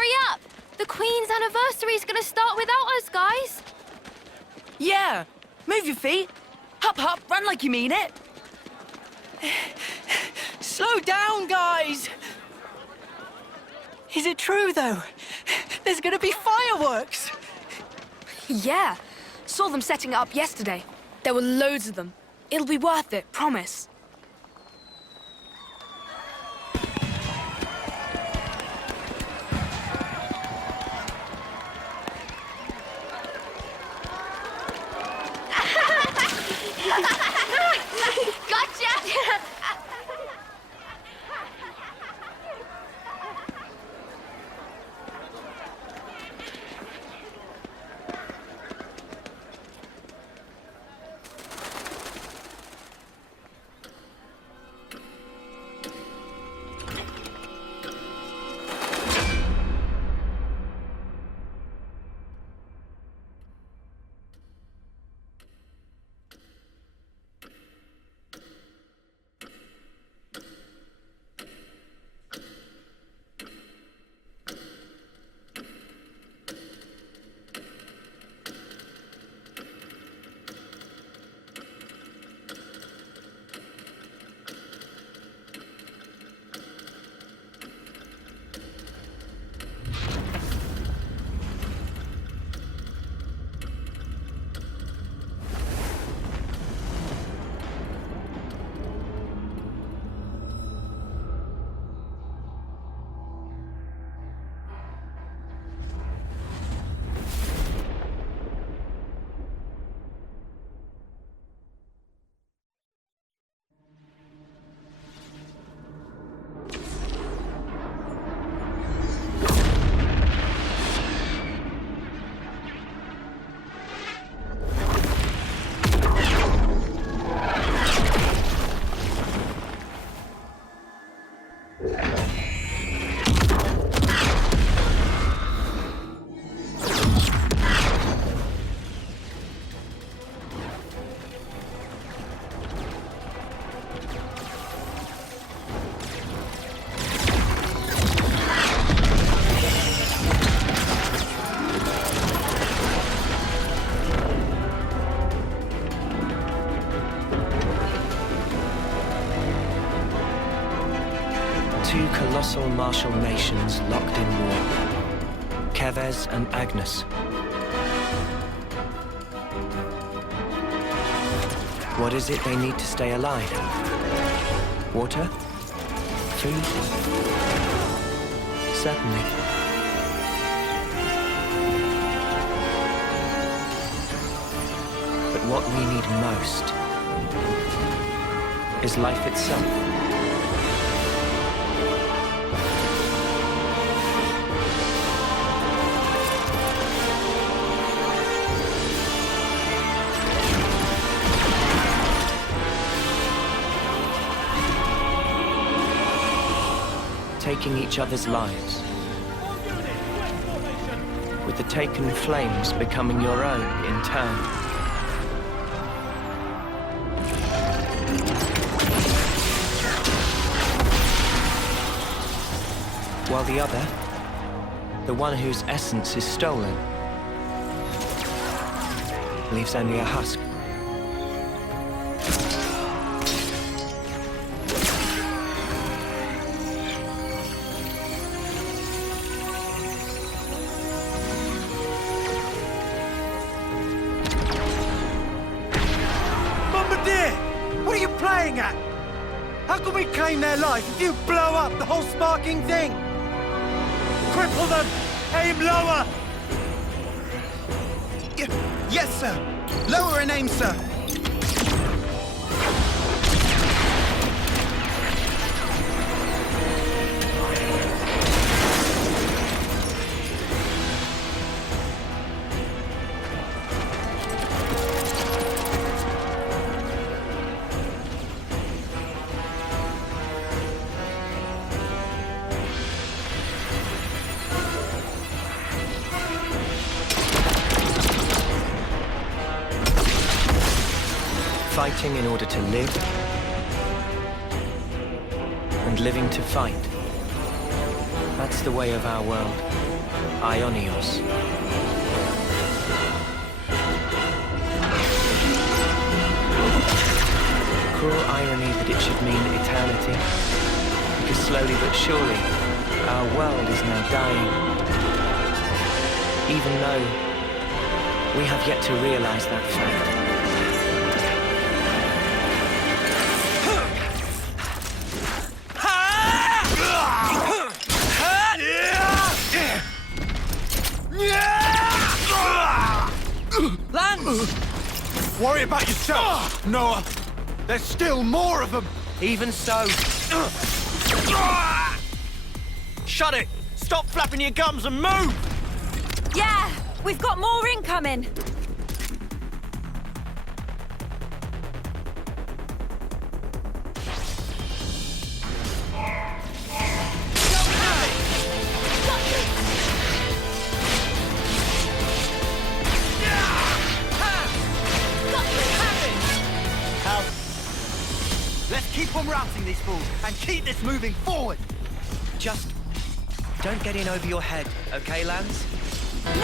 Hurry up! The Queen's anniversary's gonna start without us, guys. Yeah! Move your feet! Hop, hop, run like you mean it! Slow down, guys! Is it true, though? There's gonna be fireworks! Yeah. Saw them setting it up yesterday. There were loads of them. It'll be worth it, promise. Gotcha! Two colossal martial nations locked in war. Keves and Agnus. What is it they need to stay alive? Water? Food? Certainly. But what we need most is life itself. Taking each other's lives, with the taken flames becoming your own in turn. While the other, the one whose essence is stolen, leaves only a husk. What are you playing at? How can we claim their life if you blow up the whole sparking thing? Cripple them! Aim lower! Yes, sir. Lower and aim, sir. Fighting in order to live, and living to fight. That's the way of our world. Ionios. Cruel irony that it should mean eternity, because slowly but surely, our world is now dying. Even though we have yet to realize that fact. Lance! Worry about yourself, Noah. There's still more of them. Even so. Shut it! Stop flapping your gums and move! Yeah, we've got more incoming. Let's keep on routing these fools and keep this moving forward. Just don't get in over your head, okay, Lance? Noah,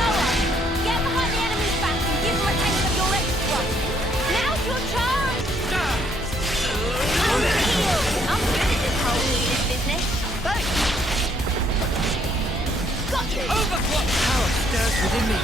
get behind the enemy's back and give them a taste of your extra. Now's your chance. I'm healed. I'm good at this whole healing business. Thanks! Got you. Overclock power stirs within me.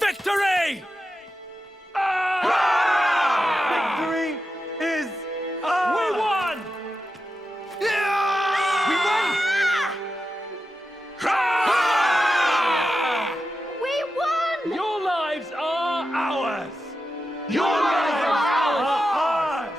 Victory! Victory is ours! We won! We won! We won! Your lives are ours! Your lives are ours!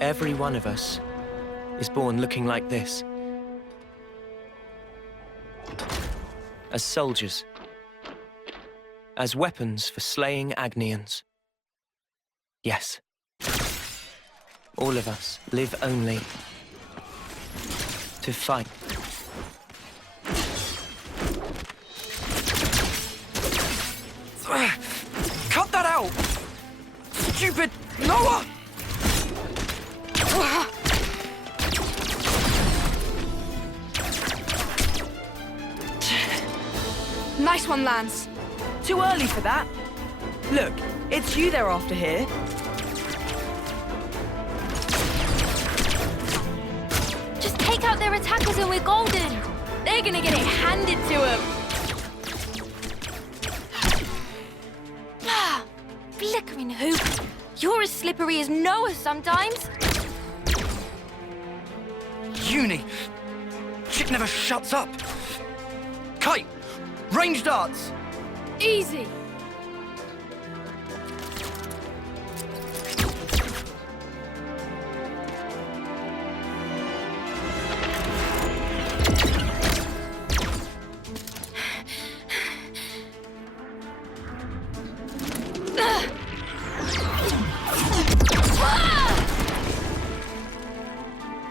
Every one of us is born looking like this. As soldiers. As weapons for slaying Agnians. Yes. All of us live only to fight. Cut that out! stupid Noah! Nice one, Lance. Too early for that. Look, it's you they're after here. Just take out their attackers and we're golden. They're gonna get it handed to them. Flickering hoop. You're as slippery as Noah sometimes. Uni! Chick never shuts up! Kite! Range darts! Easy.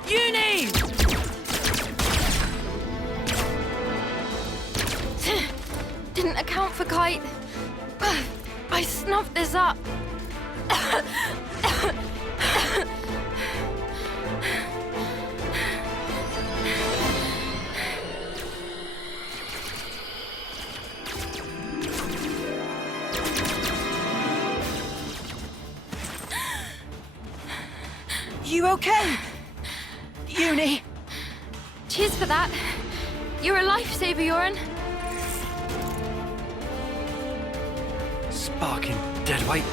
Uni! Didn't account for Kite. I snuffed this up. You okay? Uni? Cheers for that. You're a lifesaver, Yoren. Sparking deadweight.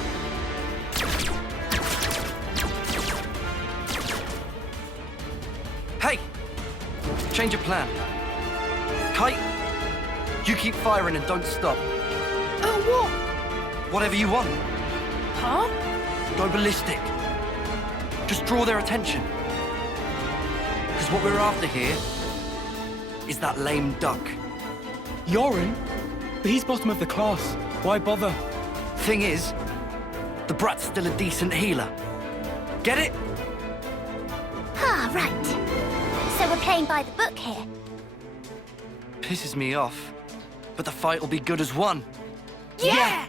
Hey! Change of plan. Kite, you keep firing and don't stop. Oh, what? Whatever you want. Huh? Go ballistic. Just draw their attention. Because what we're after here is that lame duck. Yoren? But he's bottom of the class. Why bother? Thing is, the brat's still a decent healer. Get it? Ah, right. So we're playing by the book here. Pisses me off. But the fight will be good as one. Yeah!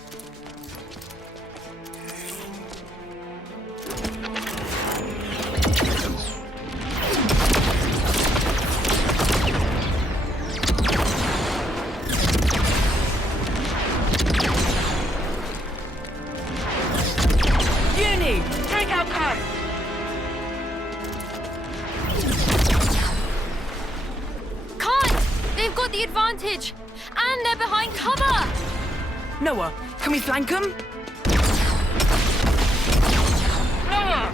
Uni! Take out Kite! Kite! They've got the advantage. And they're behind cover. Noah, can we flank them? Noah!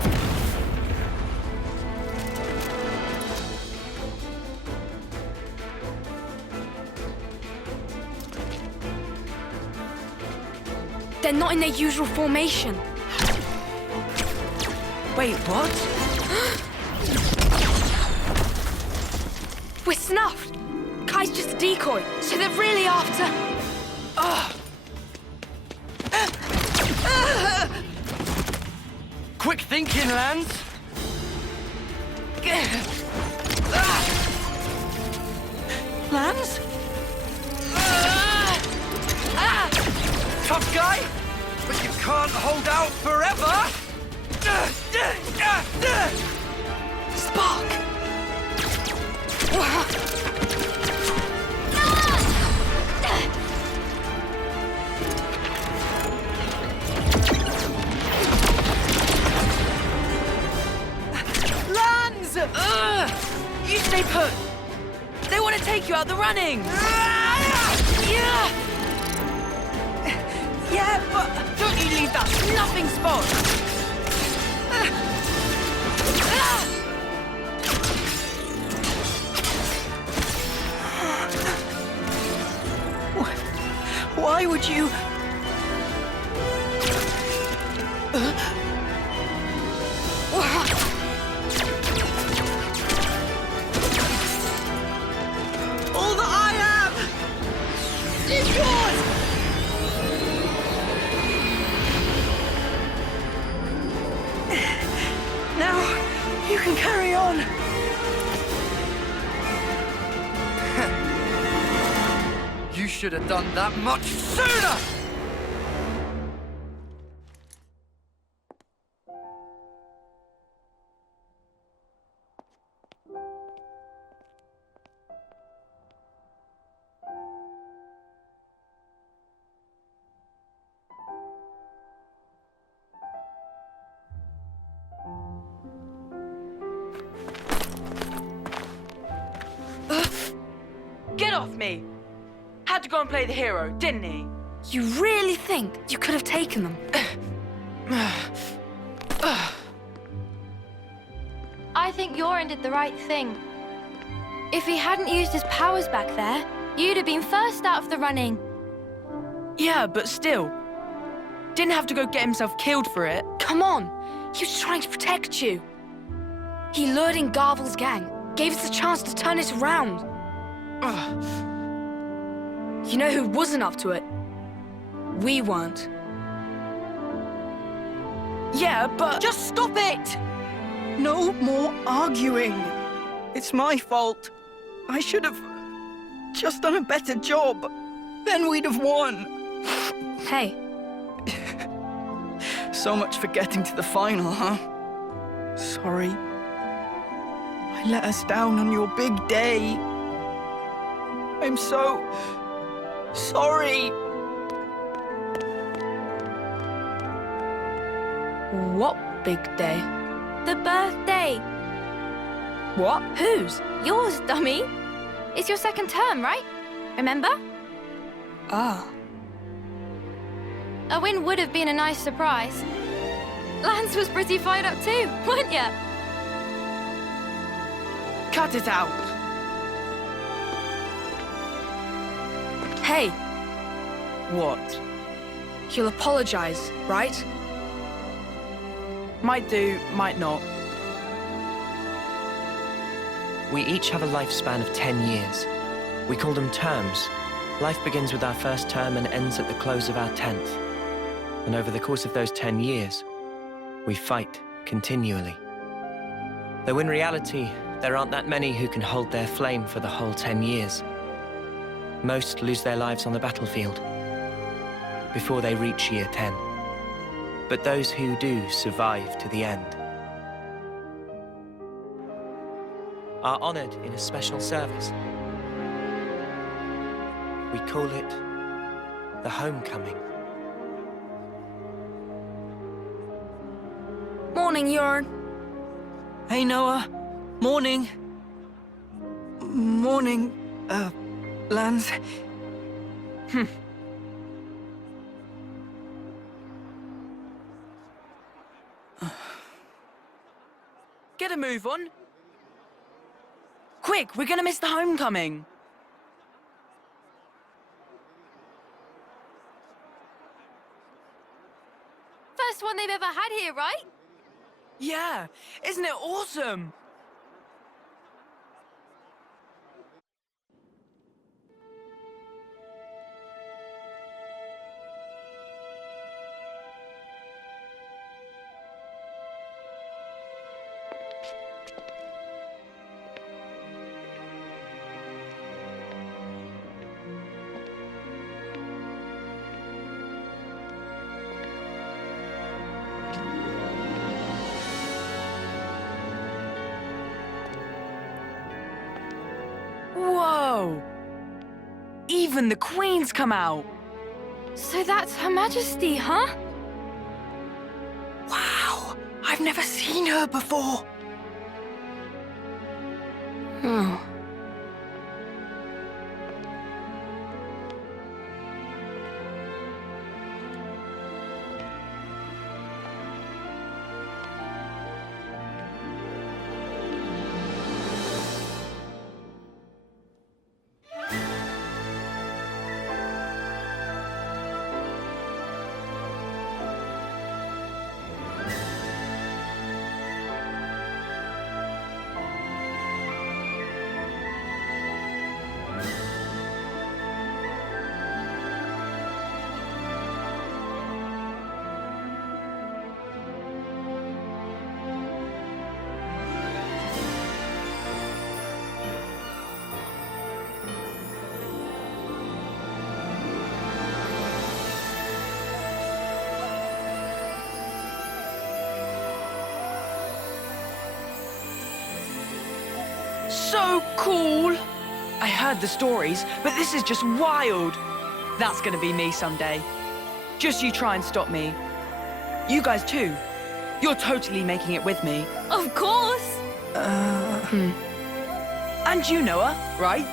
They're not in their usual formation. Wait, what? We're snuffed. Kai's just a decoy, so they're really after... Quick thinking, Lance. Lance? Tough guy, but you can't hold out forever. Spark! Lance! You stay put! They want to take you out the running! Yeah! Yeah, but don't you leave that snuffing spot! Why would you... All that I am is yours! Now, you can carry on. You should have done that much sooner! off me! Had to go and play the hero, didn't he? You really think you could have taken them? I think Yoren did the right thing. If he hadn't used his powers back there, you'd have been first out of the running. Yeah, but still. Didn't have to go get himself killed for it. Come on, he was trying to protect you. He lured in Garvel's gang, gave us a chance to turn it around. You know who wasn't up to it? We weren't. Yeah, but... Just stop it! No more arguing. It's my fault. I should have just done a better job. Then we'd have won. Hey, So much for getting to the final, huh? Sorry. I let us down on your big day. I'm so sorry. what big day? The birthday. What? Whose? Yours, dummy. It's your second term, right? Remember? Ah. A win would have been a nice surprise. Lance was pretty fired up too, weren't ya? Cut it out. Hey, What? you'll apologize, right? Might do, might not. We each have a lifespan of 10 years. We call them terms. Life begins with our first term and ends at the close of our 10th. And over the course of those 10 years, we fight continually. Though in reality, there aren't that many who can hold their flame for the whole 10 years. Most lose their lives on the battlefield before they reach year 10. But those who do survive to the end are honored in a special service. We call it the homecoming. Morning, Yoren. Hey, Noah. Morning. Morning, Lance. Get a move on. Quick, we're gonna miss the homecoming. First one they've ever had here, right? Yeah, isn't it awesome? Whoa! Even the Queen's come out. So that's Her Majesty, huh? Wow, I've never seen her before. Oh. So cool! I heard the stories, but this is just wild. That's gonna be me someday. Just you try and stop me. You guys too. You're totally making it with me. Of course! And you, Noah, right?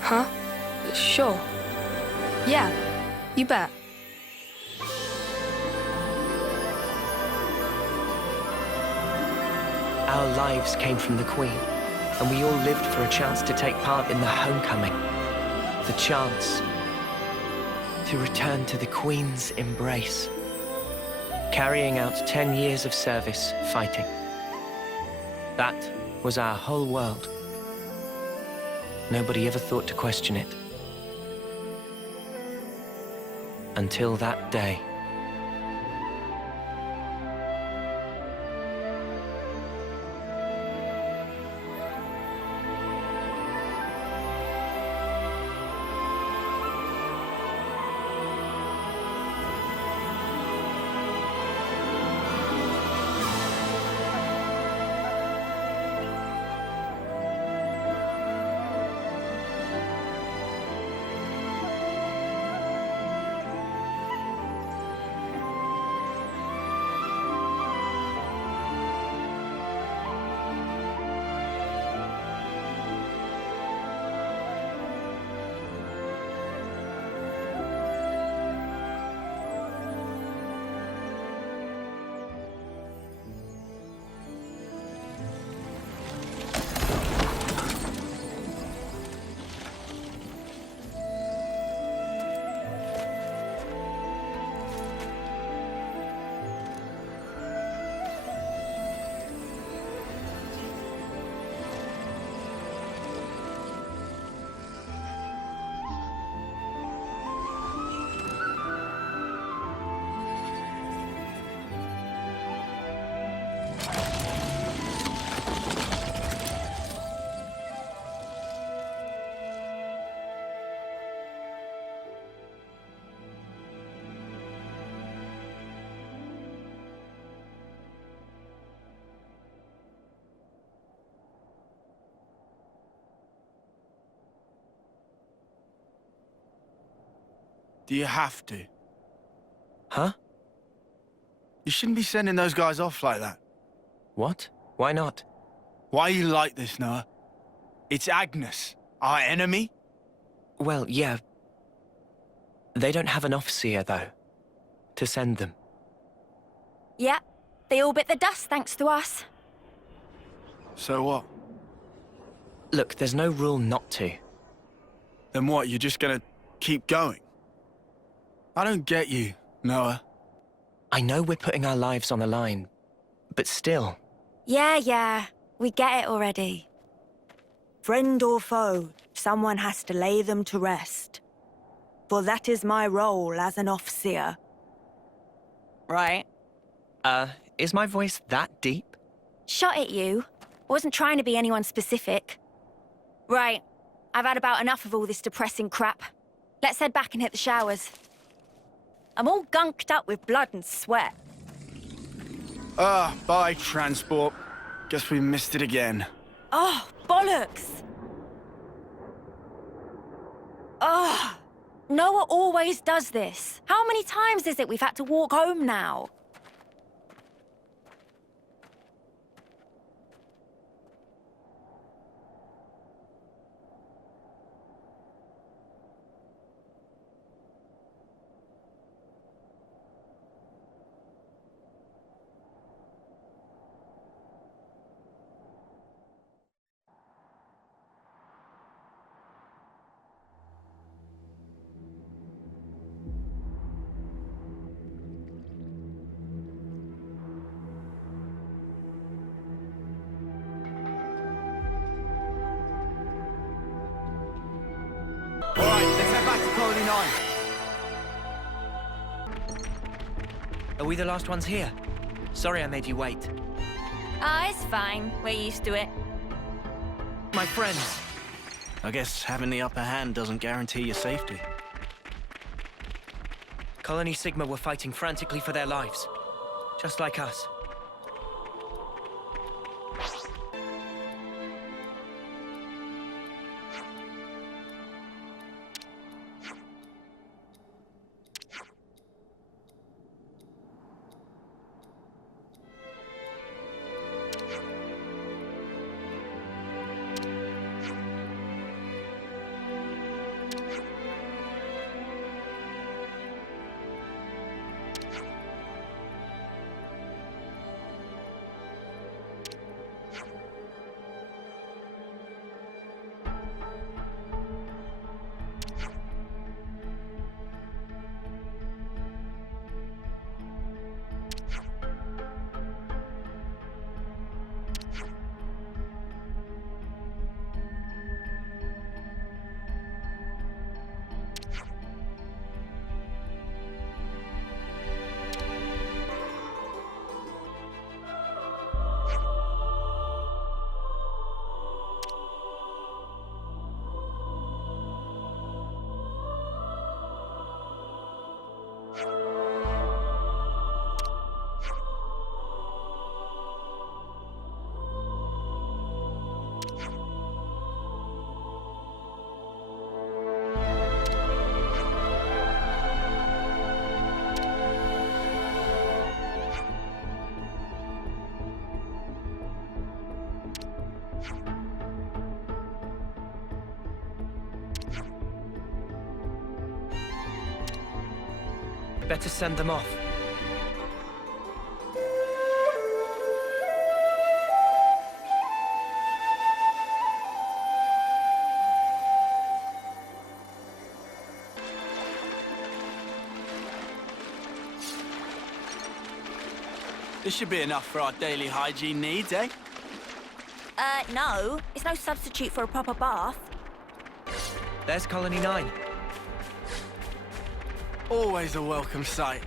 Huh? Sure. Yeah, you bet. Our lives came from the Queen, and we all lived for a chance to take part in the homecoming. The chance to return to the Queen's embrace. Carrying out 10 years of service fighting. That was our whole world. Nobody ever thought to question it. Until that day. Do you have to? Huh? You shouldn't be sending those guys off like that. What? Why not? Why are you like this, Noah? It's Agnus, our enemy? Well, yeah. They don't have an officer, though, to send them. Yeah, they all bit the dust thanks to us. So what? Look, there's no rule not to. Then what, you're just gonna keep going? I don't get you, Noah. I know we're putting our lives on the line, but still. Yeah, we get it already. Friend or foe, someone has to lay them to rest. For that is my role as an officer. Right. Is my voice that deep? Shot at you. Wasn't trying to be anyone specific. Right. I've had about enough of all this depressing crap. Let's head back and hit the showers. I'm all gunked up with blood and sweat. Bye, transport. Guess we missed it again. Oh, bollocks! Oh, Noah always does this. How many times is it we've had to walk home now? All right, let's head back to Colony 9. Are we the last ones here? Sorry I made you wait. Ah, it's fine. We're used to it. My friends. I guess having the upper hand doesn't guarantee your safety. Colony Sigma were fighting frantically for their lives. Just like us. Better send them off. This should be enough for our daily hygiene needs, eh? No. It's no substitute for a proper bath. There's Colony 9. Always a welcome sight.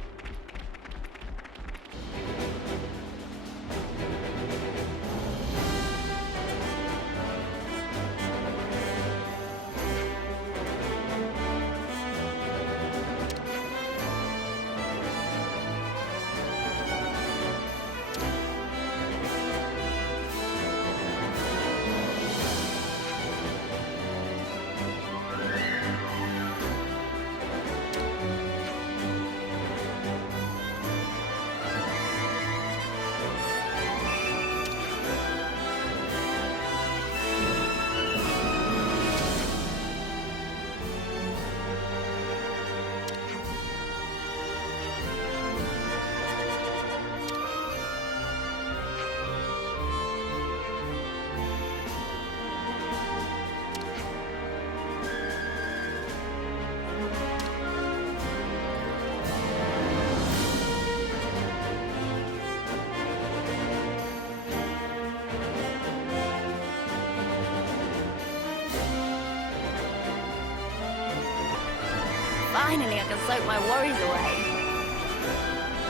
Finally, I can soak my worries away.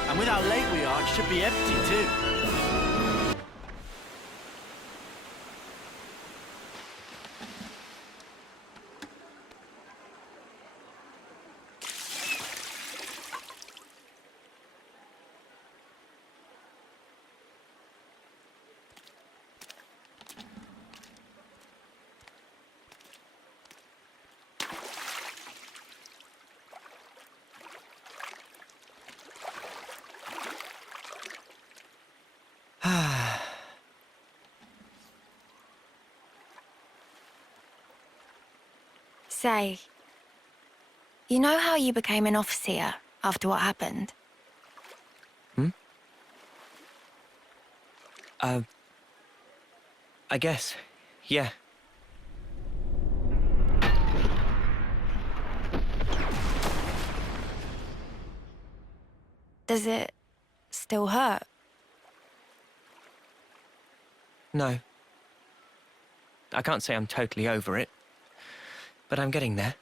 And with how late we are, it should be empty too. Say, you know how you became an officer after what happened? I guess, yeah. Does it still hurt? No. I can't say I'm totally over it, but I'm getting there.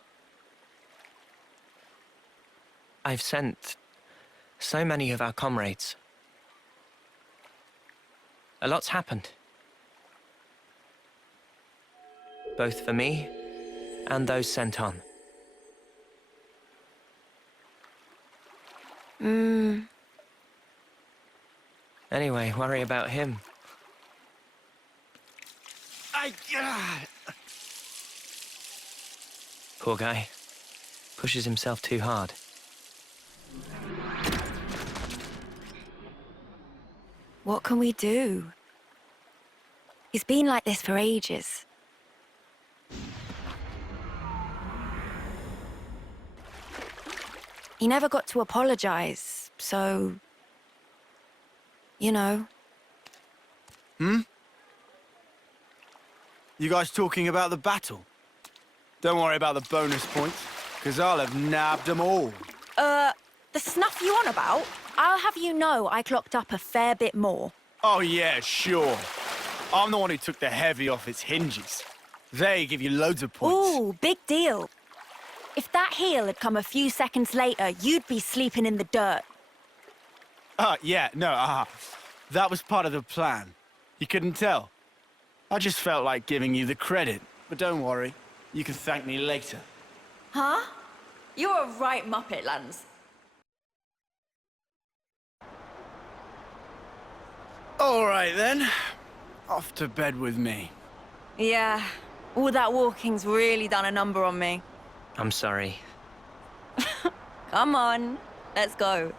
I've sent so many of our comrades. A lot's happened. Both for me and those sent on. Anyway, worry about him. Poor guy. Pushes himself too hard. What can we do? He's been like this for ages. He never got to apologize, so... you know. You guys talking about the battle? Don't worry about the bonus points, because I'll have nabbed them all. The snuff you on about? I'll have you know I clocked up a fair bit more. Oh yeah, sure. I'm the one who took the heavy off its hinges. They give you loads of points. Ooh, big deal. If that heel had come a few seconds later, you'd be sleeping in the dirt. That was part of the plan. You couldn't tell. I just felt like giving you the credit. But don't worry, you can thank me later. Huh? You're a right muppet, Lance. All right then. Off to bed with me. Yeah, all that walking's really done a number on me. I'm sorry. Come on, let's go.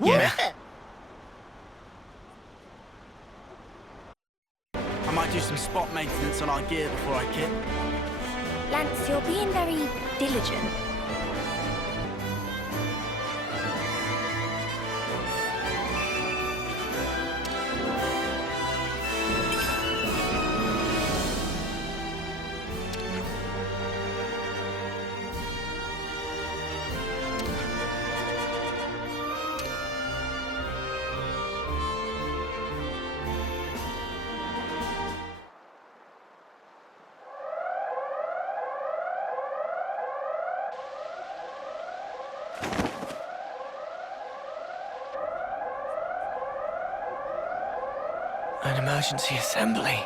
Yeah. I might do some spot maintenance on our gear before I kit. Lance, you're being very diligent. An emergency assembly.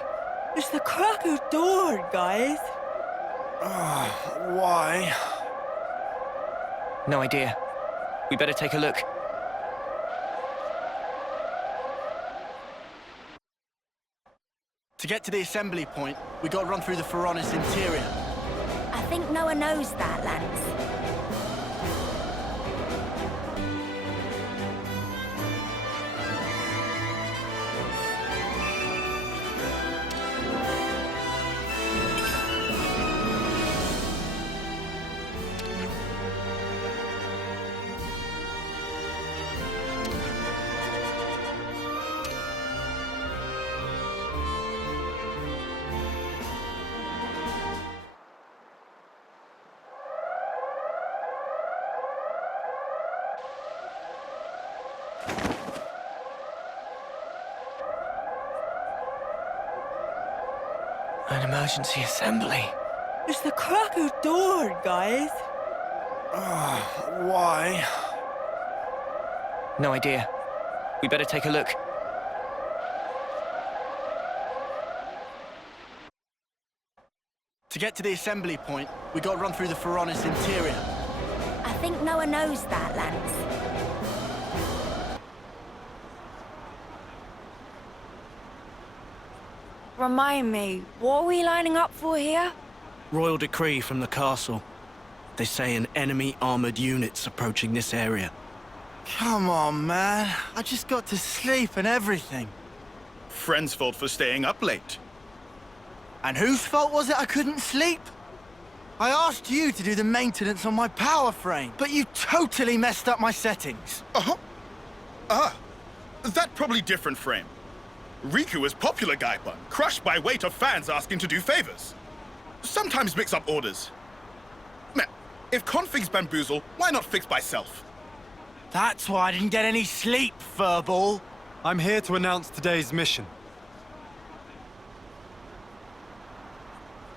It's the crack of dawn, guys. Why? No idea. We better take a look. To get to the assembly point, we got to run through the Pharaonis interior. I think Noah knows that, Lance. An emergency assembly. It's the crack of dawn, guys. Why? No idea. We better take a look. To get to the assembly point, we got to run through the Pharaonis interior. I think Noah knows that, Lance. Remind me, what are we lining up for here? Royal decree from the castle. They say an enemy armored unit's approaching this area. Come on, man. I just got to sleep and everything. Friend's fault for staying up late. And whose fault was it I couldn't sleep? I asked you to do the maintenance on my power frame, but you totally messed up my settings. Uh-huh. Ah, that probably different frame. Riku is popular Gaipon, crushed by weight of fans asking to do favors. Sometimes mix up orders. Man, if configs bamboozle, why not fix by self? That's why I didn't get any sleep, furball. I'm here to announce today's mission.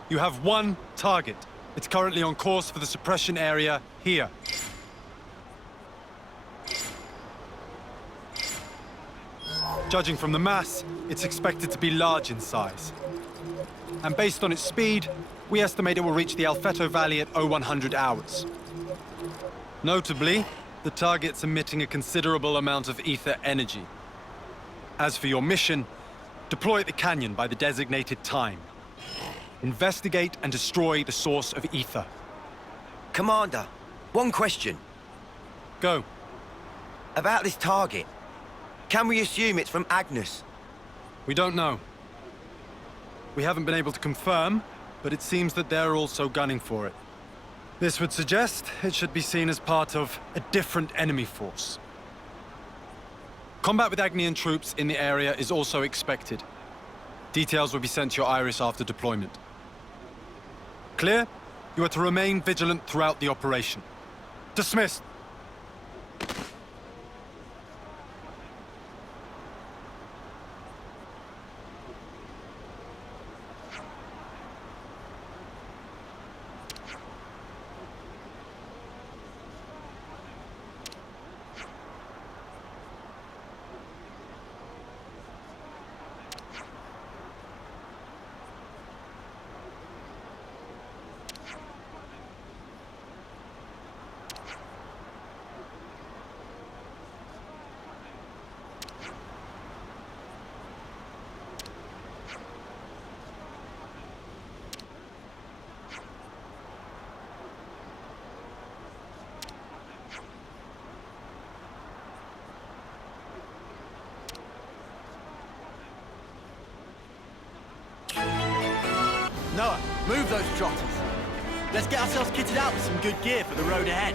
You have one target. It's currently on course for the suppression area here. Judging from the mass, it's expected to be large in size. And based on its speed, we estimate it will reach the Alfeto Valley at 0100 hours. Notably, the target's emitting a considerable amount of ether energy. As for your mission, deploy at the canyon by the designated time. Investigate and destroy the source of ether. Commander, one question. Go. About this target. Can we assume it's from Agnus? We don't know. We haven't been able to confirm, but it seems that they're also gunning for it. This would suggest it should be seen as part of a different enemy force. Combat with Agnian troops in the area is also expected. Details will be sent to your Iris after deployment. Clear? You are to remain vigilant throughout the operation. Dismissed. Noah, move those trotters. Let's get ourselves kitted out with some good gear for the road ahead.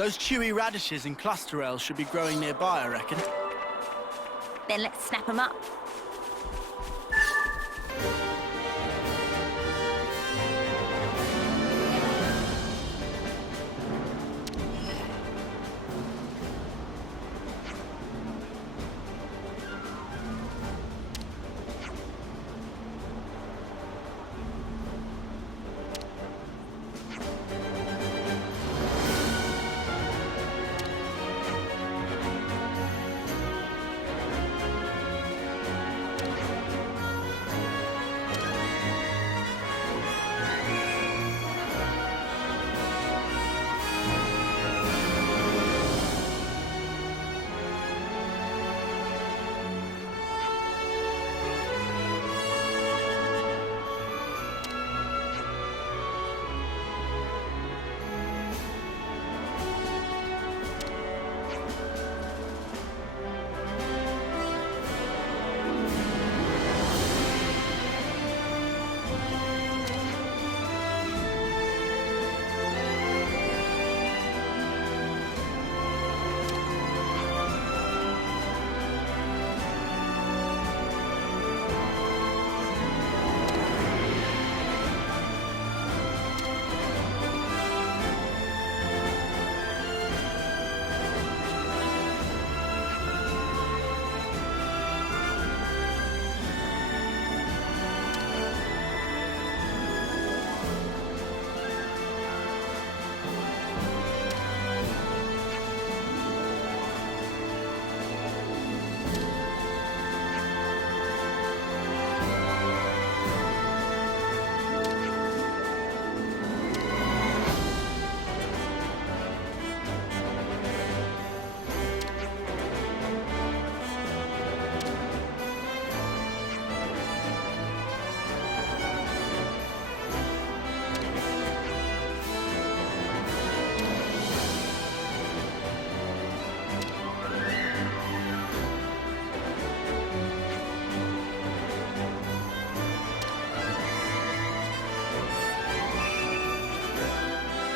Those chewy radishes and cluster ells should be growing nearby, I reckon. Then let's snap them up.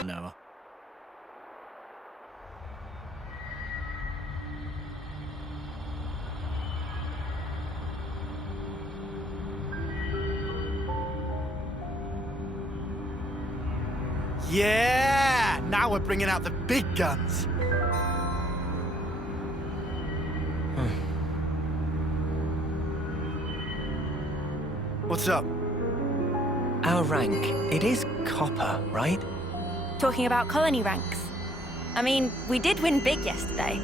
Noah. Yeah! Now we're bringing out the big guns. What's up? Our rank, it is copper, right? Talking about colony ranks. I mean, we did win big yesterday.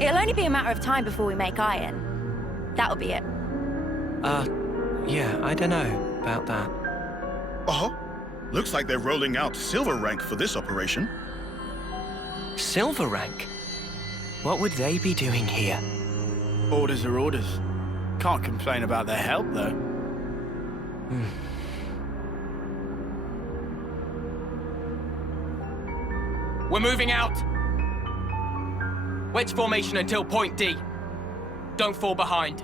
It'll only be a matter of time before we make iron. That'll be it. Yeah, I don't know about that. Oh, looks like they're rolling out silver rank for this operation. Silver rank? What would they be doing here? Orders are orders. Can't complain about their help, though. We're moving out! Wedge formation until point D. Don't fall behind.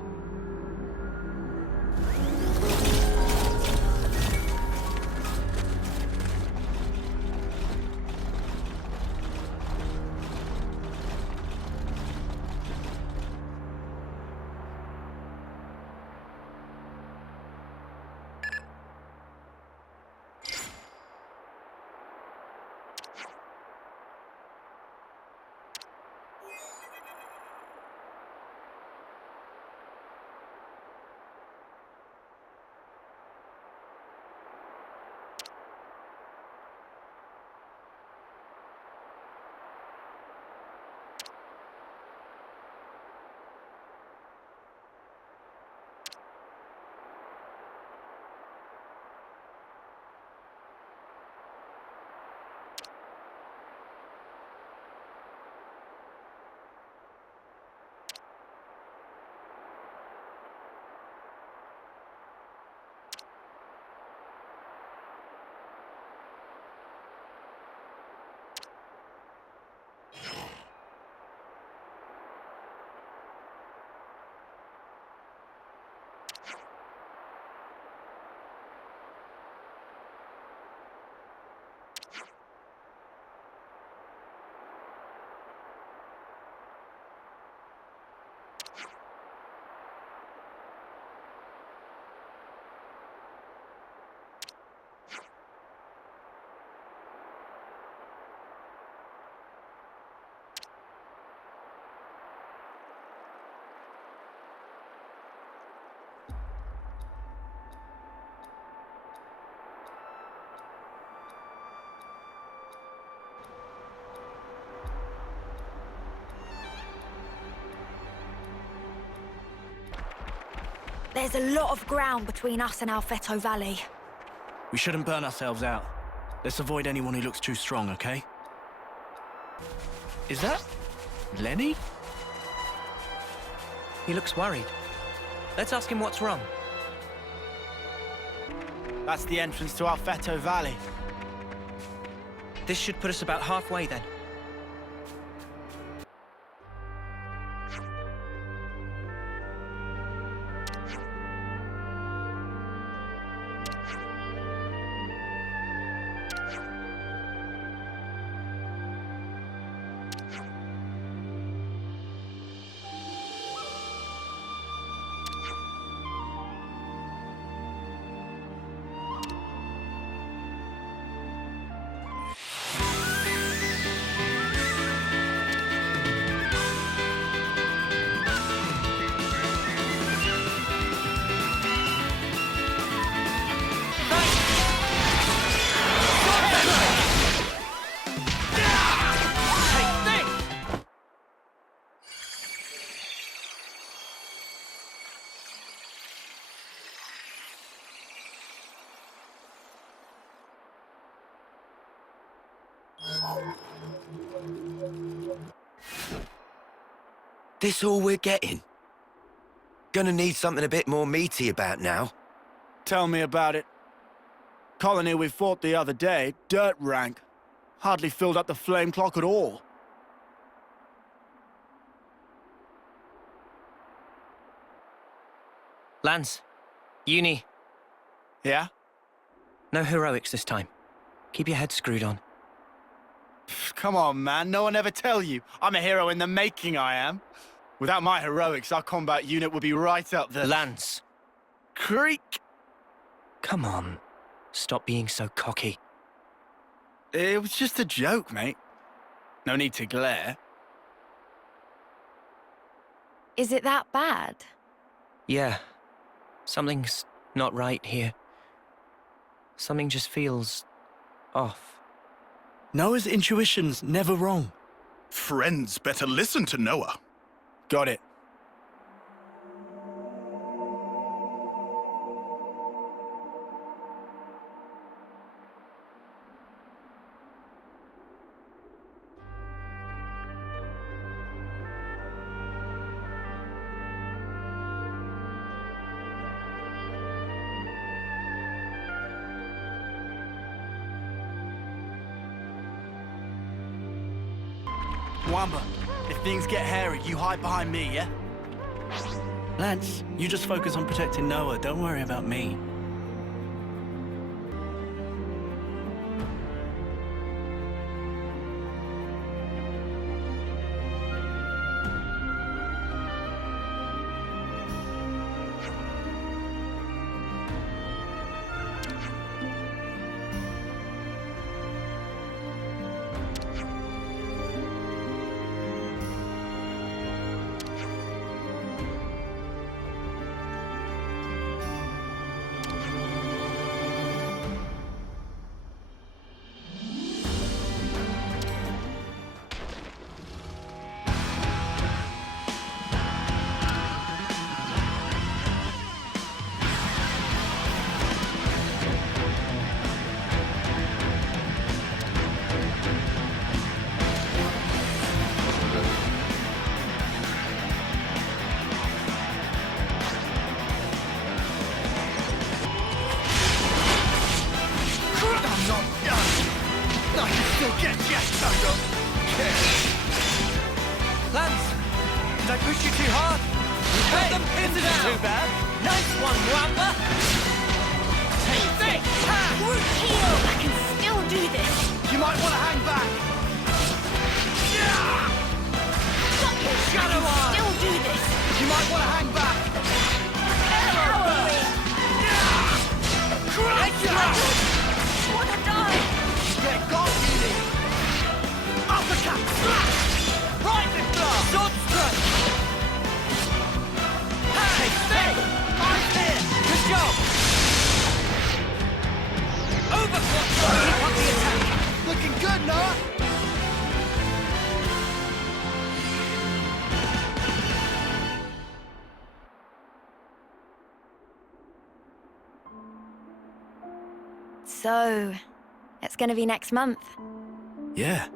There's a lot of ground between us and Alfeto Valley. We shouldn't burn ourselves out. Let's avoid anyone who looks too strong, okay? Is that Lenny? He looks worried. Let's ask him what's wrong. That's the entrance to Alfeto Valley. This should put us about halfway then. This all we're getting? Gonna need something a bit more meaty about now. Tell me about it. Colony we fought the other day, dirt rank. Hardly filled up the flame clock at all. Lance, Uni. Yeah? No heroics this time. Keep your head screwed on. Come on, man. No one ever tell you. I'm a hero in the making, I am. Without my heroics, our combat unit would be right up there. Lance. Creak! Come on. Stop being so cocky. It was just a joke, mate. No need to glare. Is it that bad? Yeah. Something's not right here. Something just feels off. Noah's intuition's never wrong. Friends better listen to Noah. Got it. Wamba, if things get hairy, you hide behind me, yeah? Lance, you just focus on protecting Noah. Don't worry about me. Lance! Did I push you too hard? Hey, them pins down! Too bad. Nice one, Wamba! Take this! Root heel! I can still do this! You might want to hang back! Fuck it! Shadow I Eye! can still do this! You might want to hang back! I wanna die! Get got, Uni! Uppercut! Slash! Right blast! Sword strike! Hey, stay! I'm here! Good job! Overclock! Keep up the attack! Looking good, Noah! So, it's gonna be next month. Yeah,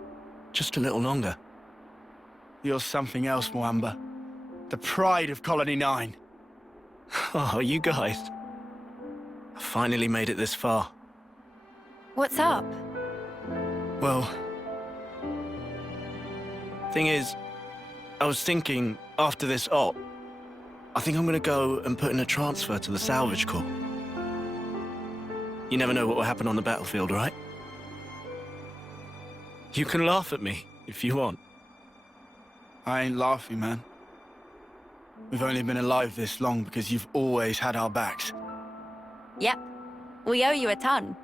just a little longer. You're something else, Mwamba. The pride of Colony 9. Oh, you guys. I finally made it this far. What's up? Well, thing is, I was thinking, after this op, I think I'm gonna go and put in a transfer to the salvage corps. You never know what will happen on the battlefield, right? You can laugh at me, if you want. I ain't laughing, man. We've only been alive this long because you've always had our backs. Yep. We owe you a ton.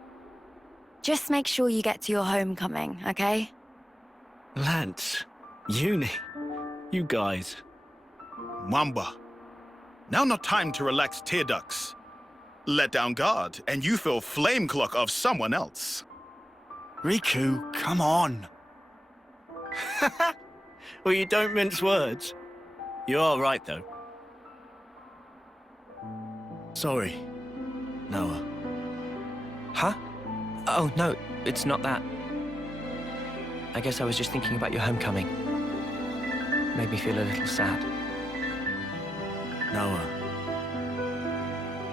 Just make sure you get to your homecoming, okay? Lance, Uni, you guys. Mwamba. Now not time to relax tear ducts. Let down guard, and you feel flame clock of someone else. Riku, come on. Well, you don't mince words. You are right, though. Sorry, Noah. Huh? Oh, no, it's not that. I guess I was just thinking about your homecoming. Made me feel a little sad. Noah.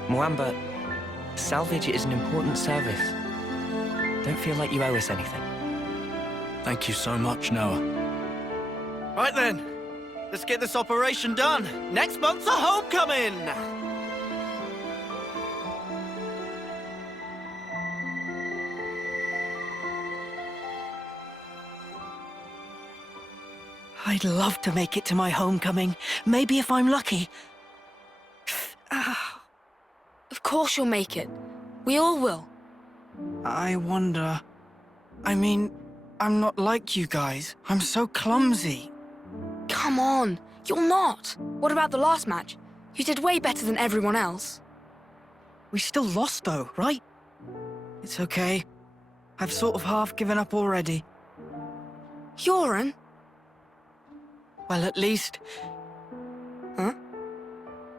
Mwamba, salvage is an important service. Don't feel like you owe us anything. Thank you so much, Noah. Right then, let's get this operation done. Next month's a homecoming! I'd love to make it to my homecoming. Maybe if I'm lucky. Of course you'll make it. We all will. I wonder... I mean, I'm not like you guys. I'm so clumsy. Come on, you're not. What about the last match? You did way better than everyone else. We still lost though, right? It's okay. I've sort of half given up already. Yoren? Well, at least... Huh?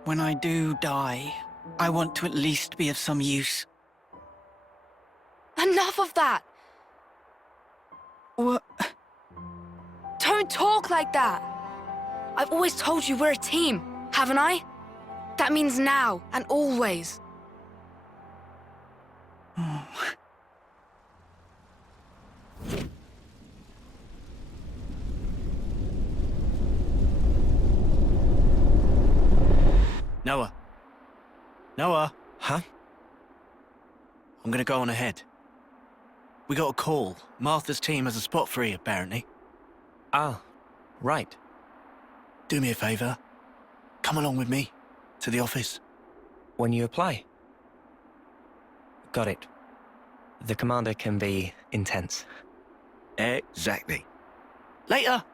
When I do die, I want to at least be of some use. Enough of that! What? Don't talk like that! I've always told you we're a team, haven't I? That means now and always. Oh. Noah. Noah. Huh? I'm gonna go on ahead. We got a call. Martha's team has a spot free, apparently. Ah, right. Do me a favor. Come along with me to the office. When you apply. Got it. The commander can be intense. Exactly. Later!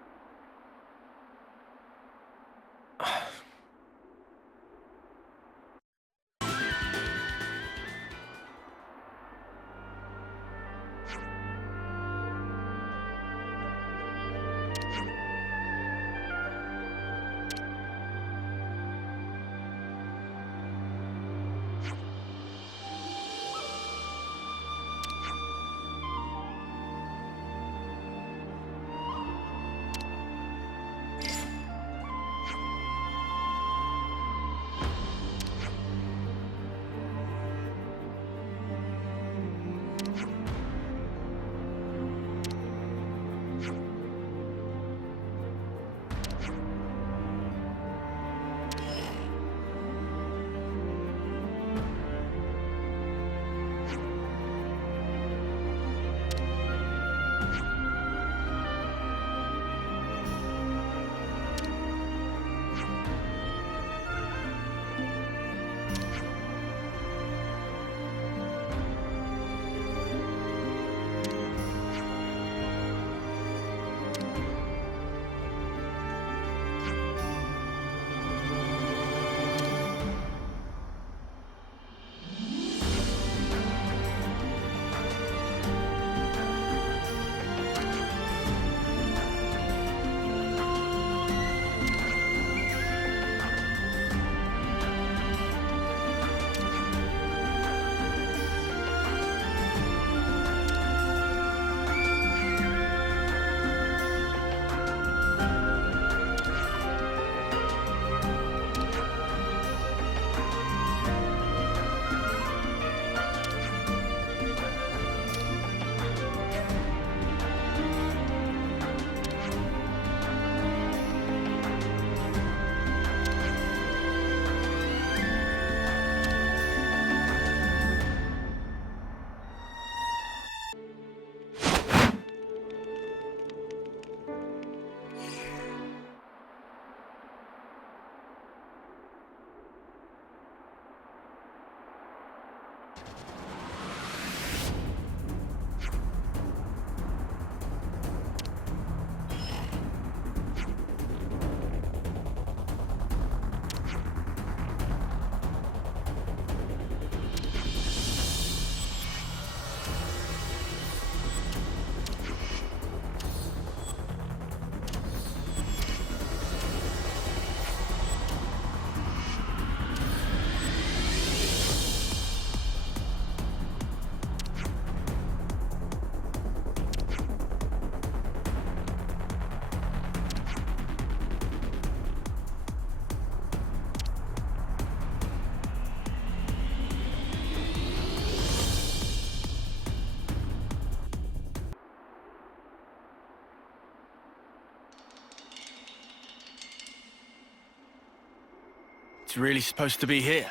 really supposed to be here?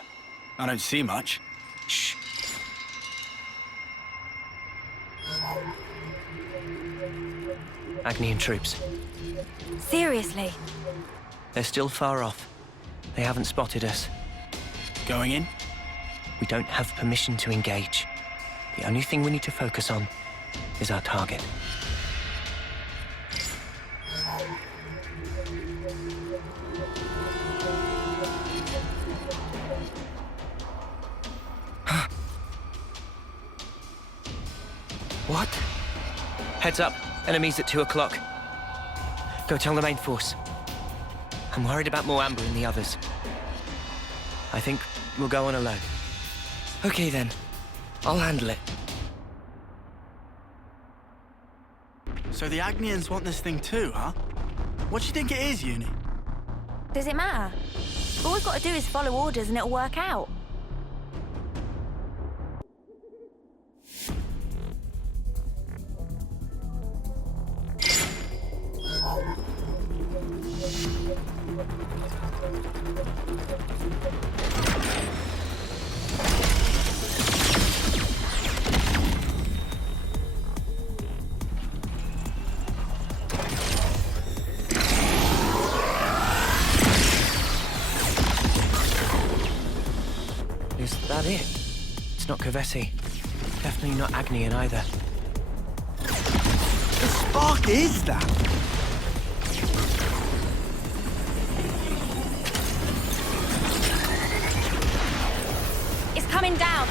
I don't see much. Shh. Agnian troops. Seriously? They're still far off. They haven't spotted us. Going in? We don't have permission to engage. The only thing we need to focus on is our target. What? Heads up. Enemies at 2 o'clock. Go tell the main force. I'm worried about more Amber and the others. I think we'll go on alone. Okay then. I'll handle it. So the Agnians want this thing too, huh? What do you think it is, Uni? Does it matter? All we've got to do is follow orders and it'll work out. Is that it? It's not Kevesi. Definitely not Agnian either. The spark is that! It's coming down.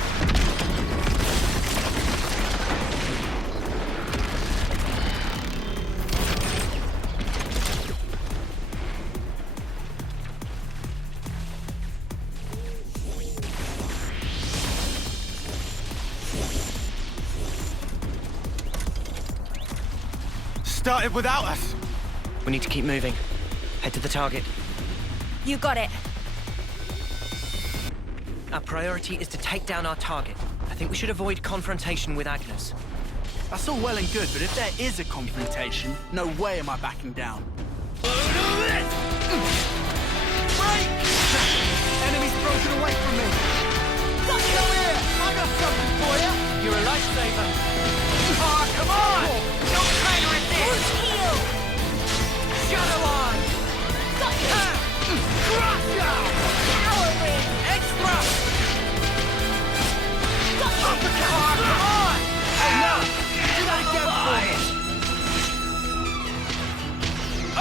Started without us! We need to keep moving. Head to the target. You got it. Our priority is to take down our target. I think we should avoid confrontation with Agnus. That's all well and good, but if there is a confrontation, no way am I backing down. Enemy's broken away from me! Come here! I got something for you! You're a lifesaver. Ah, come on! Don't try to resist! Heal! Shadow Eye! Got you! Crush ya! Power ring! Extra! Got you! Uppercut! Ah, come on! Hey, no! Do that again for me!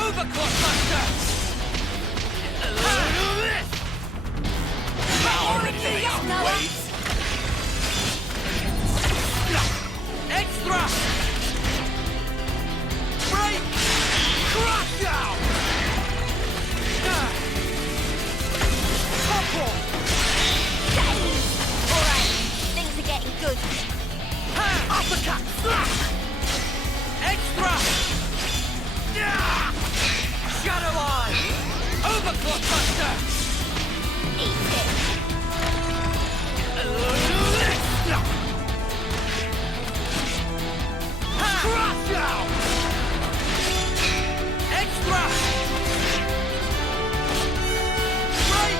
Overclock Buster! Power ring! Noah! Extra! Break! Crush out! Topple! Alright, things are getting good. Uppercut! Extra! Shadow Eye! Overclock Buster! Eat it! Crush out! Extra! Break!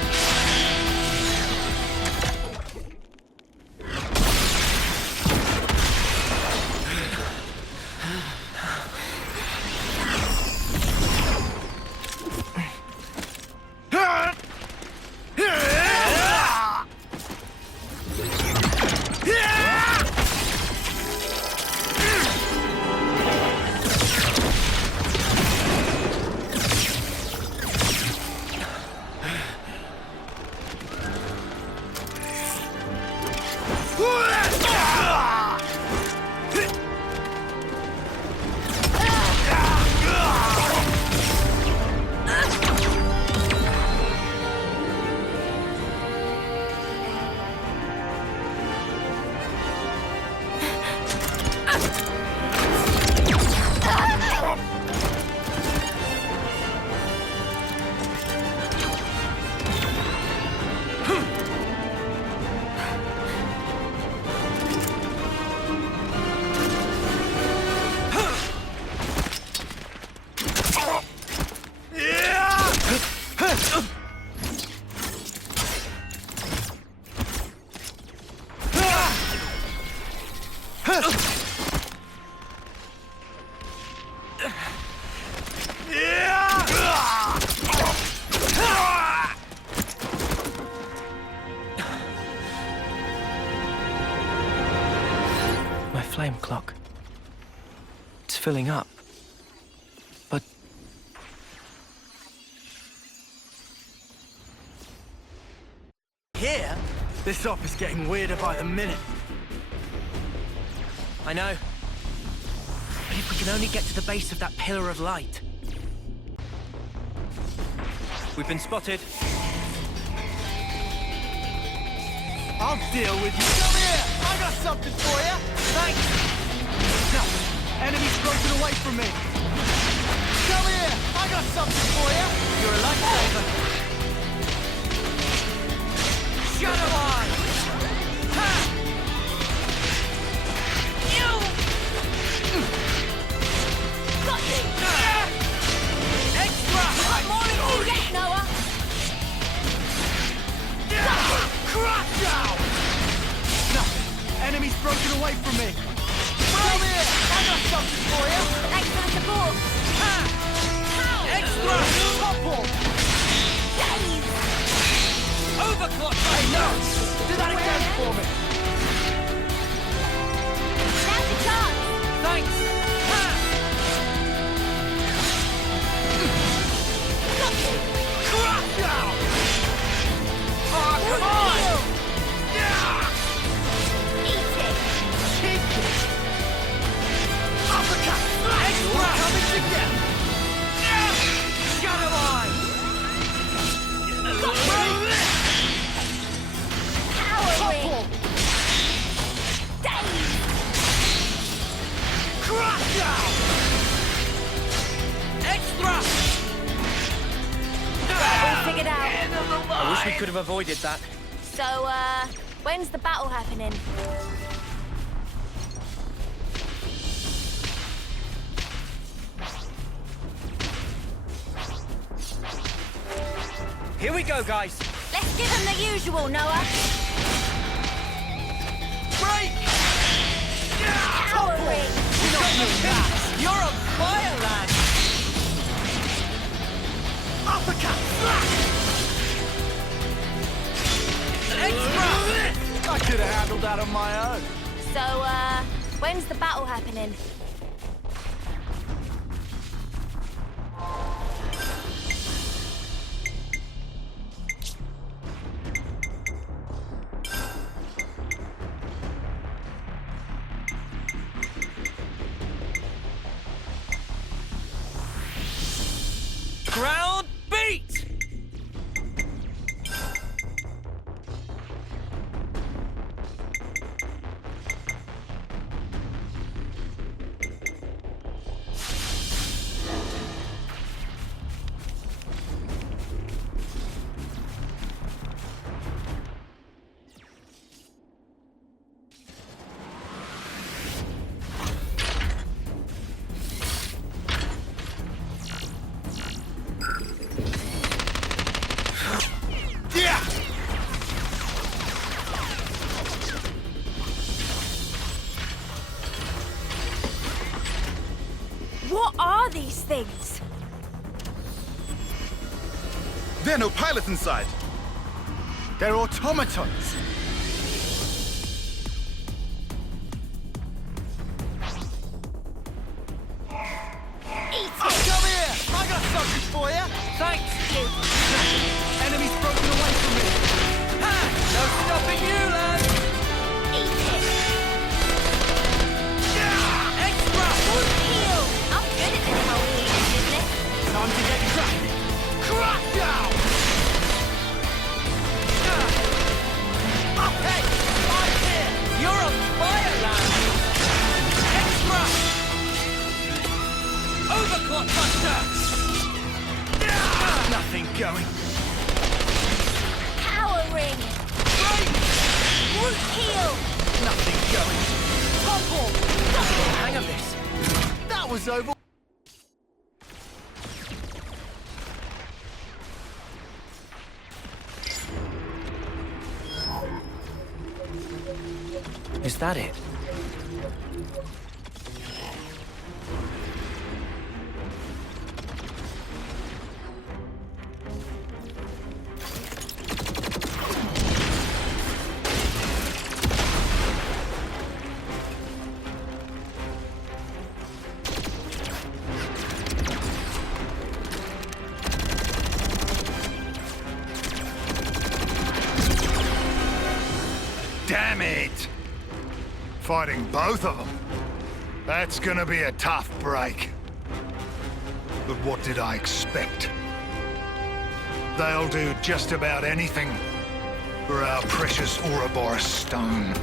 filling up. But... Here? This op is getting weirder by the minute. I know. But if we can only get to the base of that pillar of light... We've been spotted. I'll deal with you. Come here! I got something for you! Thanks! No! Enemy's broken away from me! Come here! I got something for you! You're a lifesaver. Shadow Eye! Ha! You! Got you! Extra! Got more than you get, Noah! Crush down! No! Enemy's broken away from me! Come here! I got something for you! Thanks for the support! Extra! Topple! Days! Overclock! Hey, no! Do that again for me! Now's your chance! Thanks! Ha! Got you! Crush down! Oh, come on! Eat it! Cheeky! Uppercut! Extra! Coming together! Shadow Eye! Power ring! Days! Crush down! Extra! All figured out. I wish we could have avoided that. So, when's the battle happening? Here we go, guys. Let's give him the usual, Noah. Break! Power ring! You're on fire, lad! Uppercut! Extra! I could have handled that on my own. So, when's the battle happening? Ground beat! What are these things? There are no pilots inside. They're automatons. Eat it! Come here! I got something for you! Thanks! Enemy's broken away from me! Ha! No stopping you, lad! Eat it! Extra! Good heal! I'm good at this whole healing business. Time to get cracking! Crush down! Up head! Right here! You're on fire, lad! Extra! Overclock buster! Nothing going. Power ring! Root heal! Nothing going. Topple! Hang of this. That was over. Is that it? Damn it! Fighting both of them. That's gonna be a tough break. But what did I expect? They'll do just about anything for our precious Uroboros stone.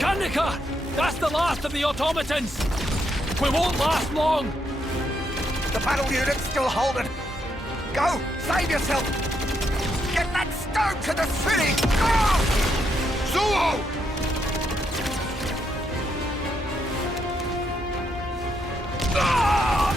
Guernica! That's the last of the automatons! We won't last long! The battle unit's still holding. Go! Save yourself! Get that stone to the city! Ah! Zuo! Ah!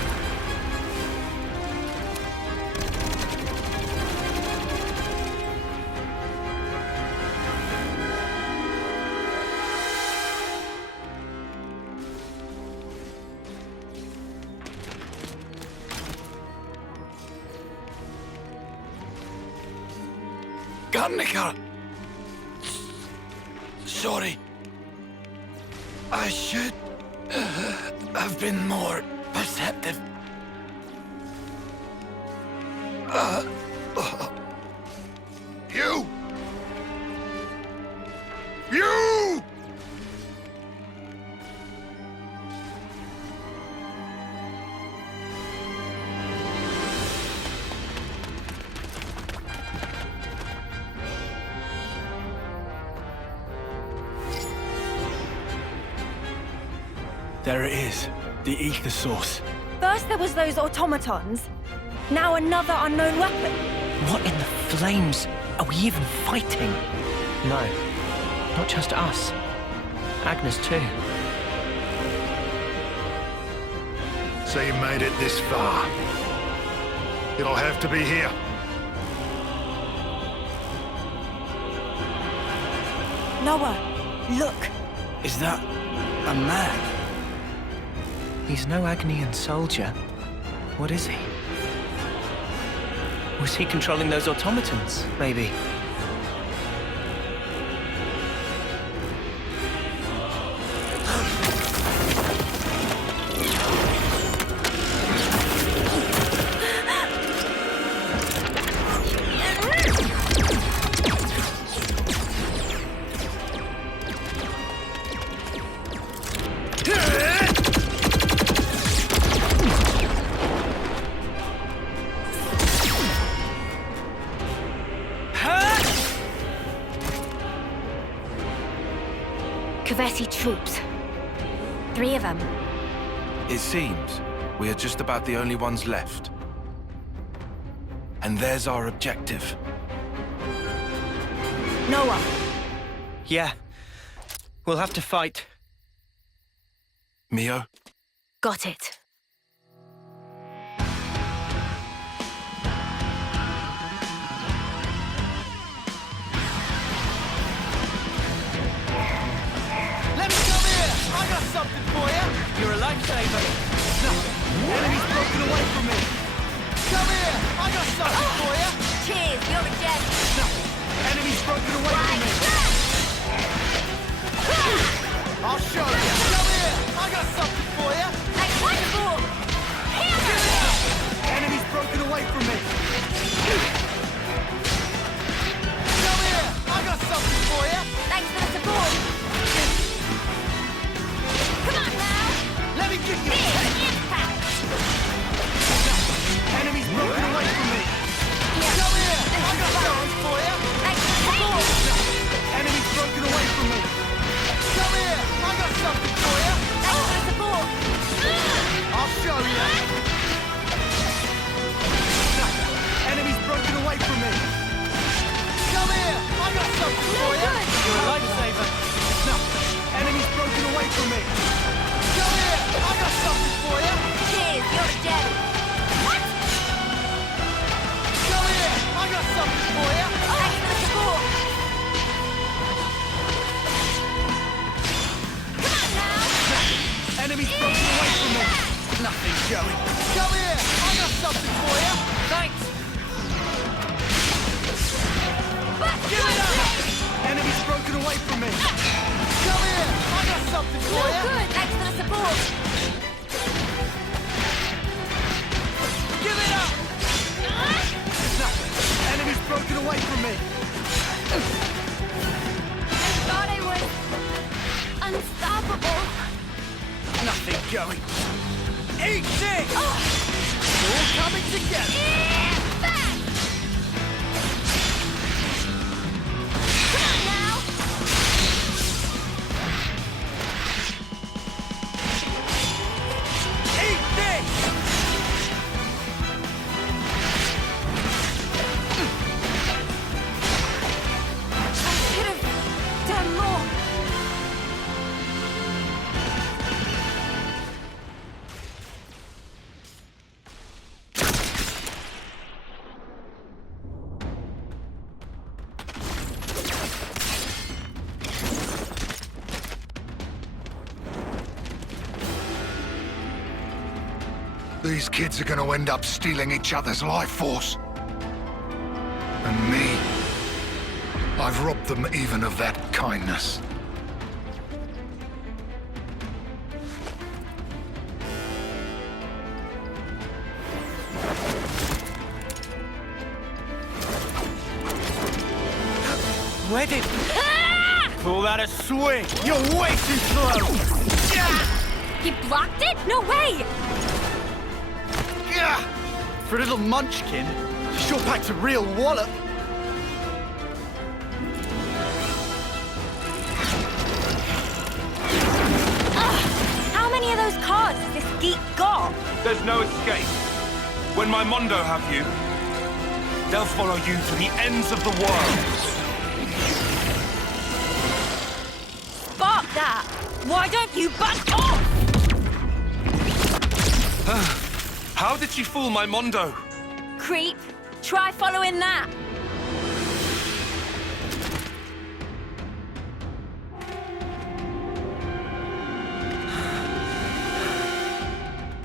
Guernica! Sorry. I should have been more perceptive. You! You! There it is, the ether source. First there was those automatons. Now another unknown weapon. What in the flames are we even fighting? No, not just us. Agnus too. So you made it this far. It'll have to be here. Noah, look. Is that a man? He's no Agnian soldier. What is he? Was he controlling those automatons, maybe? Kevesi troops. 3 of them. It seems we are just about the only ones left. And there's our objective. Noah. Yeah. We'll have to fight. Mio? Got it. Let me come here! I got something for you! You're a lifesaver. Enemy's broken away from me! Come here! I got something for you! Cheers, you're a gem. Enemy's broken away from me! I'll show you! Come here! I got something for you! Like wonderful. Enemy's broken away from me! Come here! I got something for you! Thanks for the support. Come on now. Let me give you... Big impact. Enemy's broken away from me! Come here! I got something for you! Thanks for the support. Enemy's broken away from me! Come here! I got something for you! Thanks for the support. I'll show you! Enemy's broken away from me! Come here! I got something for you! You're a lifesaver. Enemy's broken away from me! Come here! I got something for you! Cheers, you're a gem. What? Come here! I got something for you! Thanks for the support. Come on now. Enemy's broken away from me! Nothing's going. Come here! I got something for you! Thanks. Give it up! Enemy's broken away from me! Come here! I got something for No you! good. Thanks for the support. away from me! Thought I was unstoppable. Nothing going. Eat this! It's all coming together! Come on now! Eat this! I should have done more. These kids are gonna end up stealing each other's life force. And me. I've robbed them even of that kindness. Where did... Call that a swing! You're way too slow! He blocked it? No way! For a little munchkin, you sure packed a real wallop. How many of those cards has this geek got? There's no escape. When my Mondo have you, they'll follow you to the ends of the world. Spark that! Why don't you back off? How did she fool my Mondo? Creep, try following that.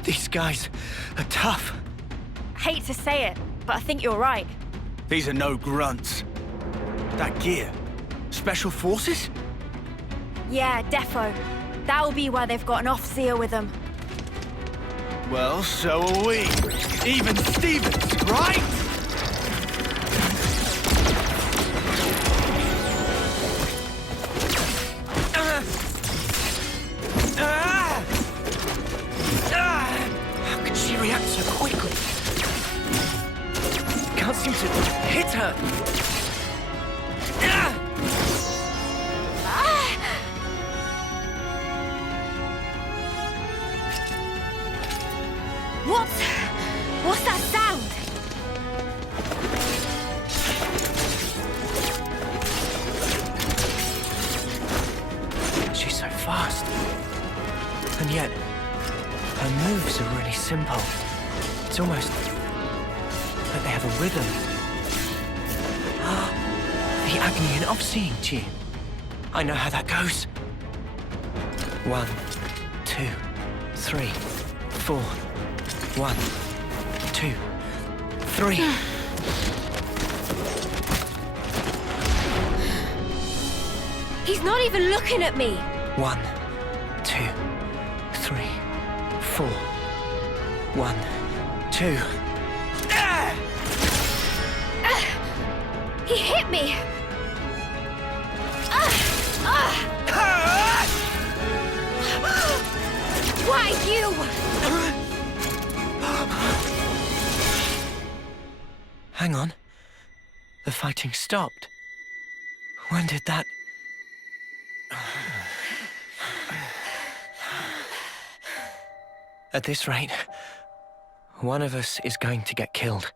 These guys are tough. Hate to say it, but I think you're right. These are no grunts. That gear, special forces? Yeah, defo. That'll be why they've got an off-seer with them. Well, so are we. Even Stevens, right? How could she react so quickly? Can't seem to hit her. What's that sound? She's so fast. And yet, her moves are really simple. It's almost like they have a rhythm. The agony and off-seeing tune. I know how that goes. 1, 2, 3, 4. 1, 2, 3. He's not even looking at me. 1, 2, 3, 4. 1, 2. He hit me. Why you? Hang on. The fighting stopped. When did that... At this rate, one of us is going to get killed.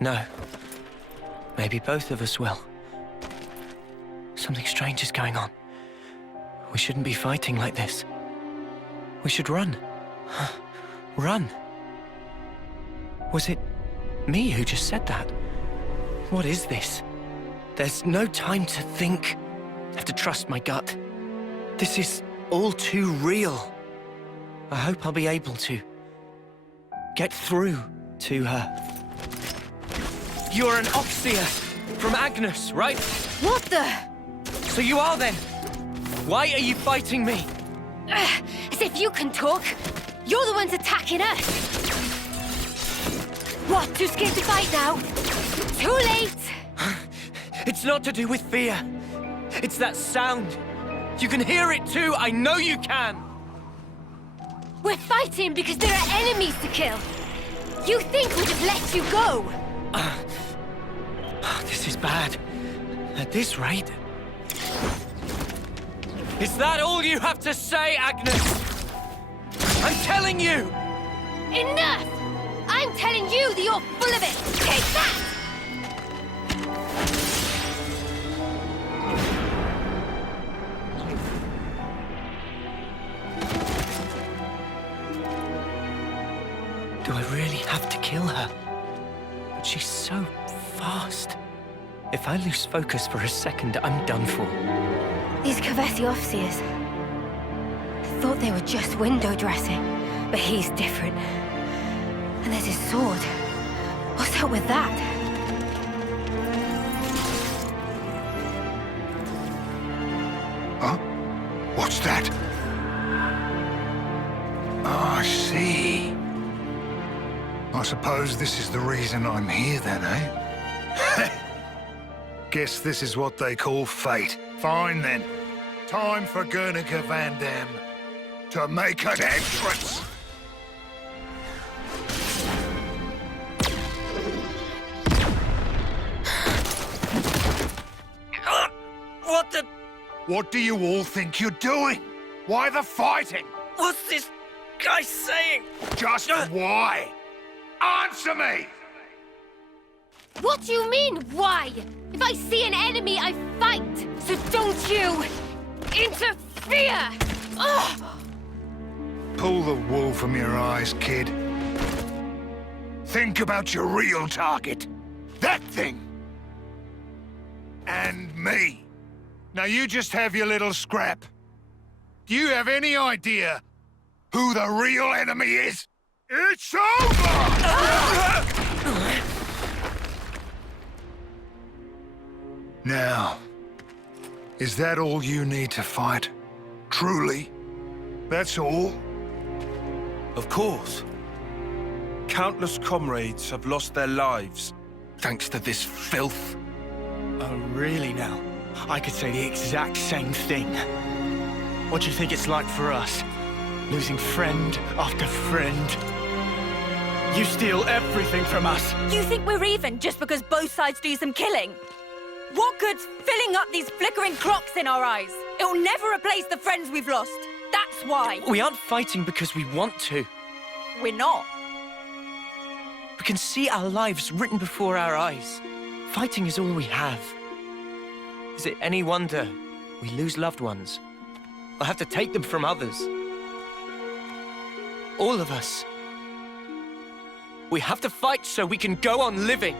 No. Maybe both of us will. Something strange is going on. We shouldn't be fighting like this. We should run. Run. Was it me who just said that? What is this? There's no time to think. I have to trust my gut. This is all too real. I hope I'll be able to get through to her. You're an Oxia from Agnus, right? What the? So you are then. Why are you fighting me? As if you can talk. You're the ones attacking us. What, too scared to fight now? Too late! It's not to do with fear. It's that sound. You can hear it too. I know you can. We're fighting because there are enemies to kill. You think we'll just let you go? This is bad. At this rate. Is that all you have to say, Agnus? I'm telling you! Enough! I'm telling you that you're full of it! Take that! Do I really have to kill her? But she's so fast. If I lose focus for a second, I'm done for. These Philosophies. I thought they were just window dressing, but he's different. And there's his sword. What's up with that? Huh? What's that? Oh, I see. I suppose this is the reason I'm here then, eh? Guess this is what they call fate. Fine then. Time for Guernica Vandam to make an entrance! What the... What do you all think you're doing? Why the fighting? What's this guy saying? Just why? Answer me! What do you mean, why? If I see an enemy, I fight! So don't you... interfere! Ugh! Pull the wool from your eyes, kid. Think about your real target. That thing! And me. Now you just have your little scrap. Do you have any idea who the real enemy is? It's over! Now, is that all you need to fight? Truly? That's all? Of course. Countless comrades have lost their lives thanks to this filth. Oh, really now? I could say the exact same thing. What do you think it's like for us? Losing friend after friend. You steal everything from us. You think we're even just because both sides do some killing? What good's filling up these flickering clocks in our eyes? It'll never replace the friends we've lost. That's why. We aren't fighting because we want to. We're not. We can see our lives written before our eyes. Fighting is all we have. Is it any wonder we lose loved ones? Or have to take them from others? All of us. We have to fight so we can go on living.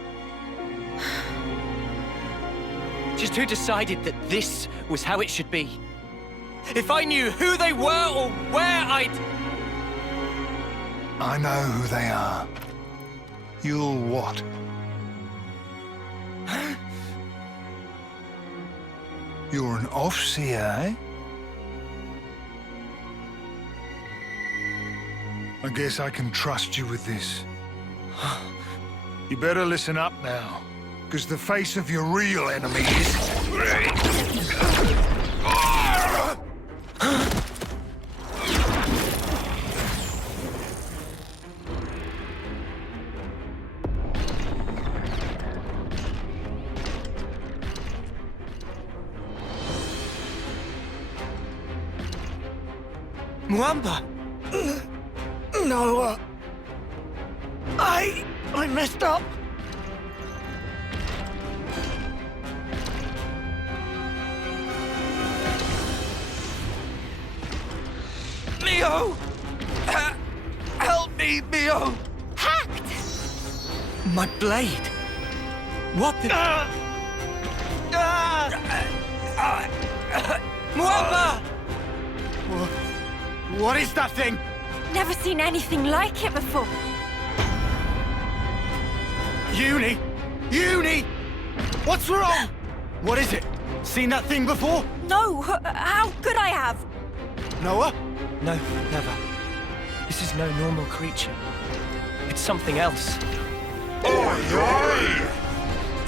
Just who decided that this was how it should be? If I knew who they were or where I'd... I know who they are. You'll what? You're an off-seer, eh? I guess I can trust you with this. You better listen up now, because the face of your real enemy is... Mwamba! Noah. I messed up. Mio! Help me, Mio! Hacked! My blade! What the... Mwamba! What is that thing? Never seen anything like it before. Uni! Uni! What's wrong? What is it? Seen that thing before? No, how could I have? Noah? No, never. This is no normal creature. It's something else. Oi, oi!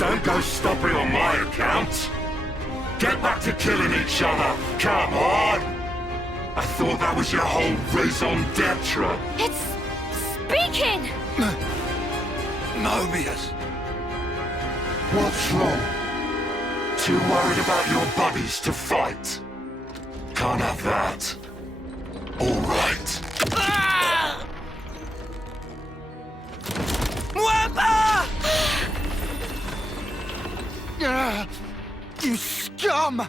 Don't go stopping on my account. Get back to killing each other. Come on! I thought that was your whole raison d'etre. It's speaking! Mobius. What's wrong? Too worried about your buddies to fight? Can't have that. All right. You scum!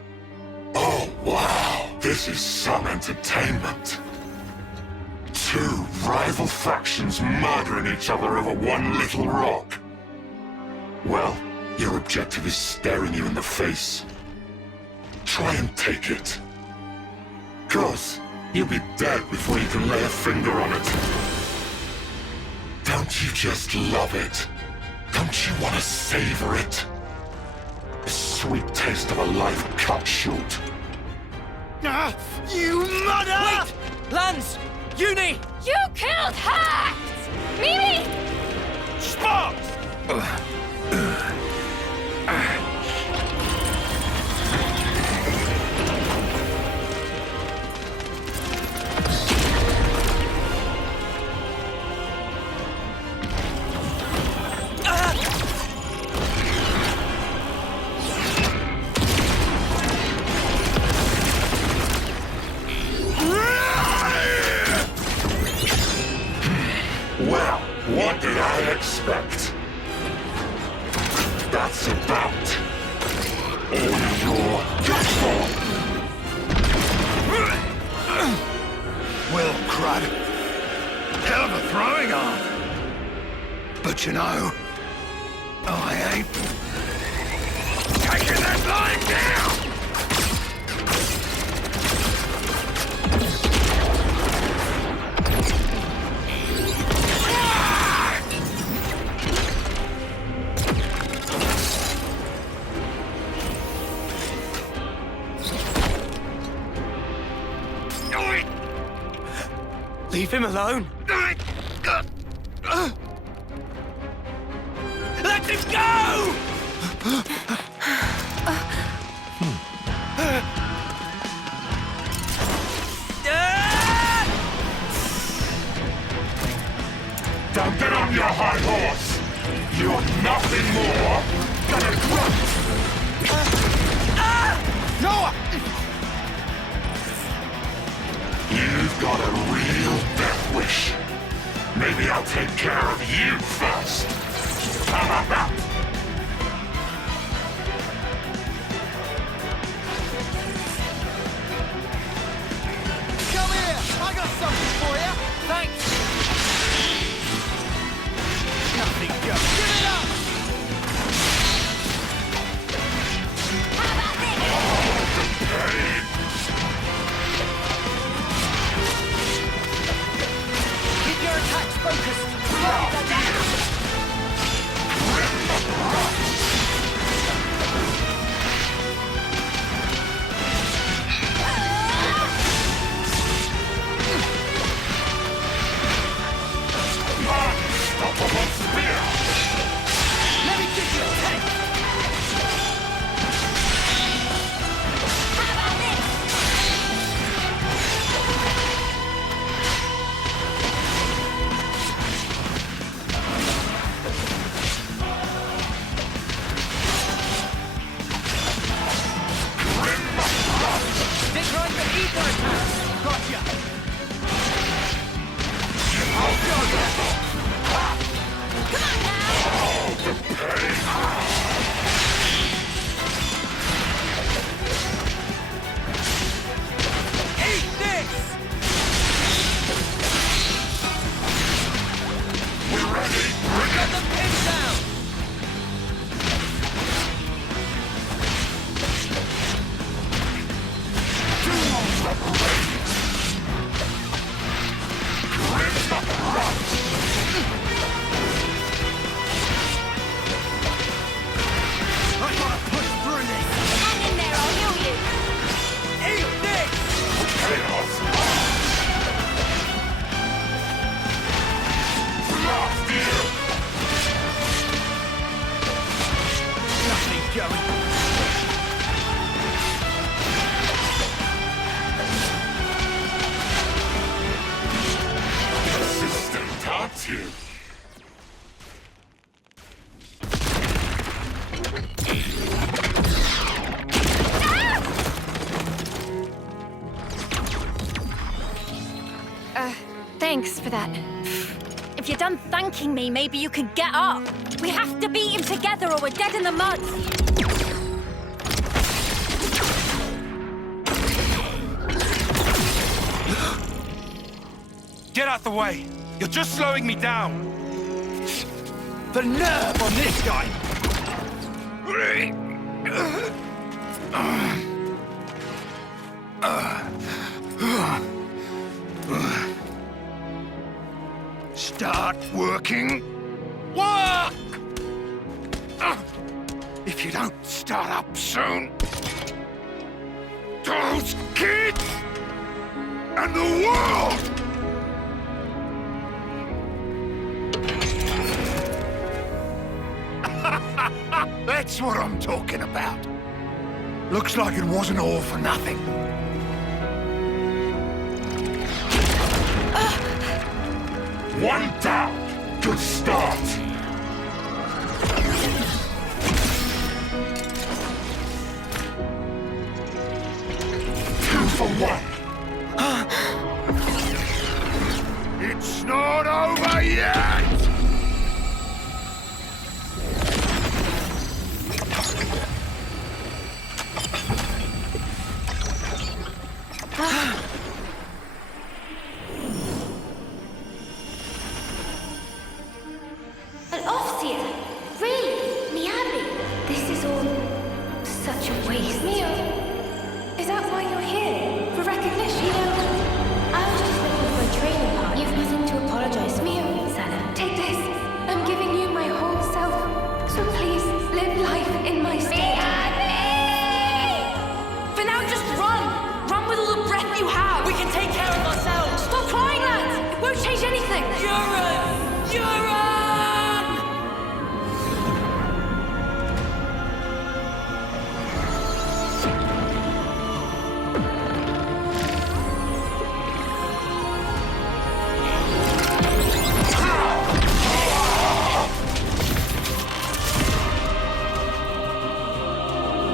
Oh, wow. This is some entertainment. Two rival factions murdering each other over one little rock. Well, your objective is staring you in the face. Try and take it. 'Cause you'll be dead before you can lay a finger on it. Don't you just love it? Don't you want to savor it? The sweet taste of a life cut short. You mother! Wait! Lance! Uni! You killed Hacked! Mimi! Sparks! Well, what did I expect? That's about all you're good for. Well, crud. Hell of a throwing arm. But you know, I ain't taking that line down! Leave him alone. Let him go! Don't get on your high horse. You're nothing more than a grunt. Noah! You've got a real death wish. Maybe I'll take care of you first. How about that? Come here! I got something for you! Thanks! Nothing goes. Give it up! How about this? Oh, the pain! Keep your attacks focused! Unstoppable spear! Let me give you a tank! How about this? Stick right for ether attacks! Gotcha! Oh, the pain! Eat this! We're ready! Bring Get it! them pinned down! Thanks for that. If you're done thanking me, maybe you could get up. We have to beat him together or we're dead in the mud. Get out the way! You're just slowing me down! The nerve on this guy! Start working. Work! If you don't start up soon, those kids and the world! That's what I'm talking about. Looks like it wasn't all for nothing. One down. Good start. Two for one. It's not over yet! An Officer! Really? Miyabi? This is all such a waste. Mio, is that why you're here? For recognition? Mio, I was just looking for a training partner. You've nothing to apologize for. Mio, Sana, take this. I'm giving you my whole self. So please, live life in my stead. For now, just run! Run with all the breath you have! We can take care of ourselves! Stop crying, lads! It won't change anything! Urine!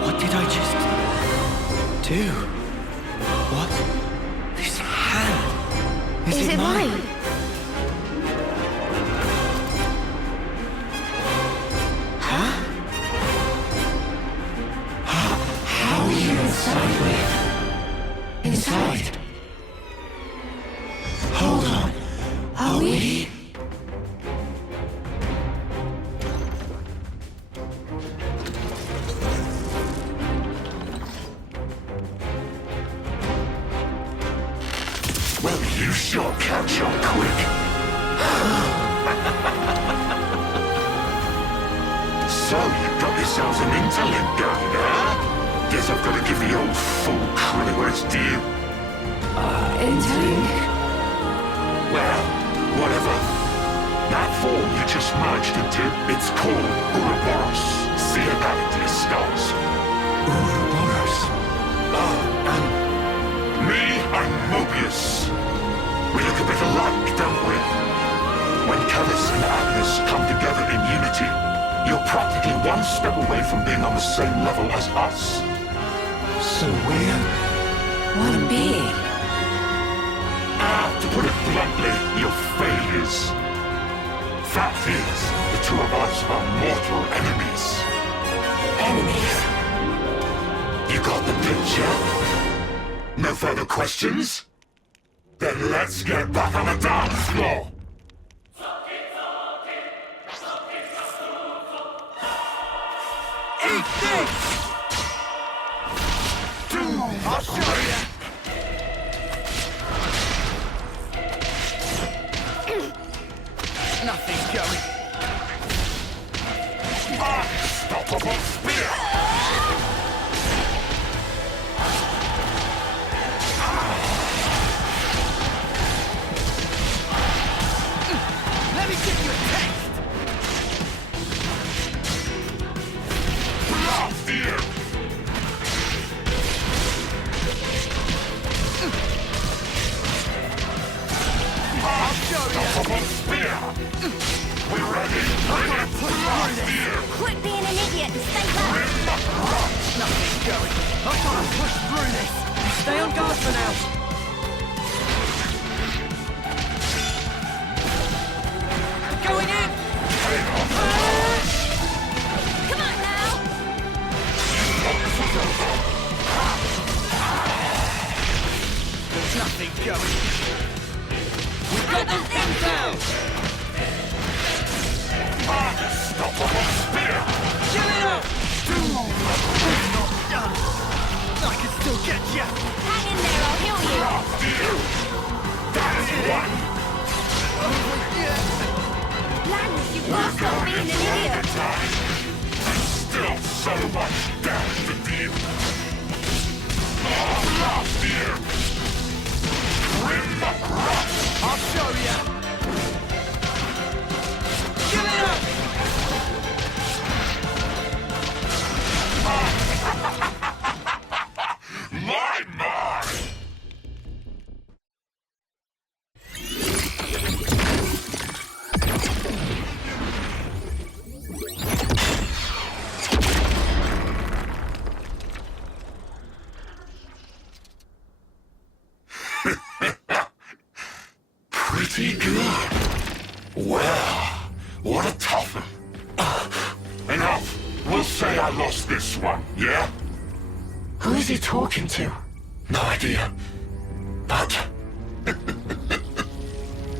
What did I just do? What? This hand. Is it mine? Huh? How are you inside with? Inside? Hold on. Are we? Well, you sure catch up quick. So, you got yourselves an interlink going, huh? Guess I've got to give the old fool crew its due. Interlink? Well, whatever. That form you just merged into, it's called Uroboros. See about it to your stars. Uroboros. Me, I'm Mobius. We look a bit alike, don't we? When Keves and Agnus come together in unity, you're practically one step away from being on the same level as us. So we're One being. To put it bluntly, you're failures. Fact is, the two of us are mortal enemies. Enemies? You got the picture? No further questions? Then let's get back on the dance floor. Eat this! I'll show you! Nothing's going. Unstoppable spear! Let me give you a taste! Blast you! I'll show you! Unstoppable spear! We ready? Bring it! Blast you! Quit being an idiot and stay back. Nothing's going. I've got to push through this. Stay on guard for now. Nothing going. We've got them things down! Unstoppable spear! Chill it out! Not done. I can still get you. Hang in there, I'll heal you. That's one! Lance, you've got to stop being an idiot. Still so much down to deal. Last year! Grim Rust! I'll show you. Chill it out! My mark! Pretty good. Well, what a tough one. Enough. We'll say I lost this one, yeah? Who is he talking to? No idea. But...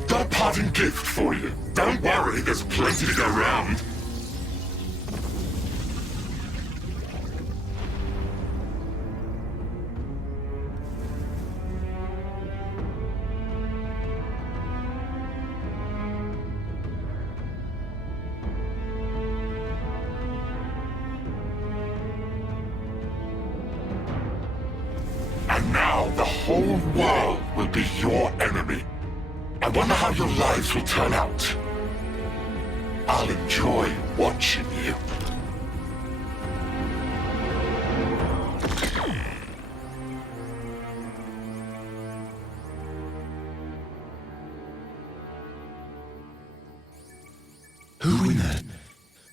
got a parting gift for you. Don't worry, there's plenty to go round. And now the whole world will be your enemy. I wonder how your lives will turn out. I'll enjoy watching you.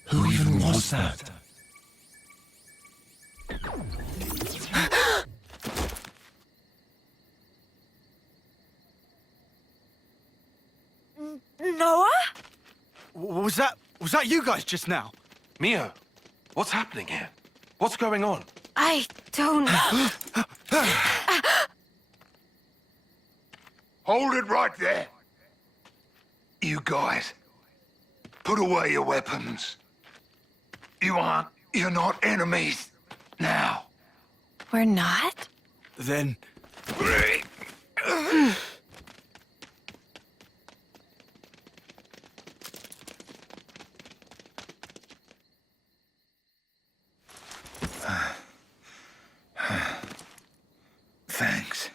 Who even was that? Noah? Was that you guys just now? Mio, what's happening here? What's going on? I don't... Hold it right there. You guys, put away your weapons. You're not enemies now. We're not? Then... Thanks.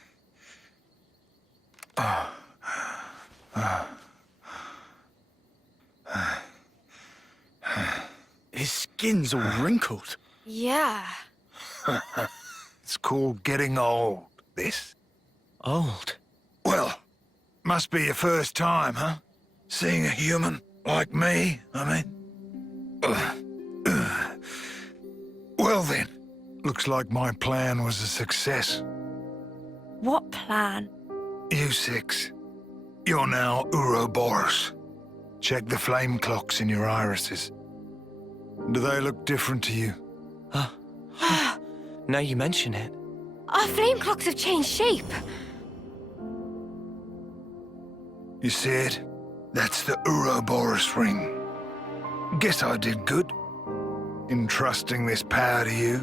His skin's all wrinkled. Yeah. It's called getting old, this. Old? Well, must be your first time, huh? Seeing a human like me, I mean. Well then, looks like my plan was a success. What plan? You six, you're now Uroboros. Check the flame clocks in your irises. Do they look different to you? Now you mention it. Our flame clocks have changed shape. You see it? That's the Uroboros ring. Guess I did good. Entrusting this power to you.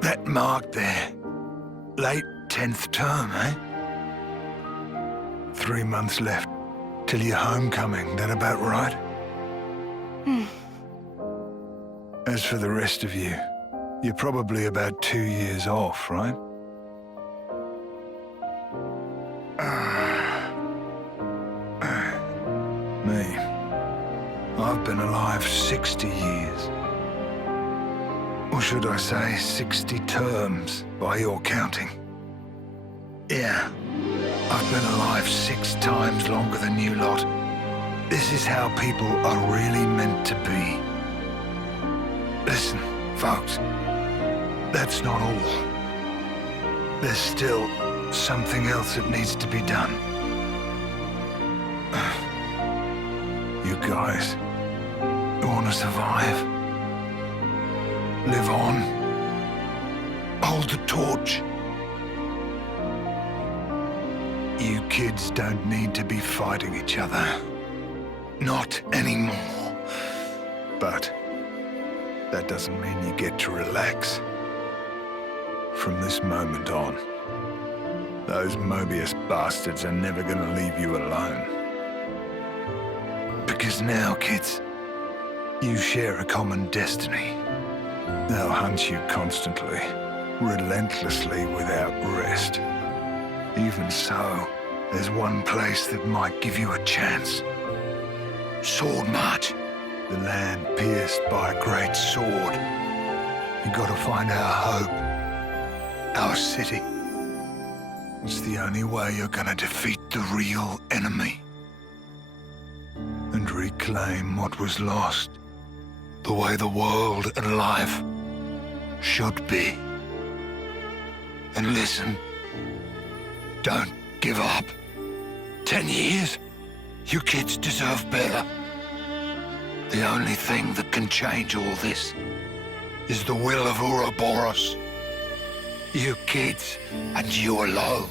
That mark there. Late 10th term, eh? 3 months left till your homecoming. That about right? As for the rest of you, you're probably about 2 years off, right? Me. I've been alive 60 years. Or should I say 60 terms, by your counting. Yeah, I've been alive 6 times longer than you lot. This is how people are really meant to be. Listen, folks, that's not all. There's still something else that needs to be done. You guys, who want to survive? Live on. Hold the torch. You kids don't need to be fighting each other. Not anymore. But that doesn't mean you get to relax. From this moment on, those Mobius bastards are never gonna leave you alone. Because now, kids, you share a common destiny. They'll hunt you constantly, relentlessly, without rest. Even so, there's one place that might give you a chance. Sword March. The land pierced by a great sword. You gotta find our hope. Our city. It's the only way you're gonna defeat the real enemy. And reclaim what was lost. The way the world and life should be. And listen, don't give up. 10 years? You kids deserve better. The only thing that can change all this is the will of Uroboros. You kids, and you alone.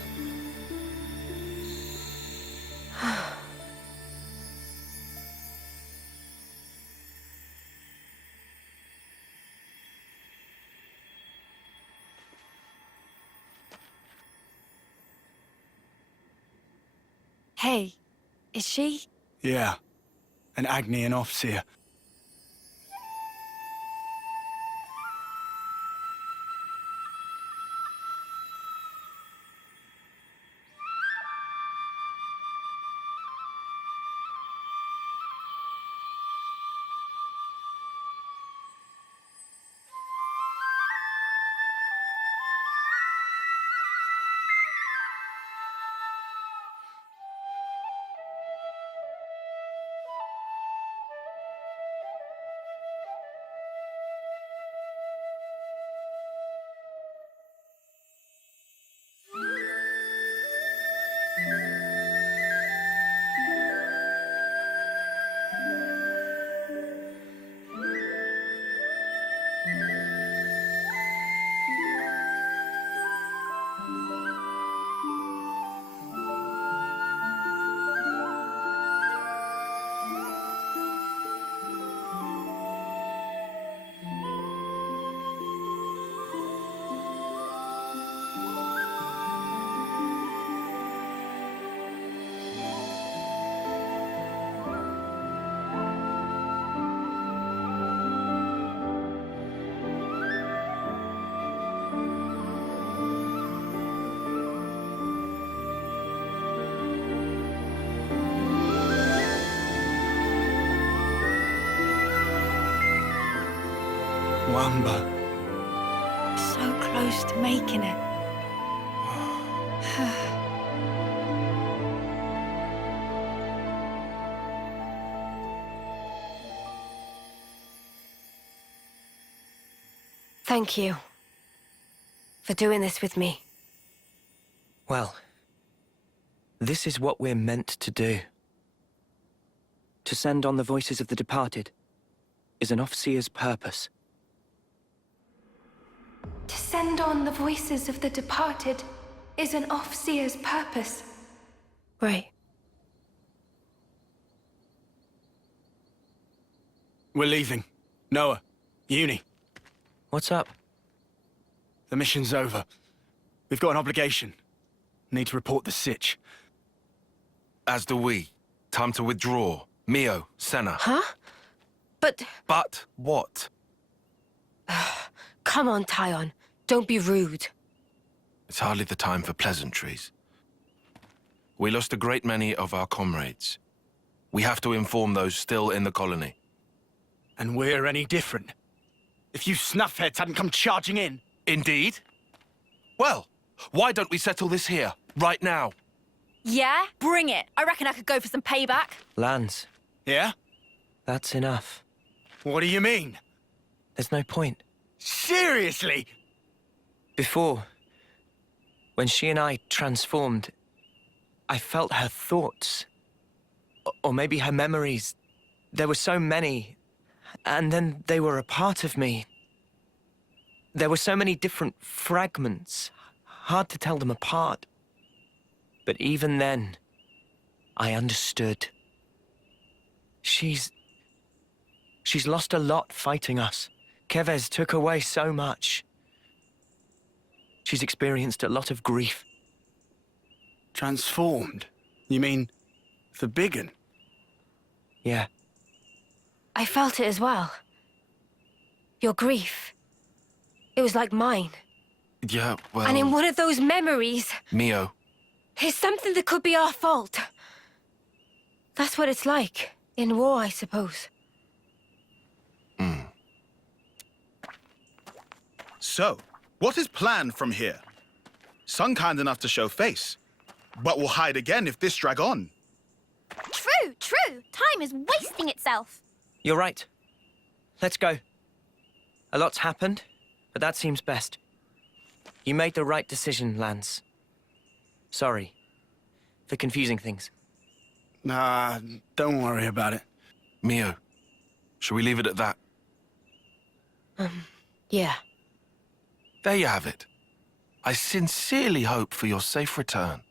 Hey, is she? Yeah, an Agnian officer. Wamba. So close to making it. Thank you for doing this with me. Well, this is what we're meant to do. To send on the voices of the departed is an officer's purpose. To send on the voices of the departed is an officer's purpose. Right. We're leaving. Noah, Uni. What's up? The mission's over. We've got an obligation. Need to report the sitch. As do we. Time to withdraw. Mio, Senna. Huh? But what? come on, Tyon. Don't be rude. It's hardly the time for pleasantries. We lost a great many of our comrades. We have to inform those still in the colony. And we're any different? If you snuffheads hadn't come charging in. Indeed. Well, why don't we settle this here, right now? Yeah? Bring it. I reckon I could go for some payback. Lance. Yeah? That's enough. What do you mean? There's no point. Seriously? Before, when she and I transformed, I felt her thoughts. Or maybe her memories. There were so many. And then they were a part of me. There were so many different fragments. Hard to tell them apart. But even then, I understood. She's lost a lot fighting us. Keves took away so much. She's experienced a lot of grief. Transformed? You mean the big un? Yeah. I felt it as well. Your grief. It was like mine. Yeah, well... And in one of those memories... Mio. Is something that could be our fault. That's what it's like. In war, I suppose. So, what is planned from here? Some kind enough to show face, but will hide again if this drag on. True, true. Time is wasting itself. You're right. Let's go. A lot's happened, but that seems best. You made the right decision, Lance. Sorry for confusing things. Nah, don't worry about it. Mio, shall we leave it at that? Yeah. There you have it. I sincerely hope for your safe return.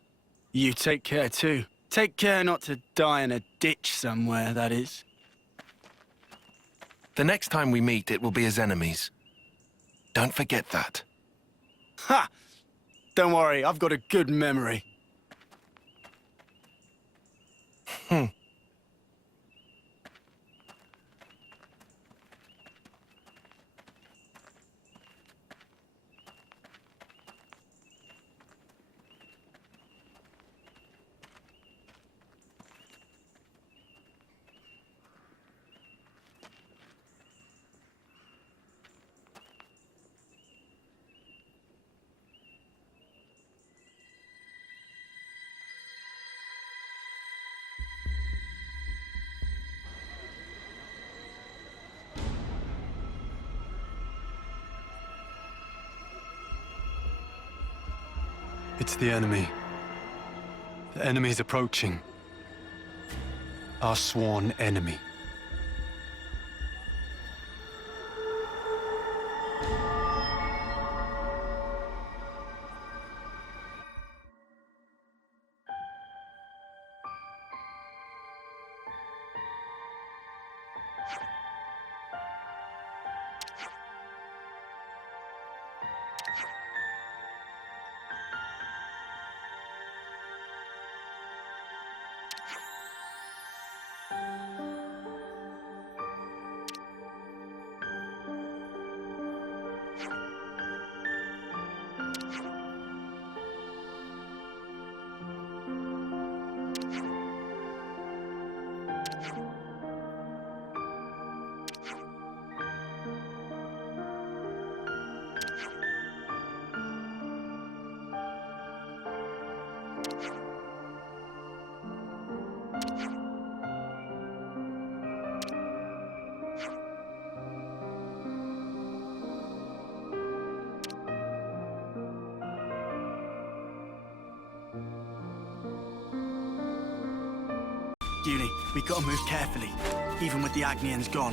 You take care too. Take care not to die in a ditch somewhere, that is. The next time we meet, it will be as enemies. Don't forget that. Ha! Don't worry, I've got a good memory. It's the enemy. The enemy's approaching. Our sworn enemy. Uni, we gotta move carefully, even with the Agnians gone.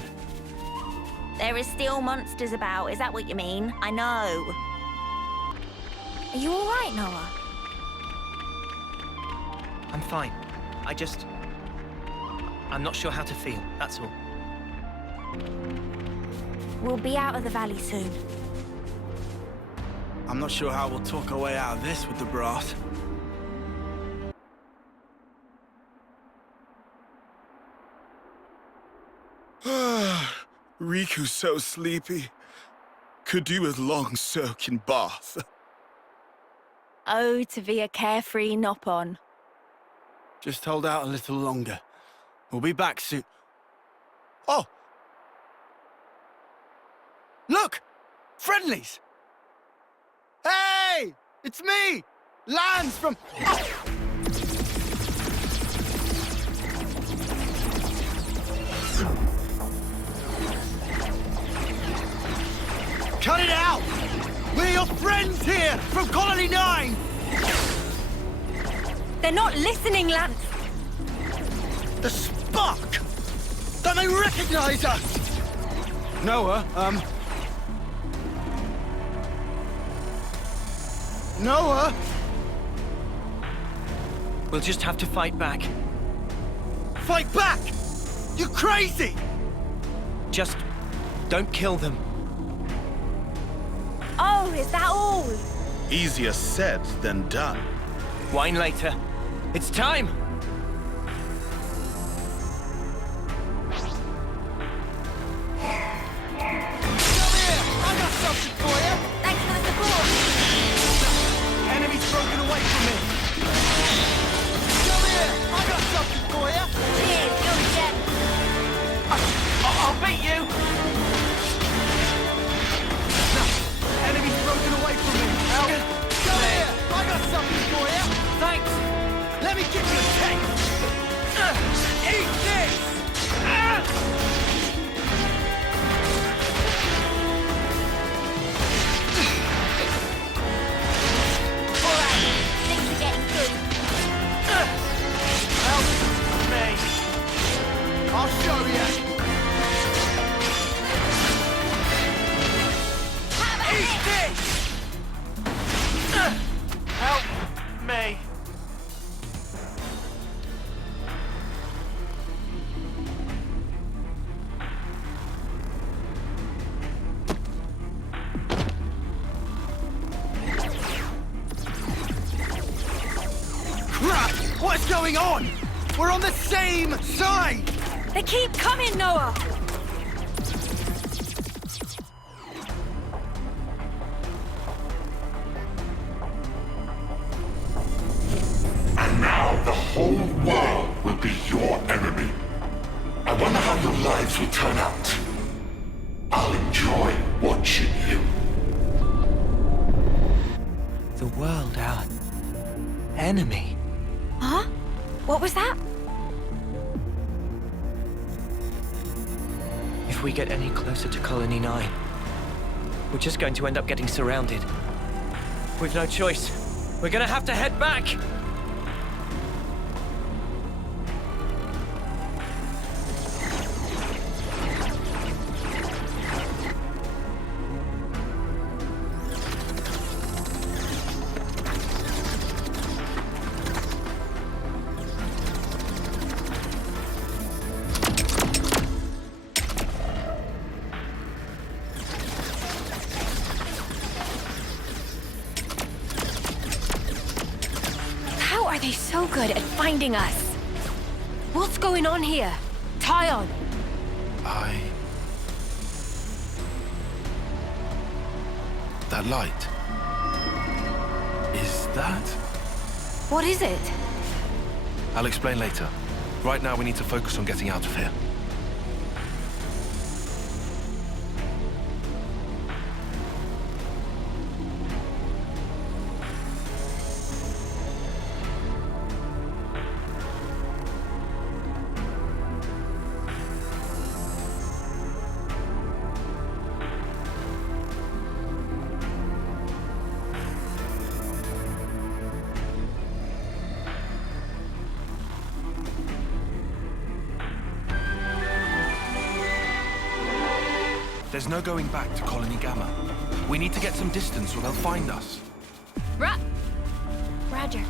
There is still monsters about, is that what you mean? I know. Are you all right, Noah? I'm fine. I'm not sure how to feel, that's all. We'll be out of the valley soon. I'm not sure how we'll talk our way out of this with the brass. Riku's so sleepy. Could do with long soaking bath. Oh, to be a carefree nop-on. Just hold out a little longer. We'll be back soon. Oh! Look! Friendlies! Hey! It's me! Lance from... Cut it out! We're your friends here from Colony 9! They're not listening, Lance! The spark! Don't they recognize us? Noah, Noah? We'll just have to fight back. Fight back! You crazy! Just don't kill them. Oh, is that all? Easier said than done. Wine later. It's time! Something for you. Thanks for the support. Enemy's broken away from me. Come here. I got something for you. Cheers, you're a gem. I'll beat you. Enemy's broken away from me. Help. Come here. I got something for you. Thanks. Let me give you a taste. Eat this. Things are getting good. Help me. I'll show you. Eat this. Help me. Crap! What's going on? We're on the same side! They keep coming, Noah. And now the whole world will be your enemy. I wonder how your lives will turn out. I'll enjoy watching you. The world, our enemy. Huh? What was that? If we get any closer to Colony 9, we're just going to end up getting surrounded. We've no choice. We're gonna have to head back! How are they so good at finding us? What's going on here? Tyon! That light. Is that? What is it? I'll explain later. Right now, we need to focus on getting out of here. There's no going back to Colony Gamma. We need to get some distance or they'll find us. Roger.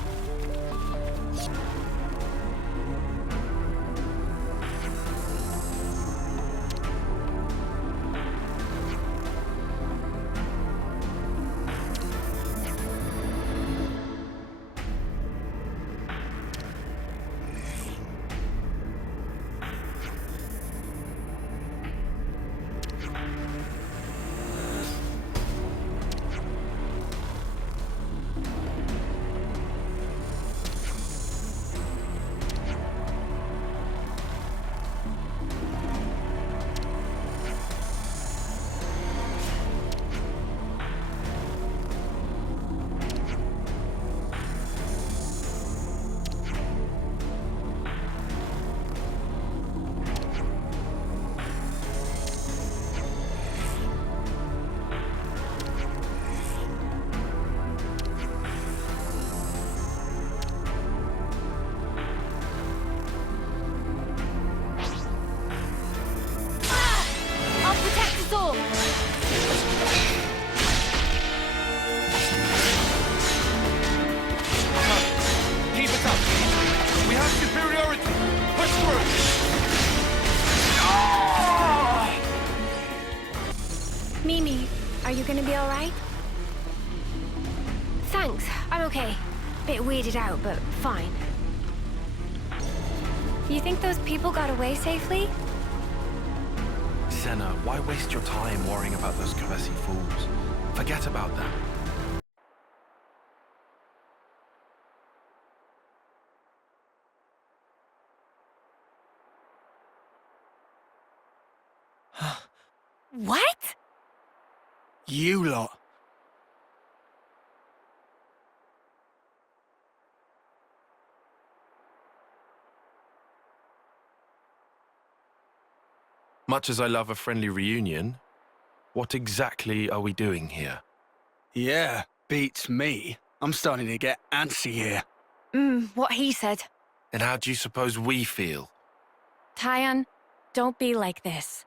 Thanks, I'm okay. Bit weirded out, but fine. You think those people got away safely? Senna, why waste your time worrying about those Kevesi fools? Forget about them. What? You lot. Much as I love a friendly reunion, what exactly are we doing here? Yeah, beats me. I'm starting to get antsy here. What he said. And how do you suppose we feel? Tyan, don't be like this.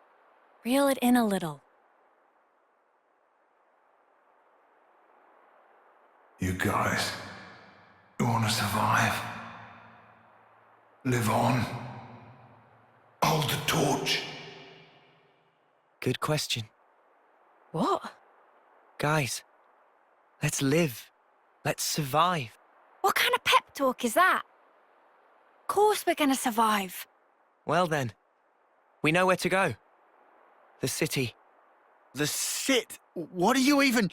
Reel it in a little. You guys, you want to survive? Live on? Hold the torch? Good question. What? Guys, let's live. Let's survive. What kind of pep talk is that? Of course we're gonna survive. Well then, we know where to go. The city. The sit? What are you even...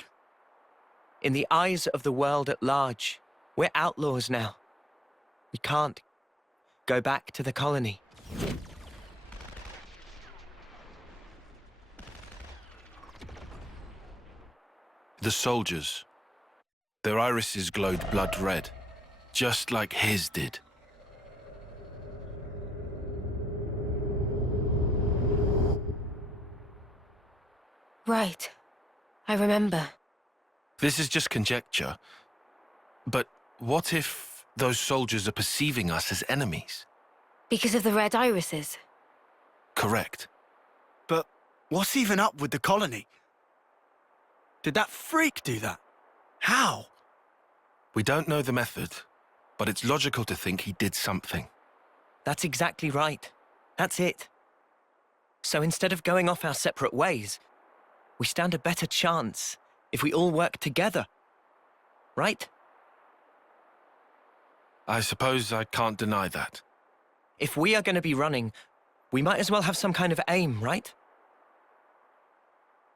In the eyes of the world at large, we're outlaws now. We can't go back to the colony. The soldiers. Their irises glowed blood red, just like his did. Right. I remember. This is just conjecture. But what if those soldiers are perceiving us as enemies? Because of the red irises? Correct. But what's even up with the colony? Did that freak do that? How? We don't know the method, but it's logical to think he did something. That's exactly right. That's it. So instead of going off our separate ways, we stand a better chance if we all work together. Right? I suppose I can't deny that. If we are going to be running, we might as well have some kind of aim, right?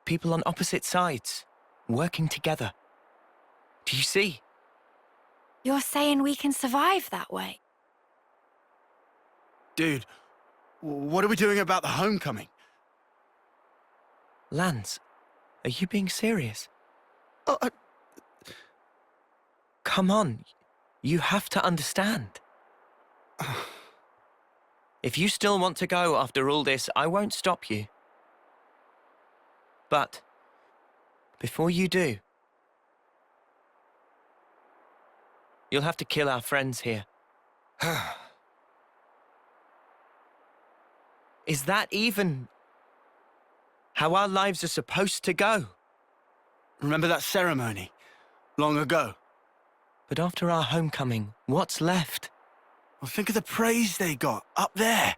People on opposite sides, working together. Do you see? You're saying we can survive that way? Dude, what are we doing about the homecoming? Lance, are you being serious? Come on, you have to understand. If you still want to go after all this, I won't stop you. But before you do, you'll have to kill our friends here. Is that even how our lives are supposed to go? Remember that ceremony? Long ago? But after our homecoming, what's left? Well, think of the praise they got, up there.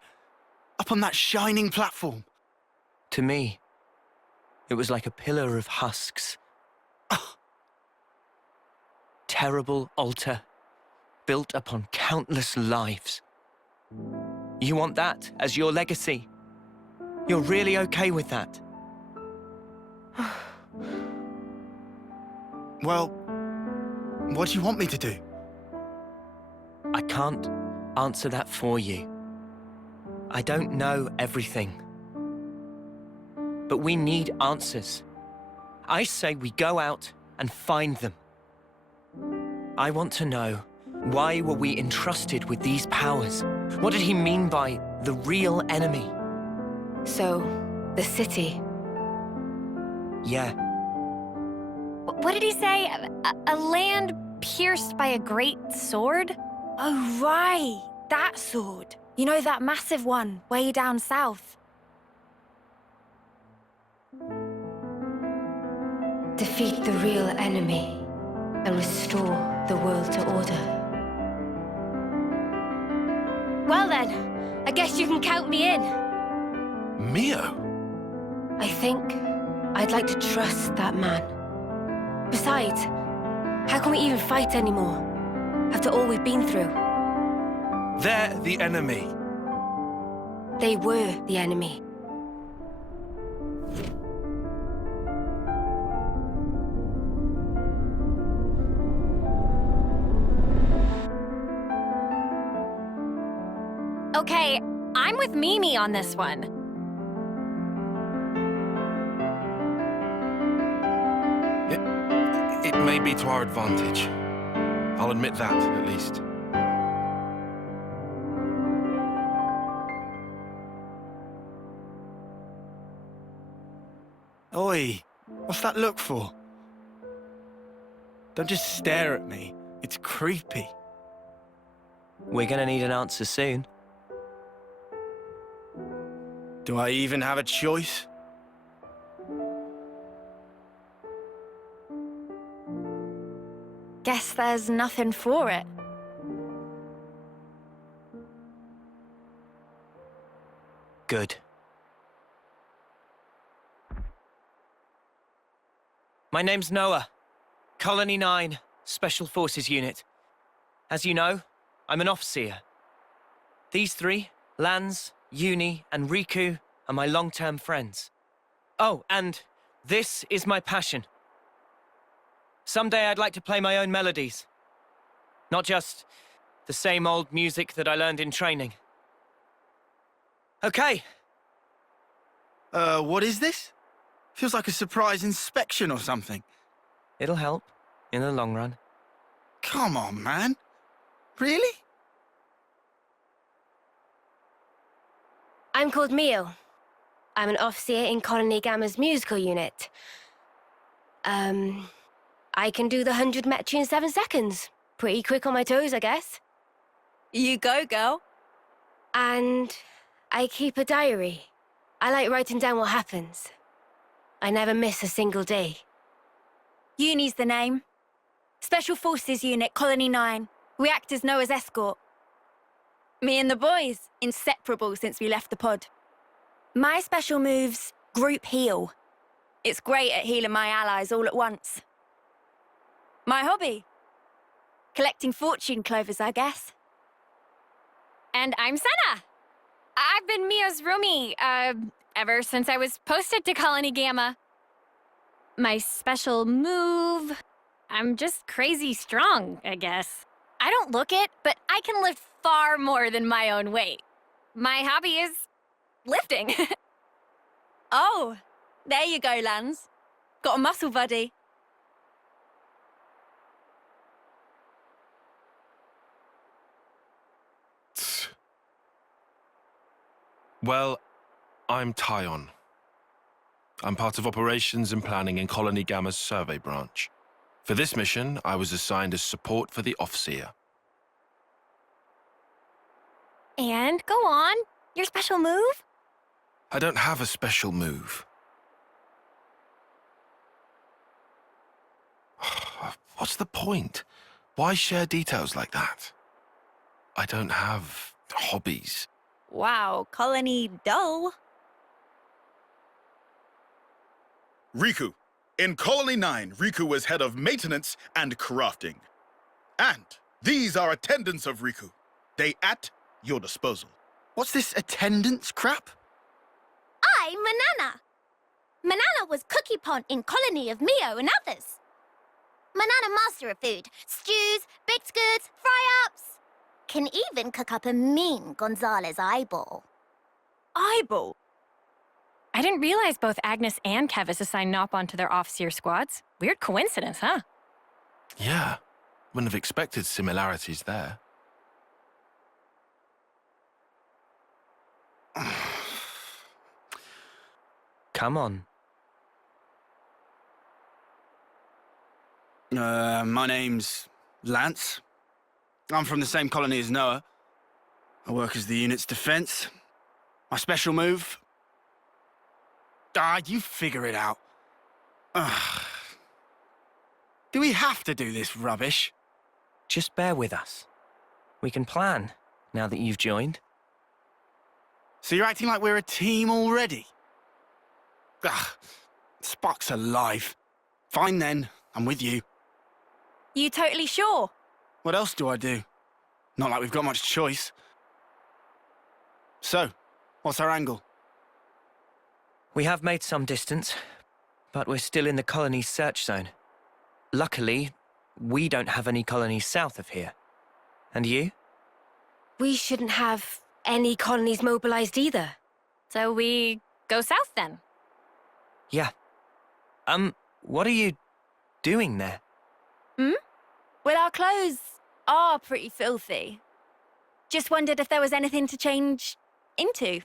Up on that shining platform. To me, it was like a pillar of husks. Terrible altar, built upon countless lives. You want that as your legacy? You're really okay with that? Well, what do you want me to do? I can't answer that for you. I don't know everything. But we need answers. I say we go out and find them. I want to know, why were we entrusted with these powers? What did he mean by the real enemy? So, the city. Yeah. What did he say? A land pierced by a great sword? Oh, right. That sword. You know, that massive one, way down south. Defeat the real enemy and restore the world to order. Well then, I guess you can count me in. Mio? I think I'd like to trust that man. Besides, How can we even fight anymore? After all we've been through? They're the enemy. They were the enemy. Okay, I'm with Mimi on this one. It may be to our advantage. I'll admit that, at least. Oi, what's that look for? Don't just stare at me. It's creepy. We're gonna need an answer soon. Do I even have a choice? Guess there's nothing for it. Good. My name's Noah. Colony 9, Special Forces Unit. As you know, I'm an officer. These three, Lance, Uni, and Riku, are my long-term friends. Oh, and this is my passion. Someday I'd like to play my own melodies. Not just the same old music that I learned in training. Okay. What is this? Feels like a surprise inspection or something. It'll help, in the long run. Come on, man. Really? I'm called Mio. I'm an officer in Colony Gamma's musical unit. I can do the 100 metri in 7 seconds. Pretty quick on my toes, I guess. You go, girl. And I keep a diary. I like writing down what happens. I never miss a single day. Uni's the name. Special Forces Unit, Colony 9. We act as Noah's escort. Me and the boys, inseparable since we left the pod. My special move's Group Heal. It's great at healing my allies all at once. My hobby? Collecting fortune clovers, I guess. And I'm Senna. I've been Mio's roomie, ever since I was posted to Colony Gamma. My special move... I'm just crazy strong, I guess. I don't look it, but I can lift far more than my own weight. My hobby is... lifting. Oh, there you go, Lance. Got a muscle buddy. Well, I'm Tyon. I'm part of operations and planning in Colony Gamma's survey branch. For this mission, I was assigned as support for the officer. And go on. Your special move? I don't have a special move. What's the point? Why share details like that? I don't have hobbies. Wow, Colony dull. Riku. In Colony 9, Riku was head of maintenance and crafting. And these are attendants of Riku. They at your disposal. What's this attendance crap? I'm Manana. Manana was cookie pond in Colony of Mio and others. Manana master of food. Stews, baked goods, fry-ups. Can even cook up a mean Gonzalez eyeball. Eyeball? I didn't realize both Agnus and Keves assigned Nop onto their officer squads. Weird coincidence, huh? Yeah, wouldn't have expected similarities there. Come on. My name's Lance. I'm from the same colony as Noah. I work as the unit's defense. My special move... you figure it out. Ugh. Do we have to do this rubbish? Just bear with us. We can plan, now that you've joined. So you're acting like we're a team already? Ugh. Spark's alive. Fine then, I'm with you. You totally sure? What else do I do? Not like we've got much choice. So, what's our angle? We have made some distance, but we're still in the colony's search zone. Luckily, we don't have any colonies south of here. And you? We shouldn't have any colonies mobilized either. So we go south then? Yeah. What are you doing there? Well, our clothes are pretty filthy. Just wondered if there was anything to change into.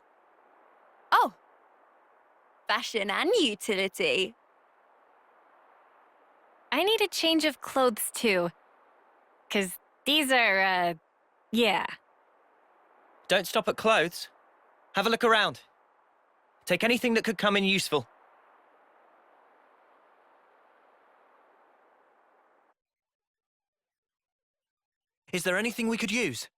Oh. Fashion and utility. I need a change of clothes too. 'Cause these are, yeah. Don't stop at clothes. Have a look around. Take anything that could come in useful. Is there anything we could use?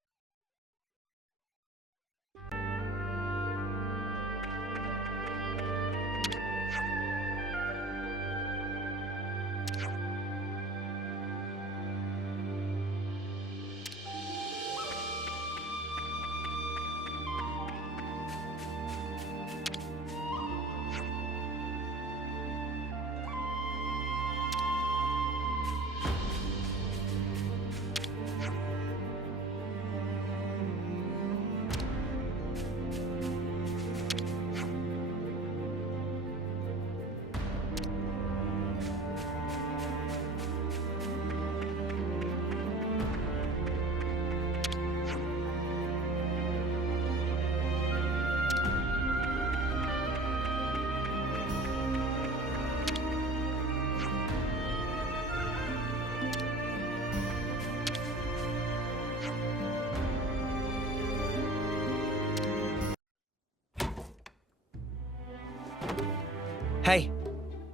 Hey,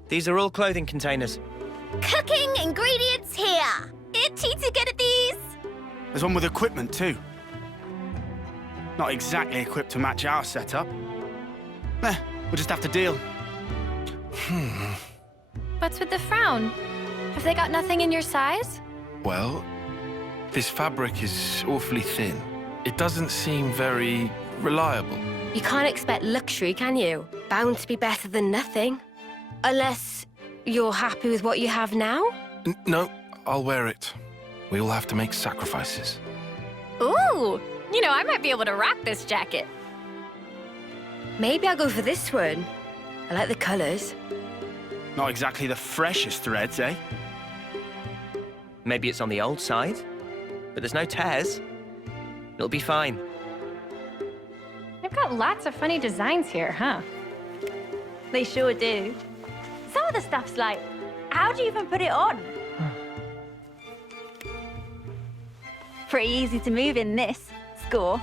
these are all clothing containers. Cooking ingredients here! Itchy to get at these! There's one with equipment, too. Not exactly equipped to match our setup. We'll just have to deal. What's with the frown? Have they got nothing in your size? Well, this fabric is awfully thin. It doesn't seem very reliable. You can't expect luxury, can you? Bound to be better than nothing. Unless you're happy with what you have now? No, I'll wear it. We all have to make sacrifices. Ooh! You know, I might be able to rock this jacket. Maybe I'll go for this one. I like the colors. Not exactly the freshest threads, eh? Maybe it's on the old side, but there's no tears. It'll be fine. They've got lots of funny designs here, huh? They sure do. Some of the stuff's like, how do you even put it on? Pretty easy to move in this. Score.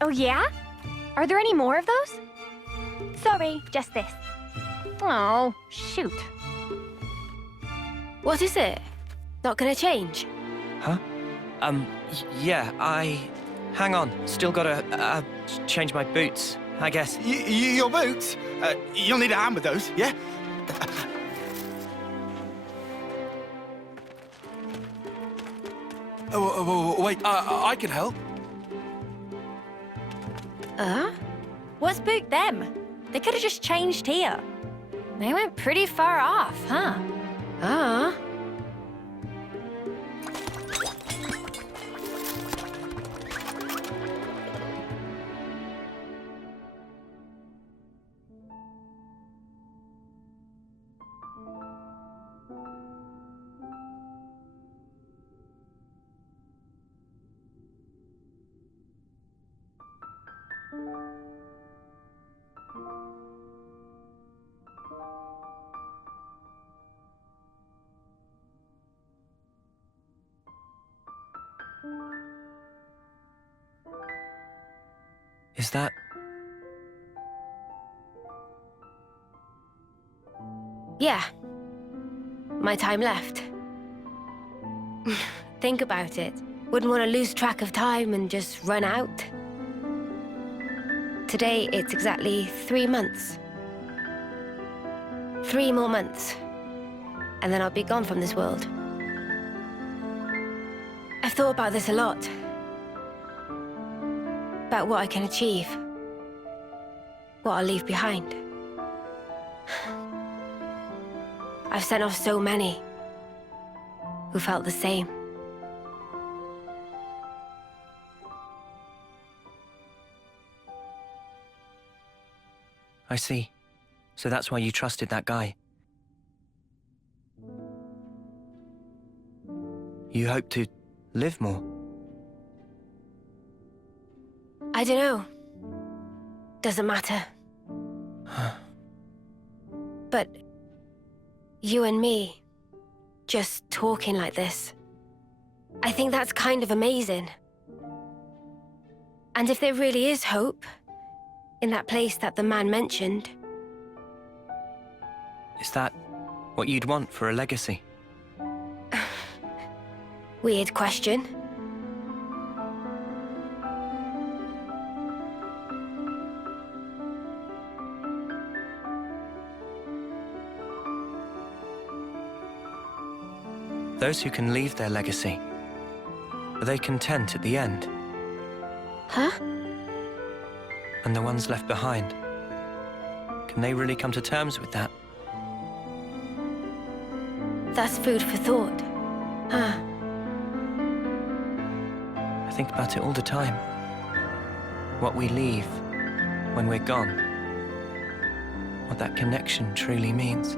Oh, yeah? Are there any more of those? Sorry, just this. Oh, shoot. What is it? Not gonna change? Huh? Yeah, Hang on, still gotta, change my boots, I guess. Your boots? You'll need a hand with those, yeah? Wait, I can help. What's spooked them? They could have just changed here. They went pretty far off, huh? Is that... Yeah. My time left. Think about it. Wouldn't want to lose track of time and just run out. Today, it's exactly 3 months. 3 more months. And then I'll be gone from this world. I've thought about this a lot. About what I can achieve. What I'll leave behind. I've sent off so many who felt the same. I see. So that's why you trusted that guy. You hope to live more. I don't know. Doesn't matter. But you and me, just talking like this, I think that's kind of amazing. And if there really is hope, in that place that the man mentioned... Is that what you'd want for a legacy? Weird question. Those who can leave their legacy, are they content at the end? Huh? And the ones left behind, can they really come to terms with that? That's food for thought. Huh? I think about it all the time. What we leave when we're gone. What that connection truly means.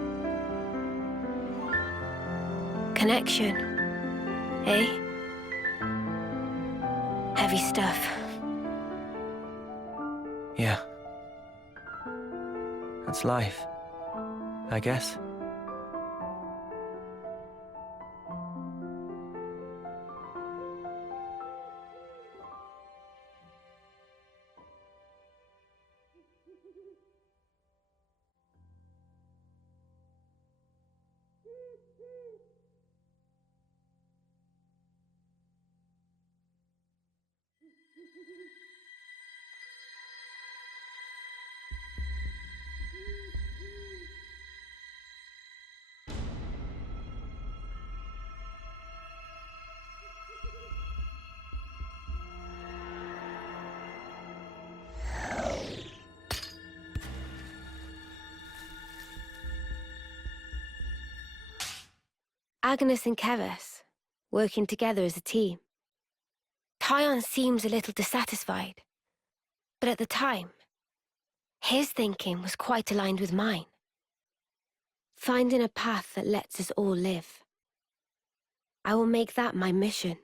Connection, eh? Heavy stuff. Yeah. That's life, I guess. Agnus and Keves, working together as a team. Tyon seems a little dissatisfied, but at the time, his thinking was quite aligned with mine. Finding a path that lets us all live. I will make that my mission.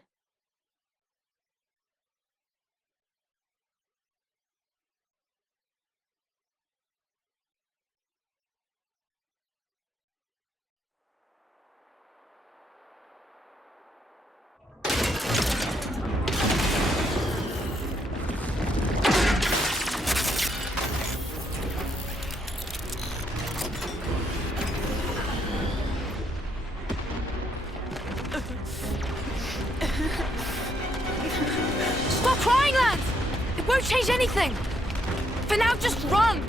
Stop crying, lads! It won't change anything! For now, just run!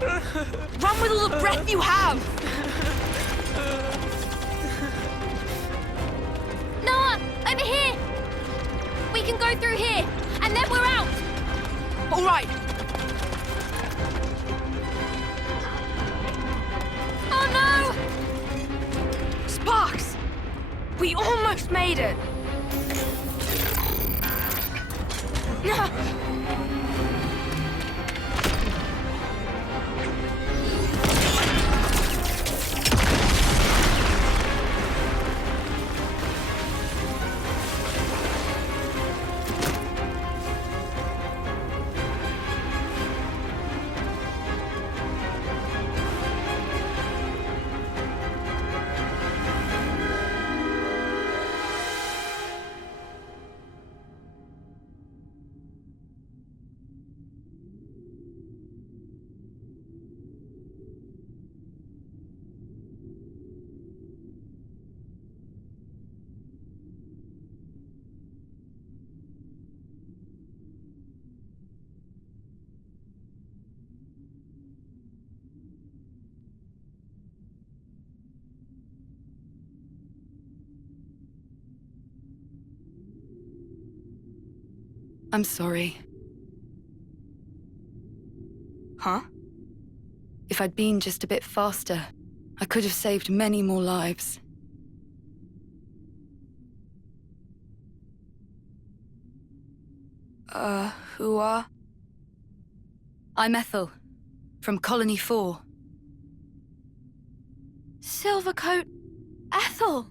Run with all the breath you have! Noah, over here! We can go through here, and then we're out! All right. Oh no! Sparks! We almost made it! I'm sorry. Huh? If I'd been just a bit faster, I could have saved many more lives. Who are? I'm Ethel, from Colony 4. Silvercoat Ethel!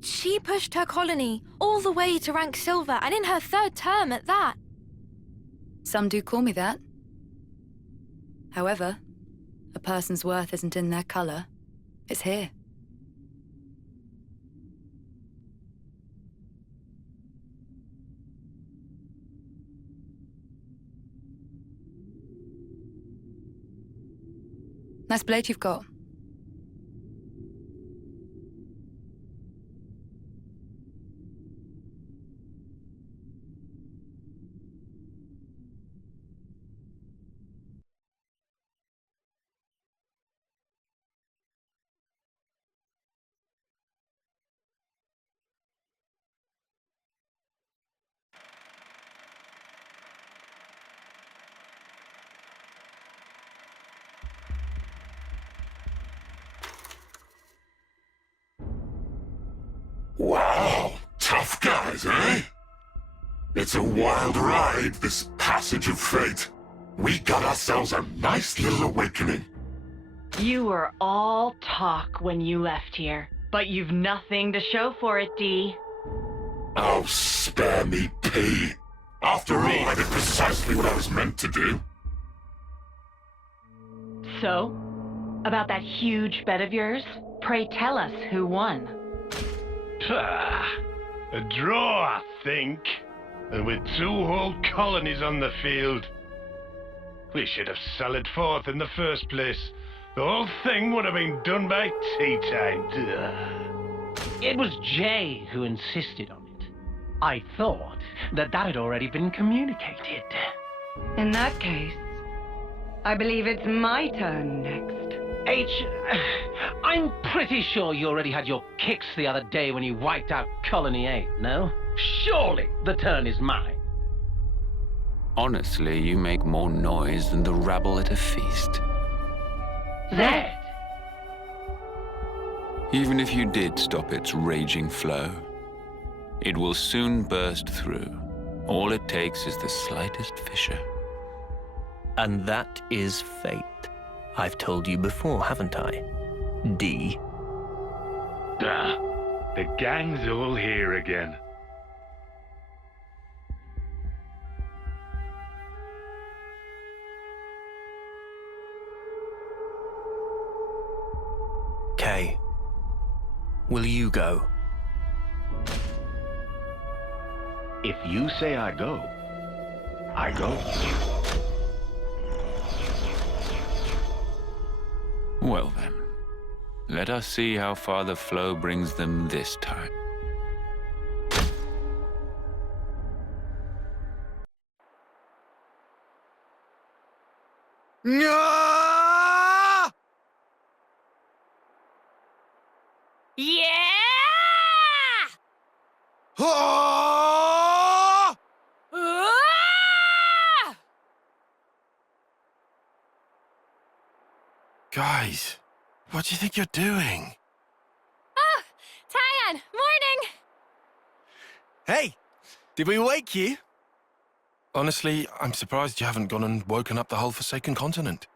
She pushed her colony all the way to rank silver, and in her 3rd term at that. Some do call me that. However, a person's worth isn't in their color. It's here. Nice blade you've got. Wow, tough guys, eh? It's a wild ride, this passage of fate. We got ourselves a nice little awakening. You were all talk when you left here, but you've nothing to show for it, Dee. Oh, spare me, P. After all, I did precisely what I was meant to do. So, about that huge bet of yours, pray tell us who won. A draw, I think. And with 2 whole colonies on the field. We should have sallied forth in the first place. The whole thing would have been done by tea time. It was Jay who insisted on it. I thought that had already been communicated. In that case, I believe it's my turn next. I'm pretty sure you already had your kicks the other day when you wiped out Colony 8, no? Surely the turn is mine. Honestly, you make more noise than the rabble at a feast. Zed! Even if you did stop its raging flow, it will soon burst through. All it takes is the slightest fissure. And that is fate. I've told you before, haven't I? D. The gang's all here again. Kay, will you go? If you say I go, I go. Well then, let us see how far the flow brings them this time. No! Yeah! Oh! Guys, what do you think you're doing? Oh, Tyon, morning! Hey, did we wake you? Honestly, I'm surprised you haven't gone and woken up the whole Forsaken Continent.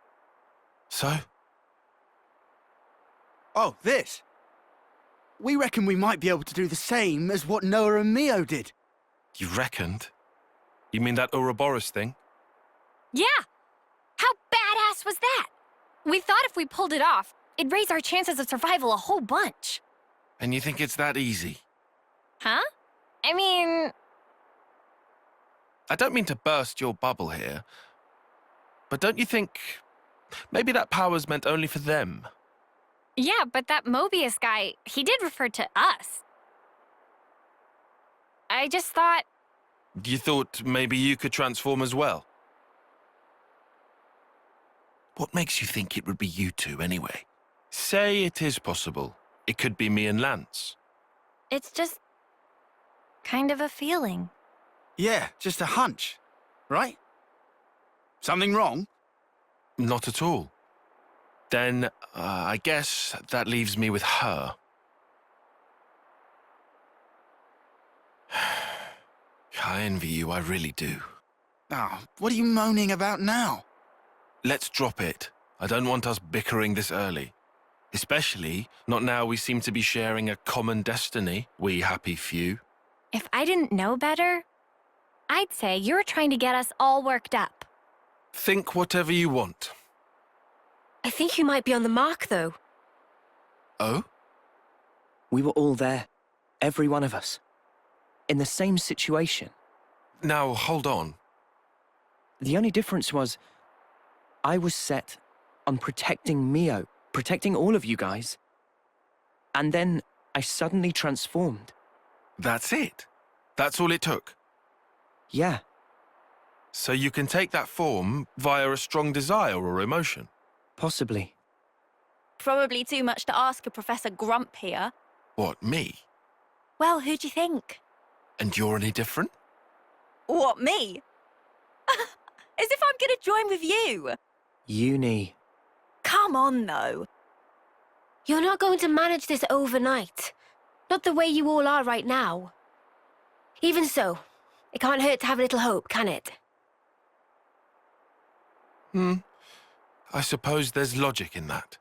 So? Oh, this. We reckon we might be able to do the same as what Noah and Mio did. You reckoned? You mean that Uroboros thing? Yeah! How badass was that? We thought if we pulled it off, it'd raise our chances of survival a whole bunch. And you think it's that easy? Huh? I mean... I don't mean to burst your bubble here, but don't you think maybe that power's meant only for them? Yeah, but that Mobius guy, he did refer to us. I just thought... You thought maybe you could transform as well? What makes you think it would be you two, anyway? Say it is possible. It could be me and Lance. It's just... kind of a feeling. Yeah, just a hunch, right? Something wrong? Not at all. Then, I guess that leaves me with her. I envy you, I really do. Oh, what are you moaning about now? Let's drop it. I don't want us bickering this early. Especially not now we seem to be sharing a common destiny, we happy few. If I didn't know better, I'd say you're trying to get us all worked up. Think whatever you want. I think you might be on the mark, though. Oh? We were all there. Every one of us. In the same situation. Now, hold on. The only difference was, I was set on protecting Mio, protecting all of you guys. And then I suddenly transformed. That's it? That's all it took? Yeah. So you can take that form via a strong desire or emotion? Possibly. Probably too much to ask a Professor Grump here. What, me? Well, who do you think? And you're any different? What, me? As if I'm gonna join with you. Uni. Come on, though. You're not going to manage this overnight. Not the way you all are right now. Even so, it can't hurt to have a little hope, can it? I suppose there's logic in that.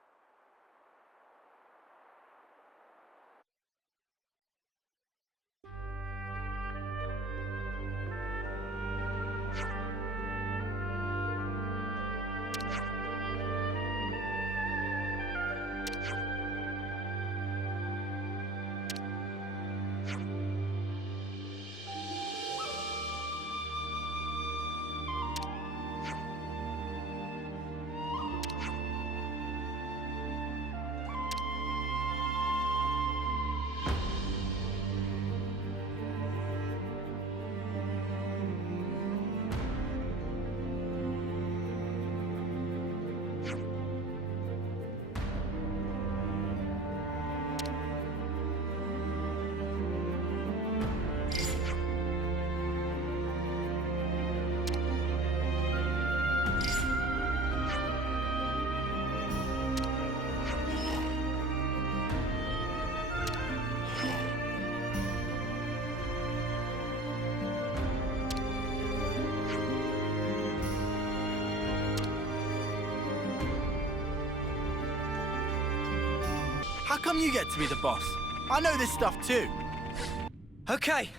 How come you get to be the boss? I know this stuff too. Okay.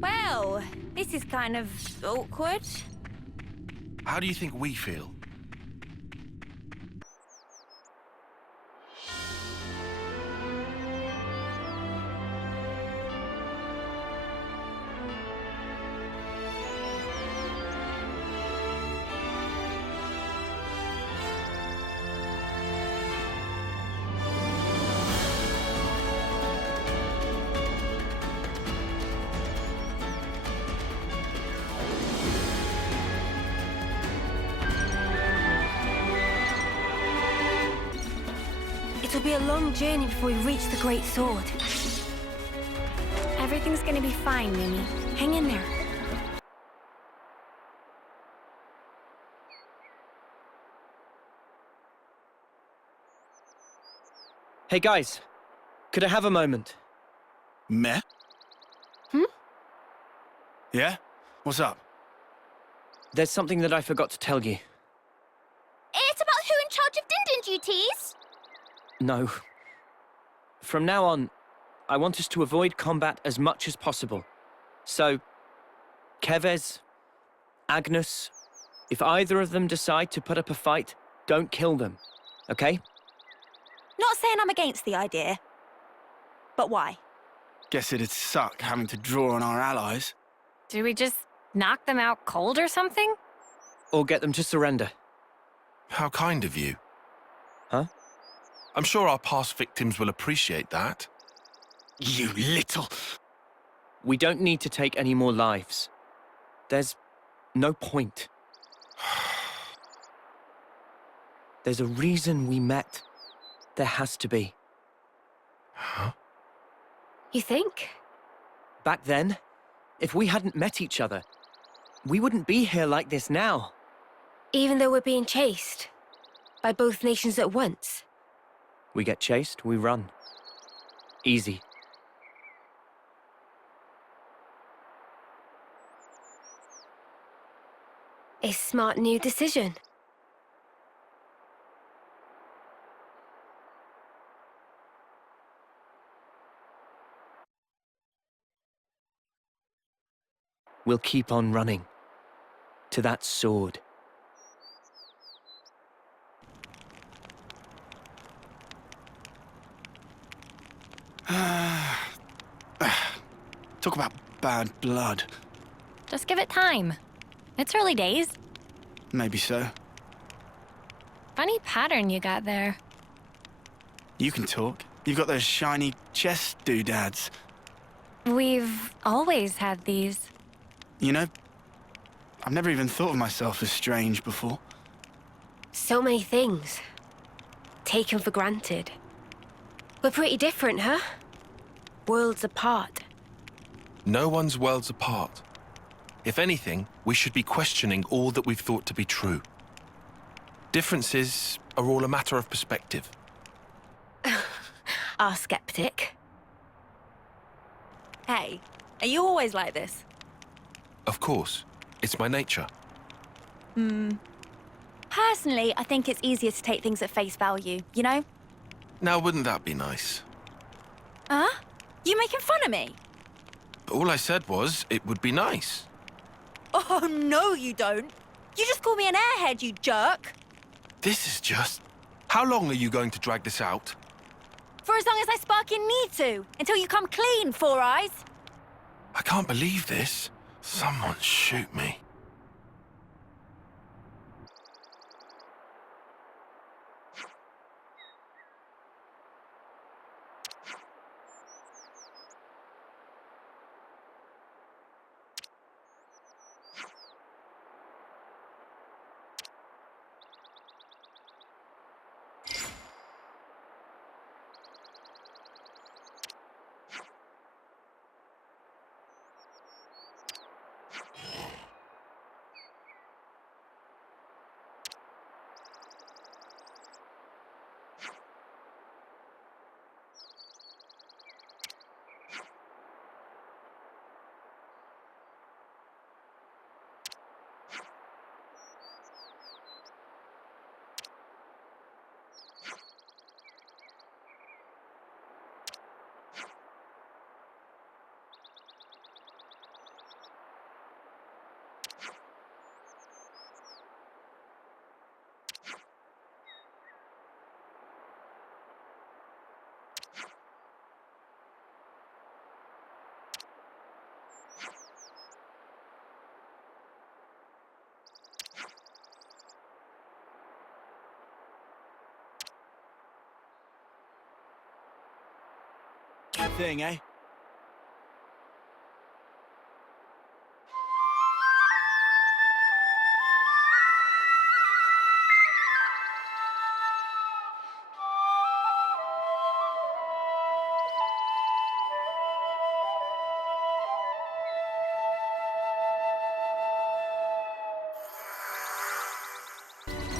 Well, this is kind of awkward. How do you think we feel? It'll be a long journey before we reach the Great Sword. Everything's gonna be fine, Mimi. Hang in there. Hey guys, could I have a moment? Meh? Yeah? What's up? There's something that I forgot to tell you. It's about who in charge of Din duties. No. From now on, I want us to avoid combat as much as possible. So, Keves, Agnus, if either of them decide to put up a fight, don't kill them, okay? Not saying I'm against the idea. But why? Guess it'd suck having to draw on our allies. Do we just knock them out cold or something? Or get them to surrender. How kind of you. Huh? I'm sure our past victims will appreciate that. You little... We don't need to take any more lives. There's no point. There's a reason we met. There has to be. Huh? You think? Back then, if we hadn't met each other, we wouldn't be here like this now. Even though we're being chased by both nations at once? We get chased, we run. Easy. A smart new decision. We'll keep on running. To that sword. Talk about bad blood. Just give it time. It's early days. Maybe so. Funny pattern you got there. You can talk. You've got those shiny chest doodads. We've always had these. You know, I've never even thought of myself as strange before. So many things. Taken for granted. We're pretty different, huh? Worlds apart. No one's worlds apart. If anything, we should be questioning all that we've thought to be true. Differences are all a matter of perspective. Our skeptic. Hey, are you always like this? Of course. It's my nature. Personally, I think it's easier to take things at face value, you know? Now, wouldn't that be nice? Huh? You making fun of me? All I said was, it would be nice. Oh, no, you don't. You just call me an airhead, you jerk. This is just... How long are you going to drag this out? For as long as I sparking need to, until you come clean, Four Eyes. I can't believe this. Someone shoot me. Thing, eh?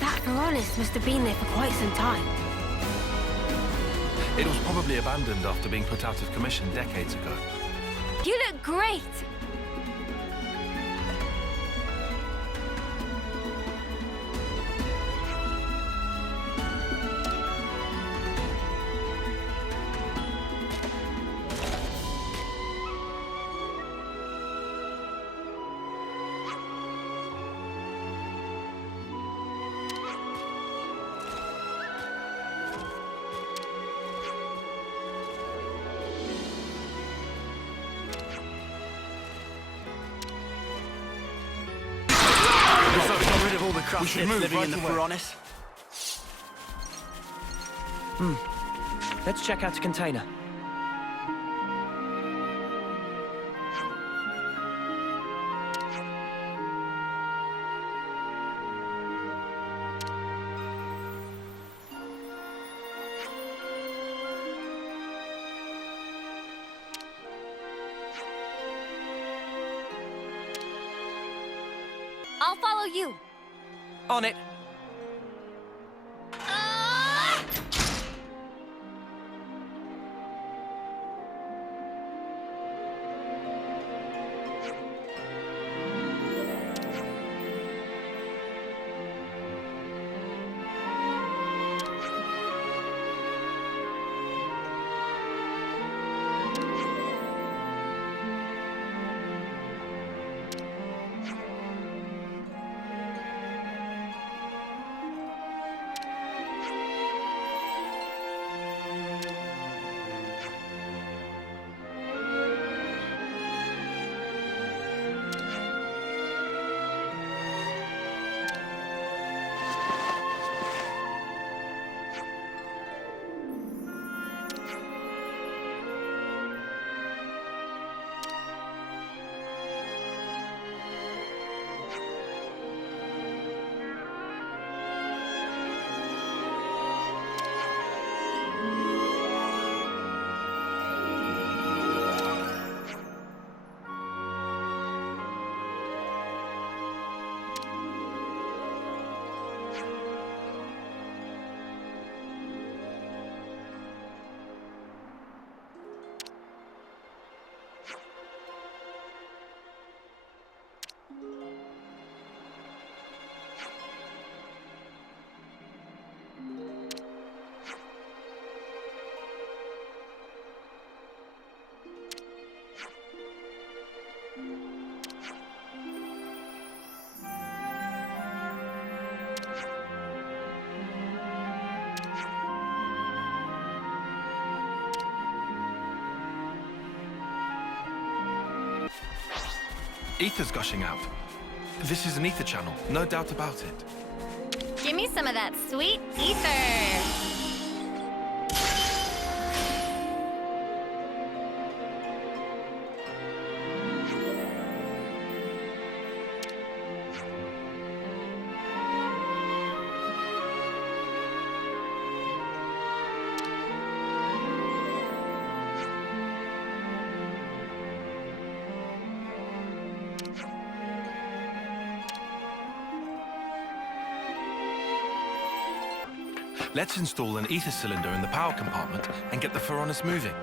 That Veronis must have been there for quite some time. It was probably abandoned after being put out of commission decades ago. You look great. We should move living in the Veronis. Let's check out the container. I'll follow you. On it. Ether's gushing out. This is an ether channel, no doubt about it. Give me some of that sweet ether. Let's install an ether cylinder in the power compartment and get the Pharaonis moving.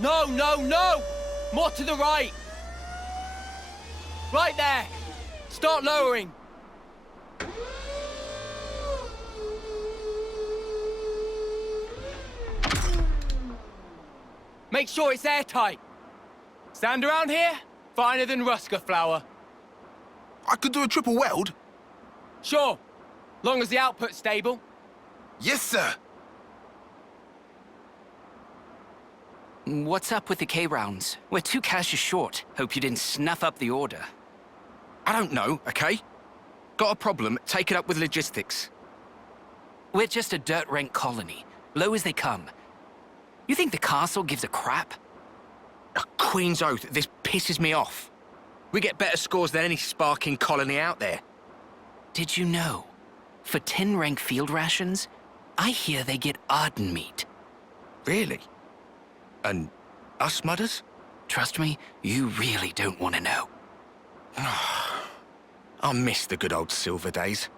No, no, no! More to the right! Right there! Start lowering! Make sure it's airtight. Sand around here? Finer than Rusker flour. I could do a triple weld. Sure, long as the output's stable. Yes, sir. What's up with the K-rounds? We're 2 caches short. Hope you didn't snuff up the order. I don't know, okay? Got a problem, take it up with logistics. We're just a dirt rank colony, low as they come. You think the castle gives a crap? A Queen's oath, this pisses me off. We get better scores than any sparking colony out there. Did you know? For 10 rank field rations, I hear they get Arden meat. Really? And us mudders? Trust me, you really don't want to know. I miss the good old silver days.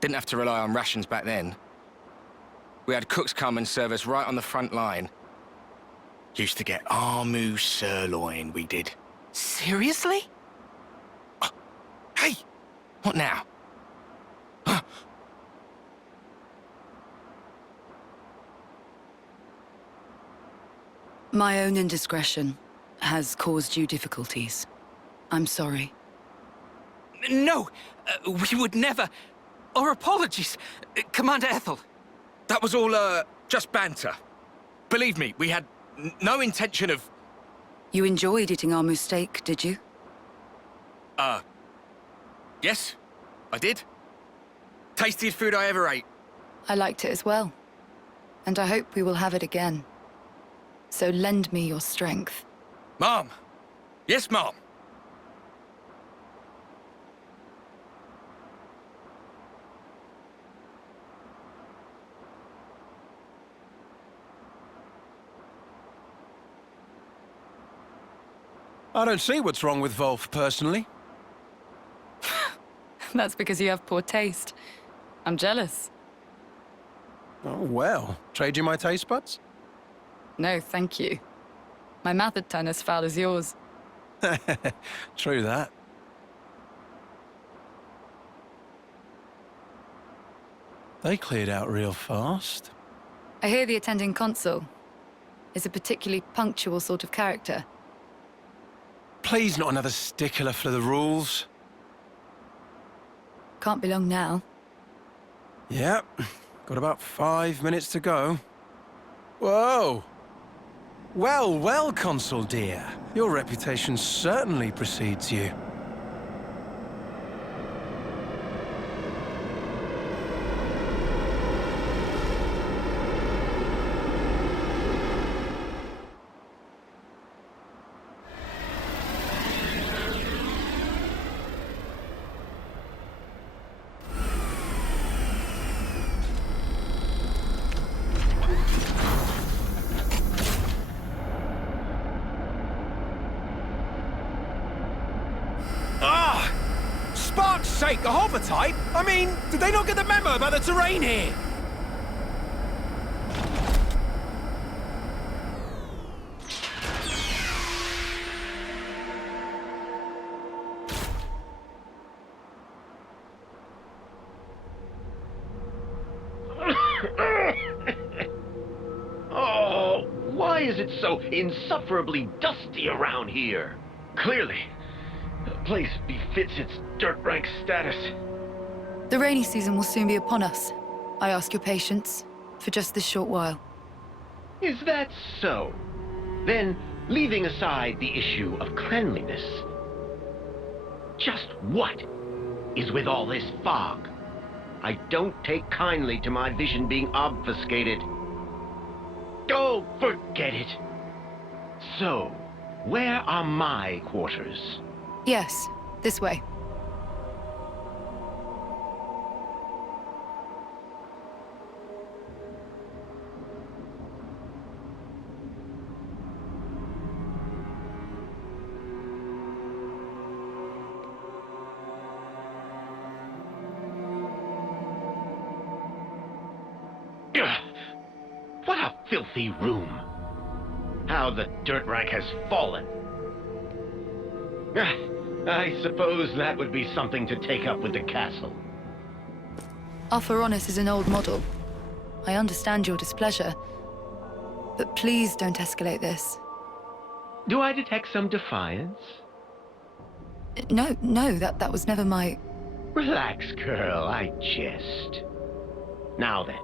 Didn't have to rely on rations back then. We had cooks come and serve us right on the front line. Used to get Armu sirloin, we did. Seriously? Hey! What now? My own indiscretion has caused you difficulties. I'm sorry. No! We would never... Our apologies, Commander Ethel. That was all, just banter. Believe me, we had no intention of... You enjoyed eating Armu steak, did you? Yes, I did. Tastiest food I ever ate. I liked it as well. And I hope we will have it again. So lend me your strength. Mom! Yes, Mom! I don't see what's wrong with Wolf, personally. That's because you have poor taste. I'm jealous. Oh, well. Trade you my taste buds? No, thank you. My mouth would turn as foul as yours. True that. They cleared out real fast. I hear the attending consul is a particularly punctual sort of character. Please, not another stickler for the rules. Can't be long now. Yep. Got about 5 minutes to go. Whoa! Well, well, Consul dear. Your reputation certainly precedes you. A hover type? I mean, did they not get the memo about the terrain here? Oh, why is it so insufferably dusty around here? Clearly, the place befits its dirt rank status. The rainy season will soon be upon us. I ask your patience for just this short while. Is that so? Then, leaving aside the issue of cleanliness, just what is with all this fog? I don't take kindly to my vision being obfuscated. Oh, forget it. So, where are my quarters? Yes, this way. What a filthy room. How the dirt rank has fallen. I suppose that would be something to take up with the castle. Unforeseen is an old model. I understand your displeasure, but please don't escalate this. Do I detect some defiance? No, that was never my... Relax, girl, I jest. Now then,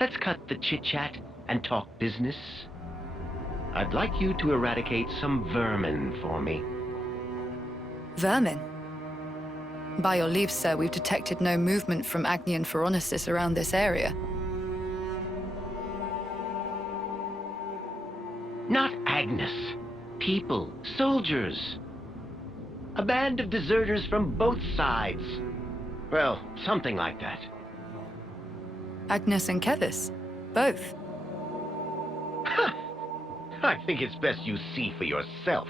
let's cut the chit-chat and talk business. I'd like you to eradicate some vermin for me. Vermin? By your leave, sir, we've detected no movement from Agni and Phoronesis around this area. Not Agnus. People, soldiers. A band of deserters from both sides. Well, something like that. Agnus and Keves? Both? I think it's best you see for yourself.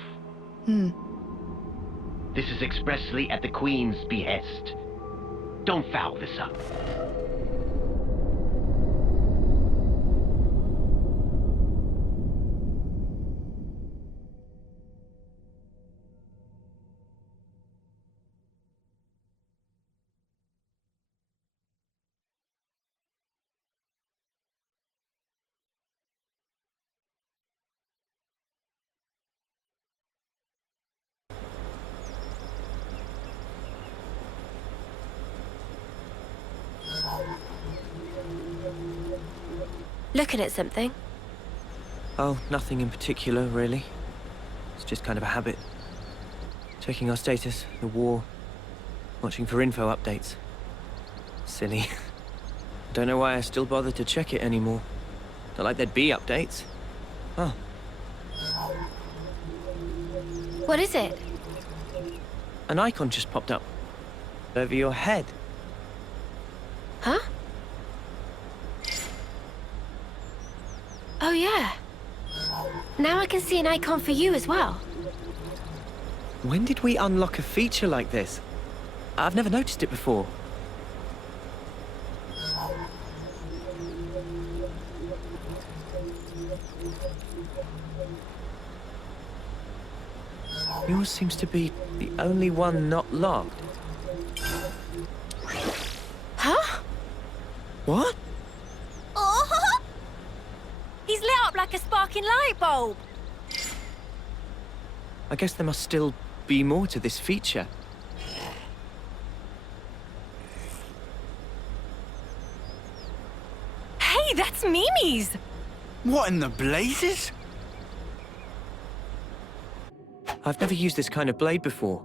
This is expressly at the Queen's behest. Don't foul this up. Looking at something? Oh, nothing in particular, really. It's just kind of a habit. Checking our status, the war, watching for info updates. Silly. I don't know why I still bother to check it anymore. Not like there'd be updates. Oh. What is it? An icon just popped up. Over your head. Huh? Oh, yeah. Now I can see an icon for you as well. When did we unlock a feature like this? I've never noticed it before. Yours seems to be the only one not locked. Huh? What? Oh! He's lit up like a sparking light bulb. I guess there must still be more to this feature. Hey, that's Mimi's! What in the blazes? I've never used this kind of blade before,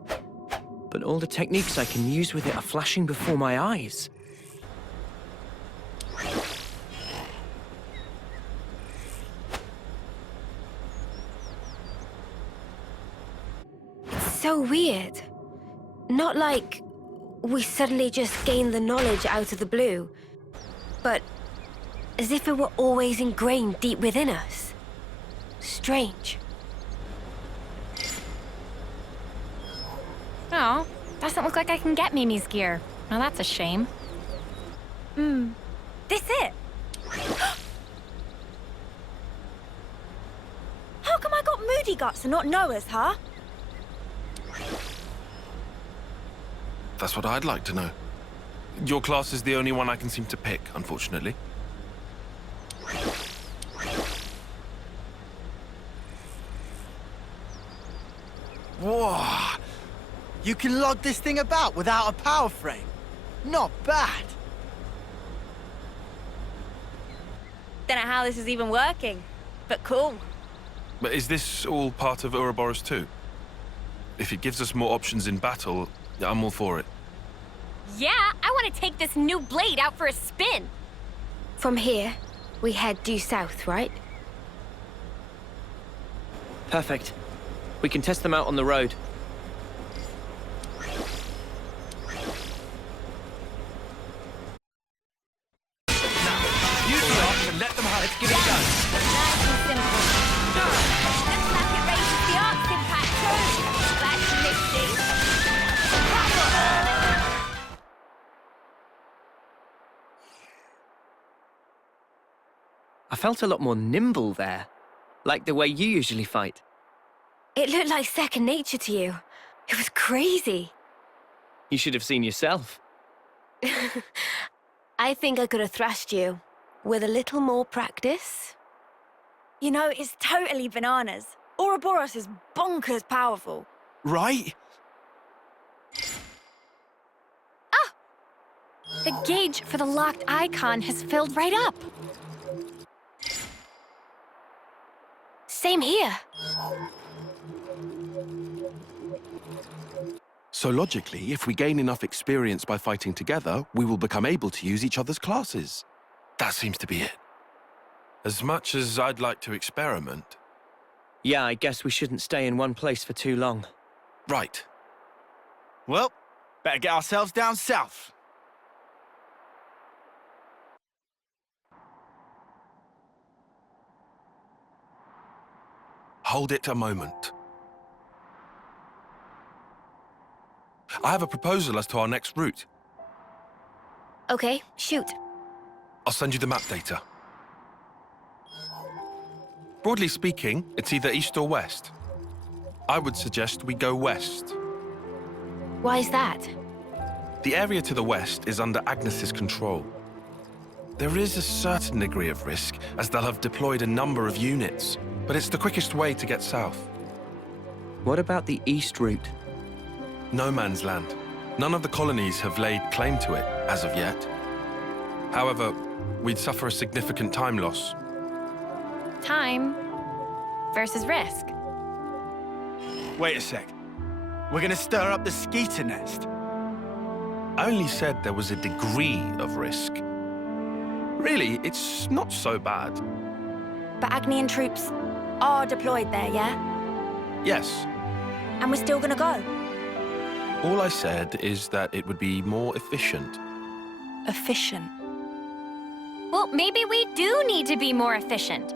but all the techniques I can use with it are flashing before my eyes. It's so weird. Not like we suddenly just gained the knowledge out of the blue, but as if it were always ingrained deep within us. Strange. Oh, doesn't look like I can get Mimi's gear. Now that's a shame. This it? How come I got Moody Guts and not Noah's, huh? That's what I'd like to know. Your class is the only one I can seem to pick, unfortunately. Whoa! You can lug this thing about without a power frame. Not bad. Don't know how this is even working, but cool. But is this all part of Uroboros too? If it gives us more options in battle, I'm all for it. Yeah, I want to take this new blade out for a spin. From here, we head due south, right? Perfect. We can test them out on the road. You stop and let them have it. Let's give it a go. Nice and simple. Looks like it raises the arc's impact too. That's nifty. I felt a lot more nimble there. Like the way you usually fight. It looked like second nature to you. It was crazy. You should have seen yourself. I think I could have thrashed you. With a little more practice. You know, it's totally bananas. Uroboros is bonkers powerful. Right? The gauge for the locked icon has filled right up. Same here. So logically, if we gain enough experience by fighting together, we will become able to use each other's classes. That seems to be it. As much as I'd like to experiment. Yeah, I guess we shouldn't stay in one place for too long. Right. Well, better get ourselves down south. Hold it a moment. I have a proposal as to our next route. Okay, shoot. I'll send you the map data. Broadly speaking, it's either east or west. I would suggest we go west. Why is that? The area to the west is under Agnes's control. There is a certain degree of risk, as they'll have deployed a number of units, but it's the quickest way to get south. What about the east route? No man's land. None of the colonies have laid claim to it, as of yet. However, we'd suffer a significant time loss. Time versus risk. Wait a sec. We're gonna stir up the skeeter nest. I only said there was a degree of risk. Really, it's not so bad. But Agnian troops are deployed there, yeah? Yes. And we're still gonna go? All I said is that it would be more efficient. Efficient? Well, maybe we do need to be more efficient.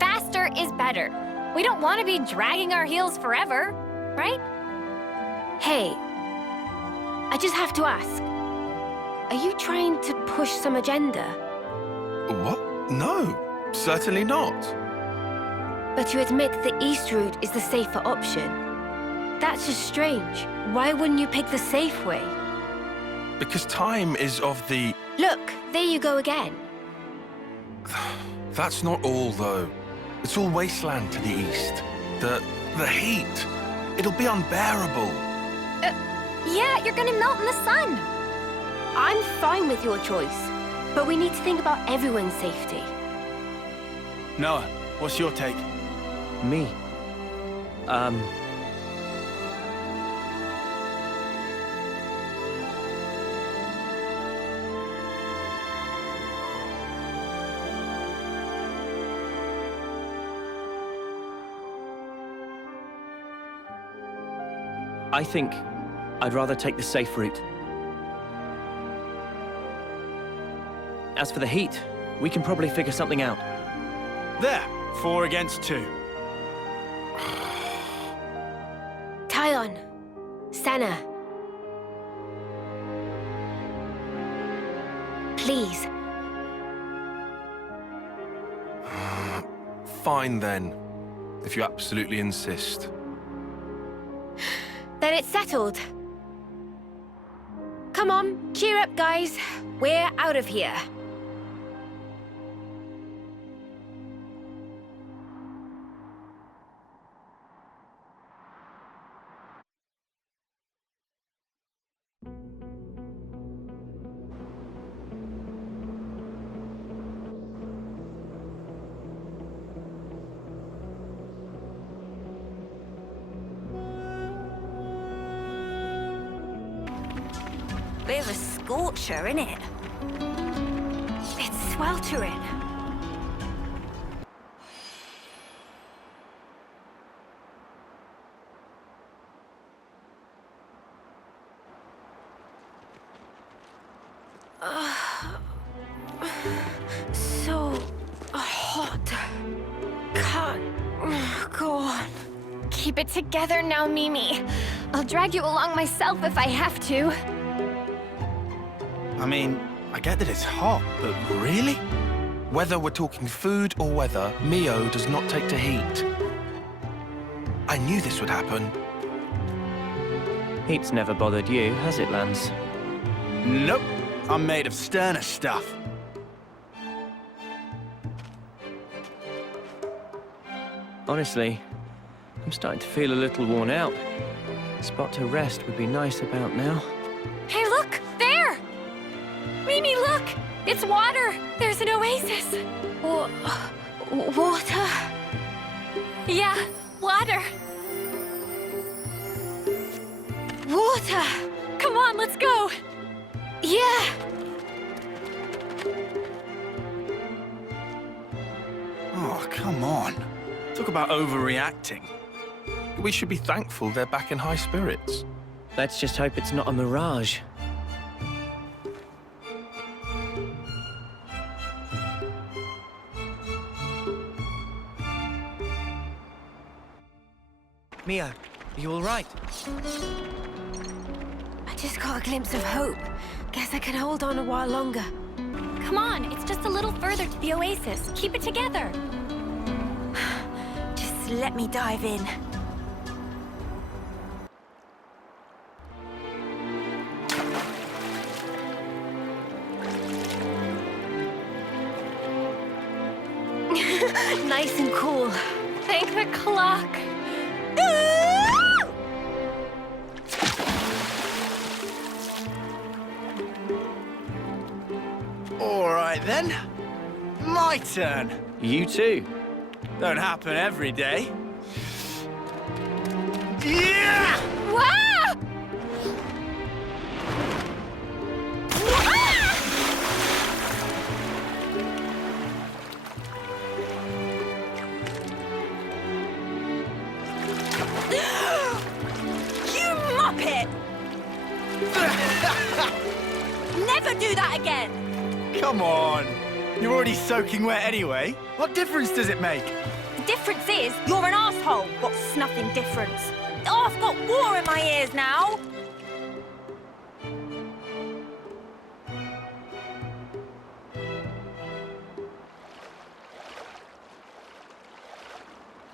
Faster is better. We don't want to be dragging our heels forever, right? Hey, I just have to ask. Are you trying to push some agenda? What? No, certainly not. But you admit the east route is the safer option. That's just strange. Why wouldn't you pick the safe way? Because time is of the... Look, there you go again. That's not all, though. It's all wasteland to the east. The heat. It'll be unbearable. Yeah, you're gonna melt in the sun. I'm fine with your choice, but we need to think about everyone's safety. Noah, what's your take? Me? I think I'd rather take the safe route. As for the heat, we can probably figure something out. There, 4 against 2. Tyon, Senna. Please. Fine then, if you absolutely insist. Then it's settled. Come on, cheer up, guys. We're out of here. Bit of a scorcher, innit? It's sweltering. So hot. Can't go on. Keep it together now, Mimi. I'll drag you along myself if I have to. I mean, I get that it's hot, but really? Whether we're talking food or weather, Mio does not take to heat. I knew this would happen. Heat's never bothered you, has it, Lance? Nope. I'm made of sterner stuff. Honestly, I'm starting to feel a little worn out. A spot to rest would be nice about now. Hey, look! There! Mimi, look! It's water! There's an oasis! Water? Yeah, water. Water! Come on, let's go! Yeah! Oh, come on. Talk about overreacting. We should be thankful they're back in high spirits. Let's just hope it's not a mirage. Mio, are you all right? I just got a glimpse of hope. Guess I can hold on a while longer. Come on, it's just a little further to the oasis. Keep it together. Just let me dive in. Nice and cool. Thank the clock. All right, then. My turn. You too. Don't happen every day. Yeah! Wow! You muppet! Never do that again! Come on. You're already soaking wet anyway. What difference does it make? The difference is, you're an asshole. What's nothing difference? Oh, I've got water in my ears now.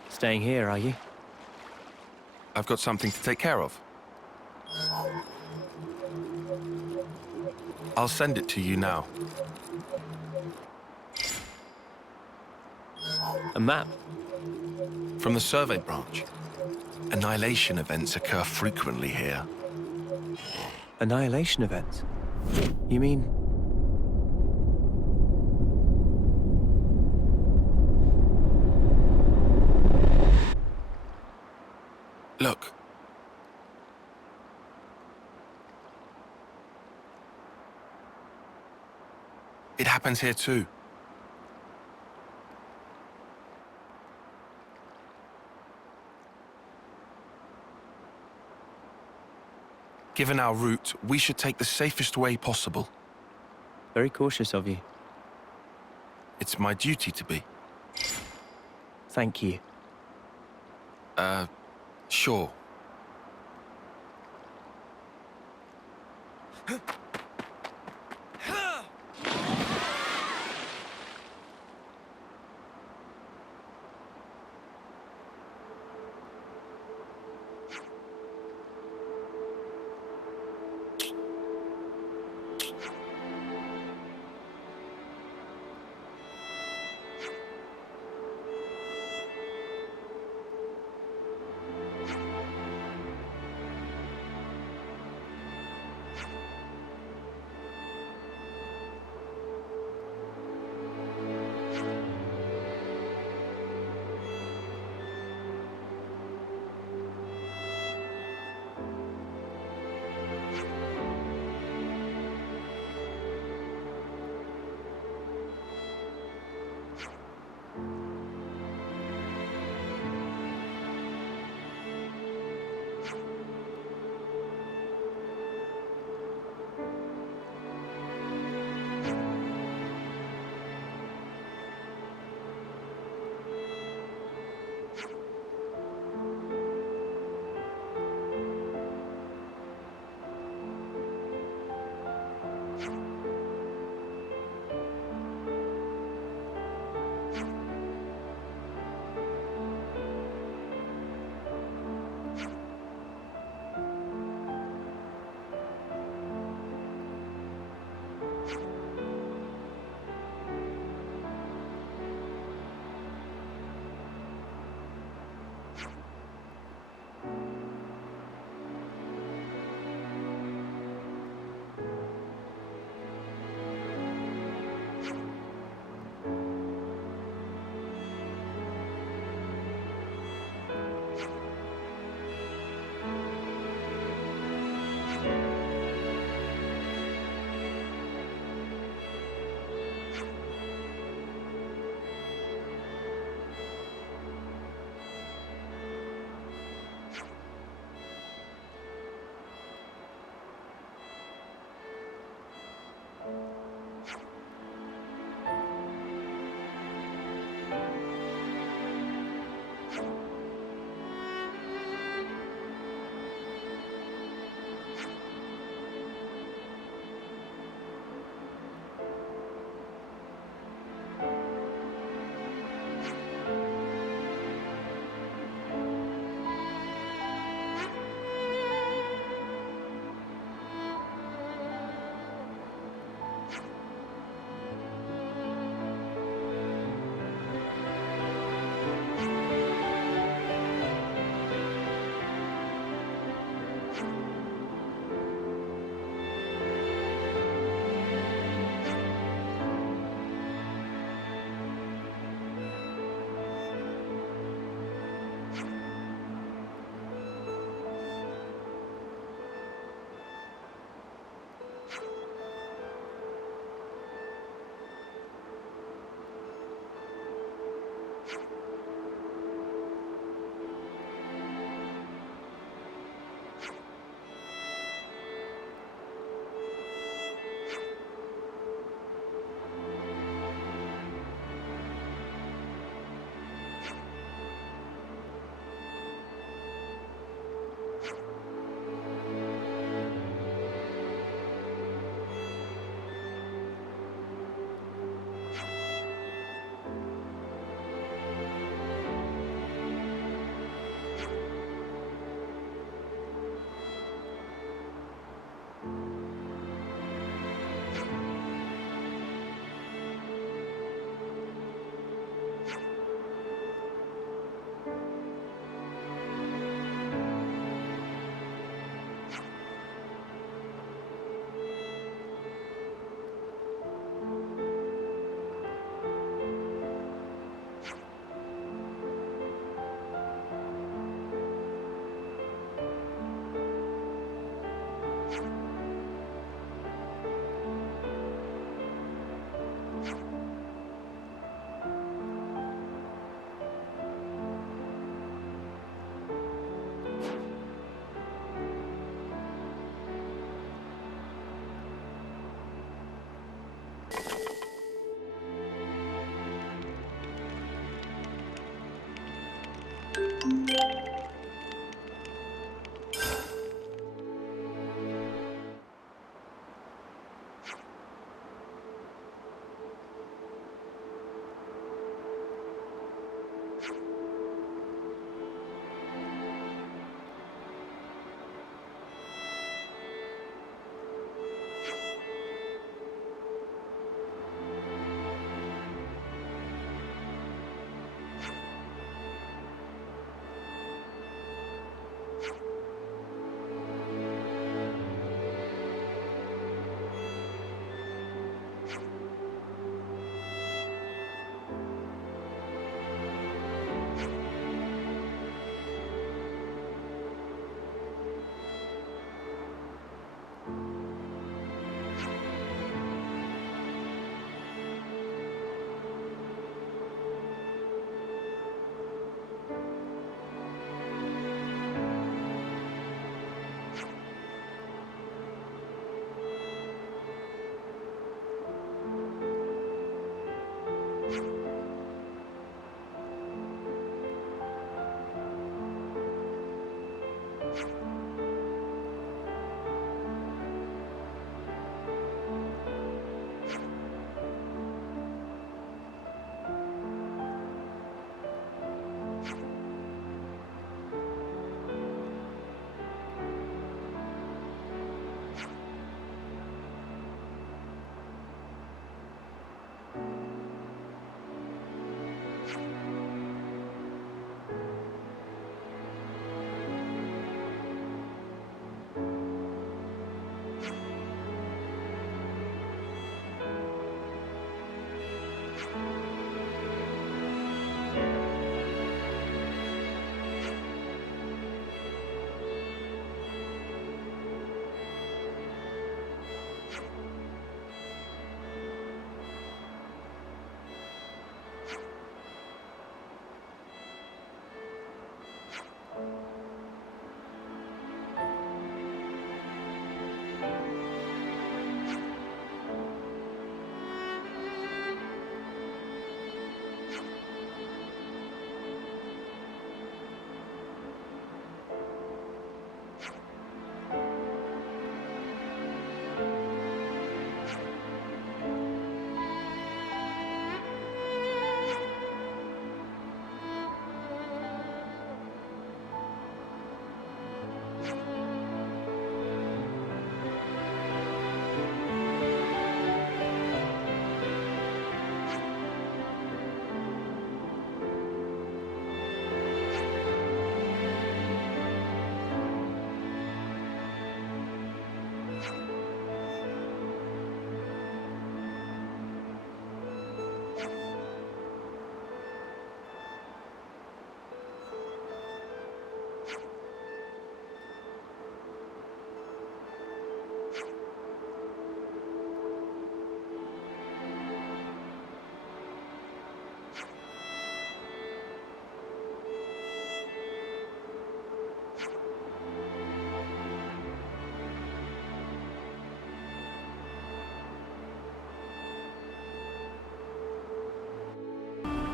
Staying here, are you? I've got something to take care of. I'll send it to you now. A map? From the survey branch. Annihilation events occur frequently here. Annihilation events? You mean... Look. It happens here too. Given our route, we should take the safest way possible. Very cautious of you. It's my duty to be. Thank you. Sure.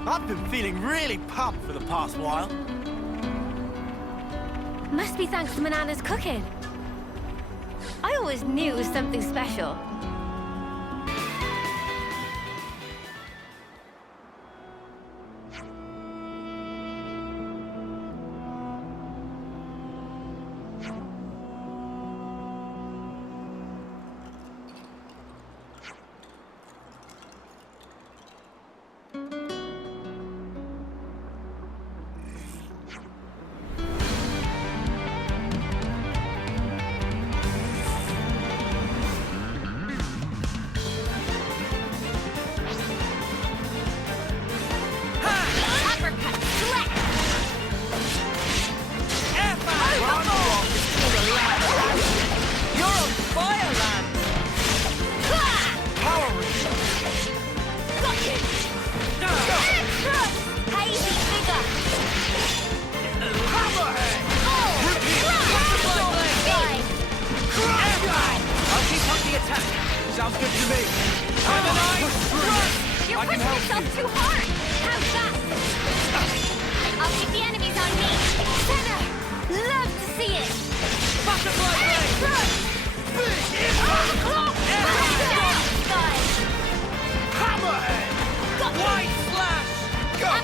I've been feeling really pumped for the past while. Must be thanks to Manana's cooking. I always knew it was something special.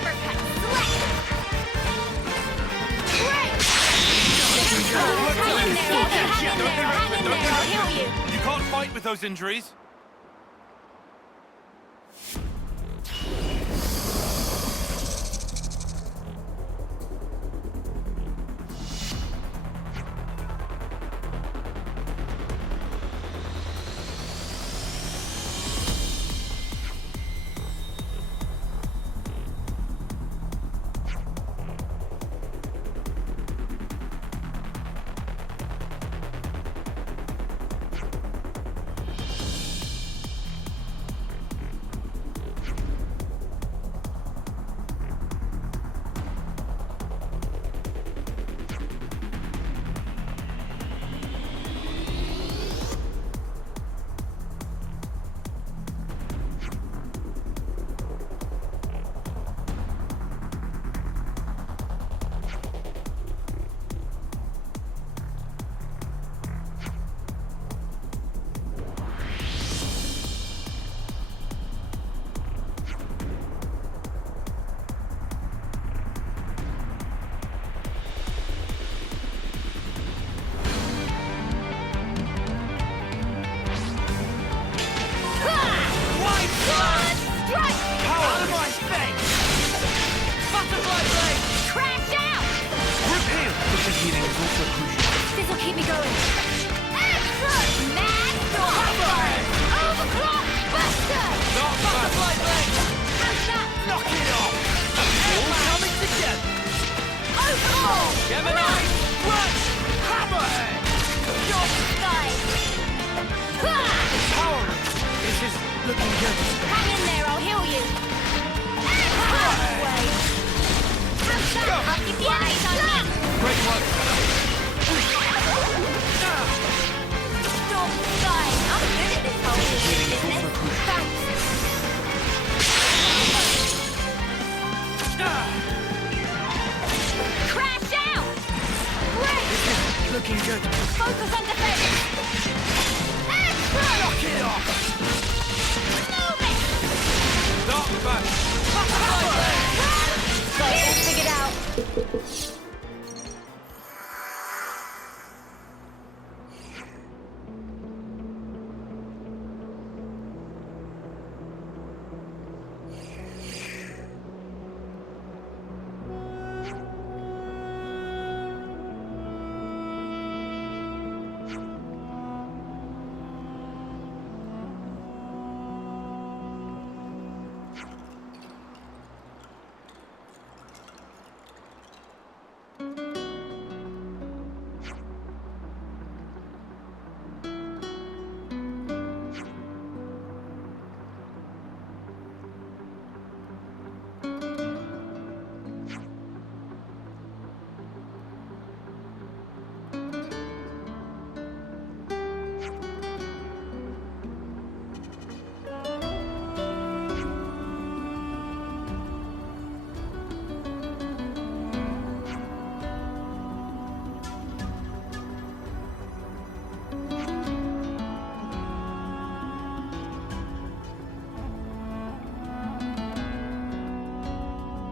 Uppercut! Select! Great! Hang in there, I'll heal you! You can't fight with those injuries.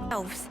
Elves.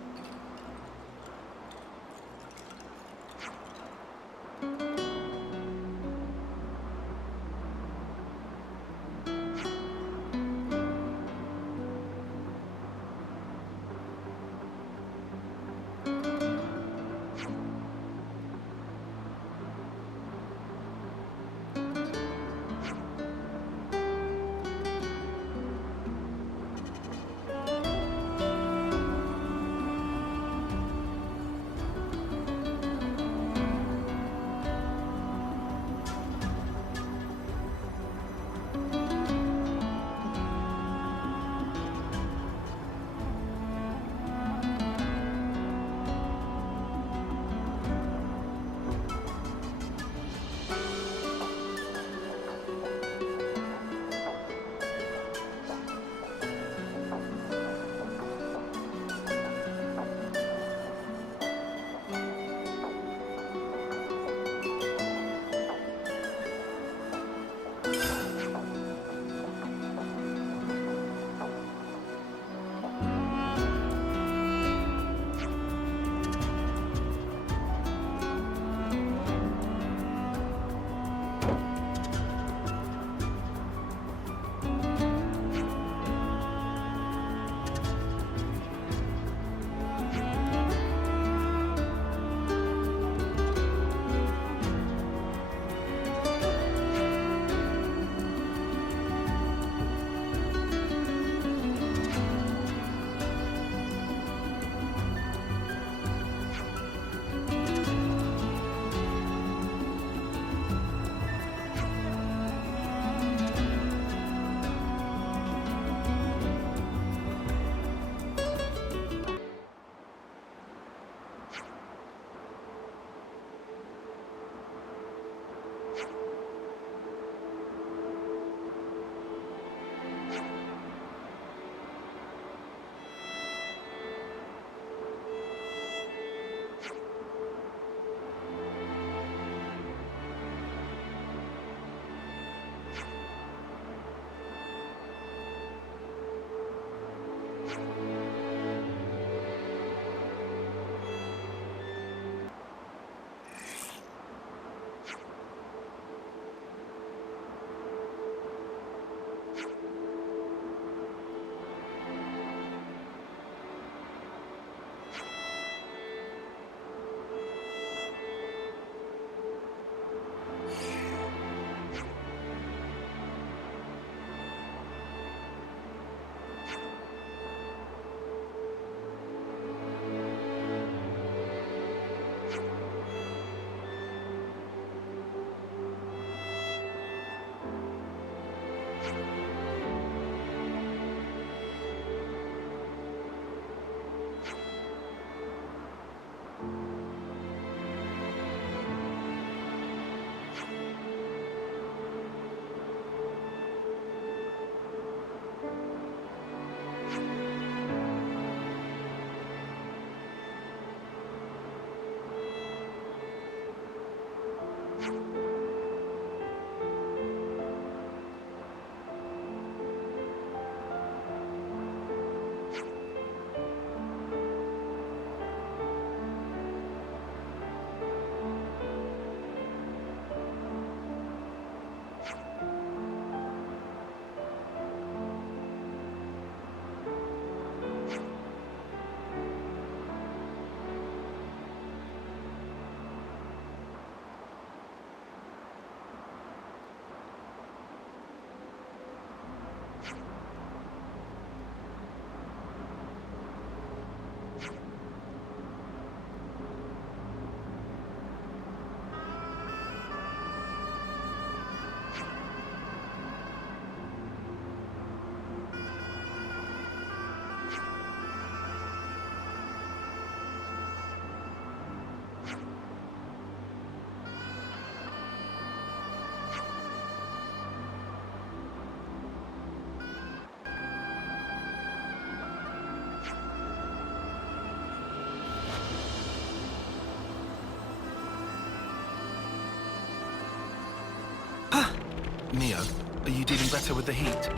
Mio, are you dealing better with the heat?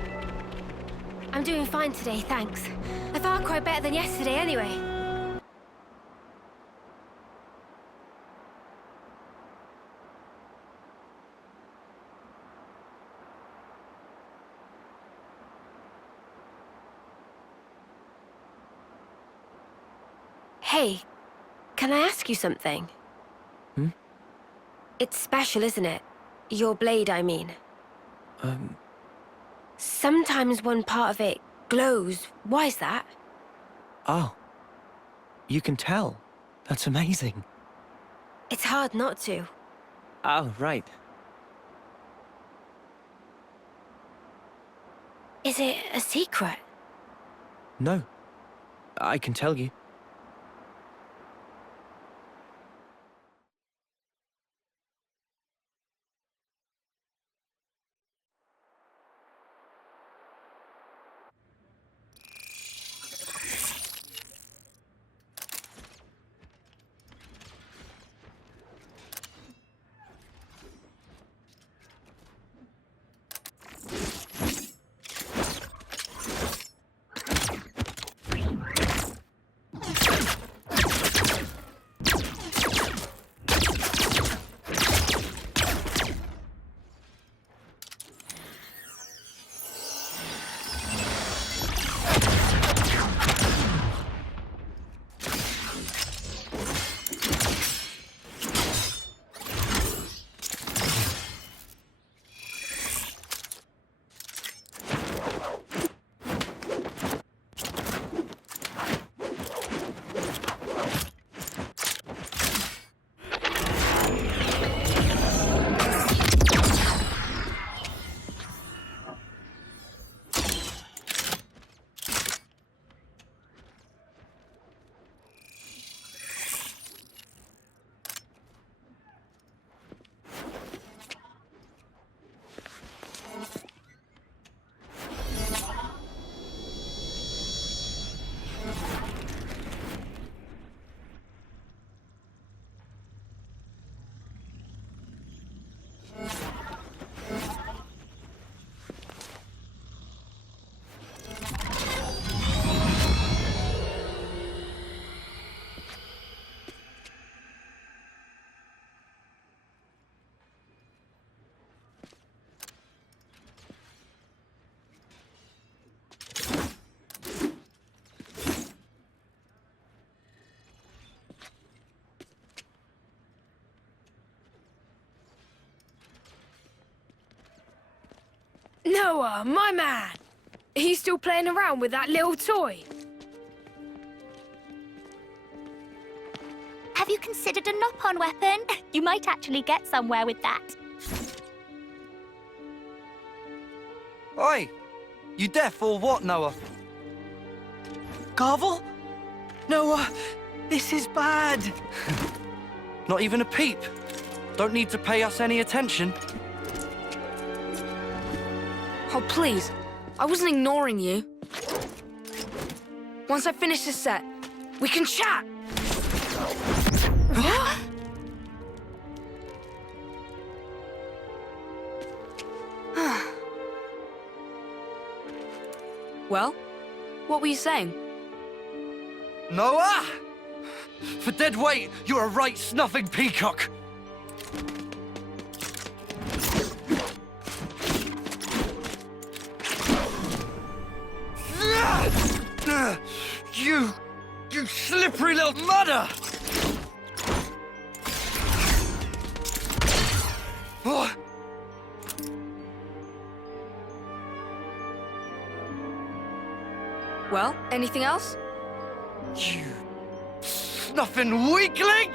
I'm doing fine today, thanks. I felt quite better than yesterday anyway. Hey, can I ask you something? Hmm? It's special, isn't it? Your blade, I mean. Sometimes one part of it glows. Why's that? Oh. You can tell. That's amazing. It's hard not to. Oh, right. Is it a secret? No. I can tell you. Noah, my man! He's still playing around with that little toy. Have you considered a knock-on weapon? You might actually get somewhere with that. Oi! You deaf or what, Noah? Garvel? Noah, this is bad. Not even a peep. Don't need to pay us any attention. Oh, please. I wasn't ignoring you. Once I finish this set, we can chat! Well, what were you saying? Noah! For dead weight, you're a right snuffing peacock. You slippery little mudder! Oh. Well, anything else? You snuffing weakling!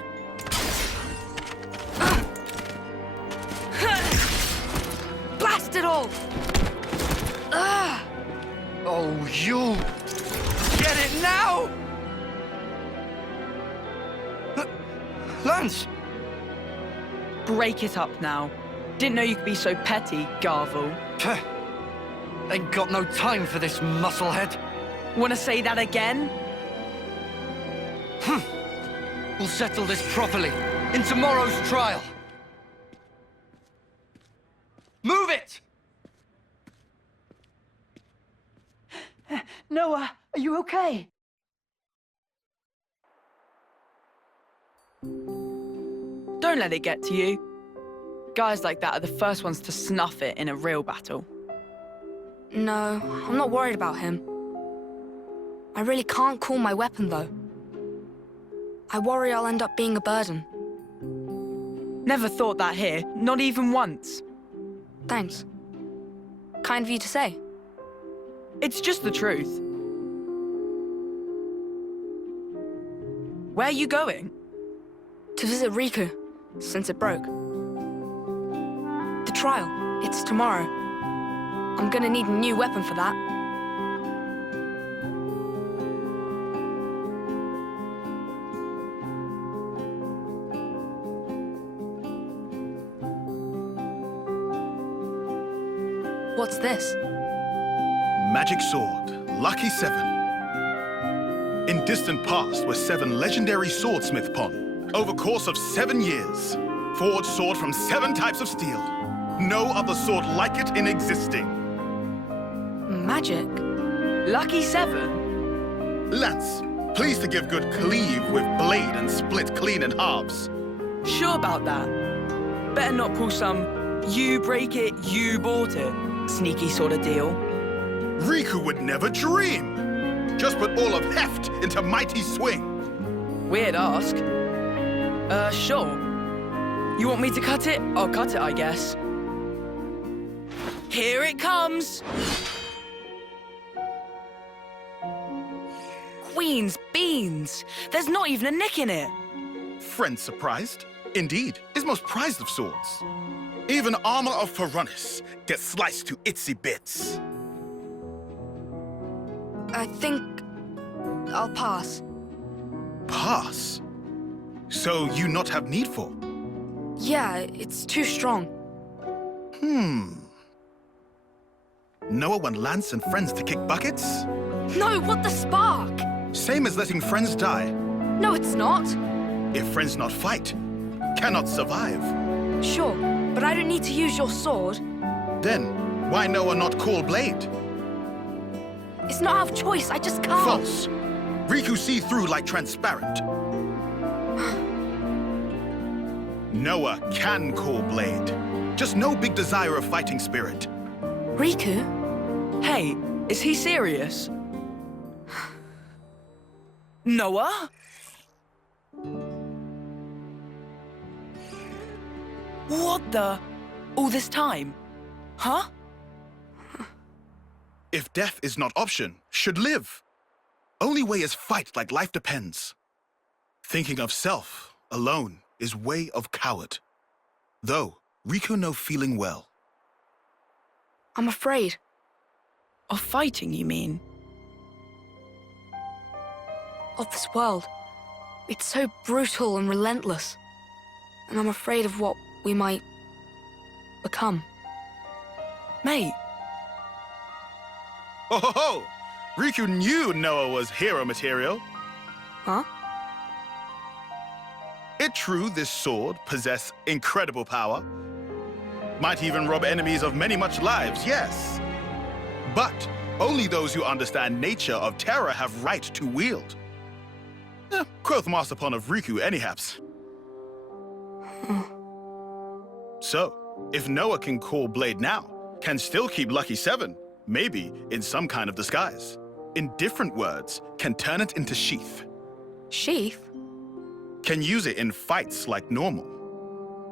Blast it all! Oh, you get it now? Lance! Break it up now. Didn't know you could be so petty, Garvel. Ain't got no time for this musclehead. Wanna say that again? We'll settle this properly in tomorrow's trial. Move it! Noah, are you okay? Don't let it get to you. Guys like that are the first ones to snuff it in a real battle. No, I'm not worried about him. I really can't cool my weapon, though. I worry I'll end up being a burden. Never thought that here, not even once. Thanks. Kind of you to say. It's just the truth. Where are you going? To visit Riku, since it broke. The trial, it's tomorrow. I'm gonna need a new weapon for that. What's this? Magic sword, Lucky 7. In distant past were 7 legendary swordsmith pon. Over course of 7 years, forged sword from 7 types of steel. No other sword like it in existing. Magic? Lucky 7? Lance, pleased to give good cleave with blade and split clean in halves. Sure about that? Better not pull some you break it, you bought it sneaky sort of deal. Riku would never dream. Just put all of heft into mighty swing. Weird ask. Sure. You want me to cut it? I'll cut it, I guess. Here it comes! Queen's beans! There's not even a nick in it! Friend surprised? Indeed, is most prized of swords. Even armor of Phoronis gets sliced to itsy bits. I think I'll pass. Pass? So you not have need for? Yeah, it's too strong. Noah want Lance and friends to kick buckets? No, what the spark? Same as letting friends die. No, it's not. If friends not fight, cannot survive. Sure, but I don't need to use your sword. Then, why Noah not call blade? It's not out of choice, I just can't. False. Riku see through like transparent. Noah can call blade. Just no big desire of fighting spirit. Riku? Hey, is he serious? Noah? What the? All this time? Huh? If death is not option, should live. Only way is fight like life depends. Thinking of self alone is way of coward. Though, Riku no feeling well. I'm afraid. Of fighting, you mean? Of this world. It's so brutal and relentless. And I'm afraid of what we might become. Mate. Oh ho ho! Riku knew Noah was hero material. Huh? It true this sword possess incredible power. Might even rob enemies of many much lives, yes. But only those who understand nature of terror have right to wield. Quoth Masterpon of Riku anyhaps. So, if Noah can call blade now, can still keep Lucky 7, maybe in some kind of disguise. In different words, can turn it into sheath. Sheath? Can use it in fights like normal.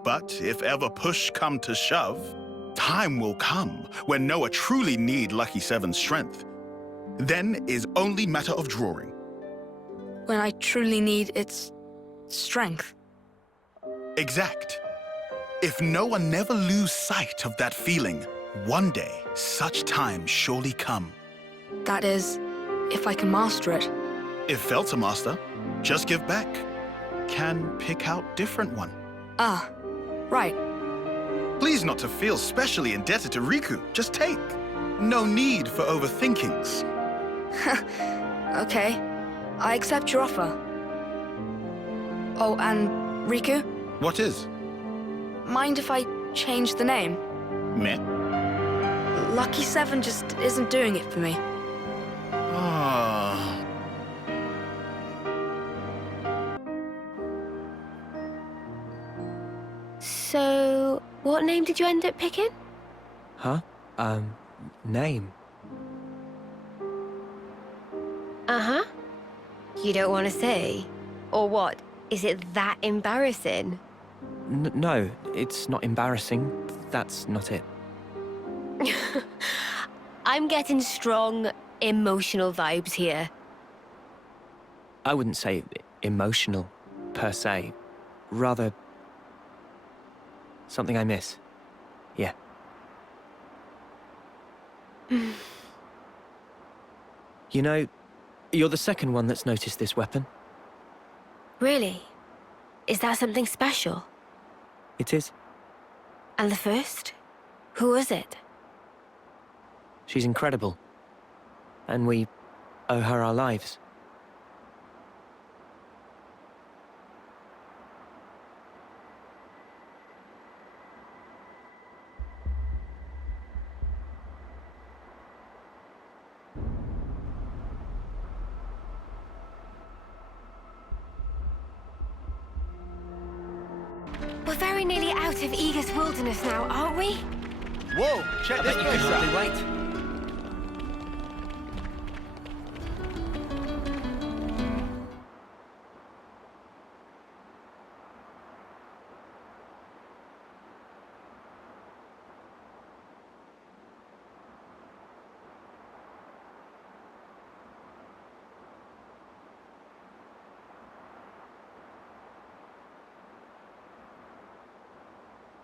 But if ever push come to shove, time will come when Noah truly need Lucky 7's strength. Then is only matter of drawing. When I truly need its strength. Exact. If Noah never lose sight of that feeling, one day such time surely come. That is, if I can master it. If felt to master, just give back. Can pick out different one. Ah, right. Please not to feel specially indebted to Riku, just take. No need for overthinkings. Okay, I accept your offer. Oh, and Riku? What is? Mind if I change the name? Meh? Lucky 7 just isn't doing it for me. Ah. So, what name did you end up picking? Huh? Name? Uh-huh. You don't want to say? Or what? Is it that embarrassing? No, it's not embarrassing. That's not it. I'm getting strong, emotional vibes here. I wouldn't say emotional, per se. Rather, something I miss. Yeah. You know, you're the second one that's noticed this weapon. Really? Is that something special? It is. And the first? Who was it? She's incredible. And we owe her our lives. We're very nearly out of Eager's wilderness now, aren't we? Whoa, check this place out. Wait.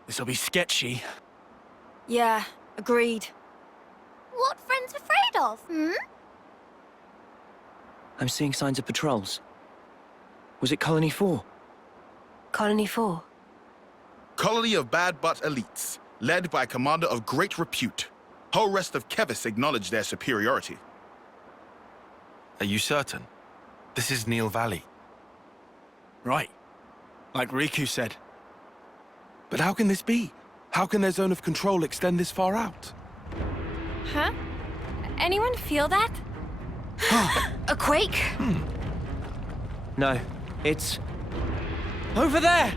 This'll be sketchy. Yeah, agreed. What friends afraid of, hmm? I'm seeing signs of patrols. Was it Colony 4? Colony 4? Colony of bad but elites, led by a commander of great repute. Whole rest of Keves acknowledge their superiority. Are you certain? This is Neil Valley. Right. Like Riku said. But how can this be? How can their zone of control extend this far out? Huh? Anyone feel that? A quake? No, it's... over there!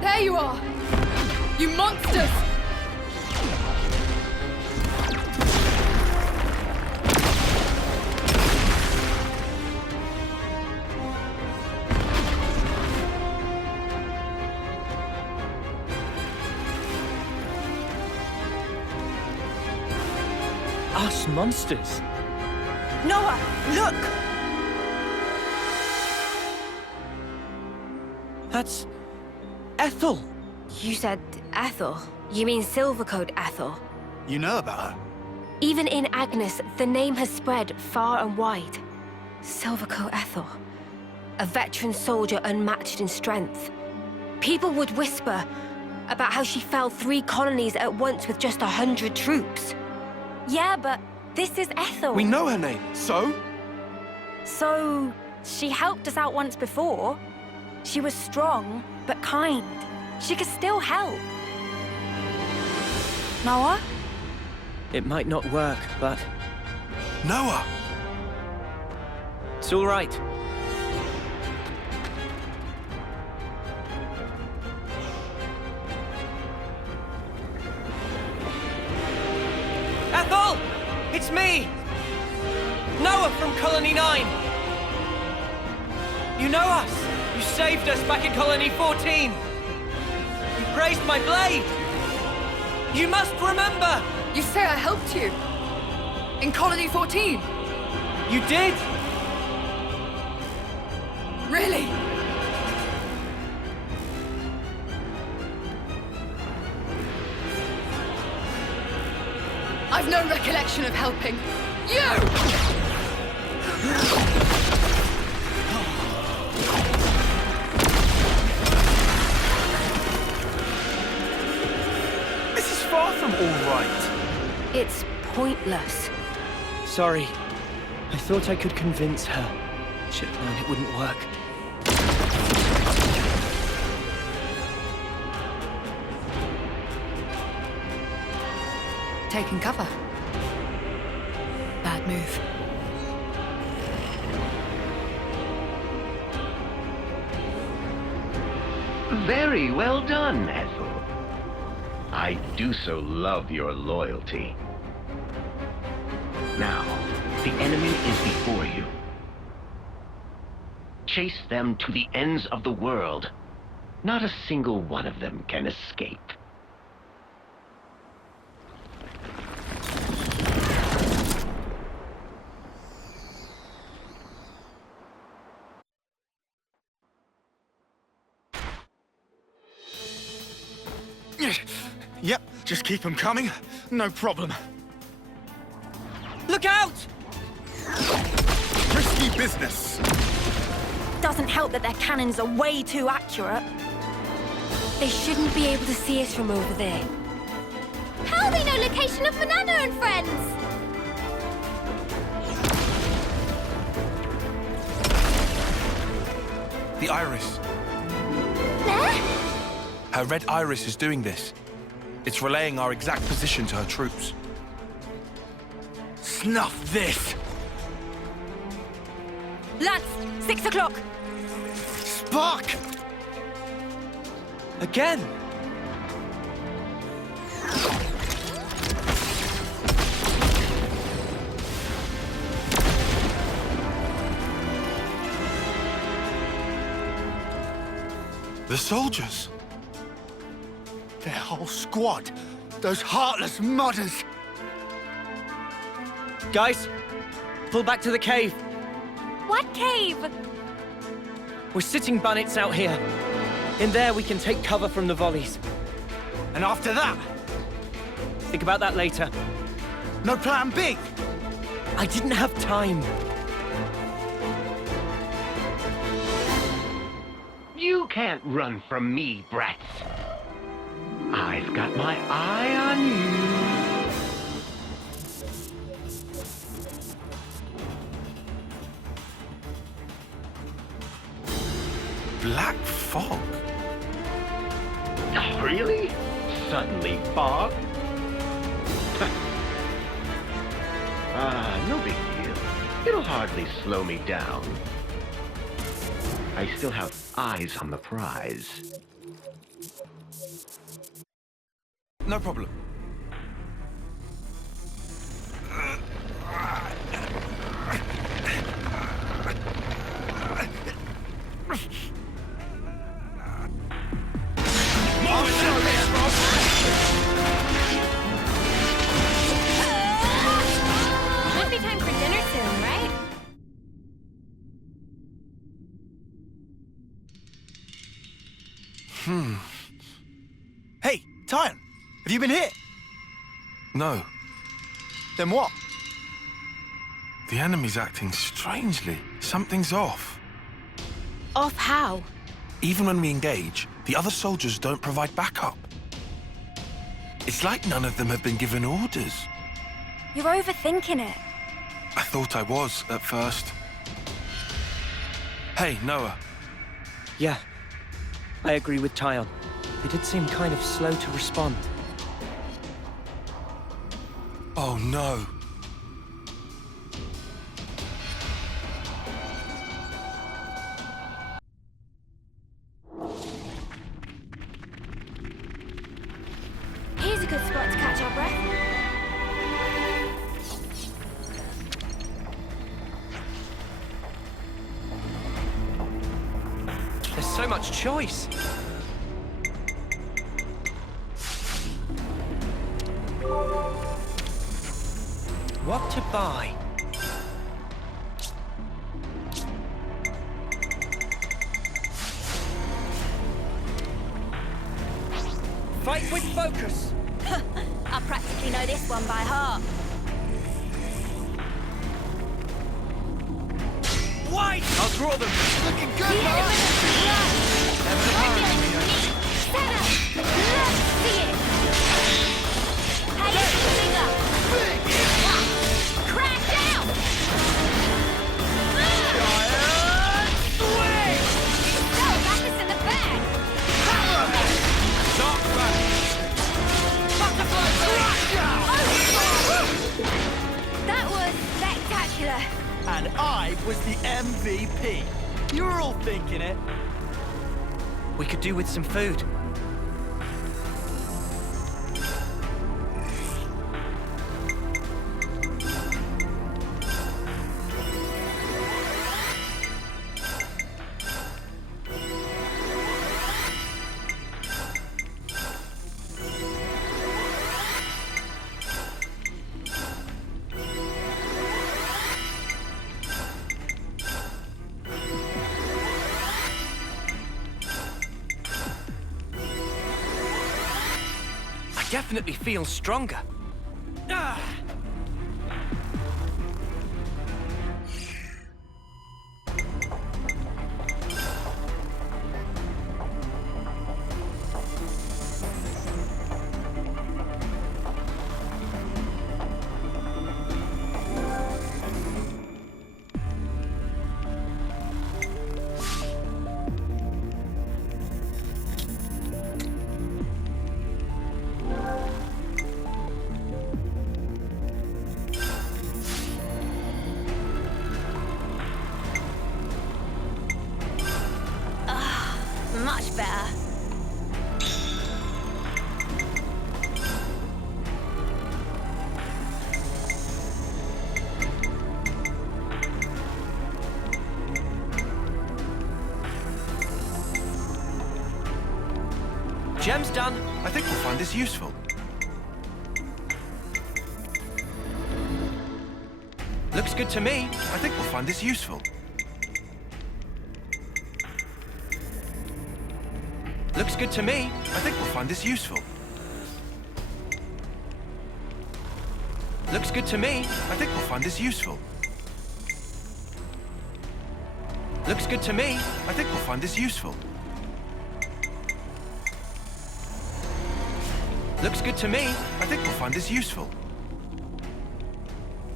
There you are! You monsters! Us monsters? Noah, look! That's... Ethel! You said Ethel. You mean Silvercoat Ethel. You know about her? Even in Agnus, the name has spread far and wide. Silvercoat Ethel. A veteran soldier unmatched in strength. People would whisper about how she felled 3 colonies at once with just 100 troops. Yeah, but this is Ethel. We know her name, so? So, she helped us out once before. She was strong, but kind. She could still help. Noah? It might not work, but... Noah! It's all right. Ethel! It's me! Noah from Colony 9! You know us! You saved us back in Colony 14! You praised my blade! You must remember! You say I helped you? In Colony 14! You did? Really? I've no recollection of helping you! This is far from all right. It's pointless. Sorry. I thought I could convince her. Should have known it wouldn't work. Taking cover. Bad move. Very well done, Ethel. I do so love your loyalty. Now, the enemy is before you. Chase them to the ends of the world. Not a single one of them can escape. Yep, just keep them coming. No problem. Look out! Risky business. Doesn't help that their cannons are way too accurate. They shouldn't be able to see us from over there. How do they know location of Banana and friends? The iris. There? Her red iris is doing this. It's relaying our exact position to her troops. Snuff this! Lance, 6 o'clock. Spark! Again? The soldiers! Their whole squad! Those heartless mudders! Guys, pull back to the cave. What cave? We're sitting bunnets out here. In there, we can take cover from the volleys. And after that? Think about that later. No plan B? I didn't have time. You can't run from me, brats. I've got my eye on you. Black fog? Really? Suddenly fog? No big deal. It'll hardly slow me down. I still have eyes on the prize. No problem. Must be time for dinner soon, right? Hey, Tyon, have you been hit? No. Then what? The enemy's acting strangely. Something's off. Off how? Even when we engage, the other soldiers don't provide backup. It's like none of them have been given orders. You're overthinking it. I thought I was at first. Hey, Noah. Yeah, I agree with Tyon. They did seem kind of slow to respond. Oh no. Here's a good spot to catch our breath. There's so much choice. What to buy? Fight with focus! I practically know this one by heart. White! I'll draw them. Looking good, huh? That was spectacular. And I was the MVP. You were all thinking it. We could do with some food. Definitely feel stronger. Much better. Gem's done. I think we'll find this useful. Looks good to me. I think we'll find this useful. Looks good to me. I think we'll find this useful. Looks good to me. I think we'll find this useful. Looks good to me. I think we'll find this useful. Looks good to me. I think we'll find this useful.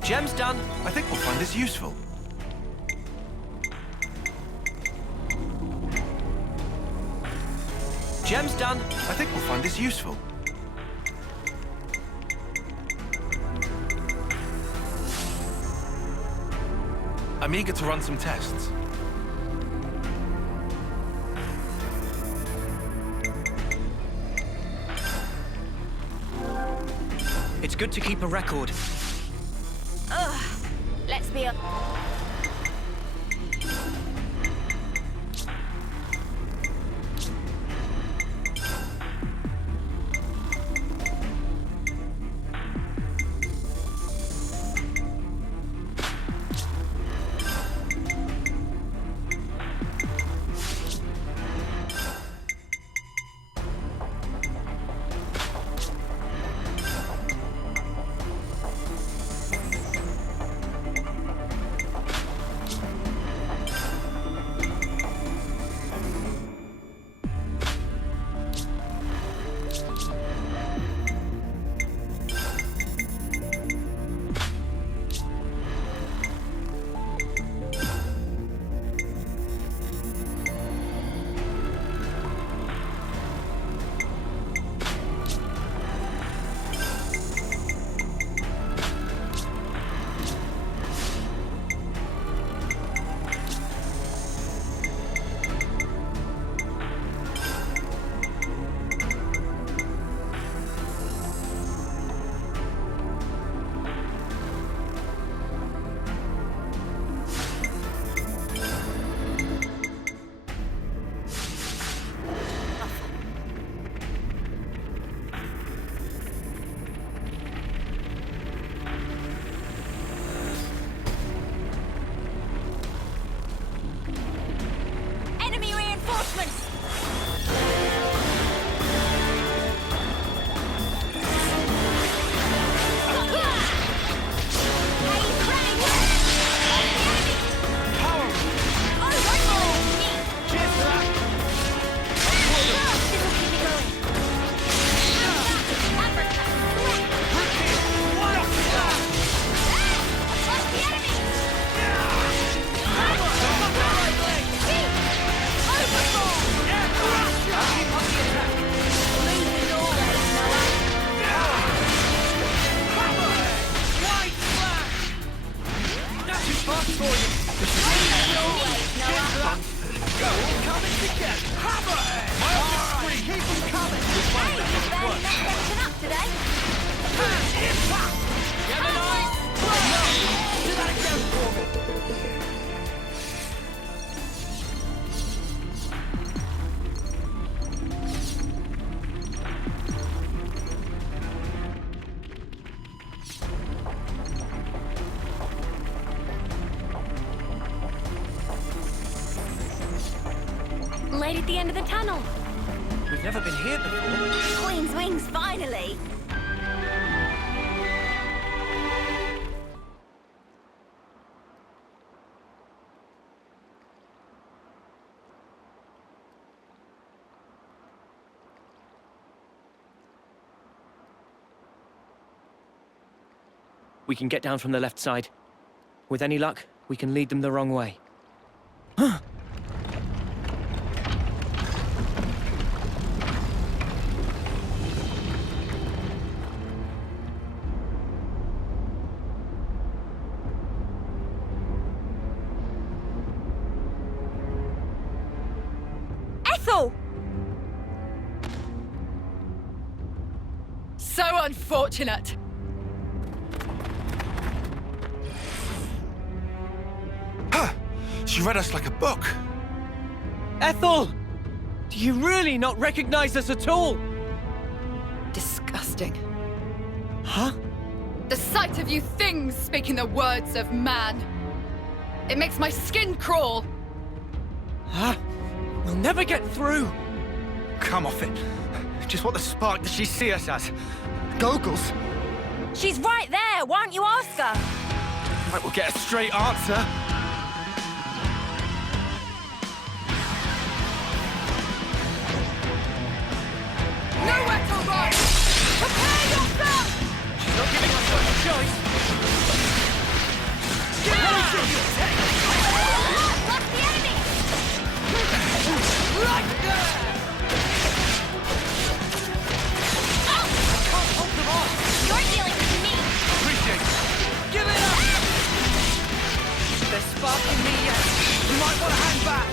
Gem's done. I think we'll find this useful. Gem's done. I think we'll find this useful. I'm eager to run some tests. It's good to keep a record. Ugh. Let's be honest. light at the end of the tunnel. We've never been here before. Queen's wings, finally! We can get down from the left side. With any luck, we can lead them the wrong way. Ethel! So unfortunate. She read us like a book. Ethel! Do you really not recognize us at all? Disgusting. Huh? The sight of you things speaking the words of man. It makes my skin crawl. Huh? We'll never get through. Come off it. Just what the spark does she see us as? Goggles? She's right there! Why don't you ask her? Right, we'll get a straight answer. Nowhere to run! Prepare yourself! She's not giving us much choice. Get out! Lost the enemy! Right there! I can't hold them off! You're dealing with me! Appreciate it. Give it up! There's spark in me yet. You might want to hang back.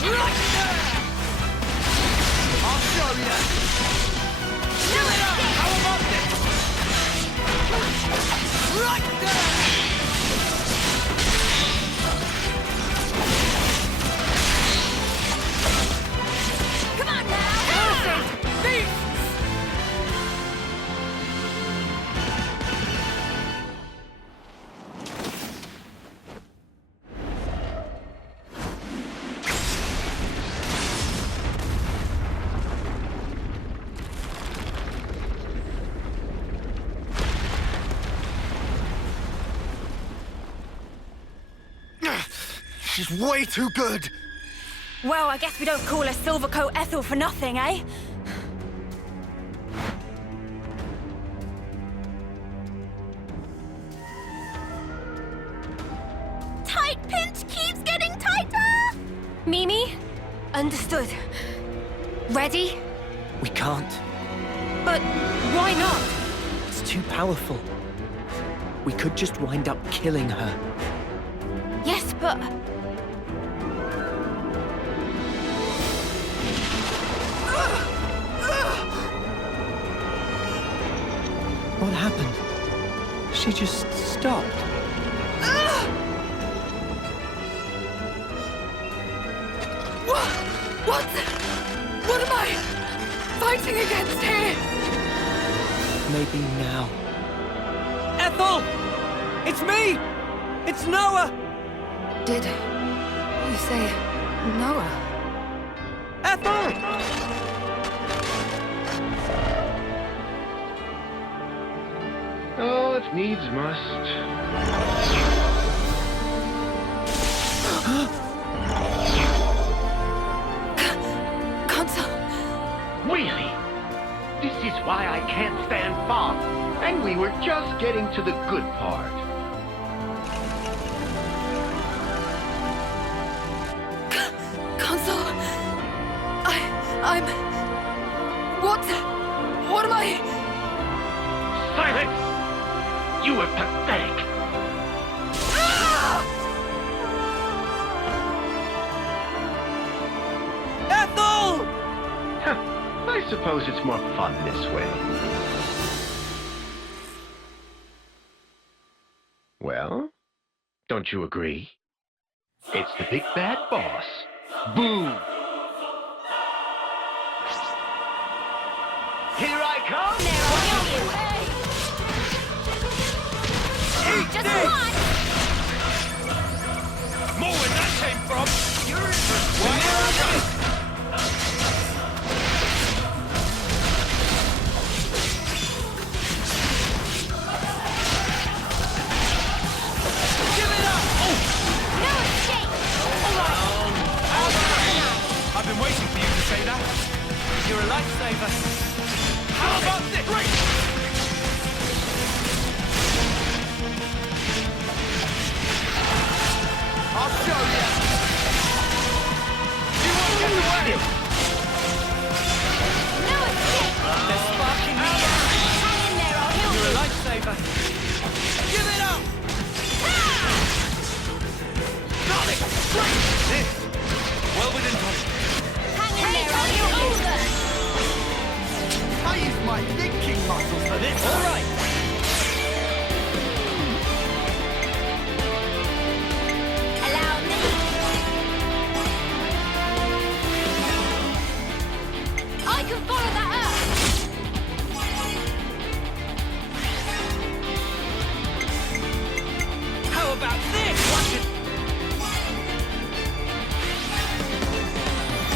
Right there! I'll show you. Give it up! How about this? Right there! Come on now! Beasts! She's way too good. Well, I guess we don't call her Silvercoat Ethel for nothing, eh? Tight pinch keeps getting tighter! Mimi? Understood. Ready? We can't. But why not? It's too powerful. We could just wind up killing her. Yes, but... What happened? She just stopped. What am I fighting against here? Maybe now. Ethel! It's me! It's Noah! Did you say Noah? Ethel! Oh, if needs must. Consul! Really? This is why I can't stand fog. And we were just getting to the good part. Consul! I'm... What am I... Silence! You were pathetic. Ethel! I suppose it's more fun this way. Well, don't you agree? It's the big bad boss. Boom! Here I come! Eat Just this! one! More where that came from! You're in for about this! Watch it!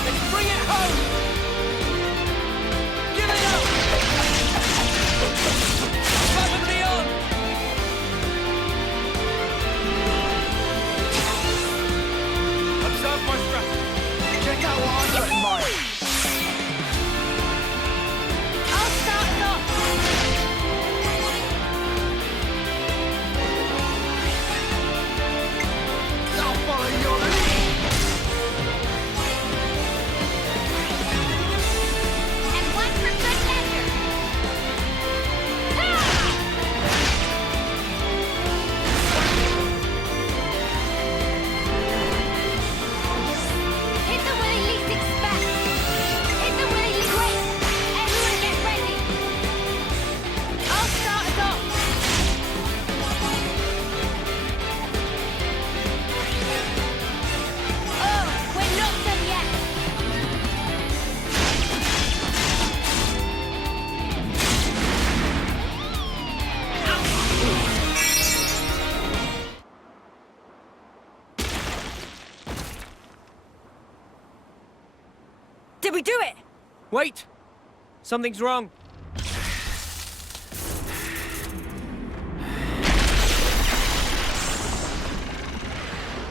Let's bring it home! Give it up! Cover me on! Observe my strategy. Check out what I've got in mind. I'll start it off. I'll follow your lead. And one for good measure. Hit the way least expect. Hit the way least wait. Everyone get ready. I'll start us off. Oh, we're not done yet. Did we do it? Wait! Something's wrong.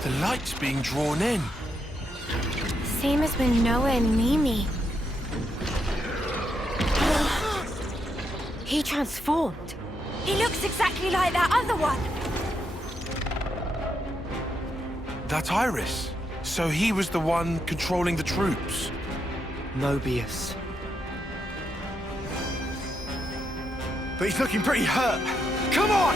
The light's being drawn in. Same as when Noah and Mimi. He transformed. He looks exactly like that other one. That Iris. So he was the one controlling the troops. Mobius. But he's looking pretty hurt. Come on!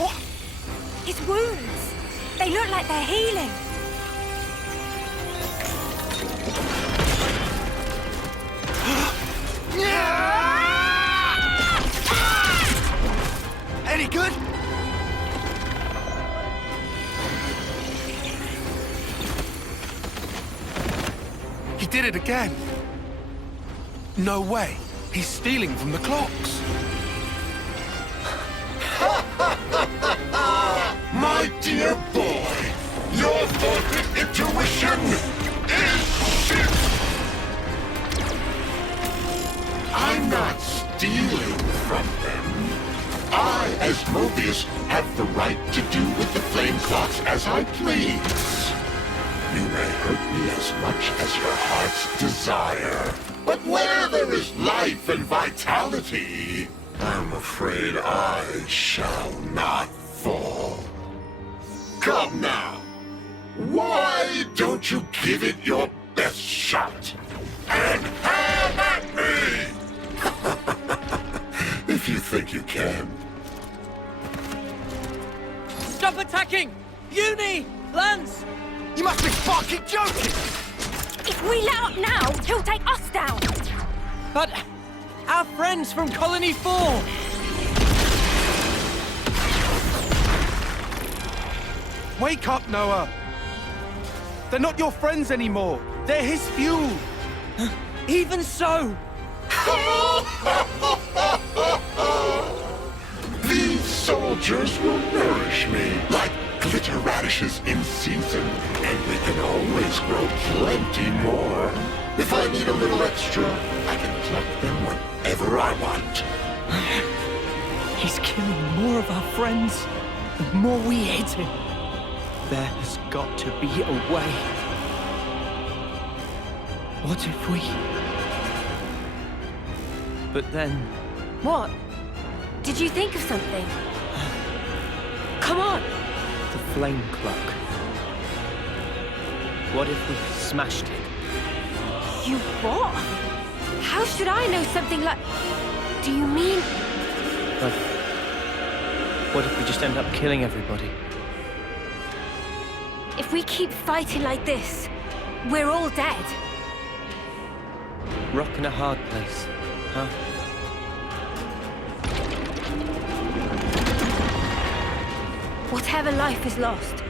What? His wounds. They look like they're healing. Any good? He did it again. No way. He's stealing from the clocks. My dear boy, your faulty intuition is shit! I'm not stealing from them. I, as Mobius, have the right to do with the flame clocks as I please. You may hurt me as much as your heart's desire, but where there is life and vitality, I'm afraid I shall not fall. Come now. Why don't you give it your best shot? And have at me! If you think you can. Stop attacking! Uni! Lance! You must be fucking joking! If we let up now, he'll take us down. But our friends from Colony 4! Wake up, Noah! They're not your friends anymore. They're his fuel. Even so! These soldiers will nourish me like glitter radishes in season, and we can always grow plenty more. If I need a little extra, I can pluck them whenever I want. He's killing more of our friends the more we hate him. There has got to be a way. What if we... But then... What? Did you think of something? Come on! The flame clock. What if we smashed it? You what? How should I know something like... Do you mean... But what if we just end up killing everybody? If we keep fighting like this, we're all dead. Rock in a hard place, huh? Whatever life is lost,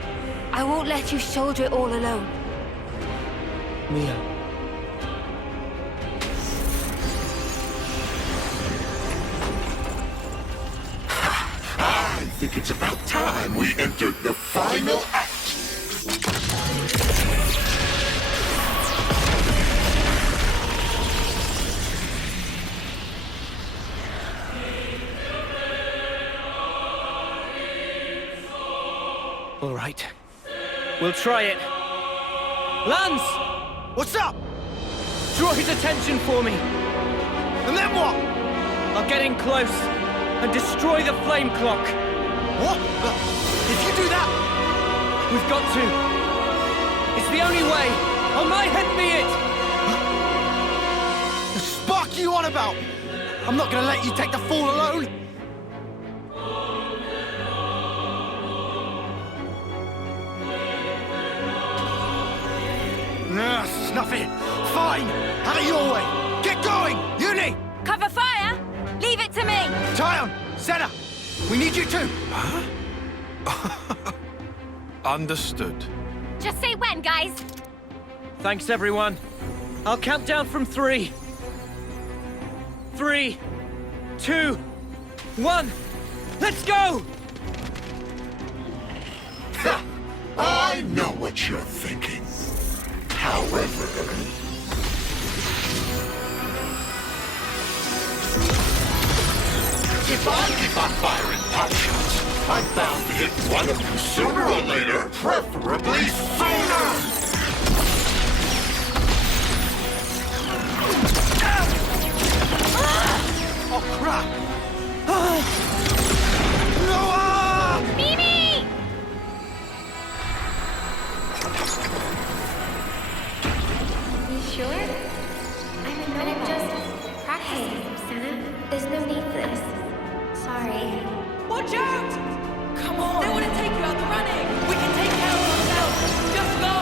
I won't let you shoulder it all alone. Mio. think it's about time we entered the final act. All right. We'll try it. Lance! What's up? Draw his attention for me. And then what? I'll get in close and destroy the flame clock. What? If you do that... We've got to. It's the only way. On my head be it! The spark you on about? I'm not gonna let you take the fall alone. Snuff it. Fine. Have it your way. Get going. Uni. Cover fire! Leave it to me! Tyon, Senna, we need you too. Understood. Just say when, guys. Thanks, everyone. I'll count down from 3. 3, 2, 1. Let's go! I know what you're thinking. However... If I keep on firing pot shots, I'm bound to hit one of you sooner or later, preferably sooner! Oh, crap! Noah! Mimi! You sure? I'm just practicing. Hey, Senna, there's no need for this. Sorry. Watch out! Come on! They want to take you out the running! We can take care of ourselves! Just go!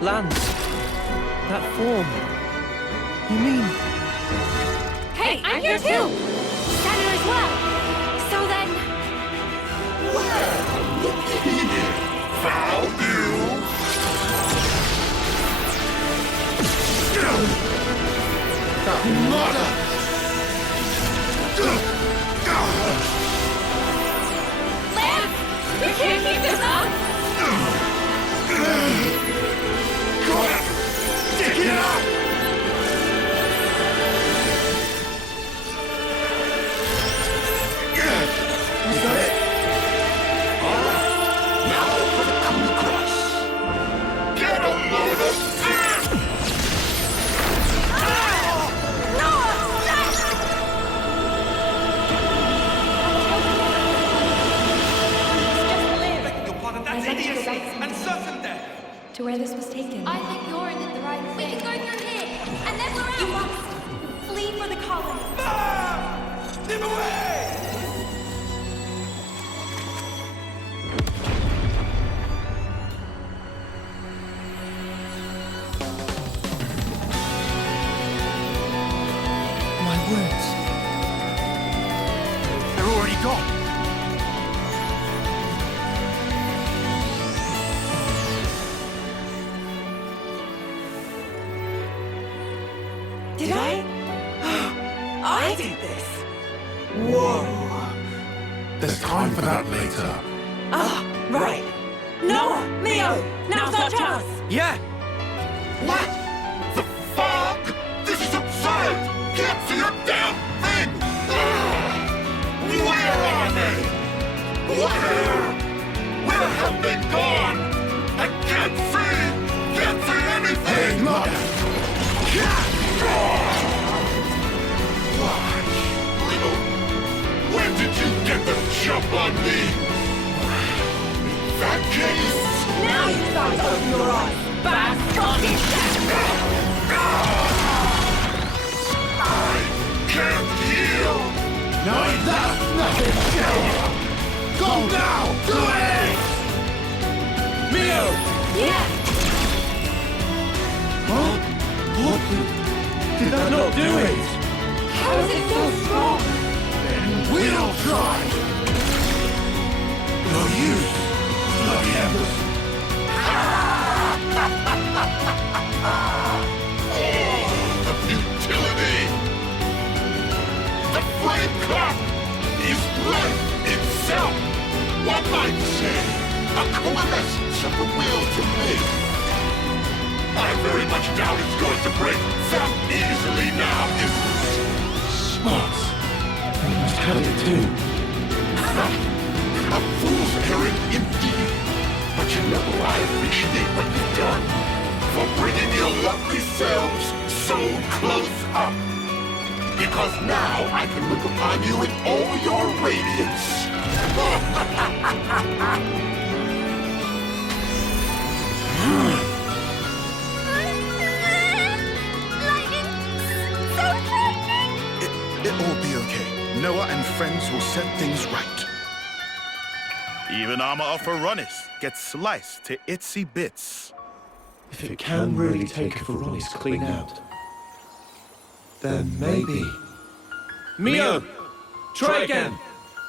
Lance, that form. You mean... Hey, I'm here too! Senna as well. So then... Well, looky here. Found you! Mother! Lance! We can't keep this up! Stick it up! Is that it? Alright, now for the coup de grace. Get a load of this! To where this was taken. I think Yorin did the right thing. We can go through here, and then we're out. You must flee for the colony. Leave away! My words. They're already gone. Did I? I did this. Whoa! There's time for that later. Ah, right. Noah, Mio, now's our chance. Yeah! What? The fog? This is absurd! Can't see a damn thing! Where are they? Where have they gone? I can't see anything! Hey, mother! Little, when did you get the jump on me? In that case... Now you start to open your eyes. Bad Scottish! I can't heal! No, that's nothing! Go now! Do it! Mio! Yeah! Huh? What? Did that not do it? How is it so strong? Then I'll try. No use, bloody embers. Oh, the futility! The flame cup is life itself! One might say, a coalescence of the will to live. I very much doubt it's going to break that easily now, isn't it? Smart. You must have it too. A fool's errand indeed. But you know I appreciate what you've done. For bringing your lovely selves so close up. Because now I can look upon you in all your radiance. It'll be okay. Noah and friends will set things right. Even armor of Feronis gets sliced to itsy bits. If it can really take a Feronis clean out, then maybe... Mio! Try again!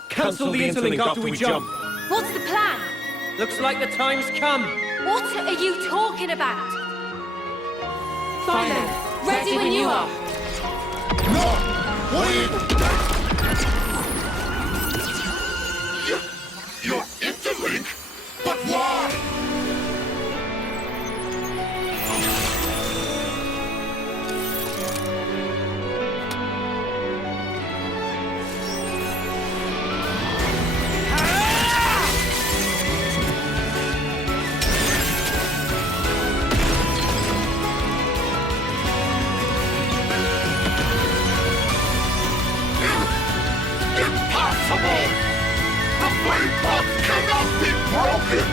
Cancel the interlink after we jump! What's the plan? Looks like the time's come! What are you talking about? Philo, Ready when you are. No! Wait! Your interlink? But why? Impossible! The flame box cannot be broken!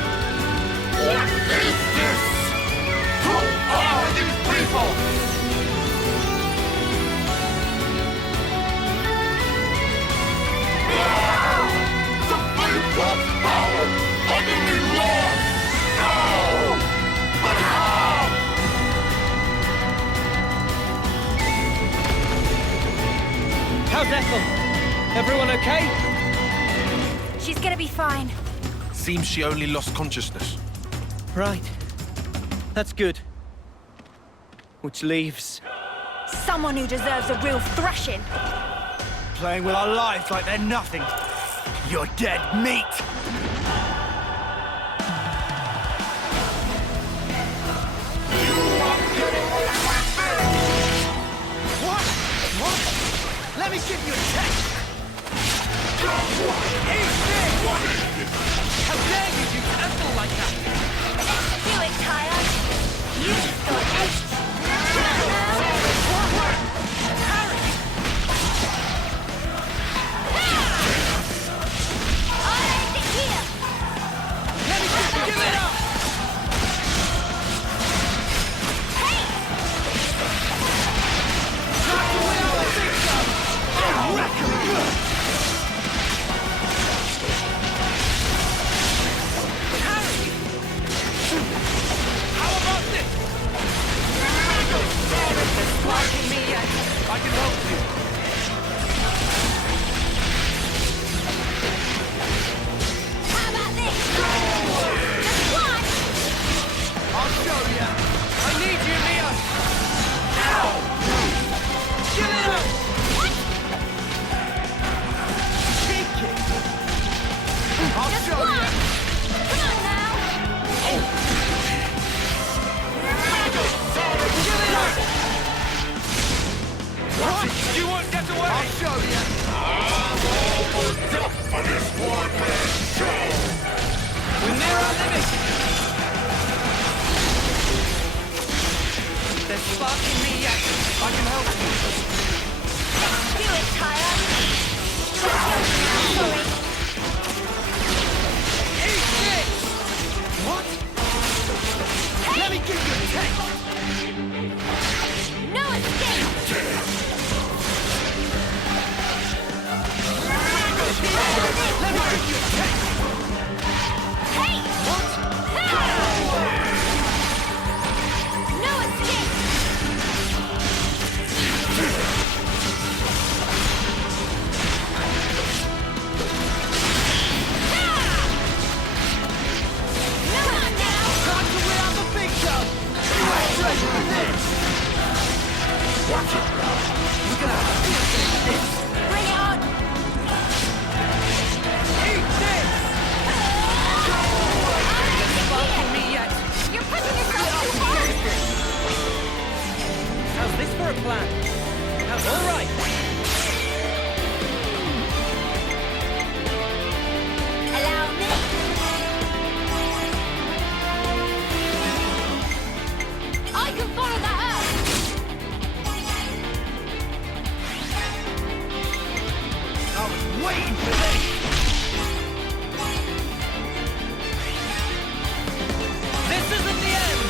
What is this? Who are these people? The flame box power! Utterly lost! No! But how? How's Ethel? Everyone okay? She's gonna be fine. Seems she only lost consciousness. Right. That's good. Which leaves... Someone who deserves a real thrashing. Playing with our lives like they're nothing. You're dead meat! What? What? Let me give you a test! How dare you use Ethel like that? Do it, Tyler. You just got edged. Let me give it up! Hey! Not the way I think so! Wreck 'em good! I can help you. How about this? Just one! I'll show you. I need you, Mio. Ow! Give it up! What? Take it. I'll Just show one! you. Come on now! Give it up! What? You won't get away! I'll show you. For this one-man show! We're near our limit. They're sparking me yet. I can help you. Do it, Tyler. Sorry. Eat this! What? Hey! Let me give you a taste. No escape! Let me give you a taste. Hey! What? No escape! Bring it on! Eat this! Sparking me yet? You're pushing yourself too hard! How's this for a plan? All right. Allow me! I can follow that up! I was waiting for this! This isn't the end!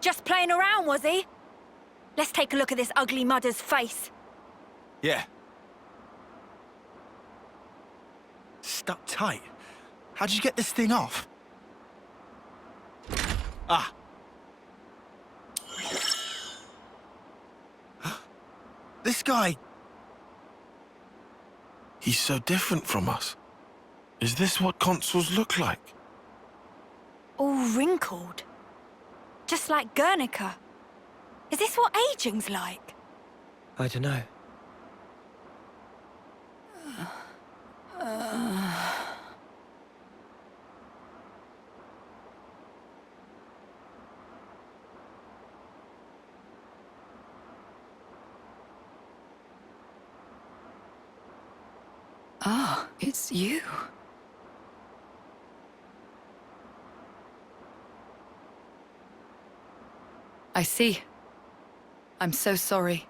Just playing around, was he? Let's take a look at this ugly mudder's face. Yeah. Stuck tight. How'd you get this thing off? Ah. This guy... He's so different from us. Is this what consuls look like? All wrinkled. Just like Guernica. Is this what aging's like? I don't know. Ah, it's you. I see. I'm so sorry.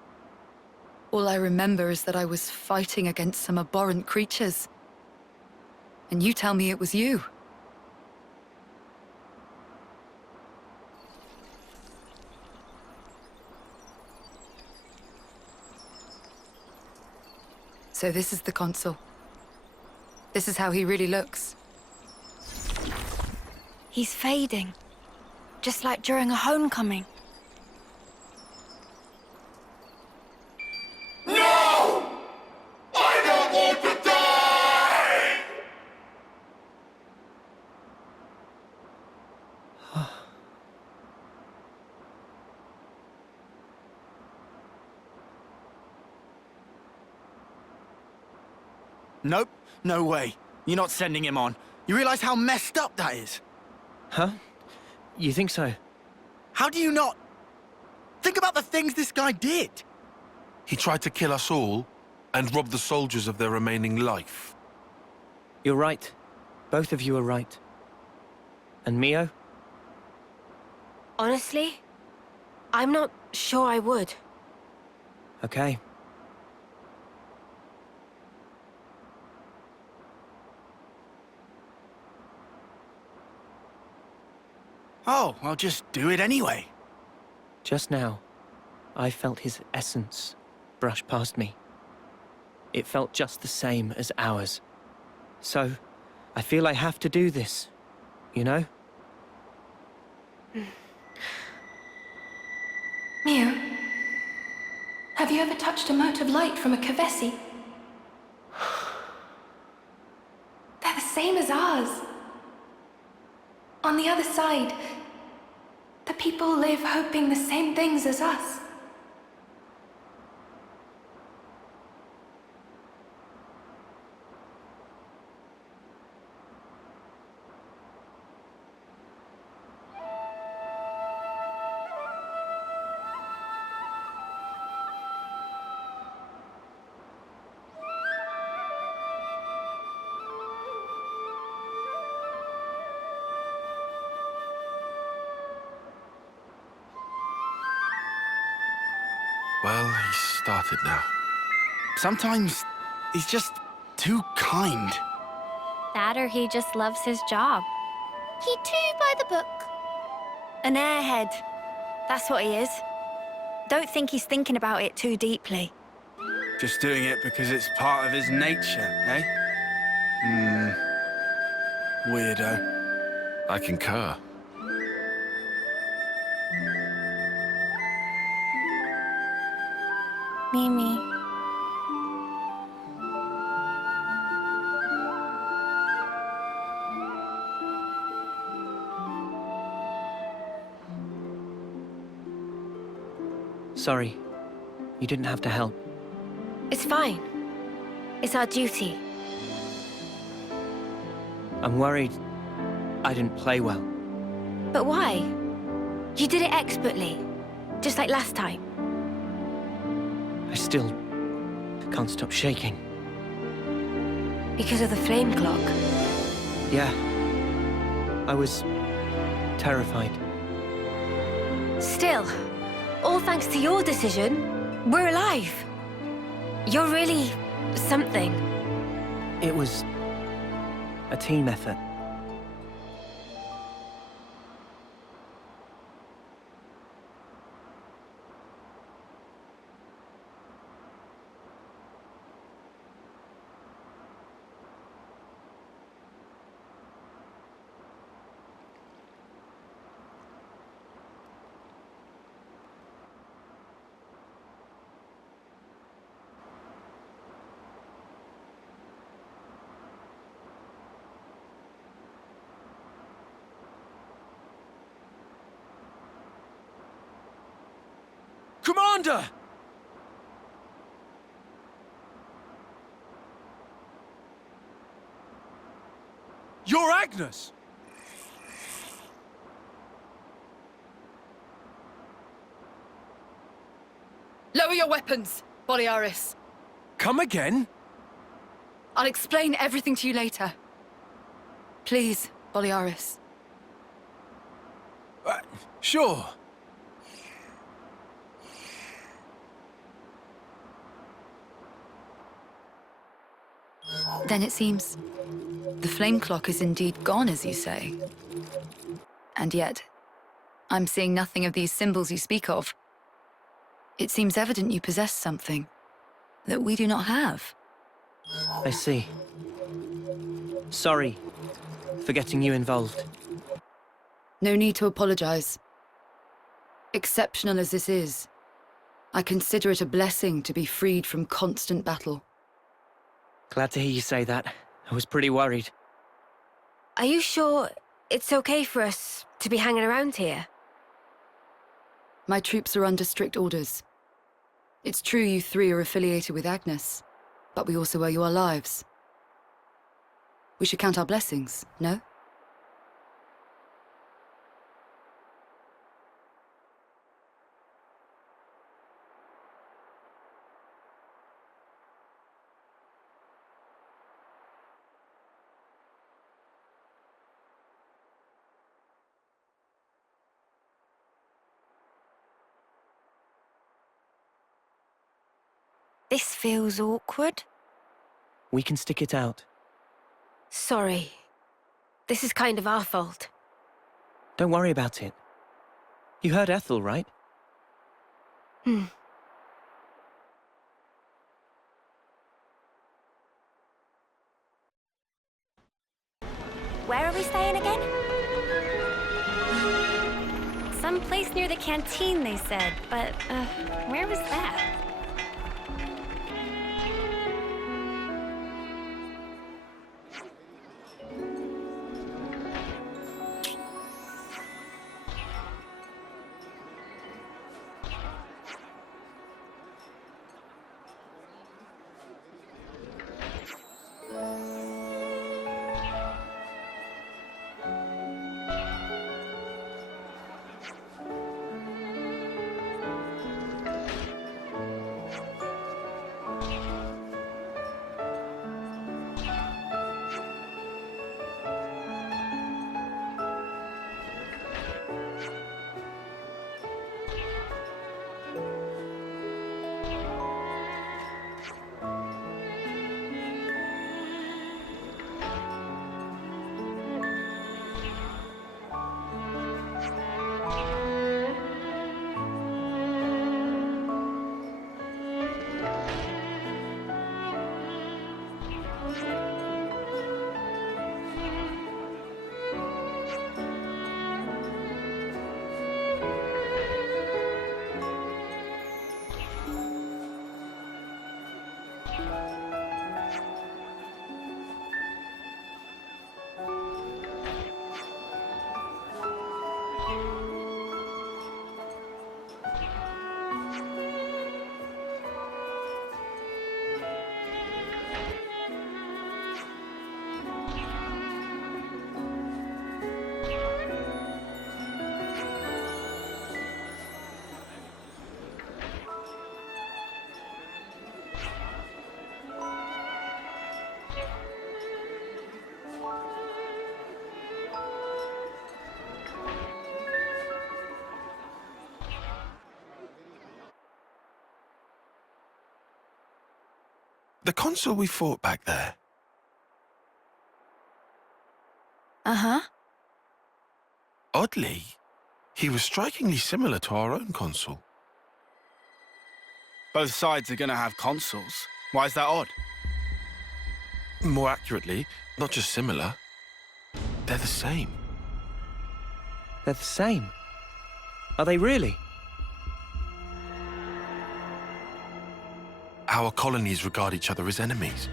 All I remember is that I was fighting against some abhorrent creatures. And you tell me it was you. So this is the consul. This is how he really looks. He's fading. Just like during a homecoming. Nope, no way. You're not sending him on. You realize how messed up that is? Huh? You think so? How do you not... Think about the things this guy did. He tried to kill us all and rob the soldiers of their remaining life. You're right. Both of you are right. And Mio? Honestly, I'm not sure I would. Okay. Oh, I'll just do it anyway. Just now, I felt his essence brush past me. It felt just the same as ours. So, I feel I have to do this, you know? Mio, have you ever touched a mote of light from a Kevesi? They're the same as ours. On the other side, the people live hoping the same things as us. Well, he's started now. Sometimes he's just too kind. That or he just loves his job. He too by the book. An airhead. That's what he is. Don't think he's thinking about it too deeply. Just doing it because it's part of his nature, eh? Weirdo. I concur. Mimi. Sorry. You didn't have to help. It's fine. It's our duty. I'm worried I didn't play well. But why? You did it expertly, just like last time. I still can't stop shaking. Because of the flame clock. Yeah. I was terrified. Still, all thanks to your decision, we're alive. You're really something. It was a team effort. Commander! You're Agnus! Lower your weapons, Boliaris. Come again? I'll explain everything to you later. Please, Boliaris. Sure. Then it seems the flame clock is indeed gone, as you say. And yet, I'm seeing nothing of these symbols you speak of. It seems evident you possess something that we do not have. I see. Sorry for getting you involved. No need to apologize. Exceptional as this is, I consider it a blessing to be freed from constant battle. Glad to hear you say that. I was pretty worried. Are you sure it's okay for us to be hanging around here? My troops are under strict orders. It's true you three are affiliated with Agnus, but we also owe you our lives. We should count our blessings, no? This feels awkward. We can stick it out. Sorry. This is kind of our fault. Don't worry about it. You heard Ethel, right? Where are we staying again? Some place near the canteen, they said, but, where was that? The consul we fought back there. Uh-huh. Oddly, he was strikingly similar to our own consul. Both sides are gonna have consuls. Why is that odd? More accurately, not just similar, they're the same. They're the same? Are they really? Our colonies regard each other as enemies.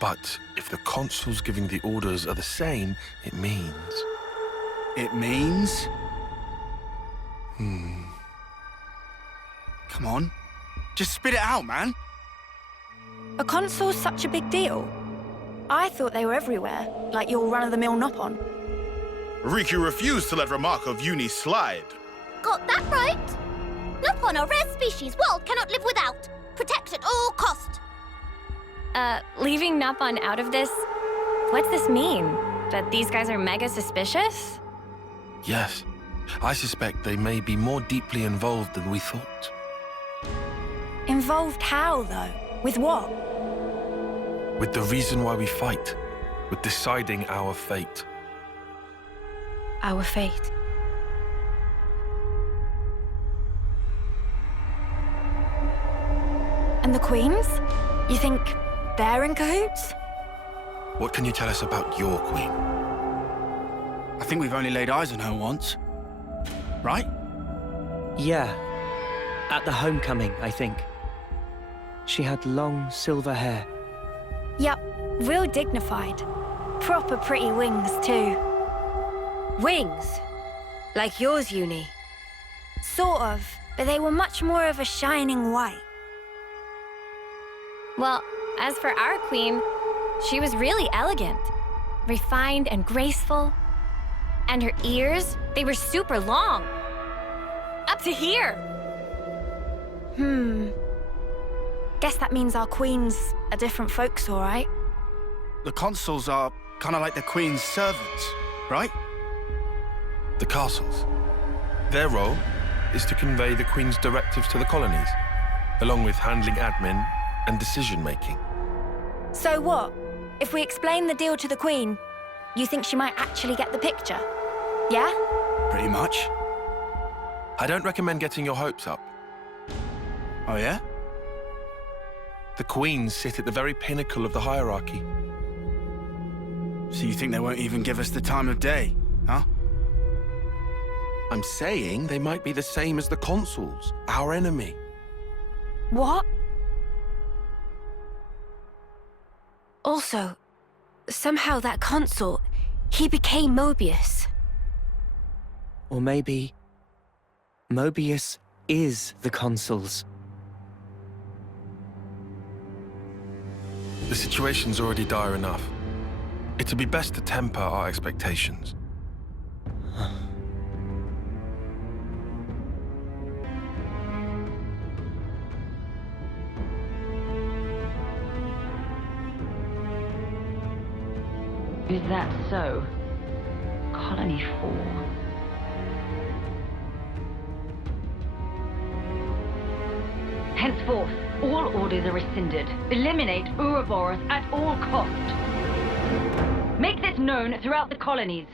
But if the consuls giving the orders are the same, it means... It means? Come on. Just spit it out, man. Are consuls such a big deal? I thought they were everywhere, like your run-of-the-mill Nopon. Riku refused to let remark of uni slide. Got that right? Nopon are rare species world cannot live without. Protect at all cost. Leaving Nopon out of this, what's this mean? That these guys are mega suspicious? Yes. I suspect they may be more deeply involved than we thought. Involved how, though? With what? With the reason why we fight. With deciding our fate. Our fate. And the queens? You think they're in cahoots? What can you tell us about your queen? I think we've only laid eyes on her once. Right? Yeah. At the homecoming, I think. She had long silver hair. Yup, real dignified. Proper pretty wings, too. Wings? Like yours, Uni? Sort of, but they were much more of a shining white. Well, as for our queen, she was really elegant. Refined and graceful. And her ears, they were super long. Up to here. Guess that means our queens are different folks, all right? The consuls are kind of like the queen's servants, right? The castles. Their role is to convey the Queen's directives to the colonies, along with handling admin and decision-making. So what? If we explain the deal to the Queen, you think she might actually get the picture? Yeah? Pretty much. I don't recommend getting your hopes up. Oh, yeah? The Queens sit at the very pinnacle of the hierarchy. So you think they won't even give us the time of day, huh? I'm saying they might be the same as the consuls, our enemy. What? Also, somehow that consul, he became Mobius. Or maybe Mobius is the consuls. The situation's already dire enough. It'd be best to temper our expectations. Is that so? Colony 4. Henceforth, all orders are rescinded. Eliminate Uroboros at all cost. Make this known throughout the colonies.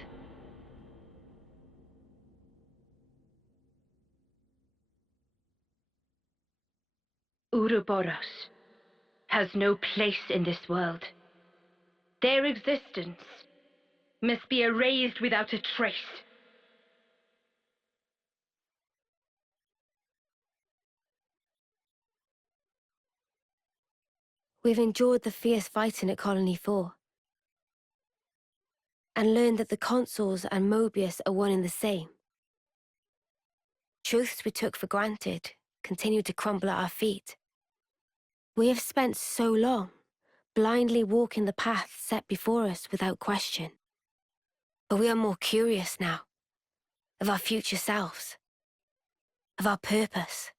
Uroboros has no place in this world. Their existence must be erased without a trace. We've endured the fierce fighting at Colony 4. And learned that the consuls and Mobius are one and the same. Truths we took for granted continue to crumble at our feet. We have spent so long blindly walking the path set before us without question. But we are more curious now, of our future selves, of our purpose.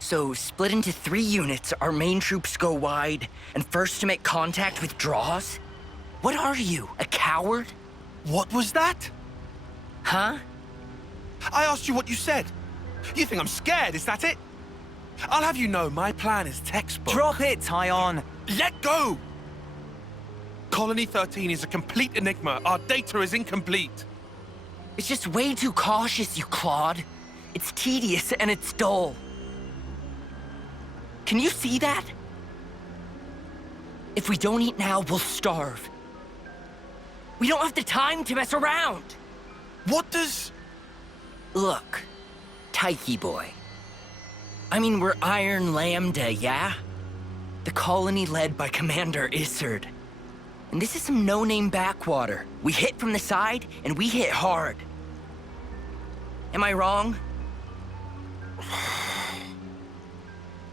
So, split into 3 units, our main troops go wide, and first to make contact withdraws? What are you, a coward? What was that? Huh? I asked you what you said. You think I'm scared, is that it? I'll have you know my plan is textbook. Drop it, Tyon! Let go! Colony 13 is a complete enigma. Our data is incomplete. It's just way too cautious, you clod. It's tedious and it's dull. Can you see that? If we don't eat now, we'll starve. We don't have the time to mess around. What does... Look, Taiki boy. I mean, we're Iron Lambda, yeah? The colony led by Commander Isard. And this is some no-name backwater. We hit from the side, and we hit hard. Am I wrong?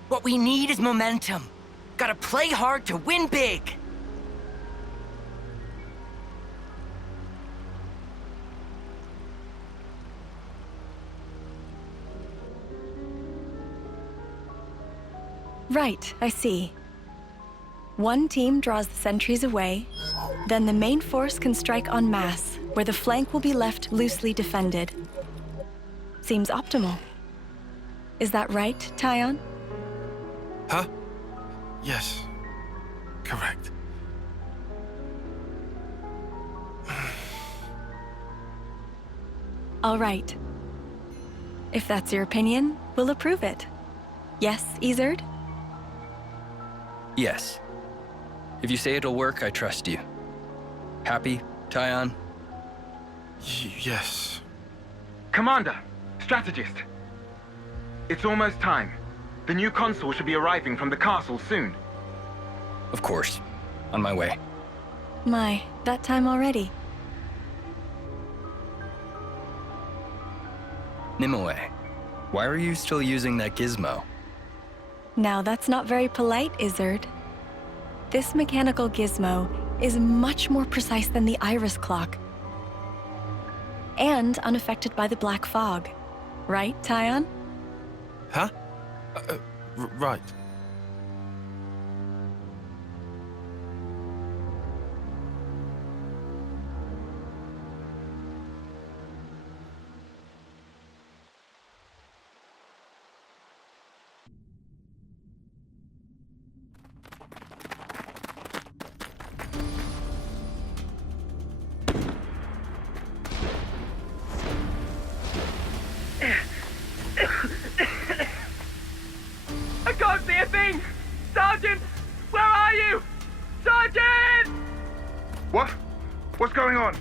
What we need is momentum. Gotta play hard to win big. Right, I see. One team draws the sentries away, then the main force can strike en masse, where the flank will be left loosely defended. Seems optimal. Is that right, Tyon? Huh? Yes. Correct. All right. If that's your opinion, we'll approve it. Yes, Izard? Yes. If you say it'll work, I trust you. Happy, Tyon? Yes. Commander, strategist. It's almost time. The new consul should be arriving from the castle soon. Of course. On my way. My, that time already. Nimue, why are you still using that gizmo? Now that's not very polite, Izard. This mechanical gizmo is much more precise than the iris clock. And unaffected by the black fog. Right, Tyon? Huh? Right. I can't see a thing! Sergeant! Where are you? Sergeant! What? What's going on?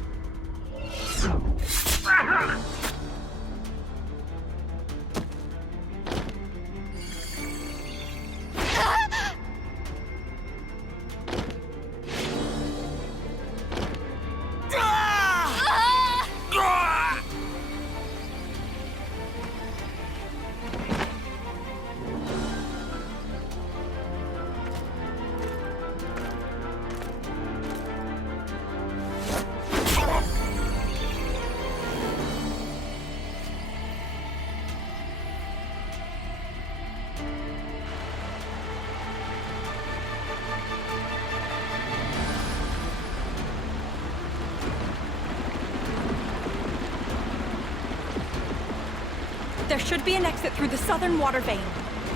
There should be an exit through the southern water vein.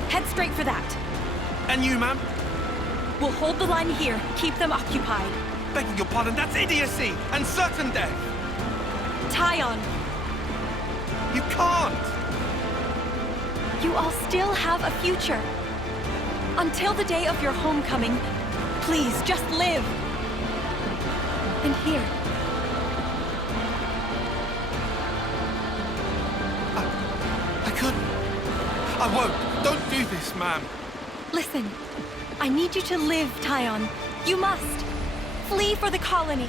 Head straight for that. And you, ma'am? We'll hold the line here, keep them occupied. Begging your pardon, that's idiocy and certain death. Tyon! You can't! You all still have a future. Until the day of your homecoming, please, just live. And here. I couldn't. I won't. Don't do this, ma'am. Listen, I need you to live, Tyon. You must. Flee for the colony.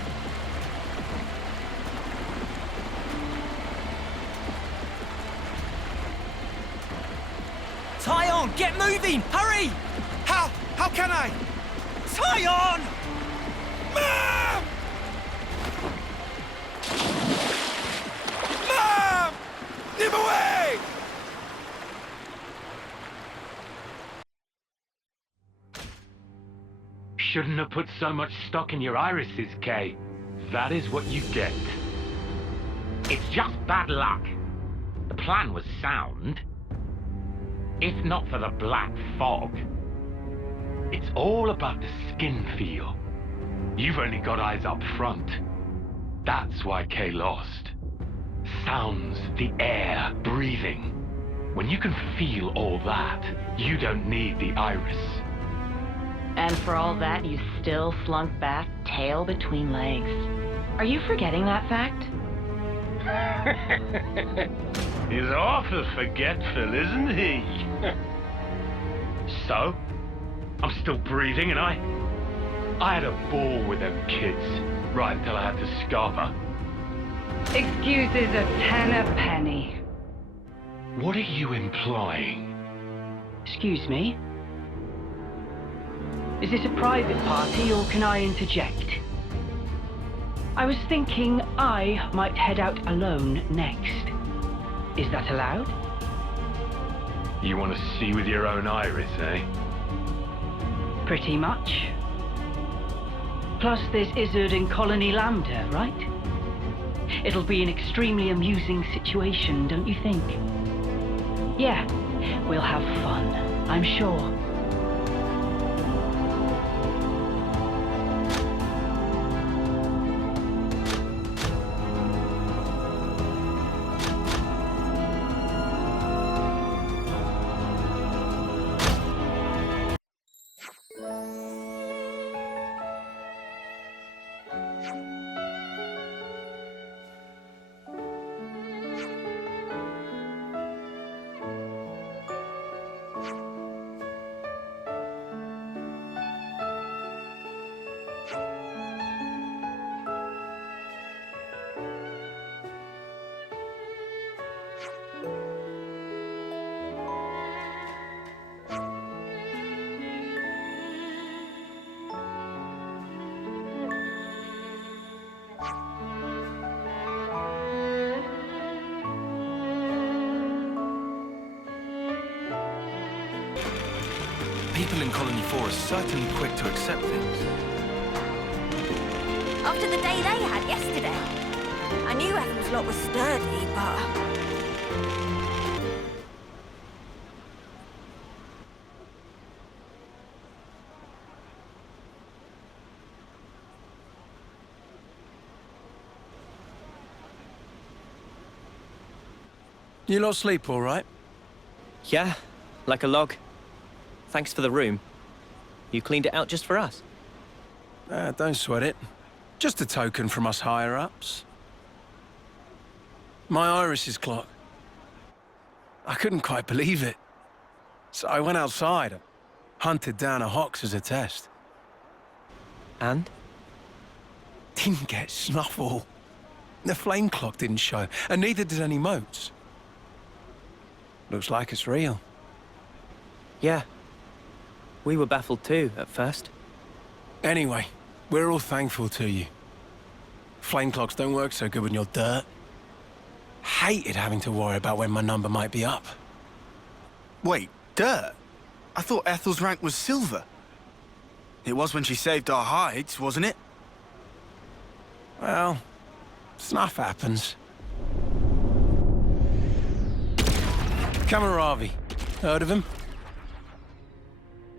Tyon, get moving! Hurry! How? How can I? Tyon! Ma'am! Ma'am! Leave away! Shouldn't have put so much stock in your irises, Kay. That is what you get. It's just bad luck. The plan was sound. If not for the black fog. It's all about the skin feel. You've only got eyes up front. That's why Kay lost. Sounds, the air, breathing. When you can feel all that, you don't need the iris. And for all that, you still slunk back, tail between legs. Are you forgetting that fact? He's awful forgetful, isn't he? So? I'm still breathing, and I had a ball with them kids, right until I had to scarper. Excuses a tenner penny. What are you implying? Excuse me? Is this a private party or can I interject? I was thinking I might head out alone next. Is that allowed? You want to see with your own iris, eh? Pretty much. Plus there's Izzard and Colony Lambda, right? It'll be an extremely amusing situation, don't you think? Yeah, we'll have fun, I'm sure. People in Colony 4 are certainly quick to accept things. After the day they had yesterday. I knew Ethel's lot was sturdy, but... You lot sleep all right? Yeah, like a log. Thanks for the room. You cleaned it out just for us. Don't sweat it. Just a token from us higher-ups. My iris's clock. I couldn't quite believe it. So I went outside and hunted down a Hox as a test. And? Didn't get snuffle. The flame clock didn't show, and neither did any motes. Looks like it's real. Yeah. We were baffled too, at first. Anyway, we're all thankful to you. Flame clocks don't work so good when you're dirt. Hated having to worry about when my number might be up. Wait, dirt? I thought Ethel's rank was silver. It was when she saved our hides, wasn't it? Well, stuff happens. Camaraderie. Heard of him?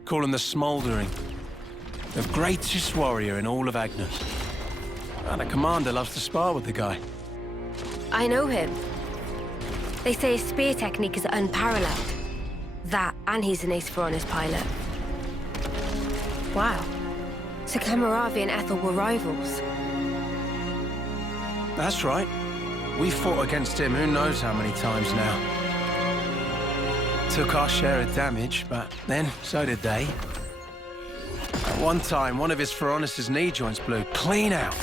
Call him the Smouldering. The greatest warrior in all of Agnus. And the commander loves to spar with the guy. I know him. They say his spear technique is unparalleled. That, and he's an ace for honest pilot. Wow. So Camaraderie and Ethel were rivals. That's right. We fought against him who knows how many times now. Took our share of damage, but then so did they. At one time, one of his Phoronis' knee joints blew clean out.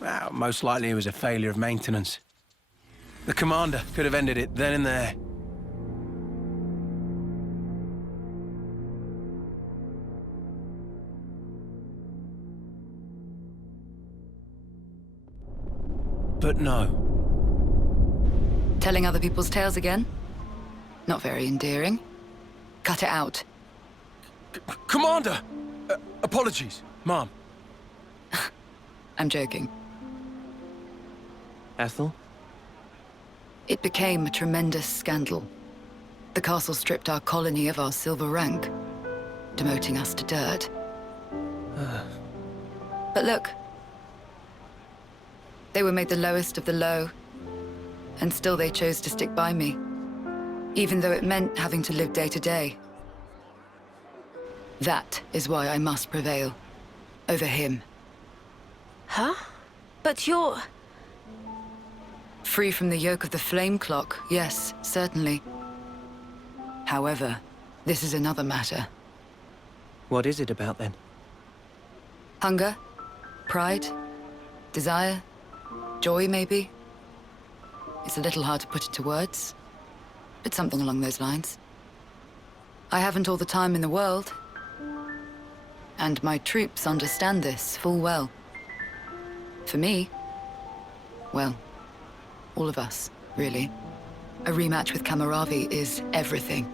Well, most likely it was a failure of maintenance. The commander could have ended it then and there. But no. Telling other people's tales again? Not very endearing. Cut it out. Commander! Apologies, Mom. I'm joking. Ethel? It became a tremendous scandal. The castle stripped our colony of our silver rank, demoting us to dirt. But look. They were made the lowest of the low, and still they chose to stick by me. even though it meant having to live day to day. That is why I must prevail over him. Huh? But you're... Free from the yoke of the flame clock, yes, certainly. However, this is another matter. What is it about then? Hunger? Pride? Desire? Joy, maybe? It's a little hard to put into words, but something along those lines. I haven't all the time in the world, and my troops understand this full well. For me, well, all of us, really. A rematch with Camaraderie is everything.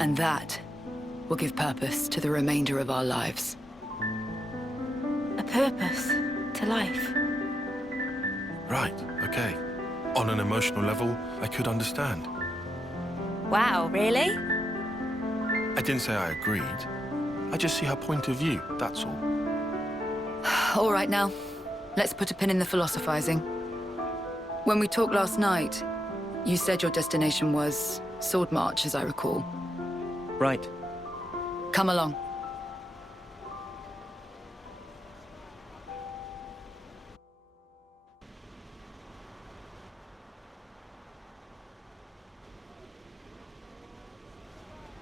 And that will give purpose to the remainder of our lives. A purpose to life? Right, okay. On an emotional level, I could understand. Wow, really? I didn't say I agreed. I just see her point of view, that's all. All right now, let's put a pin in the philosophizing. When we talked last night, you said your destination was Sword March, as I recall. Right. Come along.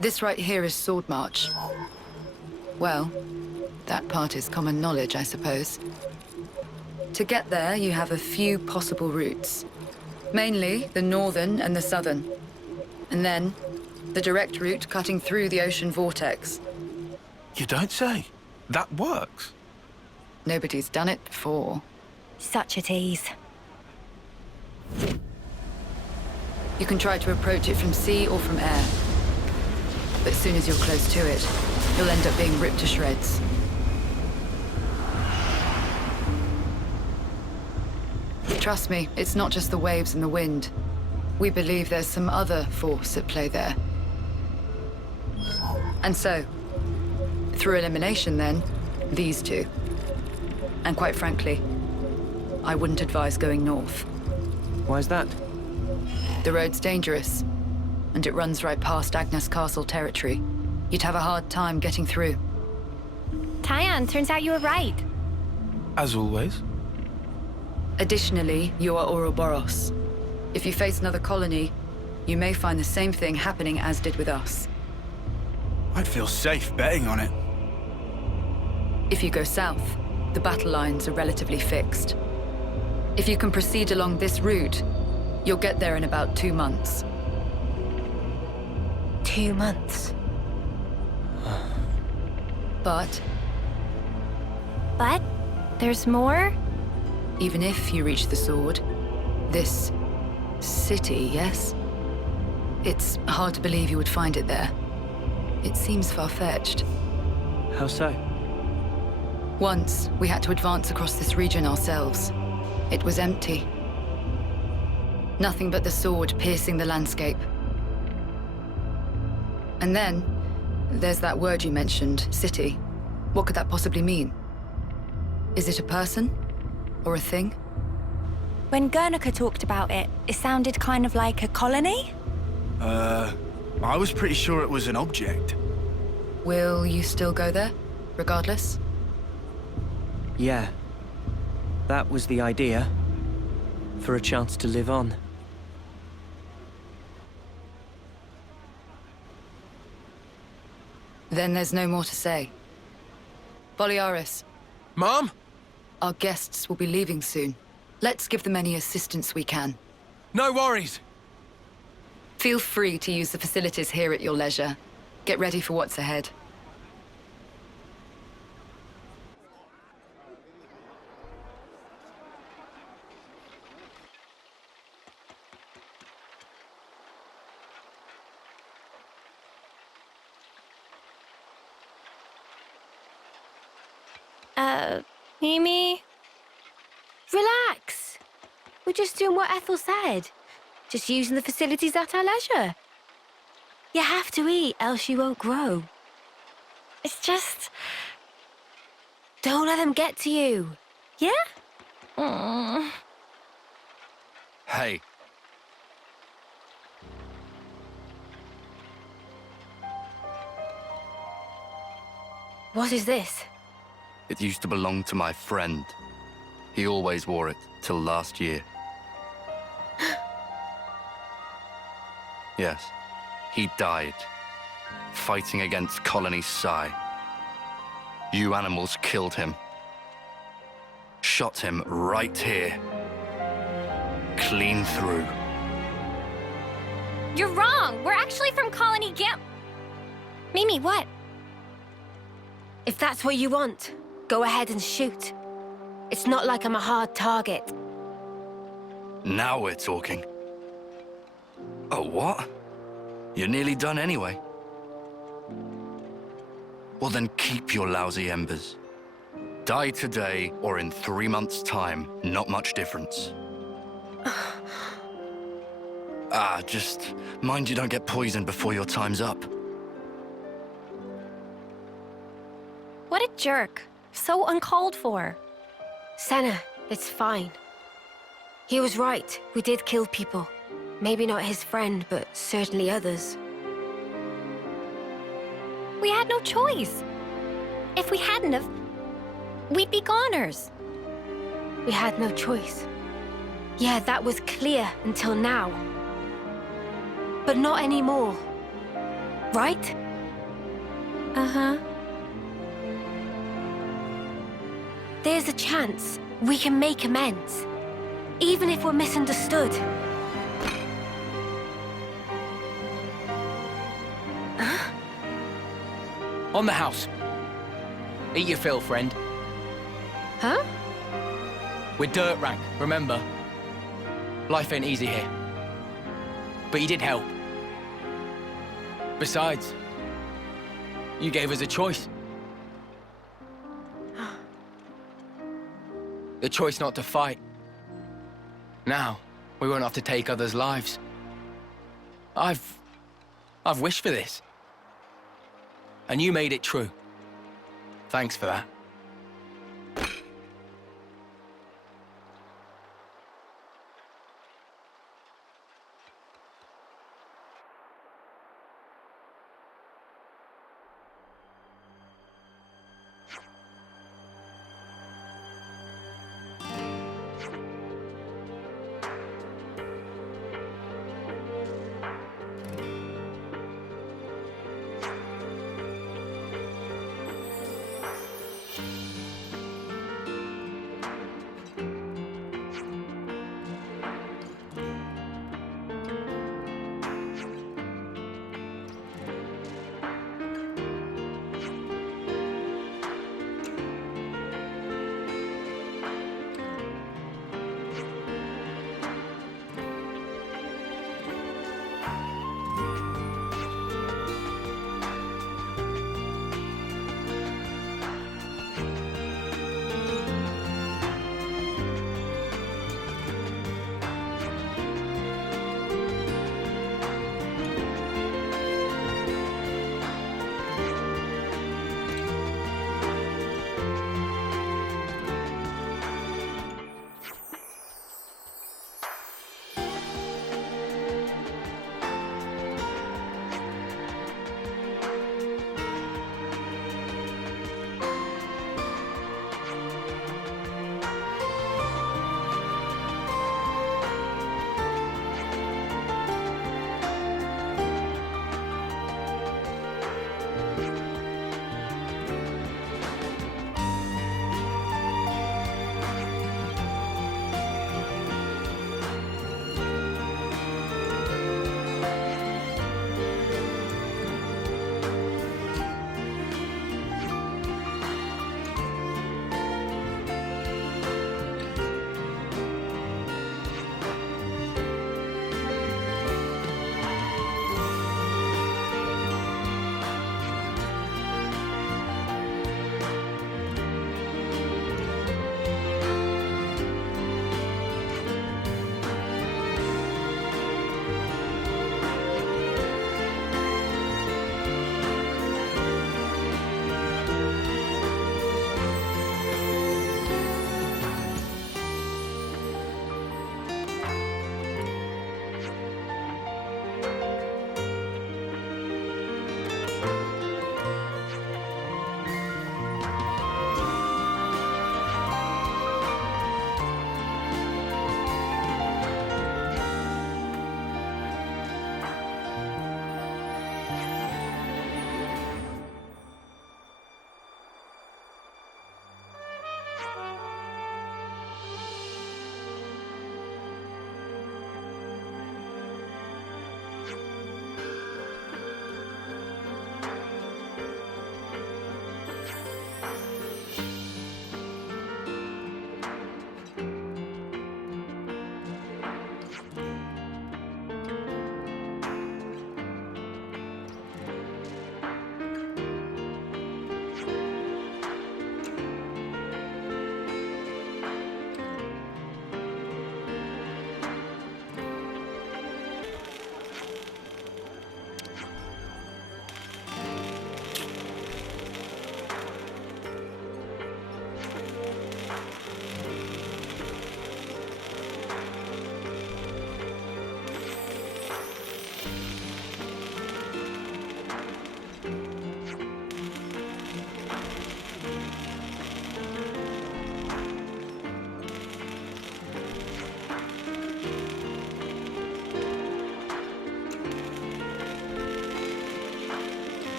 This right here is Sword March. Well, that part is common knowledge, I suppose. To get there, you have a few possible routes. Mainly the northern and the southern. And then, the direct route cutting through the ocean vortex. You don't say. That works. Nobody's done it before. Such a tease. You can try to approach it from sea or from air. But as soon as you're close to it, you'll end up being ripped to shreds. Trust me, it's not just the waves and the wind. We believe there's some other force at play there. And so, through elimination then, these two. And quite frankly, I wouldn't advise going north. Why's that? The road's dangerous, and it runs right past Agnus Castle territory. You'd have a hard time getting through. Tyan, turns out you were right. As always. Additionally, you are Uroboros. If you face another colony, you may find the same thing happening as did with us. I'd feel safe betting on it. If you go south, the battle lines are relatively fixed. If you can proceed along this route, you'll get there in about 2 months. 2 months? But there's more? even if you reach the sword, this city, yes? It's hard to believe you would find it there. It seems far-fetched. How so? Once, we had to advance across this region ourselves. It was empty. Nothing but the sword piercing the landscape. And then, there's that word you mentioned, city. What could that possibly mean? Is it a person? Or a thing? When Guernica talked about it, it sounded kind of like a colony? I was pretty sure it was an object. Will you still go there, regardless? Yeah. That was the idea. For a chance to live on. Then there's no more to say. Boliaris. Mom? Our guests will be leaving soon. Let's give them any assistance we can. No worries. Feel free to use the facilities here at your leisure. Get ready for what's ahead. Mimi? Relax. We're just doing what Ethel said. Just using the facilities at our leisure. You have to eat, else you won't grow. It's just... Don't let them get to you. Yeah? Hey. What is this? It used to belong to my friend. He always wore it till last year. Yes, he died, fighting against Colony Psi. You animals killed him. Shot him right here. Clean through. You're wrong. We're actually from Colony Gam... Mimi, what? If that's what you want, go ahead and shoot. It's not like I'm a hard target. Now we're talking. Oh, what? You're nearly done anyway. Well then keep your lousy embers. Die today or in 3 months' time, not much difference. Just mind you don't get poisoned before your time's up. What a jerk. So uncalled for. Senna, it's fine. He was right. We did kill people. Maybe not his friend, but certainly others. We had no choice. If we hadn't have, we'd be goners. We had no choice. Yeah, that was clear until now. But not anymore. Right? Uh-huh. There's a chance we can make amends. Even if we're misunderstood. On the house. Eat your fill, friend. Huh? We're dirt rank, remember? Life ain't easy here. But you did help. Besides, you gave us a choice. The choice not to fight. Now, we won't have to take others' lives. I've wished for this. And you made it true. Thanks for that.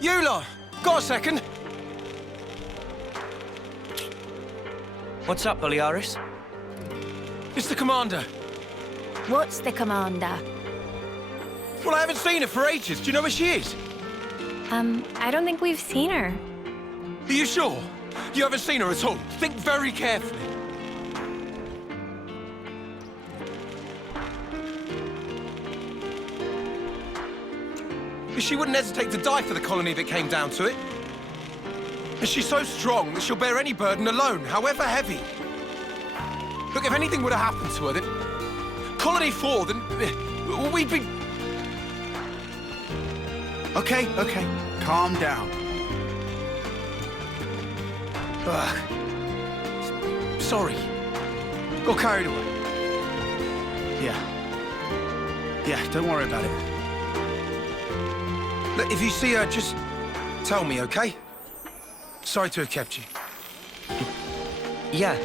You lot! Got a second? What's up, Boliaris? It's the commander. What's the commander? Well, I haven't seen her for ages. Do you know where she is? I don't think we've seen her. Are you sure? You haven't seen her at all? Think very carefully. She wouldn't hesitate to die for the colony that came down to it. And she's so strong that she'll bear any burden alone, however heavy. Look, if anything would have happened to her, then... Colony 4, then... we'd be... Okay. Calm down. Sorry. Got carried away. Yeah, don't worry about it. Look, if you see her, just tell me, okay? Sorry to have kept you. Yeah.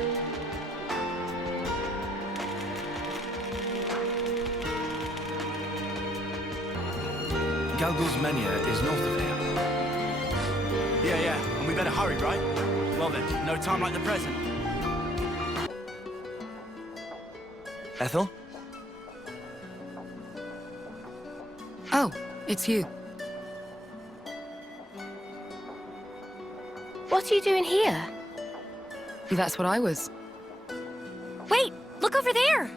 Galgul's Mania is north of here. Yeah, and we better hurry, right? Well then, no time like the present. Ethel? Oh, it's you. What are you doing here? That's what I was. Wait! Look over there!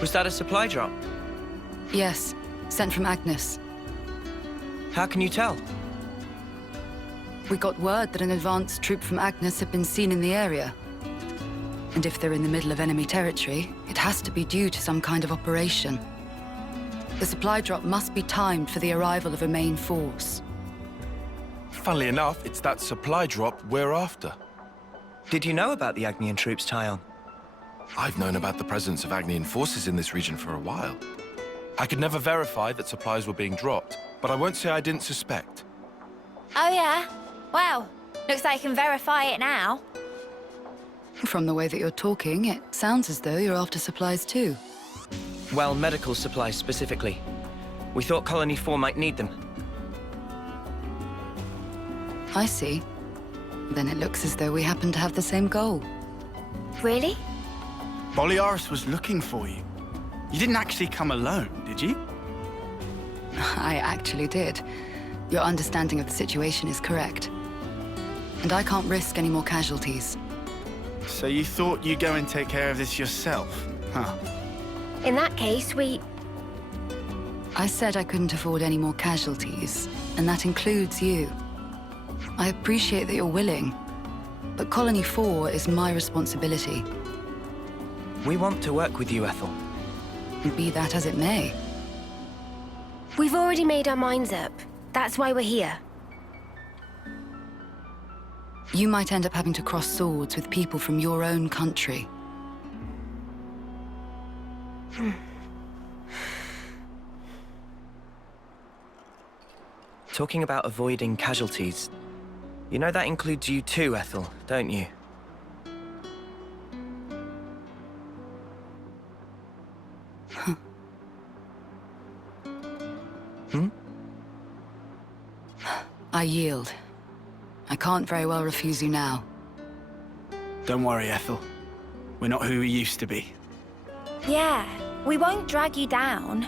Was that a supply drop? Yes, sent from Agnus. How can you tell? We got word that an advanced troop from Agnus had been seen in the area. And if they're in the middle of enemy territory, it has to be due to some kind of operation. The supply drop must be timed for the arrival of a main force. Funnily enough, it's that supply drop we're after. Did you know about the Agnian troops, Tyon? I've known about the presence of Agnian forces in this region for a while. I could never verify that supplies were being dropped, but I won't say I didn't suspect. Oh, yeah? Well, looks like I can verify it now. From the way that you're talking, it sounds as though you're after supplies too. Well, medical supplies specifically. We thought Colony 4 might need them. I see. Then it looks as though we happen to have the same goal. Really? Boliaris was looking for you. You didn't actually come alone, did you? I actually did. Your understanding of the situation is correct. And I can't risk any more casualties. So you thought you'd go and take care of this yourself, huh? In that case, I said I couldn't afford any more casualties, and that includes you. I appreciate that you're willing, but Colony 4 is my responsibility. We want to work with you, Ethel. Be that as it may. we've already made our minds up. That's why we're here. You might end up having to cross swords with people from your own country. Talking about avoiding casualties, you know that includes you too, Ethel, don't you? I yield. I can't very well refuse you now. Don't worry, Ethel. We're not who we used to be. Yeah, we won't drag you down.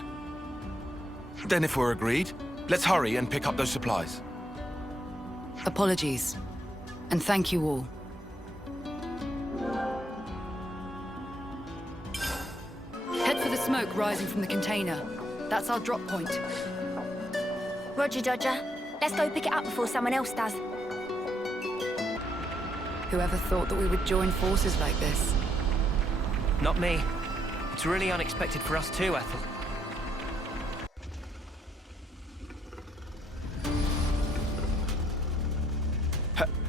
Then if we're agreed, let's hurry and pick up those supplies. Apologies. And thank you all. Head for the smoke rising from the container. That's our drop point. Roger, Dodger. Let's go pick it up before someone else does. Whoever thought that we would join forces like this? Not me. It's really unexpected for us too, Ethel.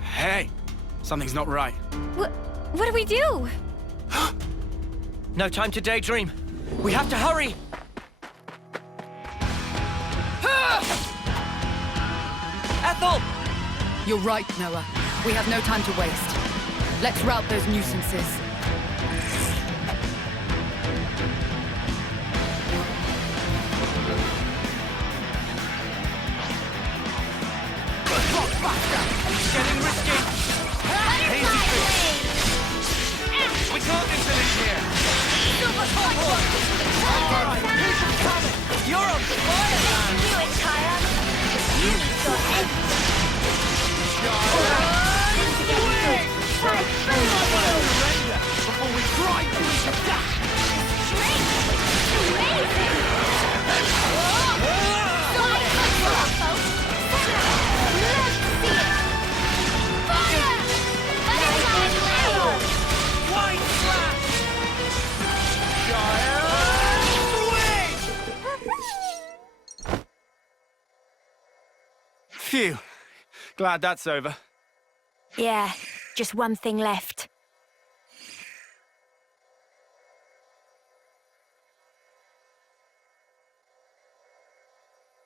Hey! Something's not right. What do we do? No time to daydream. We have to hurry! Ethel! You're right, Noah. We have no time to waste. Let's rout those nuisances. Continental is here! Alright, keep them coming! You're on fire, man! Do it, Tyler! You've got it! Surrender before we grind you into dust! Phew. Glad that's over. Yeah, just one thing left.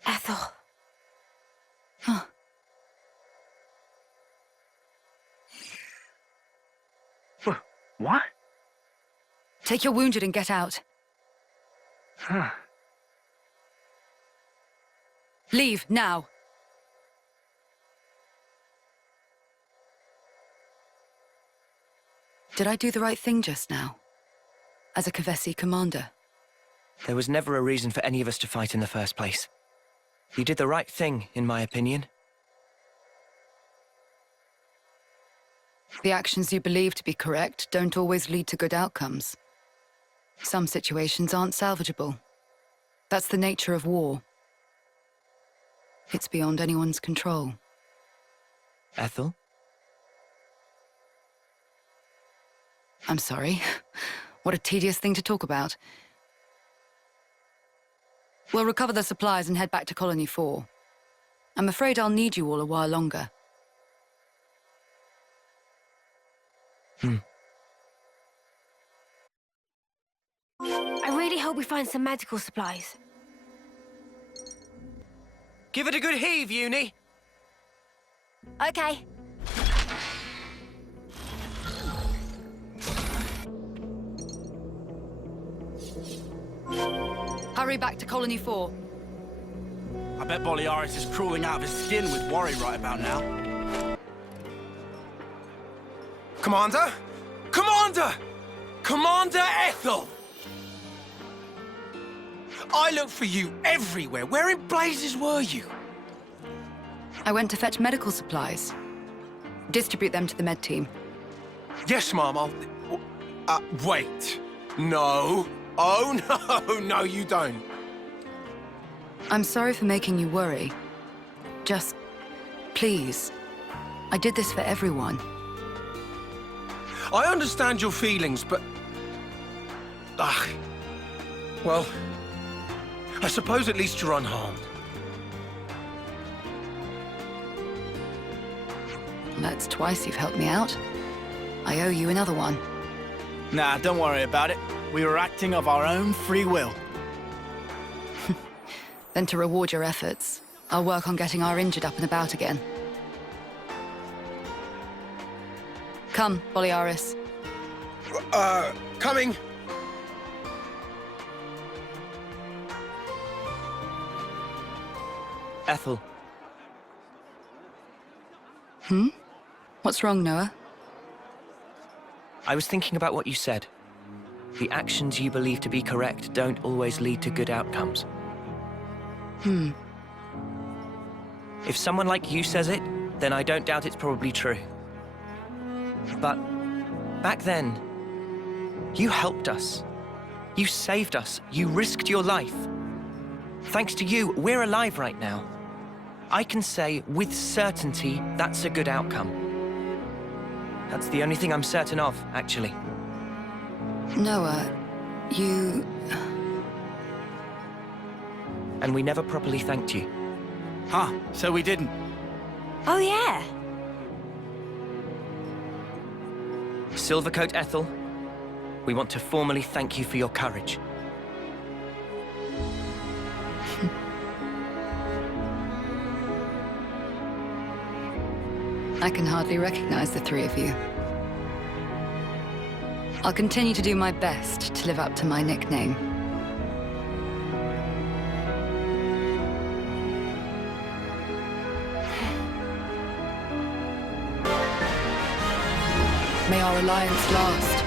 Ethel. Huh. What? Take your wounded and get out. Huh. Leave, now. Did I do the right thing just now? As a Kevesi commander? There was never a reason for any of us to fight in the first place. You did the right thing, in my opinion. The actions you believe to be correct don't always lead to good outcomes. Some situations aren't salvageable. That's the nature of war. It's beyond anyone's control. Ethel? I'm sorry. What a tedious thing to talk about. We'll recover the supplies and head back to Colony 4. I'm afraid I'll need you all a while longer. I really hope we find some medical supplies. Give it a good heave, Uni! Okay. Hurry back to Colony 4. I bet Boliaris is crawling out of his skin with worry right about now. Commander? Commander! Commander Ethel! I looked for you everywhere. Where in blazes were you? I went to fetch medical supplies. Distribute them to the med team. Yes, Mom, I'll... wait. No. Oh, no, no, you don't. I'm sorry for making you worry. Just, please. I did this for everyone. I understand your feelings, but... well, I suppose at least you're unharmed. That's twice you've helped me out. I owe you another one. Nah, don't worry about it. We were acting of our own free will. Then to reward your efforts, I'll work on getting our injured up and about again. Come, Boliaris. Coming. Ethel. What's wrong, Noah? I was thinking about what you said. The actions you believe to be correct don't always lead to good outcomes. If someone like you says it, then I don't doubt it's probably true. But back then, you helped us. You saved us. You risked your life. Thanks to you, we're alive right now. I can say with certainty that's a good outcome. That's the only thing I'm certain of, actually. Noah, you... And we never properly thanked you. Huh, so we didn't. Oh, yeah. Silvercoat Ethel, we want to formally thank you for your courage. I can hardly recognize the three of you. I'll continue to do my best to live up to my nickname. May our alliance last.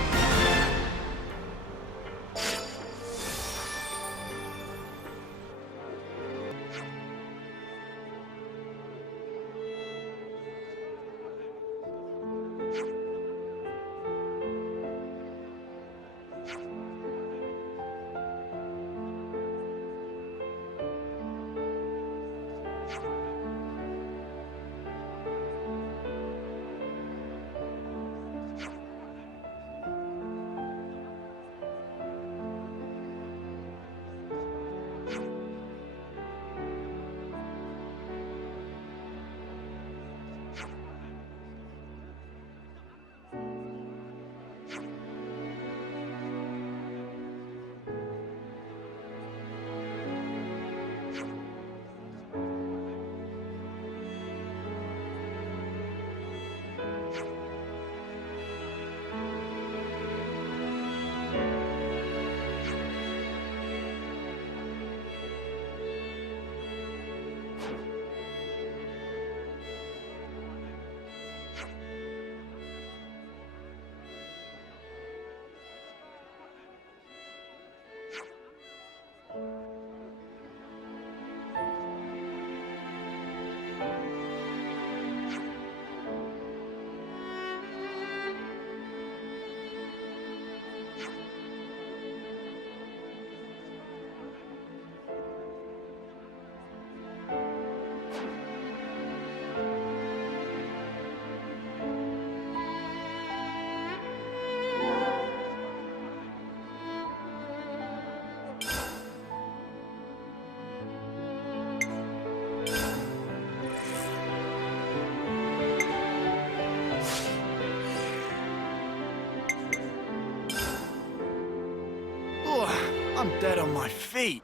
dead on my feet.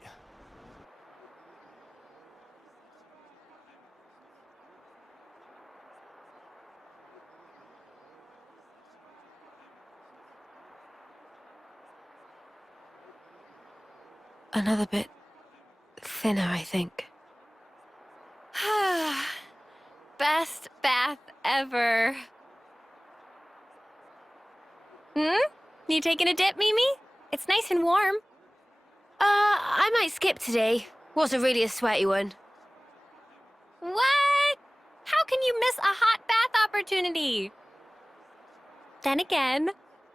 Another bit thinner, I think. Best bath ever. You taking a dip, Mimi? It's nice and warm. I might skip today. Wasn't really a sweaty one. What? How can you miss a hot bath opportunity? Then again,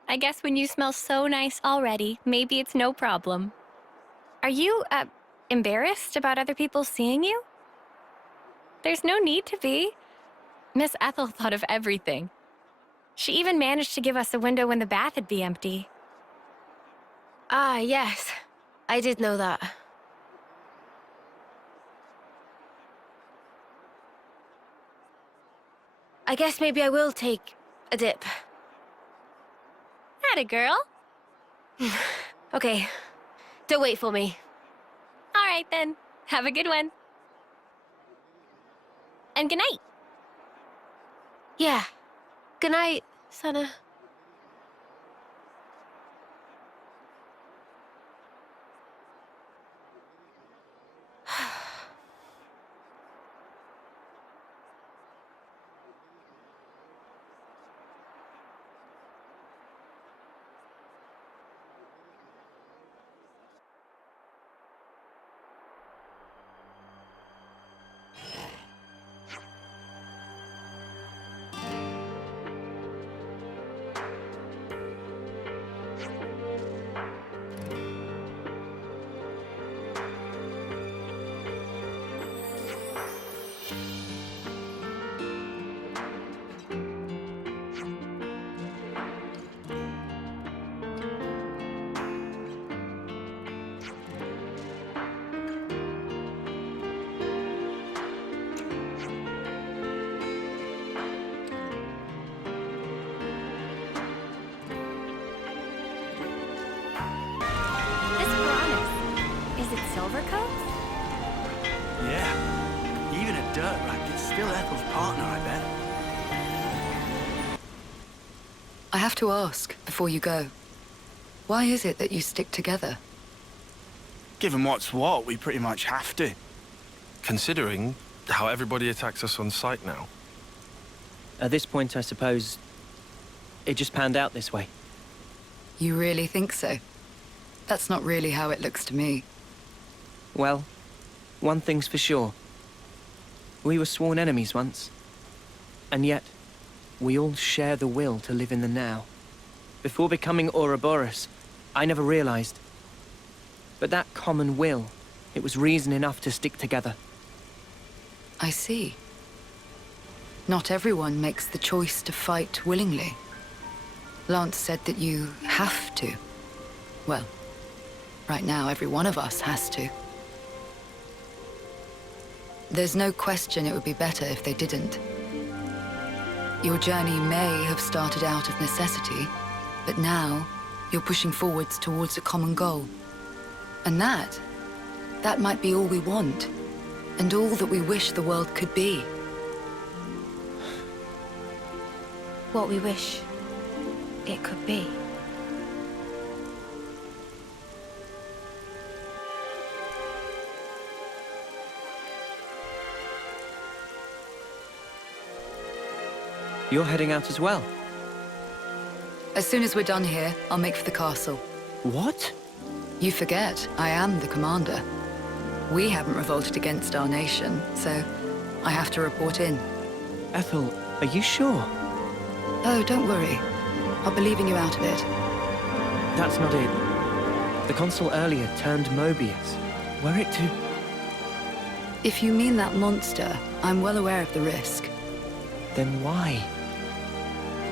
I guess when you smell so nice already, maybe it's no problem. Are you, embarrassed about other people seeing you? There's no need to be. Miss Ethel thought of everything. She even managed to give us a window when the bath would be empty. Ah, yes. I did know that. I guess maybe I will take a dip. Atta girl. Okay. Don't wait for me. All right, then. Have a good one. And good night. Yeah. Good night, Senna. Yeah. Even a dirt rag is still Ethel's partner, I bet. I have to ask, before you go, why is it that you stick together? Given what's what, we pretty much have to. Considering how everybody attacks us on sight now. At this point, I suppose, it just panned out this way. You really think so? That's not really how it looks to me. Well, one thing's for sure. We were sworn enemies once. And yet, we all share the will to live in the now. Before becoming Uroboros, I never realized. But that common will, it was reason enough to stick together. I see. Not everyone makes the choice to fight willingly. Lance said that you have to. Well, right now every one of us has to. There's no question it would be better if they didn't. Your journey may have started out of necessity, but now you're pushing forwards towards a common goal. And that might be all we want, and all that we wish the world could be. What we wish it could be. You're heading out as well? As soon as we're done here, I'll make for the castle. What? You forget, I am the commander. We haven't revolted against our nation, so I have to report in. Ethel, are you sure? Oh, don't worry. I'll be leaving you out of it. That's not it. The consul earlier turned Mobius. Were it to... If you mean that monster, I'm well aware of the risk. Then why?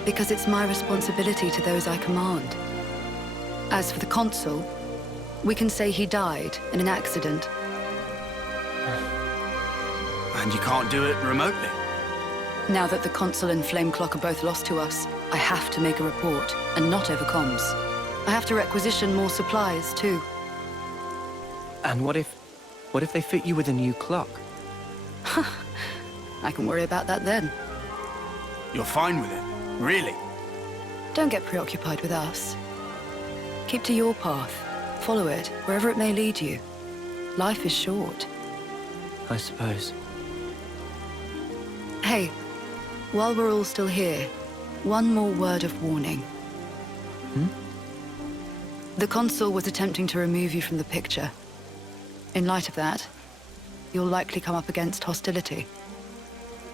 Because it's my responsibility to those I command. As for the consul, we can say he died in an accident. And you can't do it remotely? Now that the consul and Flameclock are both lost to us, I have to make a report, and not over comms. I have to requisition more supplies, too. And what if they fit you with a new clock? I can worry about that then. You're fine with it? Really? Don't get preoccupied with us. Keep to your path. Follow it, wherever it may lead you. Life is short. I suppose. Hey, while we're all still here, one more word of warning. The consul was attempting to remove you from the picture. In light of that, you'll likely come up against hostility.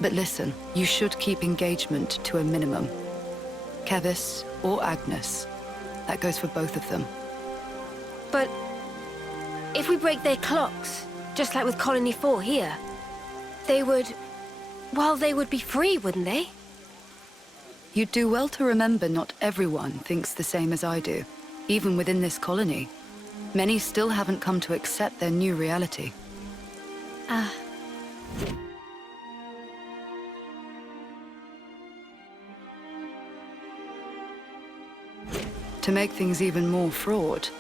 But listen, you should keep engagement to a minimum. Keves or Agnus. That goes for both of them. But if we break their clocks, just like with Colony 4 here, they would... well, they would be free, wouldn't they? You'd do well to remember not everyone thinks the same as I do. Even within this colony, many still haven't come to accept their new reality. To make things even more fraught,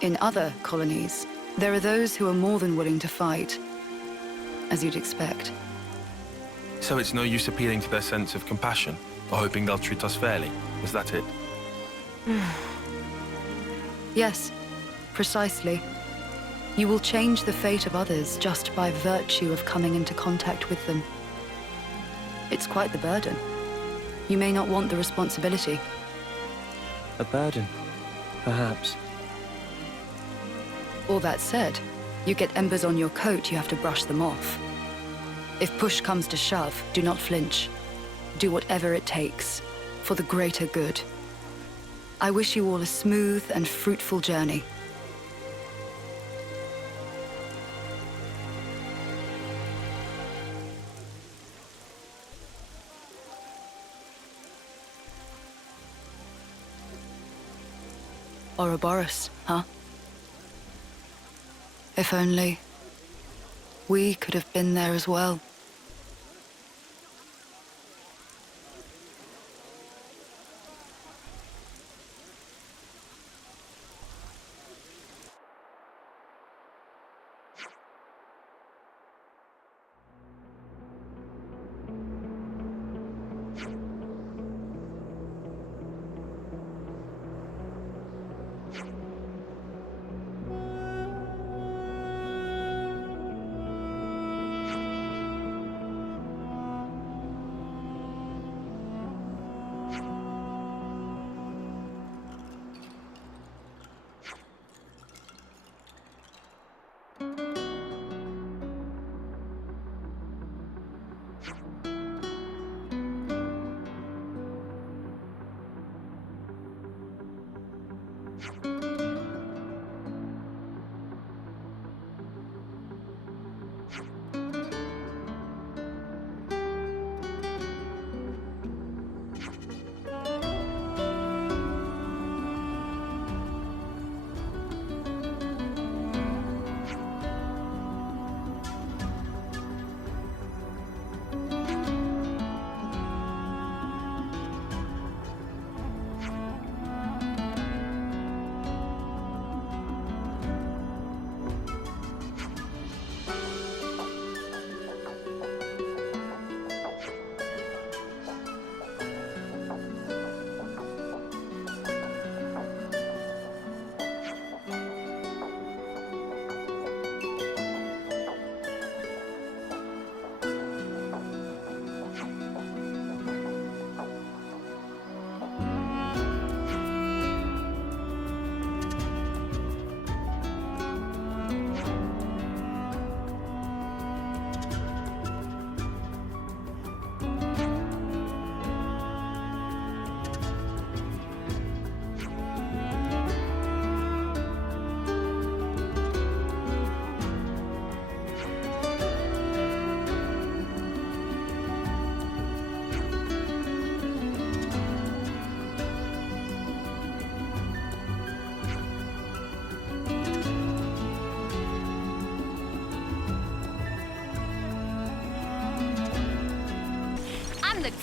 in other colonies, there are those who are more than willing to fight, as you'd expect. So it's no use appealing to their sense of compassion, or hoping they'll treat us fairly. Is that it? Yes, precisely. You will change the fate of others just by virtue of coming into contact with them. It's quite the burden. You may not want the responsibility. A burden, perhaps. All that said, you get embers on your coat, you have to brush them off. If push comes to shove, do not flinch. Do whatever it takes, for the greater good. I wish you all a smooth and fruitful journey. Uroboros, huh? If only we could have been there as well.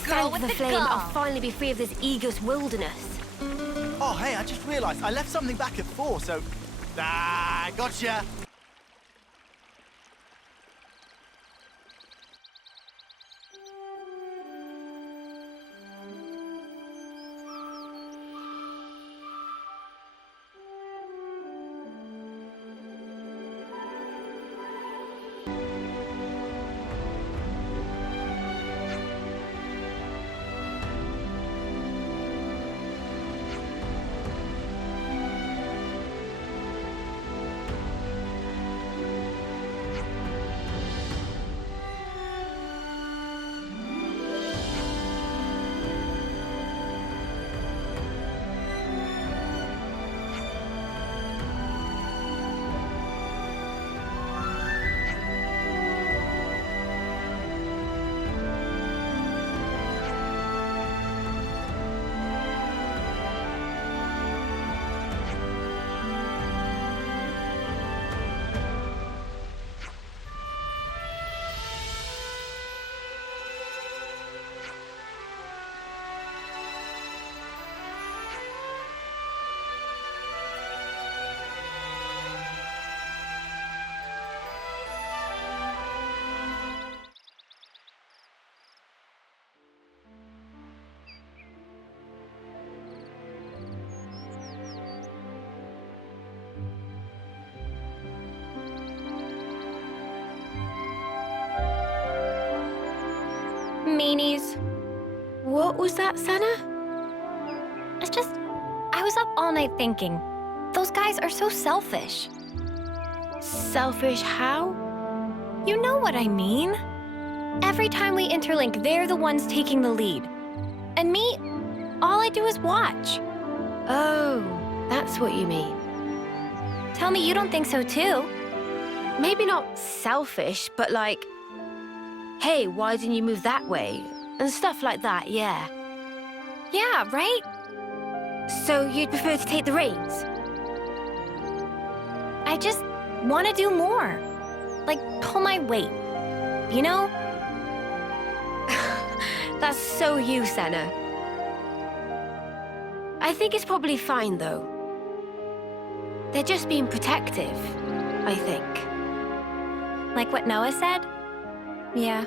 Girl with the flame, I'll finally be free of this Aegis wilderness. Oh, hey, I just realized I left something back at 4, so... Ah, gotcha! meanies. What was that, Senna? It's just, I was up all night thinking. Those guys are so selfish. Selfish how? You know what I mean. Every time we interlink, they're the ones taking the lead. And me, all I do is watch. Oh, that's what you mean. Tell me you don't think so too. Maybe not selfish, but like, hey, why didn't you move that way? And stuff like that, yeah. Yeah, right? So you'd prefer to take the reins? I just want to do more. Like, pull my weight. You know? That's so you, Senna. I think it's probably fine, though. They're just being protective, I think. Like what Noah said? Yeah.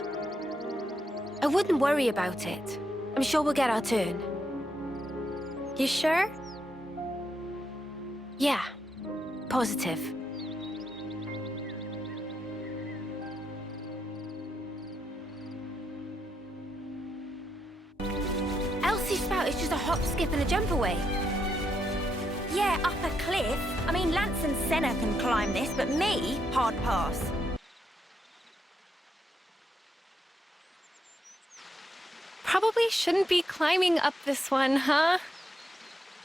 I wouldn't worry about it. I'm sure we'll get our turn. You sure? Yeah. Positive. Elsie's spout is just a hop, skip, and a jump away. Yeah, up a cliff. I mean, Lance and Senna can climb this, but me, hard pass. Probably shouldn't be climbing up this one, huh?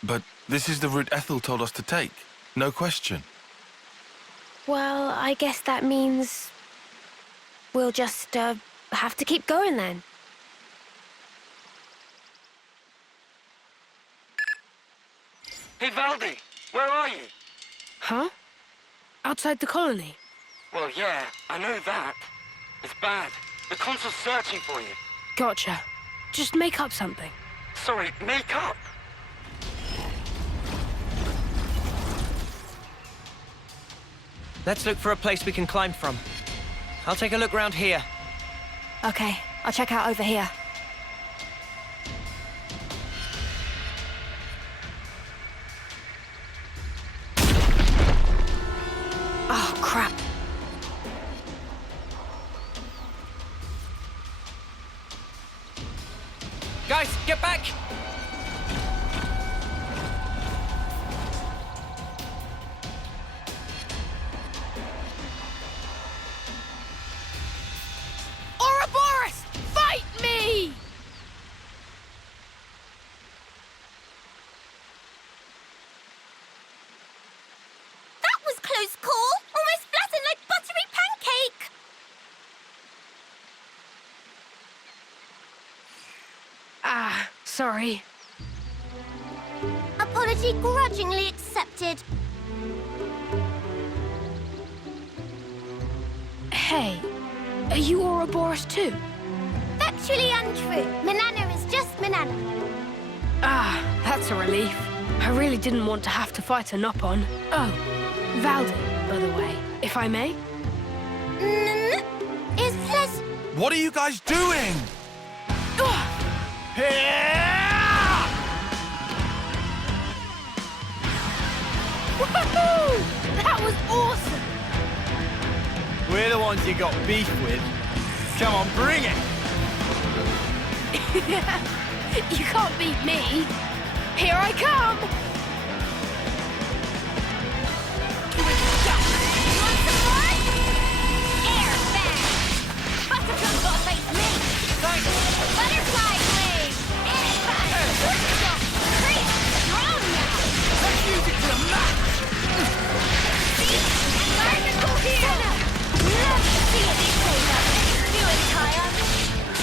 But this is the route Ethel told us to take. No question. Well, I guess that means we'll just have to keep going then. Hey, Valdi, where are you? Huh? Outside the colony? Well, yeah, I know that. It's bad. The consul's searching for you. Gotcha. Just make up something. Sorry, make up? Let's look for a place we can climb from. I'll take a look round here. Okay, I'll check out over here. Oh, crap. Guys, get back! Uroboros! Fight me! That was close call! Almost flattened like buttery pancake! Ah, sorry. Apology grudgingly accepted. Hey, are you Uroboros too? Factually untrue. Manana is just Manana. Ah, that's a relief. I really didn't want to have to fight a Nopon. Oh, Valdi, by the way, if I may? Is less... What are you guys doing? Woohoo! That was awesome! We're the ones you got beef with. Come on, bring it! You can't beat me. Here I come! Want some more? Air bash! Butterfly got face me! Butterfly blade! Air bash! Creep! Strong now! Let's use it to the max! And Garnical here! Love to see it this way, though. Do it, Kaya.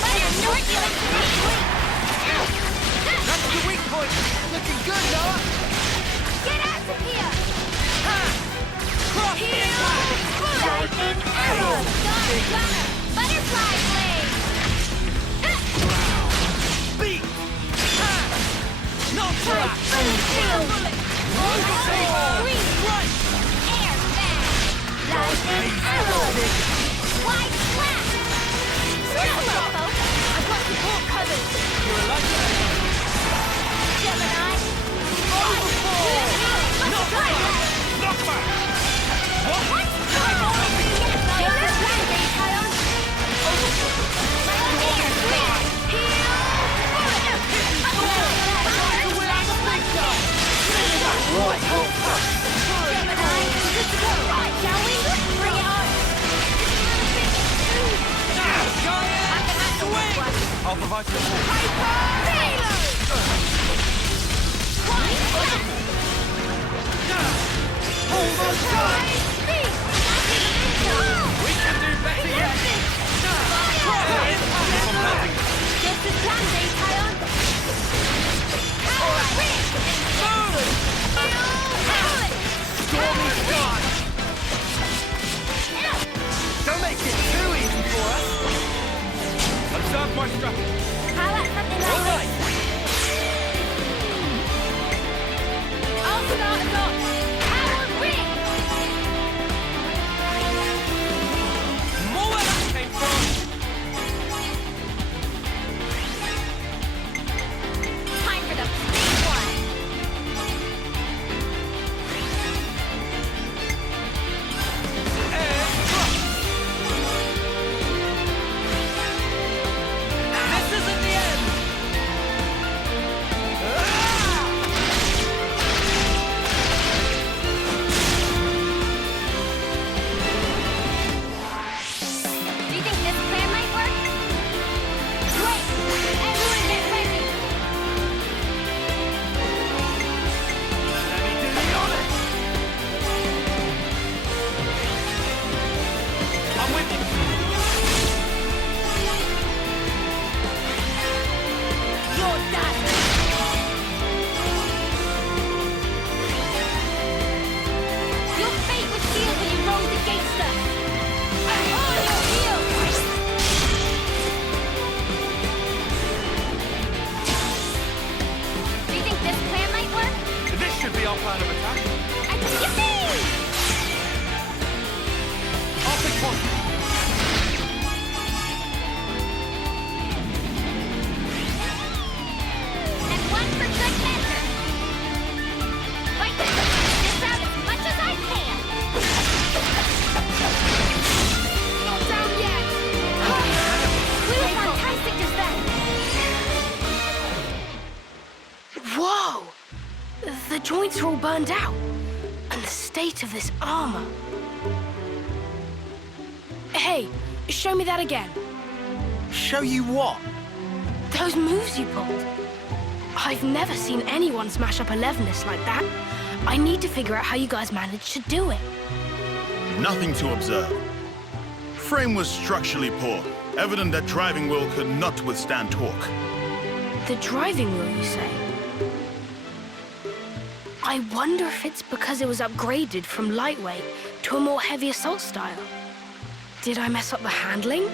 Let her snort you into the weak. That's the weak point! Looking good, Noah! Get out of here! Cross Here! Lightning arrow! Dark gunner! Butterfly blade! Beat! Not Tight bullet! Green right! Air bash! Lightning arrow! Wide slap! Hello, folks! I've got support covered! You're a lucky Gemini! Knockback! Knockback! What? Take this landing, Kion! My air grip! provide support. We can do better yet! Just as planned, Ethel. Power ring! Stormy sky! Don't make it too easy for us! Observe my strategy. How about something like this? I'll start us off. Power ring! More where that came from! Time for the big one! This isn't the end! Do you think this plan might work? Great! Everyone get ready! Let me do the honors! I'm with you! You're done! Your fate was sealed when you rose against us! On your heels! Do you think this plan might work? This should be our plan of attack. Yippee! I'll pick one. And one for good measure. Right then, this out as much as I can. Not down yet. We were fantastic just then. Whoa! The joints are all burned out. And the state of this armor. Hey, show me that again. Show you what? Those moves you pulled. I've never seen anyone smash up a Levinus like that. I need to figure out how you guys managed to do it. Nothing to observe. Frame was structurally poor, evident that driving wheel could not withstand torque. The driving wheel, you say? I wonder if it's because it was upgraded from lightweight to a more heavy assault style. Did I mess up the handling?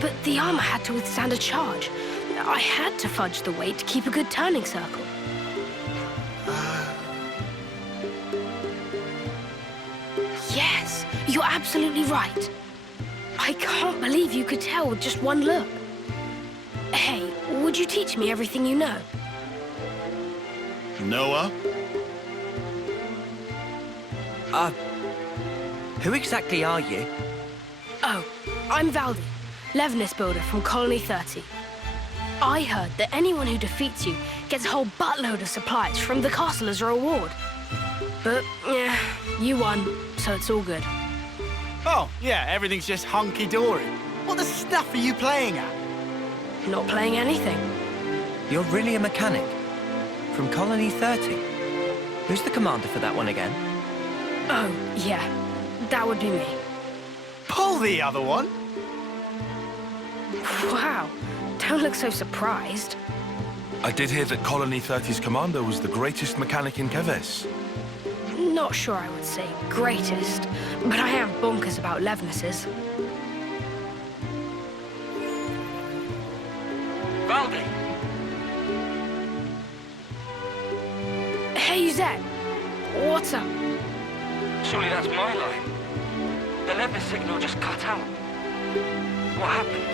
But the armor had to withstand a charge. I had to fudge the weight to keep a good turning circle. Yes, you're absolutely right. I can't believe you could tell with just one look. Hey, would you teach me everything you know? Noah? Who exactly are you? Oh, I'm Valdi, Levinus builder from Colony 30. I heard that anyone who defeats you gets a whole buttload of supplies from the castle as a reward. But, yeah, you won, so it's all good. Oh, yeah, everything's just hunky-dory. What the stuff are you playing at? Not playing anything. You're really a mechanic? From Colony 30? Who's the commander for that one again? Oh, yeah, that would be me. Pull the other one! Wow, don't look so surprised. I did hear that Colony 30's commander was the greatest mechanic in Keves. Not sure I would say greatest, but I am bonkers about Levinuses. Valdi! Hey, Zed. What's up? Surely that's my line. The Levis signal just cut out. What happened?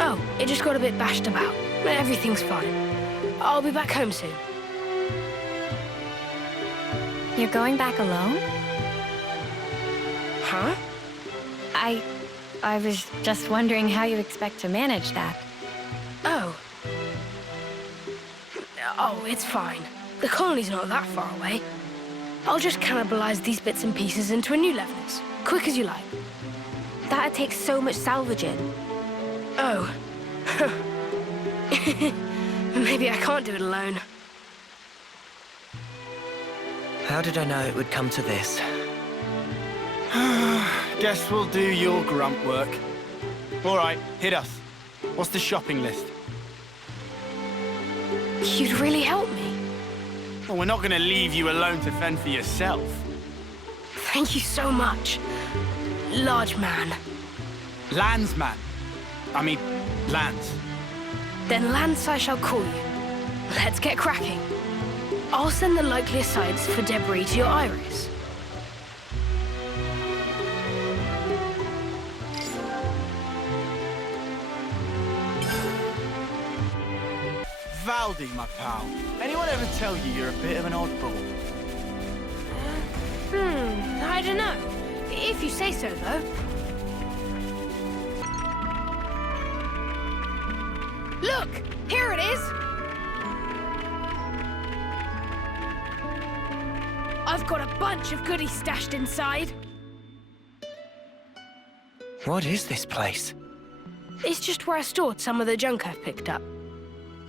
Oh, it just got a bit bashed about. Everything's fine. I'll be back home soon. You're going back alone? Huh? I was just wondering how you expect to manage that. Oh. Oh, it's fine. The colony's not that far away. I'll just cannibalize these bits and pieces into a new Levinus. Quick as you like. That'd take so much salvaging. Oh. Maybe I can't do it alone. How did I know it would come to this? Guess we'll do your grunt work. All right, hit us. What's the shopping list? You'd really help me. Well, we're not going to leave you alone to fend for yourself. Thank you so much, large man. Landsman. I mean, Lance. Then Lance I shall call you. Let's get cracking. I'll send the likeliest sites for debris to your iris. Valdi, my pal. Anyone ever tell you you're a bit of an oddball? I don't know. If you say so, though. Look! Here it is! I've got a bunch of goodies stashed inside. What is this place? It's just where I stored some of the junk I've picked up.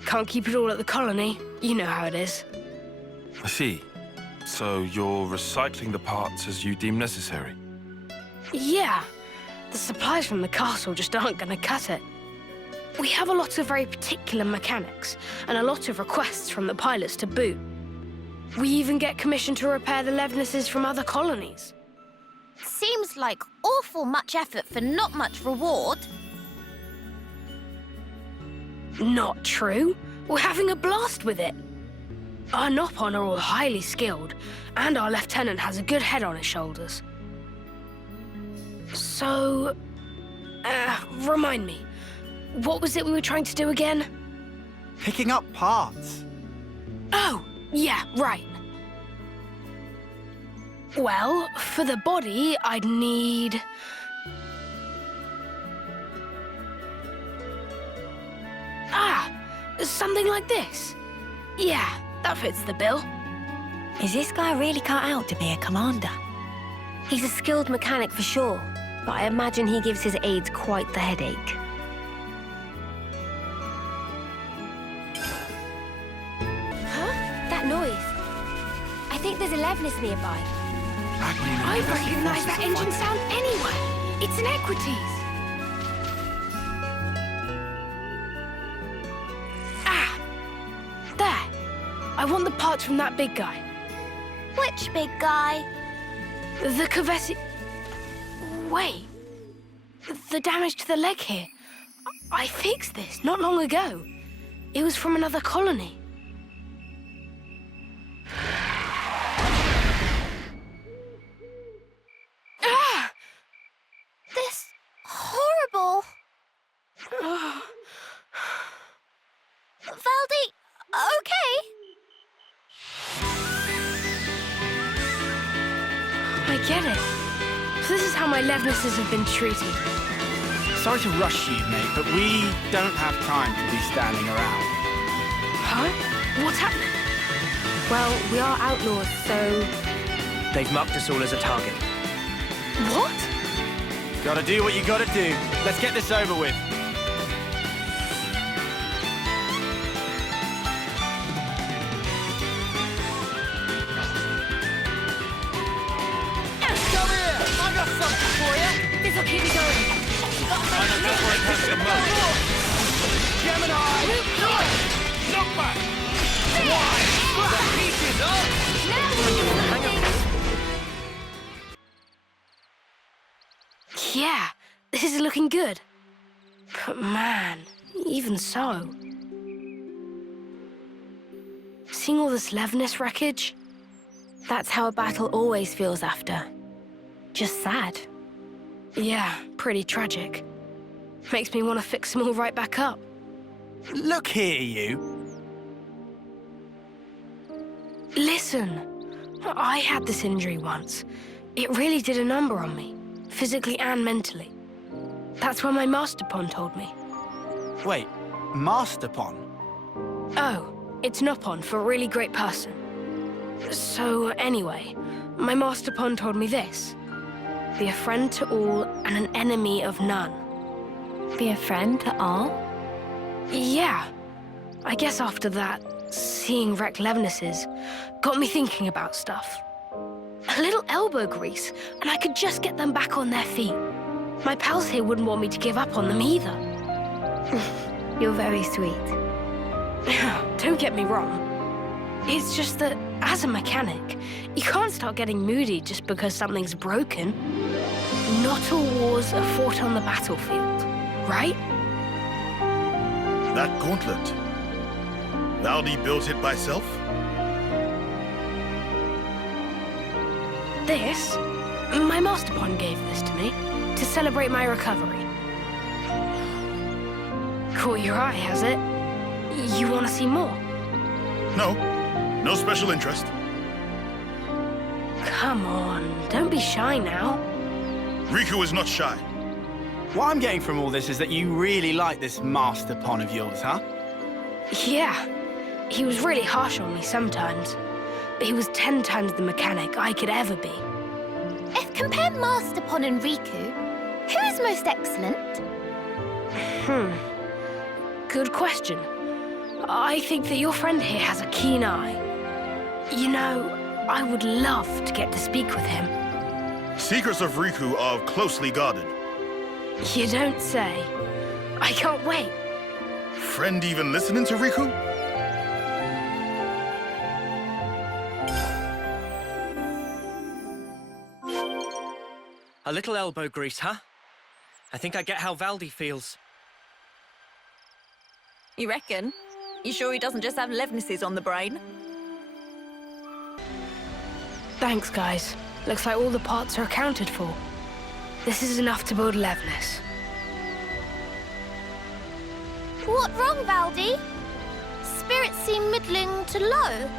Can't keep it all at the colony. You know how it is. I see. So you're recycling the parts as you deem necessary? Yeah. The supplies from the castle just aren't going to cut it. We have a lot of very particular mechanics, and a lot of requests from the pilots to boot. We even get commissioned to repair the Levnesses from other colonies. Seems like awful much effort for not much reward. Not true. We're having a blast with it. Our Nopon are all highly skilled, and our lieutenant has a good head on his shoulders. So, remind me, what was it we were trying to do again? Picking up parts. Oh, yeah, right. Well, for the body, I'd need... something like this. Yeah, that fits the bill. Is this guy really cut out to be a commander? He's a skilled mechanic for sure, but I imagine he gives his aides quite the headache. Huh? That noise. I think there's a Levnis nearby. I recognize that engine sound anywhere. It's an Equites. I want the parts from that big guy. Which big guy? The Keves... Wait. The damage to the leg here. I fixed this not long ago. It was from another colony. This... horrible... Valdi, okay? I get it. So this is how my Levnesses have been treated. Sorry to rush you, mate, but we don't have time to be standing around. Huh? What's happening? Well, we are outlaws, so... They've marked us all as a target. What? Gotta do what you gotta do. Let's get this over with. This'll keep me going. I know just where it has the most. Gemini! Look back! Why? The heat is up! Yeah, this is looking good. But man, even so... Seeing all this Levnis wreckage? That's how a battle always feels after. Just sad. Yeah, pretty tragic. Makes me want to fix them all right back up. Look here, you. Listen, I had this injury once. It really did a number on me, physically and mentally. That's what my Master Pon told me. Wait, Master Pon? Oh, it's Nopon for a really great person. So anyway, my Master Pon told me this. Be a friend to all and an enemy of none. Be a friend to all? Yeah. I guess after that, seeing wrecked Levnesses got me thinking about stuff. A little elbow grease, and I could just get them back on their feet. My pals here wouldn't want me to give up on them either. You're very sweet. Don't get me wrong. It's just that, as a mechanic, you can't start getting moody just because something's broken. Not all wars are fought on the battlefield, right? That gauntlet. Valdi built it by self? This? My master pawn gave this to me to celebrate my recovery. Caught your eye, has it? You want to see more? No. No special interest. Come on, don't be shy now. Riku is not shy. What I'm getting from all this is that you really like this master pawn of yours, huh? Yeah. He was really harsh on me sometimes. But he was 10 times the mechanic I could ever be. If compare Master Pon and Riku, who is most excellent? Good question. I think that your friend here has a keen eye. You know, I would love to get to speak with him. Secrets of Riku are closely guarded. You don't say. I can't wait. Friend even listening to Riku? A little elbow grease, huh? I think I get how Valdi feels. You reckon? You sure he doesn't just have Levnesses on the brain? Thanks, guys. Looks like all the parts are accounted for. This is enough to build Levnes. What wrong, Valdi? Spirits seem middling to low.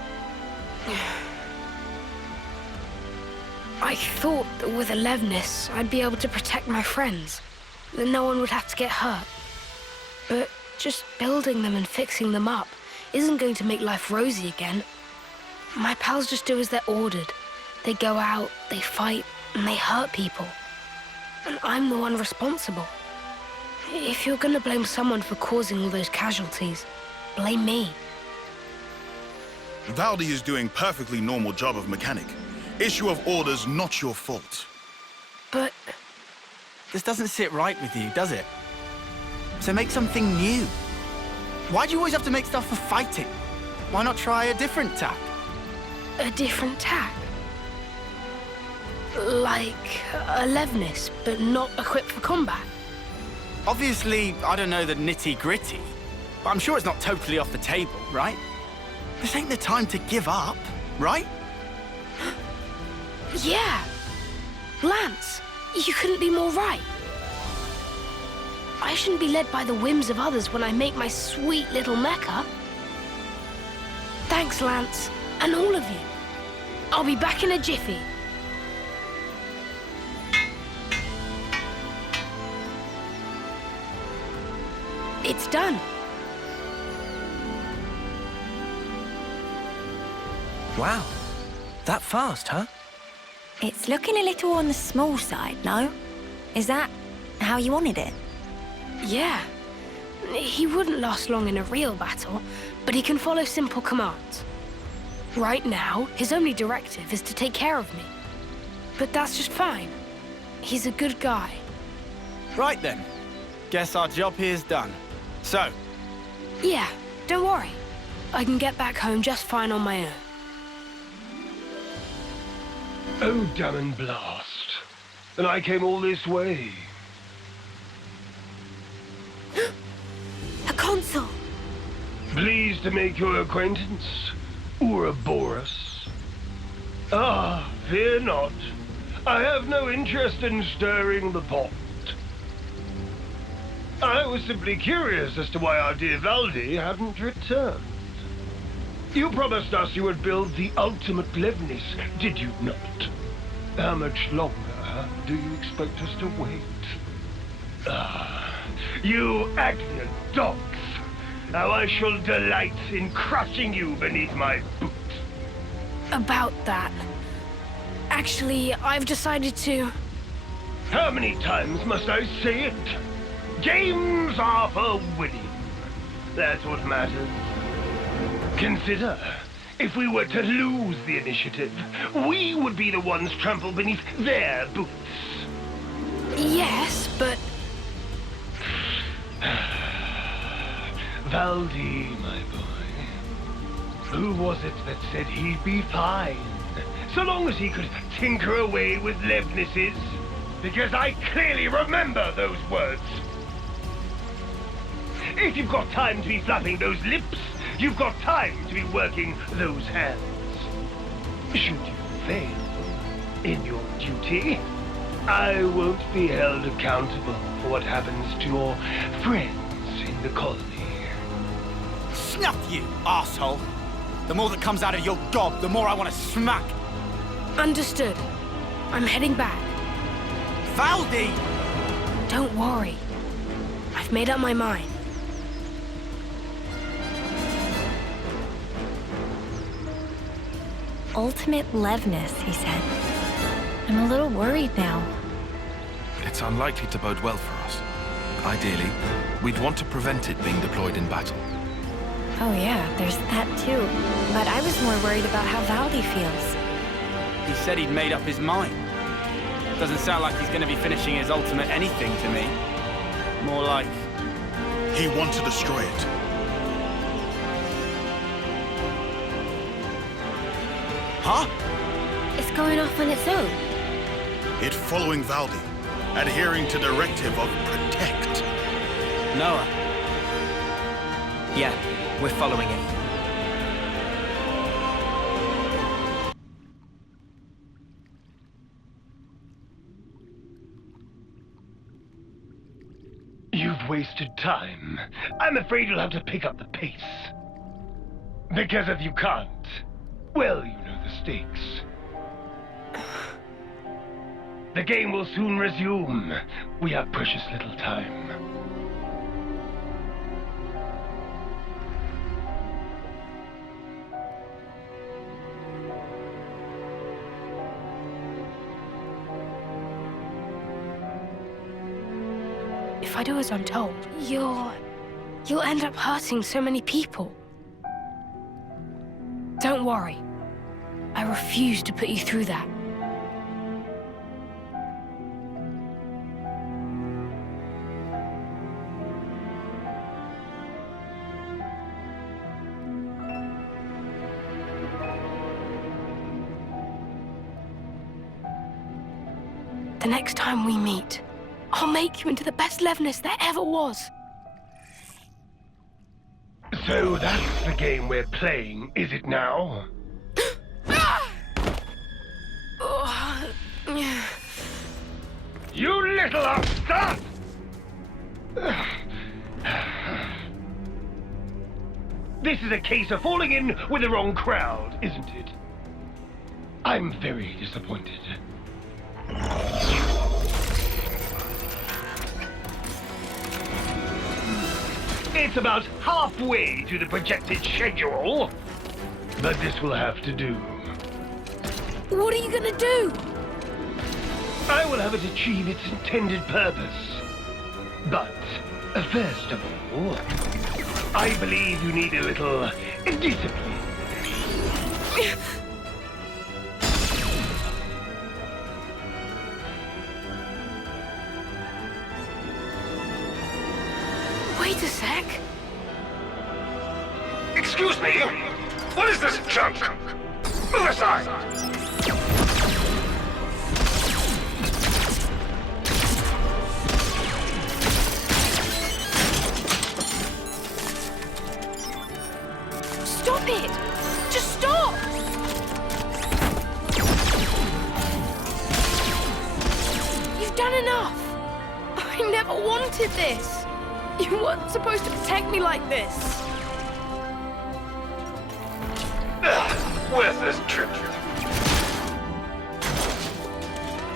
I thought that with a Levnes, I'd be able to protect my friends, that no one would have to get hurt. But just building them and fixing them up isn't going to make life rosy again. My pals just do as they're ordered. They go out, they fight, and they hurt people. And I'm the one responsible. If you're gonna blame someone for causing all those casualties, blame me. Valdi is doing perfectly normal job of mechanic. Issue of orders not your fault. But this doesn't sit right with you, does it? So make something new. Why do you always have to make stuff for fighting? Why not try a different tack? A different tack? Like a Levnes, but not equipped for combat? Obviously, I don't know the nitty-gritty, but I'm sure it's not totally off the table, right? This ain't the time to give up, right? Yeah! Lance, you couldn't be more right. I shouldn't be led by the whims of others when I make my sweet little mecha. Thanks, Lance, and all of you. I'll be back in a jiffy. It's done. Wow. That fast, huh? It's looking a little on the small side, no? Is that how you wanted it? Yeah. He wouldn't last long in a real battle, but he can follow simple commands. Right now, his only directive is to take care of me. But that's just fine. He's a good guy. Right then. Guess our job here's done. So? Yeah, don't worry. I can get back home just fine on my own. Oh, damn and blast. And I came all this way. A consul! Pleased to make your acquaintance, Uroboros. Ah, fear not. I have no interest in stirring the pot. I was simply curious as to why our dear Valdi hadn't returned. You promised us you would build the ultimate Levnes, did you not? How much longer do you expect us to wait? Ah, you Agnus dogs! How I shall delight in crushing you beneath my boot. About that. Actually, I've decided to... How many times must I say it? Games are for winning. That's what matters. Consider, if we were to lose the initiative, we would be the ones trampled beneath their boots. Yes, but... Valdi, my boy. Who was it that said he'd be fine, so long as he could tinker away with Levnis's? Because I clearly remember those words. If you've got time to be flapping those lips, you've got time to be working those hands. Should you fail in your duty, I won't be held accountable for what happens to your friends in the colony. Snuff you, asshole! The more that comes out of your gob, the more I want to smack. Understood. I'm heading back. Valdi! Don't worry. I've made up my mind. Ultimate Levnis, he said. I'm a little worried now. It's unlikely to bode well for us. Ideally, we'd want to prevent it being deployed in battle. Oh yeah, there's that too. But I was more worried about how Valdi feels. He said he'd made up his mind. Doesn't sound like he's going to be finishing his ultimate anything to me. More like... he wants to destroy it. Huh? It's going off on its own. It following Valdi, adhering to directive of protect. Noah. Yeah, we're following it. You've wasted time. I'm afraid you'll have to pick up the pace. Because if you can't, well, you know the stakes. The game will soon resume. We have precious little time. If I do as I'm told, you'll end up hurting so many people. Don't worry. I refuse to put you through that. The next time we meet, I'll make you into the best Levnis there ever was. So that's the game we're playing, is it now? You little upstart! This is a case of falling in with the wrong crowd, isn't it? I'm very disappointed. It's about halfway to the projected schedule, but this will have to do. What are you gonna do? I will have it achieve its intended purpose. But, first of all, I believe you need a little discipline. Wait a sec. Excuse me? What is this junk? Move aside! Stop it! Just stop! You've done enough! I never wanted this! You weren't supposed to protect me like this! Where's this trip?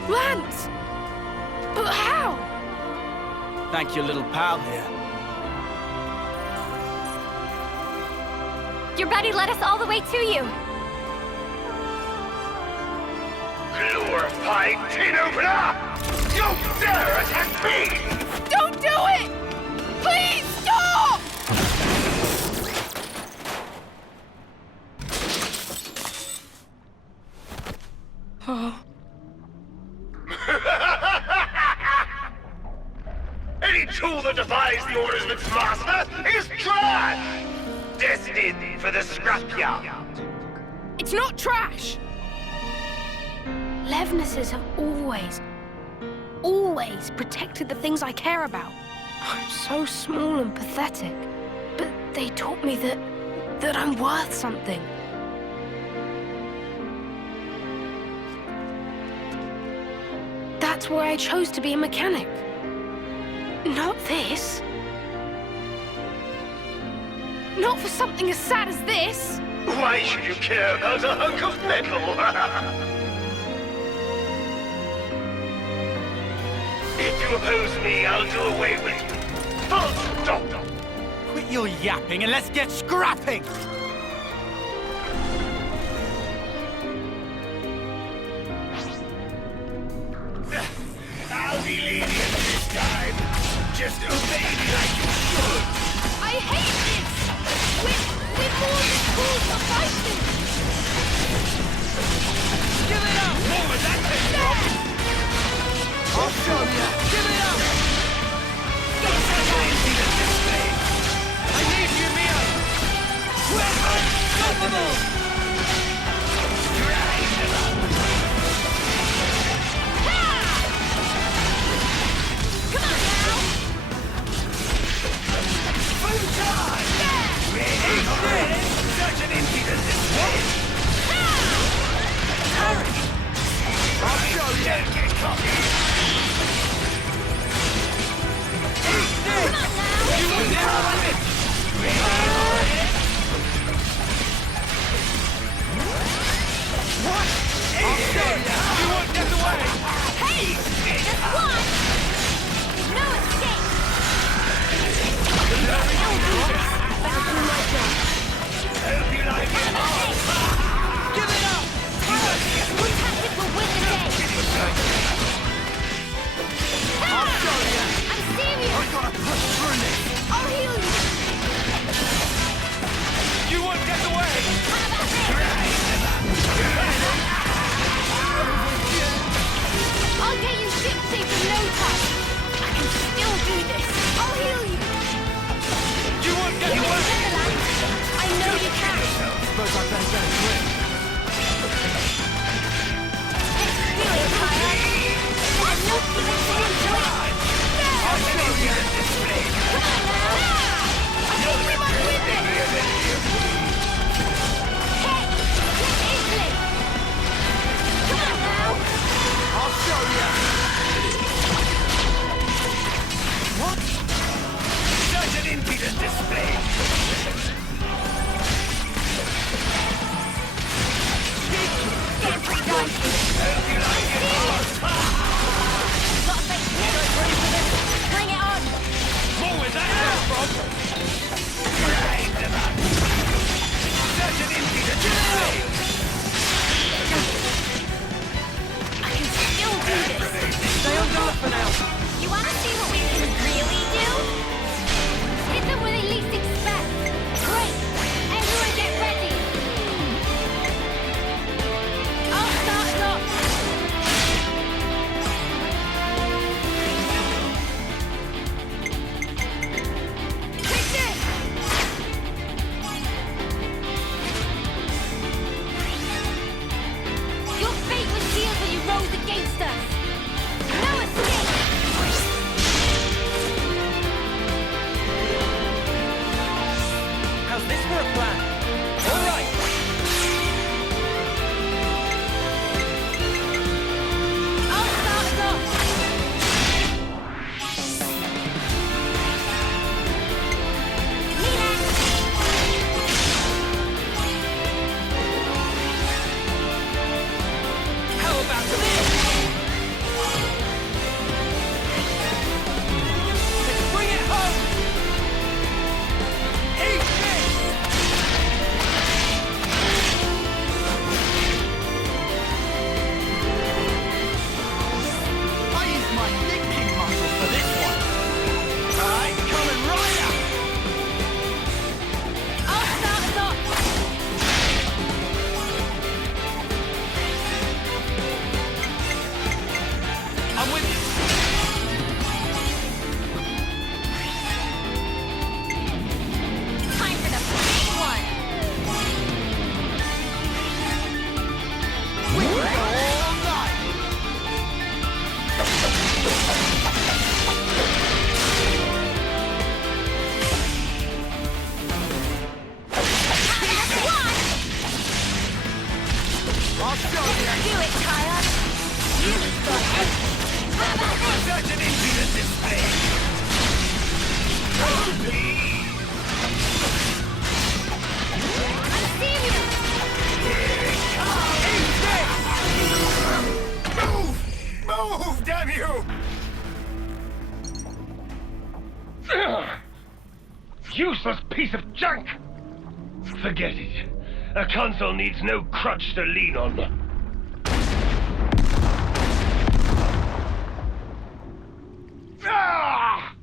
Lance! But how? Thank your little pal here. Your buddy led us all the way to you. Glorified tin opener! You dare attack me! Don't do it! Please stop! defies the orders of its master is trash! Destined for the scrapyard. It's not trash! Levnesses have always protected the things I care about. I'm so small and pathetic, but they taught me that I'm worth something. That's why I chose to be a mechanic. Not this. Not for something as sad as this. Why should you care about a hunk of metal? If you oppose me, I'll do away with you. Full stop. Quit your yapping and let's get scrapping! I'll be lenient this time. Just obey me like you should. I hate this! We're more than tools for fighting! Give it up! Where was that came from? I'll show you! Give it up! Don't let me see the display. I need you, Mio! We're unstoppable! Drive them up. Come on now! Full charge! Ready for it? Such an impudent display! Hurry! I'll show you! Don't get cocky! Come on now! You will never win it! Ready for it? What? I'll show you! You won't get away! Hey! Just one! No escape! Better do my job. Hope you like it! Give it up! One tactic will win the day! I'll show you! I'm serious! I gotta push through this! I'll heal you! You won't get away! How about this? I'll get you ship-safe in no time! I can still do this! I'll heal you! You won't get You away! can Neverland! I know you can! Suppose I better get a grip. Do it, Kaya! There's no keeping to enjoy it! I'll show you! Display! Move, damn you! Useless piece of junk! Forget it. A consul needs no crutch to lean on. Ah!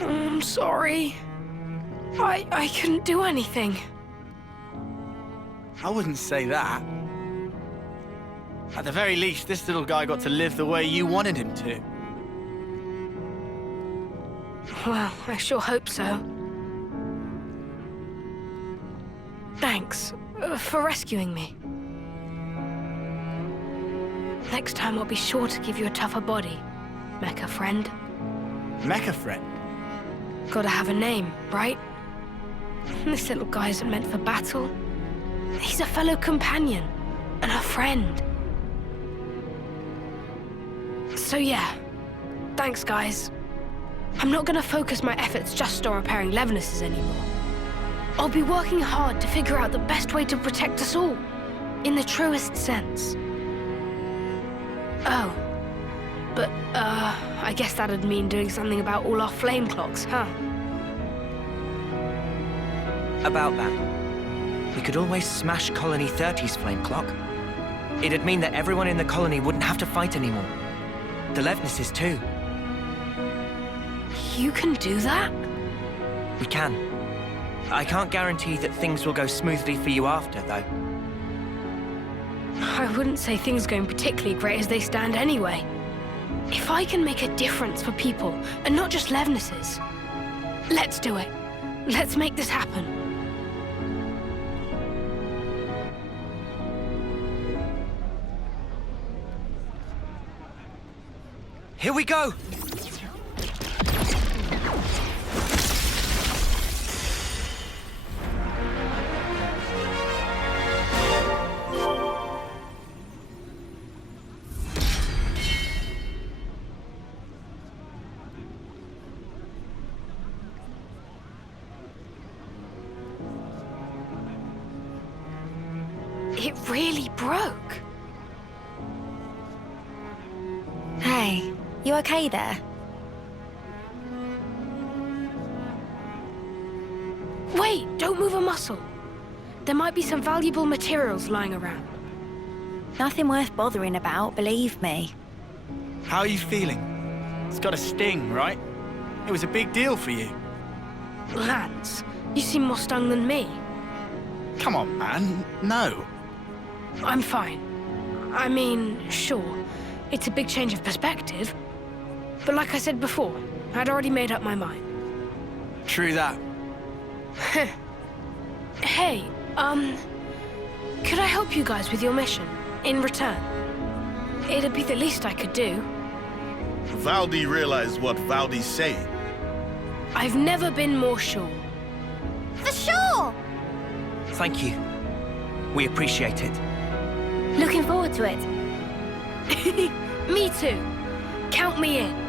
I'm sorry. I couldn't do anything. I wouldn't say that. At the very least, this little guy got to live the way you wanted him to. Well, I sure hope so. Thanks for rescuing me. Next time I'll be sure to give you a tougher body, mecha friend. Mecha friend? Gotta have a name, right? This little guy isn't meant for battle. He's a fellow companion and a friend. So yeah, thanks guys. I'm not gonna focus my efforts just on repairing Levnesses anymore. I'll be working hard to figure out the best way to protect us all, in the truest sense. Oh, but I guess that'd mean doing something about all our flame clocks, huh? About that, we could always smash Colony 30's flame clock. It'd mean that everyone in the colony wouldn't have to fight anymore. The Levnesses too. You can do that? We can. I can't guarantee that things will go smoothly for you after, though. I wouldn't say things are going particularly great as they stand anyway. If I can make a difference for people, and not just Levnesses, let's do it. Let's make this happen. Here we go! It really broke. Hey, you okay there? Wait, don't move a muscle. There might be some valuable materials lying around. Nothing worth bothering about, believe me. How are you feeling? It's got a sting, right? It was a big deal for you. Lance, you seem more stung than me. Come on, man. No. I'm fine. I mean, sure, it's a big change of perspective. But like I said before, I'd already made up my mind. True that. Hey, could I help you guys with your mission, in return? It'd be the least I could do. Valdi realized what Valdi's saying. I've never been more sure. For sure! Thank you. We appreciate it. Looking forward to it. Me too. Count me in.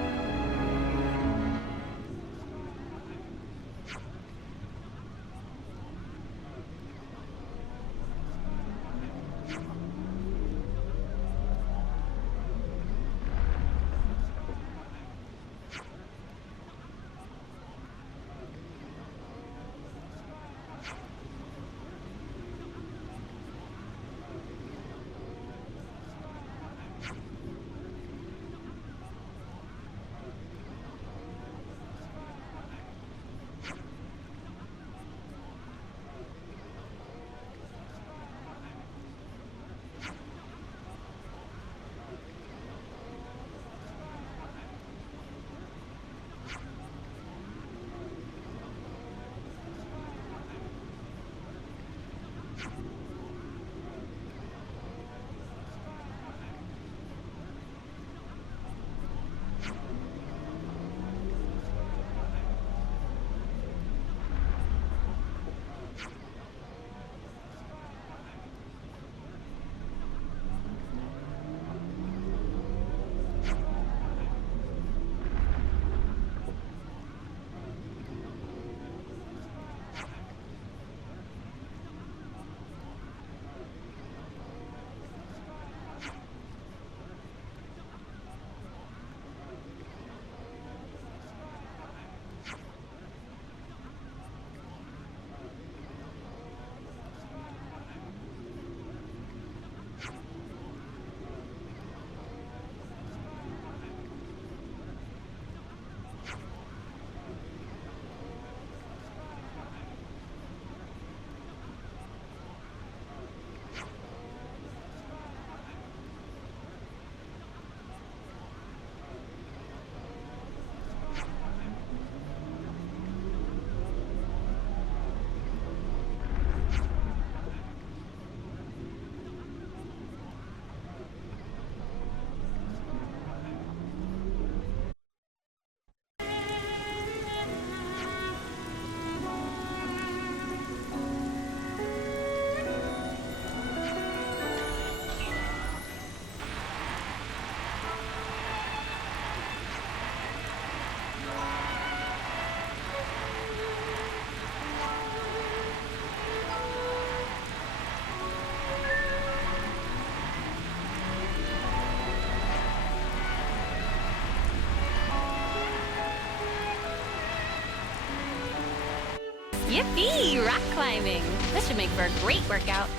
Yippee! Rock climbing. This should make for a great workout.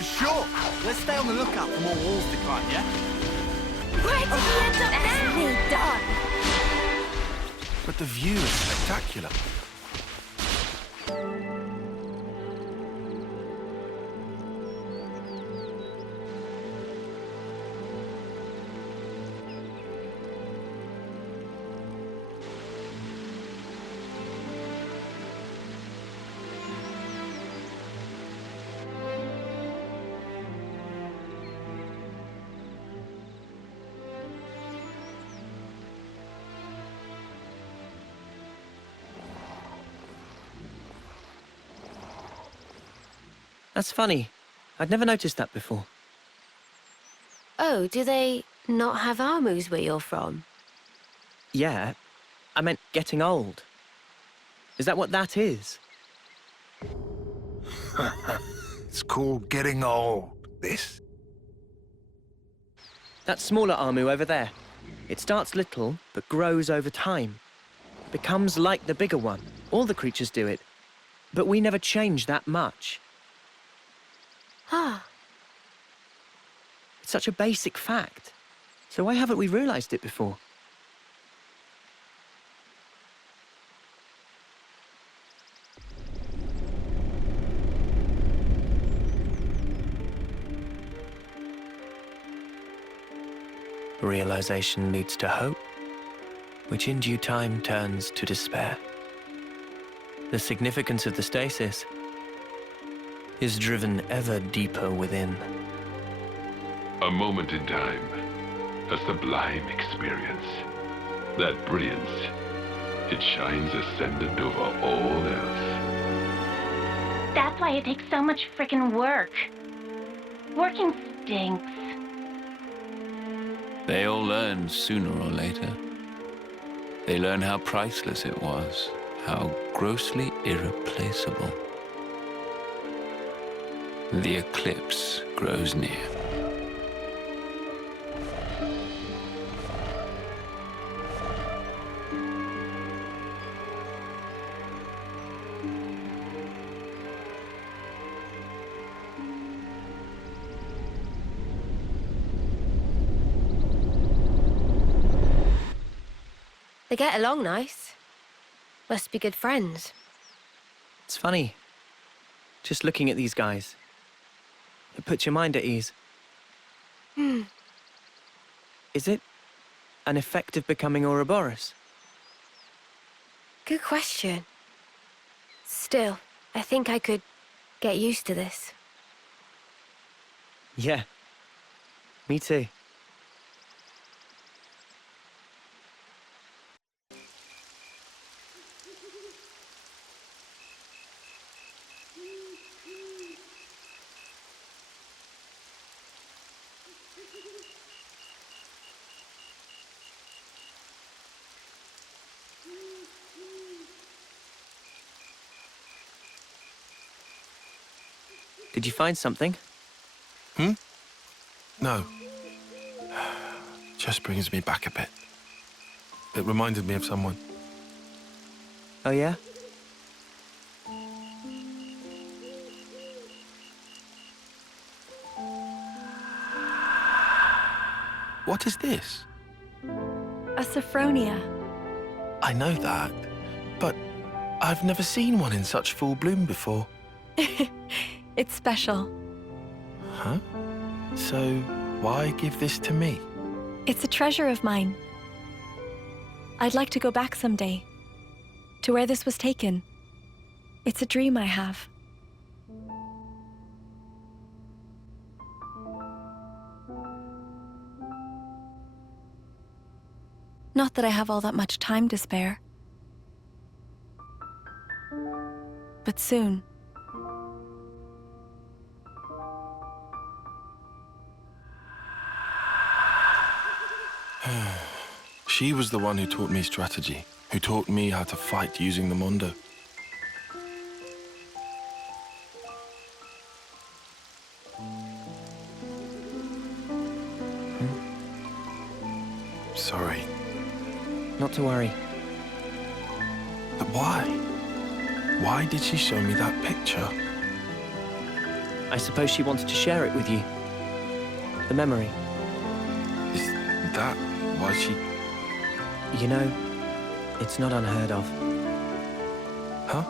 Sure. Let's stay on the lookout for more walls to climb, yeah? Where did he end up now? Me done. But the view is spectacular. That's funny. I'd never noticed that before. Oh, do they not have armus where you're from? Yeah, I meant getting old. Is that what that is? It's called getting old, this. That smaller armu over there. It starts little, but grows over time. Becomes like the bigger one. All the creatures do it. But we never change that much. Ah. It's such a basic fact. So why haven't we realized it before? Realization leads to hope, which in due time turns to despair. The significance of the stasis is driven ever deeper within. A moment in time, a sublime experience. That brilliance, it shines ascendant over all else. That's why it takes so much frickin' work. Working stinks. They all learn sooner or later. They learn how priceless it was, how grossly irreplaceable. The eclipse grows near. They get along nice. Must be good friends. It's funny. Just looking at these guys. It puts your mind at ease. Hmm. Is it an effect of becoming Uroboros? Good question. Still, I think I could get used to this. Yeah. Me too. Did you find something? No. Just brings me back a bit. It reminded me of someone. Oh, yeah? What is this? A Sophronia. I know that, but I've never seen one in such full bloom before. It's special. Huh? So, why give this to me? It's a treasure of mine. I'd like to go back someday, to where this was taken. It's a dream I have. Not that I have all that much time to spare. But soon. She was the one who taught me strategy, who taught me how to fight using the Mondo. Sorry. Not to worry. But why? Why did she show me that picture? I suppose she wanted to share it with you. The memory. Is that why she... You know, it's not unheard of. Huh?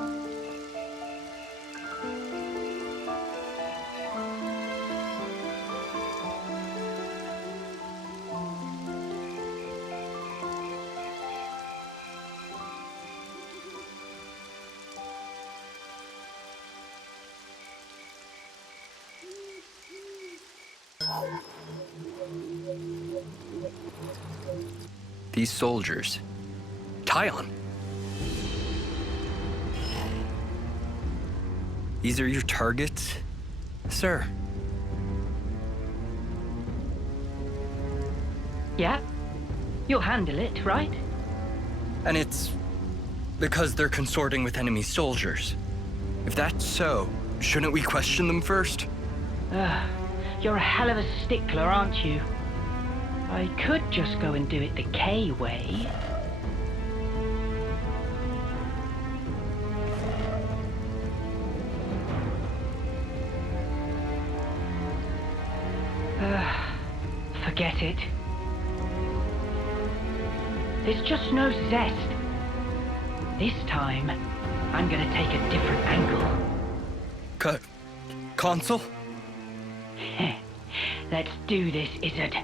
These soldiers. Tyon. These are your targets, sir? Yeah? You'll handle it, right? And it's because they're consorting with enemy soldiers. If that's so, shouldn't we question them first? You're a hell of a stickler, aren't you? I could just go and do it the K way. Forget it. There's just no zest. This time, I'm gonna take a different angle. Consul? Let's do this, Izzard.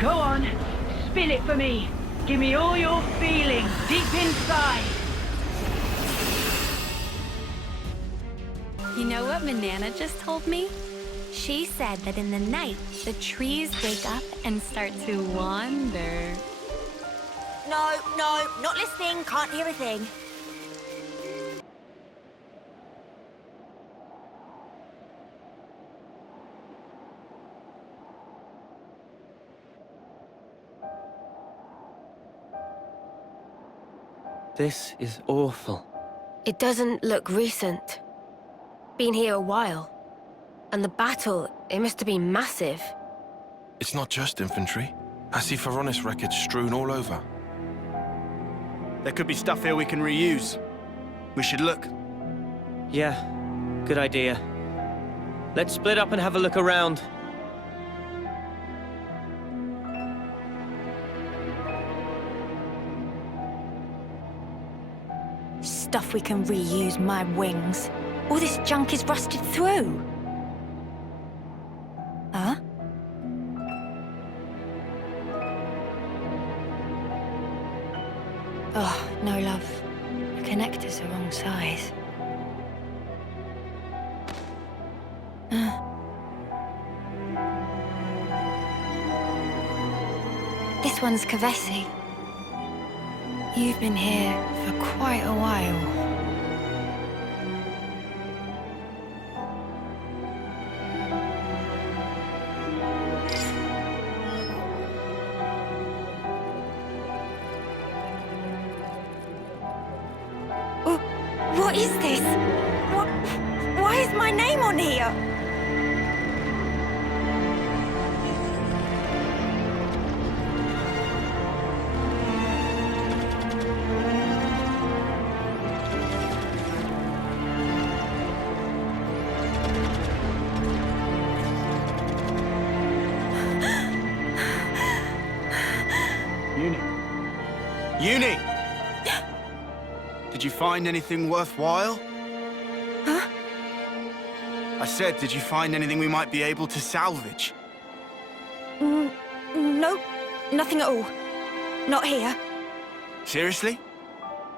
Go on, spill it for me. Give me all your feelings deep inside. You know what Manana just told me? She said that in the night, the trees wake up and start to wander. No, not listening. Can't hear a thing. This is awful. It doesn't look recent. Been here a while. And the battle, it must have been massive. It's not just infantry. I see Feronis wreckage strewn all over. There could be stuff here we can reuse. We should look. Yeah, good idea. Let's split up and have a look around. Stuff we can reuse, my wings. All this junk is rusted through. Huh? Oh, no, love. The connector's the wrong size. This one's Kevesi. You've been here for quite a while. What is this? Why is my name on here? Uni! Did you find anything worthwhile? Huh? I said, did you find anything we might be able to salvage? No, nothing at all. Not here. Seriously?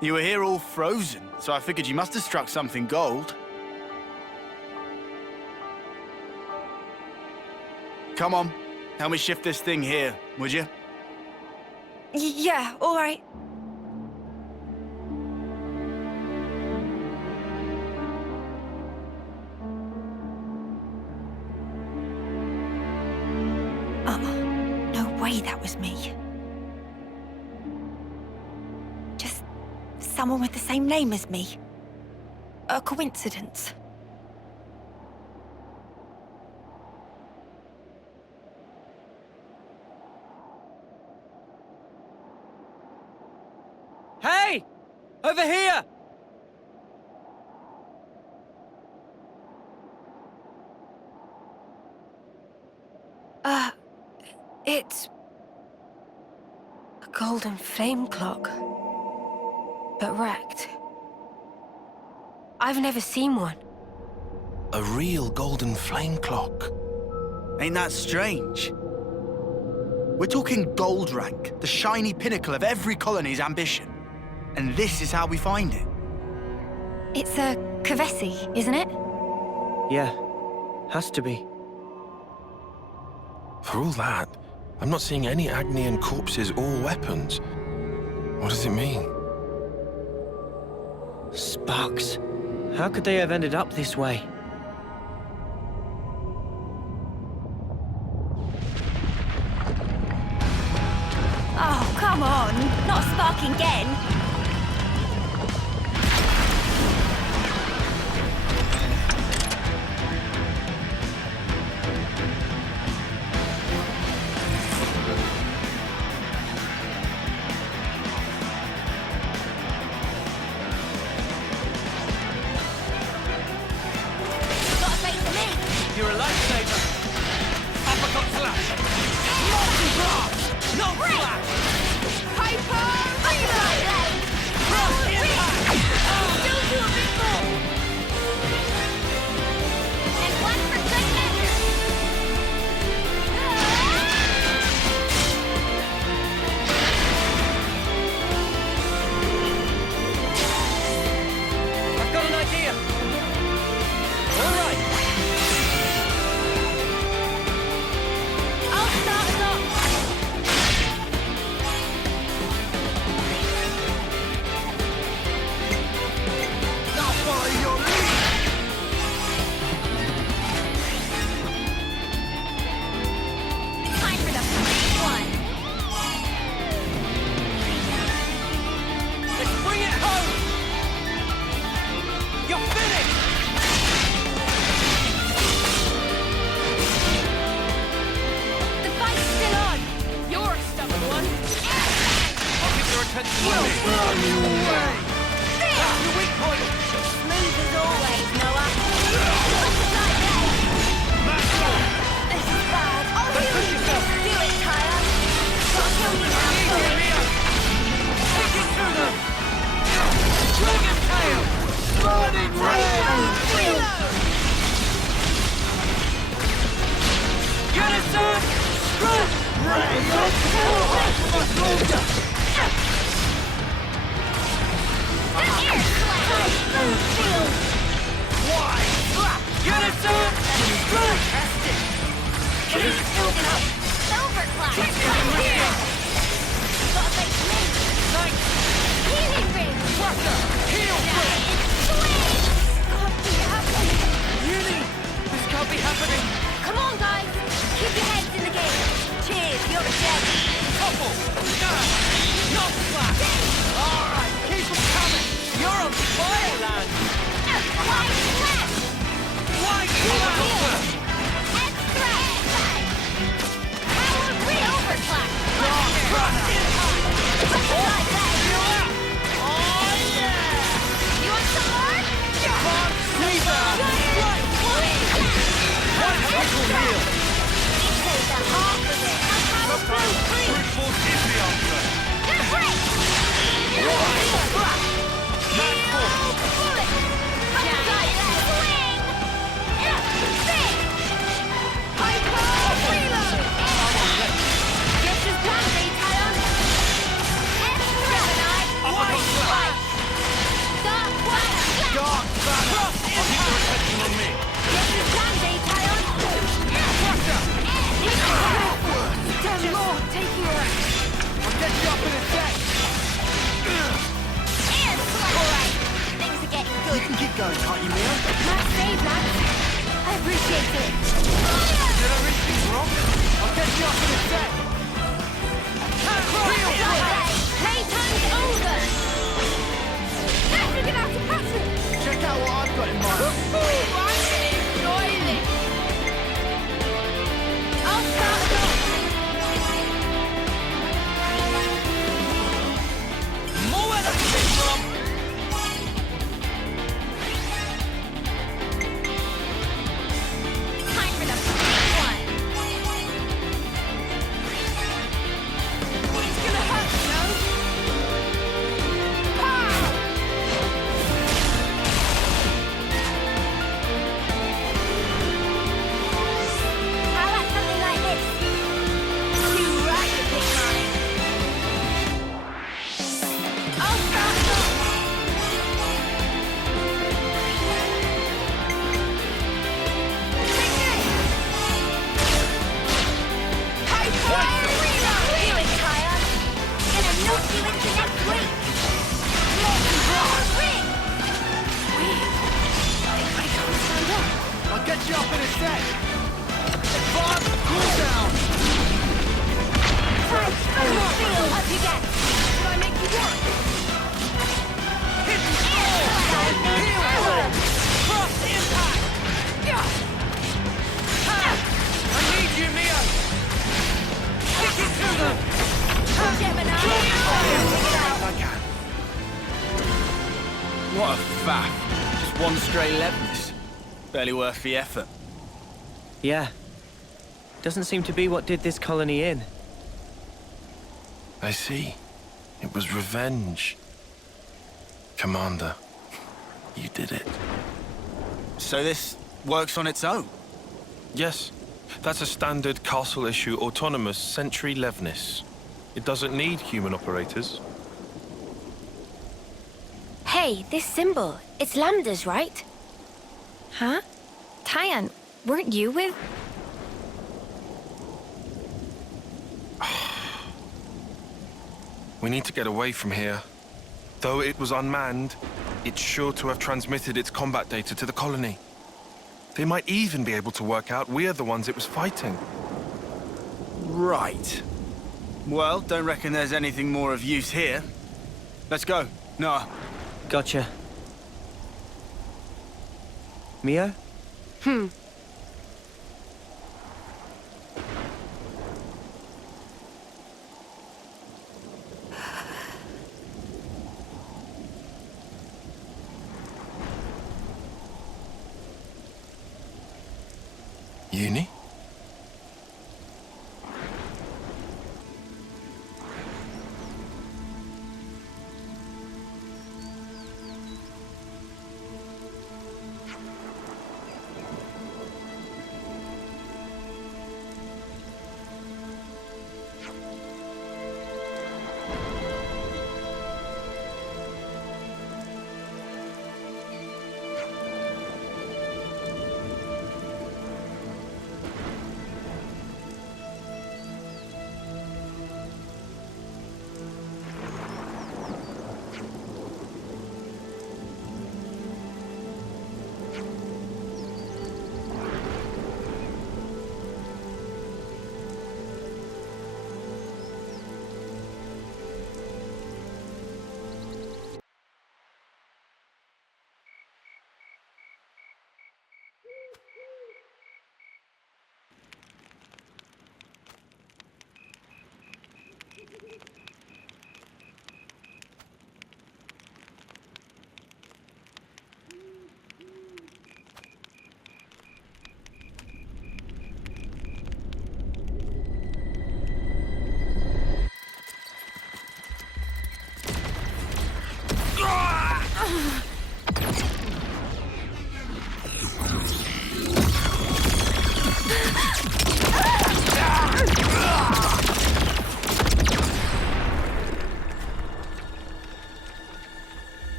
You were here all frozen, so I figured you must have struck something gold. Come on, help me shift this thing here, would you? Yeah, all right. No way that was me. Just someone with the same name as me. A coincidence. Over here! It's a golden flame clock, but wrecked. I've never seen one. A real golden flame clock. Ain't that strange? We're talking gold rank, the shiny pinnacle of every colony's ambition. And this is how we find it. It's a Kevesi, isn't it? Yeah, has to be. For all that, I'm not seeing any Agnian corpses or weapons. What does it mean? Sparks. How could they have ended up this way? Oh, come on. Not sparking again. You're a lifesaver. Uppercut slash. Multi blast. No slash. Hyper reload! Cross impact. Still do a bit more! And one for good measure! I've got an idea. All right. I'll start it off! I'll follow your lead! Time for the first one! Let's bring it home. You're finished. The fight's still on! You're a stubborn one! I'll keep your attention on me. Burn you away! That's your weak point. Smooth as always, Noah. This is bad. Don't push yourself. Do it, Tyler. Don't kill me now, Easy, sorry. Mio. Take it through them. Dragon tail. Burning ray! Unison. Strut. Ray, you're too hot for my soldier! Why? Unison. Strut. Overclock! Here. Gotta face me! Thanks. Healing ring! Crusher. Heal. Swing! Can't be happening! Uni. This can't be happening. Come on, guys! Keep your heads in the game! Cheers, you're a gem. Couple. No slash. All right. Keep them coming. You're on fire, lad. Wide slash! Wide slash. Extra! Power re-overclock! Thrust impact. Like that! Oh yeah. You want some more? Bomb Caesar. Right! One critical heal. Take the half of it! Sometimes brute force is the answer. Break! Man force. Bullet! Giant swing! Big! Hyper reload! Just as planned, Ethel! Extragonite! Uppercut slash. Dark fire! Dark banner. I'll keep your attention on me. Just as planned, Ethel! Crusher. Damn Lord, taking a rest! I'll get you up in a sec. Air slash! Alright, things are getting You good. can keep going, can't you, Mio? Nice save, lads. I appreciate it. Did I reach things wrong? I'll get you up in a sec. Playtime's over! We're gonna have to pass it! Check out what I've got in mind. I'm gonna enjoy this! I'll start it off! More where that's been from. ahead! Advance cooldown! Up you get! Did I make you work? Hidden Heal! Cross impact! I need you, Mio! Stick it to them! Gemini! What a faff. Just one stray Levinus. Barely worth the effort. Yeah. Doesn't seem to be what did this colony in. I see. It was revenge. Commander, you did it. So this works on its own? Yes. That's a standard castle-issue autonomous Sentry Levinus. It doesn't need human operators. Hey, this symbol. It's lambdas, right? Huh? Tyan, weren't you with... We need to get away from here. Though it was unmanned, it's sure to have transmitted its combat data to the colony. They might even be able to work out we're the ones it was fighting. Right. Well, don't reckon there's anything more of use here. Let's go. Noah. Gotcha. Mio? Uni?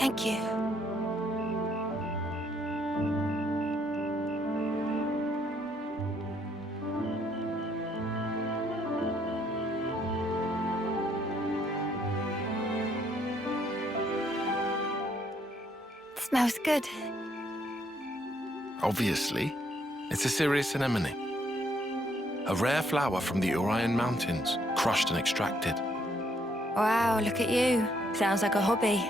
Thank you. Smells good. Obviously, it's a serious anemone. A rare flower from the Urian Mountains, crushed and extracted. Wow, look at you. Sounds like a hobby.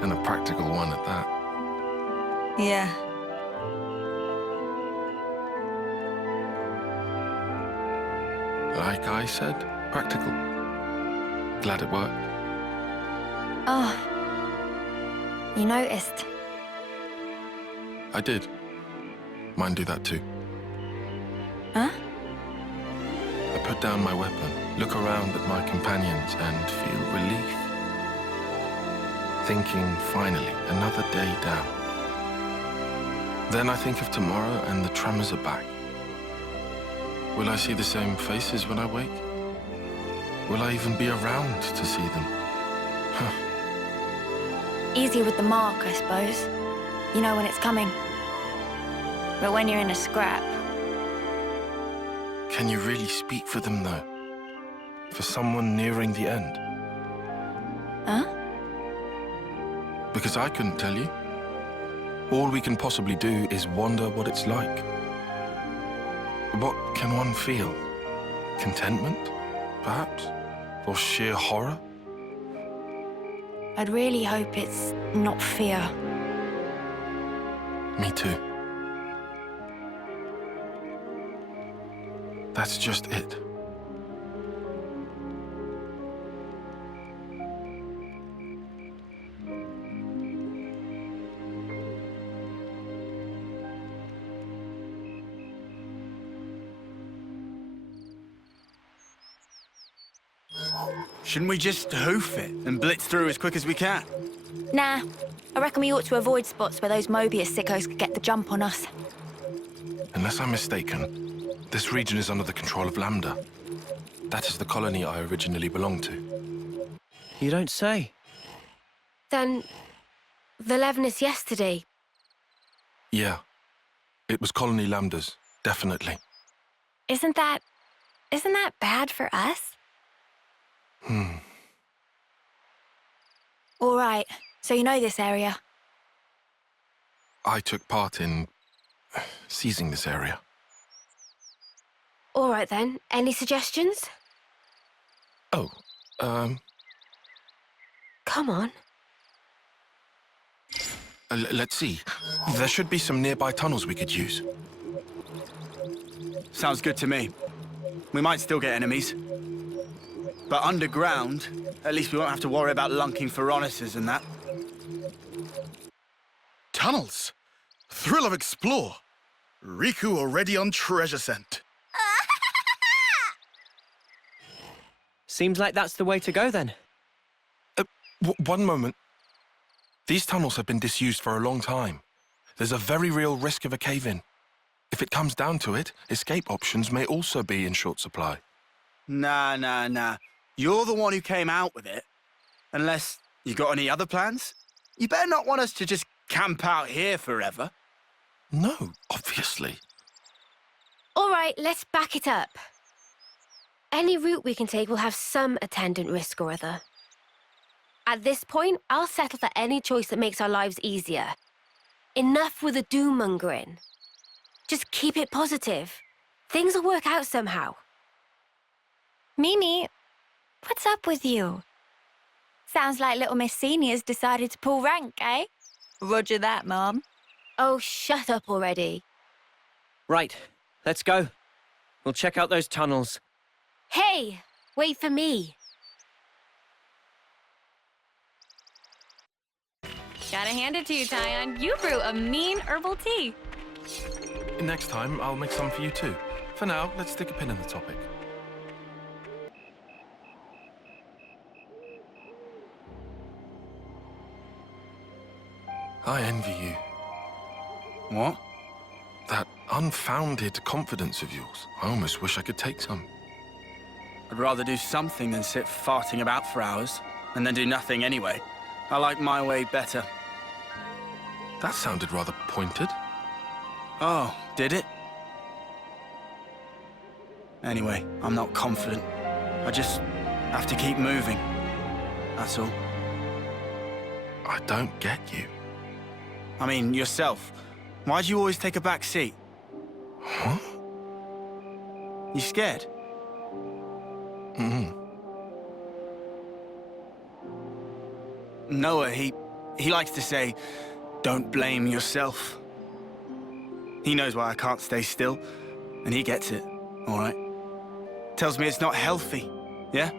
And a practical one at that. Yeah. Like I said, practical. Glad it worked. Oh. You noticed? I did. Mine do that too. Huh? I put down my weapon, look around at my companions, and feel relief. Thinking, finally, another day down. Then I think of tomorrow and the tremors are back. Will I see the same faces when I wake? Will I even be around to see them? Huh. Easier with the mark, I suppose. You know when it's coming. But when you're in a scrap... Can you really speak for them, though? For someone nearing the end? Huh? Because I couldn't tell you. All we can possibly do is wonder what it's like. What can one feel? Contentment, perhaps? Or sheer horror? I'd really hope it's not fear. Me too. That's just it. Shouldn't we just hoof it and blitz through as quick as we can? Nah. I reckon we ought to avoid spots where those Mobius sickos could get the jump on us. Unless I'm mistaken, this region is under the control of Lambda. That is the colony I originally belonged to. You don't say. Then, the Levinus yesterday. Yeah. It was Colony Lambda's, definitely. Isn't that bad for us? All right. So you know this area? I took part in seizing this area. All right then, any suggestions? Oh, Come on. Let's see. There should be some nearby tunnels we could use. Sounds good to me. We might still get enemies. But underground, at least we won't have to worry about lunking Phoroneses and that. Tunnels. Thrill of explore. Riku already on treasure scent. Seems like that's the way to go, then. One moment. These tunnels have been disused for a long time. There's a very real risk of a cave-in. If it comes down to it, escape options may also be in short supply. Nah. You're the one who came out with it. Unless you got any other plans? You better not want us to just camp out here forever. No, obviously. All right, let's back it up. Any route we can take will have some attendant risk or other. At this point, I'll settle for any choice that makes our lives easier. Enough with the doom-mongering. Just keep it positive. Things will work out somehow. Mimi, what's up with you? Sounds like little Miss Senior's decided to pull rank, eh? Roger that, Mom. Oh, shut up already. Right, let's go. We'll check out those tunnels. Hey, wait for me. Gotta hand it to you, Tyon. You brew a mean herbal tea. Next time, I'll make some for you too. For now, let's stick a pin in the topic. I envy you. What? That unfounded confidence of yours. I almost wish I could take some. I'd rather do something than sit farting about for hours. and then do nothing anyway. I like my way better. That sounded rather pointed. Oh, did it? Anyway, I'm not confident. I just have to keep moving. That's all. I don't get you. I mean, yourself. Why do you always take a back seat? Huh? You scared? Noah, he likes to say, don't blame yourself. He knows why I can't stay still, and he gets it, all right? Tells me it's not healthy, yeah?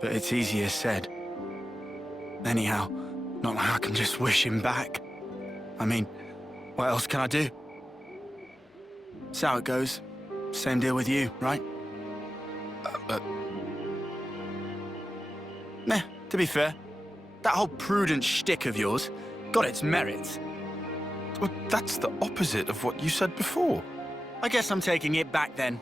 But it's easier said. Anyhow, not like I can just wish him back. I mean, what else can I do? That's how it goes. Same deal with you, right? Nah, to be fair, that whole prudent shtick of yours got its merits. Well, that's the opposite of what you said before. I guess I'm taking it back then.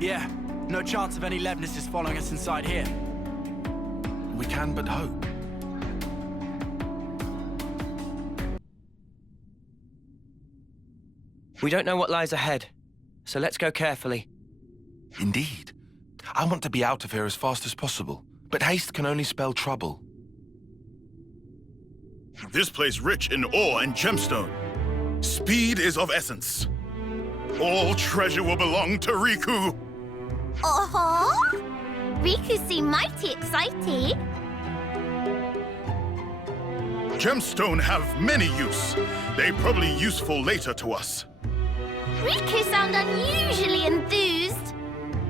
Yeah, no chance of any Levnises following us inside here. We can but hope. We don't know what lies ahead, so let's go carefully. Indeed. I want to be out of here as fast as possible, but haste can only spell trouble. This place rich in ore and gemstone. Speed is of essence. All treasure will belong to Riku. Uh-huh. Riku seem mighty excited. Gemstone have many use. They probably useful later to us. Riku sound unusually enthused.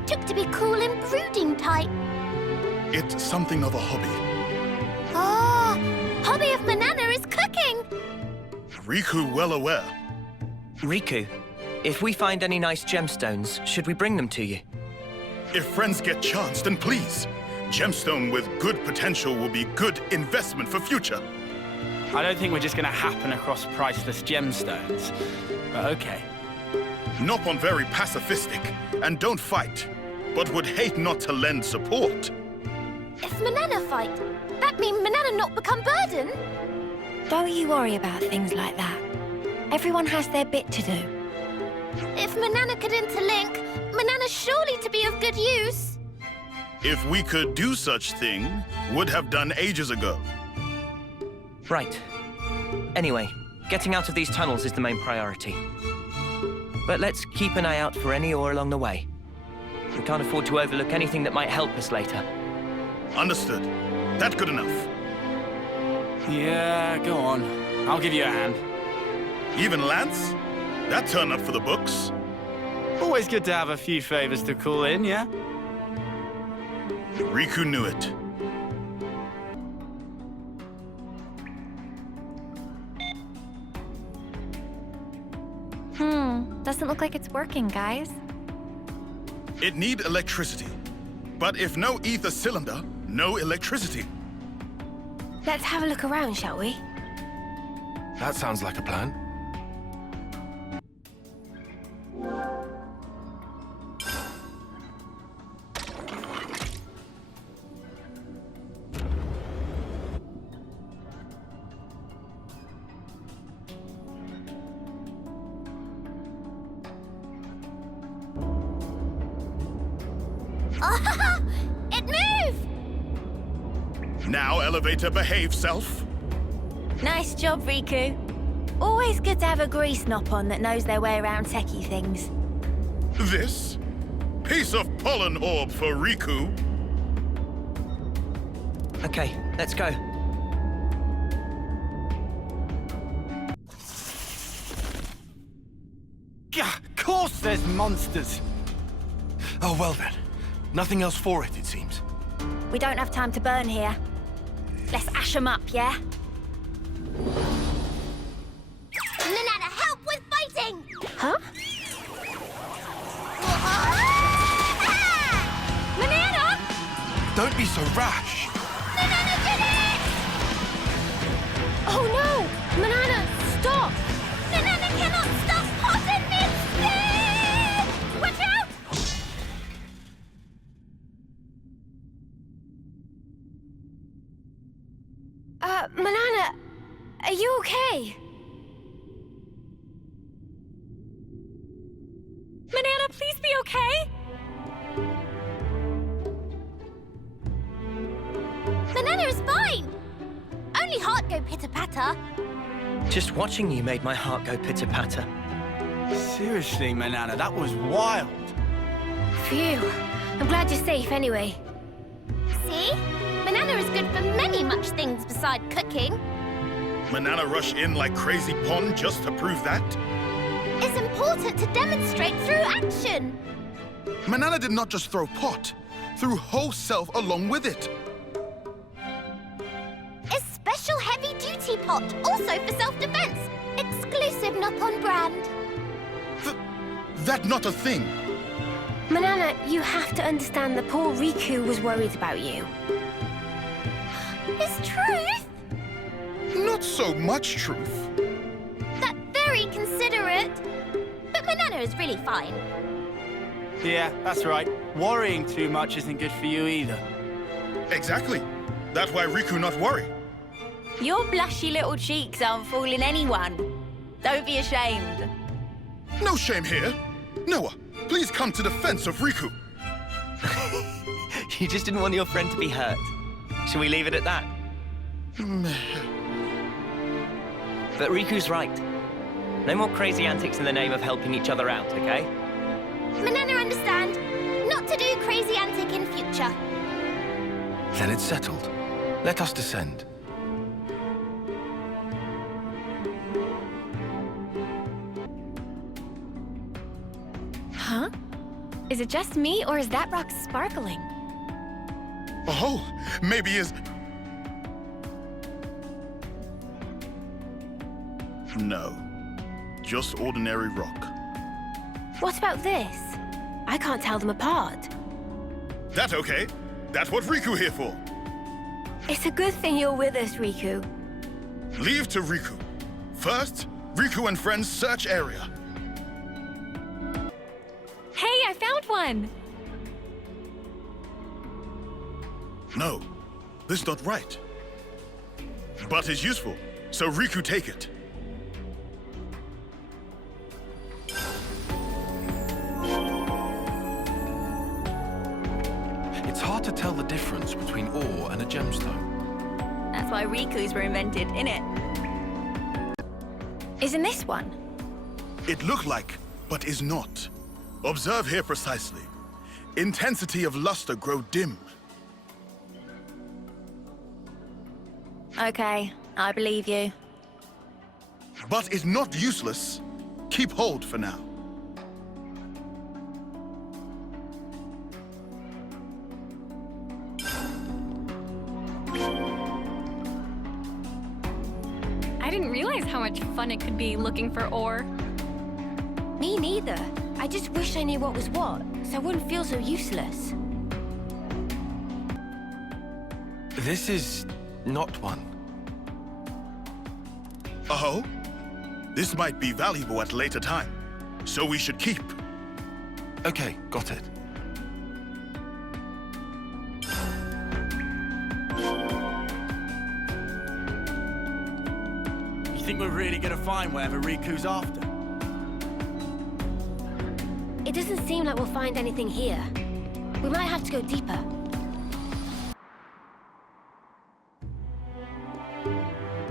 Took to be cool and brooding type. It's something of a hobby. Oh, hobby of Manana is cooking. Riku well aware. Riku, if we find any nice gemstones, should we bring them to you? If friends get chance, then please. Gemstone with good potential will be good investment for future. I don't think we're just gonna happen across priceless gemstones, but okay. Nopon very pacifistic, and don't fight, but would hate not to lend support. If Manana fight, that mean Manana not become burden? Don't you worry about things like that. Everyone has their bit to do. If Manana could interlink, Manana surely to be of good use. If we could do such thing, would have done ages ago. Right. Anyway, getting out of these tunnels is the main priority. But let's keep an eye out for any ore along the way. We can't afford to overlook anything that might help us later. Understood. That good enough. Yeah, go on. I'll give you a hand. Even Lance? That turned up for the books. Always good to have a few favors to call in, yeah? Riku knew it. Doesn't look like it's working, guys. It need electricity. But if no ether cylinder, no electricity. Let's have a look around, shall we? That sounds like a plan. It moved! Now, elevator, behave self. Nice job, Riku. Always good to have a grease Nopon that knows their way around techie things. This? Piece of pollen orb for Riku. Okay, let's go. Of course there's monsters. Oh, well then. Nothing else for it seems. We don't have time to burn here. Let's ash 'em up, yeah? Huh? Banana! Don't be so rash. Banana did it! Oh no! Banana, stop! Banana cannot stop hot and mid-spin! Watch out! Banana, are you okay? Banana, please be okay? Banana is fine! Only heart go pitter-patter. Just watching you made my heart go pitter-patter. Seriously, Manana, that was wild. Phew. I'm glad you're safe anyway. See? Banana is good for many much things beside cooking. Manana rush in like crazy pond just to prove that? It's important to demonstrate through action. Manana did not just throw pot, threw whole self along with it. A special heavy-duty pot, also for self-defense. Exclusive, not on brand. That not a thing. Manana, you have to understand that poor Riku was worried about you. His truth? Not so much truth. That's very considerate. But Banana is really fine. Yeah, that's right. Worrying too much isn't good for you either. Exactly. That's why Riku not worry. Your blushy little cheeks aren't fooling anyone. Don't be ashamed. No shame here. Noah, please come to defense of Riku. You just didn't want your friend to be hurt. Shall we leave it at that? But Riku's right. No more crazy antics in the name of helping each other out, okay? Banana understand. Not to do crazy antic in future. Then it's settled. Let us descend. Huh? Is it just me, or is that rock sparkling? Oh, maybe is... No. Just ordinary rock. What about this? I can't tell them apart. That okay. That's what Riku here for. It's a good thing you're with us, Riku. Leave to Riku. First, Riku and friends search area. Hey, I found one! No, this not right. But it's useful, so Riku take it. It's hard to tell the difference between ore and a gemstone. That's why Riku's were invented, innit? Isn't this one? It look like, but is not. Observe here precisely. Intensity of luster grow dim. Okay, I believe you. But is not useless. Keep hold for now. I didn't realize how much fun it could be looking for ore. Me neither. I just wish I knew what was what, so I wouldn't feel so useless. This is not one. Oh? This might be valuable at a later time, so we should keep. Okay, got it. You think we're really gonna find whatever Riku's after? It doesn't seem like we'll find anything here. We might have to go deeper.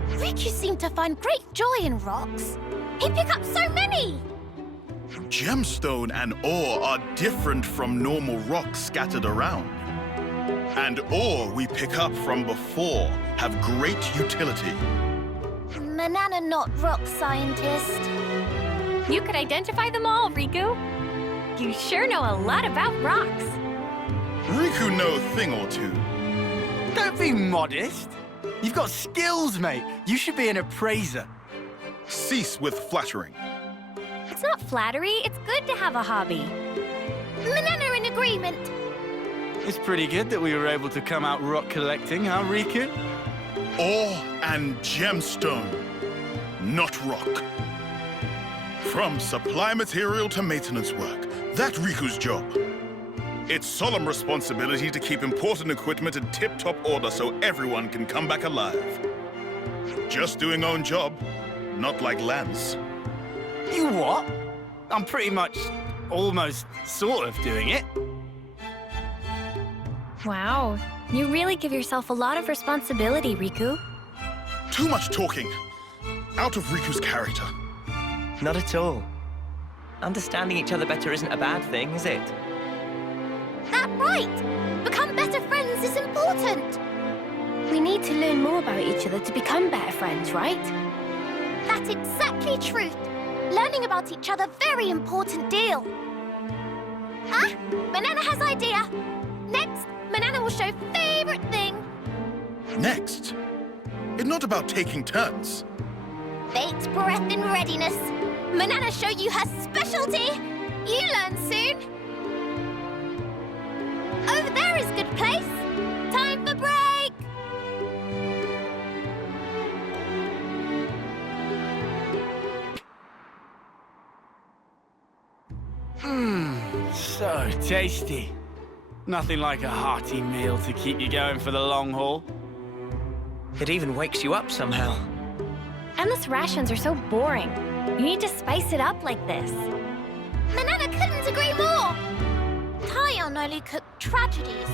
Riku seemed to find great joy in rocks. He'd pick up so many! Gemstone and ore are different from normal rocks scattered around. And ore we pick up from before have great utility. Banana not rock scientist. You could identify them all, Riku. You sure know a lot about rocks. Riku know a thing or two. Don't be modest. You've got skills, mate. You should be an appraiser. Cease with flattering. It's not flattery. It's good to have a hobby. Manana in agreement. It's pretty good that we were able to come out rock collecting, huh, Riku? Ore and gemstone, not rock. From supply material to maintenance work, that's Riku's job. It's solemn responsibility to keep important equipment in tip-top order so everyone can come back alive. Just doing own job, not like Lance. You what? I'm pretty much, almost, sort of doing it. Wow. You really give yourself a lot of responsibility, Riku. Too much talking. Out of Riku's character. Not at all. Understanding each other better isn't a bad thing, is it? That right! Become better friends is important! We need to learn more about each other to become better friends, right? That's exactly truth. Learning about each other, very important deal. Ah, Manana has idea. Next, Manana will show favorite thing. Next? It's not about taking turns. Fate's breath in readiness. Manana show you her specialty. You learn soon. Over there is good place. Time for break. So tasty. Nothing like a hearty meal to keep you going for the long haul. It even wakes you up somehow. Endless rations are so boring. You need to spice it up like this. Manana couldn't agree more. Tyon only cooked tragedies,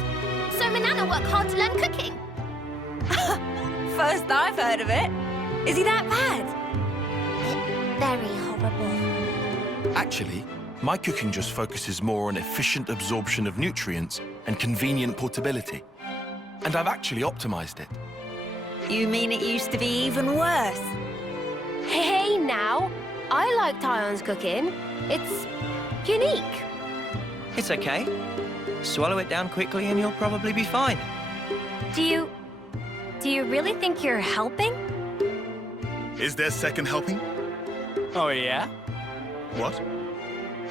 so Manana worked hard to learn cooking. First I've heard of it. Is he that bad? Very horrible. Actually, my cooking just focuses more on efficient absorption of nutrients and convenient portability. And I've actually optimized it. You mean it used to be even worse? Hey, now. I like Tyon's cooking. It's unique. It's okay. Swallow it down quickly and you'll probably be fine. Do you really think you're helping? Is there second helping? Oh, yeah? What?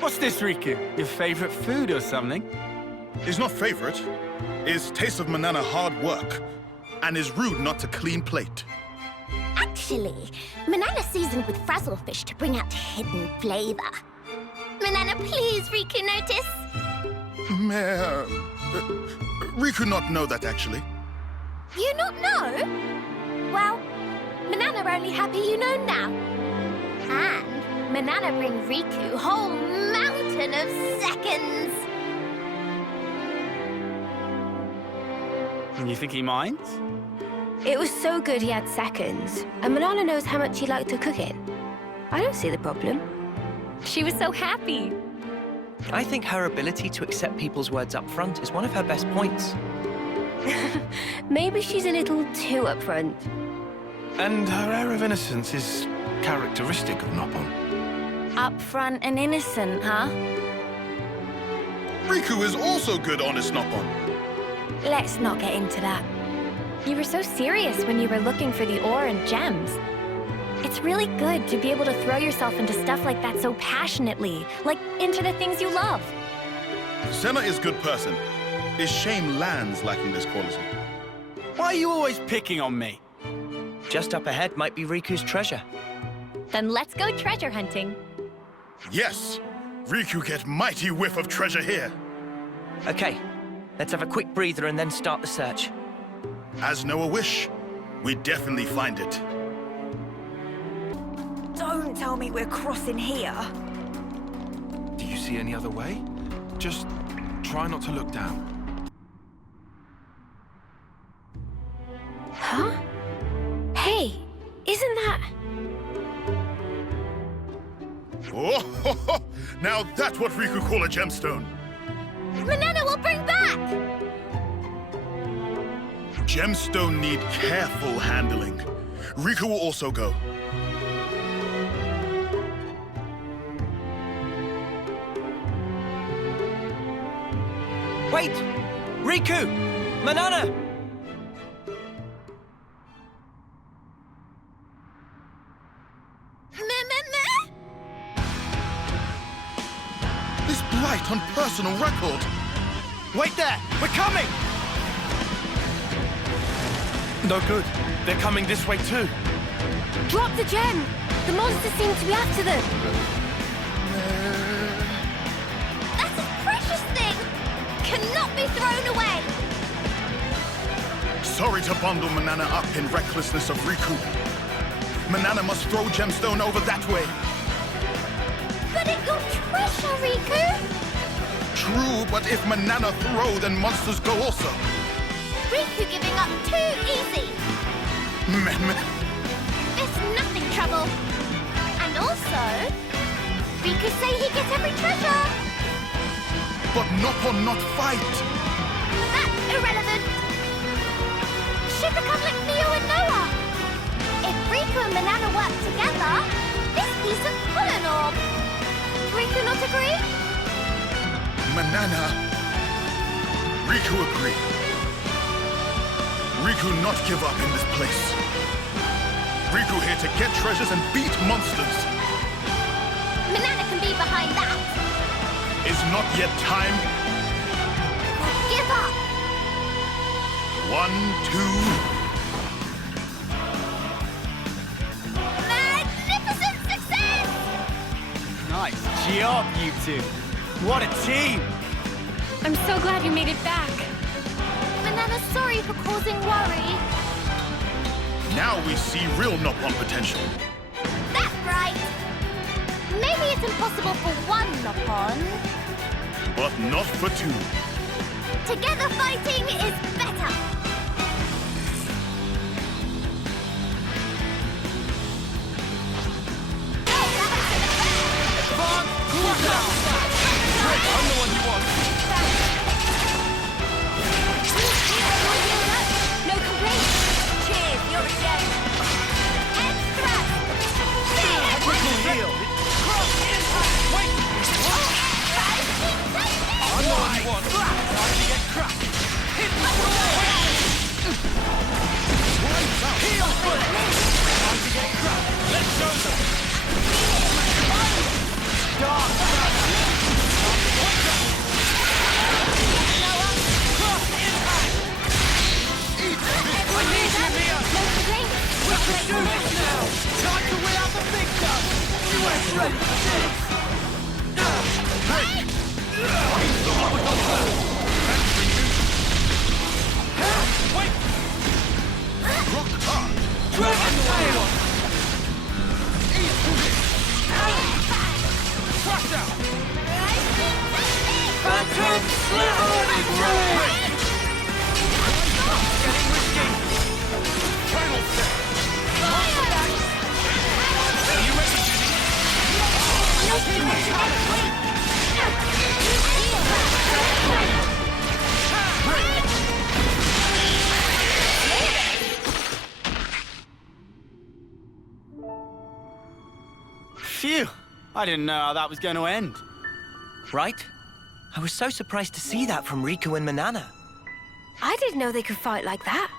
What's this, Riku? Your favorite food or something? Is not favorite. Is taste of Manana hard work. And is rude not to clean plate. Actually, Manana seasoned with frazzlefish to bring out hidden flavor. Manana, please, Riku, notice. Riku not know that, actually. You not know? Well, Manana only happy you know now. And Manana bring Riku whole mountain of seconds. And you think he minds? It was so good he had seconds, and Manana knows how much he liked to cook it. I don't see the problem. She was so happy. I think her ability to accept people's words up front is one of her best points. Maybe she's a little too upfront. And her air of innocence is characteristic of Noppon. Upfront and innocent, huh? Riku is also good, honest Noppon. Let's not get into that. You were so serious when you were looking for the ore and gems. It's really good to be able to throw yourself into stuff like that so passionately, like into the things you love. Senna is good person. It's shame Lan's lacking this quality. Why are you always picking on me? Just up ahead might be Riku's treasure. Then let's go treasure hunting. Yes! Riku get mighty whiff of treasure here. Okay, let's have a quick breather and then start the search. As Noah wish, we definitely find it. Don't tell me we're crossing here. Do you see any other way? Just try not to look down. Huh? Hey, isn't that... Oh, ho, ho. Now that's what Riku call a gemstone. Manana will bring back! Gemstone need careful handling. Riku will also go. Wait! Riku! Manana! that on personal record. Wait there! We're coming! No good. They're coming this way too. Drop the gem! The monsters seem to be after them. That's a precious thing! Cannot be thrown away! Sorry to bundle Manana up in recklessness of Riku. Manana must throw gemstone over that way. But it got treasure, Riku! True, but if Manana throw, then monsters go also. Riku giving up too easy. Meh. It's nothing trouble. And also, Riku say he gets every treasure. But Noppon not fight. That's irrelevant. Should become like Mio and Noah. If Riku and Manana work together, this piece of pollen orb. Riku not agree? Manana. Riku agree. Riku not give up in this place. Riku here to get treasures and beat monsters. Manana can be behind that. Is not yet time. Give up. 1, 2. Magnificent success! Nice job, you two. What a team! I'm so glad you made it back. Manana's sorry for causing worry. Now we see real Noppon potential. That's right. Maybe it's impossible for one Noppon. But not for two. Together fighting is better. I'm the one you want. No complaints. Cheers, you're a gem. Extra! Critical heal! Cross impact! Wait! I'm the one you want. Time to get cracked. Hit the heal foot! Time to get cracked. Let's show them. Dark! Cross impact! Eat this! I need you, Mia! We can do this now! Time to win out the big gun! You ain't ready for this! Hey! Wait! Rock hard! Dragon tail! Eat this! Crush out! Phantom slithering ray! Getting risky! Final step! Are you ready, Phew! I didn't know how that was going to end. Right? I was so surprised to see that from Riku and Manana. I didn't know they could fight like that.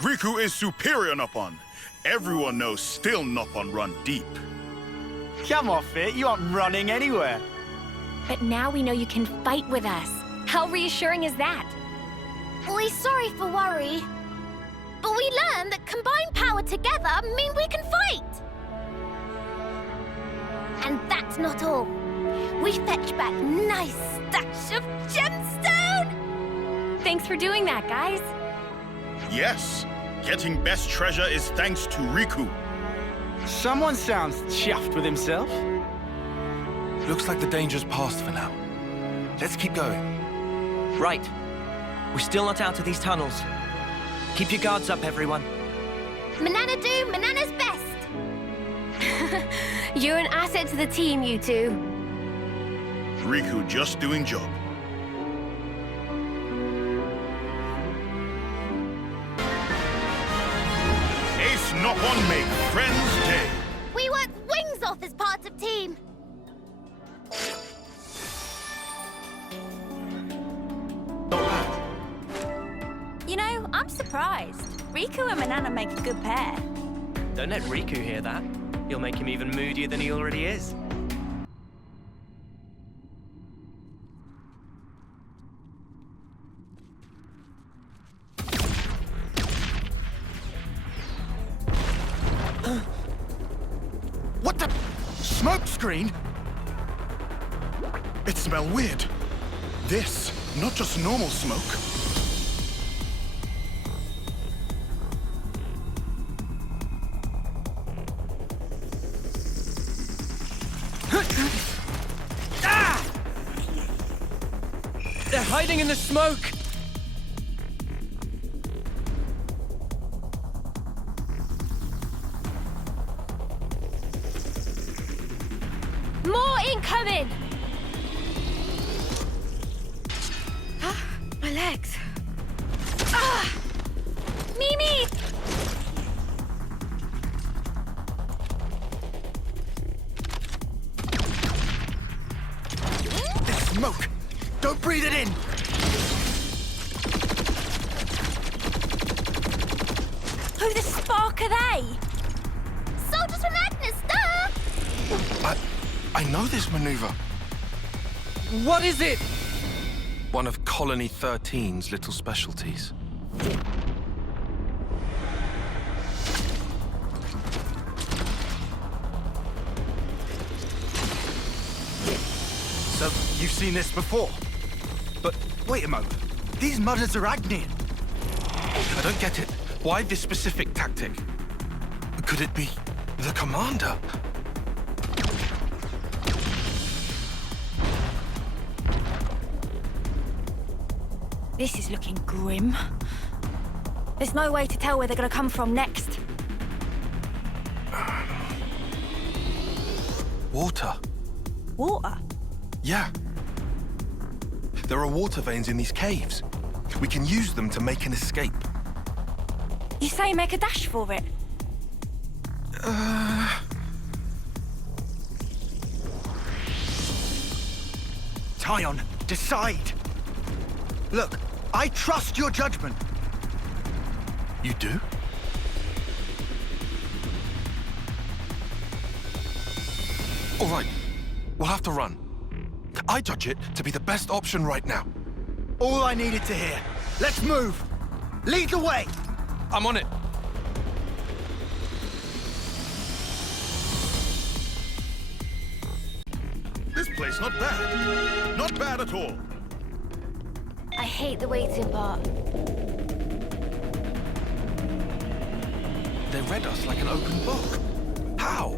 Riku is superior Noppon. Everyone knows still Noppon run deep. Come off it, you aren't running anywhere. But now we know you can fight with us. How reassuring is that? We're sorry for worry. But we learned that combined power together mean we can fight. And that's not all. We fetch back nice stash of gemstone! Thanks for doing that, guys. Yes, getting best treasure is thanks to Riku. Someone sounds chuffed with himself. Looks like the danger's past for now. Let's keep going. Right. We're still not out of these tunnels. Keep your guards up, everyone. Manana do Manana's best. You're an asset to the team, you two. Riku just doing job. Ace Noppon make friends day. We work wings off as part of team. You know, I'm surprised. Riku and Manana make a good pair. Don't let Riku hear that. He'll make him even moodier than he already is. smoke screen? It smells weird. This, not just normal smoke. Ah! They're hiding in the smoke! More incoming! My legs. Mimi! This smoke! Don't breathe it in! Who the spark are they? Soldiers from Agnus, duh! I know this maneuver. What is it? One of Colony 13's little specialties. So, you've seen this before? But wait a moment. These mudders are Agnian. I don't get it. Why this specific tactic? Could it be the commander? This is looking grim. There's no way to tell where they're gonna come from next. Water. Water? Yeah. There are water veins in these caves. We can use them to make an escape. You say make a dash for it? Tyon, decide! Look, I trust your judgment. You do? All right, we'll have to run. I judge it to be the best option right now. All I needed to hear. Let's move! Lead the way! I'm on it. This place not bad. Not bad at all. I hate the waiting part. They read us like an open book. How?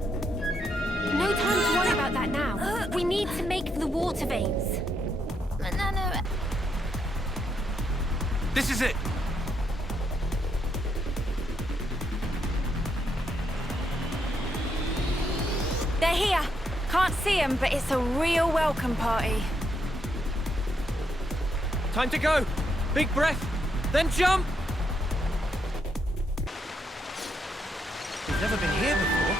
No time to worry about that now. We need to make for the water veins. Manana, This is it. They're here. Can't see them, but it's a real welcome party. Time to go! Big breath, then jump! We've never been here before.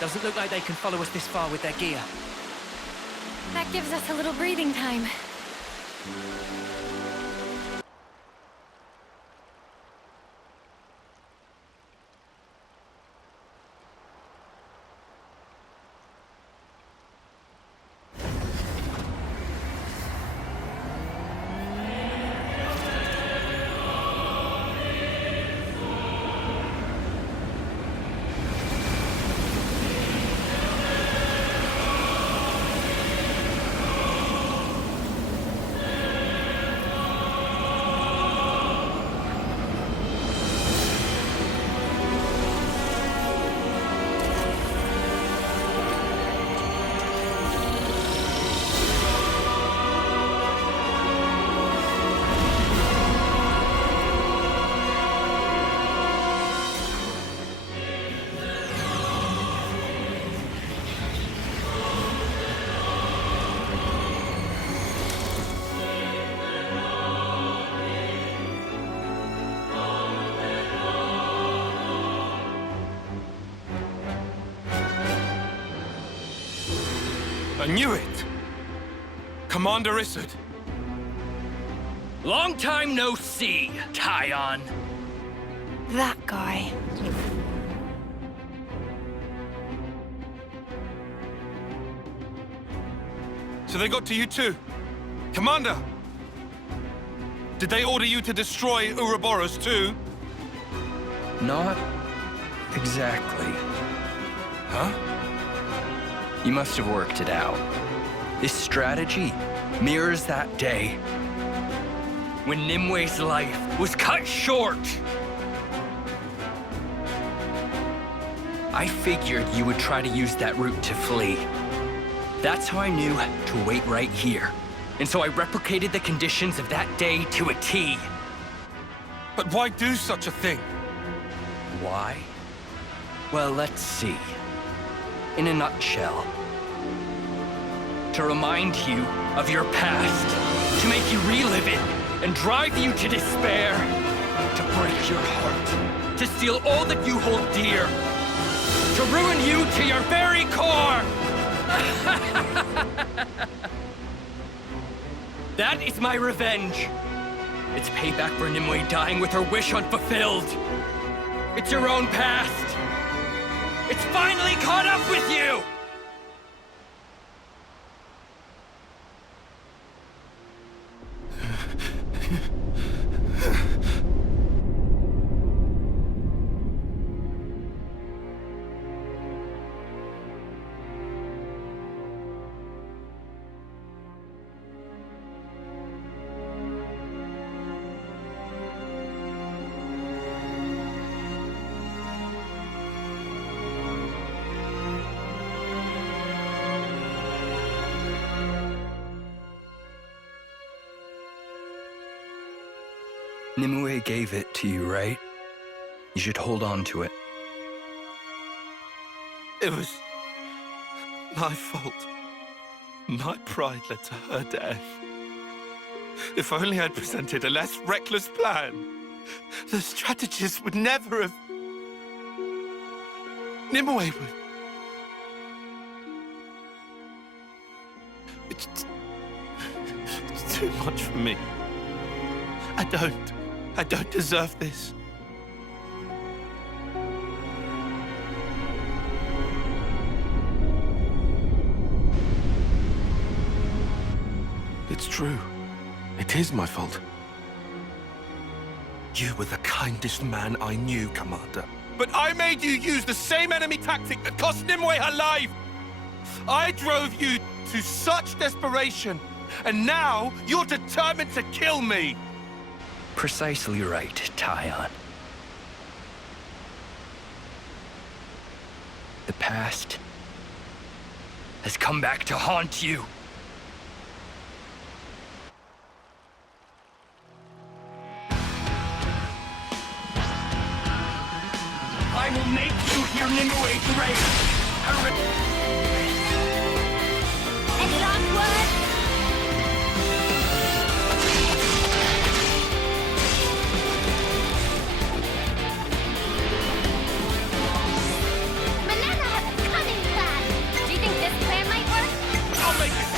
Doesn't look like they can follow us this far with their gear. That gives us a little breathing time. I knew it! Commander Isard. Long time no see, Tyon. That guy. So they got to you too? Commander! Did they order you to destroy Uroboros too? Not exactly? Huh? You must have worked it out. This strategy mirrors that day when Nimwe's life was cut short. I figured you would try to use that route to flee. That's how I knew to wait right here. And so I replicated the conditions of that day to a T. But why do such a thing? Why? Well, let's see. In a nutshell, to remind you of your past, to make you relive it and drive you to despair, to break your heart, to steal all that you hold dear, to ruin you to your very core! That is my revenge. It's payback for Nimue dying with her wish unfulfilled. It's your own past. It's finally caught up with you! Nimue gave it to you, right? You should hold on to it. It was my fault. My pride led to her death. If only I'd presented a less reckless plan, the strategist would never have... Nimue would... It's too much for me. I don't deserve this. It's true. It is my fault. You were the kindest man I knew, Commander. But I made you use the same enemy tactic that cost Nimue her life! I drove you to such desperation, and now you're determined to kill me! Precisely right, Tyon. The past has come back to haunt you. I will make you hear Nimue's rage. Any last words? Banana has a cunning plan. Do you think this plan might work? I'll make it.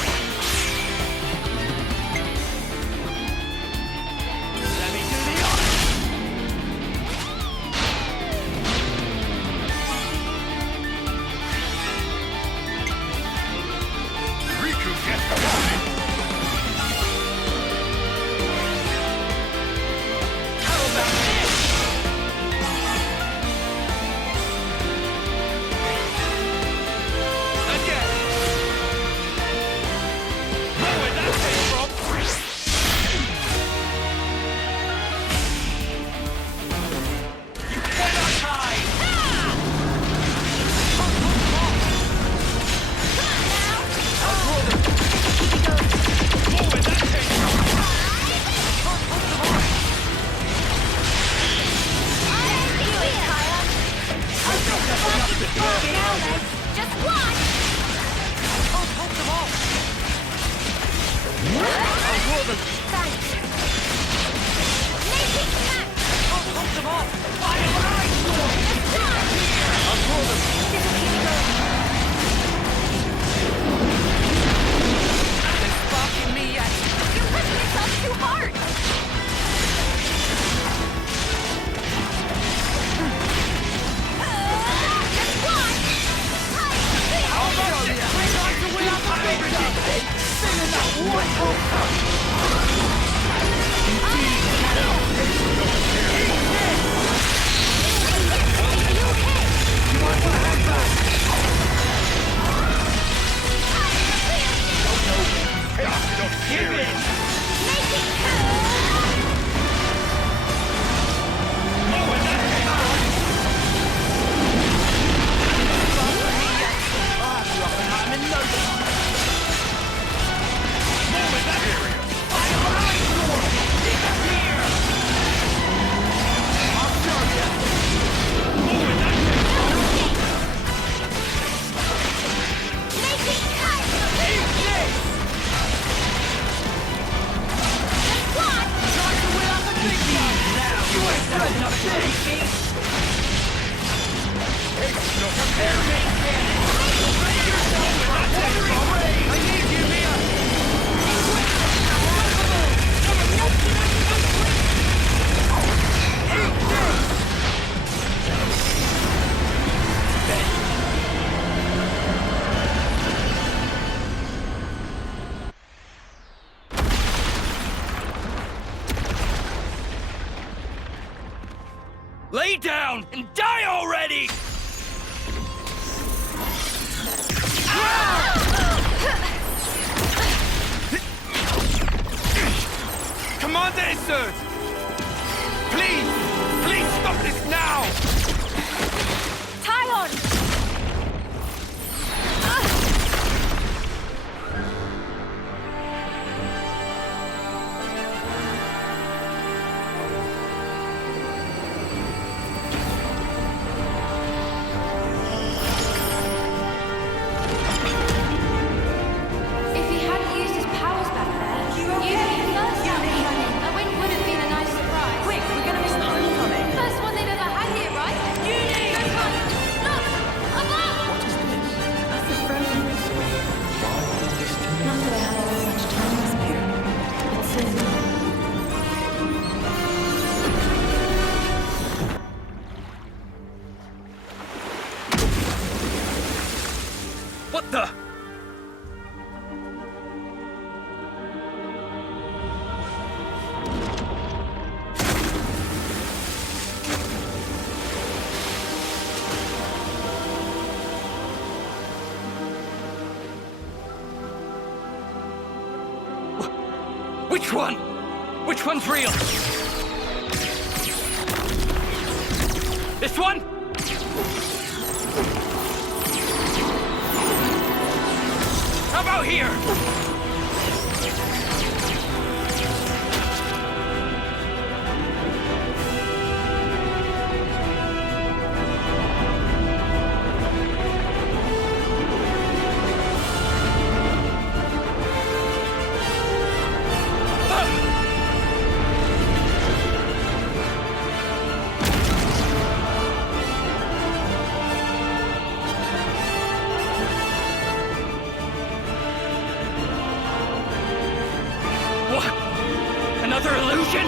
Let me do the honors! Riku gets the warning! How about this? Again! Where that came from? You cannot hide! More where that came from! Just watch! Hold them off! I'll roll them! Thanks. Make it count! Hold them off! Fire when I sword! Just watch! I'll roll them! They're sparking me yet! You're pushing yourself too hard! Just watch! How about it? We're going to win our victory! Singing that one hope! Lay down and die already! Commander Isert! Please! Please stop this now! Tyon! If he hadn't used his powers back there, you'd be first out there running. A win would have been a nice surprise. Quick, we're gonna miss the homecoming. First one they've ever had here, right? Go front. Look! Above! What is this? That's a frozen whistle. Why all this to me? Not that I have all much time to spare. But soon. What the? Which one? Which one's real? This one? How about here? What? Another illusion?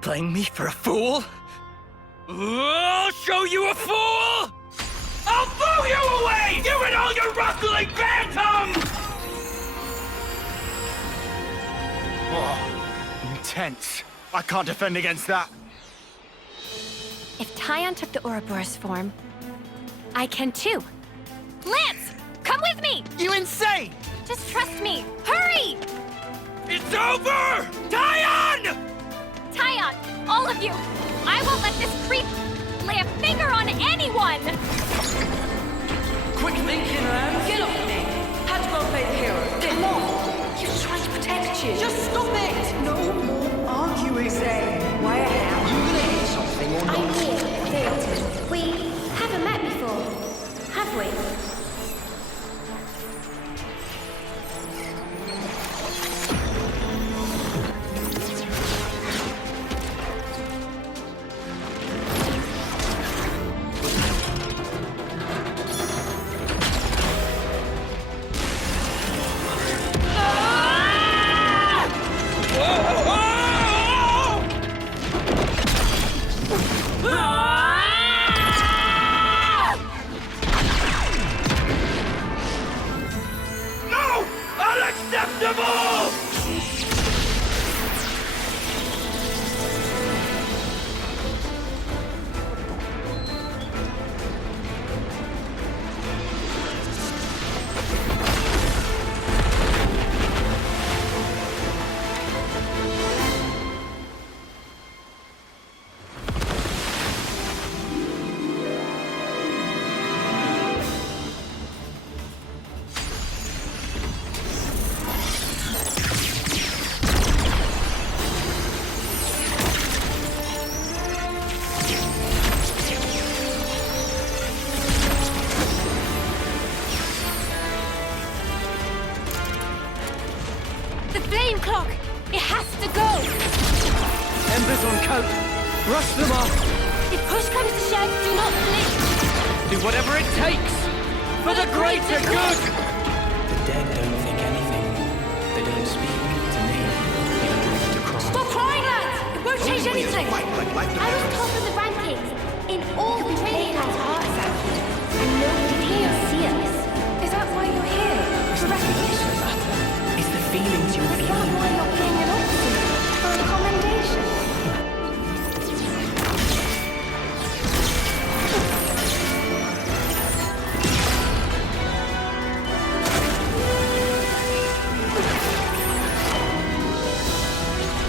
Playing me for a fool? I'll show you a fool! I'll blow you away! You and all your ruffling phantom! Oh, intense. I can't defend against that. If Tyon took the Uroboros form, I can too. Lance, come with me! You insane! Just trust me. Hurry! It's over! Tyon! Tyon, all of you, I won't let this creep lay a finger on anyone! Quick thinking, Lance. Get off me. Had to go play the hero. Come on. He was trying to protect you. Just stop it. No more arguing, Zane. Why am you gonna hit something or not? I'm here, Theater. We haven't met before, have we? No! Unacceptable! clock! It has to go! Embers on coat. Rush them off. If push comes to shove, do not flinch! Do whatever it takes. For the greater good! The dead don't think anything. They don't speak to me. You don't want to cry. Stop crying, lads! It won't change anything! I was top of the rankings in all the training hearts out here, and nobody didn't see us. Is that why you're here? For recognition? It's the feelings you're Is that why you're being an officer? For a commendation?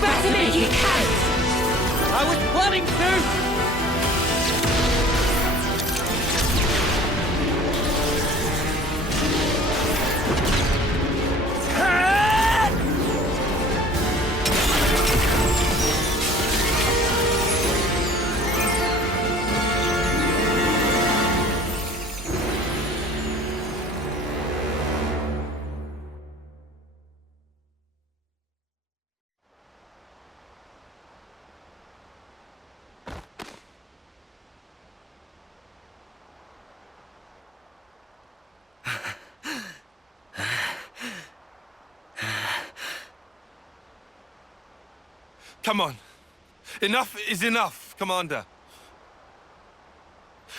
Better make it count! I was planning to! Come on. Enough is enough, Commander.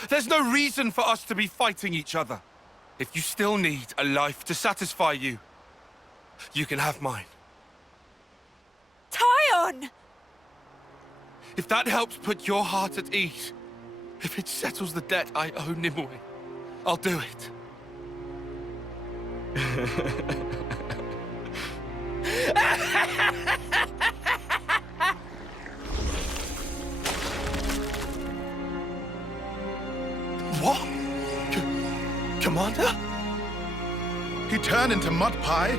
There's no reason for us to be fighting each other. If you still need a life to satisfy you, you can have mine. Tyon! If that helps put your heart at ease, if it settles the debt I owe Nimue, I'll do it. What? Commander? He turned into mud pie?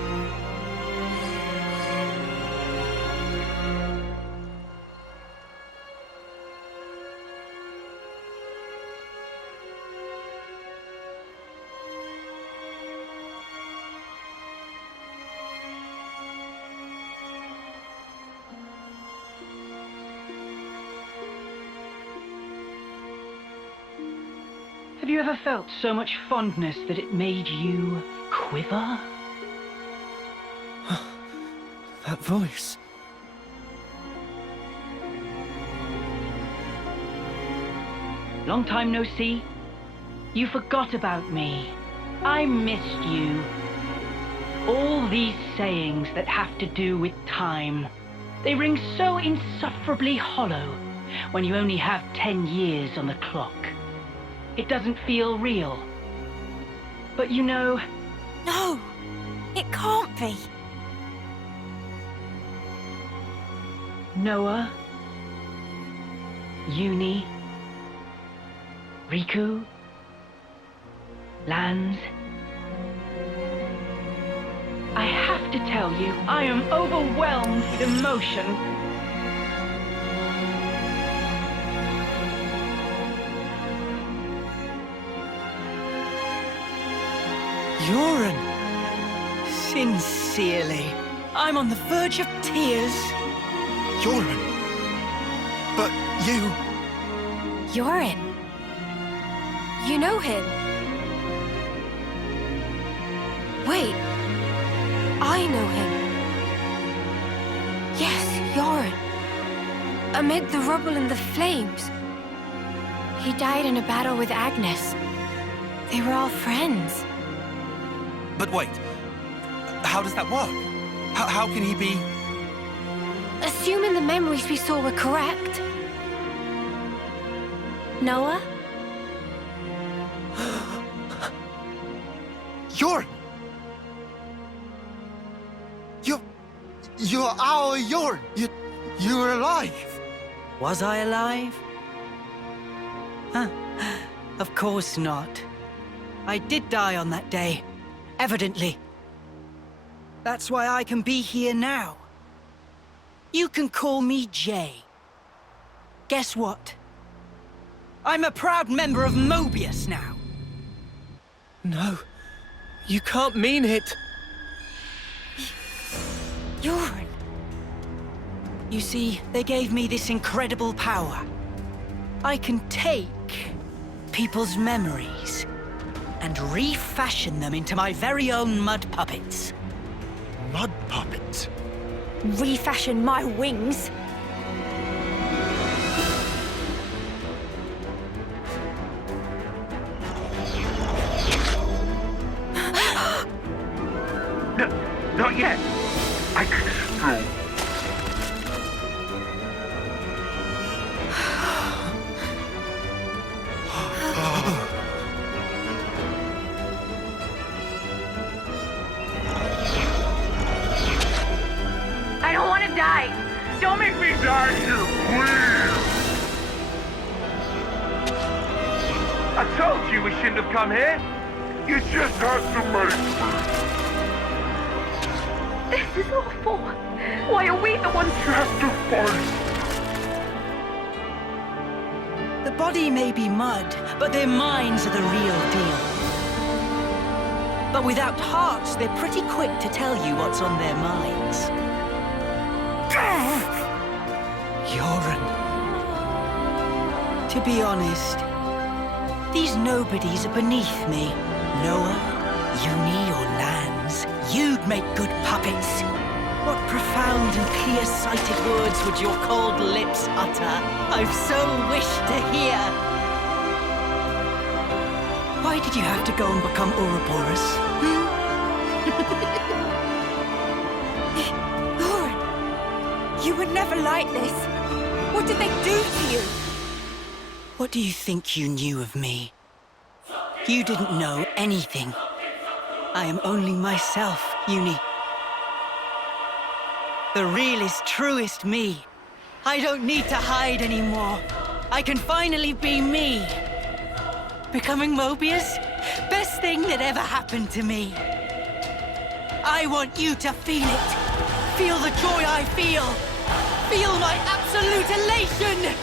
Have you ever felt so much fondness that it made you quiver? That voice. Long time no see? You forgot about me. I missed you. All these sayings that have to do with time, they ring so insufferably hollow when you only have 10 years on the clock. It doesn't feel real. But you know... No! It can't be! Noah, Uni, Riku, Lanz. I have to tell you, I am overwhelmed with emotion. Yoren! Sincerely, I'm on the verge of tears. Yoren! But you... Yoren? You know him? Wait, I know him. Yes, Yoren. Amid the rubble and the flames. He died in a battle with Agnus. They were all friends. But wait, how does that work? How can he be... Assuming the memories we saw were correct. Noah? Yoren! You're our Yoren! You're alive! Was I alive? Huh. Of course not. I did die on that day. Evidently. That's why I can be here now. You can call me Jay. Guess what? I'm a proud member of Mobius now. No, you can't mean it. Yoren. You see, they gave me this incredible power. I can take people's memories and refashion them into my very own mud puppets. Mud puppets? Refashion my wings? No, not yet. I can still. I don't want to die. Don't make me Die here, please! I told you we shouldn't have come here. You just have to make me. This is awful. Why are we the ones You have to fight. The body may be mud, but their minds are the real deal. But without hearts, they're pretty quick to tell you what's on their minds. Urine. To be honest, these nobodies are beneath me. Noah, Uni, or Lands, you'd make good puppets. What profound and clear-sighted words would your cold lips utter? I've so wished to hear. Why did you have to go and become Uroboros? Lauren, you were never like this. What did they do to you? What do you think you knew of me? You didn't know anything. I am only myself, Uni. The realest, truest me. I don't need to hide anymore. I can finally be me. Becoming Mobius? Best thing that ever happened to me. I want you to feel it. Feel the joy I feel. Feel my absolute elation!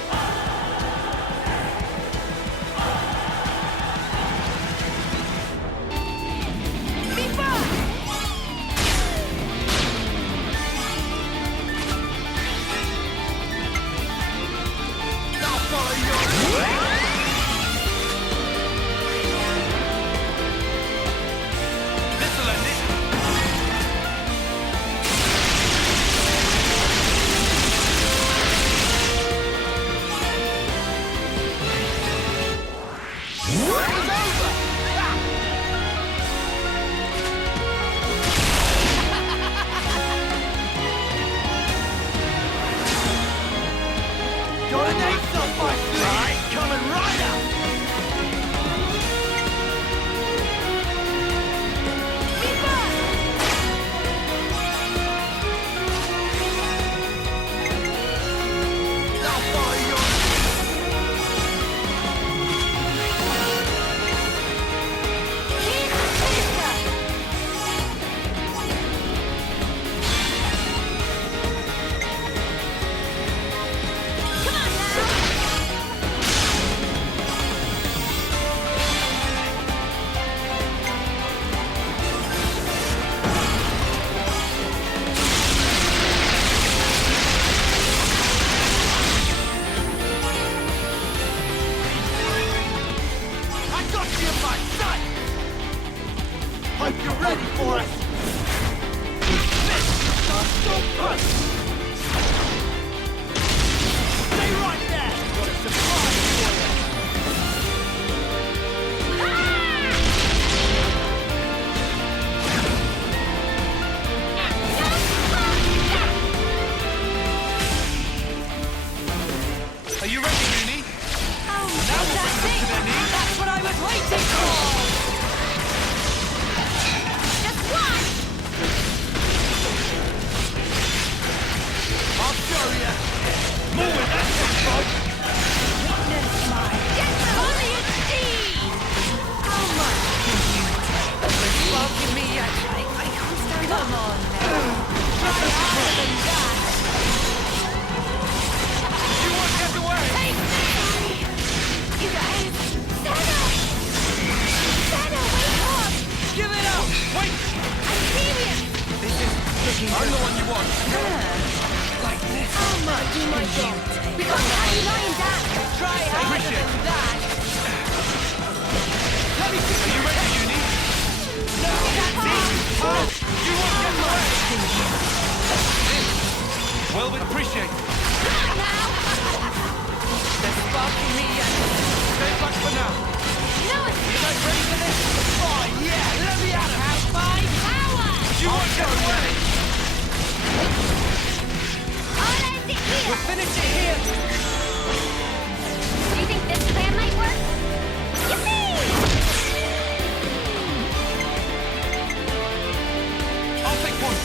I'm the one you want. Like this. Well, we appreciate it. They're sparking me yet. Stay back for now. You guys ready for this? Oh, yeah, let me out of Have my power! You won't get away! I'll end it here! We'll finish it here! Do you think this plan might work? Yippee! I'll take one.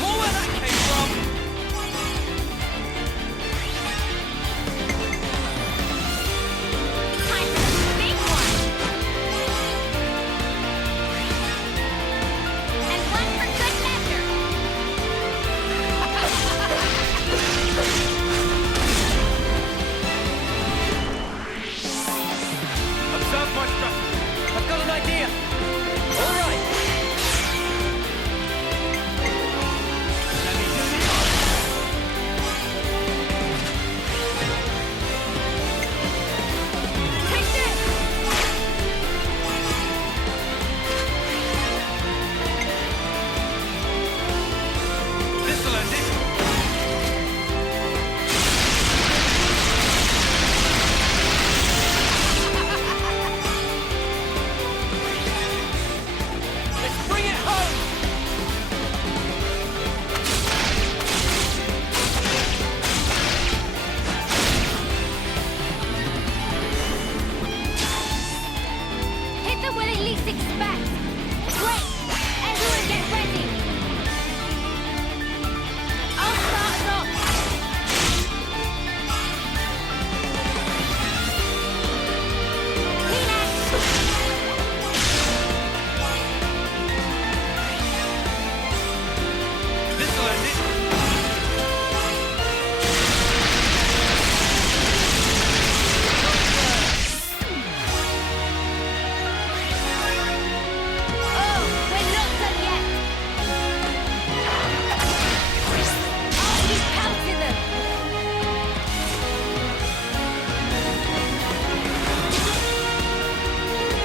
More where that came from! Time for the big one! And one for good measure! Observe my strategy. I've got an idea! All right! Let me do this! Take this! This'll end it. Let's bring it home! Hit them when they least expect! Great! Everyone get ready! I'll start us off! Me next! This'll end it. Oh, we're not done yet! I'll keep counting them!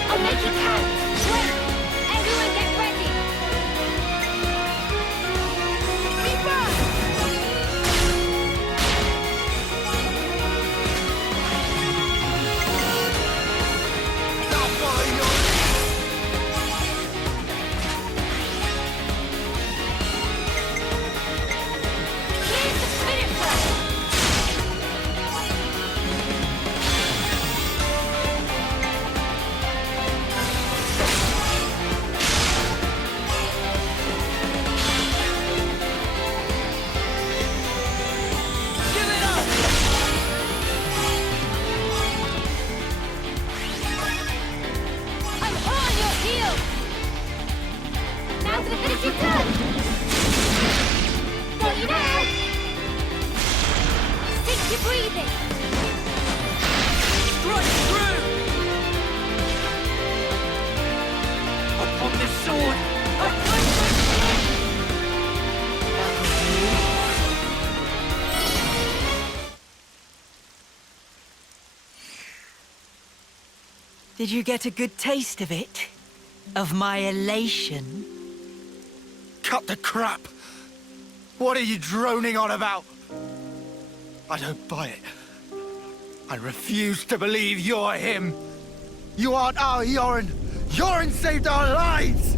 I'll make it count! Wait! Everyone get ready! I'll follow your Here's the spirit flash! Give it up! I'm on your heels! Now to finish it done! Got you now! Sink your breathing! Strike through! Upon this sword! Did you get a good taste of it? Of my elation? Cut the crap! What are you droning on about? I don't buy it. I refuse to believe you're him. You aren't our Yoren. Yoren saved our lives!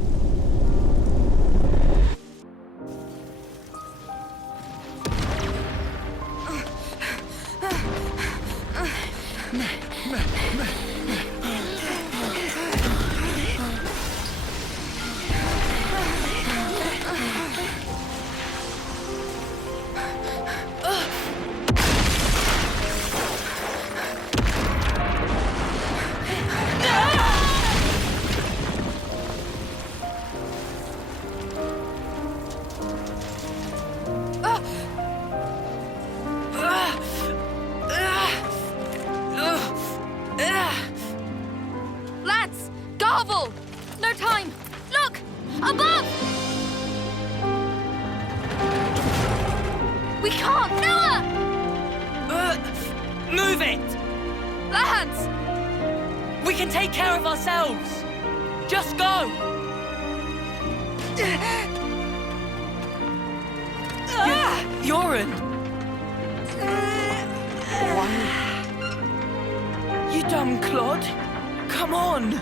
Lads! Garble! No time! Look! Above! We can't! Noah! Move it! Lance! We can take care of ourselves! Just go! Yoren! You dumb clod! Come on!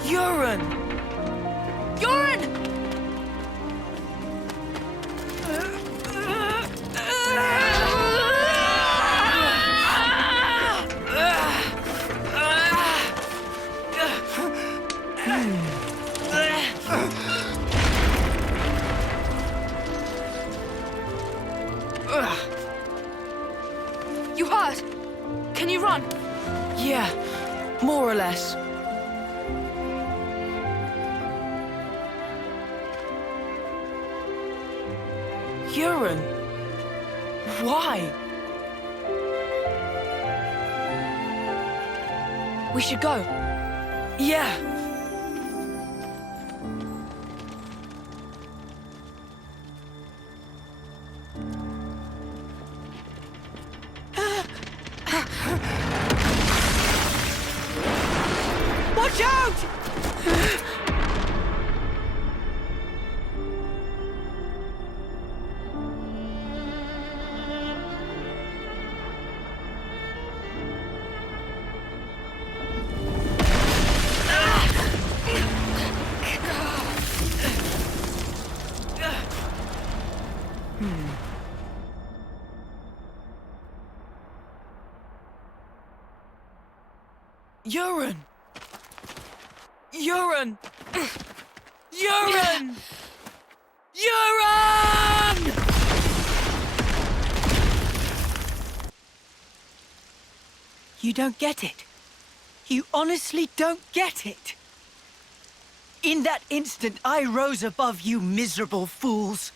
Yoren! Yoren! You hurt? Can you run? Yeah, more or less. Yoren, why? We should go. Yeah. Watch out! Yoren! Yoren! Yoren! Yoren! You don't get it. You honestly don't get it. In that instant, I rose above you miserable fools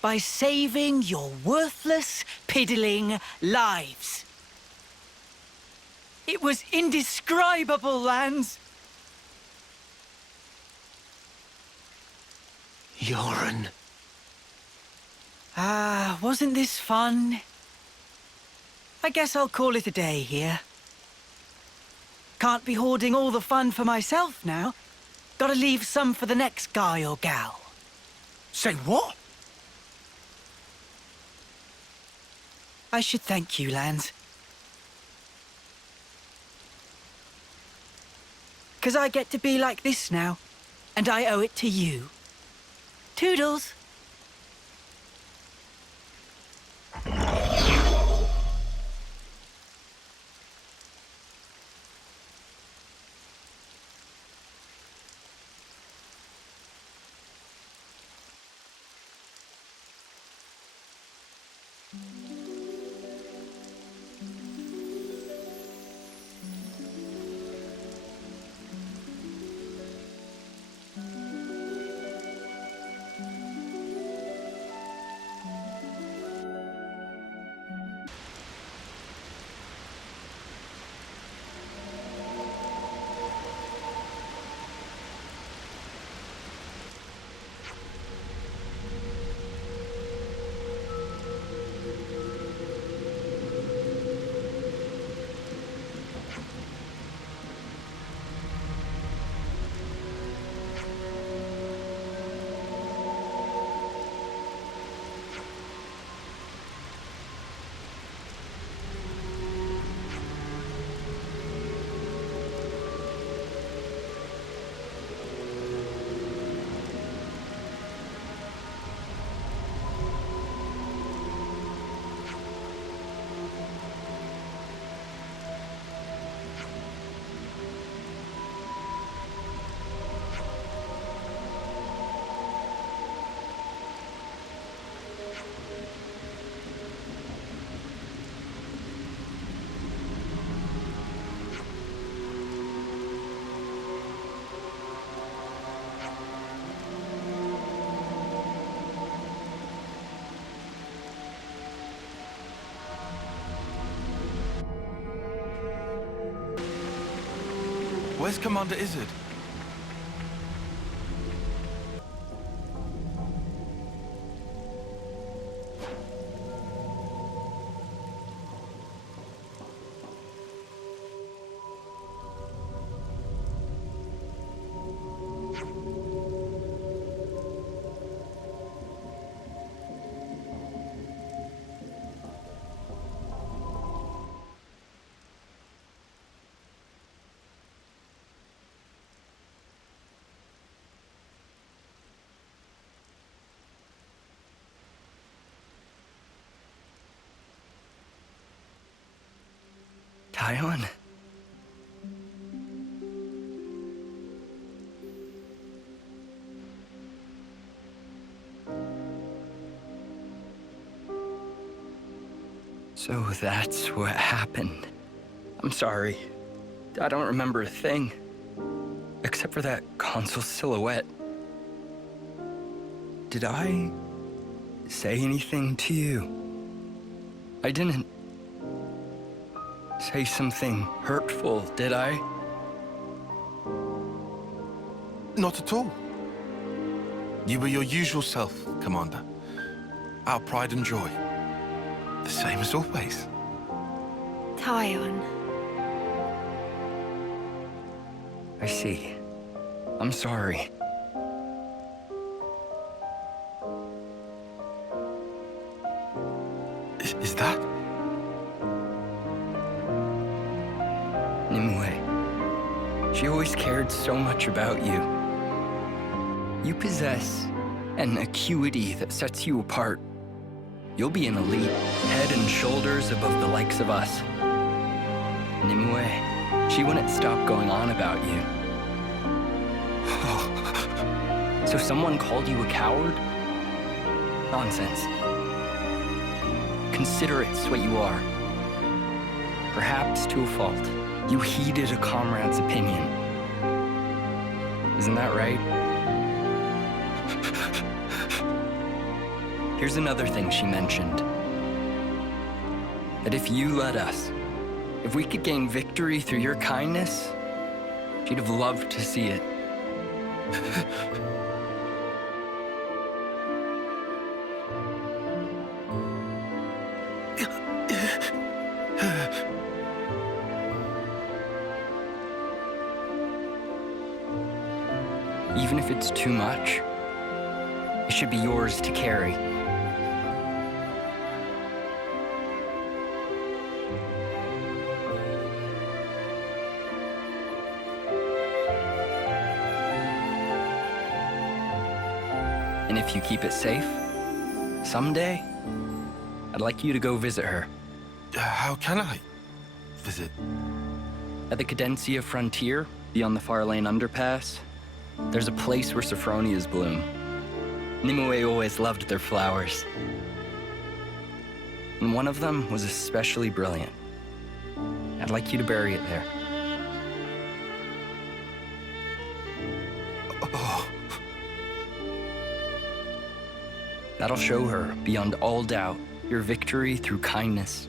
by saving your worthless, piddling lives. It was indescribable, Lance. Yoren. Ah, wasn't this fun? I guess I'll call it a day here. Can't be hoarding all the fun for myself now. Gotta leave some for the next guy or gal. Say what? I should thank you, Lance. 'Cause I get to be like this now, and I owe it to you. Toodles! Where's Commander Izzard? Tyon? So that's what happened. I'm sorry. I don't remember a thing. Except for that consul silhouette. Did I say anything to you? I didn't say something hurtful, did I? Not at all. You were your usual self, Commander. Our pride and joy. The same as always. Tyon. I see. I'm sorry. Is that? Nimue. She always cared so much about you. You possess an acuity that sets you apart. You'll be an elite, head and shoulders above the likes of us. Nimue, she wouldn't stop going on about you. So someone called you a coward? Nonsense. Consider it's what you are. Perhaps to a fault. You heeded a comrade's opinion. Isn't that right? Here's another thing she mentioned. That if you let us, if we could gain victory through your kindness, she'd have loved to see it. Even if it's too much, it should be yours to carry. And if you keep it safe, someday, I'd like you to go visit her. How can I visit? At the Cadencia frontier, beyond the Far Lane underpass, there's a place where sophronias bloom. Nimue always loved their flowers. And one of them was especially brilliant. I'd like you to bury it there. Oh. That'll show her, beyond all doubt, your victory through kindness.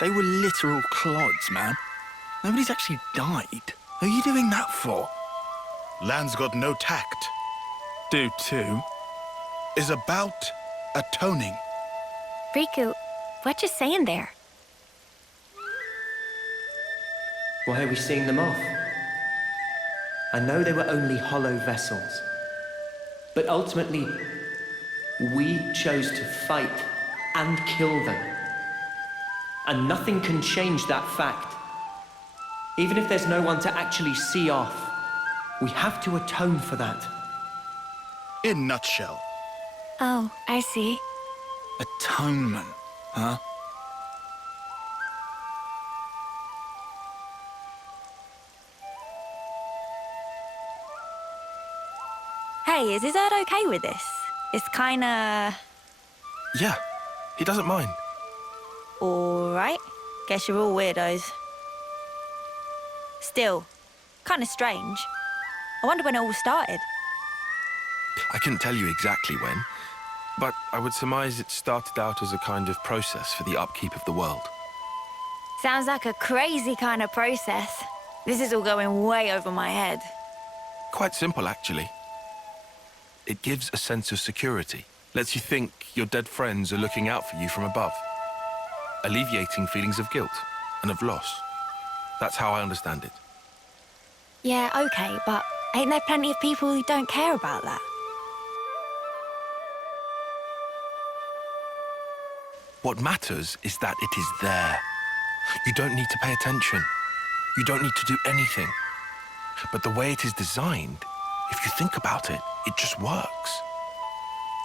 They were literal clods, man. Nobody's actually died. Who are you doing that for? Land's got no tact. Do too. Is about atoning. Riku, what you saying there? Why are we seeing them off? I know they were only hollow vessels. But ultimately, we chose to fight and kill them. And nothing can change that fact. Even if there's no one to actually see off, we have to atone for that. In nutshell. Oh, I see. Atonement, huh? Hey, is Izzard okay with this? It's kinda... Yeah, he doesn't mind. Alright. Guess you're all weirdos. Still, kinda strange. I wonder when it all started. I couldn't tell you exactly when, but I would surmise it started out as a kind of process for the upkeep of the world. Sounds like a crazy kind of process. This is all going way over my head. Quite simple, actually. It gives a sense of security, lets you think your dead friends are looking out for you from above, alleviating feelings of guilt and of loss. That's how I understand it. Yeah, okay, but ain't there plenty of people who don't care about that? What matters is that it is there. You don't need to pay attention. You don't need to do anything. But the way it is designed, if you think about it, it just works.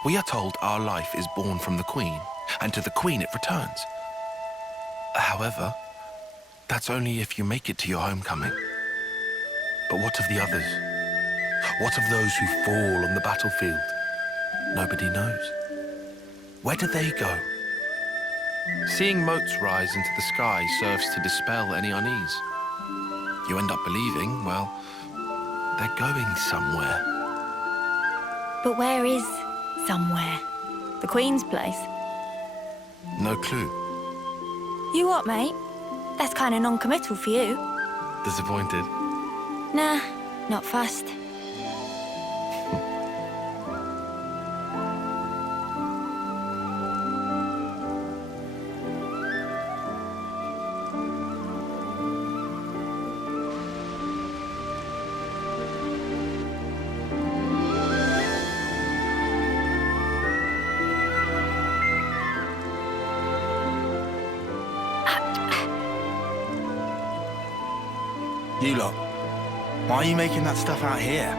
We are told our life is born from the Queen, and to the Queen it returns. However, that's only if you make it to your homecoming. But what of the others? What of those who fall on the battlefield? Nobody knows. Where do they go? Seeing motes rise into the sky serves to dispel any unease. You end up believing, well, they're going somewhere. But where is somewhere? The Queen's place? No clue. You what, mate? That's kind of non-committal for you. Disappointed? Nah, not fussed. You lot, why are you making that stuff out here?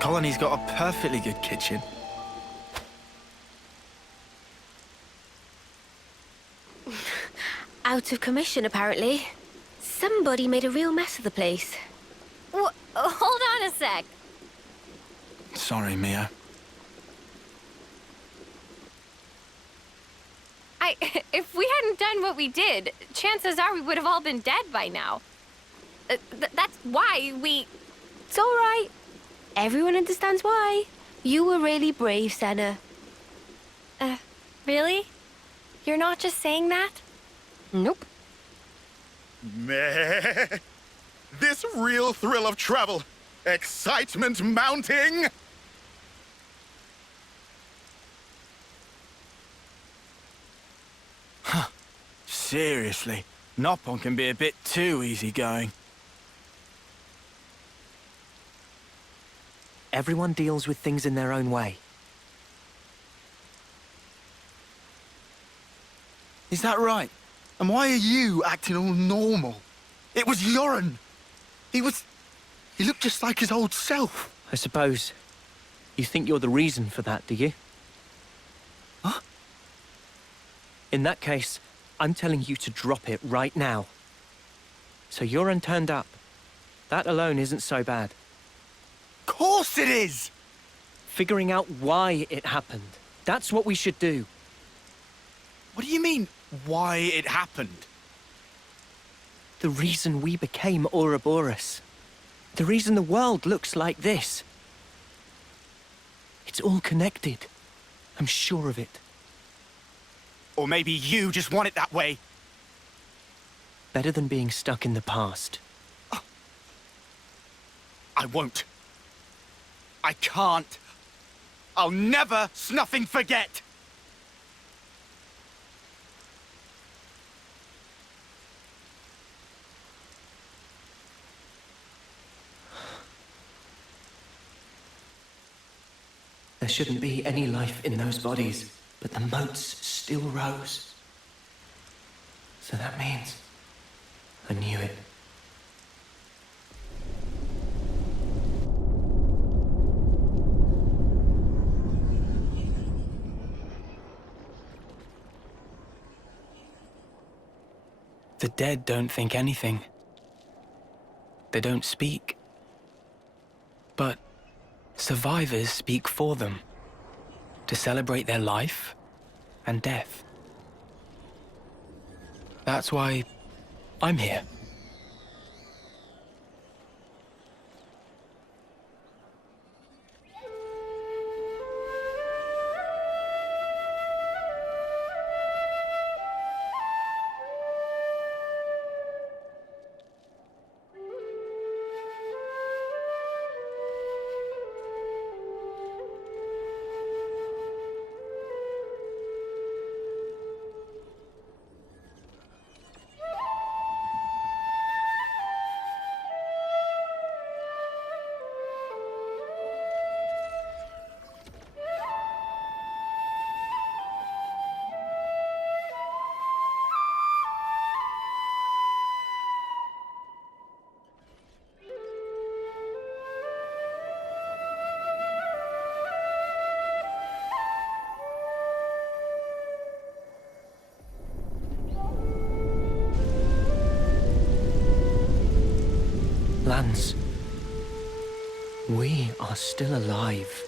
Colony's got a perfectly good kitchen. Out of commission, apparently. Somebody made a real mess of the place. Hold on a sec. Sorry, Mio. If we hadn't done what we did, chances are we would have all been dead by now. That's why we... It's all right. Everyone understands why. You were really brave, Senna. Really? You're not just saying that? Nope. Meh. This real thrill of travel. Excitement mounting. Seriously, Noppon can be a bit too easygoing. Everyone deals with things in their own way. Is that right? And why are you acting all normal? It was Yoren. He looked just like his old self. I suppose you think you're the reason for that, do you? Huh? In that case, I'm telling you to drop it right now. So Yoren turned up. That alone isn't so bad. Of course it is! Figuring out why it happened. That's what we should do. What do you mean, why it happened? The reason we became Uroboros. The reason the world looks like this. It's all connected. I'm sure of it. Or maybe you just want it that way. Better than being stuck in the past. I won't. I can't. I'll never snuffing forget! There shouldn't be any life in those bodies, but the moats still rose. So that means I knew it. The dead don't think anything. They don't speak. But survivors speak for them, to celebrate their life and death. That's why I'm here. Lance, we are still alive.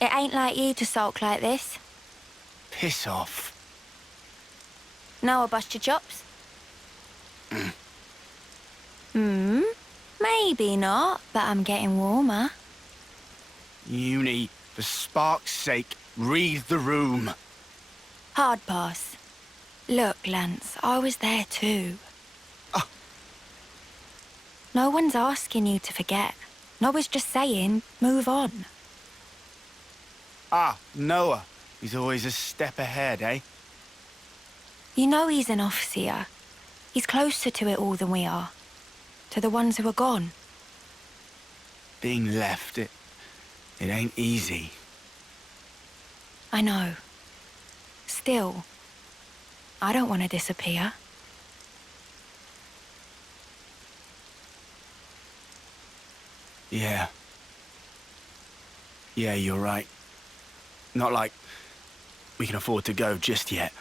It ain't like you to sulk like this. Piss off. Noah bust your chops? Maybe not, but I'm getting warmer. Uni, for spark's sake, read the room. Hard pass. Look, Lance, I was there too. No one's asking you to forget. Noah's just saying, move on. Ah, Noah. He's always a step ahead, eh? You know he's an overseer. He's closer to it all than we are. To the ones who are gone. Being left, it ain't easy. I know. Still, I don't want to disappear. Yeah. Yeah, you're right. Not like we can afford to go just yet.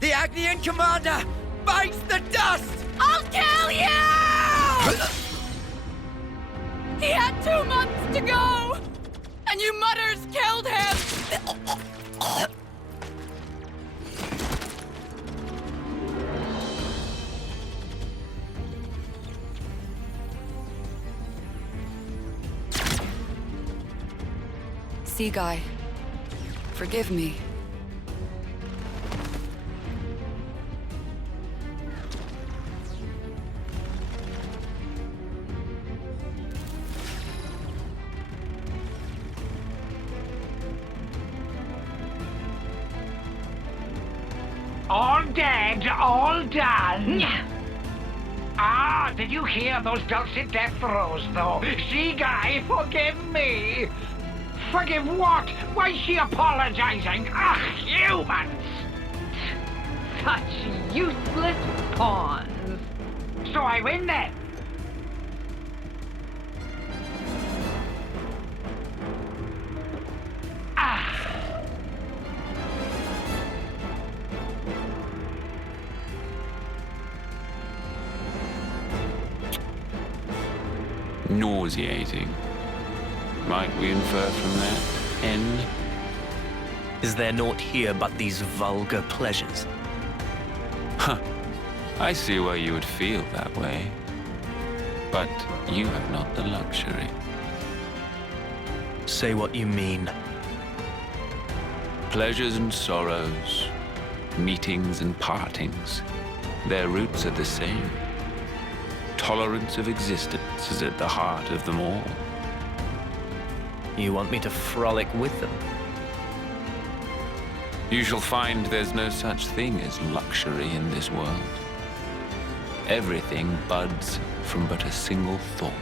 The Agnian commander bites the dust! I'll kill you! He had 2 months to go! And you mutters killed him! Sea Guy, forgive me. All dead, all done. Ah, did you hear those dulcet death throes, though? See, Guy, forgive me. Forgive what? Why is she apologizing? Ugh, humans! Such useless pawns. So I win then. Nauseating. Might we infer from that, N? Is there naught here but these vulgar pleasures? Huh. I see why you would feel that way. But you have not the luxury. Say what you mean. Pleasures and sorrows, meetings and partings, their roots are the same. Tolerance of existence is at the heart of them all. You want me to frolic with them? You shall find there's no such thing as luxury in this world. Everything buds from but a single thought.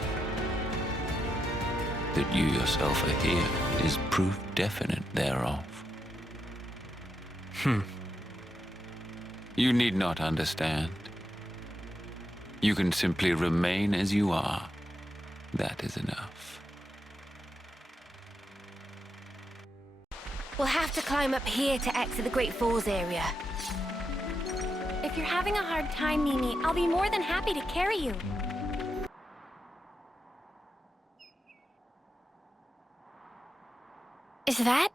That you yourself are here is proof definite thereof. You need not understand. You can simply remain as you are. That is enough. We'll have to climb up here to exit the Great Falls area. If you're having a hard time, Mimi, I'll be more than happy to carry you. Is that?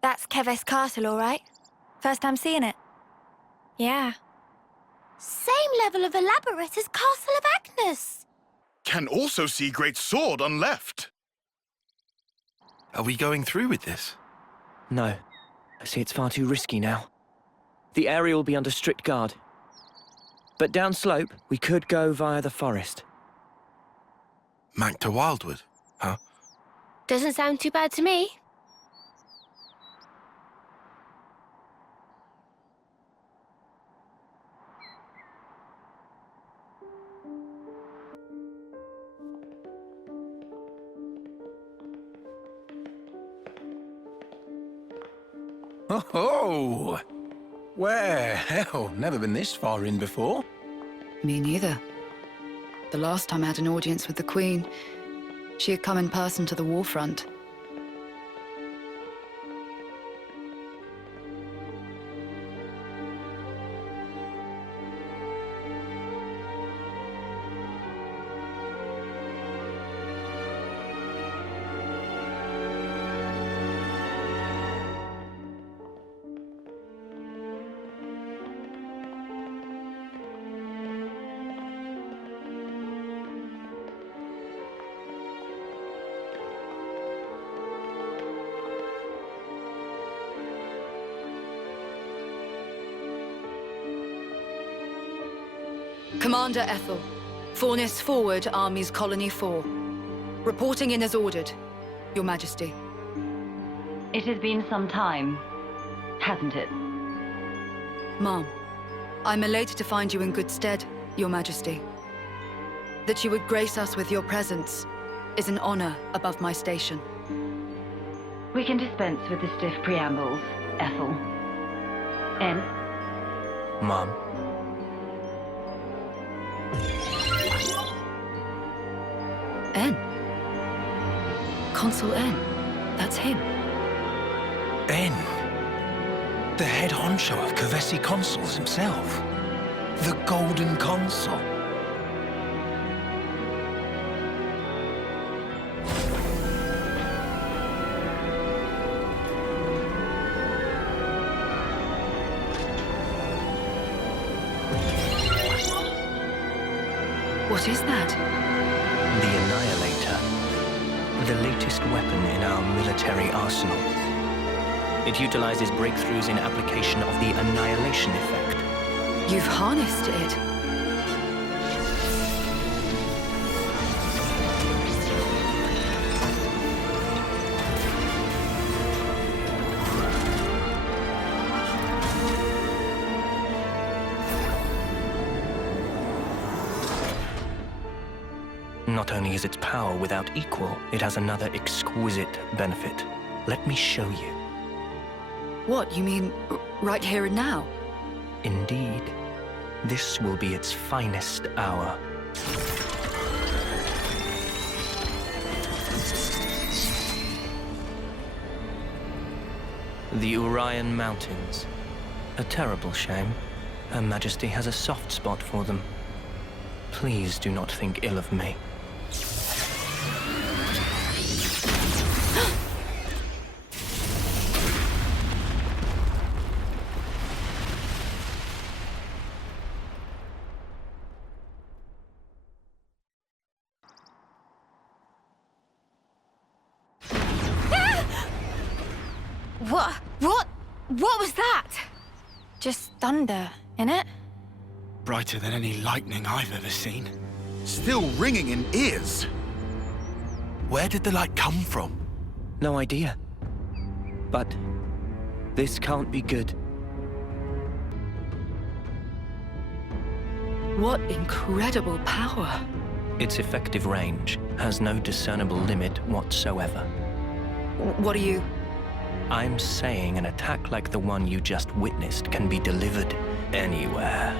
That's Keves Castle, all right? First time seeing it. Yeah. Same level of elaborate as Castle of Agnus. Can also see Great Sword on left. Are we going through with this? No. I see it's far too risky now. The area will be under strict guard. But downslope, we could go via the forest. Mac to Wildwood, huh? Doesn't sound too bad to me. Oh, where? Hell, never been this far in before. Me neither. The last time I had an audience with the Queen, she had come in person to the war front. Commander Ethel. Fornis forward, Armies Colony 4. Reporting in as ordered, Your Majesty. It has been some time, hasn't it? Ma'am, I'm elated to find you in good stead, Your Majesty. That you would grace us with your presence is an honor above my station. We can dispense with the stiff preambles, Ethel. N? Mom. N? Consul N. That's him. N. The head honcho of Kevesi consuls himself. The Golden Consul. What is that? The Annihilator. The latest weapon in our military arsenal. It utilizes breakthroughs in application of the annihilation effect. You've harnessed it. Not only is its power without equal, it has another exquisite benefit. Let me show you. What, you mean right here and now? Indeed. This will be its finest hour. The Urian Mountains. A terrible shame. Her Majesty has a soft spot for them. Please do not think ill of me. What was that? Just thunder, innit? Brighter than any lightning I've ever seen. Still ringing in ears. Where did the light come from? No idea. But this can't be good. What incredible power. Its effective range has no discernible limit whatsoever. What are you... I'm saying an attack like the one you just witnessed can be delivered anywhere.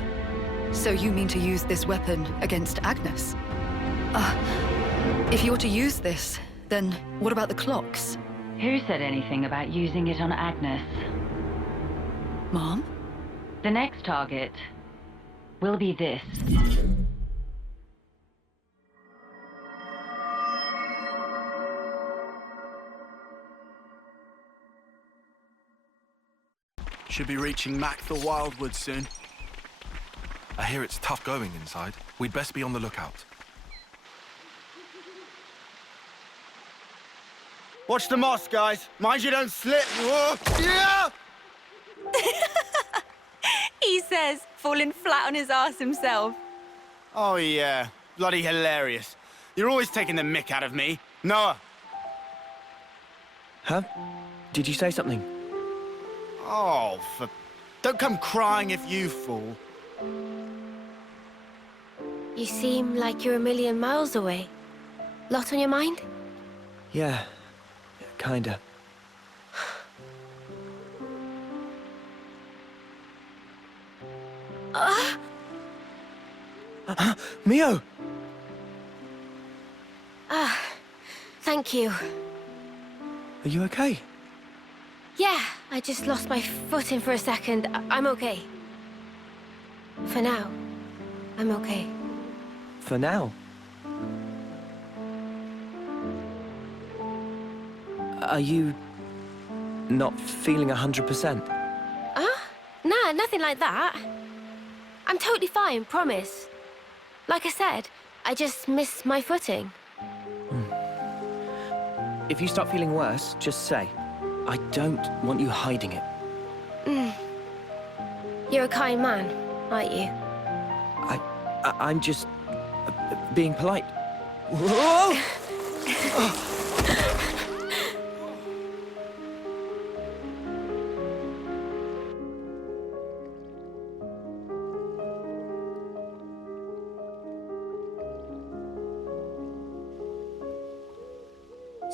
So you mean to use this weapon against Agnus? If you were to use this, then what about the clocks? Who said anything about using it on Agnus? Mom? The next target will be this. Should be reaching Macthor Wildwood soon. I hear it's tough going inside. We'd best be on the lookout. Watch the moss, guys. Mind you don't slip. Whoa. Yeah! He says, falling flat on his ass himself. Oh, yeah. Bloody hilarious. You're always taking the mick out of me. Noah! Huh? Did you say something? Oh, don't come crying if you fall. You seem like you're a million miles away. Lot on your mind? Yeah, kinda. Mio! Thank you. Are you okay? Yeah, I just lost my footing for a second. I'm okay. For now, I'm okay. For now? Are you not feeling 100%? Nah, nothing like that. I'm totally fine, promise. Like I said, I just missed my footing. If you start feeling worse, just say. I don't want you hiding it. You're a kind man, aren't you? I'm just being polite. Whoa!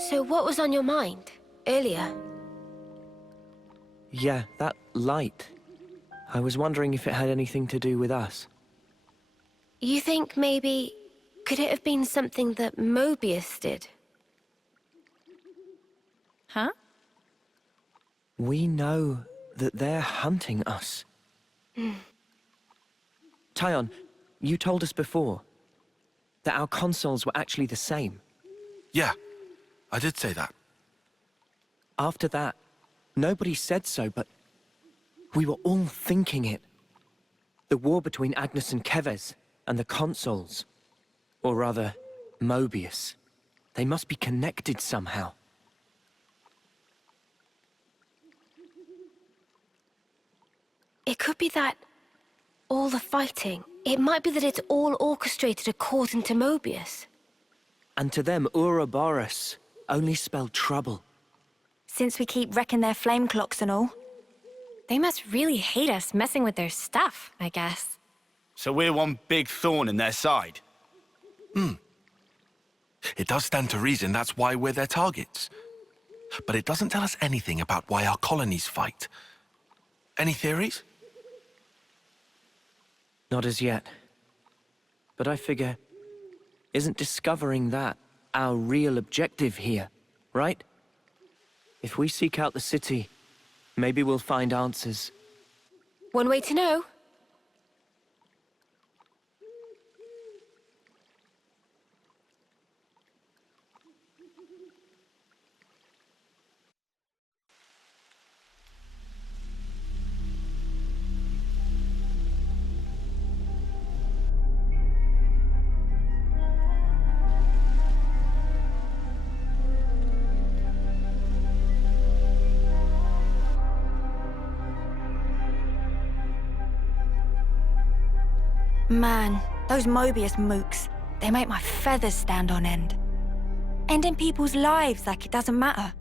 So what was on your mind earlier? Yeah, that light. I was wondering if it had anything to do with us. You think maybe... could it have been something that Mobius did? Huh? We know that they're hunting us. Tyon, you told us before that our consuls were actually the same. Yeah, I did say that. After that, nobody said so, but we were all thinking it. The war between Agnus and Keves and the consuls. Or rather, Mobius. They must be connected somehow. It could be that... all the fighting. It might be that it's all orchestrated according to Mobius. And to them, Uroboros only spelled trouble. Since we keep wrecking their flame clocks and all. They must really hate us messing with their stuff, I guess. So we're one big thorn in their side? It does stand to reason that's why we're their targets. But it doesn't tell us anything about why our colonies fight. Any theories? Not as yet. But I figure, isn't discovering that our real objective here, right? If we seek out the city, maybe we'll find answers. One way to know. Man, those Mobius mooks, they make my feathers stand on end. Ending people's lives like it doesn't matter.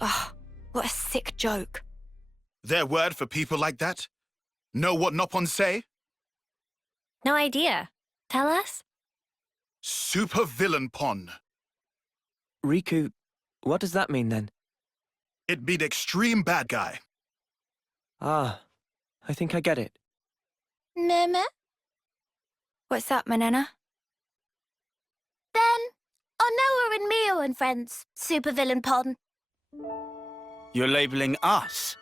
Ugh, what a sick joke. Their word for people like that? Know what Nopon say? No idea. Tell us? Super villain pon. Riku, what does that mean then? It be the extreme bad guy. Ah, I think I get it. Meme? What's that, Manana? Then, on Noah and Mio and friends, supervillain pon. You're labeling us?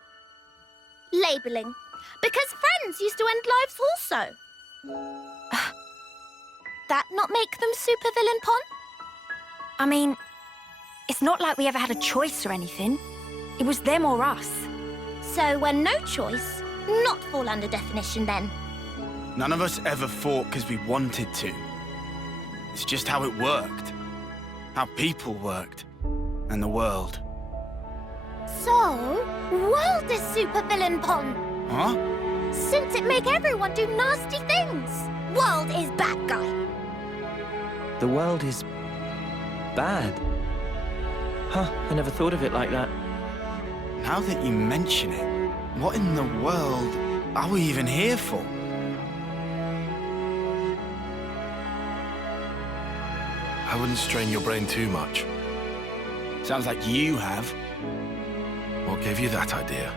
Labeling. Because friends used to end lives also. That not make them supervillain pon? I mean, it's not like we ever had a choice or anything. It was them or us. So when no choice, not fall under definition then. None of us ever fought because we wanted to. It's just how it worked. How people worked. And the world. So, world is supervillain pon. Huh? Since it make everyone do nasty things. World is bad guy. The world is... bad. Huh, I never thought of it like that. Now that you mention it, what in the world are we even here for? I wouldn't strain your brain too much. Sounds like you have. What gave you that idea?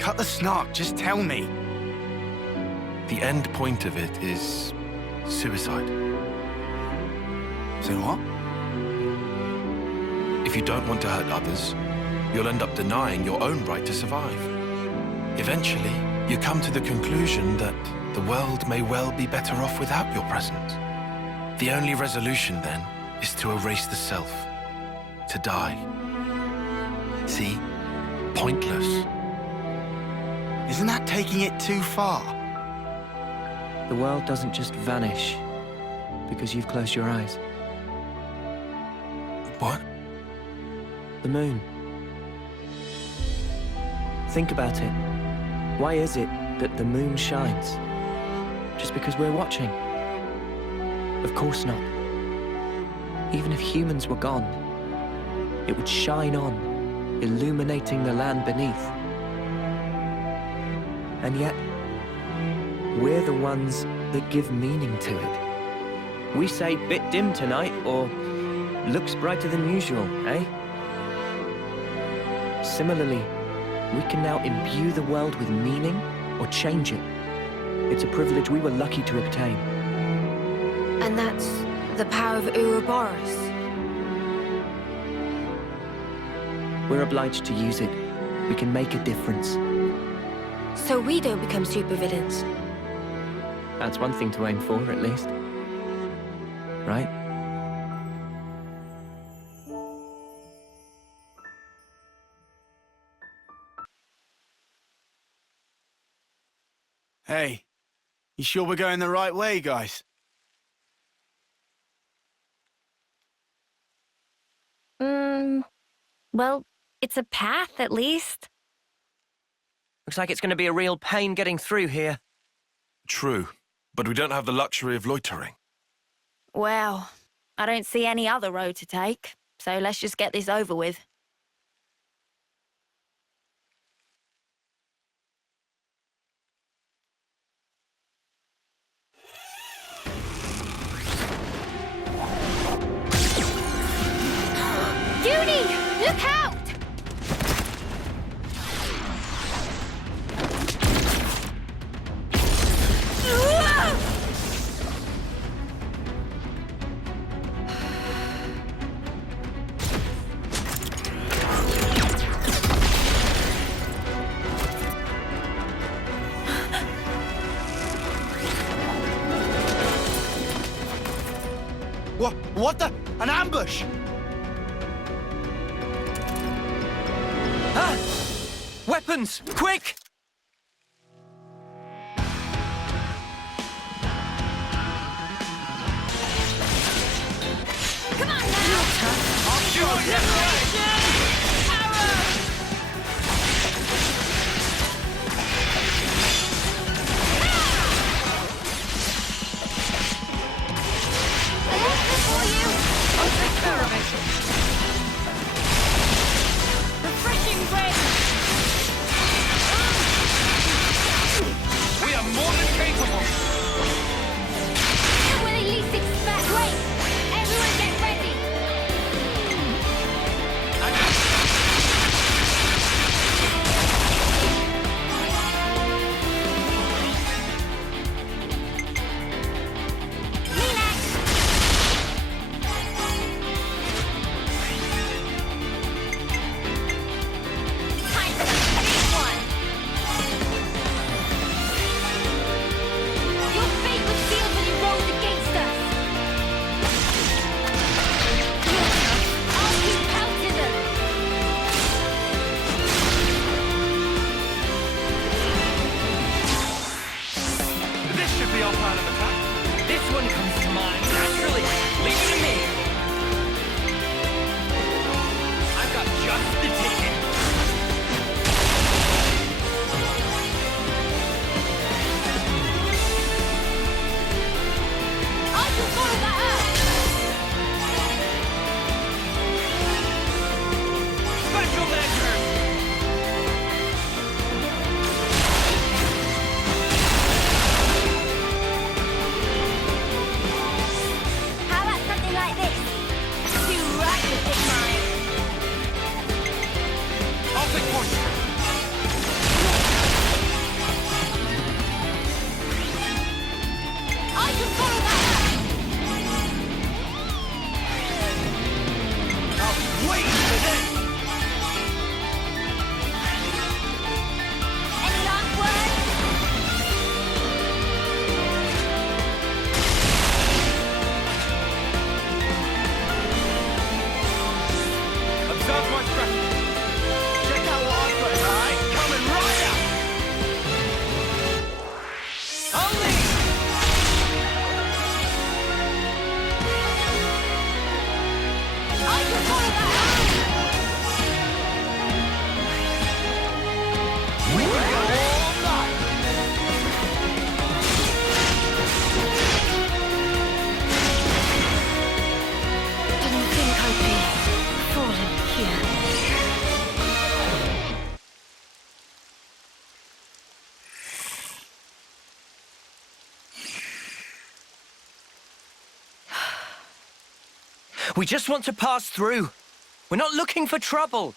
Cut the snark, just tell me. The end point of it is... suicide. So what? If you don't want to hurt others, you'll end up denying your own right to survive. Eventually, you come to the conclusion that the world may well be better off without your presence. The only resolution, then, is to erase the self. To die. See? Pointless. Isn't that taking it too far? The world doesn't just vanish because you've closed your eyes. What? The moon. Think about it. Why is it that the moon shines? Just because we're watching? Of course not. Even if humans were gone, it would shine on, illuminating the land beneath. And yet, we're the ones that give meaning to it. We say, bit dim tonight, or looks brighter than usual, eh? Similarly, we can now imbue the world with meaning or change it. It's a privilege we were lucky to obtain. And that's the power of Uroboros. We're obliged to use it. We can make a difference. So we don't become supervillains. That's one thing to aim for, at least. Right? Hey, you sure we're going the right way, guys? Well, it's a path, at least. Looks like it's going to be a real pain getting through here. True, but we don't have the luxury of loitering. Well, I don't see any other road to take, so let's just get this over with. Rudy! Look out! What the? An ambush! Ah! Weapons! Quick! Come on now! I'll show you! I'll take care of it. Refreshing breath. We are more than capable. When they least expect. Wait! Everyone get ready. We just want to pass through. We're not looking for trouble.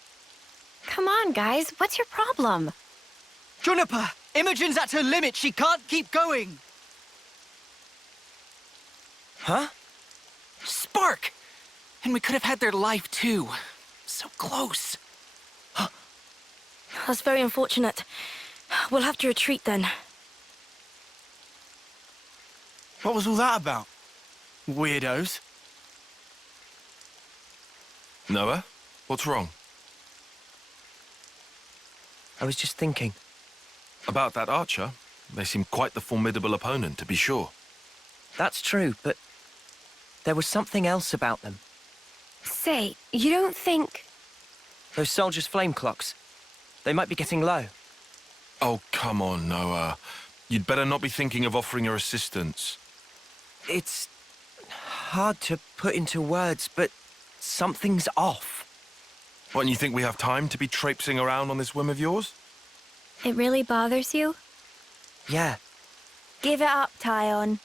Come on, guys. What's your problem? Juniper! Imogen's at her limit. She can't keep going. Huh? Spark! And we could have had their life, too. So close. That's very unfortunate. We'll have to retreat then. What was all that about? Weirdos. Noah, what's wrong? I was just thinking. About that archer? They seem quite the formidable opponent, to be sure. That's true, but there was something else about them. Say, you don't think... Those soldiers' flame clocks. They might be getting low. Oh, come on, Noah. You'd better not be thinking of offering her assistance. It's hard to put into words, but something's off. What, and you think we have time to be traipsing around on this whim of yours? It really bothers you? Yeah. Give it up, Tyon.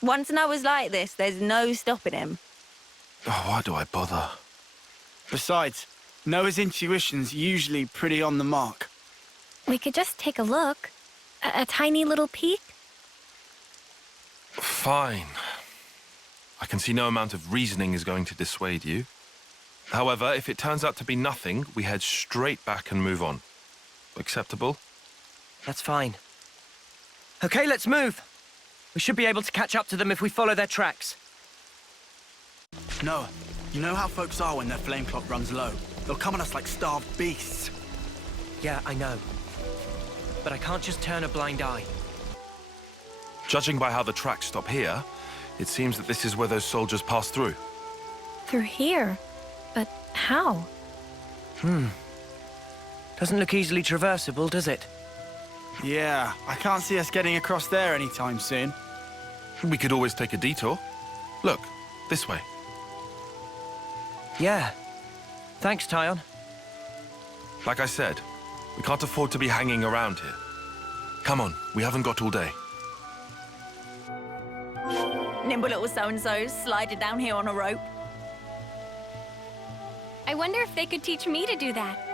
Once Noah's like this, there's no stopping him. Oh, why do I bother? Besides, Noah's intuition's usually pretty on the mark. We could just take a look. A tiny little peek. Fine. I can see no amount of reasoning is going to dissuade you. However, if it turns out to be nothing, we head straight back and move on. Acceptable? That's fine. Okay, let's move. We should be able to catch up to them if we follow their tracks. Noah, you know how folks are when their flame clock runs low? They'll come at us like starved beasts. Yeah, I know. But I can't just turn a blind eye. Judging by how the tracks stop here, it seems that this is where those soldiers passed through. Through here? But how? Doesn't look easily traversable, does it? Yeah, I can't see us getting across there anytime soon. We could always take a detour. Look, this way. Yeah. Thanks, Tyon. Like I said, we can't afford to be hanging around here. Come on, we haven't got all day. Nimble little so-and-sos sliding down here on a rope. I wonder if they could teach me to do that.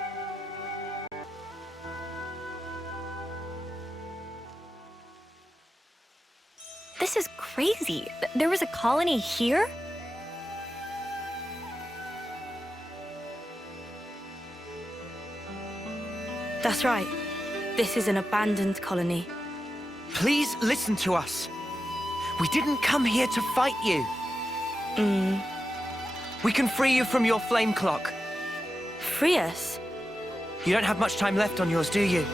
This is crazy. There was a colony here? That's right. This is an abandoned colony. Please listen to us. We didn't come here to fight you. We can free you from your flame clock. Free us? You don't have much time left on yours, do you?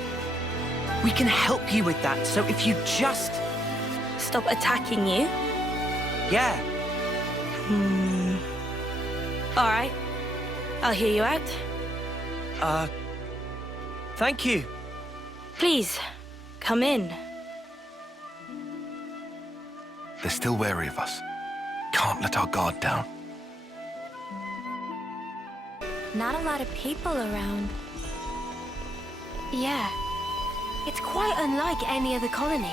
We can help you with that, so if you just... Stop attacking you? Yeah. All right. I'll hear you out. Thank you. Please, come in. They're still wary of us. Can't let our guard down. Not a lot of people around. Yeah. It's quite unlike any other colony.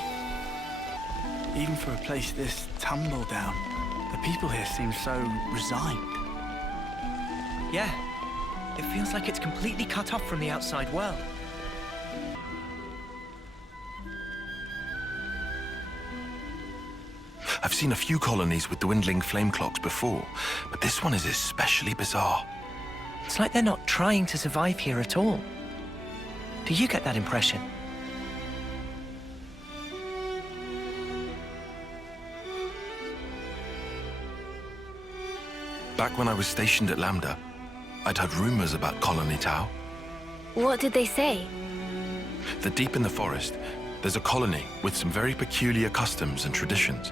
Even for a place this tumble down, the people here seem so resigned. Yeah. It feels like it's completely cut off from the outside world. I've seen a few colonies with dwindling flame clocks before, but this one is especially bizarre. It's like they're not trying to survive here at all. Do you get that impression? Back when I was stationed at Lambda, I'd heard rumors about Colony Tau. What did they say? That deep in the forest, there's a colony with some very peculiar customs and traditions.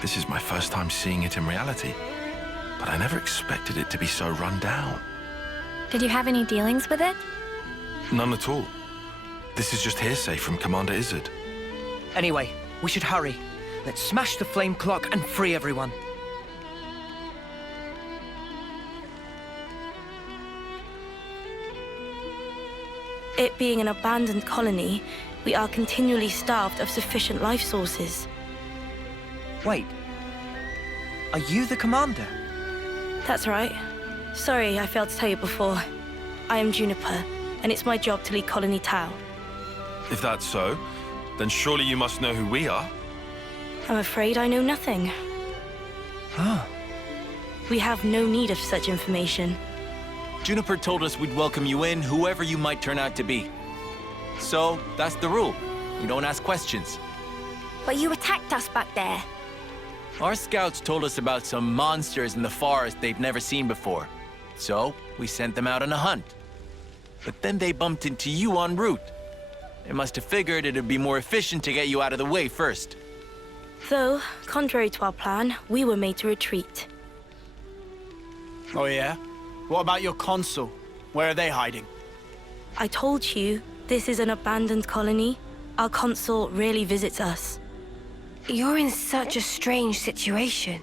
This is my first time seeing it in reality, but I never expected it to be so run down. Did you have any dealings with it? None at all. This is just hearsay from Commander Izzard. Anyway, we should hurry. Let's smash the flame clock and free everyone. It being an abandoned colony, we are continually starved of sufficient life sources. Wait. Are you the commander? That's right. Sorry, I failed to tell you before. I am Juniper, and it's my job to lead Colony Tau. If that's so, then surely you must know who we are. I'm afraid I know nothing. Ah. We have no need of such information. Juniper told us we'd welcome you in, whoever you might turn out to be. So, that's the rule. You don't ask questions. But you attacked us back there. Our scouts told us about some monsters in the forest they've never seen before. So, we sent them out on a hunt. But then they bumped into you en route. They must have figured it'd be more efficient to get you out of the way first. Though, contrary to our plan, we were made to retreat. Oh yeah? What about your consul? Where are they hiding? I told you, this is an abandoned colony. Our consul rarely visits us. You're in such a strange situation.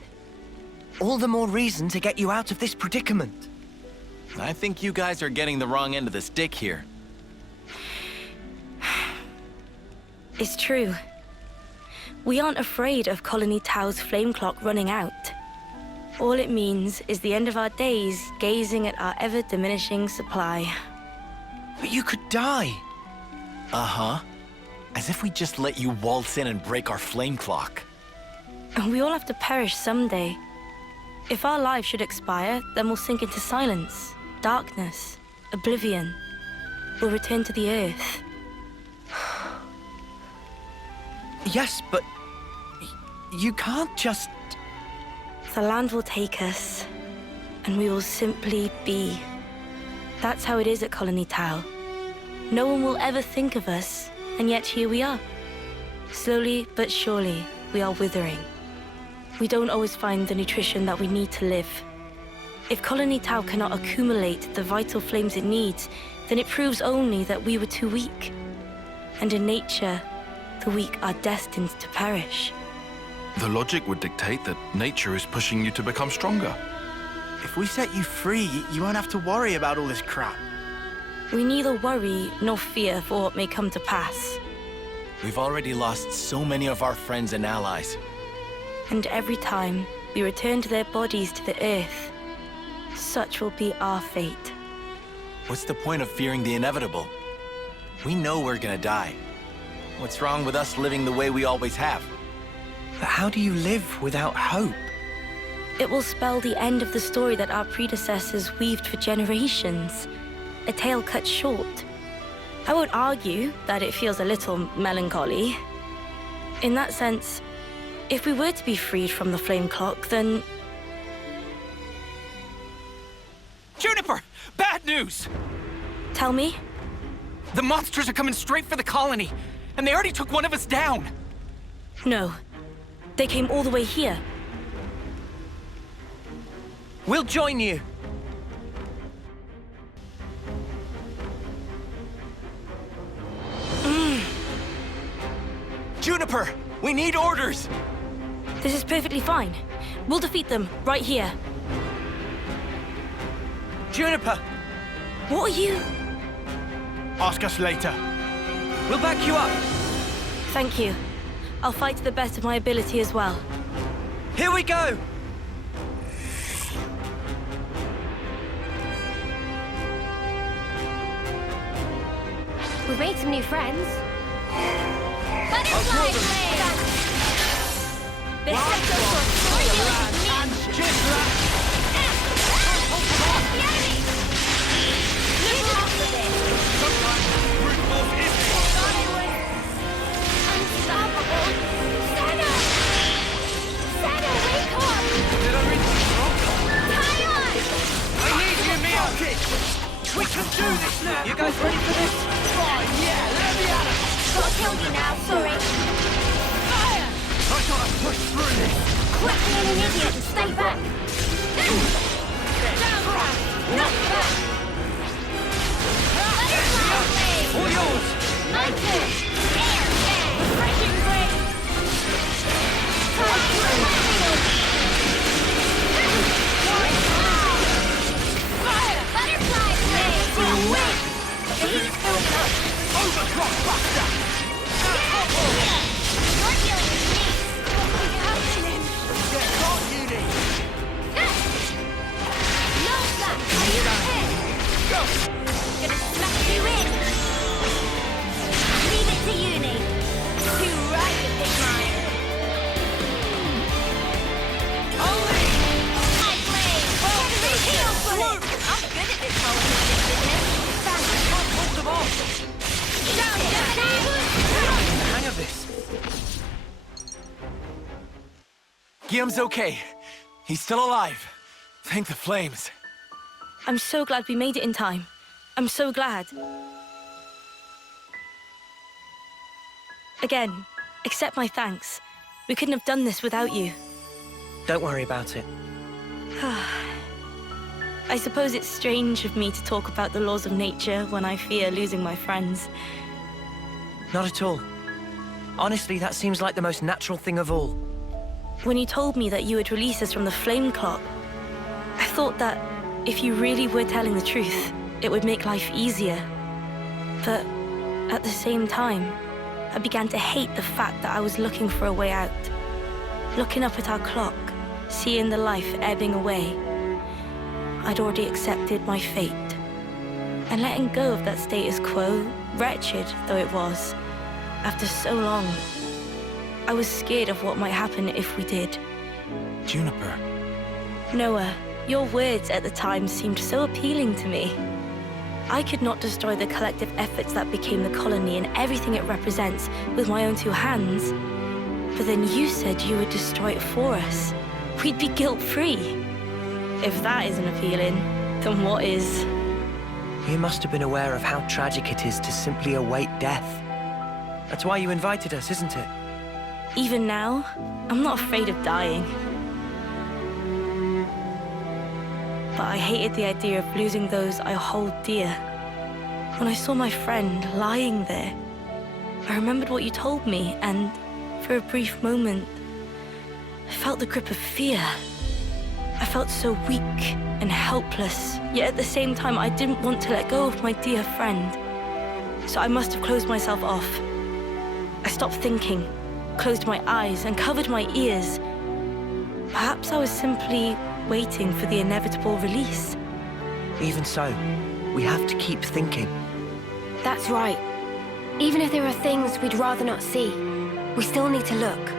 All the more reason to get you out of this predicament. I think you guys are getting the wrong end of the stick here. It's true. We aren't afraid of Colony Tau's flame clock running out. All it means is the end of our days gazing at our ever-diminishing supply. But you could die. Uh-huh. As if we just let you waltz in and break our flame clock. And we all have to perish someday. If our lives should expire, then we'll sink into silence, darkness, oblivion. We'll return to the Earth. Yes, but you can't just... The land will take us, and we will simply be. That's how it is at Colony Tau. No one will ever think of us, and yet here we are. Slowly but surely, we are withering. We don't always find the nutrition that we need to live. If Colony Tau cannot accumulate the vital flames it needs, then it proves only that we were too weak. And in nature, the weak are destined to perish. The logic would dictate that nature is pushing you to become stronger. If we set you free, you won't have to worry about all this crap. We neither worry nor fear for what may come to pass. We've already lost so many of our friends and allies. And every time we return to their bodies to the Earth, such will be our fate. What's the point of fearing the inevitable? We know we're gonna die. What's wrong with us living the way we always have? But how do you live without hope? It will spell the end of the story that our predecessors weaved for generations. A tale cut short. I won't argue that it feels a little melancholy. In that sense, if we were to be freed from the flame clock, then... Juniper! Bad news! Tell me? The monsters are coming straight for the colony, and they already took one of us down! No. They came all the way here. We'll join you. Juniper! We need orders! This is perfectly fine. We'll defeat them, right here. Juniper! What are you? Ask us later. We'll back you up. Thank you. I'll fight to the best of my ability as well. Here we go! We've made some new friends. Butterfly blade! This is The enemy! Live off of it! Thought I was unstoppable. Senna! Senna, wake up! Did I read this wrong? Tyon! I need you, Mio! We can do this now! You guys ready for this? Fine, yeah, let me at it! I'll kill you now, sorry. Fire! I gotta push through this! Quit being an idiot and stay back! Down, knock back! Butterfly blade! All yours! My turn! Air bang! Refreshing blade! Time for my field! Fire! Butterfly blade! Wait! The heat's building up! Overclock buster! You're dealing with me! What's happening? Yeah, got you need! No flash! Are you ahead? Go! Gonna smack you in! Leave it to uni! Too right to pick mine! Only! I play! Get a heal for it! I'm good at this whole music business! Can't hold them off. Down, Gemini! Hang of this. Guillaume's okay. He's still alive. Thank the flames. I'm so glad we made it in time. I'm so glad. Again, accept my thanks. We couldn't have done this without you. Don't worry about it. I suppose it's strange of me to talk about the laws of nature when I fear losing my friends. Not at all. Honestly, that seems like the most natural thing of all. When you told me that you would release us from the flame clock, I thought that if you really were telling the truth, it would make life easier. But at the same time, I began to hate the fact that I was looking for a way out. Looking up at our clock, seeing the life ebbing away, I'd already accepted my fate. And letting go of that status quo, wretched though it was, after so long, I was scared of what might happen if we did. Juniper. Noah, your words at the time seemed so appealing to me. I could not destroy the collective efforts that became the colony and everything it represents with my own two hands. But then you said you would destroy it for us. We'd be guilt-free. If that isn't appealing, then what is? You must have been aware of how tragic it is to simply await death. That's why you invited us, isn't it? Even now, I'm not afraid of dying. But I hated the idea of losing those I hold dear. When I saw my friend lying there, I remembered what you told me, and for a brief moment, I felt the grip of fear. I felt so weak and helpless, yet at the same time I didn't want to let go of my dear friend. So I must have closed myself off. I stopped thinking, closed my eyes and covered my ears. Perhaps I was simply waiting for the inevitable release. Even so, we have to keep thinking. That's right. Even if there are things we'd rather not see, we still need to look.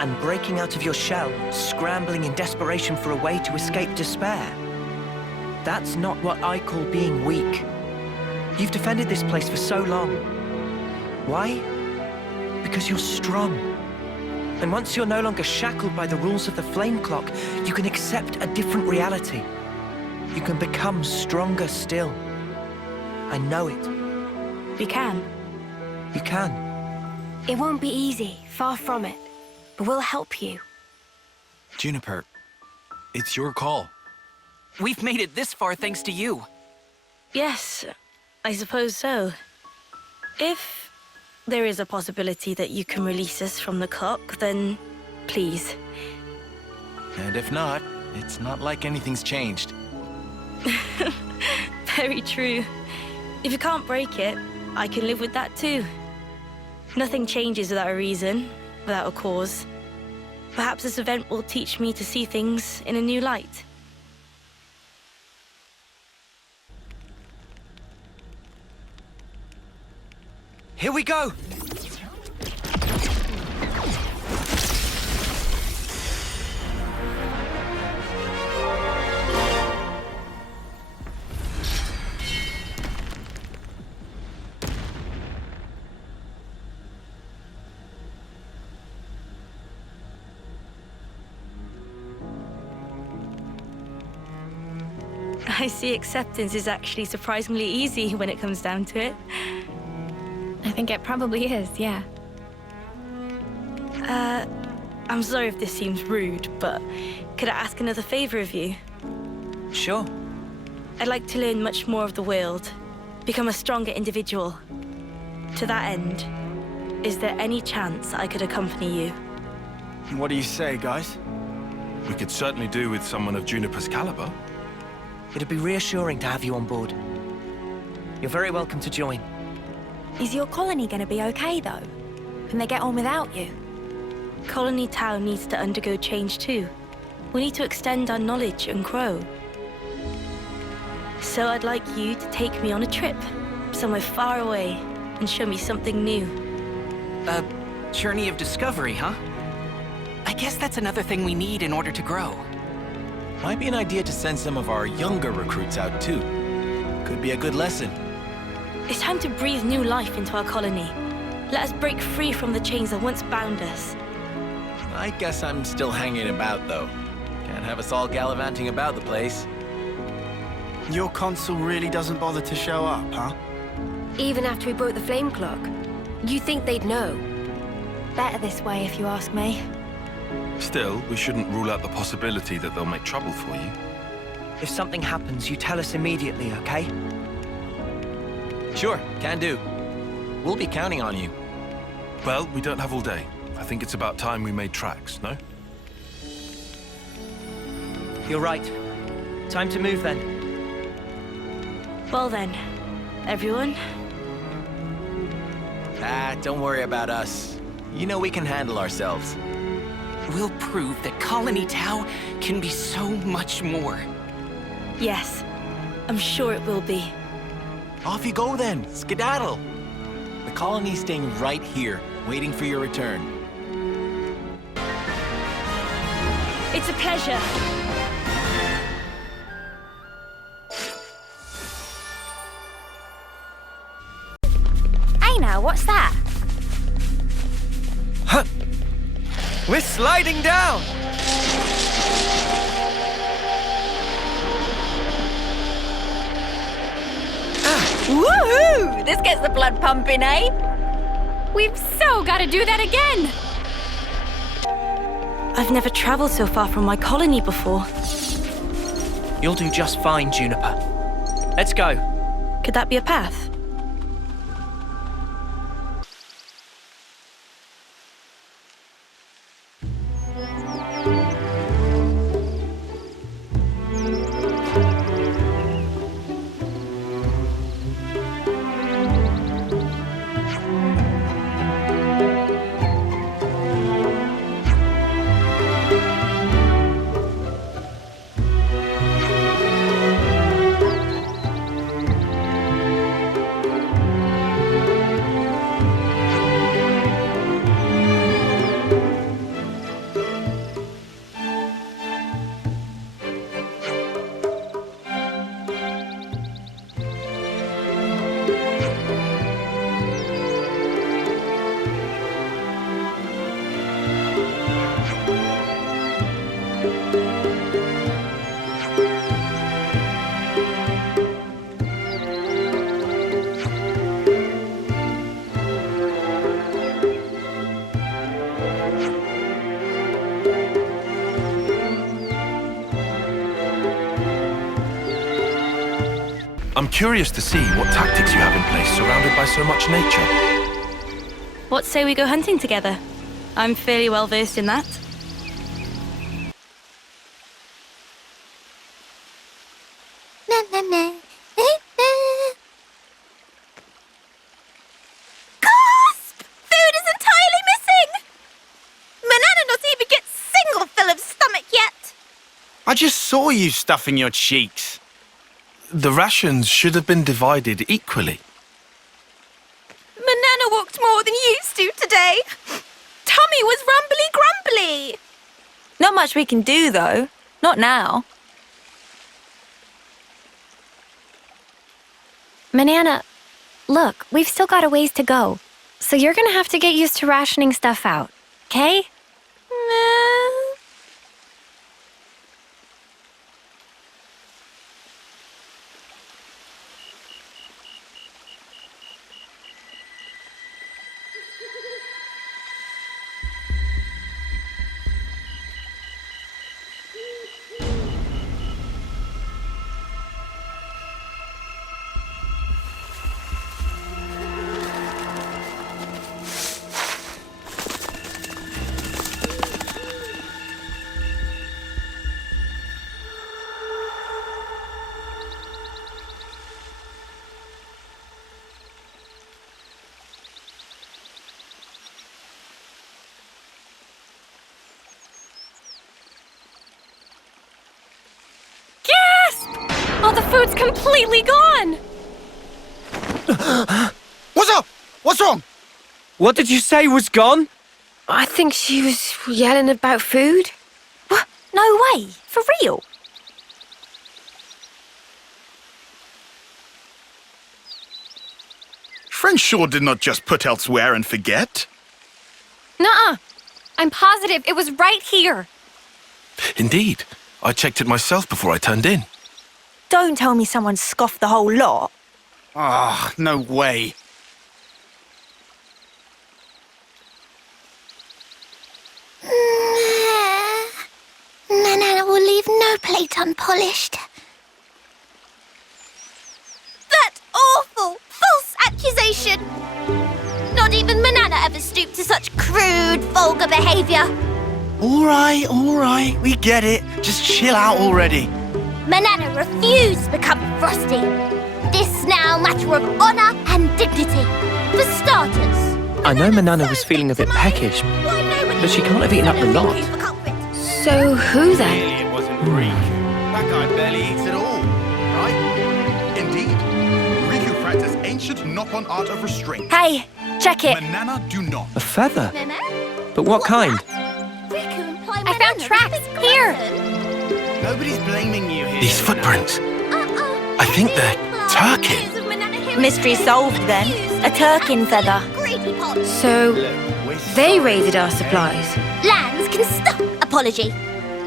And breaking out of your shell, scrambling in desperation for a way to escape despair. That's not what I call being weak. You've defended this place for so long. Why? Because you're strong. And once you're no longer shackled by the rules of the flame clock, you can accept a different reality. You can become stronger still. I know it. We can. You can. It won't be easy, far from it. But we'll help you. Juniper, it's your call. We've made it this far thanks to you. Yes, I suppose so. If there is a possibility that you can release us from the clock, then please. And if not, it's not like anything's changed. Very true. If you can't break it, I can live with that too. Nothing changes without a reason, without a cause. Perhaps this event will teach me to see things in a new light. Here we go! I see acceptance is actually surprisingly easy when it comes down to it. I think it probably is, yeah. I'm sorry if this seems rude, but could I ask another favor of you? Sure. I'd like to learn much more of the world, become a stronger individual. To that end, is there any chance I could accompany you? What do you say, guys? We could certainly do with someone of Juniper's caliber. It'd be reassuring to have you on board. You're very welcome to join. Is your colony gonna be okay, though? Can they get on without you? Colony Town needs to undergo change too. We need to extend our knowledge and grow. So I'd like you to take me on a trip, somewhere far away, and show me something new. A journey of discovery, huh? I guess that's another thing we need in order to grow. Might be an idea to send some of our younger recruits out too. Could be a good lesson. It's time to breathe new life into our colony. Let us break free from the chains that once bound us. I guess I'm still hanging about, though. Can't have us all gallivanting about the place. Your consul really doesn't bother to show up, huh? Even after we broke the flame clock, you think they'd know? Better this way, if you ask me. Still, we shouldn't rule out the possibility that they'll make trouble for you. If something happens, you tell us immediately, okay? Sure, can do. We'll be counting on you. Well, we don't have all day. I think it's about time we made tracks, no? You're right. Time to move then. Well then, everyone, Don't worry about us. You know we can handle ourselves. We'll prove that Colony Tau can be so much more. Yes, I'm sure it will be. Off you go then, skedaddle. The colony's staying right here, waiting for your return. It's a pleasure. Hey now, what's that? Huh. We're sliding down! Woohoo! This gets the blood pumping, eh? We've so got to do that again! I've never traveled so far from my colony before. You'll do just fine, Juniper. Let's go. Could that be a path? I'm curious to see what tactics you have in place surrounded by so much nature. What say we go hunting together? I'm fairly well versed in that. Gasp! Food is entirely missing! Manana not even gets single fill of stomach yet! I just saw you stuffing your cheeks. The rations should have been divided equally. Manana walked more than used to today. Tummy was rumbly-grumbly. Not much we can do, though. Not now. Manana, look, we've still got a ways to go. So you're gonna have to get used to rationing stuff out, okay? Oh, the food's completely gone! What's up? What's wrong? What did you say was gone? I think she was yelling about food. What? No way! For real? Friend sure did not just put elsewhere and forget. Nuh-uh. I'm positive it was right here. Indeed. I checked it myself before I turned in. Don't tell me someone scoffed the whole lot. Ah, no way. Manana will leave no plate unpolished. That awful, false accusation! Not even Manana ever stooped to such crude, vulgar behavior. All right, we get it. Just chill out already. Manana refused to become Frosty. This now matter of honor and dignity. For starters, I know Manana was feeling a bit peckish, but she can't have eaten up the lot. So who then? Clearly it wasn't Riku. That guy barely eats at all, right? Indeed. Riku practiced ancient Noppon art of restraint. Hey, check it. Manana do not. A feather? But what kind? I found tracks here. Nobody's blaming you here. These footprints. I think they're Turkin. Mystery solved then. A Turkin feather. So, they raided our supplies. Lands can stop apology.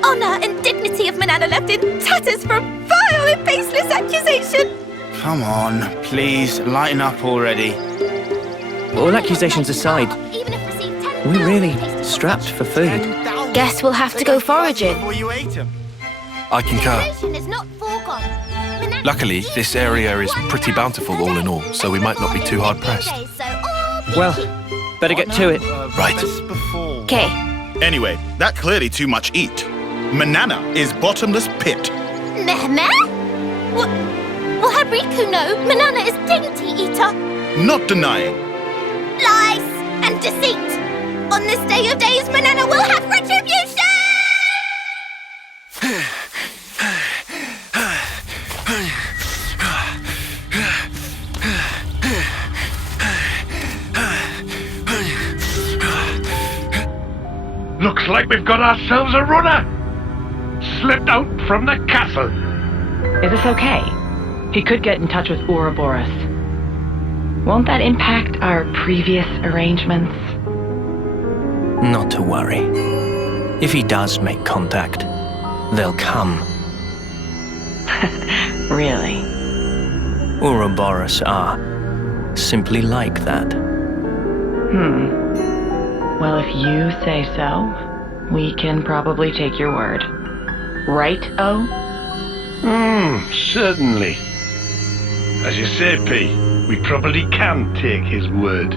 Honor and dignity of Manana left in tatters from vile and baseless accusation. Come on, please, lighten up already. All accusations aside, we're really strapped for food. Guess we'll have to go foraging. Before you ate them. I concur. Is not foregone. Luckily, this area is pretty bountiful all in all, so we might not be too hard pressed. Well, better get to it. Right. Okay. Anyway, that clearly too much eat. Manana is bottomless pit. Meh? Well, how Riku know Manana is dainty eater? Not denying. Lies and deceit. On this day of days, Manana will have retribution! Looks like we've got ourselves a runner. Slipped out from the castle. Is this okay? He could get in touch with Uroboros. Won't that impact our previous arrangements? Not to worry. If he does make contact, they'll come. Really? Uroboros are simply like that. Well, if you say so, we can probably take your word. Right, O? Certainly. As you say, P, we probably can take his word.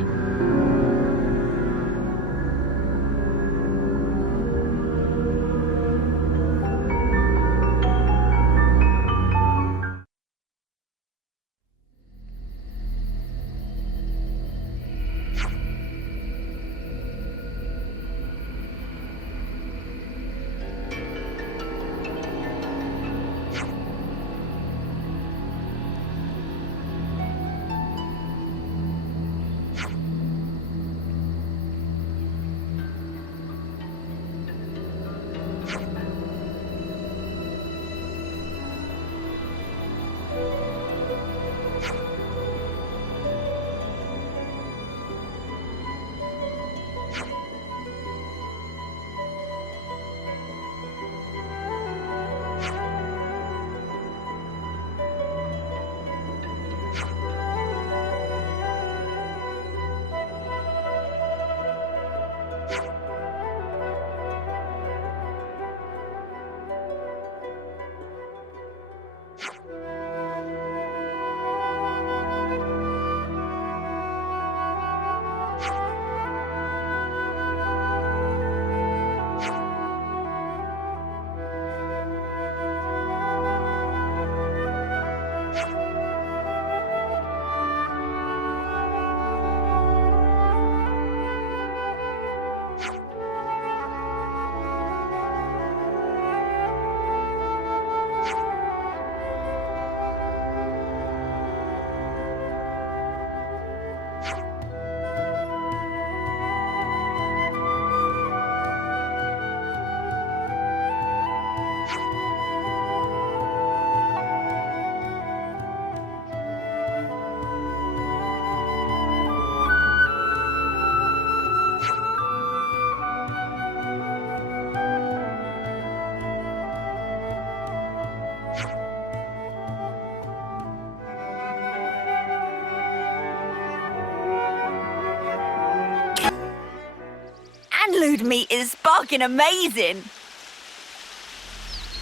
Anlude meat is sparking amazing.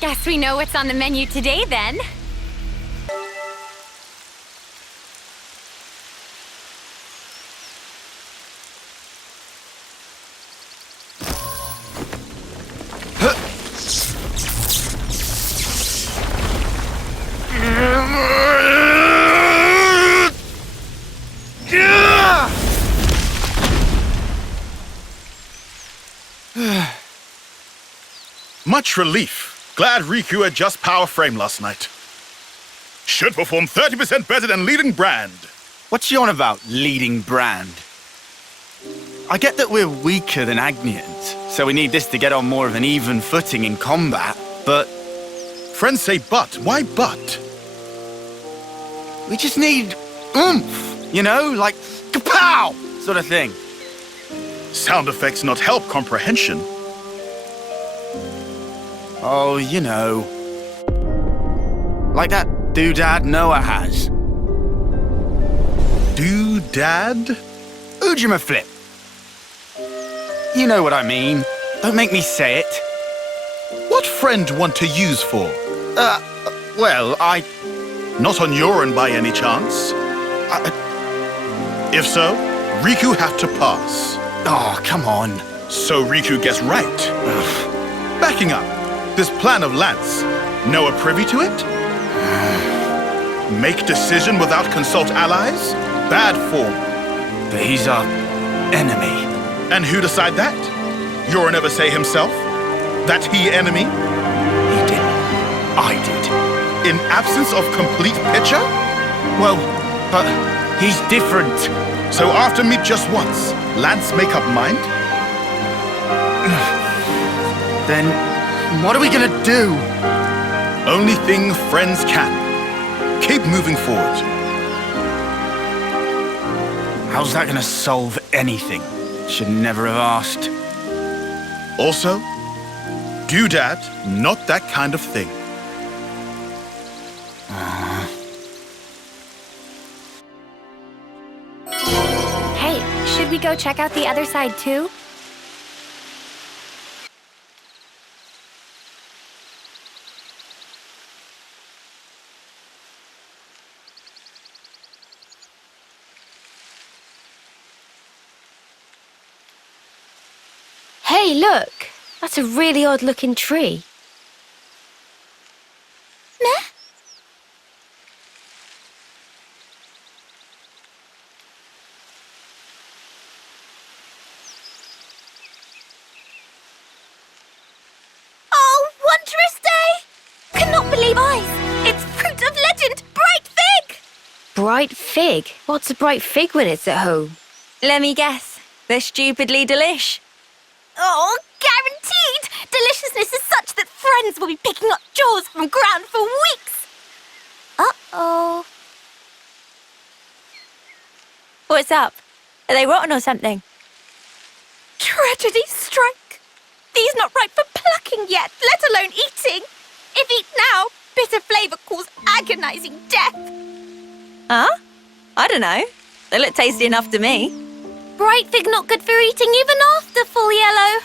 Guess we know what's on the menu today, then. Much relief. Glad Riku adjusts power frame last night. Should perform 30% better than leading brand. What's she on about, leading brand? I get that we're weaker than Agnians, so we need this to get on more of an even footing in combat, but... Friends say but. Why but? We just need oomph, you know? Like, kapow! Sort of thing. Sound effects not help comprehension. Oh, you know. Like that doodad Noah has. Doodad? Ujima flip. You know what I mean. Don't make me say it. What friend want to use for? Well, Not on your end by any chance? If so, Riku have to pass. Oh, come on. So Riku gets right. Backing up, this plan of Lance, Noah privy to it? Make decision without consult allies? Bad form. But he's our enemy. And who decide that? You'll never say himself? That he enemy? He didn't. I did. In absence of complete picture? Well, but he's different. So after meet just once, Lance make up mind? Then what are we gonna do? Only thing friends can. Keep moving forward. How's that gonna solve anything? Should never have asked. Also, doodad, not that kind of thing. Hey, should we go check out the other side too? Hey, look! That's a really odd-looking tree. Meh? Oh, wondrous day! Cannot believe eyes! It's fruit of legend, bright fig! Bright fig? What's a bright fig when it's at home? Let me guess. They're stupidly delish. Oh, guaranteed! Deliciousness is such that friends will be picking up jaws from ground for weeks! Uh-oh. What's up? Are they rotten or something? Tragedy strike. These not ripe for plucking yet, let alone eating. If eat now, bitter flavor cause agonizing death. Huh? I don't know. They look tasty enough to me. Bright fig not good for eating even after full yellow.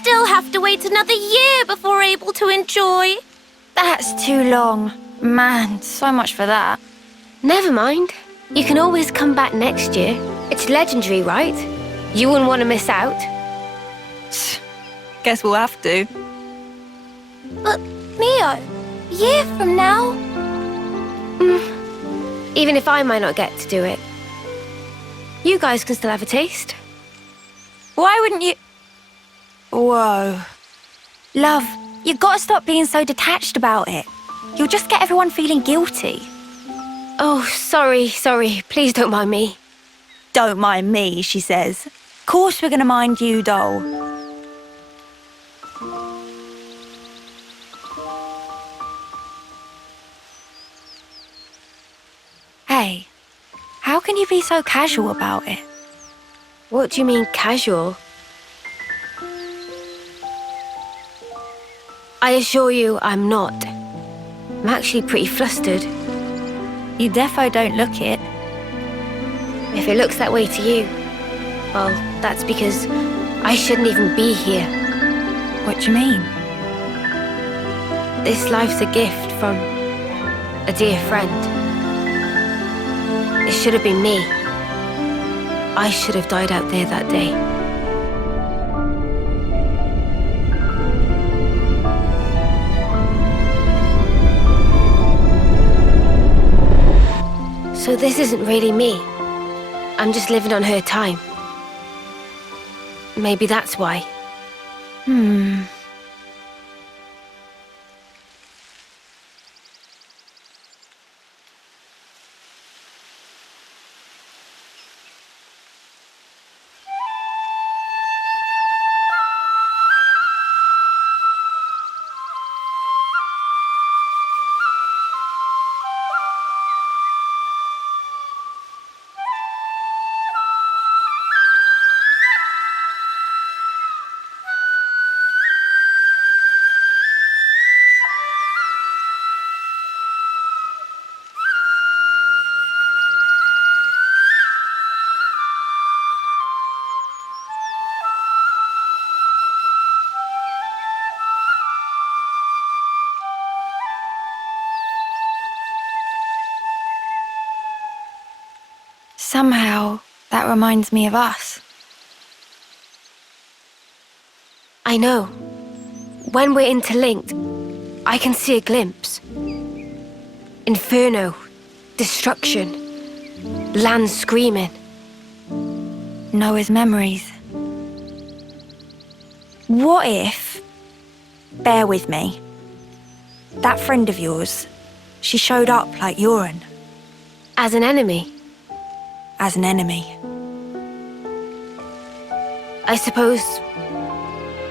Still have to wait another year before able to enjoy. That's too long. Man, so much for that. Never mind. You can always come back next year. It's legendary, right? You wouldn't want to miss out. Guess we'll have to. But, Mio, year from now... Even if I might not get to do it. You guys can still have a taste. Why wouldn't you... Whoa. Love, you gotta stop being so detached about it. You'll just get everyone feeling guilty. Oh, sorry. Please don't mind me. Don't mind me, she says. Of course we're gonna mind you, doll. Hey, how can you be so casual about it? What do you mean, casual? I assure you, I'm not. I'm actually pretty flustered. You defo don't look it. If it looks that way to you, well, that's because I shouldn't even be here. What do you mean? This life's a gift from a dear friend. It should have been me. I should have died out there that day. So this isn't really me. I'm just living on her time. Maybe that's why. Somehow, that reminds me of us. I know. When we're interlinked, I can see a glimpse. Inferno, destruction, land screaming. Noah's memories. What if, bear with me, that friend of yours, she showed up like Uran? As an enemy? As an enemy. I suppose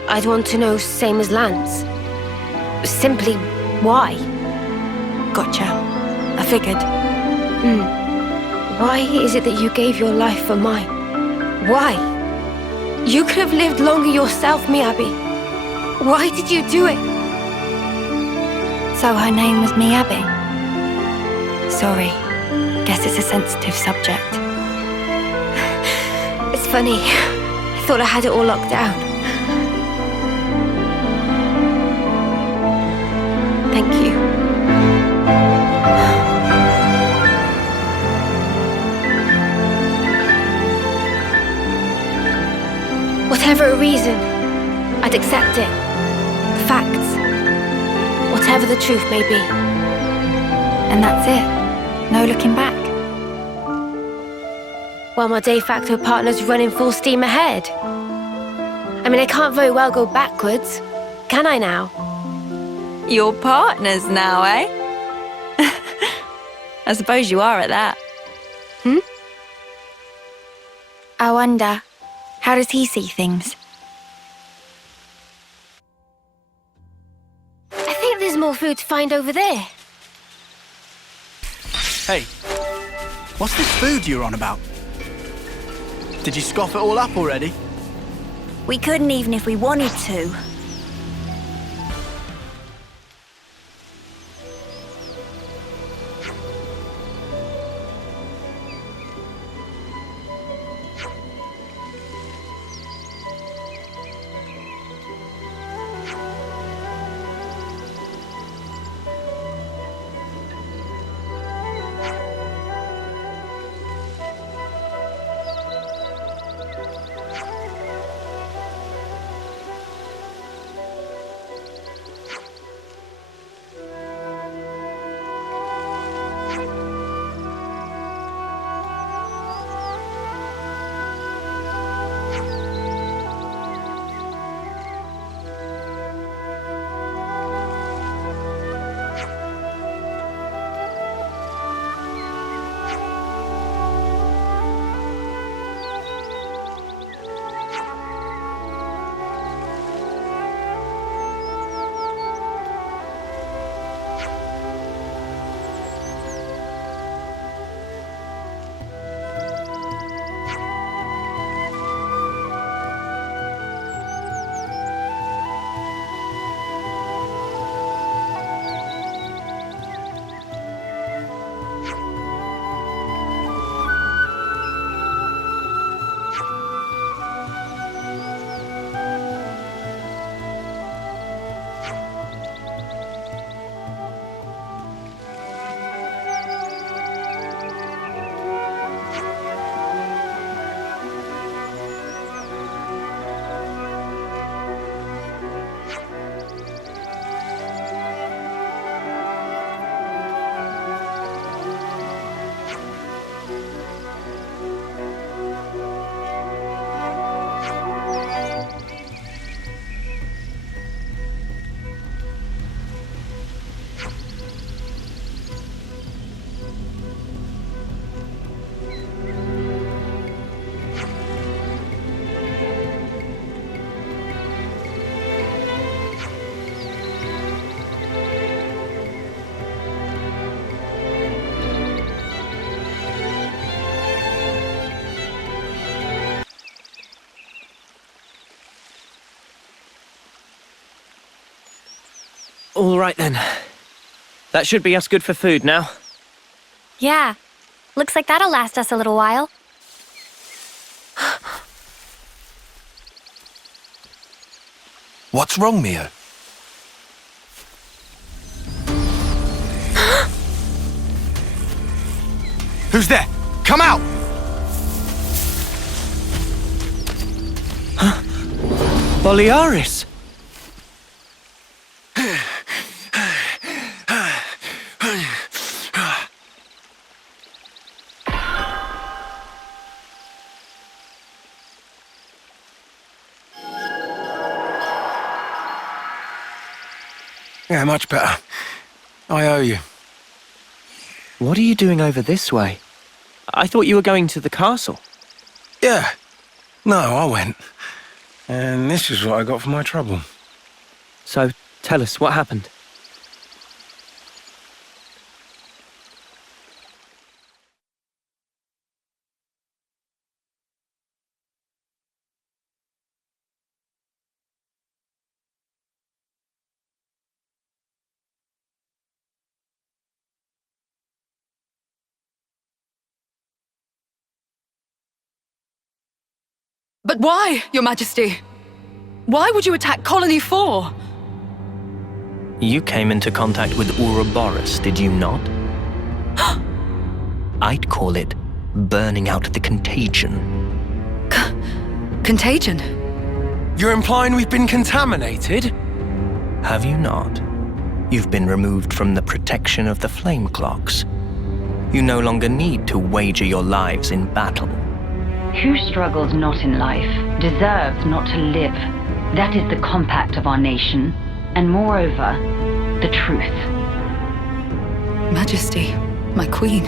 I'd want to know same as Lance. Simply why? Gotcha. I figured. Why is it that you gave your life for mine? Why? You could have lived longer yourself, Miyabi. Why did you do it? So her name was Miyabi? Sorry. Guess it's a sensitive subject. It's funny. I thought I had it all locked down. Thank you. Whatever a reason, I'd accept it. The facts. Whatever the truth may be. And that's it. No looking back. While my de facto partner's running full steam ahead. I mean, I can't very well go backwards, can I now? Your partners now, eh? I suppose you are at that. I wonder, how does he see things? I think there's more food to find over there. Hey, what's this food you're on about? Did you scoff it all up already? We couldn't even if we wanted to. All right then. That should be us good for food now. Yeah. Looks like that'll last us a little while. What's wrong, Mio? Who's there? Come out! Boliaris! Yeah, much better. I owe you. What are you doing over this way? I thought you were going to the castle. Yeah. No, I went. And this is what I got for my trouble. So, tell us, what happened? But why, Your Majesty? Why would you attack Colony 4? You came into contact with Uroboros, did you not? I'd call it burning out the contagion. Contagion? You're implying we've been contaminated? Have you not? You've been removed from the protection of the flame clocks. You no longer need to wager your lives in battle. Who struggles not in life deserves not to live. That is the compact of our nation, and moreover, the truth. Majesty, my queen.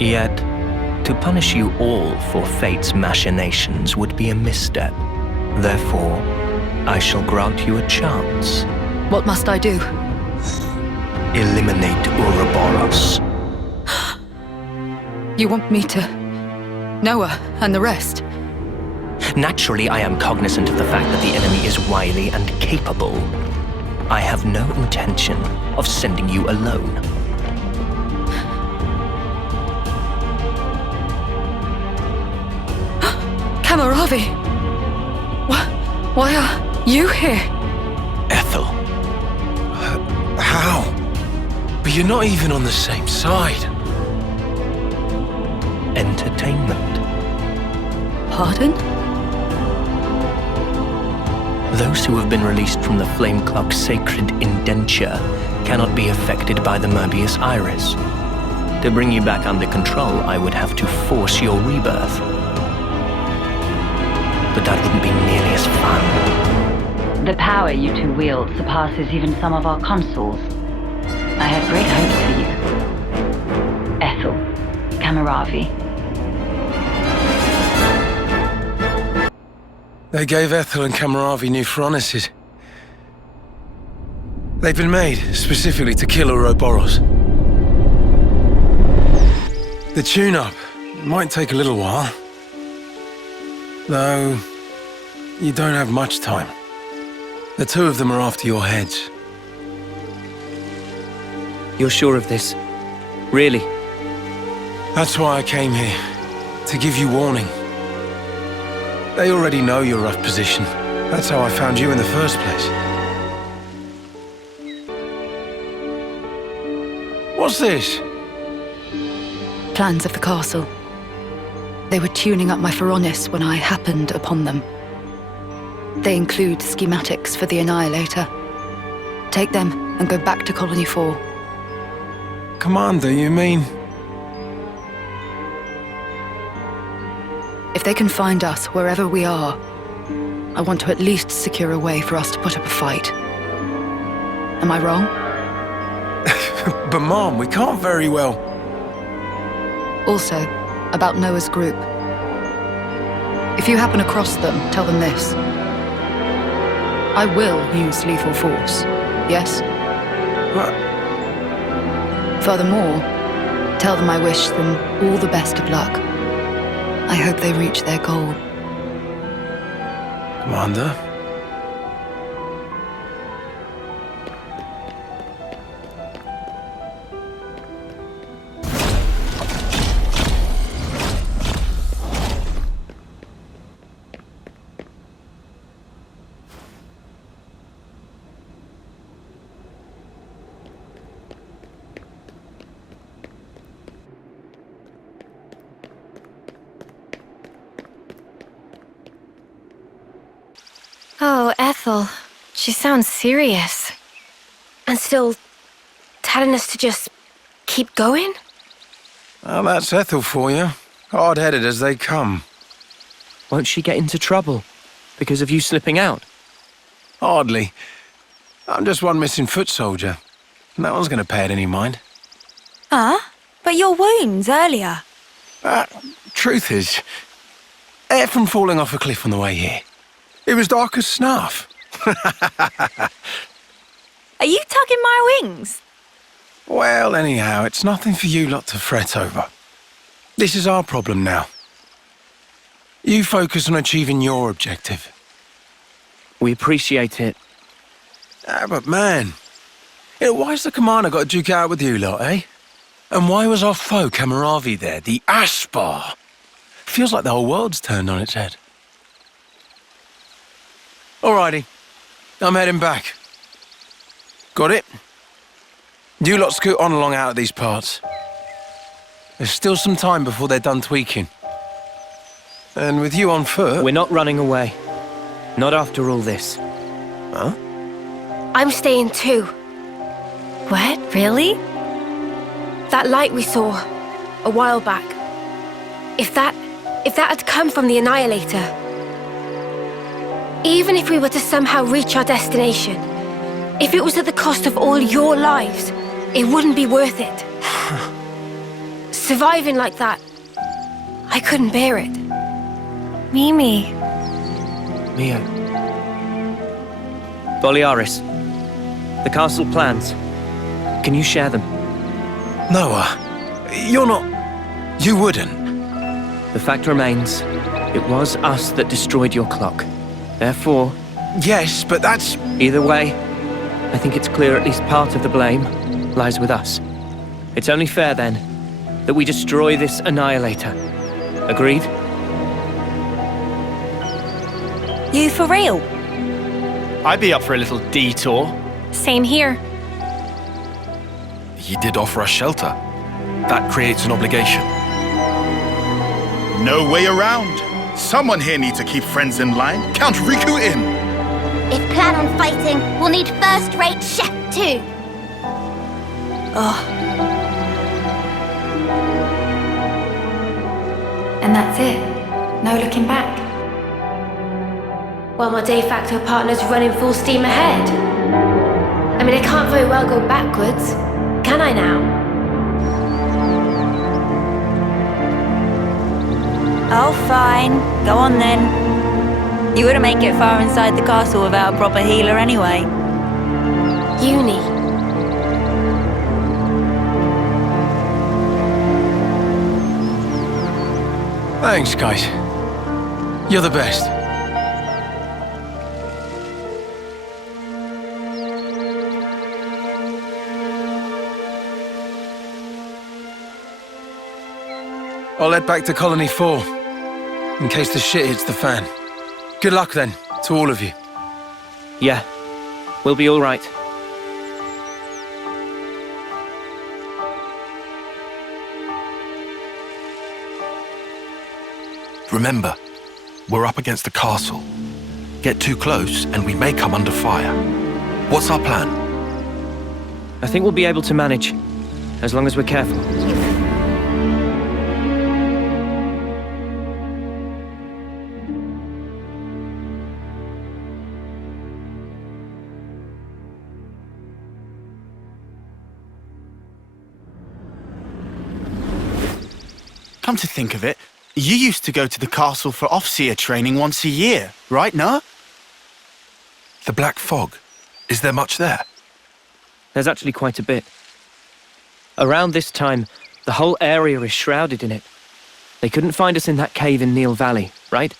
Yet, to punish you all for fate's machinations would be a misstep. Therefore, I shall grant you a chance. What must I do? Eliminate Uroboros. You want me to... Noah and the rest? Naturally, I am cognizant of the fact that the enemy is wily and capable. I have no intention of sending you alone. Camaraderie! Why are you here? Ethel. How? But you're not even on the same side. Entertainment. Pardon? Those who have been released from the Flame Clock's sacred indenture cannot be affected by the Mobius iris. To bring you back under control, I would have to force your rebirth. But that wouldn't be nearly as fun. The power you two wield surpasses even some of our consuls. I have great hopes for you. Ethel, Camaraderie. They gave Ethel and Camaraderie new furnaces. They've been made specifically to kill Uroboros. The tune-up might take a little while. Though, you don't have much time. The two of them are after your heads. You're sure of this? Really? That's why I came here. To give you warning. They already know your rough position. That's how I found you in the first place. What's this? Plans of the castle. They were tuning up my Phoronis when I happened upon them. They include schematics for the Annihilator. Take them and go back to Colony 4. Commander, you mean? If they can find us wherever we are, I want to at least secure a way for us to put up a fight. Am I wrong? But Mom, we can't very well... Also, about Noah's group. If you happen across them, tell them this. I will use lethal force, yes? What? Furthermore, tell them I wish them all the best of luck. I hope they reach their goal. Commander? Oh, Ethel. She sounds serious. And still telling us to just keep going? Well, that's Ethel for you. Hard-headed as they come. Won't she get into trouble because of you slipping out? Hardly. I'm just one missing foot soldier. No one's going to pay it any mind. Huh? But your wounds earlier. Truth is, air from falling off a cliff on the way here. It was dark as snuff. Are you tugging my wings? Well, anyhow, it's nothing for you lot to fret over. This is our problem now. You focus on achieving your objective. We appreciate it. But man, why's the commander got to duke it out with you lot, eh? And why was our foe Camaraderie there, the Aspar? Feels like the whole world's turned on its head. Alrighty, I'm heading back. Got it? You lot scoot on along out of these parts. There's still some time before they're done tweaking. And with you on foot... We're not running away. Not after all this. Huh? I'm staying too. What? Really? That light we saw a while back. If that had come from the Annihilator, even if we were to somehow reach our destination, if it was at the cost of all your lives, it wouldn't be worth it. Surviving like that, I couldn't bear it. Mimi. Mio. Boliaris. The castle plans. Can you share them? Noah, you're not... You wouldn't. The fact remains, it was us that destroyed your clock. Therefore... Yes, but that's... Either way, I think it's clear at least part of the blame lies with us. It's only fair, then, that we destroy this Annihilator. Agreed? You for real? I'd be up for a little detour. Same here. He did offer us shelter. That creates an obligation. No way around. Someone here needs to keep friends in line. Count Riku in. If plan on fighting, we'll need first-rate chef too. Oh. And that's it. No looking back. While my de facto partner's running full steam ahead. I mean, I can't very well go backwards, can I now? Oh, fine. Go on then. You wouldn't make it far inside the castle without a proper healer anyway. Uni. Thanks, guys. You're the best. I'll head back to Colony 4, in case the shit hits the fan. Good luck, then, to all of you. Yeah, we'll be all right. Remember, we're up against the castle. Get too close, and we may come under fire. What's our plan? I think we'll be able to manage, as long as we're careful. Come to think of it, you used to go to the castle for Officer training once a year, right, Noah? The Black Fog. Is there much there? There's actually quite a bit. Around this time, the whole area is shrouded in it. They couldn't find us in that cave in Neil Valley, right?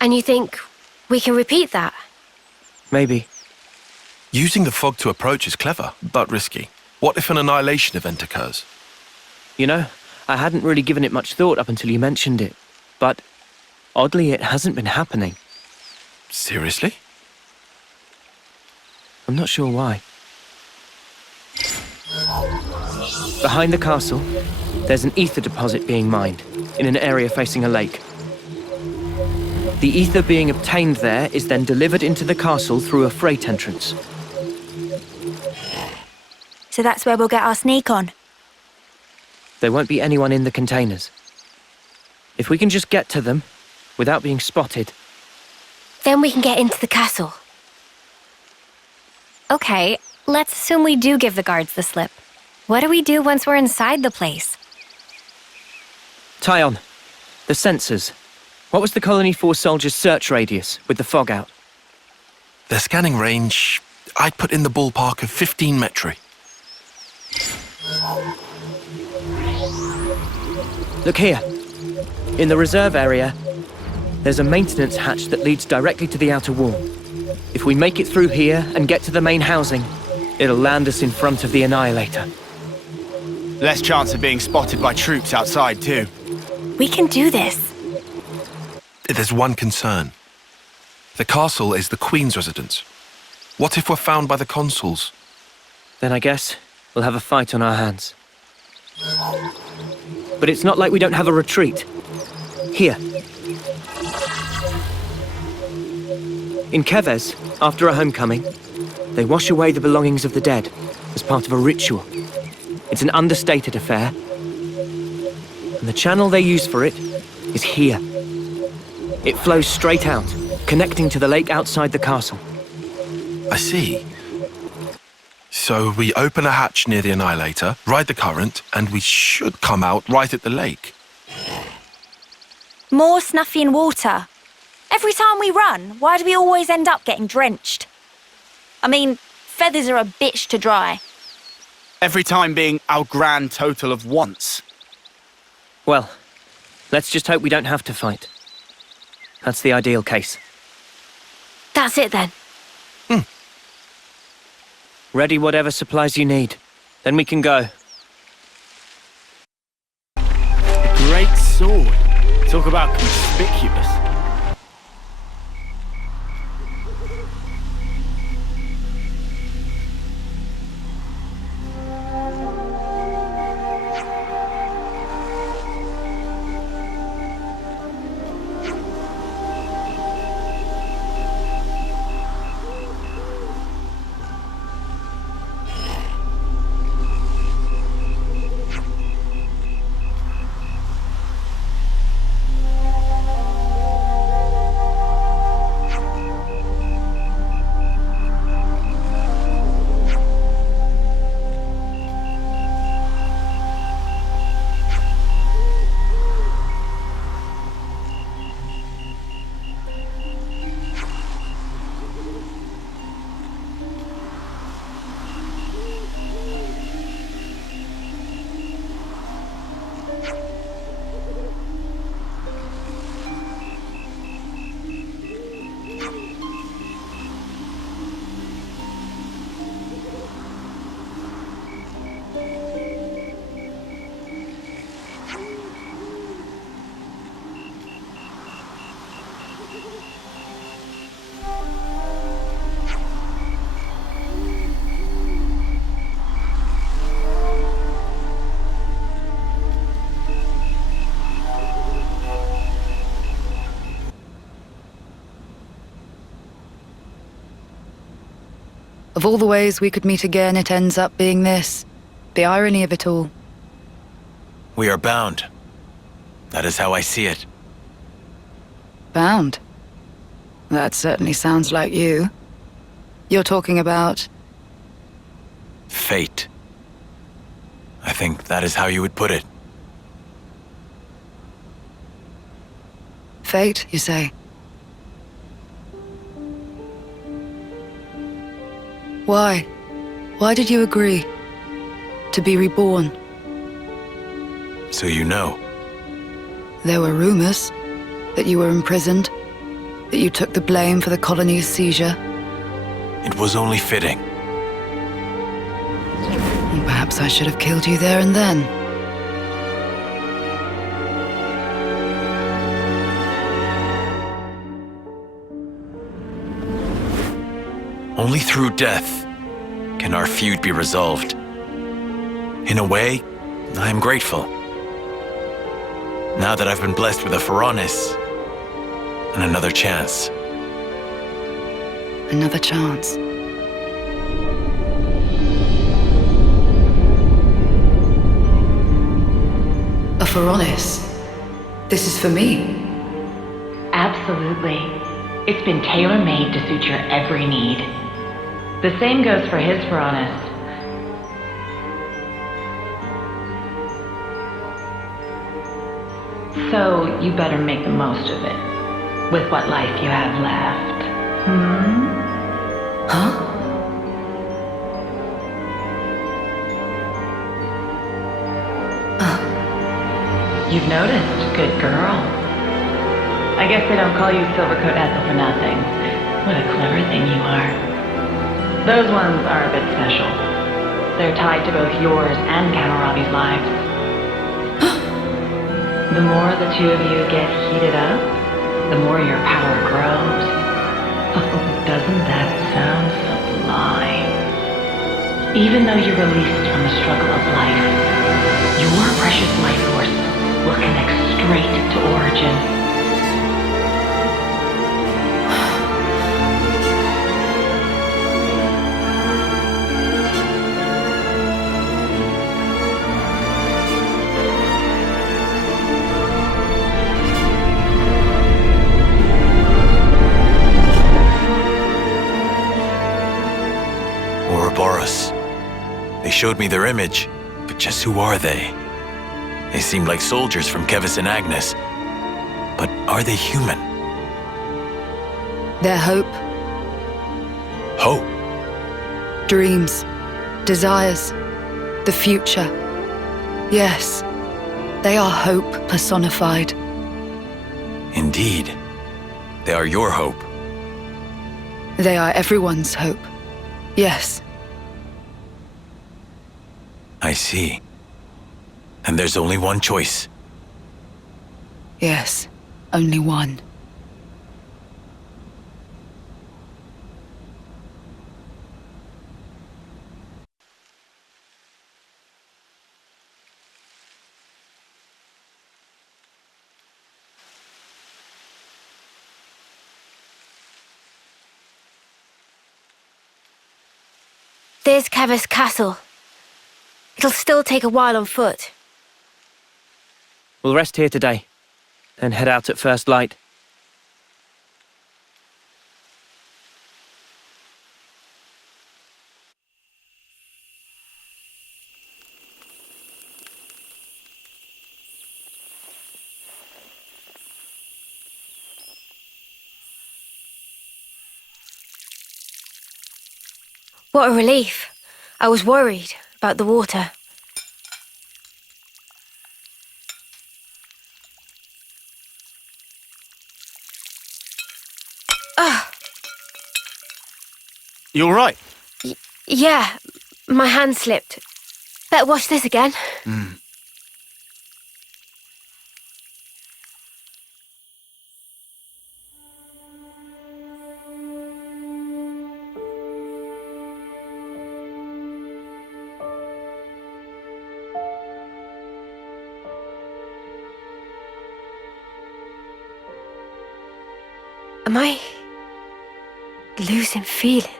And you think we can repeat that? Maybe. Using the fog to approach is clever, but risky. What if an annihilation event occurs? You know, I hadn't really given it much thought up until you mentioned it. But, oddly, it hasn't been happening. Seriously? I'm not sure why. Behind the castle, there's an ether deposit being mined, in an area facing a lake. The ether being obtained there is then delivered into the castle through a freight entrance. So that's where we'll get our sneak on. There won't be anyone in the containers. If we can just get to them, without being spotted... Then we can get into the castle. Okay, let's assume we do give the guards the slip. What do we do once we're inside the place? Tyon, the sensors. What was the Colony Force soldiers' search radius with the fog out? Their scanning range, I'd put in the ballpark of 15 metri. Look here. In the reserve area, there's a maintenance hatch that leads directly to the outer wall. If we make it through here and get to the main housing, it'll land us in front of the Annihilator. Less chance of being spotted by troops outside, too. We can do this. There's one concern. The castle is the Queen's residence. What if we're found by the consuls? Then I guess we'll have a fight on our hands. But it's not like we don't have a retreat. Here. In Keves, after a homecoming, they wash away the belongings of the dead as part of a ritual. It's an understated affair. And the channel they use for it is here. It flows straight out, connecting to the lake outside the castle. I see. So we open a hatch near the Annihilator, ride the current, and we should come out right at the lake. More Snuffy and water. Every time we run, why do we always end up getting drenched? I mean, feathers are a bitch to dry. Every time being our grand total of once. Well, let's just hope we don't have to fight. That's the ideal case. That's it then. Ready whatever supplies you need. Then we can go. A great sword. Talk about conspicuous. Of all the ways we could meet again, it ends up being this. The irony of it all. We are bound. That is how I see it. Bound? That certainly sounds like you. You're talking about... Fate. I think that is how you would put it. Fate, you say? Why? Why did you agree? To be reborn? So you know. There were rumors that you were imprisoned, that you took the blame for the colony's seizure. It was only fitting. And perhaps I should have killed you there and then. Only through death can our feud be resolved. In a way, I am grateful. Now that I've been blessed with a Pharaonis, And another chance. Another chance. A Phoronis. This is for me. Absolutely. It's been tailor-made to suit your every need. The same goes for his Phoronis. So you better make the most of it. With what life you have left. Huh? You've noticed, good girl. I guess they don't call you Silvercoat Ethel for nothing. What a clever thing you are. Those ones are a bit special. They're tied to both yours and Camaradie's lives. The more the two of you get heated up, the more your power grows. Oh, doesn't that sound sublime? Even though you're released from the struggle of life, your precious life force will connect straight to origin. Uroboros. They showed me their image, but just who are they? They seem like soldiers from Keves and Agnus. But are they human? Their hope, Hope? dreams, desires, the future. Yes, they are hope personified. Indeed. They are your hope. They are everyone's hope. Yes. I see. And there's only one choice. Yes, only one. There's Keves Castle. It'll still take a while on foot. We'll rest here today, then head out at first light. What a relief. I was worried about the water. You all right? Yeah, my hand slipped. Better wash this again. Am I losing feeling?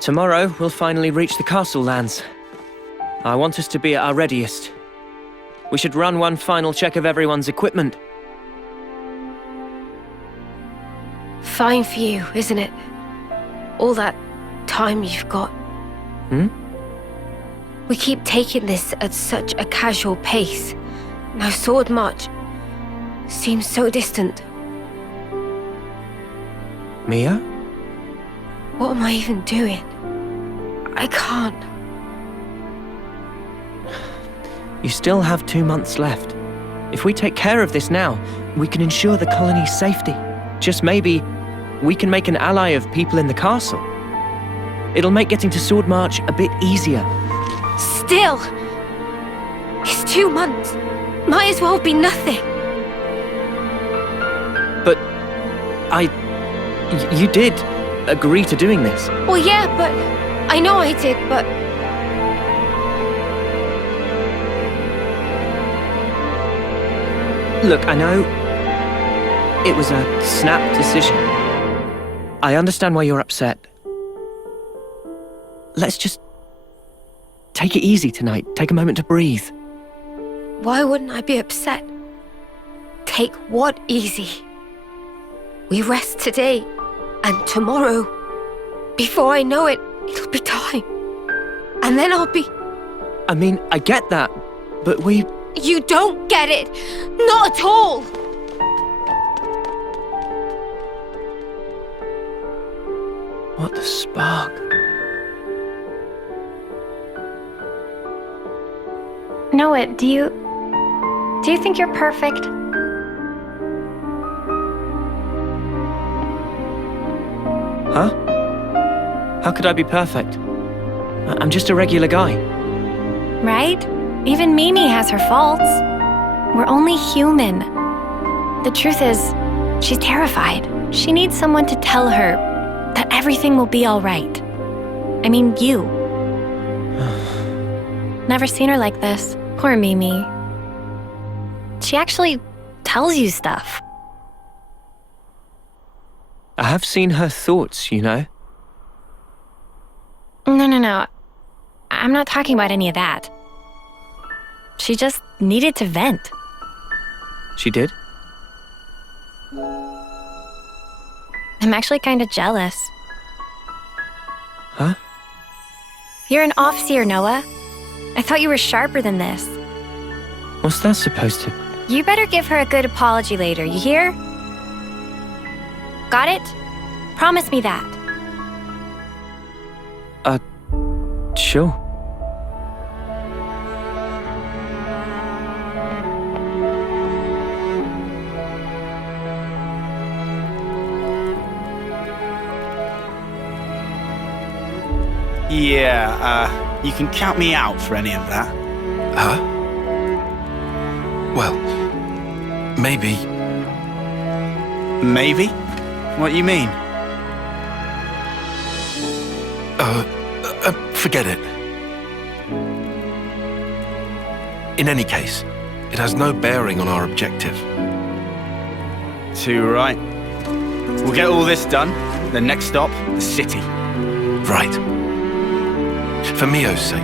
Tomorrow, we'll finally reach the castle lands. I want us to be at our readiest. We should run one final check of everyone's equipment. Fine for you, isn't it? All that time you've got. We keep taking this at such a casual pace. Now Sword March seems so distant. Mia? What am I even doing? I can't. You still have 2 months left. If we take care of this now, we can ensure the colony's safety. Just maybe, we can make an ally of people in the castle. It'll make getting to Sword March a bit easier. Still! It's 2 months. Might as well be nothing. But you did agree to doing this. Well, yeah, but I know I did, but Look, I know it was a snap decision. I understand why you're upset. Let's just take it easy tonight. Take a moment to breathe. Why wouldn't I be upset? Take what easy? We rest today, and tomorrow, before I know it, it'll be time. And then I'll be... I mean, I get that, but we... You don't get it! Not at all! What the spark? Noah, do you think you're perfect? Huh? How could I be perfect? I'm just a regular guy. Right? Even Mimi has her faults. We're only human. The truth is, she's terrified. She needs someone to tell her that everything will be all right. I mean, you. Never seen her like this. Poor Mimi. She actually tells you stuff. I have seen her thoughts, you know? No. I'm not talking about any of that. She just needed to vent. She did? I'm actually kind of jealous. Huh? You're an off-seer, Noah. I thought you were sharper than this. What's that supposed to... You better give her a good apology later, you hear? Got it? Promise me that. Sure. Yeah, you can count me out for any of that. Huh? Well, maybe. Maybe? What you mean? Forget it. In any case, it has no bearing on our objective. Too right. We'll get all this done. The next stop, the city. Right. For Mio's sake.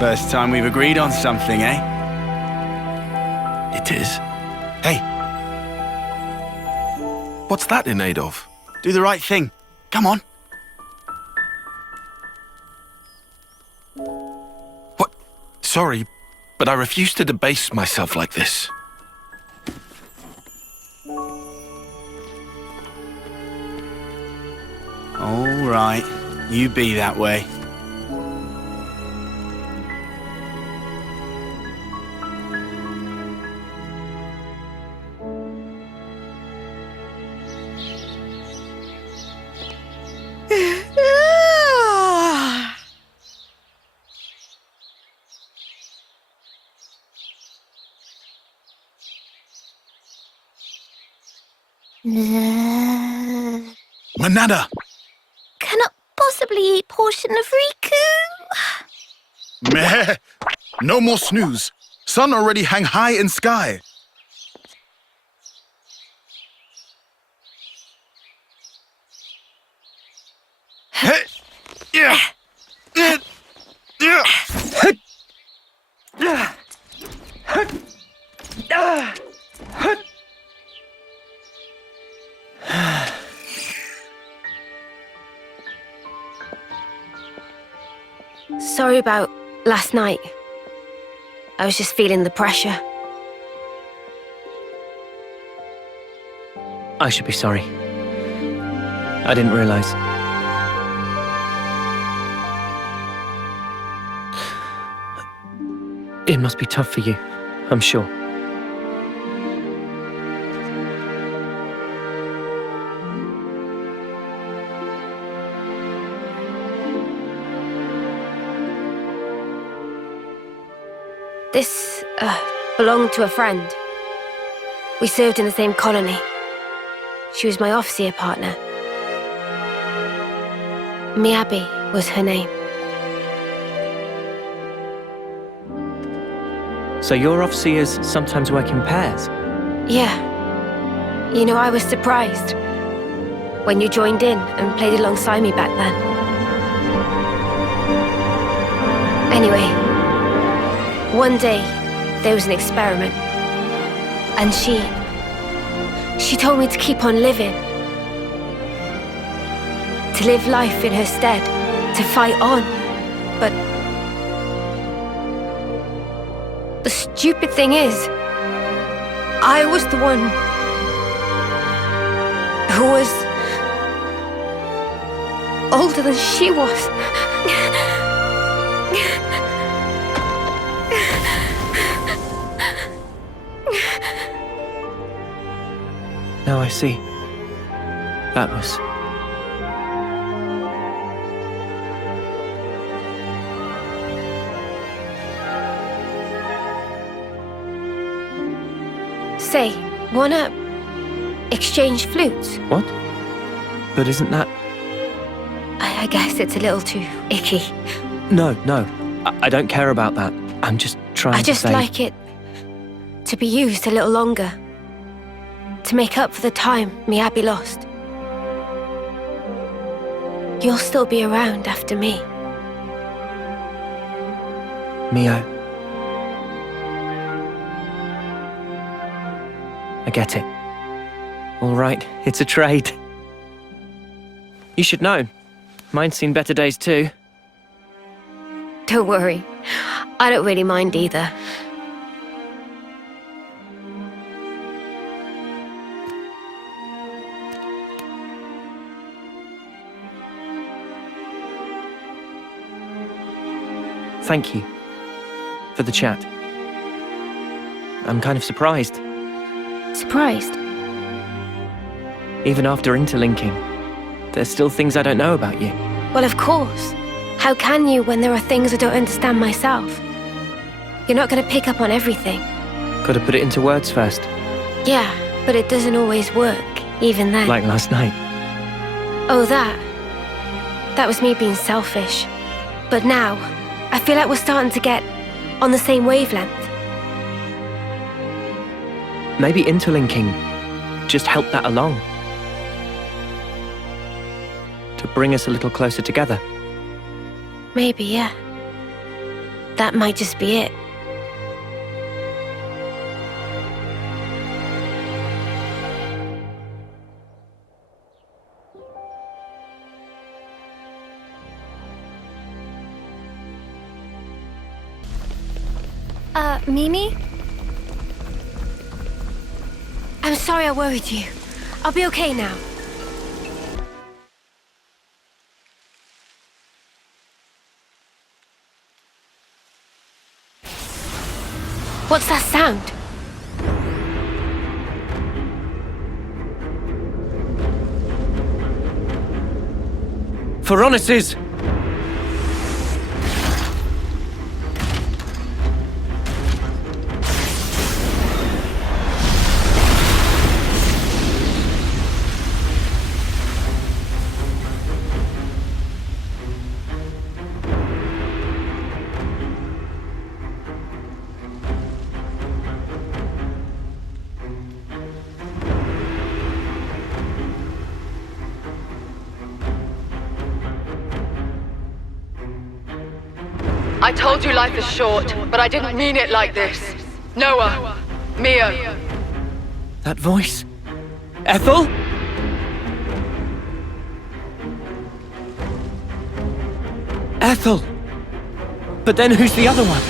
First time we've agreed on something, eh? It is. Hey. What's that in aid of? Do the right thing. Come on. What? Sorry, but I refuse to debase myself like this. All right. You be that way. Manana! Cannot possibly eat portion of Riku. Meh! No more snooze. Sun already hang high in sky. Yeah. Sorry about last night. I was just feeling the pressure. I should be sorry. I didn't realize. It must be tough for you, I'm sure. This, belonged to a friend. We served in the same colony. She was my off-seer partner. Miyabi was her name. So your off-seers sometimes work in pairs? Yeah. You know, I was surprised when you joined in and played alongside me back then. Anyway, one day there was an experiment, and she told me to keep on living, to live life in her stead, to fight on. But the stupid thing is, I was the one who was older than she was. Now I see. That was... Say, wanna exchange flutes? What? But isn't that... I guess it's a little too icky. No. I don't care about that. I'm just trying to say... I just like it to be used a little longer. To make up for the time me Abby lost. You'll still be around after me. Mio. I get it. All right, it's a trade. You should know. Mine's seen better days too. Don't worry. I don't really mind either. Thank you for the chat. I'm kind of surprised. Surprised? Even after interlinking, there's still things I don't know about you. Well, of course. How can you when there are things I don't understand myself? You're not going to pick up on everything. Gotta put it into words first. Yeah, but it doesn't always work, even then. Like last night. Oh, that. That was me being selfish. But now, I feel like we're starting to get on the same wavelength. Maybe interlinking just helped that along. To bring us a little closer together. Maybe, yeah. That might just be it. Mimi? I'm sorry I worried you. I'll be okay now. What's that sound? Phoroneses! I told you life is short, but I didn't mean it like this. Noah, Mio. That voice? Ethel? Ethel! But then who's the other one?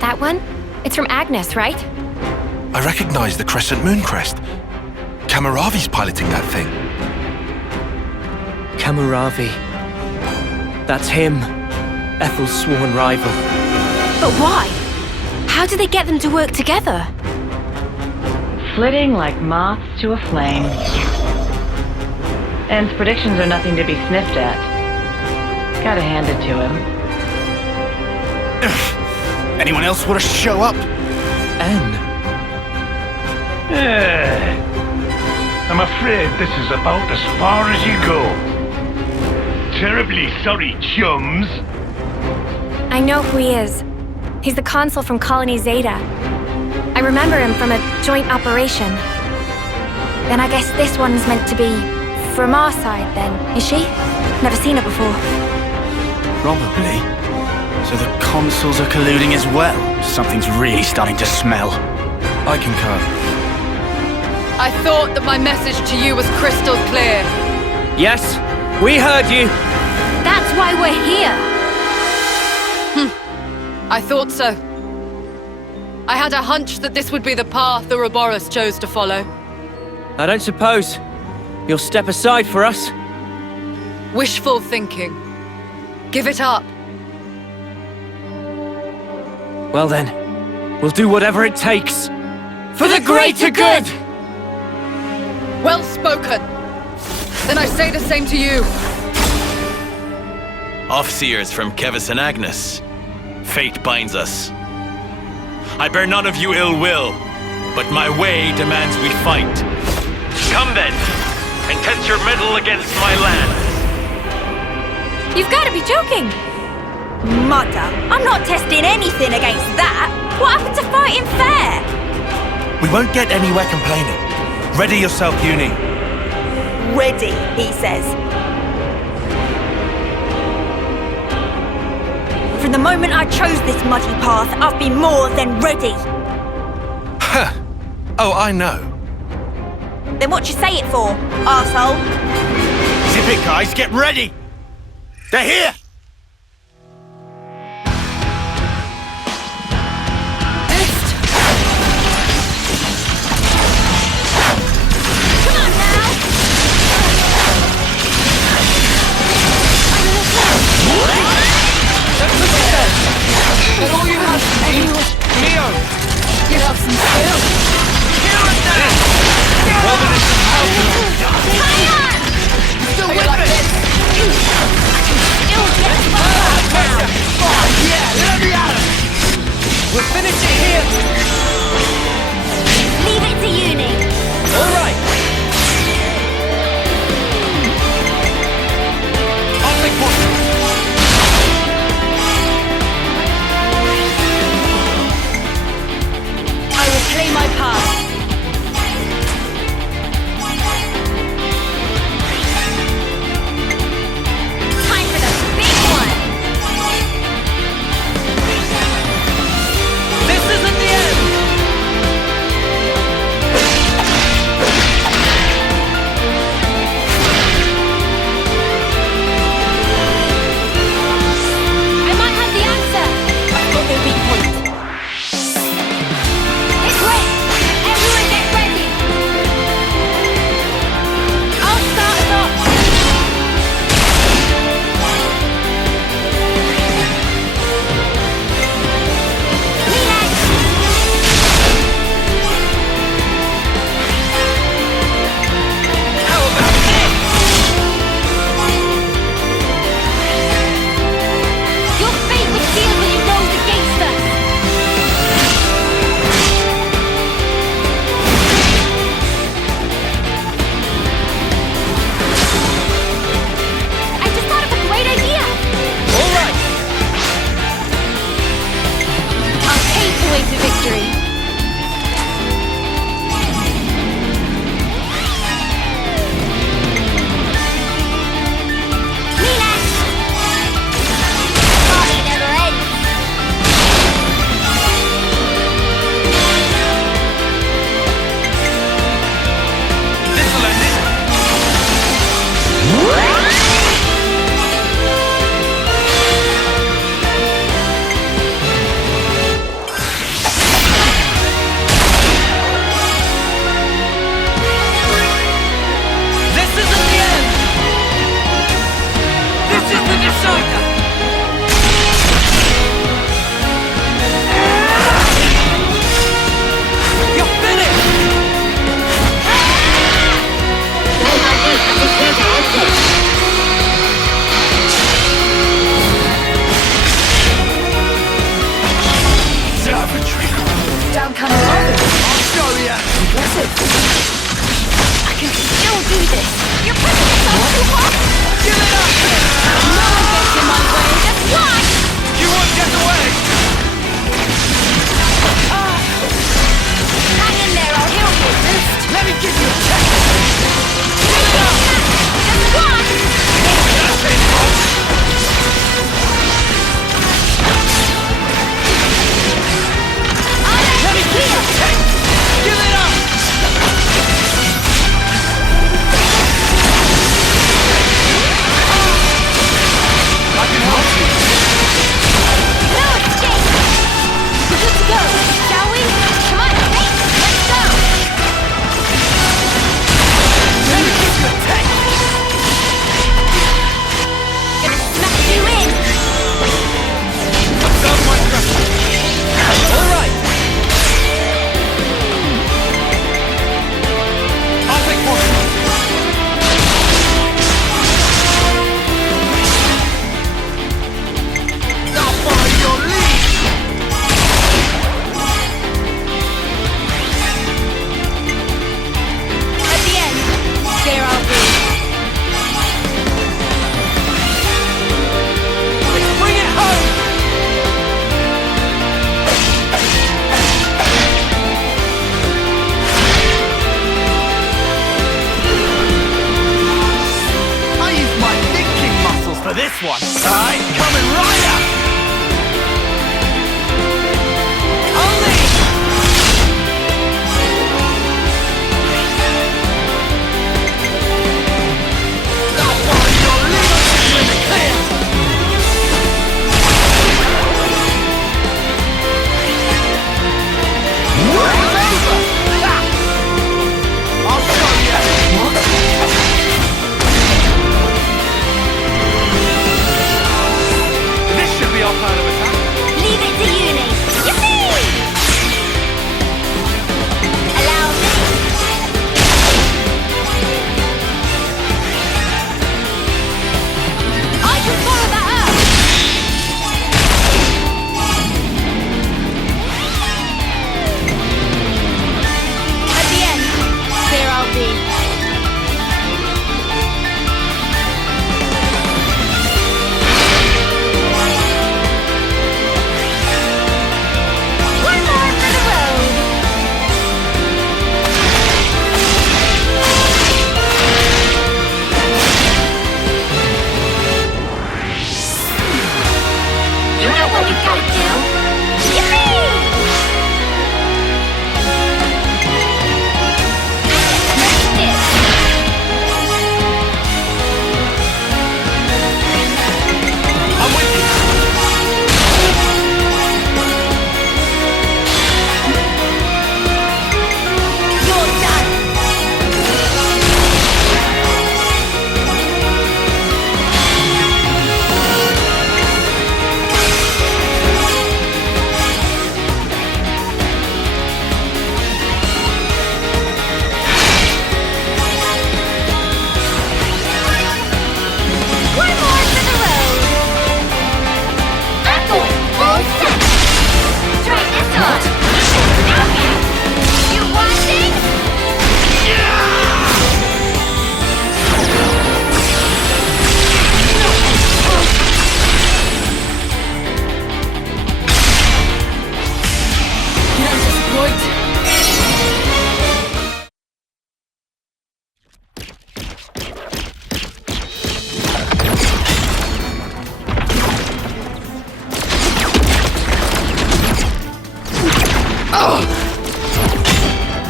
That one? It's from Agnus, right? I recognize the crescent moon crest. Camararie's piloting that thing. Camaraderie. That's him. Ethel's sworn rival. But why? How did they get them to work together? Flitting like moths to a flame. En's predictions are nothing to be sniffed at. Gotta hand it to him. Anyone else want to show up? En. I'm afraid this is about as far as you go. Terribly sorry, chums. I know who he is. He's the consul from Colony Zeta. I remember him from a joint operation. Then I guess this one's meant to be from our side, then, is she? Never seen her before. Probably. So the consuls are colluding as well. Something's really starting to smell. I concur. I thought that my message to you was crystal clear. Yes, we heard you. That's why we're here. I thought so. I had a hunch that this would be the path the Uroboros chose to follow. I don't suppose you'll step aside for us? Wishful thinking. Give it up. Well then, we'll do whatever it takes. For the greater good! Well spoken. Then I say the same to you. Offseers from Keves and Agnus. Fate binds us. I bear none of you ill will, but my way demands we fight. Come then, and test your mettle against my land. You've got to be joking. Mother, I'm not testing anything against that. What happened to fighting fair? We won't get anywhere complaining. Ready yourself, Uni. Ready, he says. From the moment I chose this muddy path, I've been more than ready. Huh. Oh, I know. Then what you say it for, arsehole? Zip it, guys, get ready! They're here! But all you have to do, Mio! you have some skill. Still with like me! this? Yeah, let me out! We'll finish it here. Leave it to Uni. All right. I'll take one. I will play my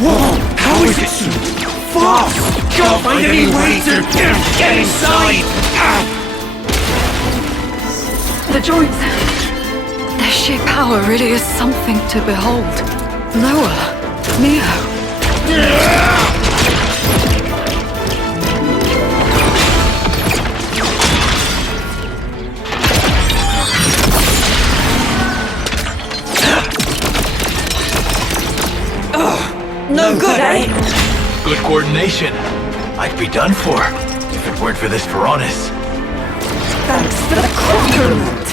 Whoa! How is it so fast? Can't find any way to get inside! The joints. Their sheer power really is something to behold. Noah, Mio. No good, eh? Good coordination. I'd be done for if it weren't for this Varonis. Thanks for the compliment.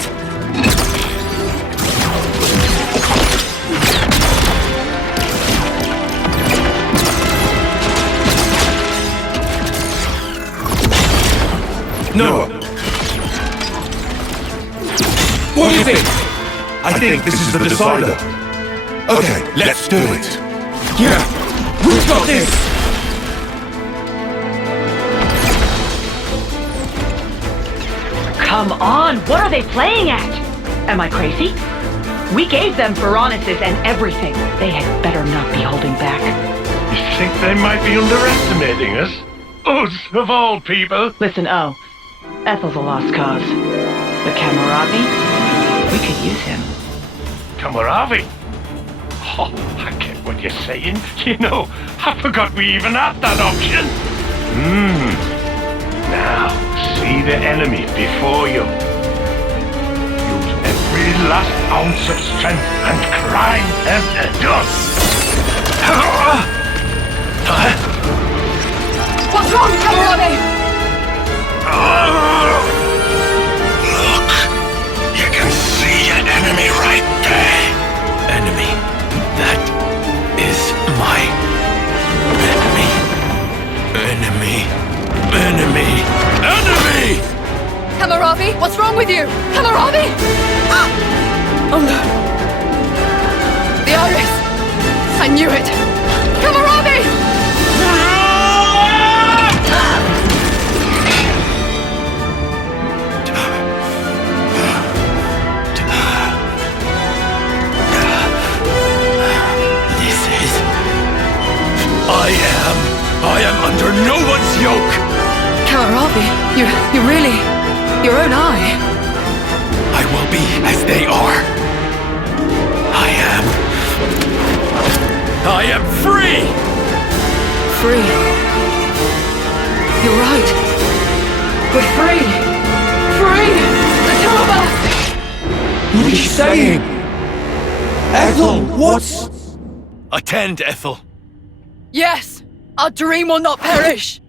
Noah. What do you think? I think this is the decider. Okay, let's do it. Yeah, we've got this! Come on, what are they playing at? Am I crazy? We gave them Veronises and everything. They had better not be holding back. You think they might be underestimating us? Us, of all people. Listen, Ethel's a lost cause. But Camaraderie, we could use him. Camaraderie? Oh, I get what you're saying. You know, I forgot we even had that option. Now, see the enemy before you. Use every last ounce of strength and crime ever done. What's wrong, Camaraderie? Look, you can see an enemy right there. Enemy. That is my enemy. Enemy. Camaraderie, what's wrong with you? Camaraderie! Oh no. The iris. I knew it. Camaraderie! I am under no one's yoke! Camaraderie, you really... your own eye. I will be as they are. I am free! Free. You're right. We're free. Free! The two of us! What are you saying? Ethel, what's... Attend, Ethel. Yes! Our dream will not perish!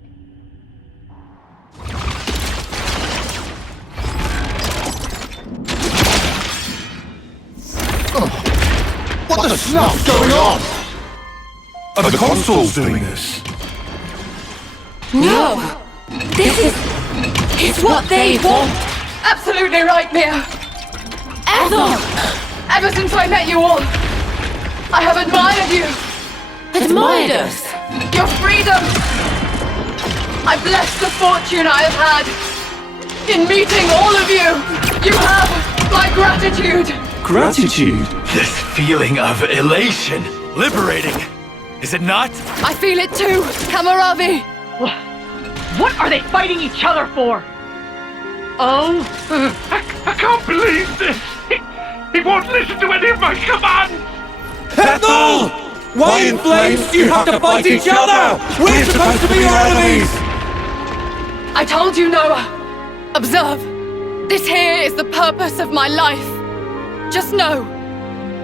What the snuff's going on? Are the consuls doing this? No! This is what they want! Absolutely right, Mio! Ethel! Ever since I met you all, I have admired you! Admired us? Your freedom! I bless the fortune I have had in meeting all of you! You have my gratitude! Gratitude? This feeling of elation. Liberating. Is it not? I feel it too, Camaraderie! What are they fighting each other for? Oh, I can't believe this! He won't listen to any of my commands! Ethel! Why in flames do you have to fight each other? We're supposed to be your enemies! I told you, Noah. Observe. This here is the purpose of my life. Just know,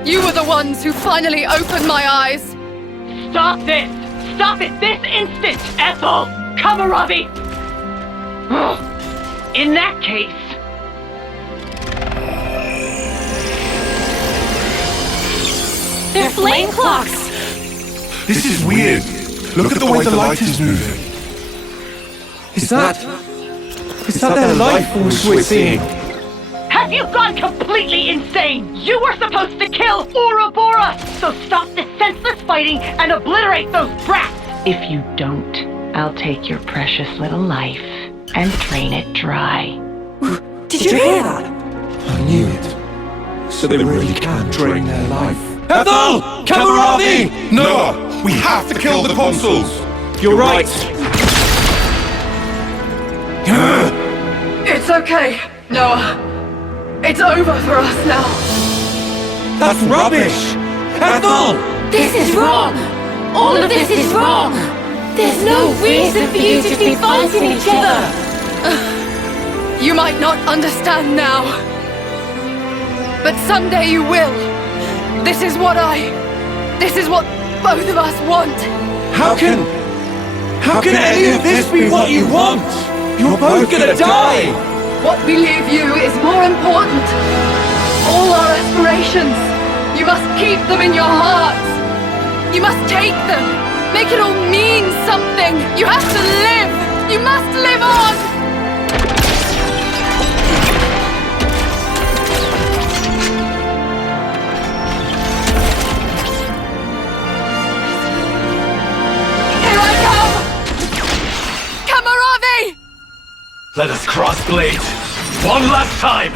you were the ones who finally opened my eyes. Stop this! Stop it this instant, Ethel! Camaraderie! In that case... They're flame clocks! This is weird. Look at the way the light is moving. Is that their life force we're seeing? Have you gone completely insane? You were supposed to kill Uroboros! So stop this senseless fighting and obliterate those brats! If you don't, I'll take your precious little life and drain it dry. Did you hear that? I knew it. So they really can drain their life. Ethel! Camaraderie! Noah, we have to kill the consuls! You're right. It's okay, Noah. It's over for us now. That's rubbish! Ethel! This is wrong! All of this is wrong! There's no reason for you to be fighting each other! You might not understand now. But someday you will. This is what both of us want. How can any of this be what you want? You're both gonna die! What we leave you is more important. All our aspirations. You must keep them in your hearts. You must take them. Make it all mean something. You have to live. You must live on. Here I come! Camaraderie! Let us cross blades. One last time!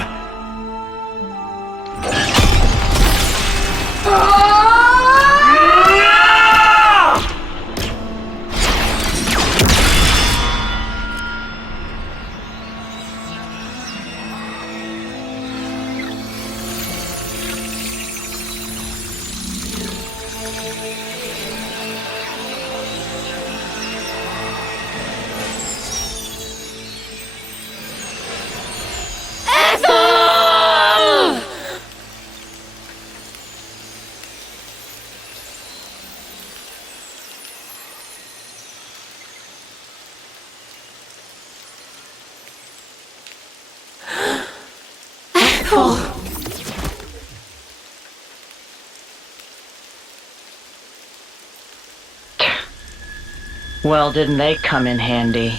Well, didn't they come in handy?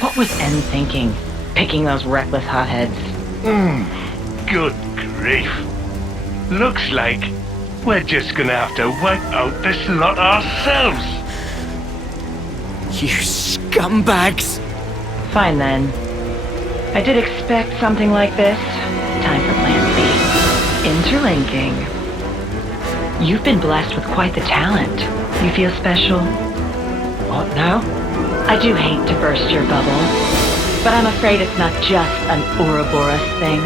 What was N thinking, picking those reckless hotheads? Good grief. Looks like we're just gonna have to wipe out this lot ourselves. You scumbags! Fine then. I did expect something like this. Time for plan B. Interlinking. You've been blessed with quite the talent. You feel special? What now? I do hate to burst your bubble, but I'm afraid it's not just an Uroboros thing.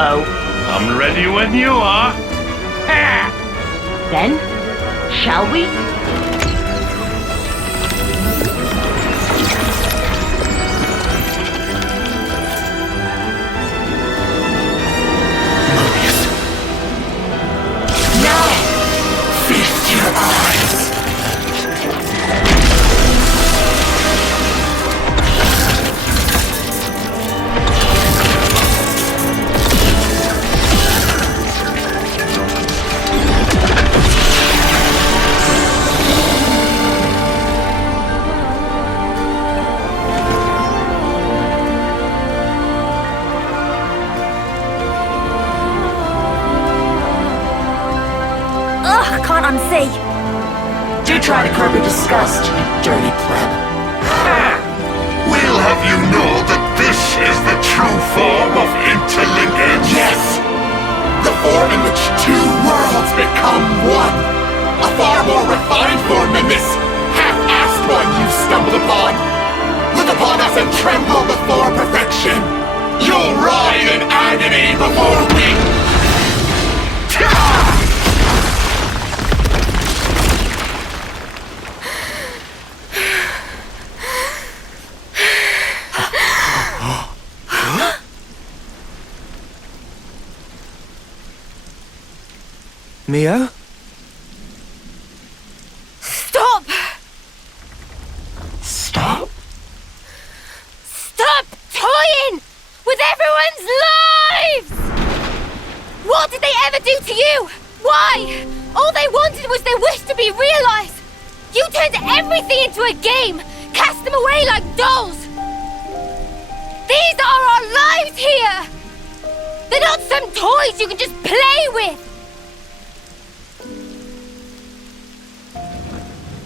Oh. I'm ready when you are. Ha! Then, shall we? Mobius. Now! Feast your eyes! Can't unsee. Do try to curb your disgust, you dirty pleb. We'll have you know that this is the true form of interlinkage. Yes! The form in which two worlds become one. A far more refined form than this half-assed one you've stumbled upon. Look upon us and tremble before perfection. You'll writhe in agony before we... Mio? Stop! Stop? Stop toying with everyone's lives! What did they ever do to you? Why? All they wanted was their wish to be realized. You turned everything into a game, cast them away like dolls. These are our lives here. They're not some toys you can just play with.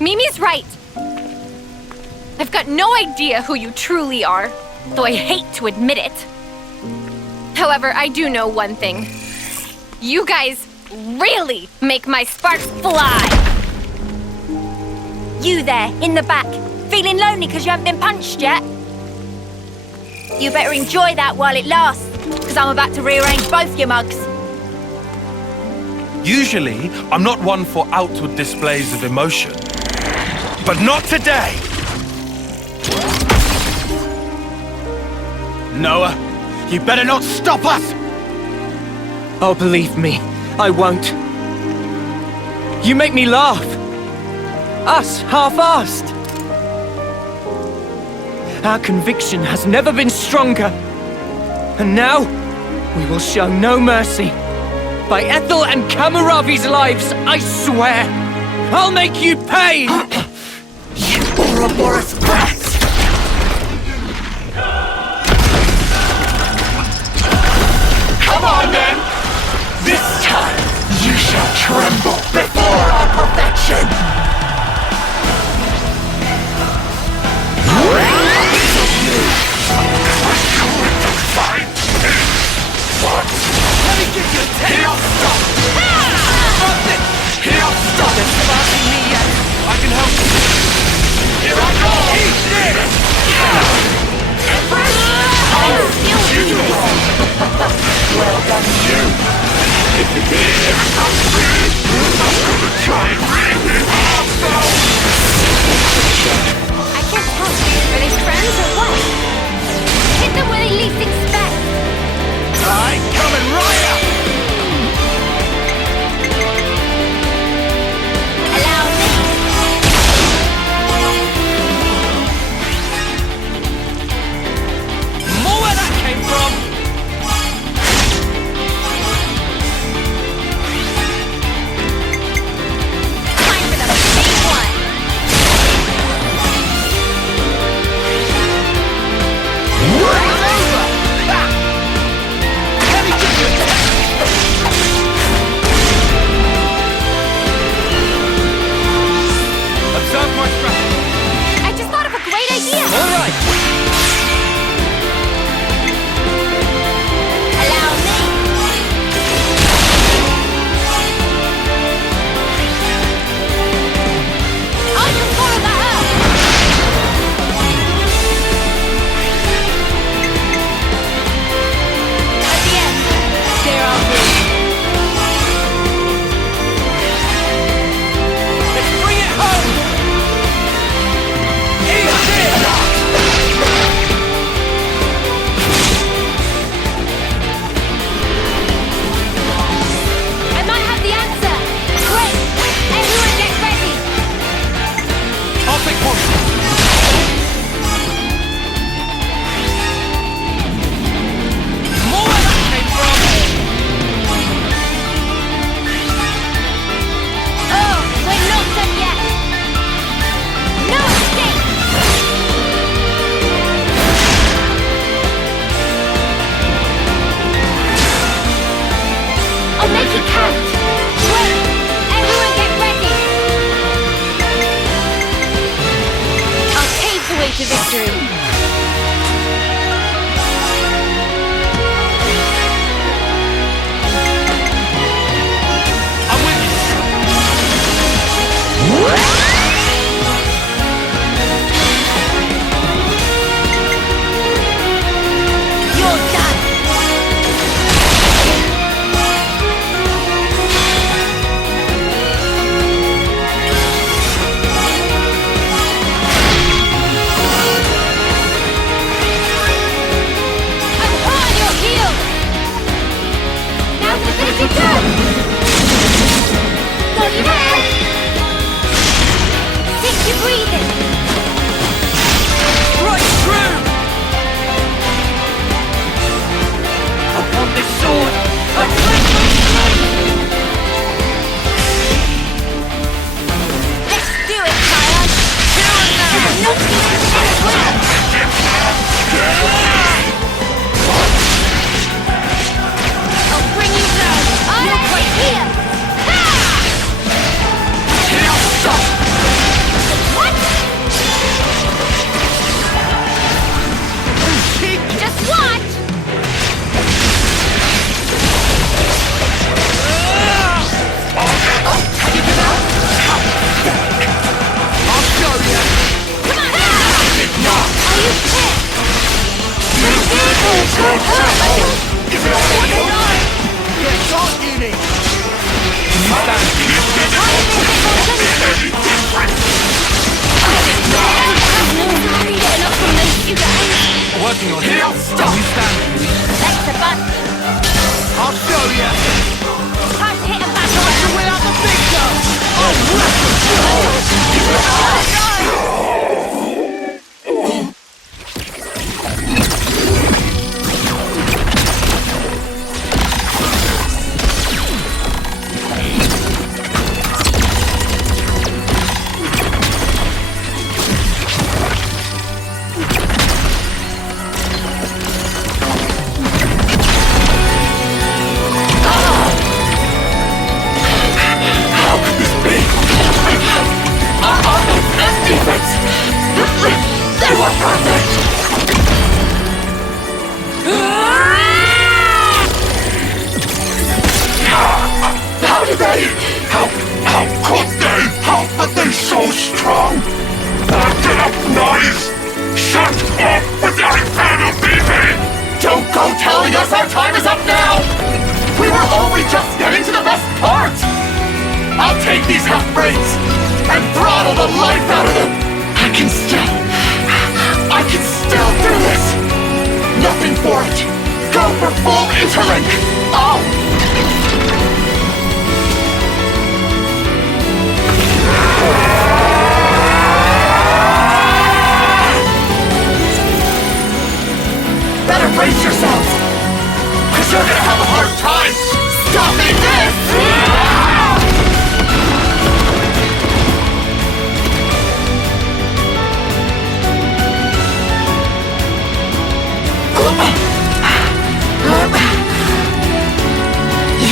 Mimi's right. I've got no idea who you truly are, though I hate to admit it. However, I do know one thing. You guys really make my sparks fly. You there, in the back, feeling lonely because you haven't been punched yet? You better enjoy that while it lasts, because I'm about to rearrange both your mugs. Usually, I'm not one for outward displays of emotion. But not today! Noah, you better not stop us! Oh, believe me, I won't. You make me laugh. Us, half-assed. Our conviction has never been stronger. And now, we will show no mercy. By Ethel and Camarabie's lives, I swear! I'll make you pay! You Uroboros brats! Come on, then! This time, you shall tremble before our perfection! Let me give you a taste! He'll stop! He'll stop! It's sparking me yet. I can help you. Here I go! Eat this! I'll still do this! Well done, you! Try and rid me off, though! I can't tell. Are they friends or what? Hit them where they least expect. I'm coming right up! Allow me. More where that came from! Time for the big one. Observe my strategy. I just thought of a great idea. All right! Allow me. I'll just follow that up. At the end, there I'll be. Let's bring it home! I might have the answer. Quick, everyone get ready. I'll take one. More where that came from! Oh, we're not done yet. No escape. I'll make it count. Quick, everyone get ready. I'll pave the way to victory. I'm with you. You're done.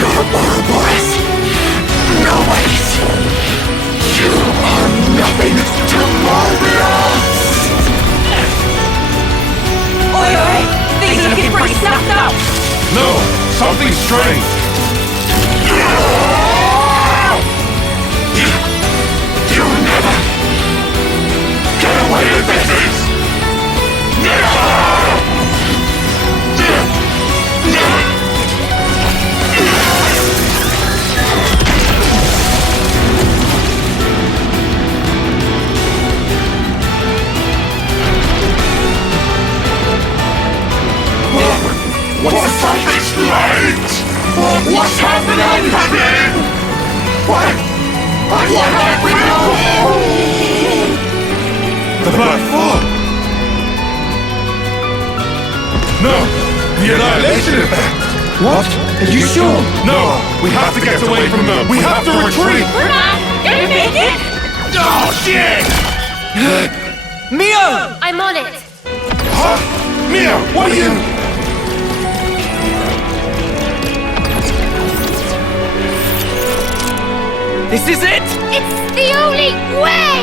Uroboros! No wait! You are nothing to Mobius! Oi, oi! Things are looking pretty stuffed up! No! Something strange! You'll never get away with this! What's up this light? What's happening? What happened? The Black Fog! No! The annihilation effect! What? Are you sure? No! We have to get away from them! We have to retreat! We're not gonna make it! Oh, shit! Mio! I'm on it. Huh? Mio, what are you... This is it! It's the only way!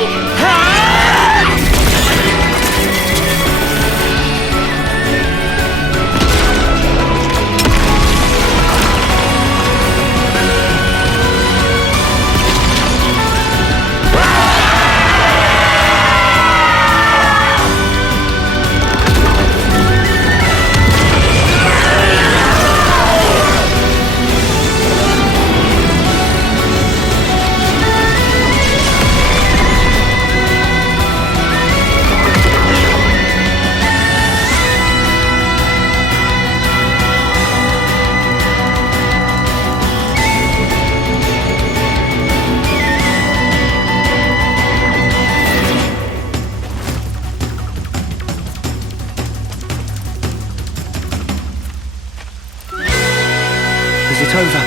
Is it over?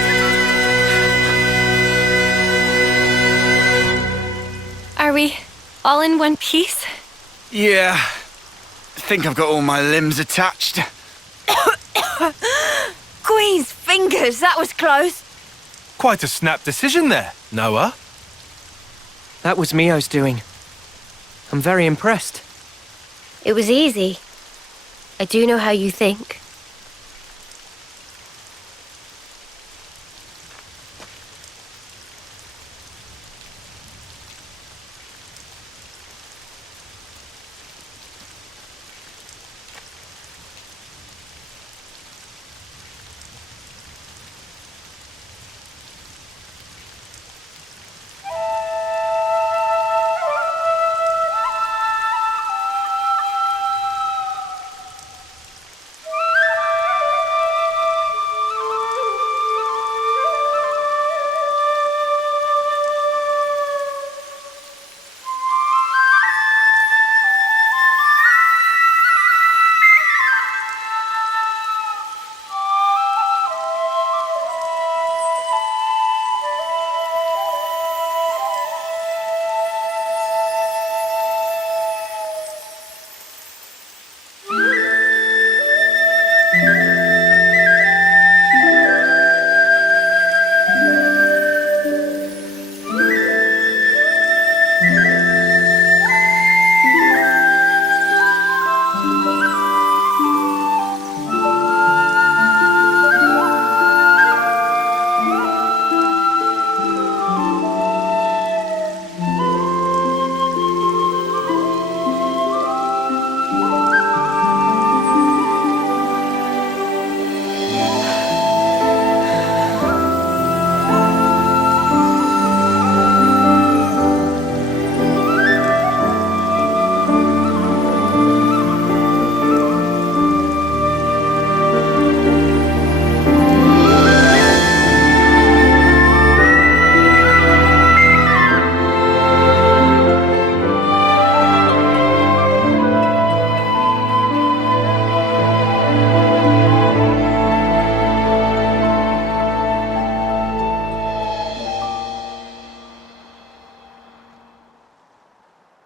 Are we all in one piece? Yeah. I think I've got all my limbs attached. Queen's fingers, that was close. Quite a snap decision there, Noah. That was Mio's doing. I'm very impressed. It was easy. I do know how you think.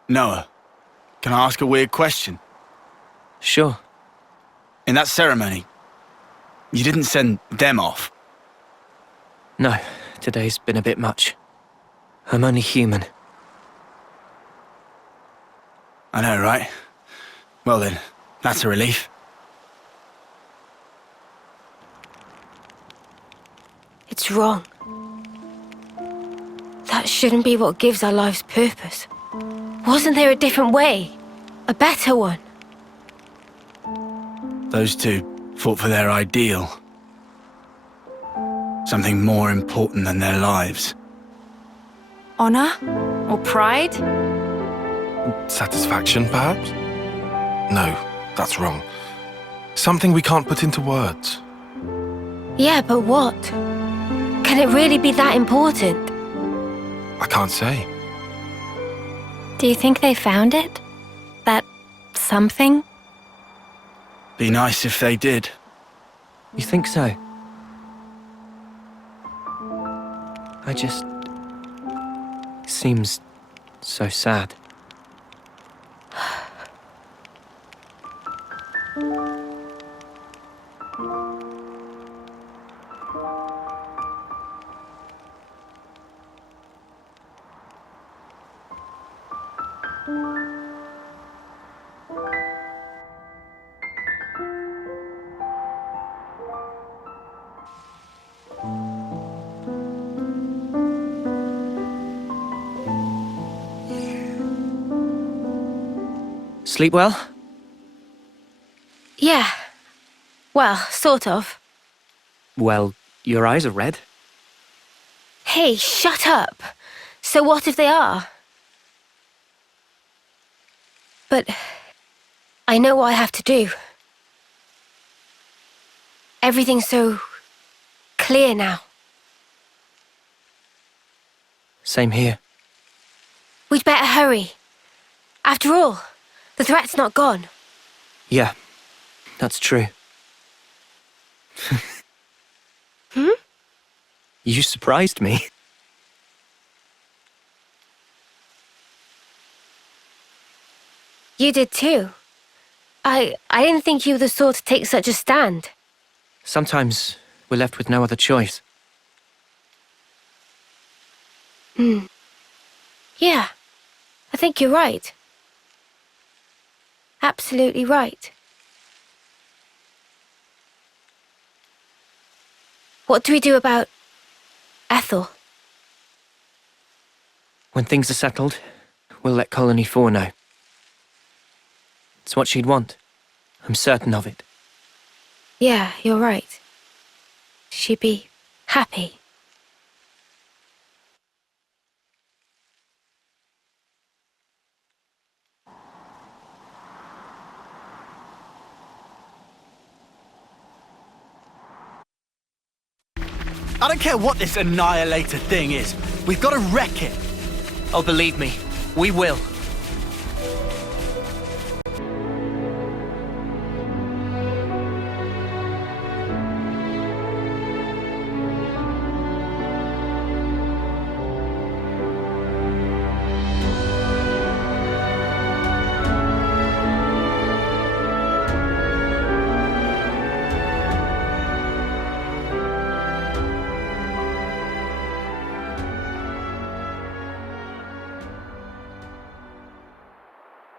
Noah, can I ask a weird question? Sure. In that ceremony, you didn't send them off. No, today's been a bit much. I'm only human. I know, right? Well then, that's a relief. It's wrong. That shouldn't be what gives our lives purpose. Wasn't there a different way? A better one? Those two fought for their ideal. Something more important than their lives. Honor? Or pride? Satisfaction, perhaps? No, that's wrong. Something we can't put into words. Yeah, but what? Can it really be that important? I can't say. Do you think they found it? That something? Be nice if they did. You think so? Seems so sad. Sleep well? Yeah. Well, sort of. Well, your eyes are red. Hey, shut up! So what if they are? But I know what I have to do. Everything's so clear now. Same here. We'd better hurry. After all, the threat's not gone. Yeah, that's true. You surprised me. You did too. I didn't think you were the sort to take such a stand. Sometimes we're left with no other choice. Yeah, I think you're right. Absolutely right. What do we do about Ethel? When things are settled, we'll let Colony 4 know. It's what she'd want. I'm certain of it. Yeah, you're right. She'd be happy. I don't care what this annihilator thing is. We've got to wreck it. Oh, believe me, we will.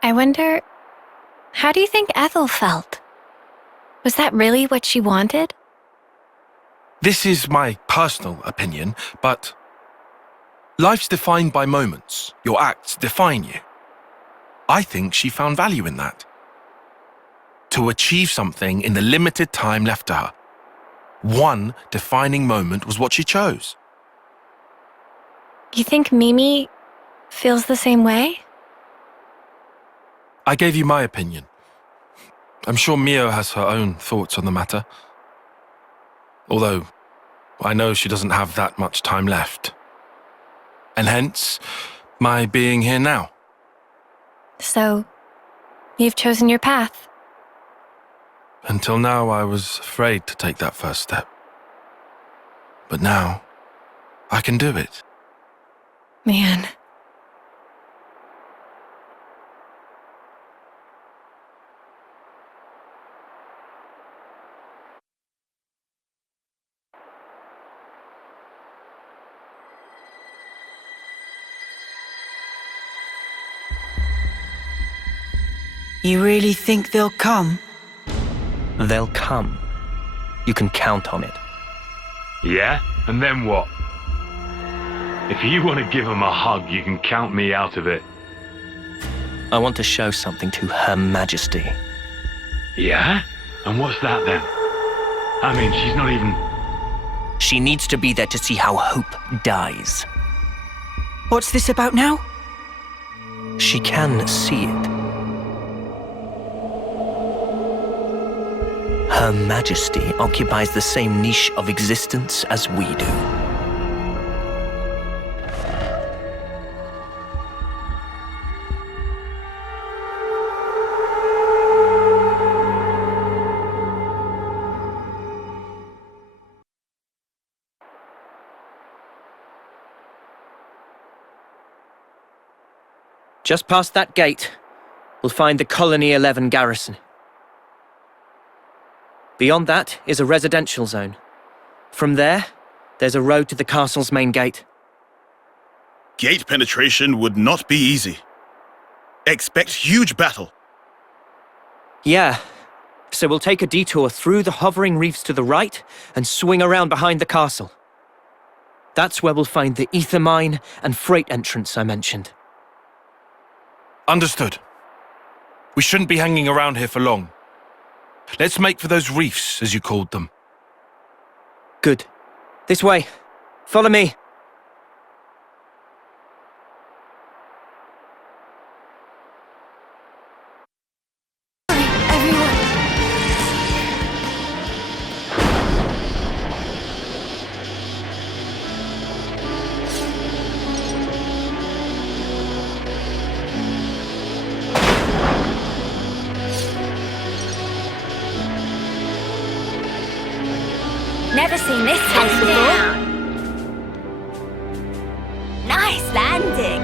I wonder, how do you think Ethel felt? Was that really what she wanted? This is my personal opinion, but life's defined by moments. Your acts define you. I think she found value in that. To achieve something in the limited time left to her. One defining moment was what she chose. You think Mimi feels the same way? I gave you my opinion. I'm sure Mio has her own thoughts on the matter. Although, I know she doesn't have that much time left. And hence, my being here now. So, you've chosen your path. Until now, I was afraid to take that first step. But now, I can do it. Man. You really think they'll come? They'll come. You can count on it. Yeah? And then what? If you want to give them a hug, you can count me out of it. I want to show something to Her Majesty. Yeah? And what's that then? I mean, she's not even... She needs to be there to see how hope dies. What's this about now? She can see it. Her Majesty occupies the same niche of existence as we do. Just past that gate, we'll find the Colony 11 garrison. Beyond that is a residential zone. From there, there's a road to the castle's main gate. Gate penetration would not be easy. Expect huge battle. Yeah, so we'll take a detour through the hovering reefs to the right and swing around behind the castle. That's where we'll find the ether mine and freight entrance I mentioned. Understood. We shouldn't be hanging around here for long. Let's make for those reefs, as you called them. Good. This way. Follow me. Never seen this place before. Nice landing.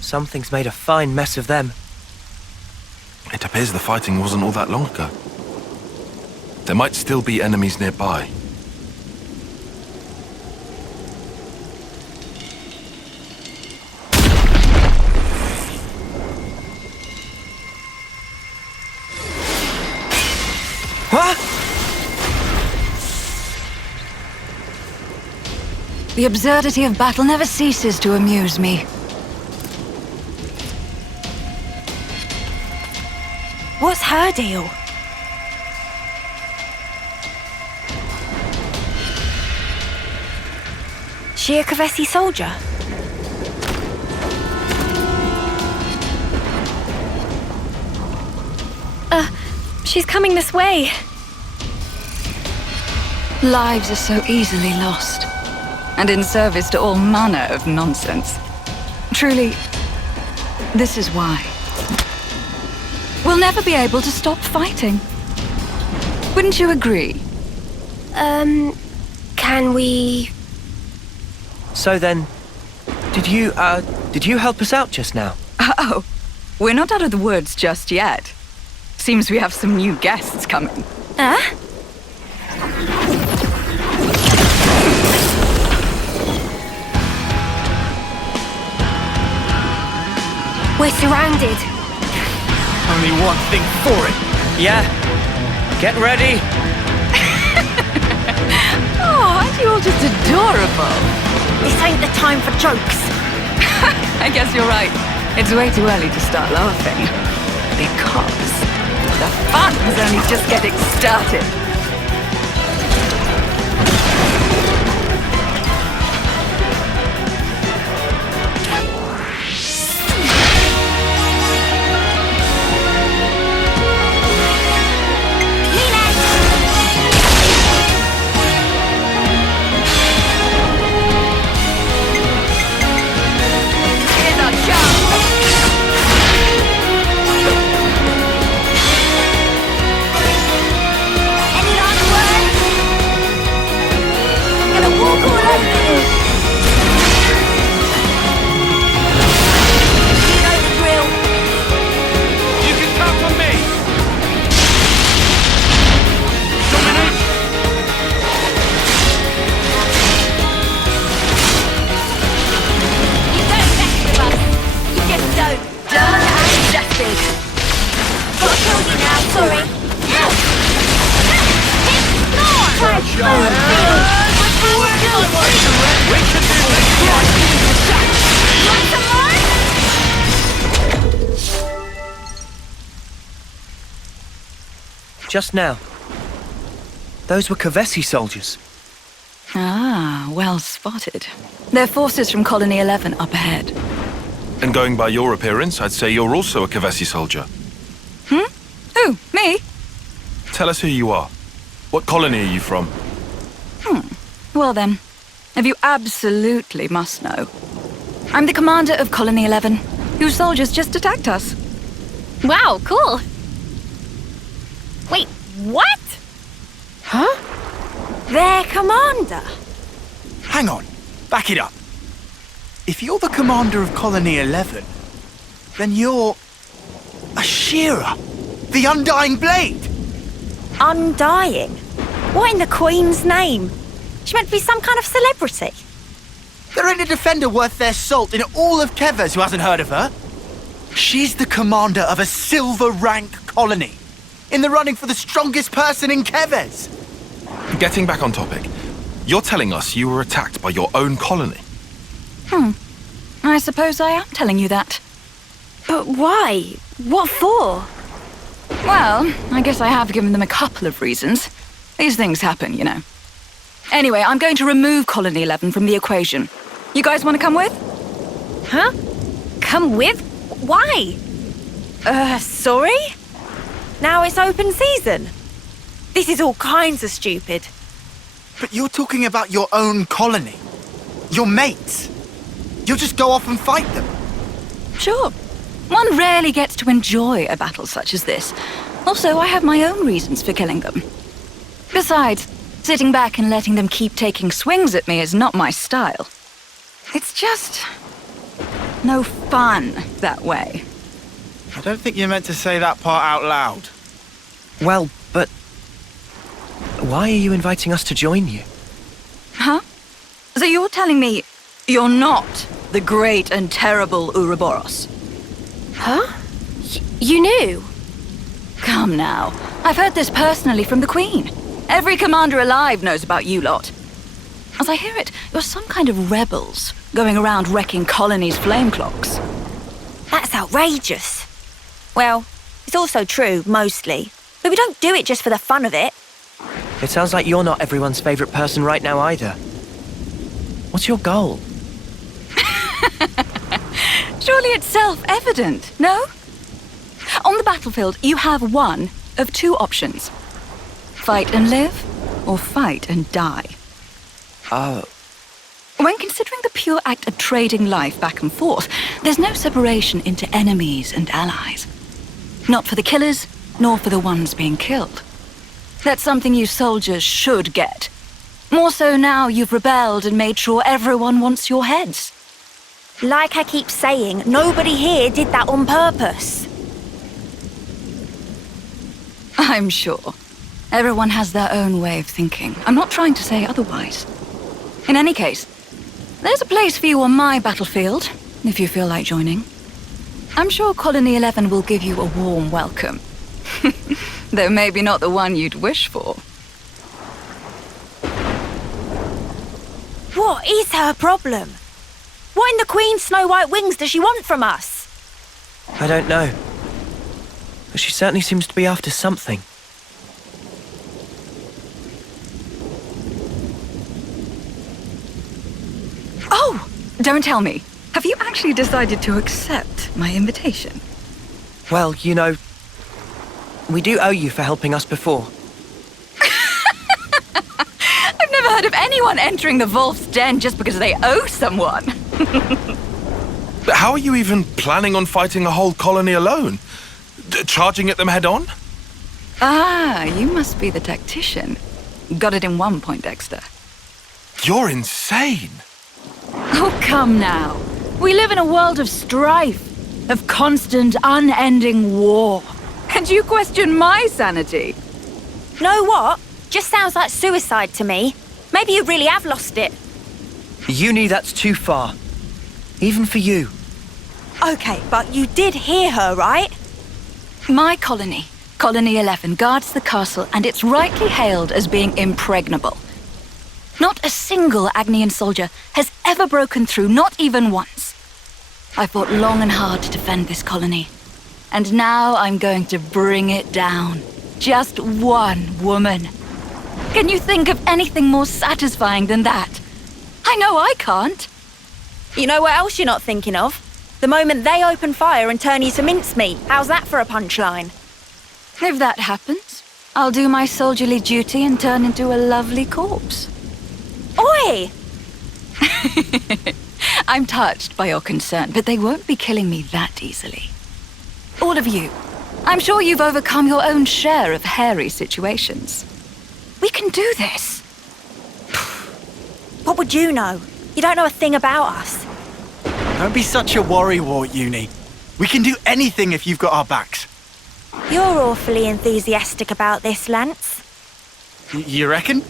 Something's made a fine mess of them. It appears the fighting wasn't all that long ago. There might still be enemies nearby. The absurdity of battle never ceases to amuse me. What's her deal? She a Kevesi soldier? She's coming this way. Lives are so easily lost, and in service to all manner of nonsense. Truly, this is why. We'll never be able to stop fighting. Wouldn't you agree? Can we... So then, did you help us out just now? Oh, we're not out of the woods just yet. Seems we have some new guests coming. Huh? We're surrounded. Only one thing for it. Yeah. Get ready. Oh, aren't you all just adorable? This ain't the time for jokes. I guess you're right. It's way too early to start laughing. Because the fun's only just getting started. just now. Those were Kevesi soldiers. Ah, well spotted. They're forces from Colony 11 up ahead. And going by your appearance, I'd say you're also a Kevesi soldier. Who? Me? Tell us who you are. What colony are you from? Well then, if you absolutely must know, I'm the commander of Colony 11, whose soldiers just attacked us. Wow, cool. Wait, what? Huh? Their commander? Hang on. Back it up. If you're the commander of Colony 11, then you're... a shearer. The Undying Blade. Undying? What in the Queen's name? She meant to be some kind of celebrity. There ain't a defender worth their salt in all of Keves who hasn't heard of her. She's the commander of a silver rank colony, in the running for the strongest person in Keves. Getting back on topic, you're telling us you were attacked by your own colony? I suppose I am telling you that. But why? What for? Well, I guess I have given them a couple of reasons. These things happen, you know. Anyway, I'm going to remove Colony 11 from the equation. You guys want to come with? Huh? Come with? Why? Sorry? Now it's open season? This is all kinds of stupid. But you're talking about your own colony. Your mates. You'll just go off and fight them. Sure. One rarely gets to enjoy a battle such as this. Also, I have my own reasons for killing them. Besides, sitting back and letting them keep taking swings at me is not my style. It's just... no fun that way. I don't think you meant to say that part out loud. Well, but... why are you inviting us to join you? Huh? So you're telling me you're not the great and terrible Uroboros? Huh? You knew? Come now. I've heard this personally from the Queen. Every commander alive knows about you lot. As I hear it, you're some kind of rebels, going around wrecking colonies' flame clocks. That's outrageous. Well, it's also true, mostly. But we don't do it just for the fun of it. It sounds like you're not everyone's favorite person right now either. What's your goal? Surely it's self-evident, no? On the battlefield, you have one of two options. Fight and live, or fight and die. Oh. When considering the pure act of trading life back and forth, there's no separation into enemies and allies. Not for the killers, nor for the ones being killed. That's something you soldiers should get. More so now you've rebelled and made sure everyone wants your heads. Like I keep saying, nobody here did that on purpose. I'm sure. Everyone has their own way of thinking. I'm not trying to say otherwise. In any case, there's a place for you on my battlefield, if you feel like joining. I'm sure Colony 11 will give you a warm welcome. Though maybe not the one you'd wish for. What is her problem? What in the Queen's Snow White wings does she want from us? I don't know. But she certainly seems to be after something. Oh! Don't tell me. Have you actually decided to accept my invitation? Well, you know, we do owe you for helping us before. I've never heard of anyone entering the Wolf's Den just because they owe someone. But how are you even planning on fighting a whole colony alone? Charging at them head on? Ah, you must be the tactician. Got it in one point, Dexter. You're insane. Oh, come now. We live in a world of strife, of constant, unending war. And you question my sanity? Know what? Just sounds like suicide to me. Maybe you really have lost it. Uni, that's too far. Even for you. Okay, but you did hear her, right? My colony, Colony 11, guards the castle, and it's rightly hailed as being impregnable. Not a single Agnian soldier has ever broken through, not even once. I fought long and hard to defend this colony. And now I'm going to bring it down. just one woman. Can you think of anything more satisfying than that? I know I can't. You know what else you're not thinking of? The moment they open fire and turn you to mincemeat. How's that for a punchline? If that happens, I'll do my soldierly duty and turn into a lovely corpse. Oi! I'm touched by your concern, but they won't be killing me that easily. All of you, I'm sure you've overcome your own share of hairy situations. We can do this. What would you know? You don't know a thing about us. Don't be such a worrywart, Uni. We can do anything if you've got our backs. You're awfully enthusiastic about this, Lance. You reckon?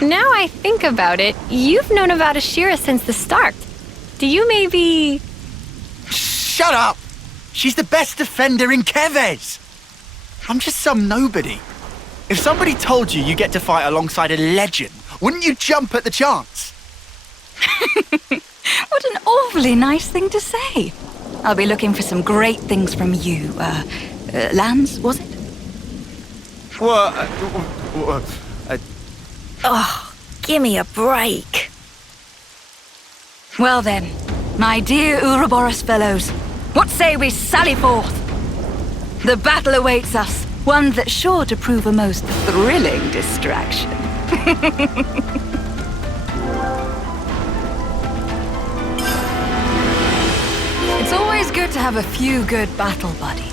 Now I think about it, you've known about Ashira since the start. Do you maybe... Shut up! She's the best defender in Keves! I'm just some nobody. If somebody told you get to fight alongside a legend, wouldn't you jump at the chance? What an awfully nice thing to say. I'll be looking for some great things from you. Lance, was it? Oh, give me a break. Well then, my dear Uroboros fellows, what say we sally forth? The battle awaits us, one that's sure to prove a most thrilling distraction. It's always good to have a few good battle buddies.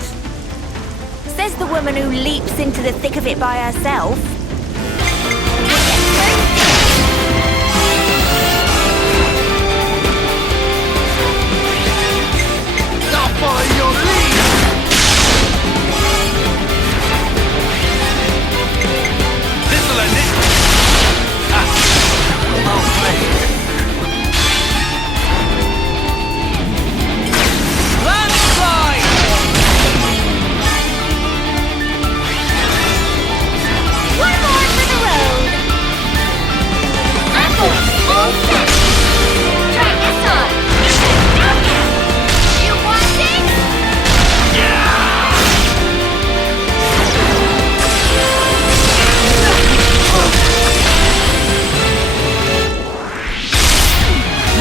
Says the woman who leaps into the thick of it by herself. I'll follow your lead! This'll end it! Well played. Landslide! One more for the road. Apples, all set. Try this on. You want it?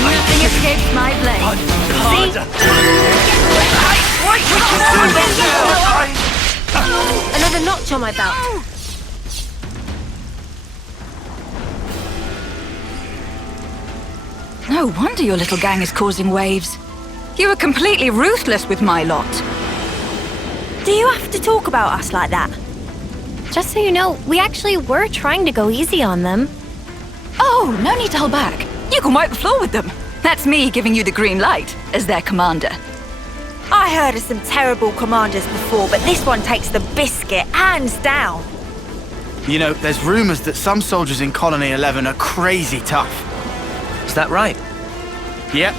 Nothing escapes my blade. Another notch on my belt. No wonder your little gang is causing waves. You were completely ruthless with my lot. Do you have to talk about us like that? Just so you know, we actually were trying to go easy on them. Oh, no need to hold back. You can wipe the floor with them. That's me giving you the green light as their commander. I heard of some terrible commanders before, but this one takes the biscuit, hands down. You know, there's rumors that some soldiers in Colony 11 are crazy tough. Is that right? Yep.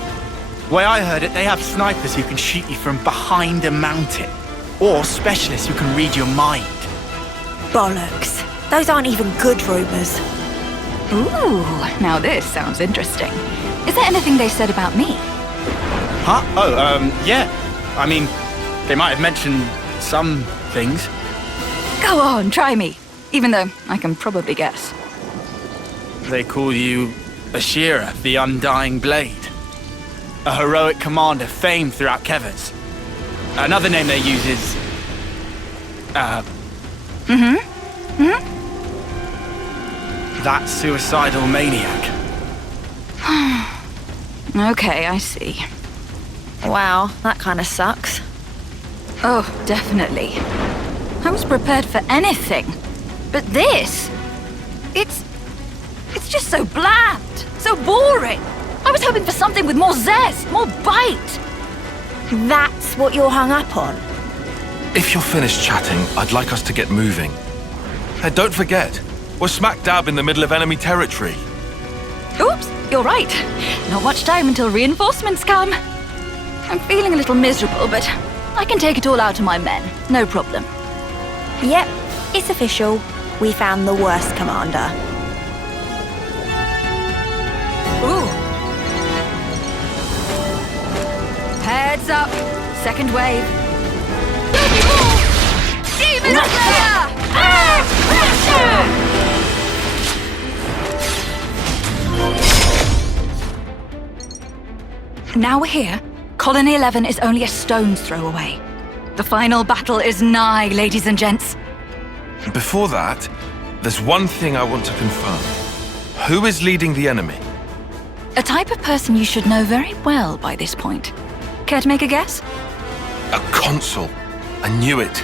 Way I heard it, they have snipers who can shoot you from behind a mountain. Or specialists who can read your mind. Bollocks. Those aren't even good rumors. Ooh, now this sounds interesting. Is there anything they said about me? Huh? Oh, yeah. I mean, they might have mentioned some things. Go on, try me. Even though I can probably guess. They call you Ashira, the Undying Blade. A heroic commander famed throughout Keves. Another name they use is... that suicidal maniac. Okay, I see. Wow, that kind of sucks. Oh, definitely. I was prepared for anything. But this... It's just so bland, so boring. I was hoping for something with more zest, more bite. That's what you're hung up on? If you're finished chatting, I'd like us to get moving. And don't forget, we're smack dab in the middle of enemy territory. Oops, you're right. Not much time until reinforcements come. I'm feeling a little miserable, but I can take it all out of my men. No problem. Yep, it's official. We found the worst commander. Ooh. Heads up. Second wave. Demon Slayer! Now we're here, Colony 11 is only a stone's throw away. The final battle is nigh, ladies and gents. Before that, there's one thing I want to confirm. Who is leading the enemy? A type of person you should know very well by this point. Care to make a guess? A consul. I knew it.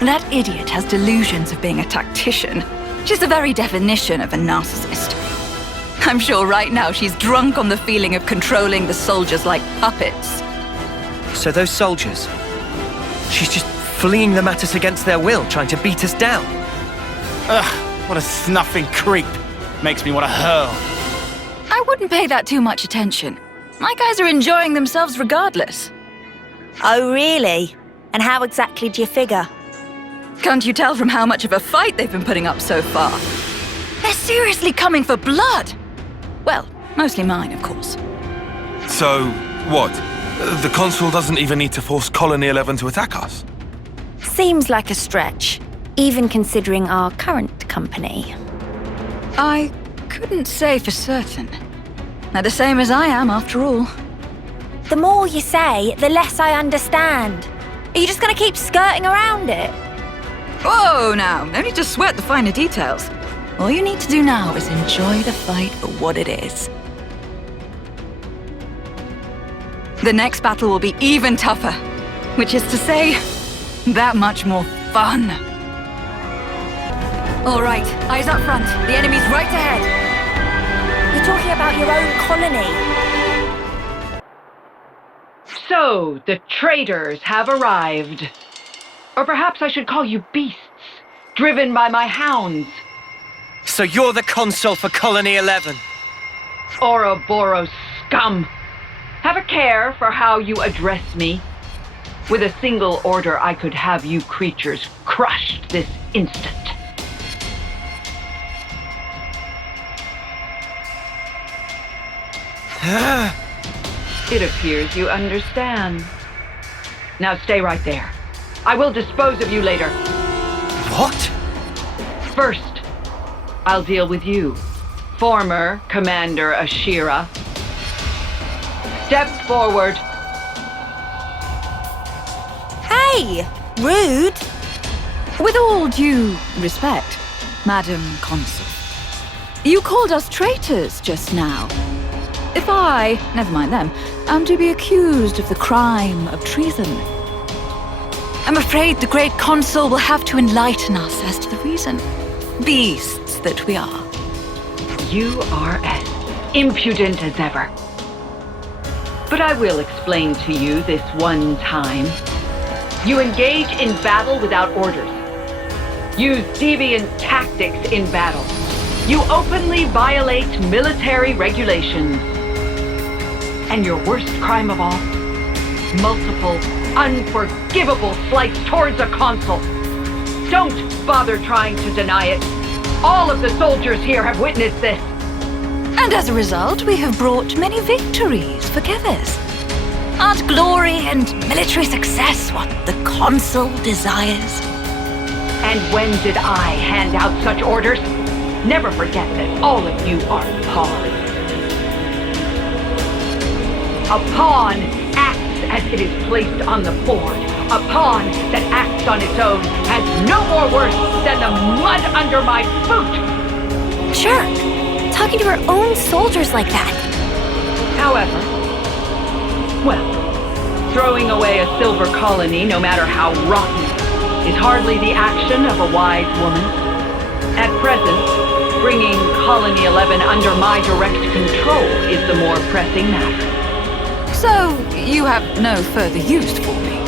That idiot has delusions of being a tactician. She's the very definition of a narcissist. I'm sure right now she's drunk on the feeling of controlling the soldiers like puppets. So those soldiers, she's just flinging them at us against their will, trying to beat us down. Ugh, what a snuffing creep. Makes me want to hurl. I wouldn't pay that too much attention. My guys are enjoying themselves regardless. Oh, really? And how exactly do you figure? Can't you tell from how much of a fight they've been putting up so far? They're seriously coming for blood! Well, mostly mine, of course. So, what? The consul doesn't even need to force Colony 11 to attack us? Seems like a stretch, even considering our current company. I couldn't say for certain. They're the same as I am, after all. The more you say, the less I understand. Are you just gonna keep skirting around it? Whoa, now, no need to sweat the finer details. All you need to do now is enjoy the fight for what it is. The next battle will be even tougher, which is to say, that much more fun. All right, eyes up front. The enemy's right ahead. You're talking about your own colony. So, the traitors have arrived. Or perhaps I should call you beasts, driven by my hounds. So you're the consul for Colony 11? Uroboros scum! Have a care for how you address me. With a single order, I could have you creatures crushed this instant. It appears you understand. Now stay right there. I will dispose of you later. What? First, I'll deal with you, former Commander Ashira. Step forward. Hey! Rude! With all due respect, Madam Consul, you called us traitors just now. If I, never mind them, am to be accused of the crime of treason, I'm afraid the great consul will have to enlighten us as to the reason. Beasts that we are. You are as impudent as ever. But I will explain to you this one time. You engage in battle without orders. Use deviant tactics in battle. You openly violate military regulations. And your worst crime of all, multiple, unforgivable slights towards a consul. Don't bother trying to deny it. All of the soldiers here have witnessed this. And as a result, we have brought many victories for Keves. Aren't glory and military success what the consul desires? And when did I hand out such orders? Never forget that all of you are pawns. A pawn acts as it is placed on the board. A pawn that acts on its own has no more worth than the mud under my boot! Sure, talking to her own soldiers like that. However, well, throwing away a silver colony, no matter how rotten, is hardly the action of a wise woman. At present, bringing Colony 11 under my direct control is the more pressing matter. So, you have no further use for me?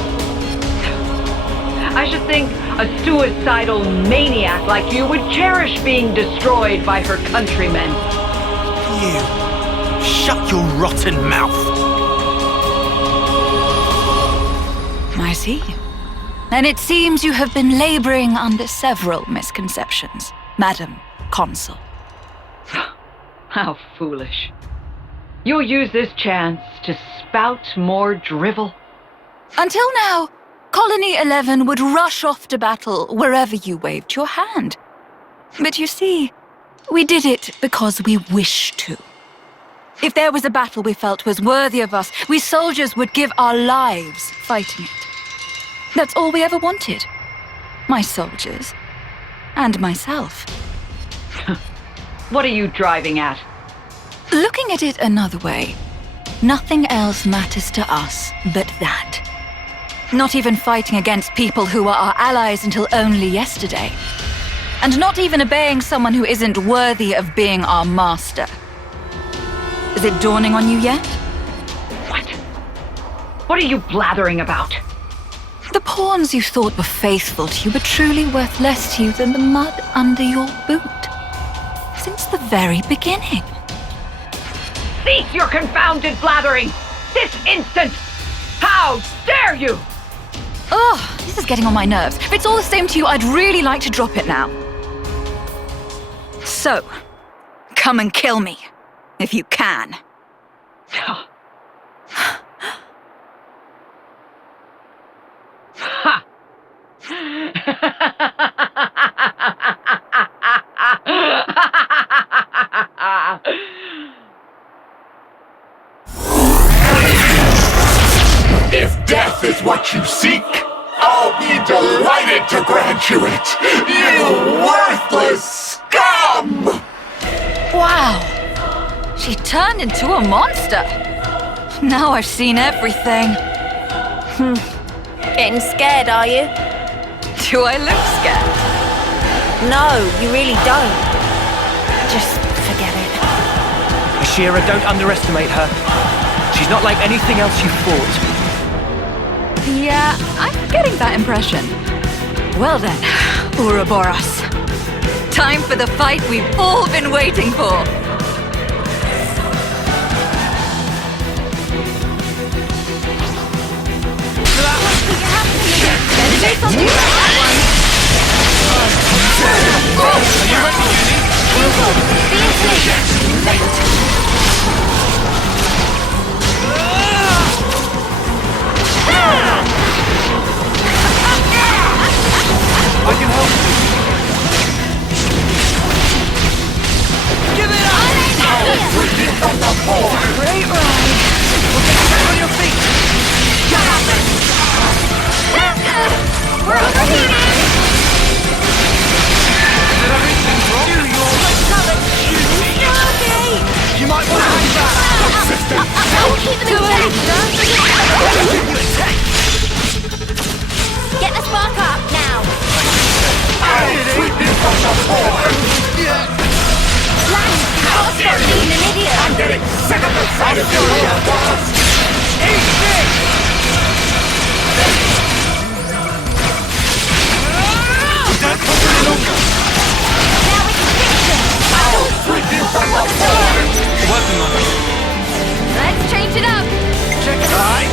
I should think a suicidal maniac like you would cherish being destroyed by her countrymen. You! Shut your rotten mouth! I see. And it seems you have been laboring under several misconceptions, Madam Consul. How foolish. You'll use this chance to spout more drivel. Until now, Colony 11 would rush off to battle wherever you waved your hand. But you see, we did it because we wished to. If there was a battle we felt was worthy of us, we soldiers would give our lives fighting it. That's all we ever wanted. My soldiers. And myself. What are you driving at? Looking at it another way, nothing else matters to us but that. Not even fighting against people who were our allies until only yesterday. And not even obeying someone who isn't worthy of being our master. Is it dawning on you yet? What? What are you blathering about? The pawns you thought were faithful to you were truly worth less to you than the mud under your boot. Since the very beginning. Cease your confounded blathering! This instant! How dare you! Oh, this is getting on my nerves. If it's all the same to you, I'd really like to drop it now. So, come and kill me, if you can. Ha! If death is what you seek, I'll be delighted to grant you it, you worthless scum! Wow. She turned into a monster. Now I've seen everything. Getting scared, are you? Do I look scared? No, you really don't. Just forget it. Ashira, don't underestimate her. She's not like anything else you've fought. Yeah, I'm getting that impression. Well then, Uroboros. Time for the fight we've all been waiting for. Better do something about that one. Are you ready, I can help you. Give it up! I'll free you from the void! Great ride! We'll get you back on your feet! We're overheating! Did everything wrong? Do your duty! Okay! You might want to hang back! I'll keep them in check! Get the spark up, now! I'll free you from the void! Land, stop being an idiot! I'm getting sick of the sight of your Uroboros! Eat this! Don't cover any longer! Now we can fix it! I'll free you from the void! Working on it. Let's change it up. Check it out!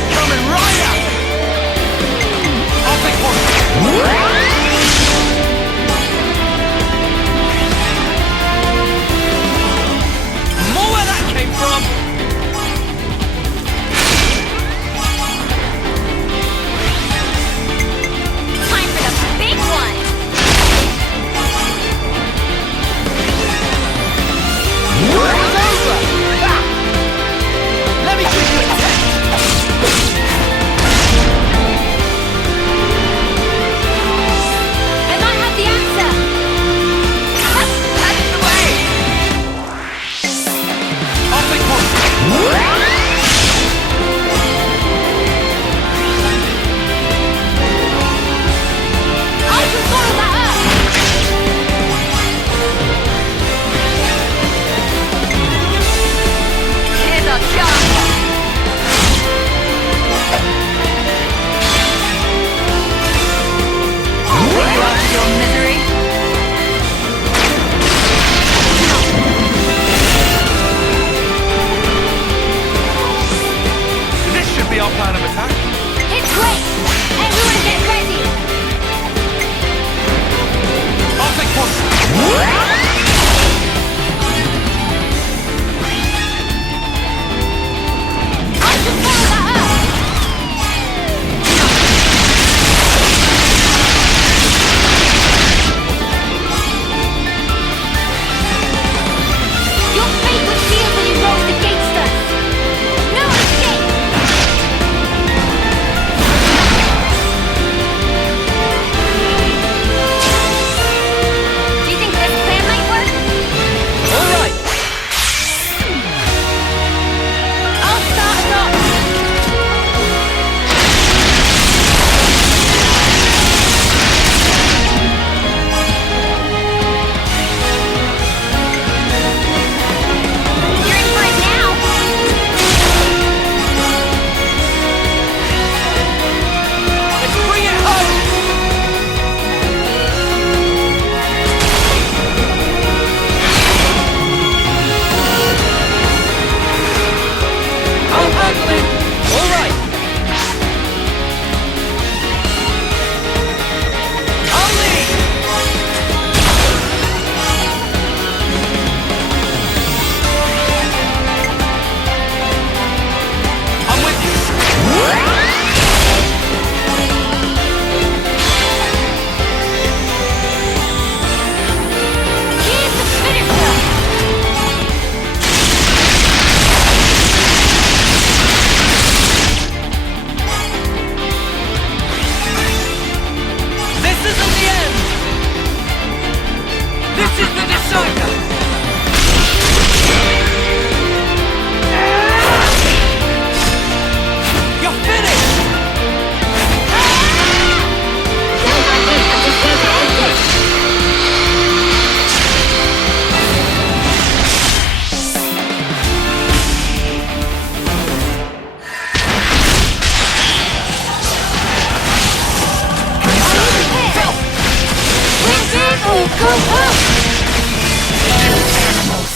Animals!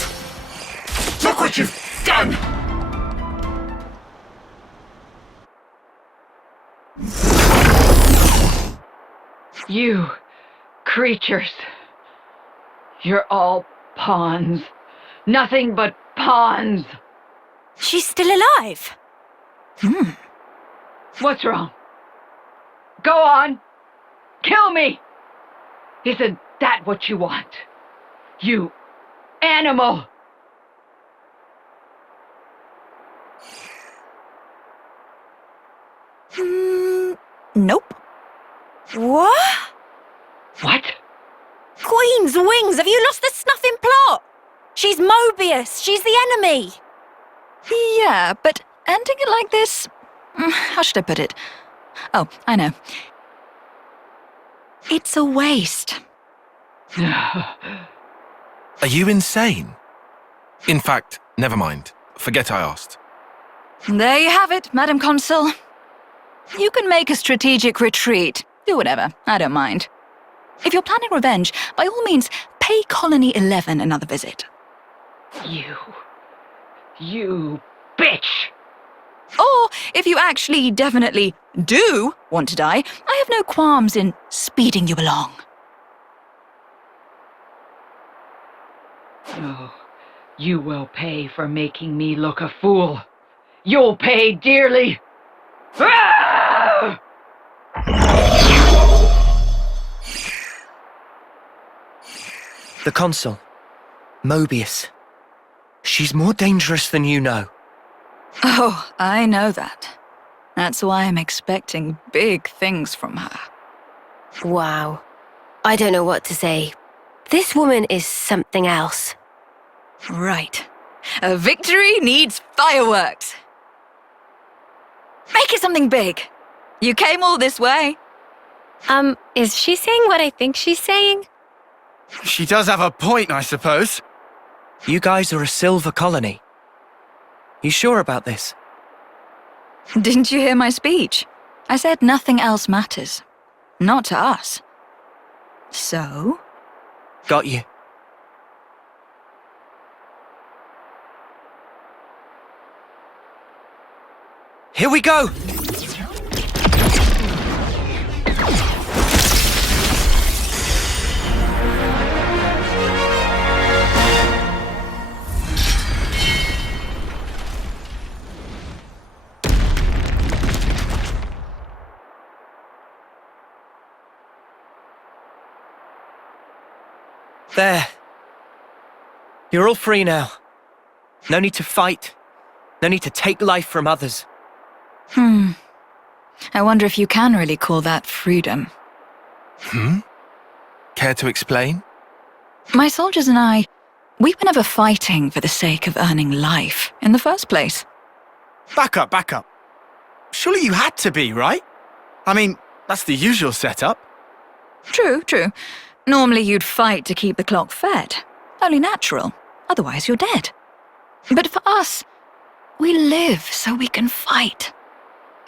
Look what you've done! You creatures. You're all pawns. Nothing but pawns. She's still alive. What's wrong? Go on. Kill me. Isn't that what you want? You animal. Nope. What? What? Queen's wings! Have you lost the snuffing plot? She's Mobius! She's the enemy! Yeah, but ending it like this... how should I put it? Oh, I know. It's a waste. Are you insane? In fact, never mind. Forget I asked. There you have it, Madam Consul. You can make a strategic retreat. Do whatever, I don't mind. If you're planning revenge, by all means, pay Colony 11 another visit. You bitch! Or, if you actually definitely do want to die, I have no qualms in speeding you along. Oh, you will pay for making me look a fool. You'll pay dearly. Ah! The consul, Mobius. She's more dangerous than you know. Oh, I know that. That's why I'm expecting big things from her. Wow. I don't know what to say. This woman is something else. Right. A victory needs fireworks. Make it something big. You came all this way. Is she saying what I think she's saying? She does have a point, I suppose. You guys are a silver colony. You sure about this? Didn't you hear my speech? I said nothing else matters. Not to us. So? Got you. Here we go! There. You're all free now. No need to fight. No need to take life from others. I wonder if you can really call that freedom. Care to explain? My soldiers and I, we were never fighting for the sake of earning life in the first place. Back up. Surely you had to be, right? I mean, that's the usual setup. True. Normally you'd fight to keep the clock fed. Only natural. Otherwise you're dead. But for us, we live so we can fight.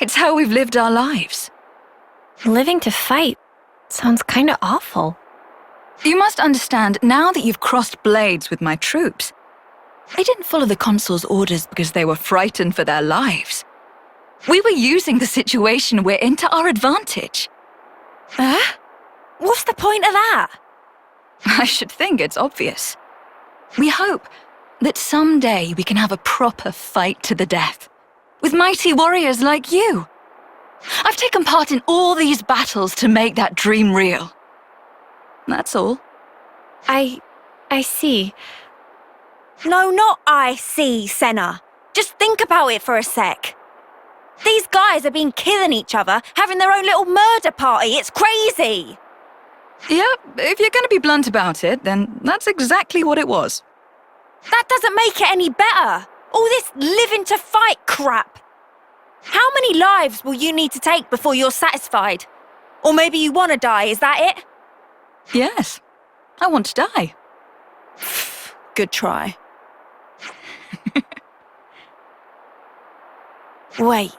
It's how we've lived our lives. Living to fight sounds kind of awful. You must understand, now that you've crossed blades with my troops, they didn't follow the consul's orders because they were frightened for their lives. We were using the situation we're in to our advantage. What's the point of that? I should think it's obvious. We hope that someday we can have a proper fight to the death, with mighty warriors like you. I've taken part in all these battles to make that dream real. That's all. I see. No, not I see, Senna. Just think about it for a sec. These guys have been killing each other, having their own little murder party. It's crazy. Yeah, if you're going to be blunt about it, then that's exactly what it was. That doesn't make it any better. All this living to fight crap. How many lives will you need to take before you're satisfied? Or maybe you want to die, is that it? Yes, I want to die. Good try. Wait,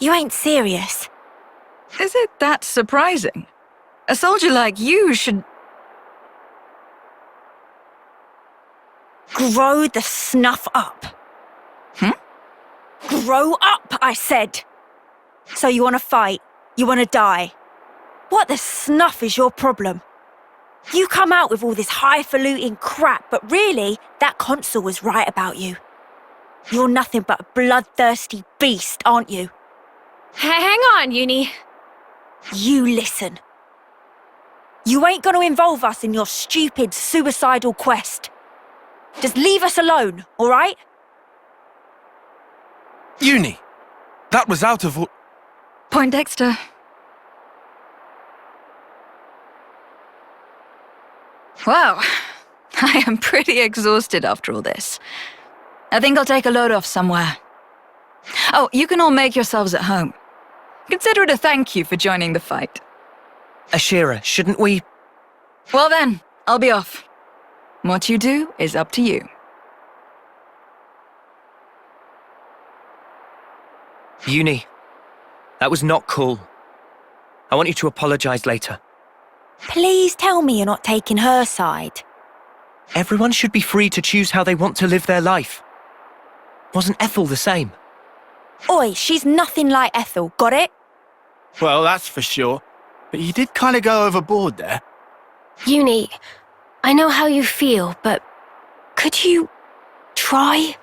you ain't serious? Is it that surprising? A soldier like you should... Grow the snuff up. Grow up, I said. So you want to fight? You want to die? What the snuff is your problem? You come out with all this highfalutin crap, but really, that consul was right about you. You're nothing but a bloodthirsty beast, aren't you? Hang on, Uni. You listen. You ain't gonna involve us in your stupid, suicidal quest. Just leave us alone, all right? Uni! That was out of... Poindexter. Wow. I am pretty exhausted after all this. I think I'll take a load off somewhere. Oh, you can all make yourselves at home. Consider it a thank you for joining the fight. Ashira, shouldn't we... Well then, I'll be off. What you do is up to you. Uni, that was not cool. I want you to apologize later. Please tell me you're not taking her side. Everyone should be free to choose how they want to live their life. Wasn't Ethel the same? Oi, she's nothing like Ethel, got it? Well, that's for sure. But you did kind of go overboard there. Uni, I know how you feel, but could you try?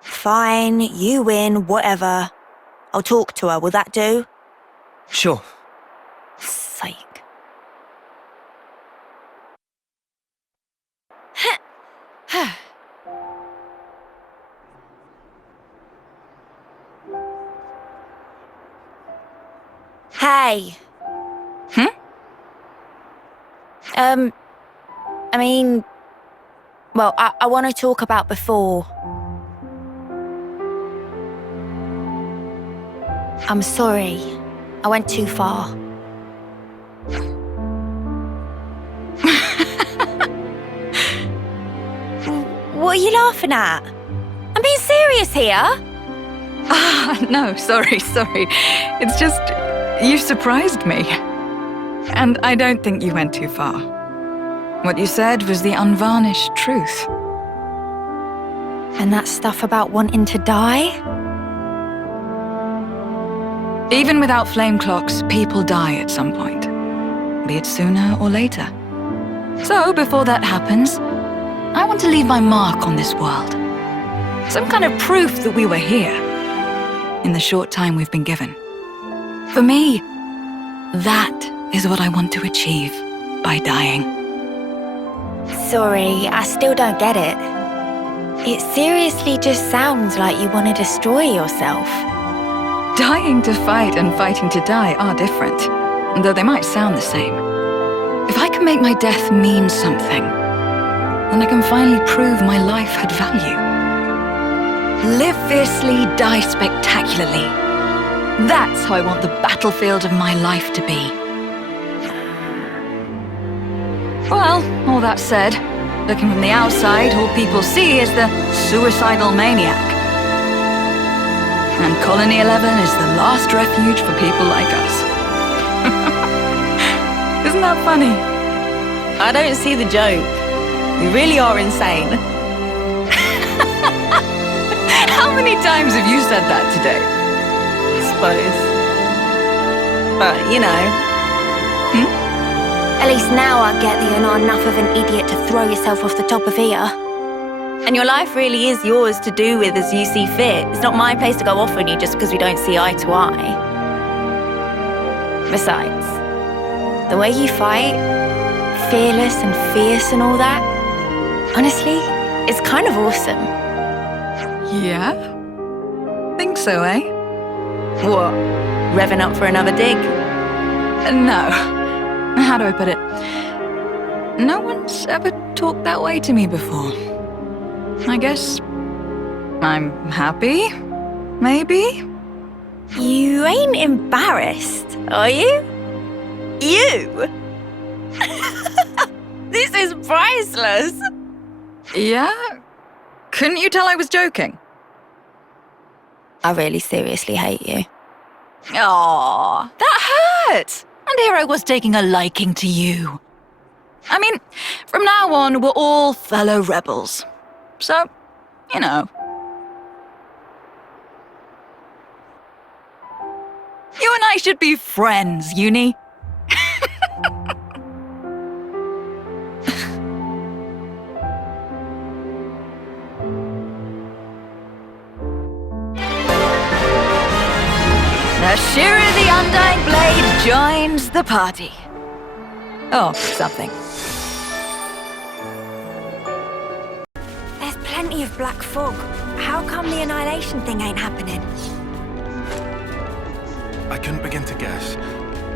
Fine, you win, whatever. I'll talk to her, will that do? Sure. Sake. Hey. I mean... Well, I want to talk about before. I'm sorry. I went too far. What are you laughing at? I'm being serious here. Ah, no, sorry. It's just, you surprised me. And I don't think you went too far. What you said was the unvarnished truth. And that stuff about wanting to die? Even without flame clocks, people die at some point. Be it sooner or later. So, before that happens, I want to leave my mark on this world. Some kind of proof that we were here, in the short time we've been given. For me, that is what I want to achieve by dying. Sorry, I still don't get it. It seriously just sounds like you want to destroy yourself. Dying to fight and fighting to die are different, though they might sound the same. If I can make my death mean something, then I can finally prove my life had value. Live fiercely, die spectacularly. That's how I want the battlefield of my life to be. Well, all that said, looking from the outside, all people see is the suicidal maniac. And Colony 11 is the last refuge for people like us. Isn't that funny? I don't see the joke. You really are insane. How many times have you said that today? I suppose. But, you know. At least now I get that you're not enough of an idiot to throw yourself off the top of here. And your life really is yours to do with as you see fit. It's not my place to go off on you just because we don't see eye to eye. Besides, the way you fight, fearless and fierce and all that, honestly, it's kind of awesome. Yeah? Think so, eh? What? Revving up for another dig? No. How do I put it? No one's ever talked that way to me before. I guess I'm happy, maybe? You ain't embarrassed, are you? You? This is priceless. Yeah? Couldn't you tell I was joking? I really seriously hate you. Aww, that hurts. And here I was taking a liking to you. I mean, from now on, we're all fellow rebels. So, you know. You and I should be friends, Uni. Ashira the Undying Blade joins the party. Oh, something. There's plenty of black fog. How come the annihilation thing ain't happening? I couldn't begin to guess,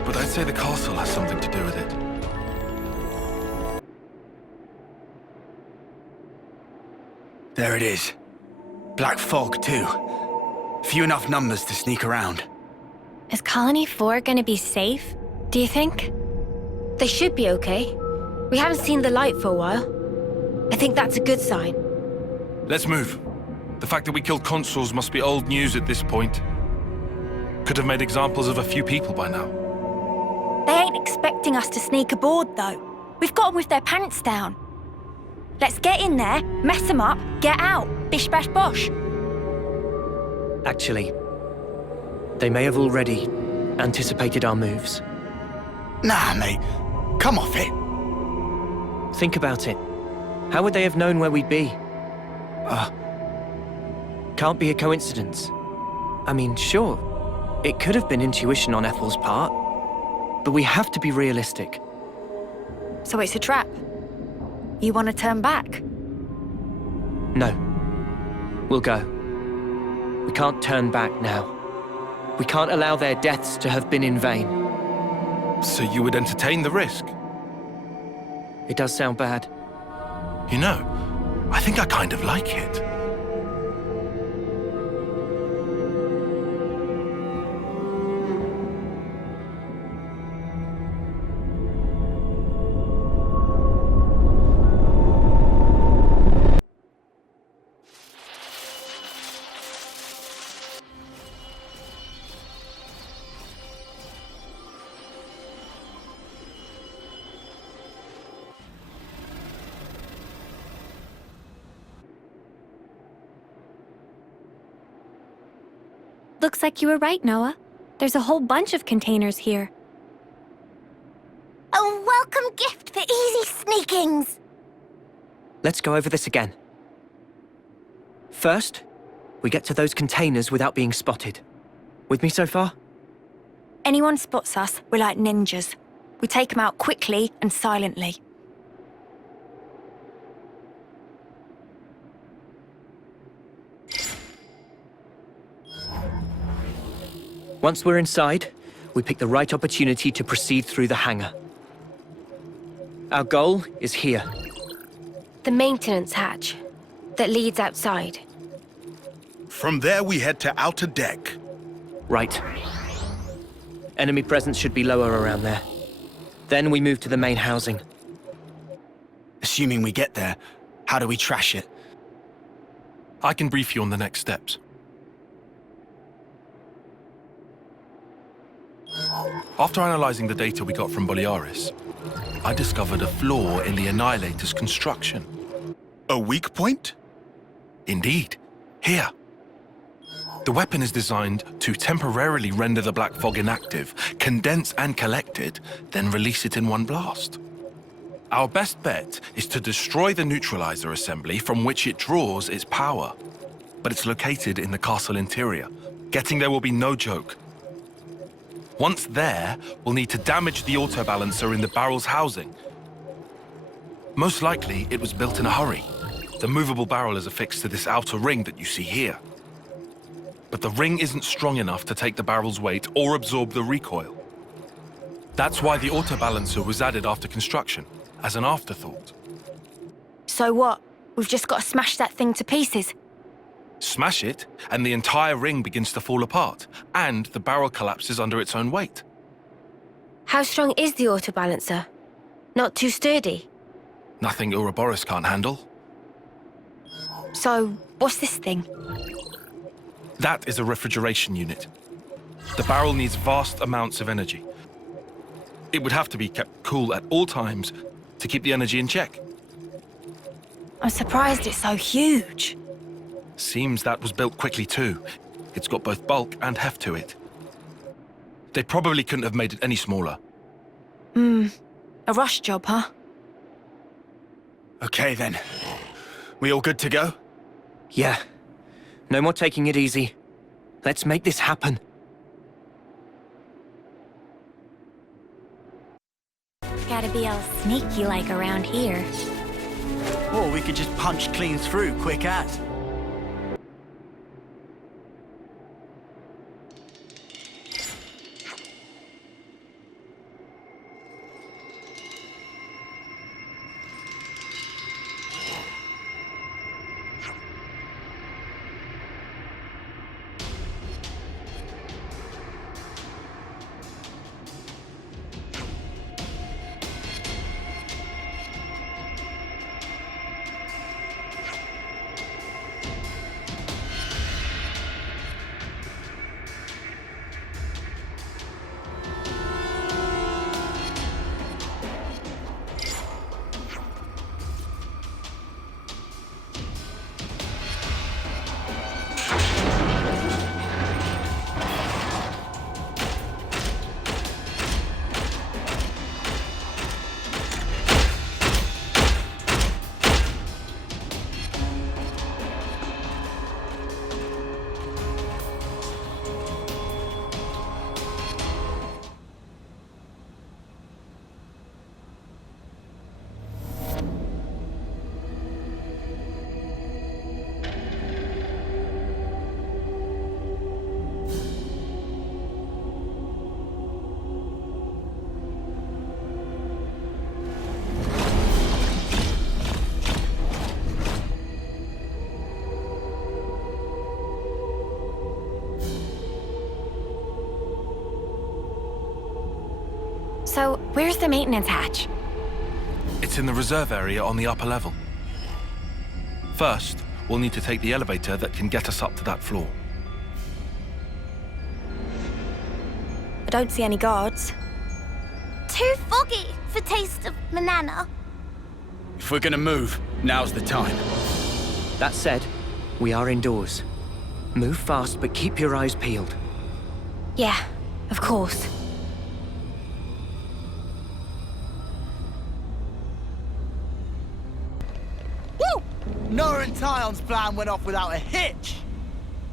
but I'd say the castle has something to do with it. There it is. Black fog, too. Few enough numbers to sneak around. Is Colony 4 gonna be safe, do you think? They should be okay. We haven't seen the light for a while. I think that's a good sign. Let's move. The fact that we killed consuls must be old news at this point. Could have made examples of a few people by now. They ain't expecting us to sneak aboard, though. We've got them with their pants down. Let's get in there, mess them up, get out. Bish bash bosh. Actually, they may have already anticipated our moves. Nah, mate. Come off it. Think about it. How would they have known where we'd be? Can't be a coincidence. I mean, sure, it could have been intuition on Ethel's part, but we have to be realistic. So it's a trap. You want to turn back? No. We'll go. We can't turn back now. We can't allow their deaths to have been in vain. So you would entertain the risk? It does sound bad. You know, I think I kind of like it. Looks like you were right, Noah. There's a whole bunch of containers here. A welcome gift for easy sneakings. Let's go over this again. First, we get to those containers without being spotted. With me so far? Anyone spots us, we're like ninjas. We take them out quickly and silently. Once we're inside, we pick the right opportunity to proceed through the hangar. Our goal is here. The maintenance hatch that leads outside. From there, we head to outer deck. Right. Enemy presence should be lower around there. Then we move to the main housing. Assuming we get there, how do we trash it? I can brief you on the next steps. After analyzing the data we got from Boliaris, I discovered a flaw in the Annihilator's construction. A weak point? Indeed. Here. The weapon is designed to temporarily render the black fog inactive, condense and collect it, then release it in one blast. Our best bet is to destroy the neutralizer assembly from which it draws its power. But it's located in the castle interior. Getting there will be no joke. Once there, we'll need to damage the autobalancer in the barrel's housing. Most likely, it was built in a hurry. The movable barrel is affixed to this outer ring that you see here. But the ring isn't strong enough to take the barrel's weight or absorb the recoil. That's why the autobalancer was added after construction, as an afterthought. So what? We've just got to smash that thing to pieces. Smash it, and the entire ring begins to fall apart, and the barrel collapses under its own weight. How strong is the autobalancer? Not too sturdy? Nothing Uroboros can't handle. So, what's this thing? That is a refrigeration unit. The barrel needs vast amounts of energy. It would have to be kept cool at all times, to keep the energy in check. I'm surprised it's so huge. Seems that was built quickly too. It's got both bulk and heft to it. They probably couldn't have made it any smaller. A rush job, huh? Okay then. We all good to go? Yeah. No more taking it easy. Let's make this happen. Gotta be all sneaky like around here. Or we could just punch clean through, quick as. So, where's the maintenance hatch? It's in the reserve area on the upper level. First, we'll need to take the elevator that can get us up to that floor. I don't see any guards. Too foggy for taste of banana. If we're gonna move, now's the time. That said, we are indoors. Move fast, but keep your eyes peeled. Yeah, of course. Woo! Noah and Tyon's plan went off without a hitch.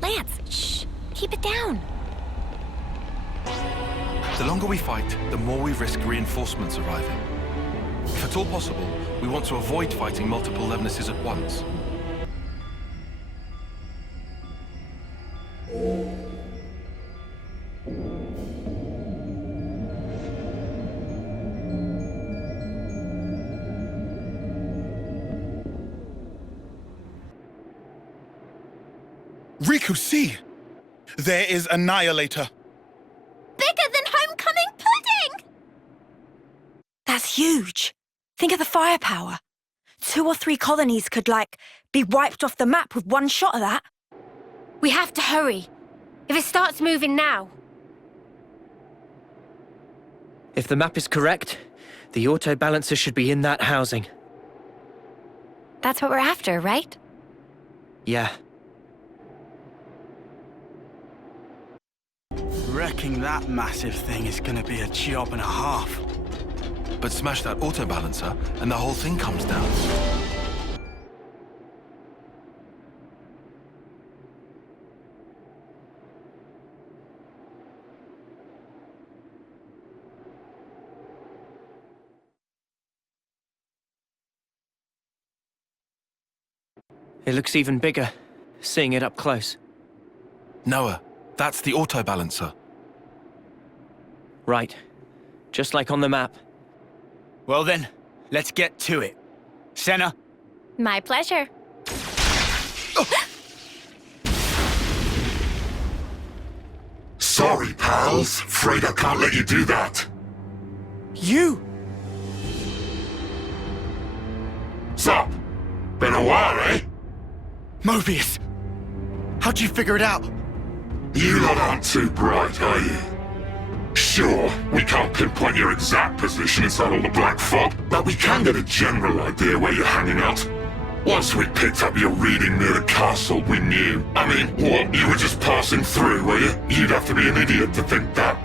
Lance, shh. Keep it down. The longer we fight, the more we risk reinforcements arriving. If at all possible, we want to avoid fighting multiple Levnesses at once. Riku, see! There is Annihilator. Bigger than homecoming pudding! That's huge. Think of the firepower. 2 or 3 colonies could, be wiped off the map with one shot of that. We have to hurry. If it starts moving now... If the map is correct, the auto-balancer should be in that housing. That's what we're after, right? Yeah. Wrecking that massive thing is gonna be a job and a half. But smash that auto-balancer, and the whole thing comes down. It looks even bigger, seeing it up close. Noah, that's the auto-balancer. Right. Just like on the map. Well then, let's get to it. Senna? My pleasure. Sorry, pals. Afraid I can't let you do that. You? Sup? Been a while, eh? Mobius! How'd you figure it out? You lot aren't too bright, are you? Sure, we can't pinpoint your exact position inside all the black fog, but we can get a general idea where you're hanging out. Once we picked up your reading near the castle, we knew. I mean, what, you were just passing through, were you? You'd have to be an idiot to think that.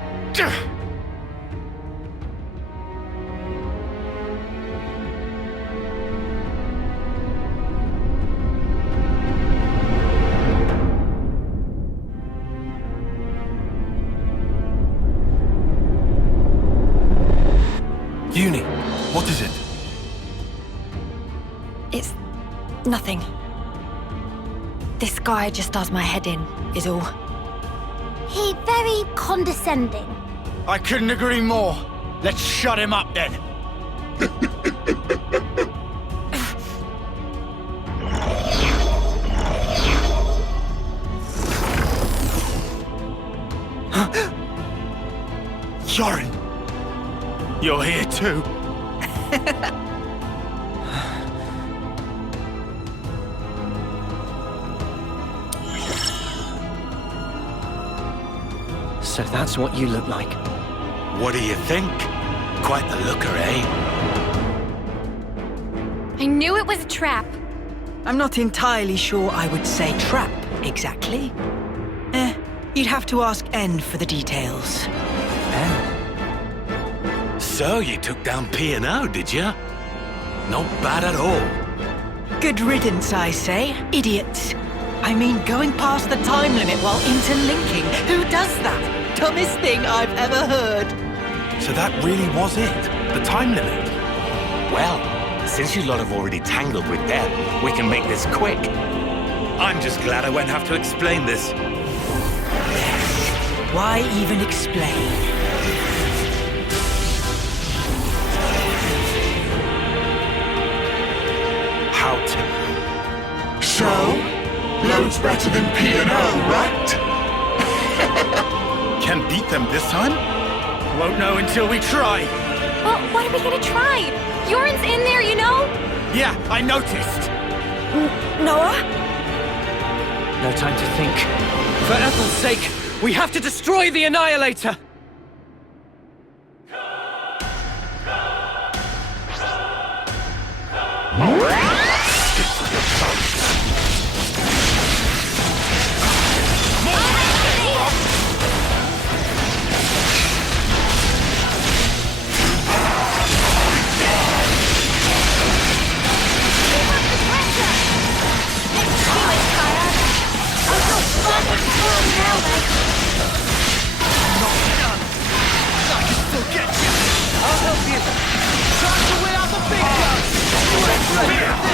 Uni, what is it? It's nothing. This guy just does my head in, is all. He very condescending. I couldn't agree more. Let's shut him up then. Yorin! You're here too. So that's what you look like. What do you think? Quite the looker, eh? I knew it was a trap. I'm not entirely sure I would say trap, exactly. You'd have to ask N for the details. So you took down P&O, did you? Not bad at all. Good riddance, I say. Idiots. I mean, going past the time limit while interlinking. Who does that? Dumbest thing I've ever heard. So that really was it? The time limit? Well, since you lot have already tangled with them, we can make this quick. I'm just glad I won't have to explain this. Why even explain? How to? So? Loads better than P&O, right? Can beat them this time? Won't know until we try. Well, what are we gonna try? Yorin's in there, you know? Yeah, I noticed. Noah? No time to think. For Ethel's sake, we have to destroy the Annihilator! I'll help you. Time to win out the big guns. Let's ready for this.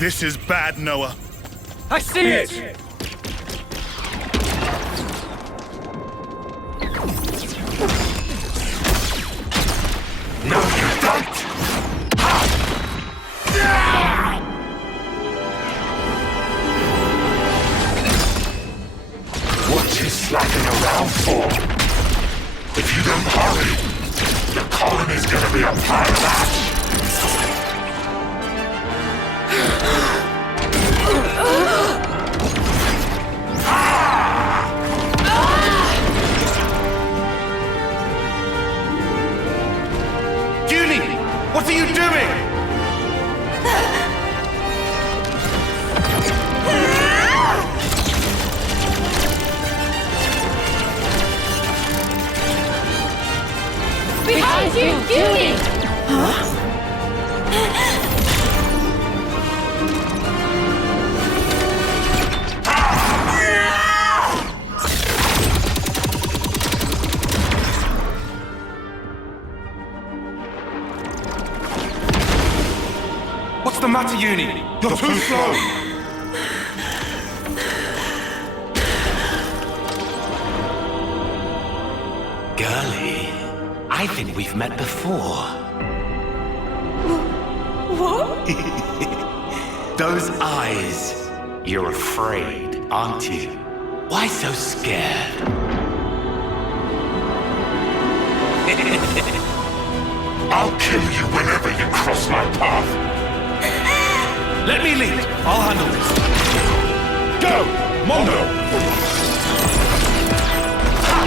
This is bad, Noah. I see it! No, you don't! What you slacking around for? If you don't hurry, the colony's gonna be a pile of ash! What are you doing? Behind you, Judy! Huh? What's the matter, Uni? You're too slow! Girlie, I think we've met before. What? Those eyes. You're afraid, aren't you? Why so scared? I'll kill you whenever you cross my path. Let me lead. I'll handle this. Go! Mondo! Ha!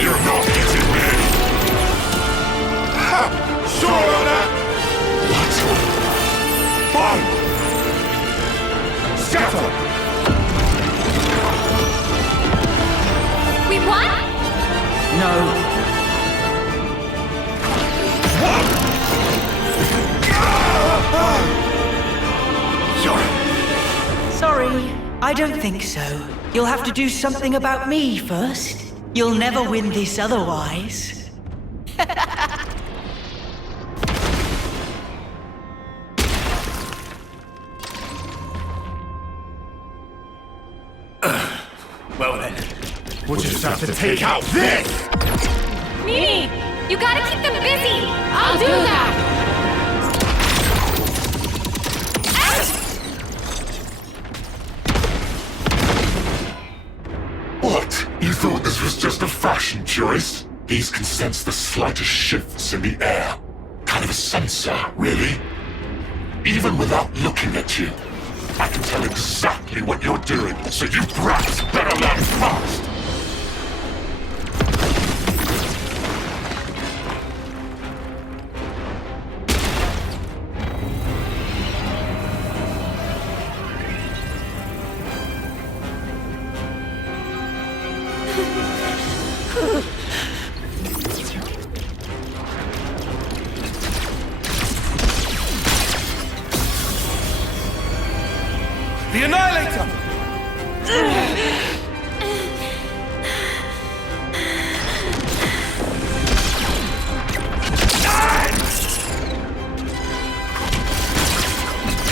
You're not getting me! Ha! Sure on that! What? Bomb! Scatter! We won? No. Sorry, I don't think so. You'll have to do something about me first. You'll never win this otherwise. Well then, we'll just have to take out this! Mimi, you gotta keep them busy! I'll do that! What? You thought this was just a fashion choice? These can sense the slightest shifts in the air. Kind of a sensor, really. Even without looking at you, I can tell exactly what you're doing, so you brats better learn fast! The Annihilator!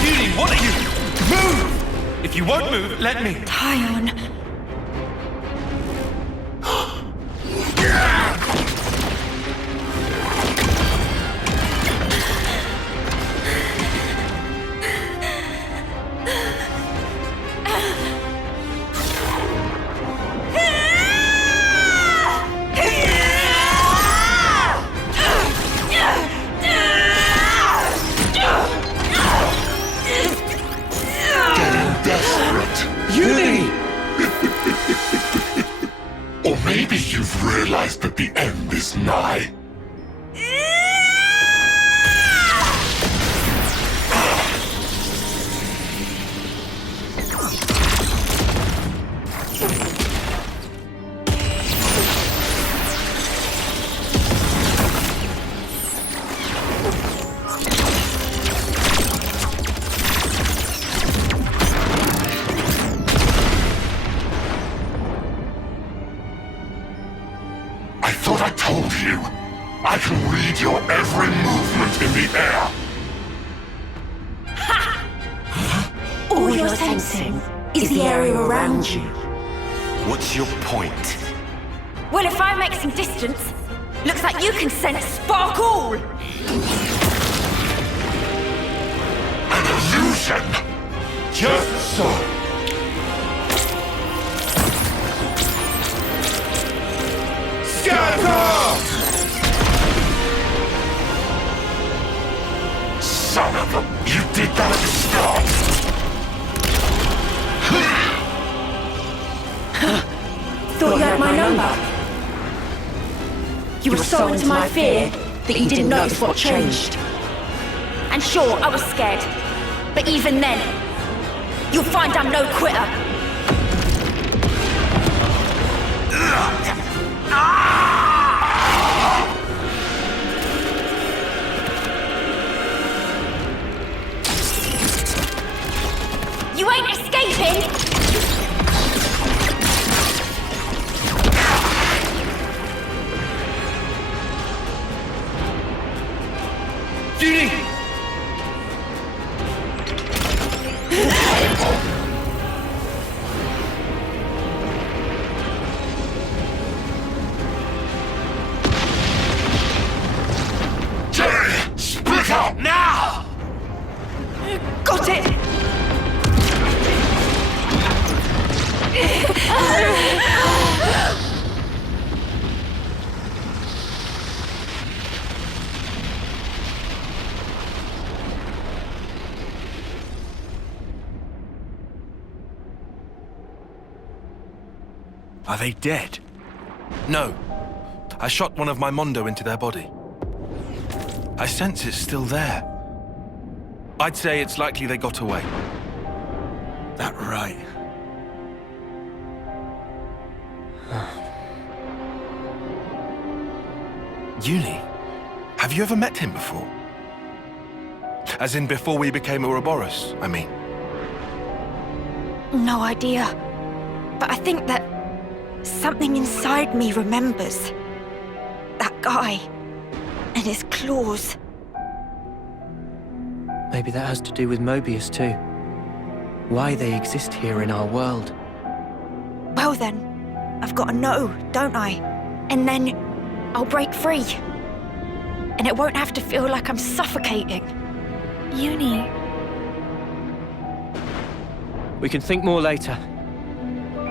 Judy, what are you? Move! If you won't move, let me. Tyon. Or maybe you've realized that the end is nigh. I thought I told you. I can read your every movement in the air. Ha! all you're sensing is the area around you. What's your point? Well, if I make some distance, looks like you can sense sparkle! An illusion! Just so. Scatter! Son of a... You did that at the start! Thought you had my number. You were so into my fear that you didn't notice what changed. And sure, I was scared. But even then, you'll find I'm no quitter. You ain't escaping! Judy! Split up now! Got it! Are they dead? No. I shot one of my Mondo into their body. I sense it's still there. I'd say it's likely they got away. That right. Uni? Have you ever met him before? As in before we became Uroboros, I mean. No idea. But I think that something inside me remembers. That guy. And his claws. Maybe that has to do with Mobius too. Why they exist here in our world. Well then, I've got to know, don't I? And then I'll break free. And it won't have to feel like I'm suffocating. Uni. We can think more later.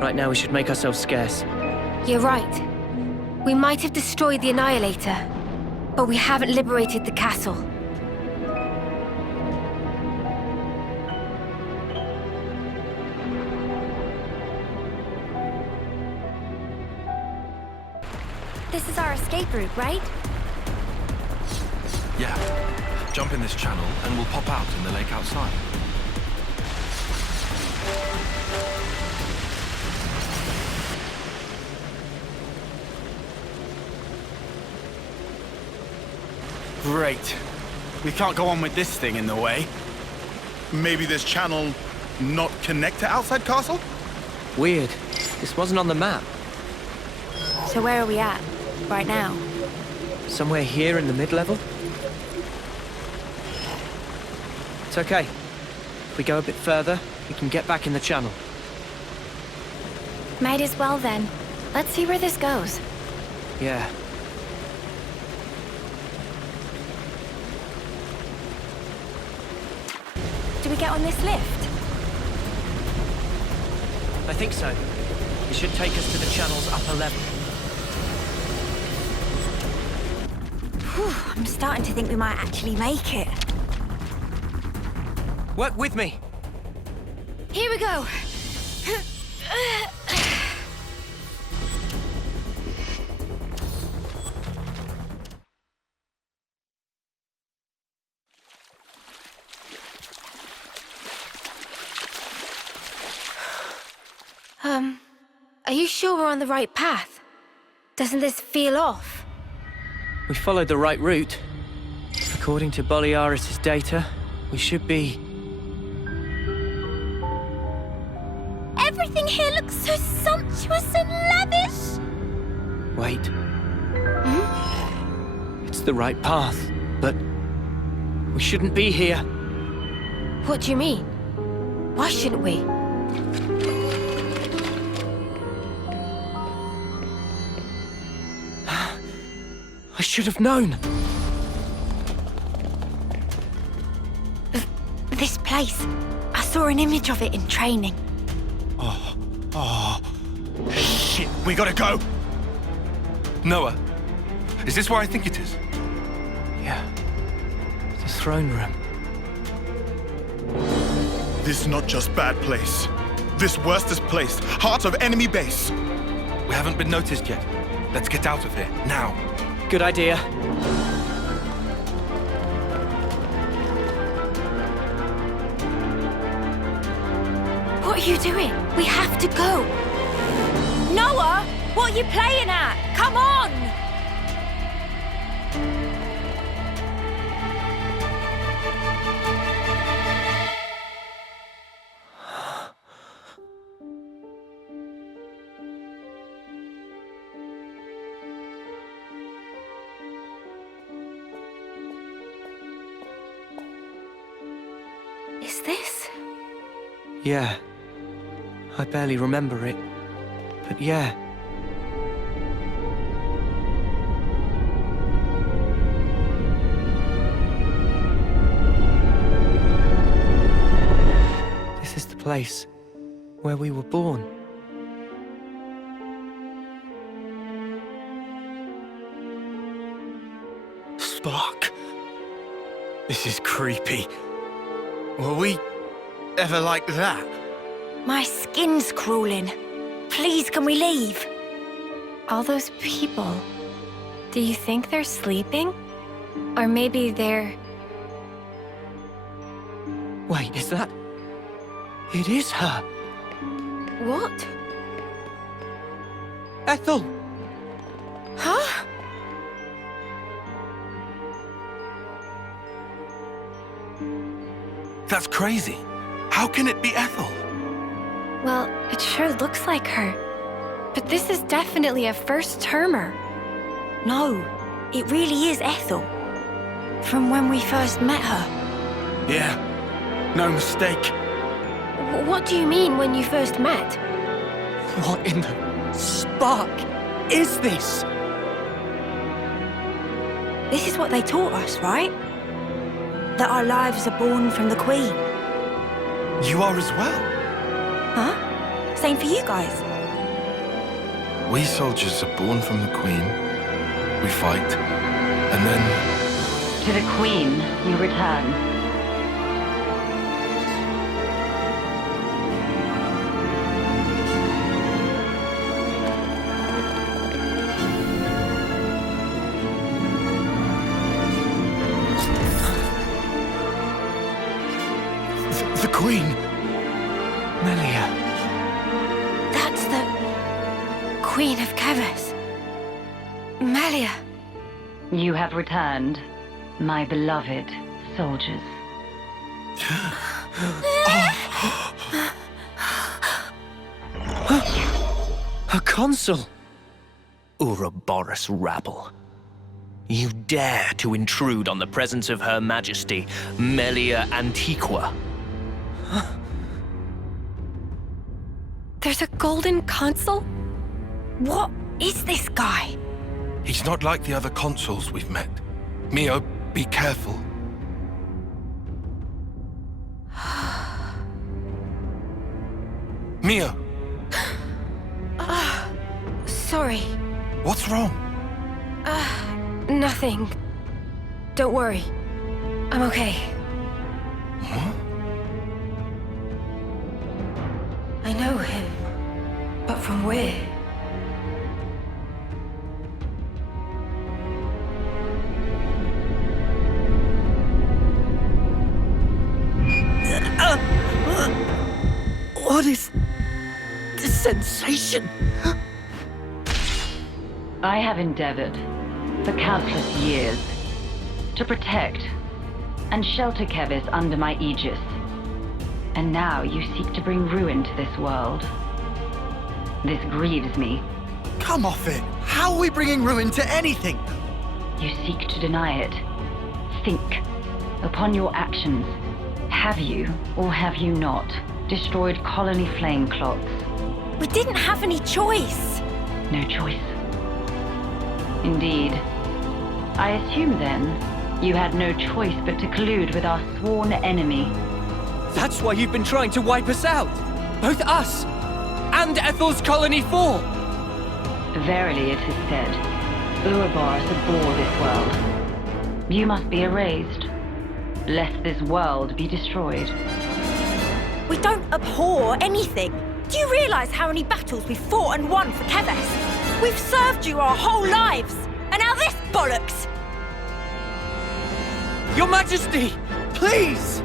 Right now we should make ourselves scarce. You're right. We might have destroyed the Annihilator, but we haven't liberated the castle. This is our escape route, right? Yeah. Jump in this channel and we'll pop out in the lake outside. Great. We can't go on with this thing in the way. Maybe this channel not connect to outside castle? Weird. This wasn't on the map. So where are we at, right now? Somewhere here in the mid-level? It's okay. If we go a bit further, we can get back in the channel. Might as well then. Let's see where this goes. Yeah. Do we get on this lift? I think so. It should take us to the channel's upper level. Whew, I'm starting to think we might actually make it. Work with me. Here we go. Are you sure we're on the right path? Doesn't this feel off? We followed the right route. According to Boliaris' data, we should be... Everything here looks so sumptuous and lavish. Wait. It's the right path, but we shouldn't be here. What do you mean? Why shouldn't we? I should have known. This place. I saw an image of it in training. Oh, shit, we gotta go. Noah, is this where I think it is? Yeah. The throne room. This is not just bad place. This worstest place, heart of enemy base. We haven't been noticed yet. Let's get out of here, now. Good idea. What are you doing? We have to go. Noah, what are you playing at? Come on! Is this? Yeah. I barely remember it. But yeah. This is the place where we were born. Spark. This is creepy. Were we ever like that? My skin's crawling. Please, can we leave? All those people. Do you think they're sleeping? Or maybe they're... Wait, is that... It is her. What? Ethel! Huh? That's crazy. How can it be Ethel? Well, it sure looks like her. But this is definitely a first-termer. No, it really is Ethel. From when we first met her. Yeah, no mistake. What do you mean when you first met? What in the spark is this? This is what they taught us, right? That our lives are born from the Queen. You are as well. Huh? Same for you guys. We soldiers are born from the Queen. We fight, and then... To the Queen you return. The Queen. Melia. That's the... Queen of Keves. Melia. You have returned, my beloved soldiers. A consul! Uroboros rabble. You dare to intrude on the presence of Her Majesty, Melia Antiqua. There's a golden consul? What is this guy? He's not like the other consuls we've met. Mio, be careful. Mio! Sorry. What's wrong? Nothing. Don't worry. I'm okay. What? I know him. But from where? What is this sensation? I have endeavored, for countless years, to protect and shelter Keves under my aegis. And now you seek to bring ruin to this world. This grieves me. Come off it! How are we bringing ruin to anything? You seek to deny it. Think upon your actions. Have you or have you not destroyed colony flame clots. We didn't have any choice. No choice. Indeed. I assume then, you had no choice but to collude with our sworn enemy. That's why you've been trying to wipe us out! Both us and Ethel's Colony 4! Verily it is said, Uroboros abhor this world. You must be erased, lest this world be destroyed. We don't abhor anything. Do you realize how many battles we've fought and won for Keves? We've served you our whole lives, and now this bollocks! Your Majesty, please!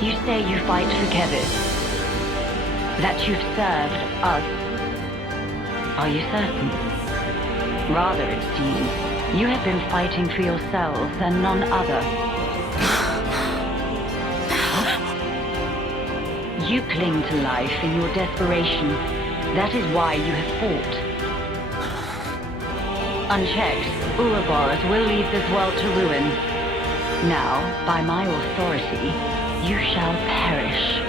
You say you fight for Keves, that you've served us. Are you certain? Rather, it seems, you have been fighting for yourselves and none other. You cling to life in your desperation. That is why you have fought. Unchecked, Uroboros will lead this world to ruin. Now, by my authority, you shall perish.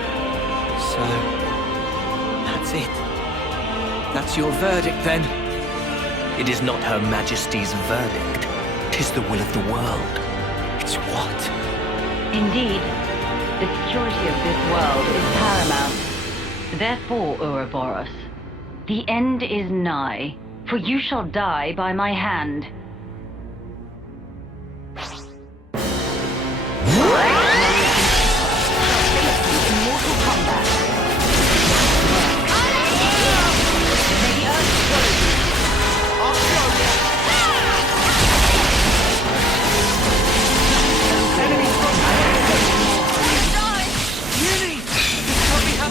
So, that's it. That's your verdict, then? It is not Her Majesty's verdict. 'Tis the will of the world. It's what? Indeed. The security of this world is paramount. Therefore, Uroboros, the end is nigh, for you shall die by my hand. Mortal combat.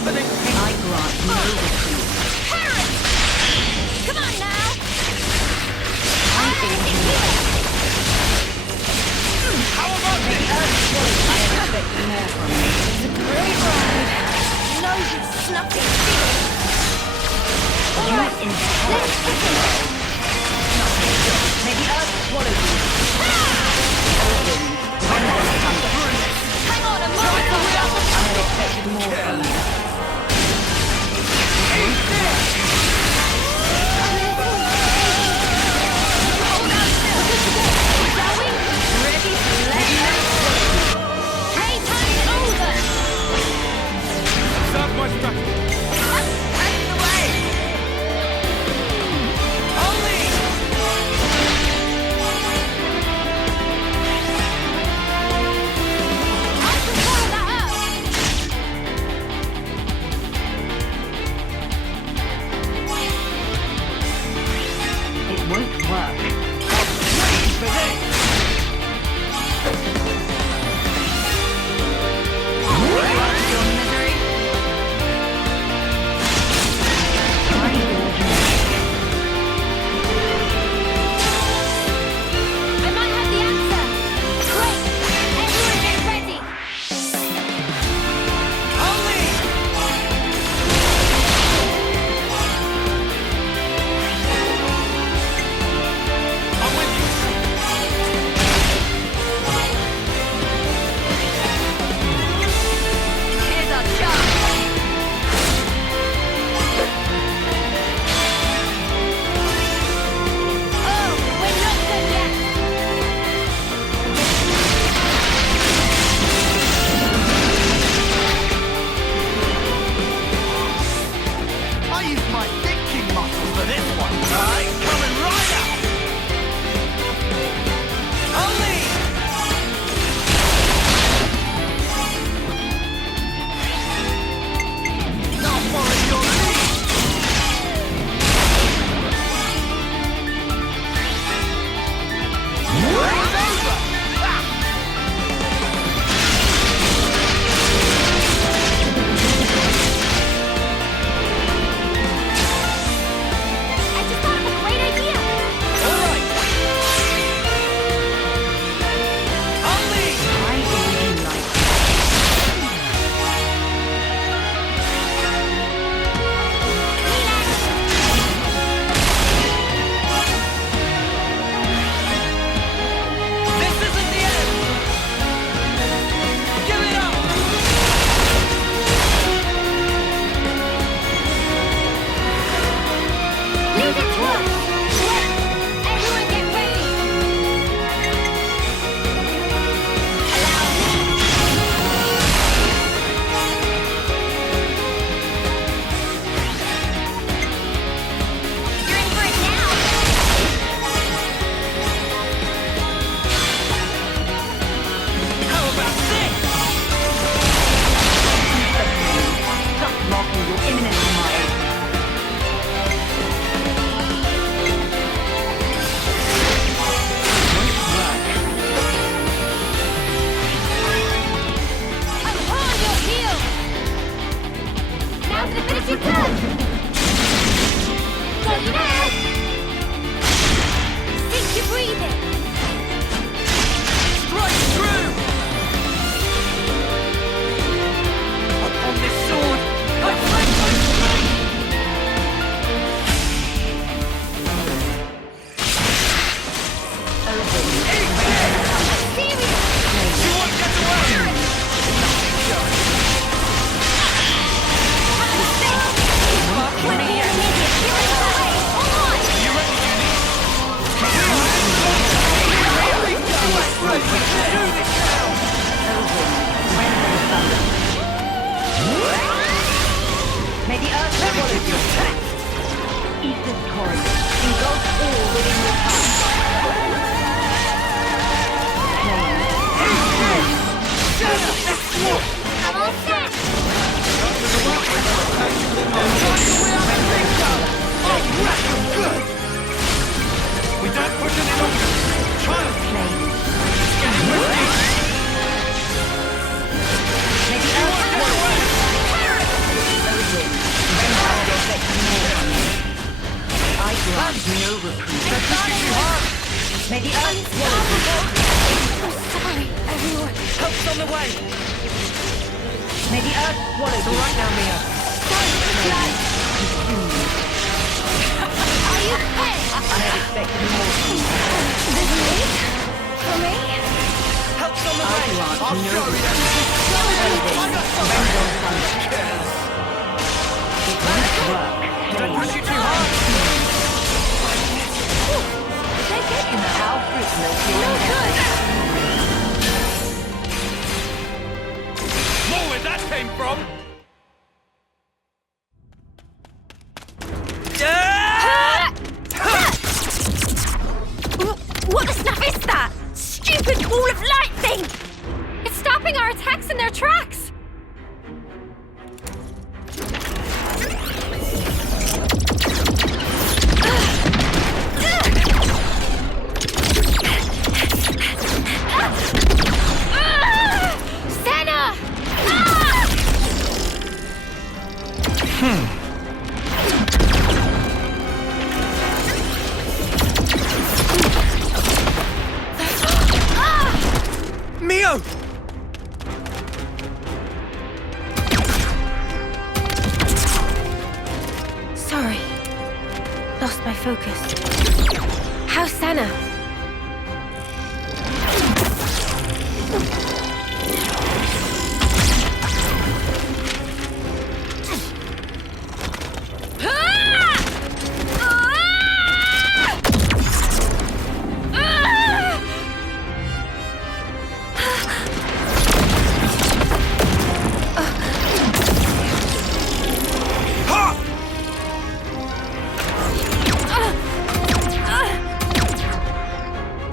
I grant no retreat. Parrot! Come on now! I'm thinking here! How about this? I expect more from me. It's a great ride. No, you snuffy thing! Alright, let's pick him up. May the earth swallow you. Hang on a moment! I had expected more from you. I just thought of a great idea! Leave it to us! Everyone get ready! Allow me! You're in for it now! How about this? Stop mocking your imminent demise. Upon your heel! Now's the finish you can! Got you there! Sink your breathing! Strike through! Upon this sword, I fight my strength! May the earth swallow your strength. Ether's torrent engulfs all within your path. I'm all set! We don't push any longer. Child's play. May the earth swallow you. I grant no reprieve. May the earth swallow you. I'm sorry, everyone. Help's on the way! May the earth swallow It's you. all right now, Mio. Are you prepared? I had expected more from you. This wait? For me? Help's on the I way! grant I'll no show you. reprieve. Don't push you too hard! They're getting how fruitless your More where that came from! What the snuff is that? Stupid ball of light thing! It's stopping our attacks in their tracks! Senna! Mio! Sorry. Lost my focus. How's Senna?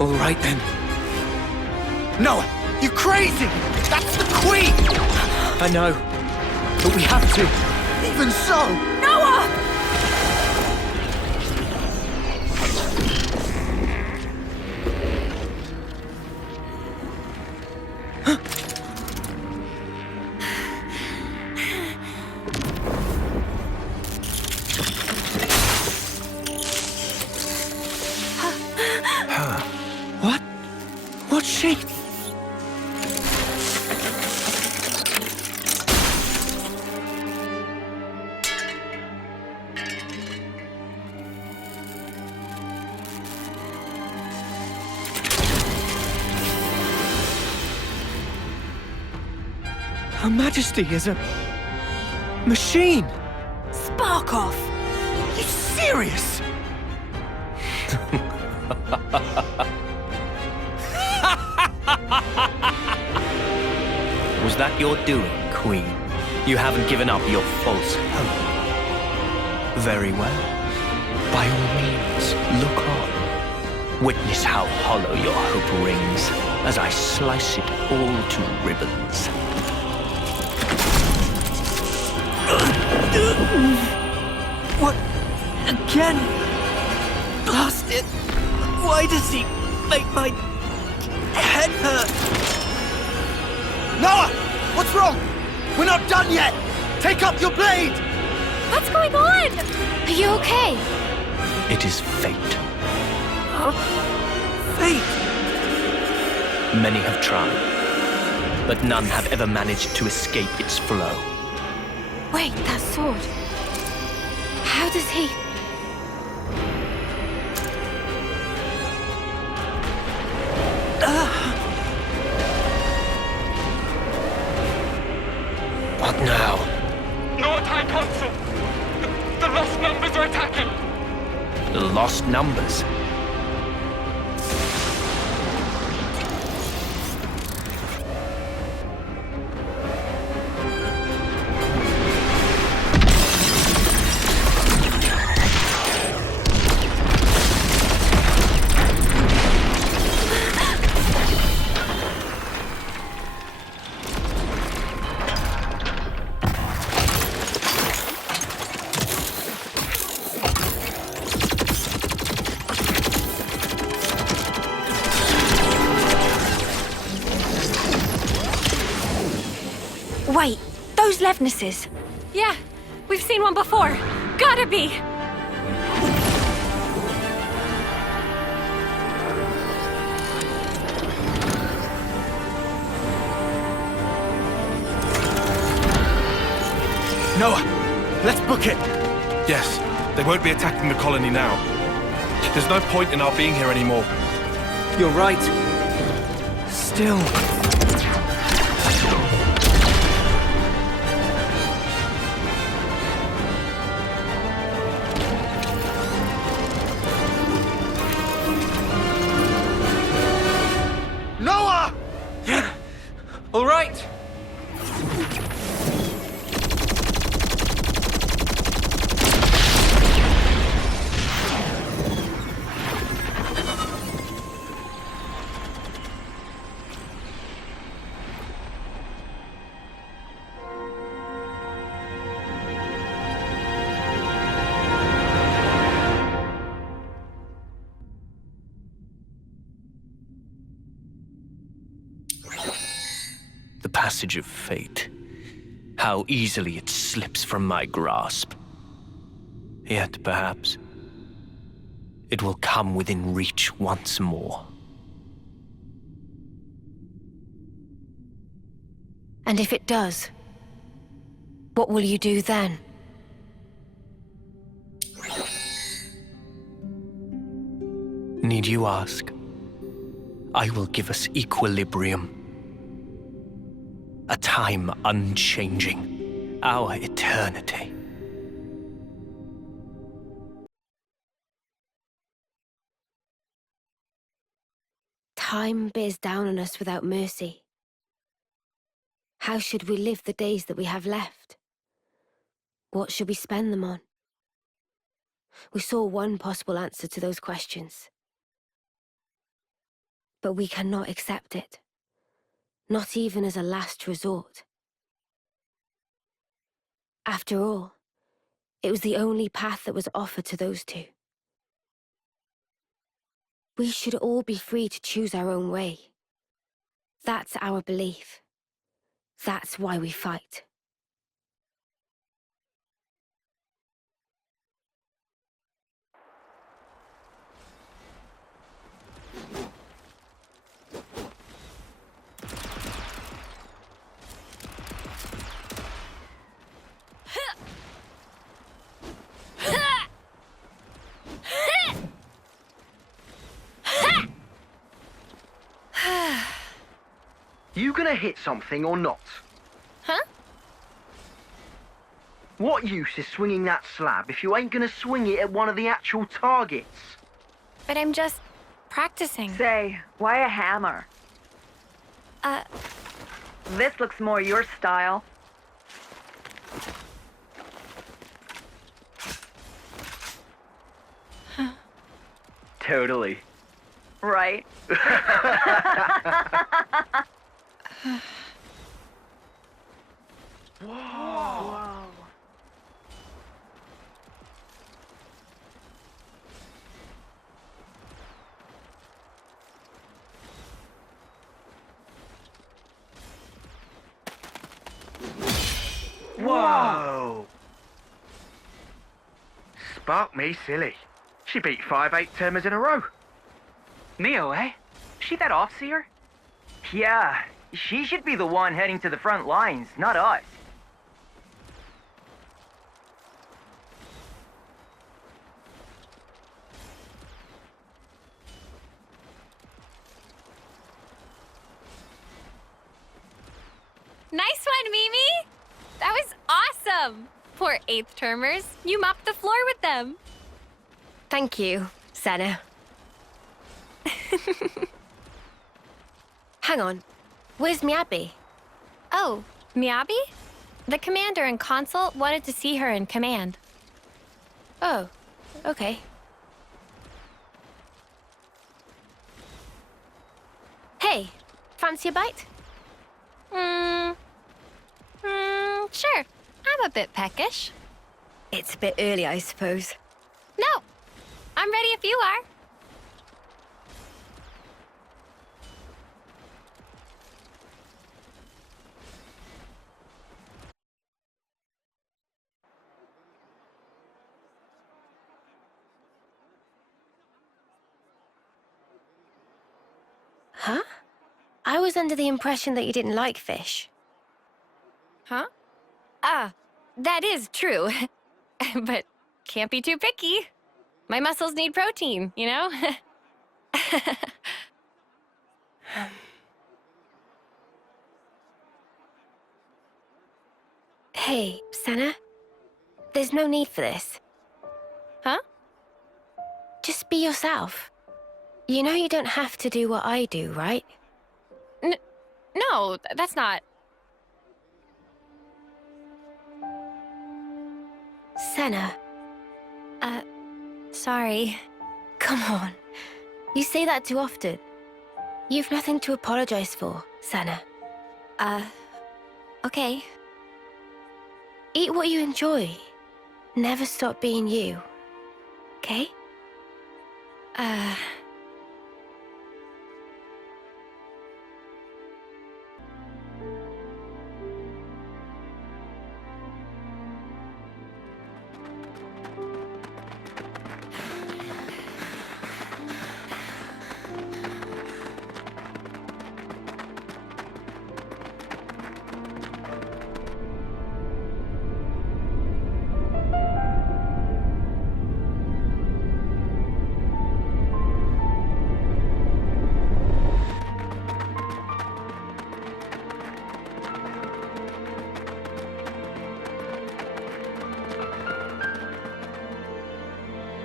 All right then. Noah, you crazy! That's the Queen! I know, but we have to. Even so! Noah! What? What's she? Her Majesty is a machine. Spark off! You serious? Was that your doing, Queen? You haven't given up your false hope. Very well. By all means, look on. Witness how hollow your hope rings as I slice it all to ribbons. What? Again? Blast it! Why does he make my head hurt? Noah! What's wrong? We're not done yet! Take up your blade! What's going on? Are you okay? It is fate. Fate? Many have tried, but none have ever managed to escape its flow. Wait, that sword. How does he... What now? Lord High Consul! The lost numbers are attacking! The lost numbers? Wait, those Levnesses. Yeah, we've seen one before. Gotta be! Noah, let's book it. Yes, they won't be attacking the colony now. There's no point in our being here anymore. You're right. Still... Noah! All right. The passage of fate. How easily it slips from my grasp. Yet, perhaps, it will come within reach once more. And if it does, what will you do then? Need you ask? I will give us equilibrium. A time unchanging. Our eternity. Time bears down on us without mercy. How should we live the days that we have left? What should we spend them on? We saw one possible answer to those questions. But we cannot accept it. Not even as a last resort. After all, it was the only path that was offered to those two. We should all be free to choose our own way. That's our belief. That's why we fight. You gonna hit something or not? Huh? What use is swinging that slab if you ain't gonna swing it at one of the actual targets? But I'm just practicing. Say, why a hammer? This looks more your style. Totally. Right. Whoa. Whoa! Spark me silly. She beat 5 8-termers in a row. Mio, eh? She that off-seer? Yeah, she should be the one heading to the front lines, not us. Nice one, Mimi! That was awesome! Poor 8th termers. You mopped the floor with them. Thank you, Senna. Hang on. Where's Miyabi? Oh, Miyabi? The commander and consul wanted to see her in command. Oh, okay. Hey, fancy a bite? Sure. I'm a bit peckish. It's a bit early, I suppose. No, I'm ready if you are. Huh? I was under the impression that you didn't like fish. Huh? Ah, that is true. But can't be too picky. My muscles need protein, you know? Hey, Senna. There's no need for this. Huh? Just be yourself. You know you don't have to do what I do, right? No, that's not... Senna. Sorry. Come on. You say that too often. You've nothing to apologize for, Senna. Okay. Eat what you enjoy. Never stop being you. Okay?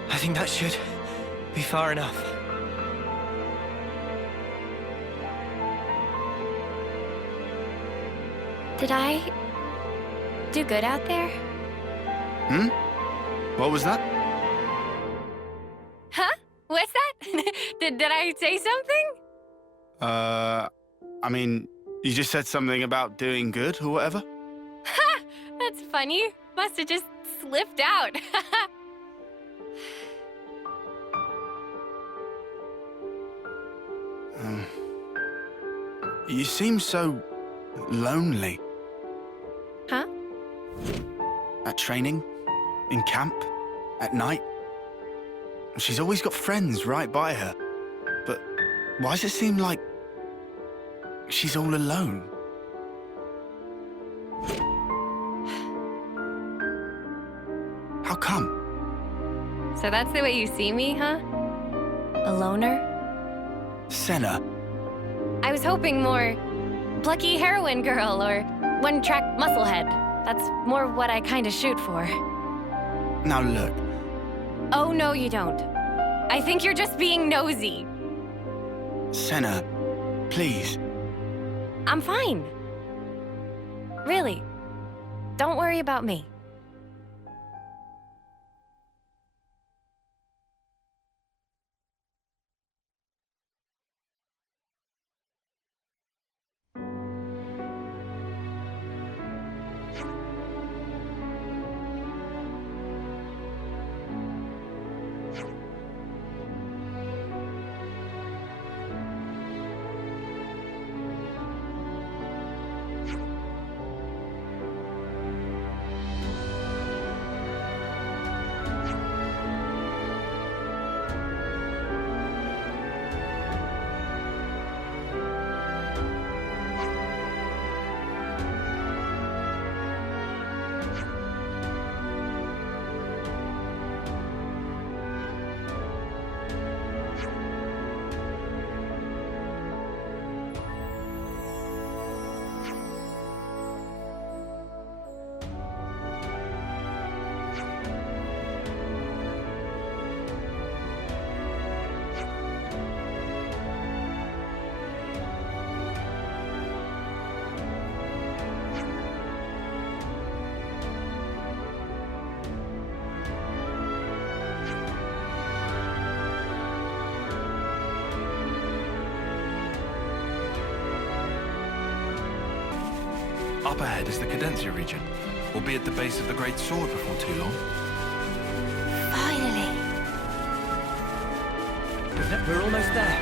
I think that should be far enough. Did I do good out there? Hmm? What was that? Huh? What's that? Did I say something? I mean, you just said something about doing good or whatever? Ha! That's funny. Must have just slipped out. You seem so lonely. Huh? At training, in camp, at night. She's always got friends right by her. But why does it seem like she's all alone? How come? So that's the way you see me, huh? A loner? Senna. I was hoping more plucky heroine girl or one-track musclehead. That's more what I kind of shoot for. Now look. Oh, no, you don't. I think you're just being nosy. Senna, please. I'm fine. Really. Don't worry about me. Up ahead is the Cadencia region. We'll be at the base of the Great Sword before too long. Finally. We're almost there.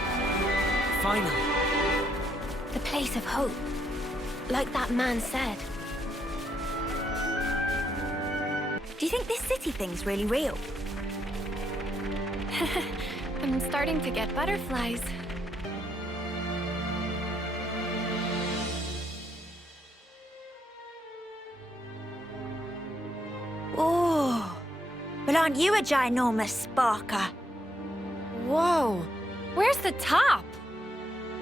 Finally. The place of hope. Like that man said. Do you think this city thing's really real? I'm starting to get butterflies. Oh, well, aren't you a ginormous sparker? Whoa, where's the top?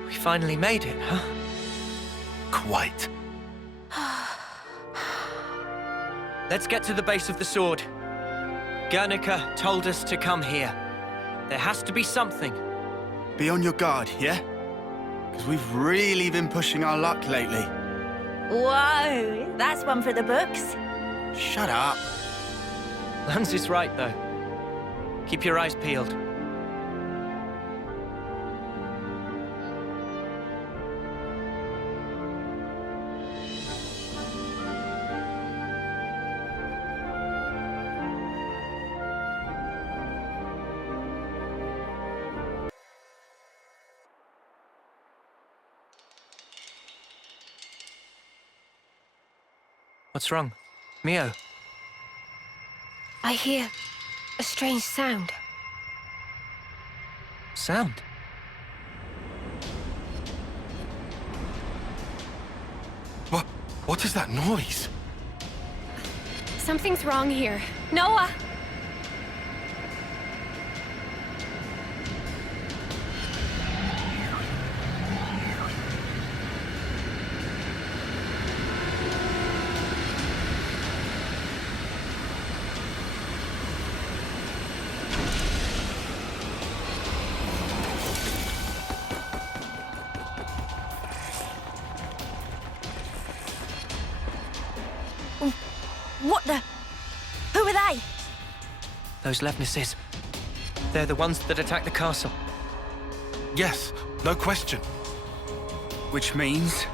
We finally made it, huh? Quite. Let's get to the base of the sword. Guernica told us to come here. There has to be something. Be on your guard, yeah? Because we've really been pushing our luck lately. Whoa, that's one for the books. Shut up. Lance is right, though. Keep your eyes peeled. What's wrong? Mio? I hear a strange sound. Sound? What is that noise? Something's wrong here. Noah! What the? Who are they? Those Levnesses. They're the ones that attacked the castle. Yes, no question. Which means...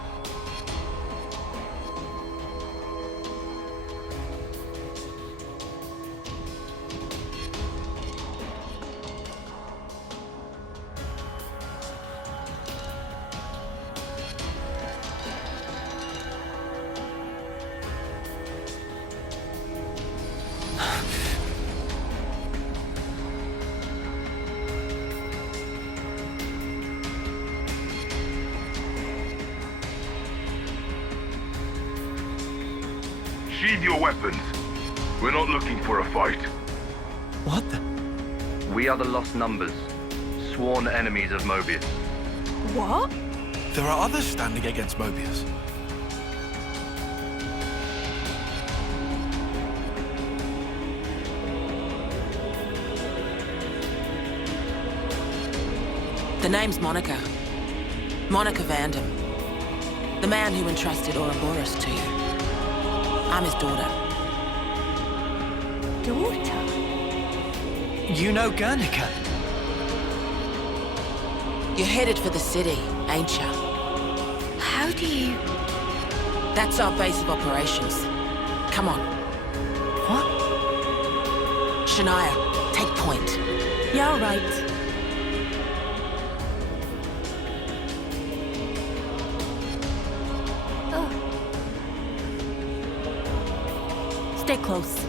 Sheathe your weapons. We're not looking for a fight. What the? We are the Lost Numbers, sworn enemies of Mobius. What? There are others standing against Mobius. The name's Monica. Monica Vandam. The man who entrusted Uroboros to you. I'm his daughter. Daughter? You know Guernica? You're headed for the city, ain't ya? How do you... That's our base of operations. Come on. What? Shania, take point. Yeah, all right. Stay close.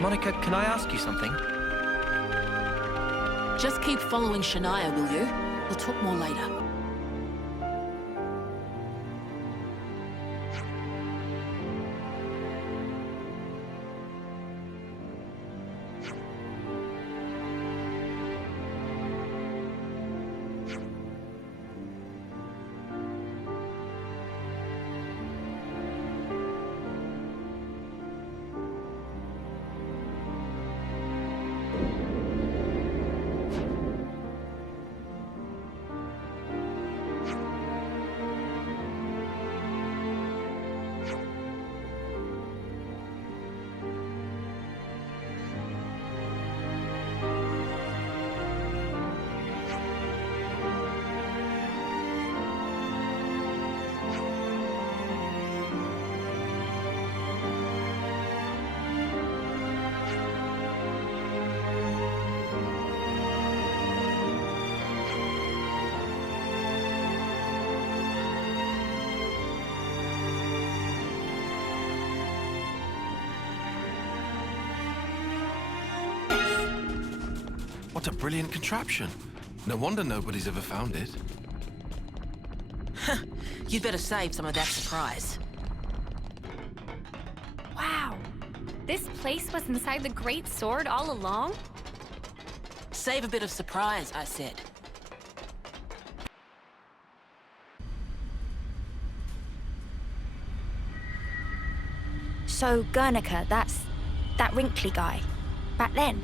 Monica, can I ask you something? Just keep following Shania, will you? We'll talk more later. What a brilliant contraption. No wonder nobody's ever found it. You'd better save some of that surprise. Wow. This place was inside the Great Sword all along? Save a bit of surprise, I said. So Guernica, that's that wrinkly guy. Back then.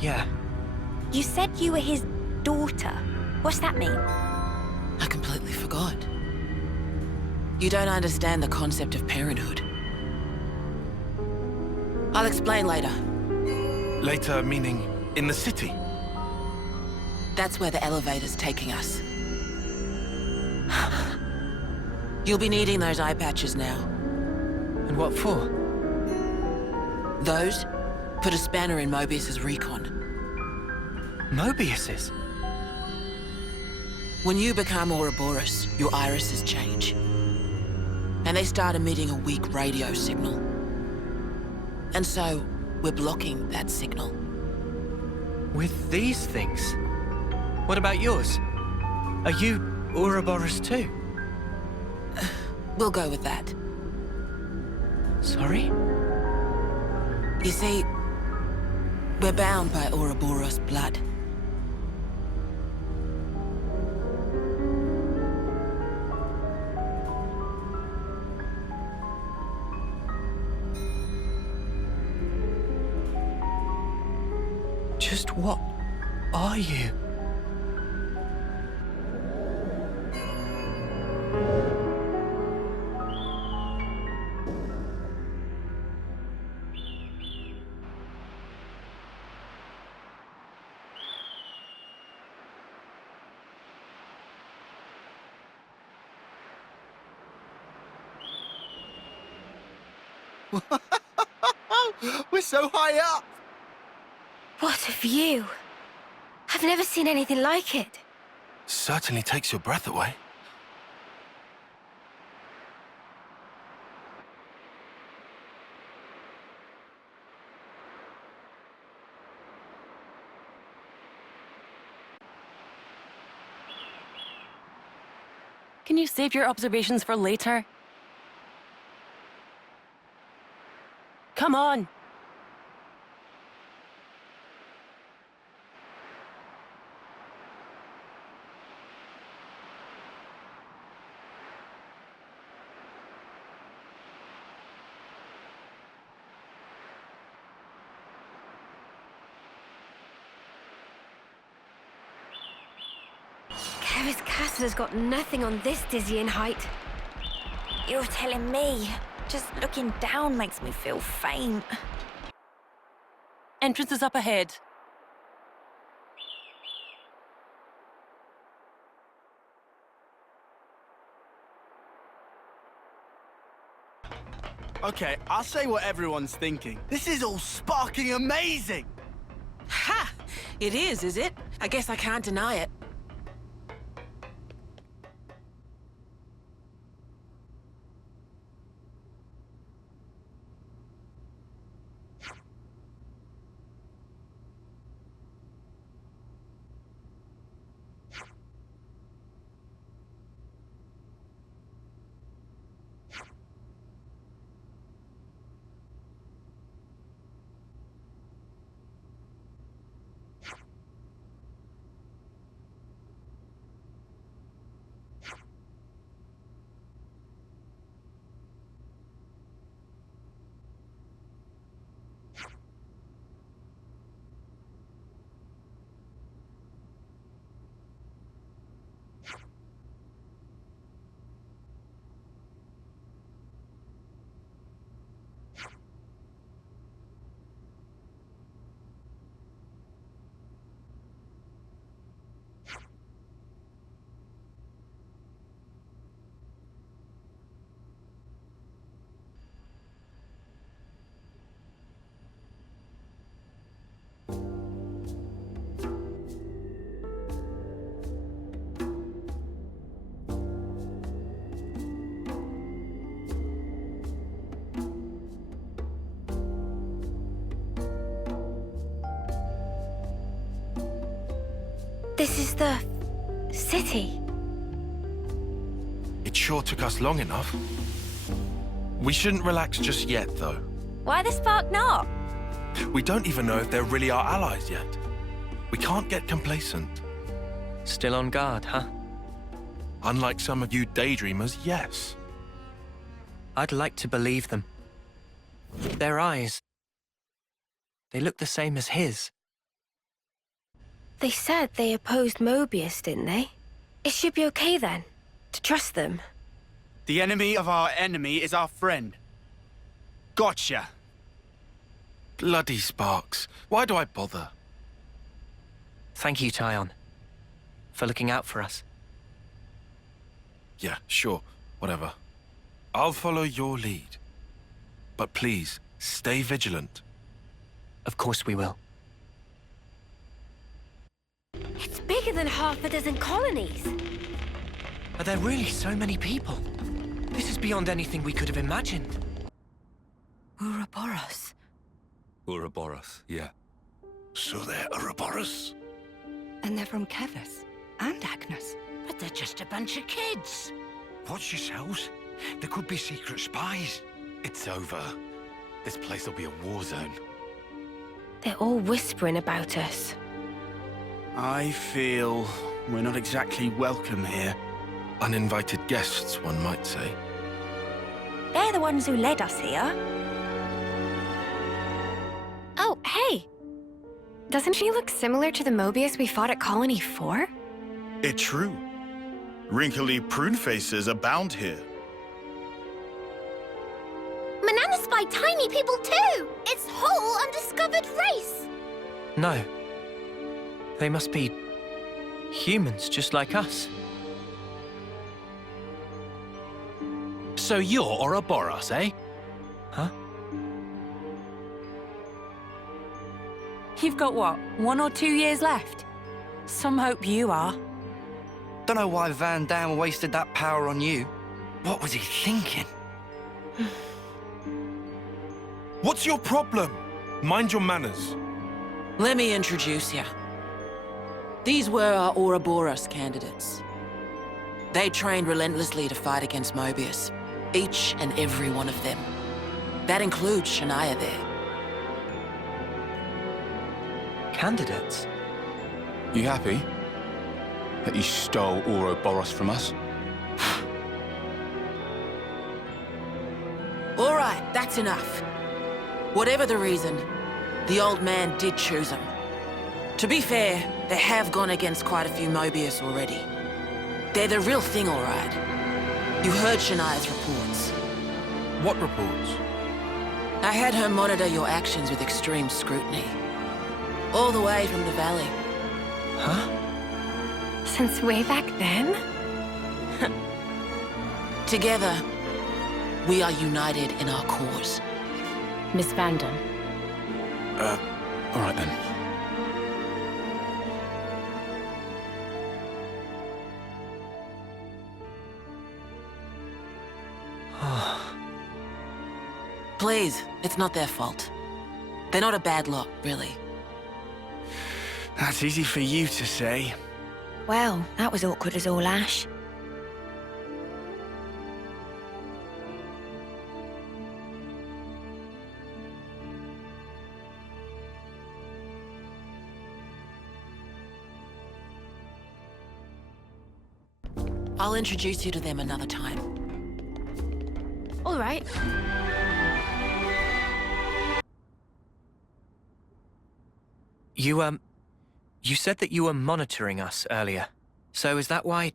Yeah. You said you were his daughter. What's that mean? I completely forgot. You don't understand the concept of parenthood. I'll explain later. Later, meaning in the city? That's where the elevator's taking us. You'll be needing those eye patches now. And what for? Those put a spanner in Mobius's recon. Mobius's? When you become Uroboros, your irises change. And they start emitting a weak radio signal. And so, we're blocking that signal. With these things? What about yours? Are you Uroboros too? We'll go with that. Sorry? You see, we're bound by Uroboros' blood. Just what are you? We're so high up! What a view! I've never seen anything like it. Certainly takes your breath away. Can you save your observations for later? Come on! Keves Castle has got nothing on this dizzying height. You're telling me. Just looking down makes me feel faint. Entrance is up ahead. Okay, I'll say what everyone's thinking. This is all sparking amazing! Ha! It is it? I guess I can't deny it. This is the city. It sure took us long enough. We shouldn't relax just yet, though. Why the spark not? We don't even know if they're really our allies yet. We can't get complacent. Still on guard, huh? Unlike some of you daydreamers, yes. I'd like to believe them. Their eyes, they look the same as his. They said they opposed Mobius, didn't they? It should be okay then, to trust them. The enemy of our enemy is our friend. Gotcha. Bloody Sparks. Why do I bother? Thank you, Tyon, for looking out for us. Yeah, sure. Whatever. I'll follow your lead. But please, stay vigilant. Of course we will. It's bigger than half a dozen colonies. Are there really so many people? This is beyond anything we could have imagined. Uroboros. Uroboros, yeah. So they're Uroboros? And they're from Keves and Agnus. But they're just a bunch of kids. Watch yourselves. There could be secret spies. It's over. This place will be a war zone. They're all whispering about us. I feel we're not exactly welcome here. Uninvited guests, one might say. They're the ones who led us here. Oh, hey! Doesn't she look similar to the Mobius we fought at Colony 4? It's true. Wrinkly prune faces abound here. Manana spy tiny people too! Its whole undiscovered race! No. They must be humans, just like us. So you're Uroboros, eh? Huh? You've got what, 1 or 2 years left? Some hope you are. Don't know why Vandam wasted that power on you. What was he thinking? What's your problem? Mind your manners. Let me introduce you. These were our Uroboros candidates. They trained relentlessly to fight against Mobius. Each and every one of them. That includes Shania there. Candidates? You happy that you stole Uroboros from us? All right, that's enough. Whatever the reason, the old man did choose them. To be fair, they have gone against quite a few Mobius already. They're the real thing, all right. You heard Shania's reports. What reports? I had her monitor your actions with extreme scrutiny. All the way from the valley. Huh? Since way back then? Together, we are united in our cause. Miss Vandam. All right then. Please, it's not their fault. They're not a bad lot, really. That's easy for you to say. Well, that was awkward as all ash. I'll introduce you to them another time. All right. You said that you were monitoring us earlier. So is that why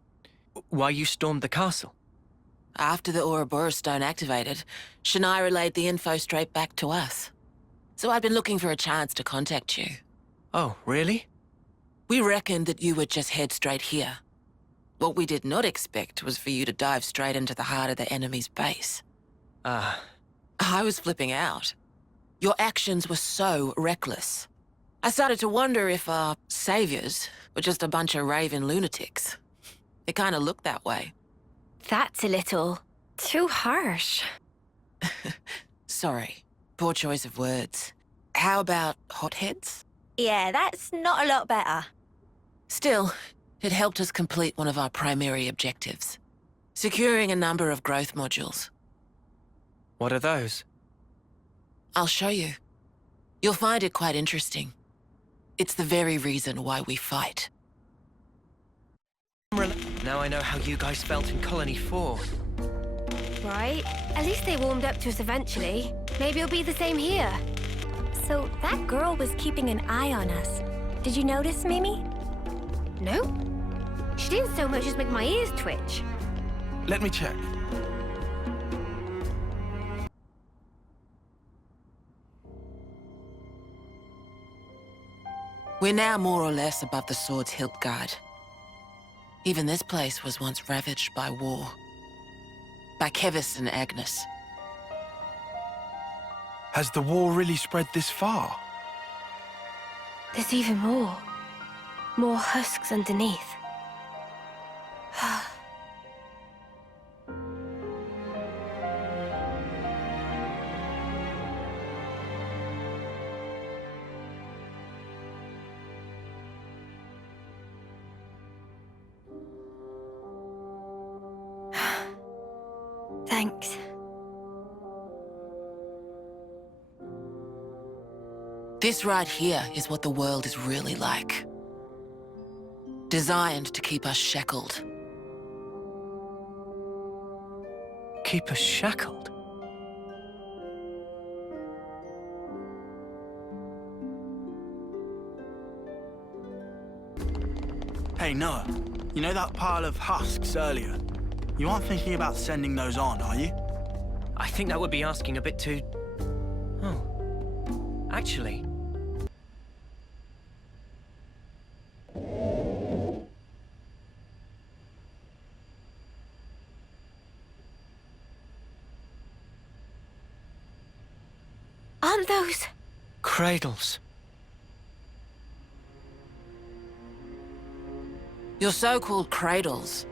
you stormed the castle? After the Uroboros stone activated, Shania relayed the info straight back to us. So I'd been looking for a chance to contact you. Oh, really? We reckoned that you would just head straight here. What we did not expect was for you to dive straight into the heart of the enemy's base. I was flipping out. Your actions were so reckless. I started to wonder if our saviors were just a bunch of raving lunatics. It kind of looked that way. That's a little... too harsh. Sorry. Poor choice of words. How about hotheads? Yeah, that's not a lot better. Still, it helped us complete one of our primary objectives. Securing a number of growth modules. What are those? I'll show you. You'll find it quite interesting. It's the very reason why we fight. Now I know how you guys felt in Colony 4. Right? At least they warmed up to us eventually. Maybe it'll be the same here. So that girl was keeping an eye on us. Did you notice, Mimi? No. She didn't so much as make my ears twitch. Let me check. We're now more or less above the sword's hilt guard. Even this place was once ravaged by war. By Keves and Agnus. Has the war really spread this far? There's even more. More husks underneath. Thanks. This right here is what the world is really like. Designed to keep us shackled. Keep us shackled? Hey, Noah. You know that pile of husks earlier? You aren't thinking about sending those on, are you? I think that would be asking a bit too... Oh. Actually... Aren't those... Cradles. Your so-called cradles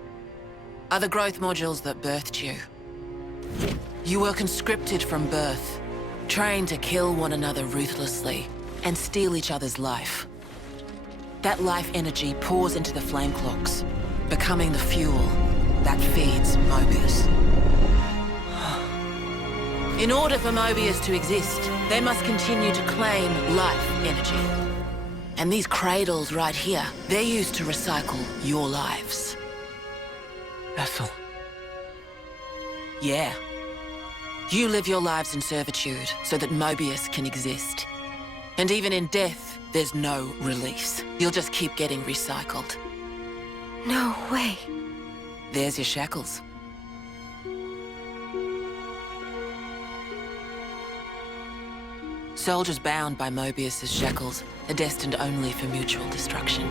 are the growth modules that birthed you. You were conscripted from birth, trained to kill one another ruthlessly and steal each other's life. That life energy pours into the flame clocks, becoming the fuel that feeds Mobius. In order for Mobius to exist, they must continue to claim life energy. And these cradles right here, they're used to recycle your lives. Ethel. Yeah. You live your lives in servitude so that Mobius can exist. And even in death, there's no release. You'll just keep getting recycled. No way. There's your shackles. Soldiers bound by Mobius's shackles are destined only for mutual destruction.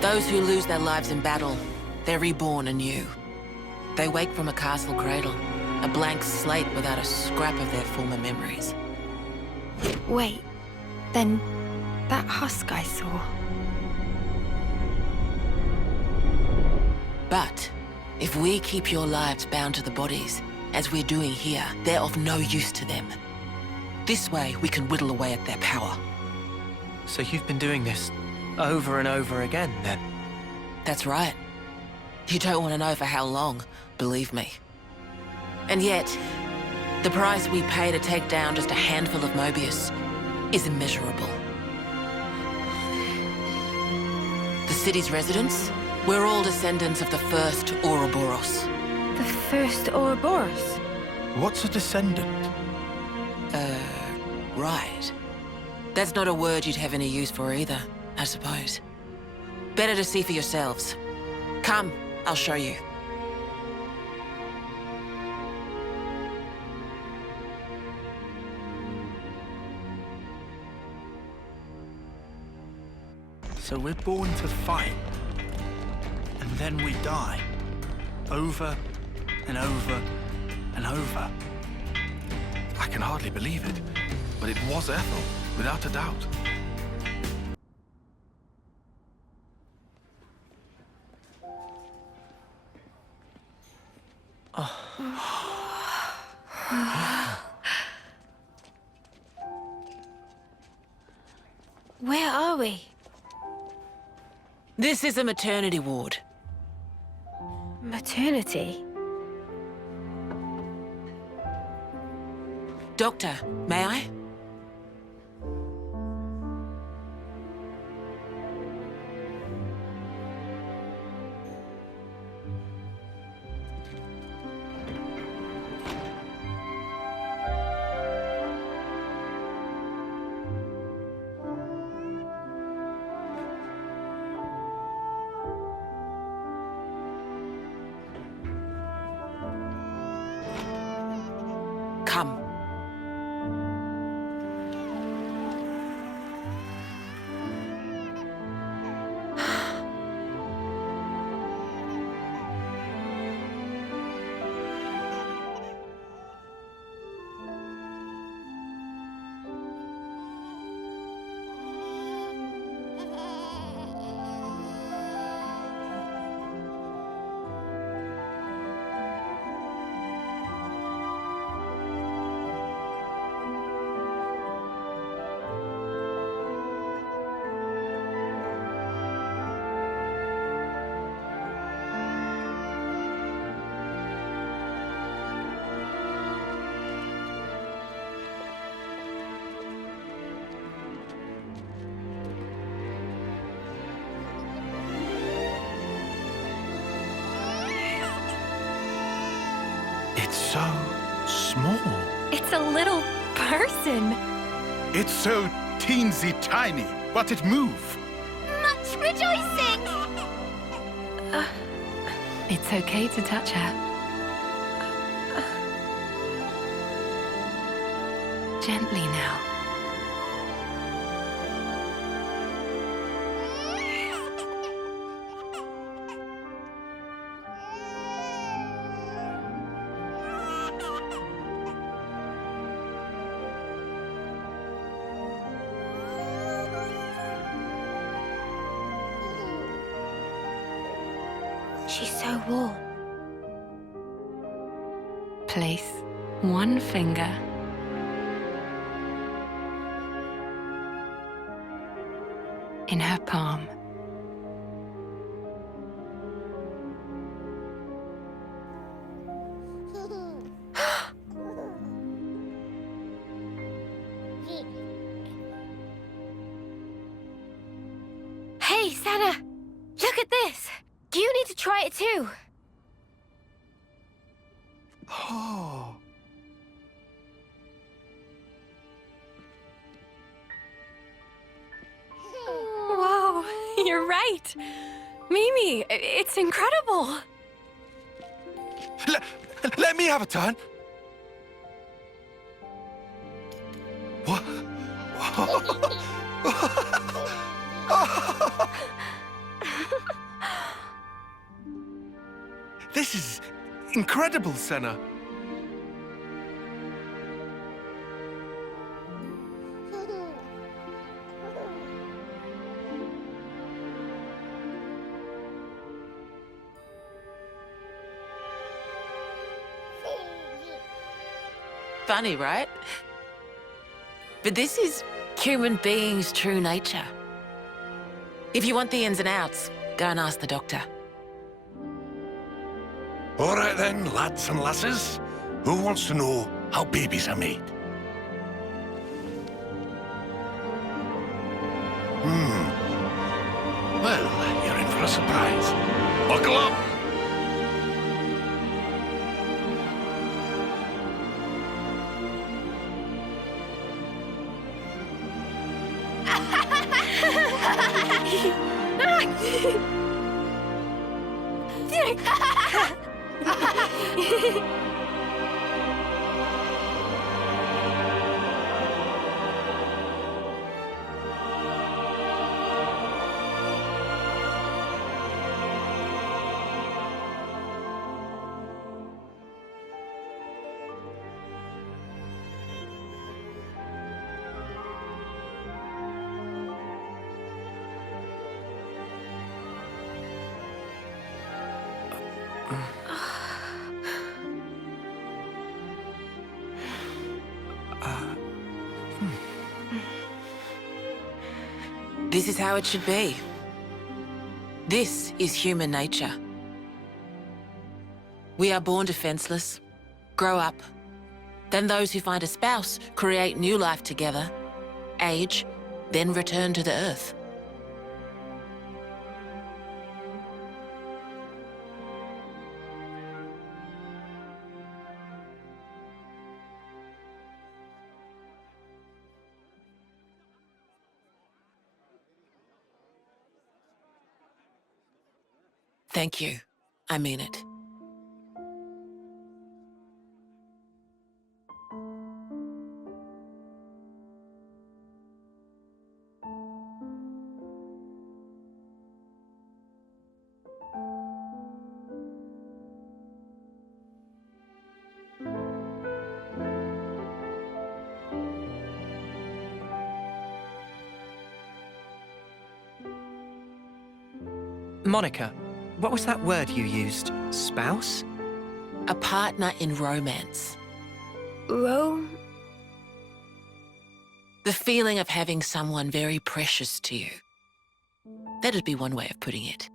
Those who lose their lives in battle, they're reborn anew. They wake from a castle cradle, a blank slate without a scrap of their former memories. Wait, then that husk I saw... But if we keep your lives bound to the bodies, as we're doing here, they're of no use to them. This way, we can whittle away at their power. So you've been doing this over and over again, then? That's right. You don't want to know for how long, believe me. And yet, the price we pay to take down just a handful of Mobius is immeasurable. The city's residents, we're all descendants of the first Uroboros. The first Uroboros? What's a descendant? Right. That's not a word you'd have any use for either, I suppose. Better to see for yourselves. Come, I'll show you. So we're born to fight. And then we die. Over and over and over. I can hardly believe it, but it was Ethel, without a doubt. Where are we? This is a maternity ward. Maternity? Doctor, may I? It's so small. It's a little person. It's so teensy tiny, but it moves. Much rejoicing! It's okay to touch her. Gently now. She's so warm. Place one finger in her palm. Hey, Sana! Look at this! You need to try it too! Oh. Whoa, you're right. Mimi, it's incredible. Let me have a turn. What? This is incredible, Senna. Funny, right? But this is human beings' true nature. If you want the ins and outs, go and ask the doctor. All right then, lads and lasses. Who wants to know how babies are made? Well, you're in for a surprise. Buckle up! This is how it should be. This is human nature. We are born defenseless, grow up. Then those who find a spouse create new life together, age, then return to the earth. Thank you. I mean it. Monica, what was that word you used? Spouse? A partner in romance. Rome? The feeling of having someone very precious to you. That'd be one way of putting it.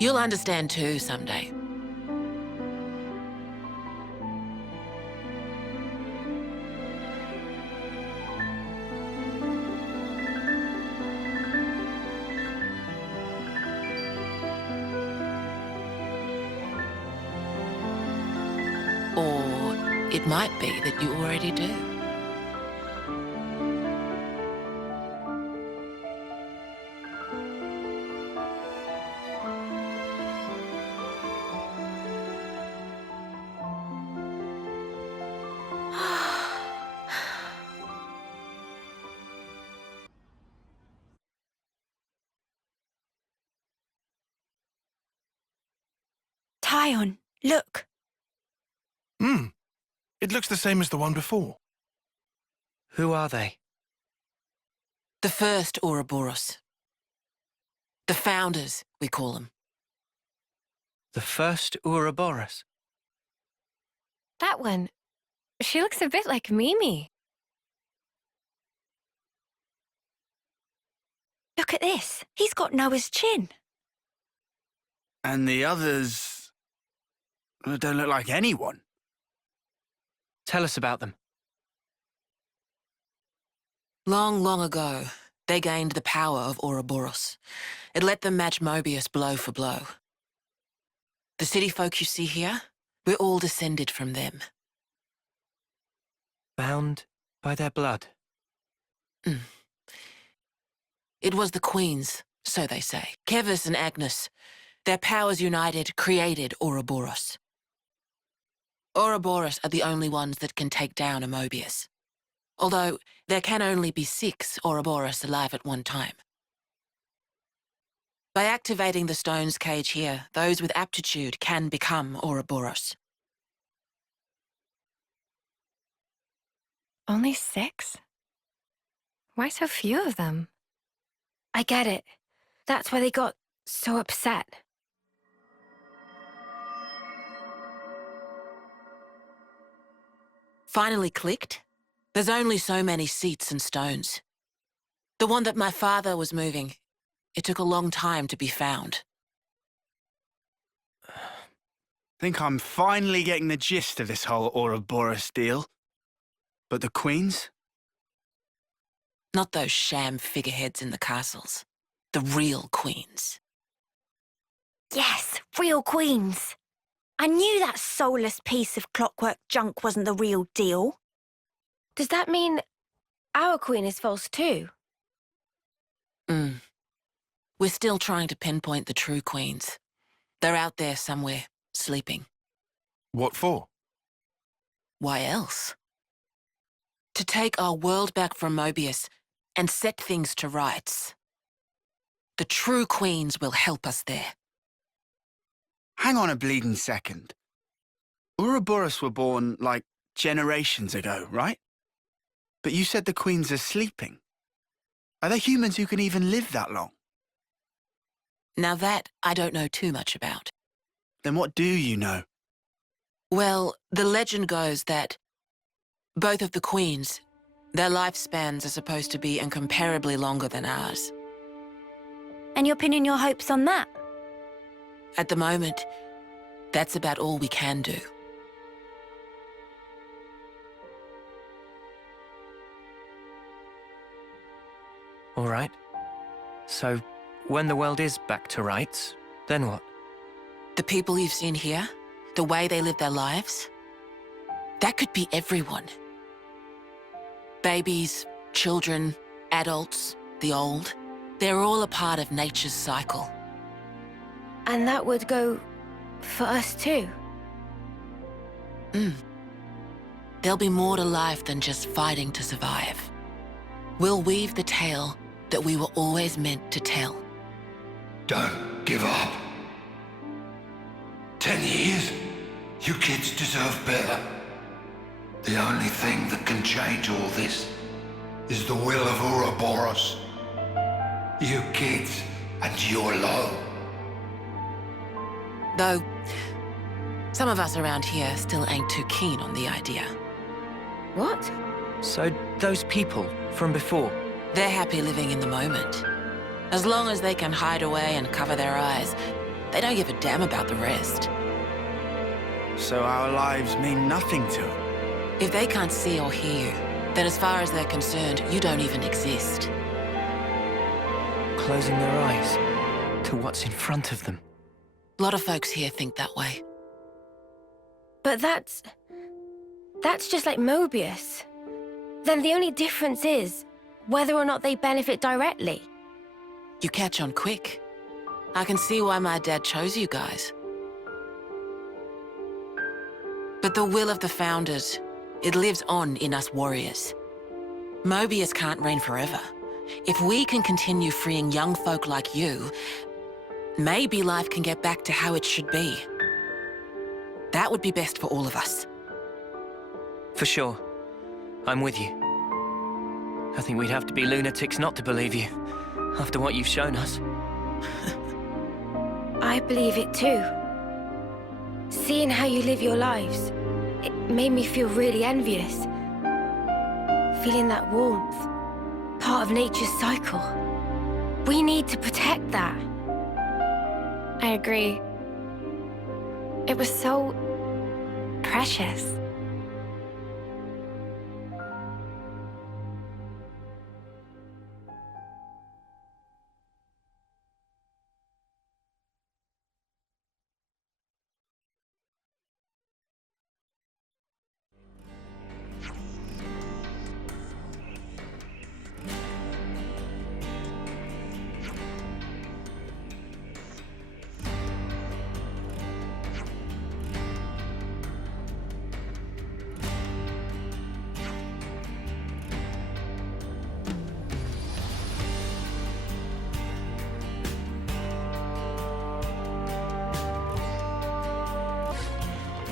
You'll understand too someday. Or it might be that you already do. Tyon, look. It looks the same as the one before. Who are they? The first Uroboros. The founders, we call them. The first Uroboros? That one. She looks a bit like Mimi. Look at this. He's got Noah's chin. And the others don't look like anyone. Tell us about them. Long, long ago, they gained the power of Uroboros. It let them match Mobius blow for blow. The city folk you see here, we're all descended from them. Bound by their blood? It was the queens, so they say. Keves and Agnus. Their powers united created Uroboros. Uroboros are the only ones that can take down a Mobius. Although, there can only be 6 Uroboros alive at one time. By activating the stone's cage here, those with aptitude can become Uroboros. Only 6? Why so few of them? I get it. That's why they got so upset. Finally clicked? There's only so many seats and stones. The one that my father was moving, it took a long time to be found. Think I'm finally getting the gist of this whole Uroboros deal. But the queens? Not those sham figureheads in the castles. The real queens. Yes, real queens. I knew that soulless piece of clockwork junk wasn't the real deal. Does that mean our queen is false too? We're still trying to pinpoint the true queens. They're out there somewhere, sleeping. What for? Why else? To take our world back from Mobius and set things to rights. The true queens will help us there. Hang on a bleeding second. Uroboros were born, like, generations ago, right? But you said the queens are sleeping. Are there humans who can even live that long? Now that I don't know too much about. Then what do you know? Well, the legend goes that both of the queens, their lifespans are supposed to be incomparably longer than ours. And you're pinning your hopes on that? At the moment, that's about all we can do. All right. So, when the world is back to rights, then what? The people you've seen here, the way they live their lives, that could be everyone. Babies, children, adults, the old, they're all a part of nature's cycle. And that would go for us too? There'll be more to life than just fighting to survive. We'll weave the tale that we were always meant to tell. Don't give up. 10 years? You kids deserve better. The only thing that can change all this is the will of Uroboros. You kids and you alone. Though, some of us around here still ain't too keen on the idea. What? So, those people from before? They're happy living in the moment. As long as they can hide away and cover their eyes, They don't give a damn about the rest. So our lives mean nothing to them? If they can't see or hear you, then as far as they're concerned, you don't even exist. Closing their eyes to what's in front of them. A lot of folks here think that way. But that's just like Mobius. Then the only difference is whether or not they benefit directly. You catch on quick. I can see why my dad chose you guys. But the will of the Founders, it lives on in us warriors. Mobius can't reign forever. If we can continue freeing young folk like you, maybe life can get back to how it should be. That would be best for all of us. For sure. I'm with you. I think we'd have to be lunatics not to believe you, after what you've shown us. I believe it too. Seeing how you live your lives, it made me feel really envious. Feeling that warmth, part of nature's cycle. We need to protect that. I agree. It was so precious.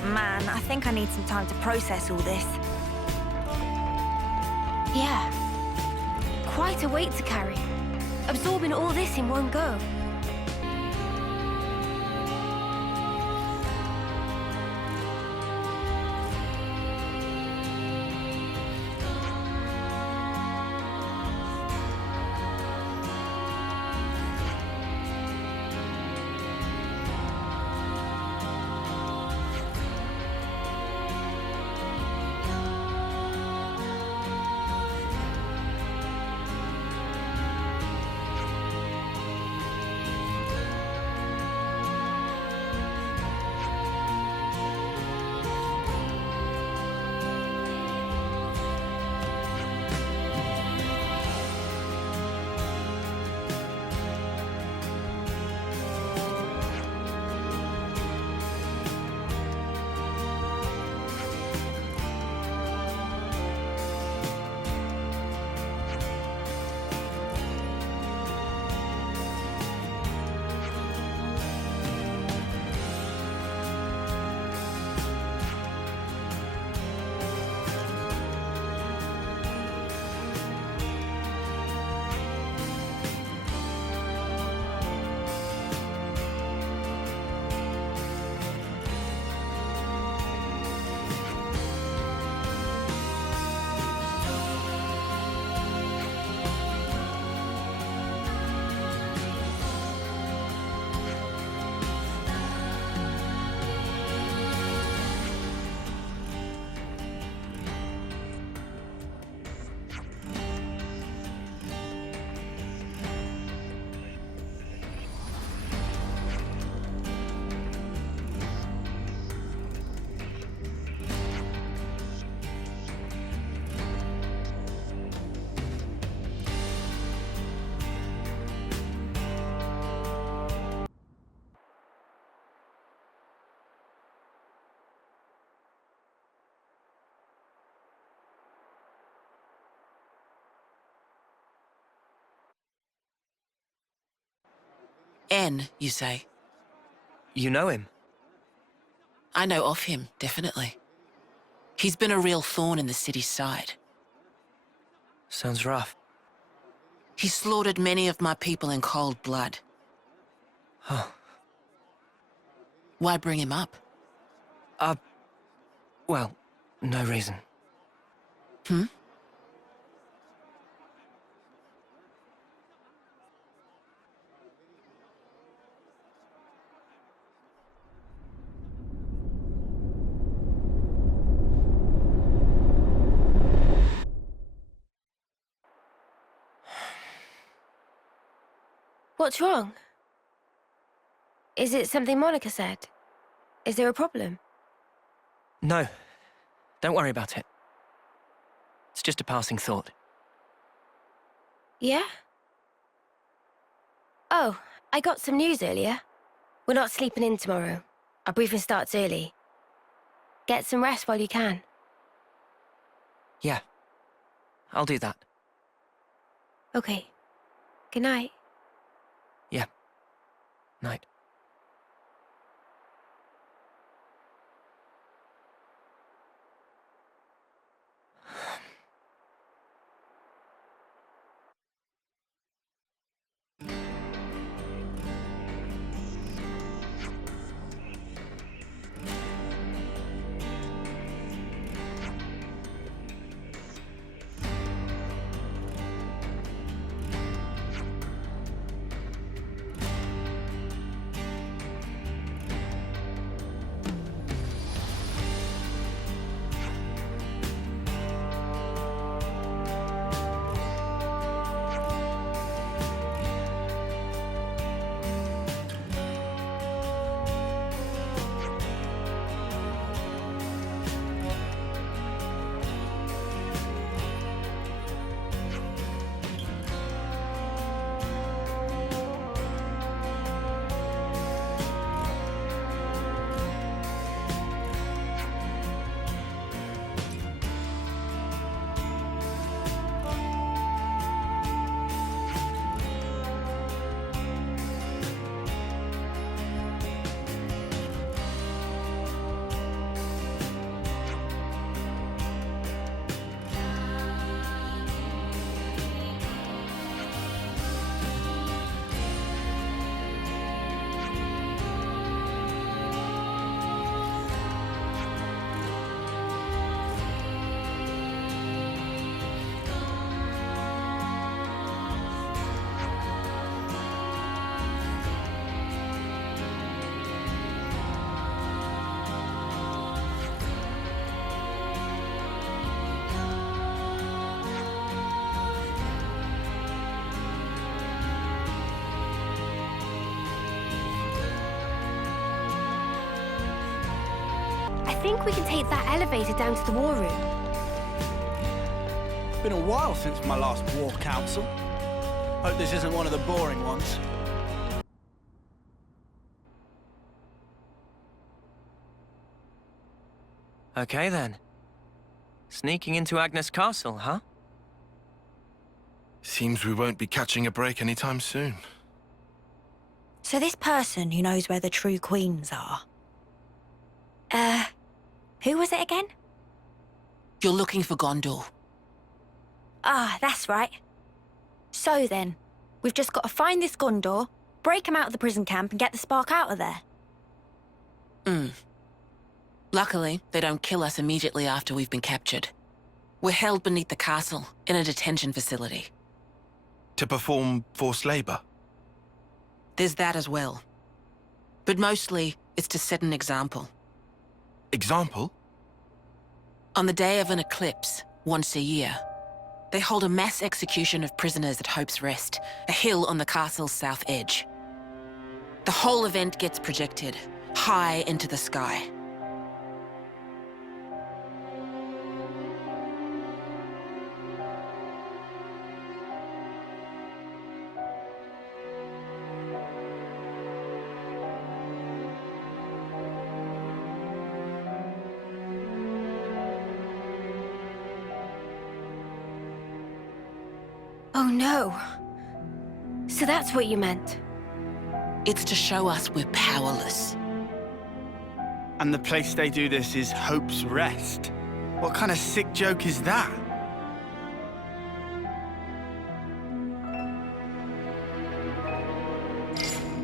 Man, I think I need some time to process all this. Yeah. Quite a weight to carry. Absorbing all this in one go. N, you say? You know him? I know of him, definitely. He's been a real thorn in the city's side. Sounds rough. He slaughtered many of my people in cold blood. Oh. Why bring him up? Well, no reason. Hmm? What's wrong? Is it something Monica said? Is there a problem? No. Don't worry about it. It's just a passing thought. Yeah? Oh, I got some news earlier. We're not sleeping in tomorrow. Our briefing starts early. Get some rest while you can. Yeah. I'll do that. Okay. Good night. Yeah. Night. I think we can take that elevator down to the war room. It's been a while since my last war council. Hope this isn't one of the boring ones. Okay then. Sneaking into Agnus Castle, huh? Seems we won't be catching a break anytime soon. So this person who knows where the true queens are... who was it again? You're looking for Gondor. Ah, that's right. So then, we've just got to find this Gondor, break him out of the prison camp and get the spark out of there. Luckily, they don't kill us immediately after we've been captured. We're held beneath the castle, in a detention facility. To perform forced labor? There's that as well. But mostly, it's to set an example. Example? On the day of an eclipse, once a year, they hold a mass execution of prisoners at Hope's Rest, a hill on the castle's south edge. The whole event gets projected, high into the sky. Oh no. So that's what you meant? It's to show us we're powerless. And the place they do this is Hope's Rest. What kind of sick joke is that?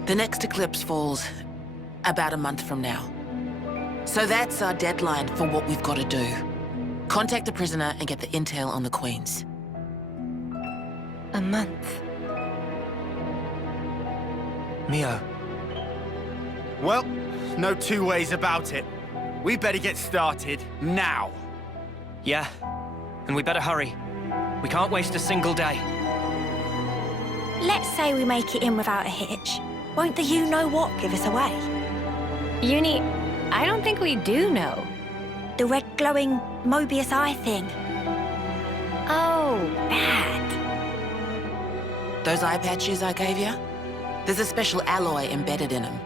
The next eclipse falls about a month from now. So that's our deadline for what we've got to do. Contact the prisoner and get the intel on the queens. A month. Mio. Well, no two ways about it. We better get started now. Yeah, and we better hurry. We can't waste a single day. let's say we make it in without a hitch. Won't the you-know-what give us away? Uni, I don't think we do know. The red glowing Mobius eye thing. Oh, bad. Those eye patches I gave you? There's a special alloy embedded in them.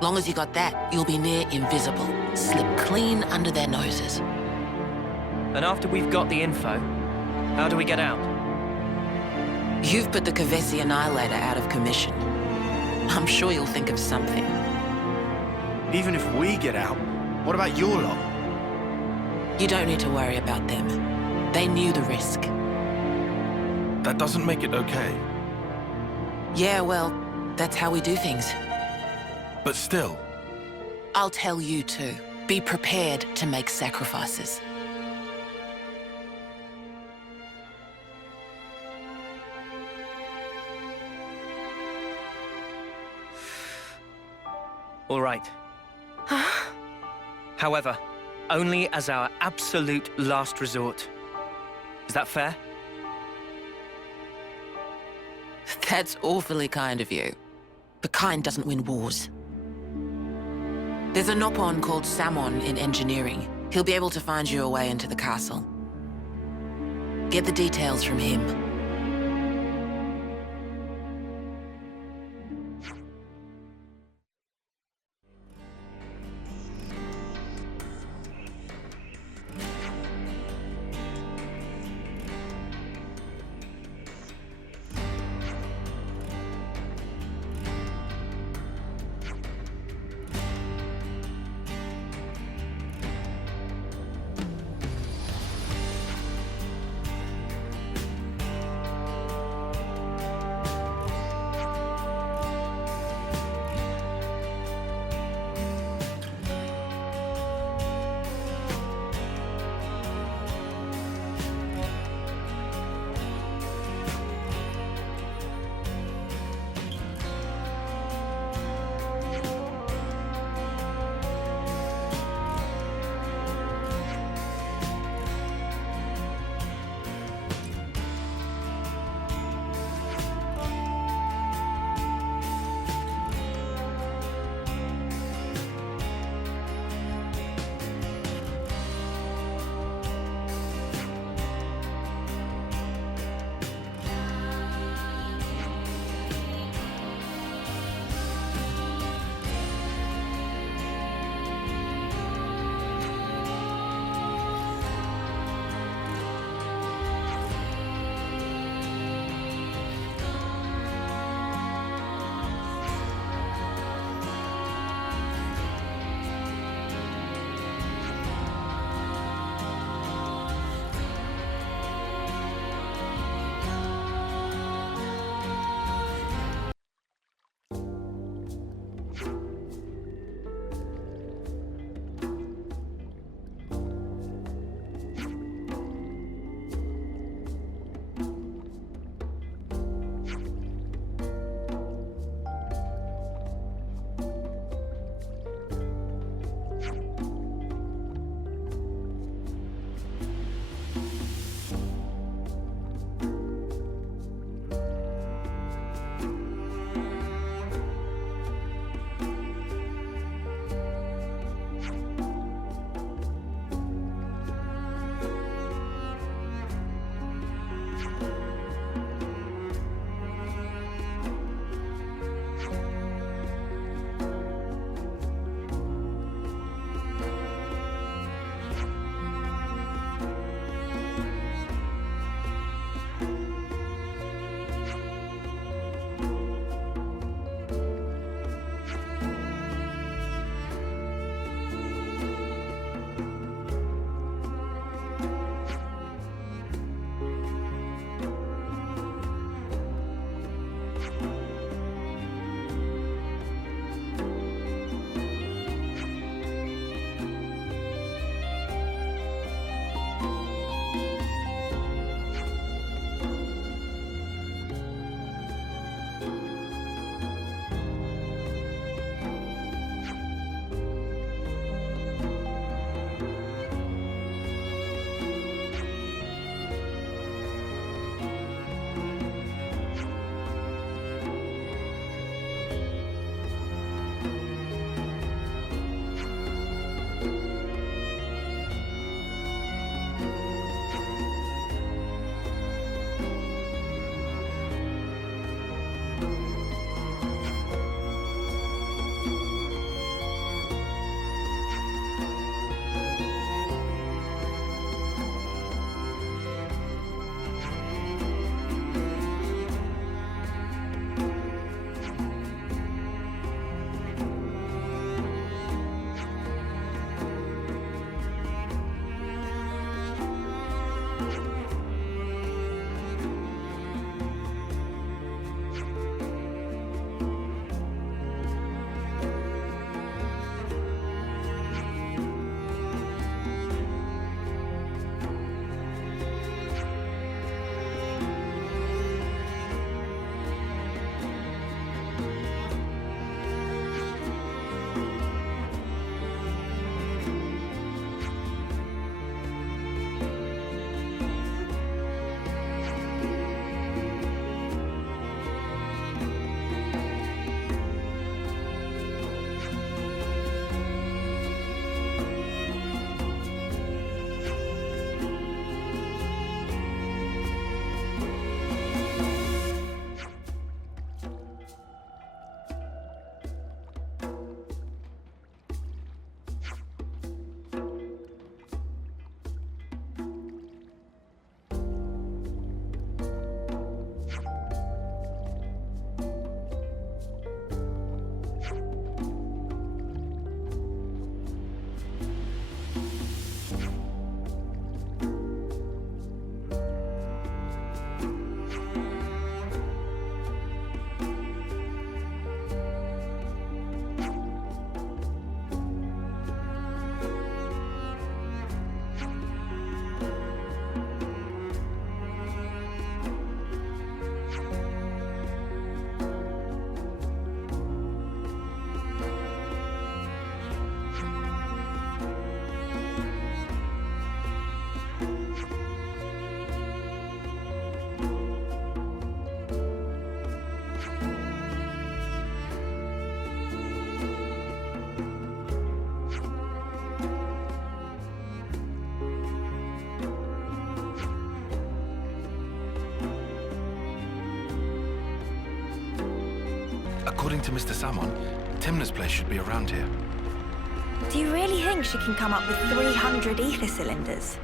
Long as you got that, you'll be near invisible. Slip clean under their noses. And after we've got the info, how do we get out? You've put the Keves Annihilator out of commission. I'm sure you'll think of something. Even if we get out, what about your lot? You don't need to worry about them. They knew the risk. That doesn't make it okay. Yeah, well, that's how we do things. But still. I'll tell you too. Be prepared to make sacrifices. All right. However, only as our absolute last resort. Is that fair? That's awfully kind of you. But kind doesn't win wars. There's a Nopon called Samon in engineering. He'll be able to find you a way into the castle. Get the details from him. According to Mr. Salmon, Timna's place should be around here. Do you really think she can come up with 300 ether cylinders?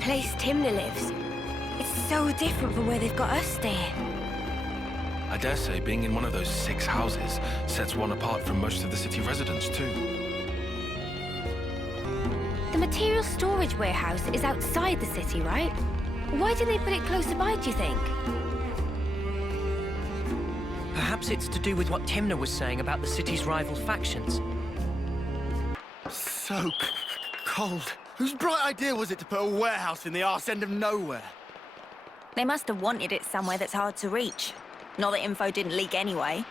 Place Timna lives. It's so different from where they've got us staying. I dare say being in one of those 6 houses sets one apart from most of the city residents, too. The material storage warehouse is outside the city, right? Why didn't they put it closer by, do you think? Perhaps it's to do with what Timna was saying about the city's rival factions. So cold. Whose bright idea was it to put a warehouse in the arse end of nowhere? They must have wanted it somewhere that's hard to reach. Not that info didn't leak anyway.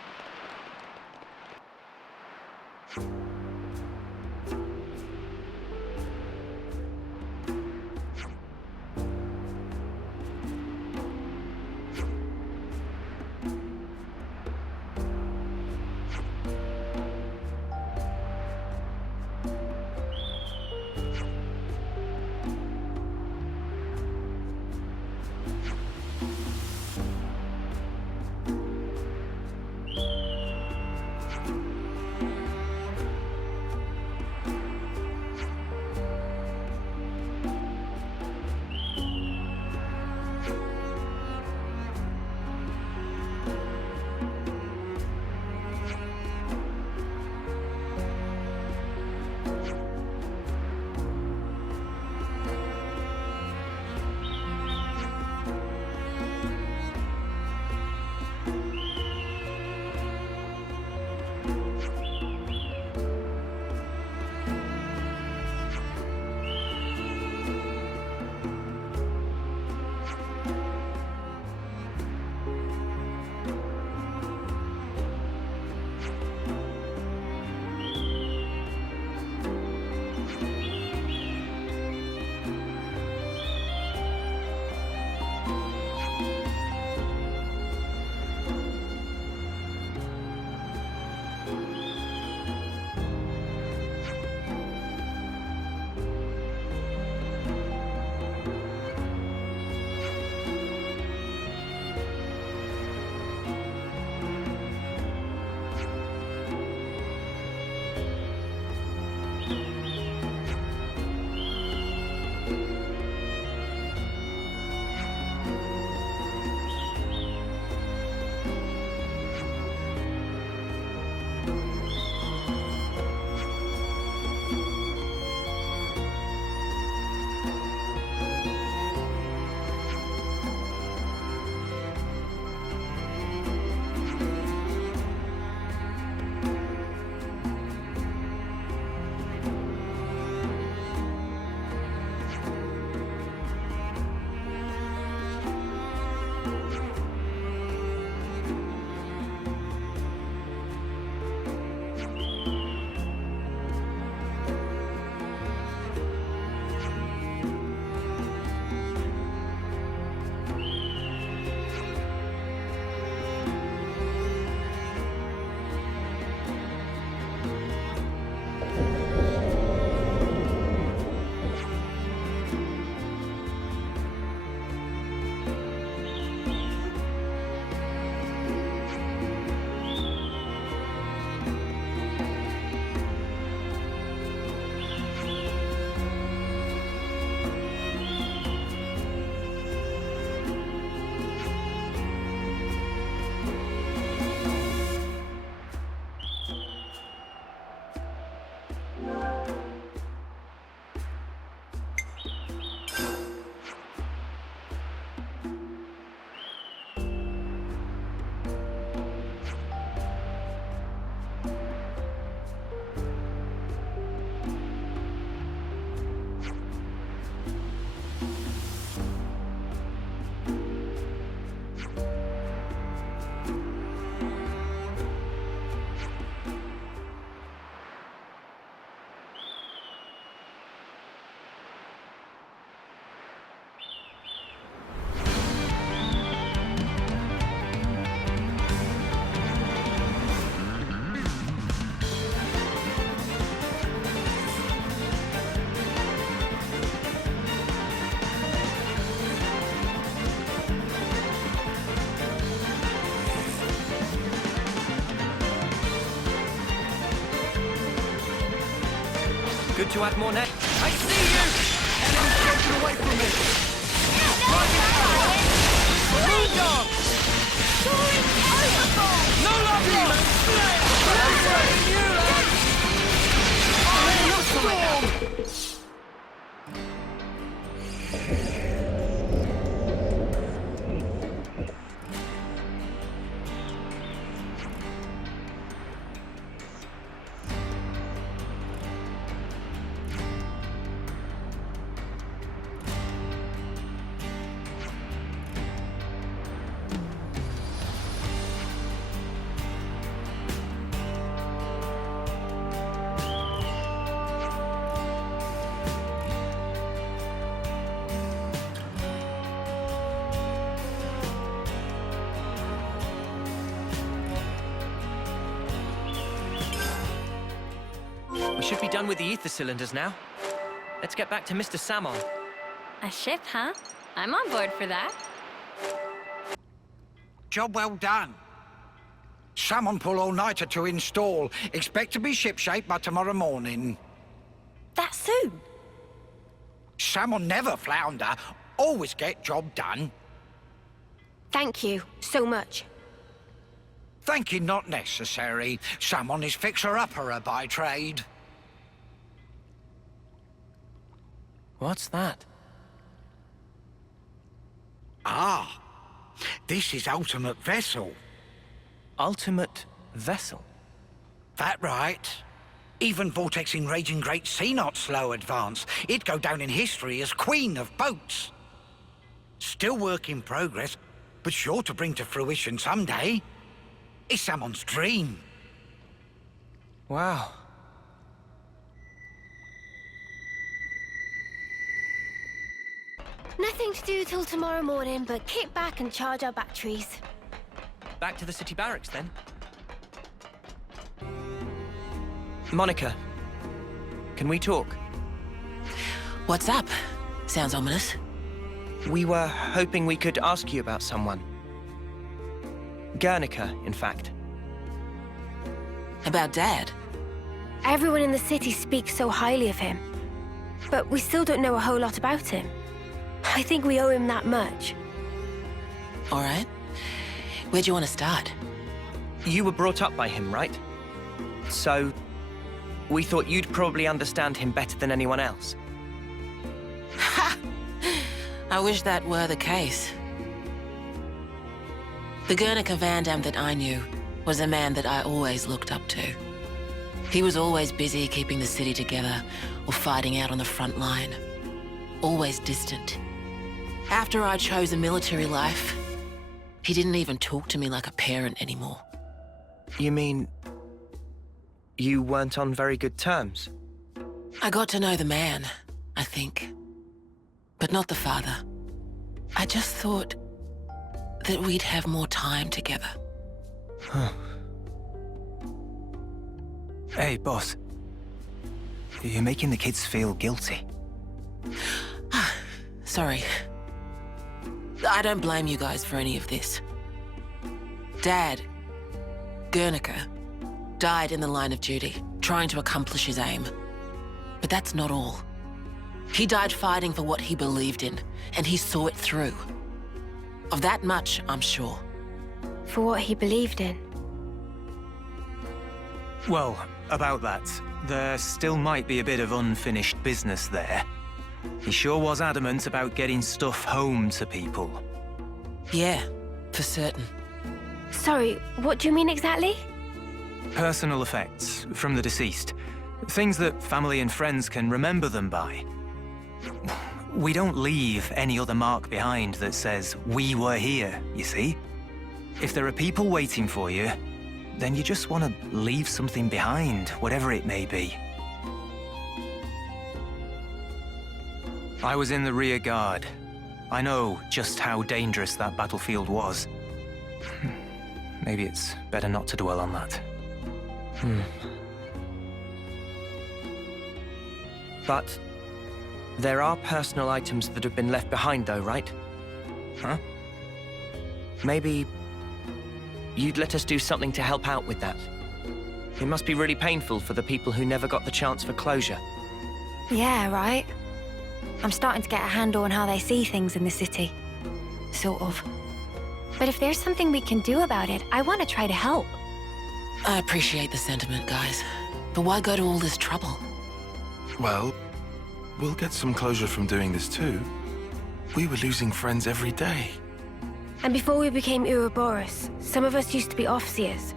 to add more net. I see you! Enemy's broken away from me! Moon dog! No love lost! I'm saving you, lad! Storm! We should be done with the ether cylinders now. Let's get back to Mr. Salmon. A ship, huh? I'm on board for that. Job well done. Salmon pull all-nighter to install. Expect to be shipshape by tomorrow morning. That soon? Salmon never flounder. Always get job done. Thank you so much. Thank you not necessary. Salmon is fixer-upper by trade. What's that? Ah, this is ultimate vessel. Ultimate vessel? That right. Even vortexing raging great sea not slow advance. It'd go down in history as queen of boats. Still work in progress, but sure to bring to fruition someday. It's Salmon's dream. Wow. Nothing to do till tomorrow morning, but kick back and charge our batteries. Back to the city barracks, then. Monica, can we talk? What's up? Sounds ominous. We were hoping we could ask you about someone. Guernica, in fact. About Dad? Everyone in the city speaks so highly of him. But we still don't know a whole lot about him. I think we owe him that much. All right. Where do you want to start? You were brought up by him, right? So, we thought you'd probably understand him better than anyone else. Ha! I wish that were the case. The Guernica Vandam that I knew was a man that I always looked up to. He was always busy keeping the city together or fighting out on the front line. Always distant. After I chose a military life, he didn't even talk to me like a parent anymore. You mean... you weren't on very good terms? I got to know the man, I think. But not the father. I just thought that we'd have more time together. Huh. Hey, boss. You're making the kids feel guilty. Sorry. I don't blame you guys for any of this. Dad, Guernica, died in the line of duty, trying to accomplish his aim. But that's not all. He died fighting for what he believed in, and he saw it through. Of that much, I'm sure. For what he believed in? Well, about that, there still might be a bit of unfinished business there. He sure was adamant about getting stuff home to people. Yeah, for certain. Sorry, what do you mean exactly? Personal effects from the deceased. Things that family and friends can remember them by. We don't leave any other mark behind that says, we were here, you see? If there are people waiting for you, then you just want to leave something behind, whatever it may be. I was in the rear guard. I know just how dangerous that battlefield was. Maybe it's better not to dwell on that. But there are personal items that have been left behind though, right? Huh? Maybe you'd let us do something to help out with that. It must be really painful for the people who never got the chance for closure. Yeah, right? I'm starting to get a handle on how they see things in the city. Sort of. But if there's something we can do about it, I want to try to help. I appreciate the sentiment, guys. But why go to all this trouble? Well, we'll get some closure from doing this too. We were losing friends every day. And before we became Uroboros, some of us used to be Offseers.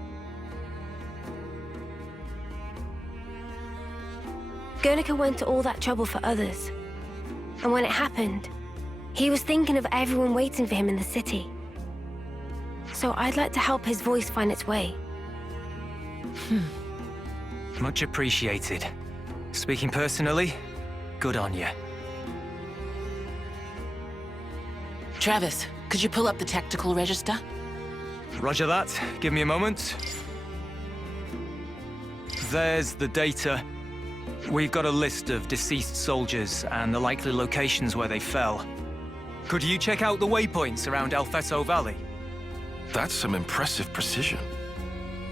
Guernica went to all that trouble for others. And when it happened, he was thinking of everyone waiting for him in the city. So I'd like to help his voice find its way. Much appreciated. Speaking personally, good on you. Travis, could you pull up the tactical register? Roger that. Give me a moment. There's the data. We've got a list of deceased soldiers and the likely locations where they fell. Could you check out the waypoints around Alfeto Valley? That's some impressive precision.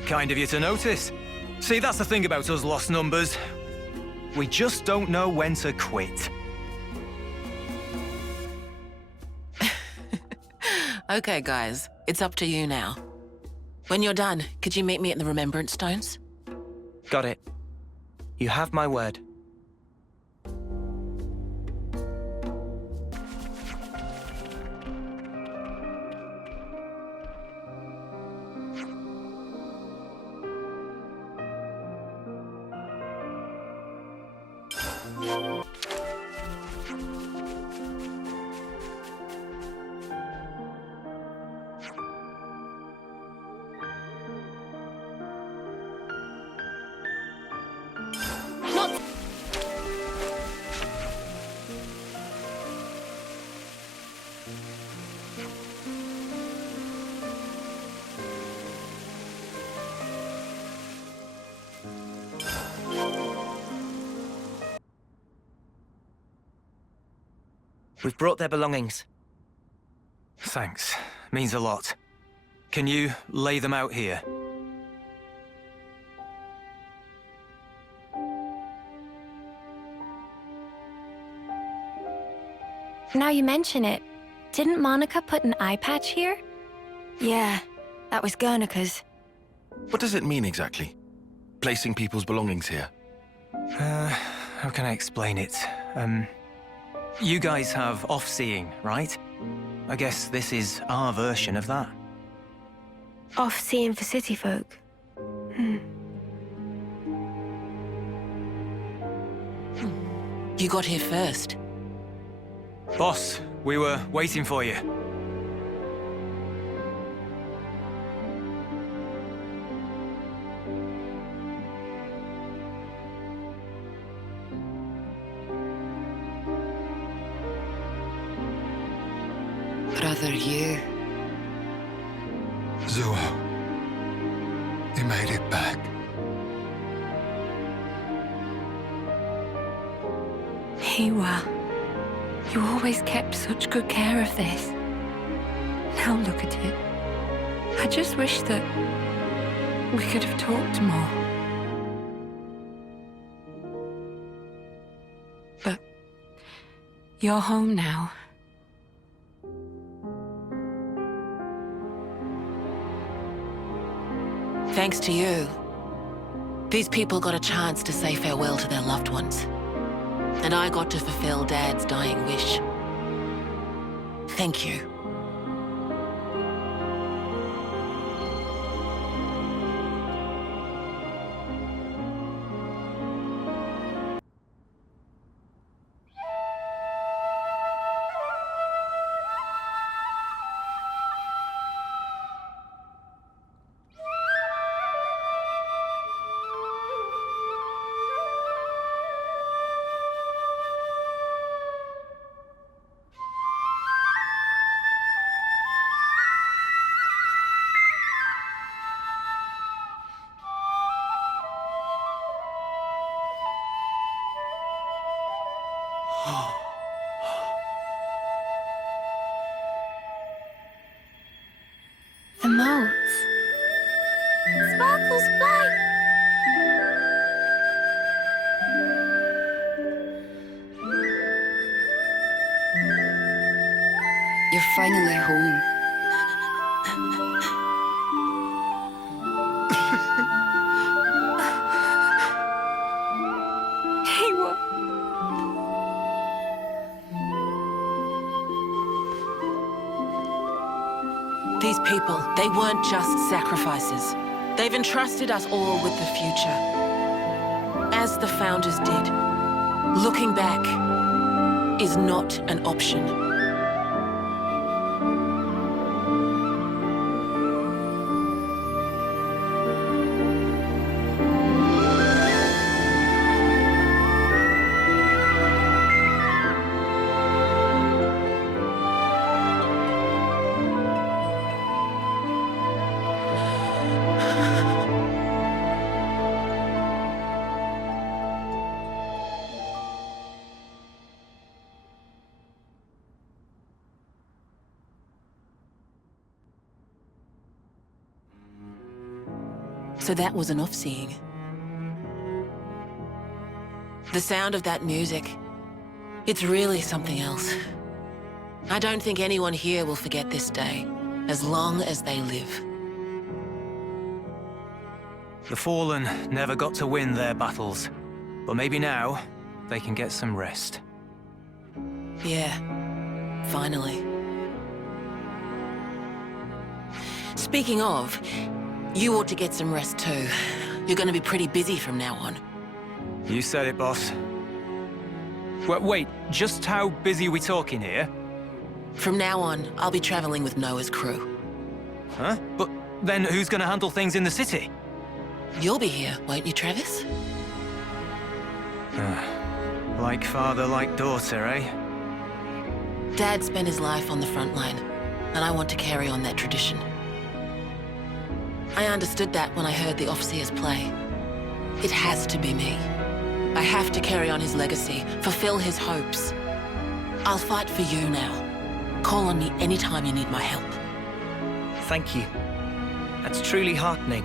Kind of you to notice. See, that's the thing about us lost numbers. We just don't know when to quit. Okay, guys. It's up to you now. When you're done, could you meet me at the Remembrance Stones? Got it. You have my word. We've brought their belongings. Thanks. Means a lot. Can you lay them out here? Now you mention it, didn't Monica put an eye patch here? Yeah, that was Guernica's. What does it mean exactly? Placing people's belongings here? How can I explain it? You guys have off-seeing, right? I guess this is our version of that. Off-seeing for city folk. You got here first. Boss, we were waiting for you. Brother, you... Zuo. You made it back. Hiwa, you always kept such good care of this. Now look at it. I just wish that we could have talked more. But you're home now. Thanks to you, these people got a chance to say farewell to their loved ones. And I got to fulfill Dad's dying wish. Thank you. The motes. Sparkles fly! finally home. These people, they weren't just sacrifices. They've entrusted us all with the future. As the Founders did. Looking back is not an option. So that was an off-seeing. The sound of that music, it's really something else. I don't think anyone here will forget this day, as long as they live. The Fallen never got to win their battles, but maybe now they can get some rest. Yeah, finally. Speaking of, you ought to get some rest too. You're gonna be pretty busy from now on. You said it, boss. Wait, just how busy are we talking here? From now on, I'll be traveling with Noah's crew. Huh? But then who's gonna handle things in the city? You'll be here, won't you, Travis? Like father, like daughter, eh? Dad spent his life on the front line, and I want to carry on that tradition. I understood that when I heard the Overseers play. It has to be me. I have to carry on his legacy, fulfill his hopes. I'll fight for you now. Call on me anytime you need my help. Thank you. That's truly heartening.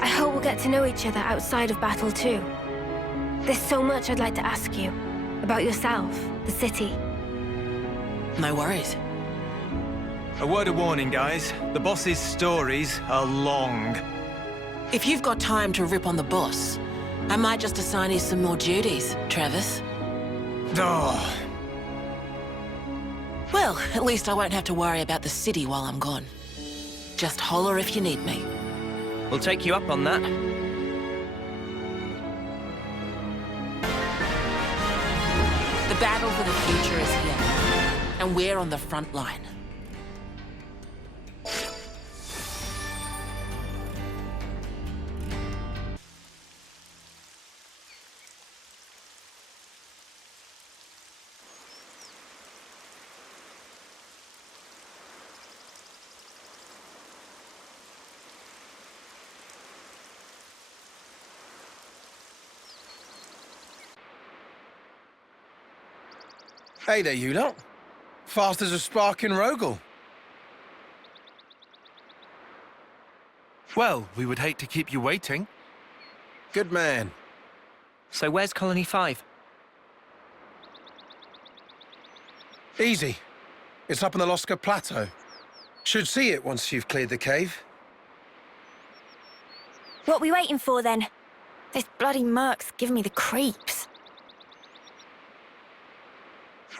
I hope we'll get to know each other outside of battle too. There's so much I'd like to ask you. About yourself, the city. No worries. A word of warning, guys. The boss's stories are long. If you've got time to rip on the boss, I might just assign you some more duties, Travis. Oh. Well, at least I won't have to worry about the city while I'm gone. Just holler if you need me. We'll take you up on that. The battle for the future is here, and we're on the front line. Hey there, you lot. Fast as a spark in Rogel. Well, we would hate to keep you waiting. Good man. So where's Colony 5? Easy. It's up on the Loska Plateau. Should see it once you've cleared the cave. What we waiting for, then? This bloody merc's giving me the creeps.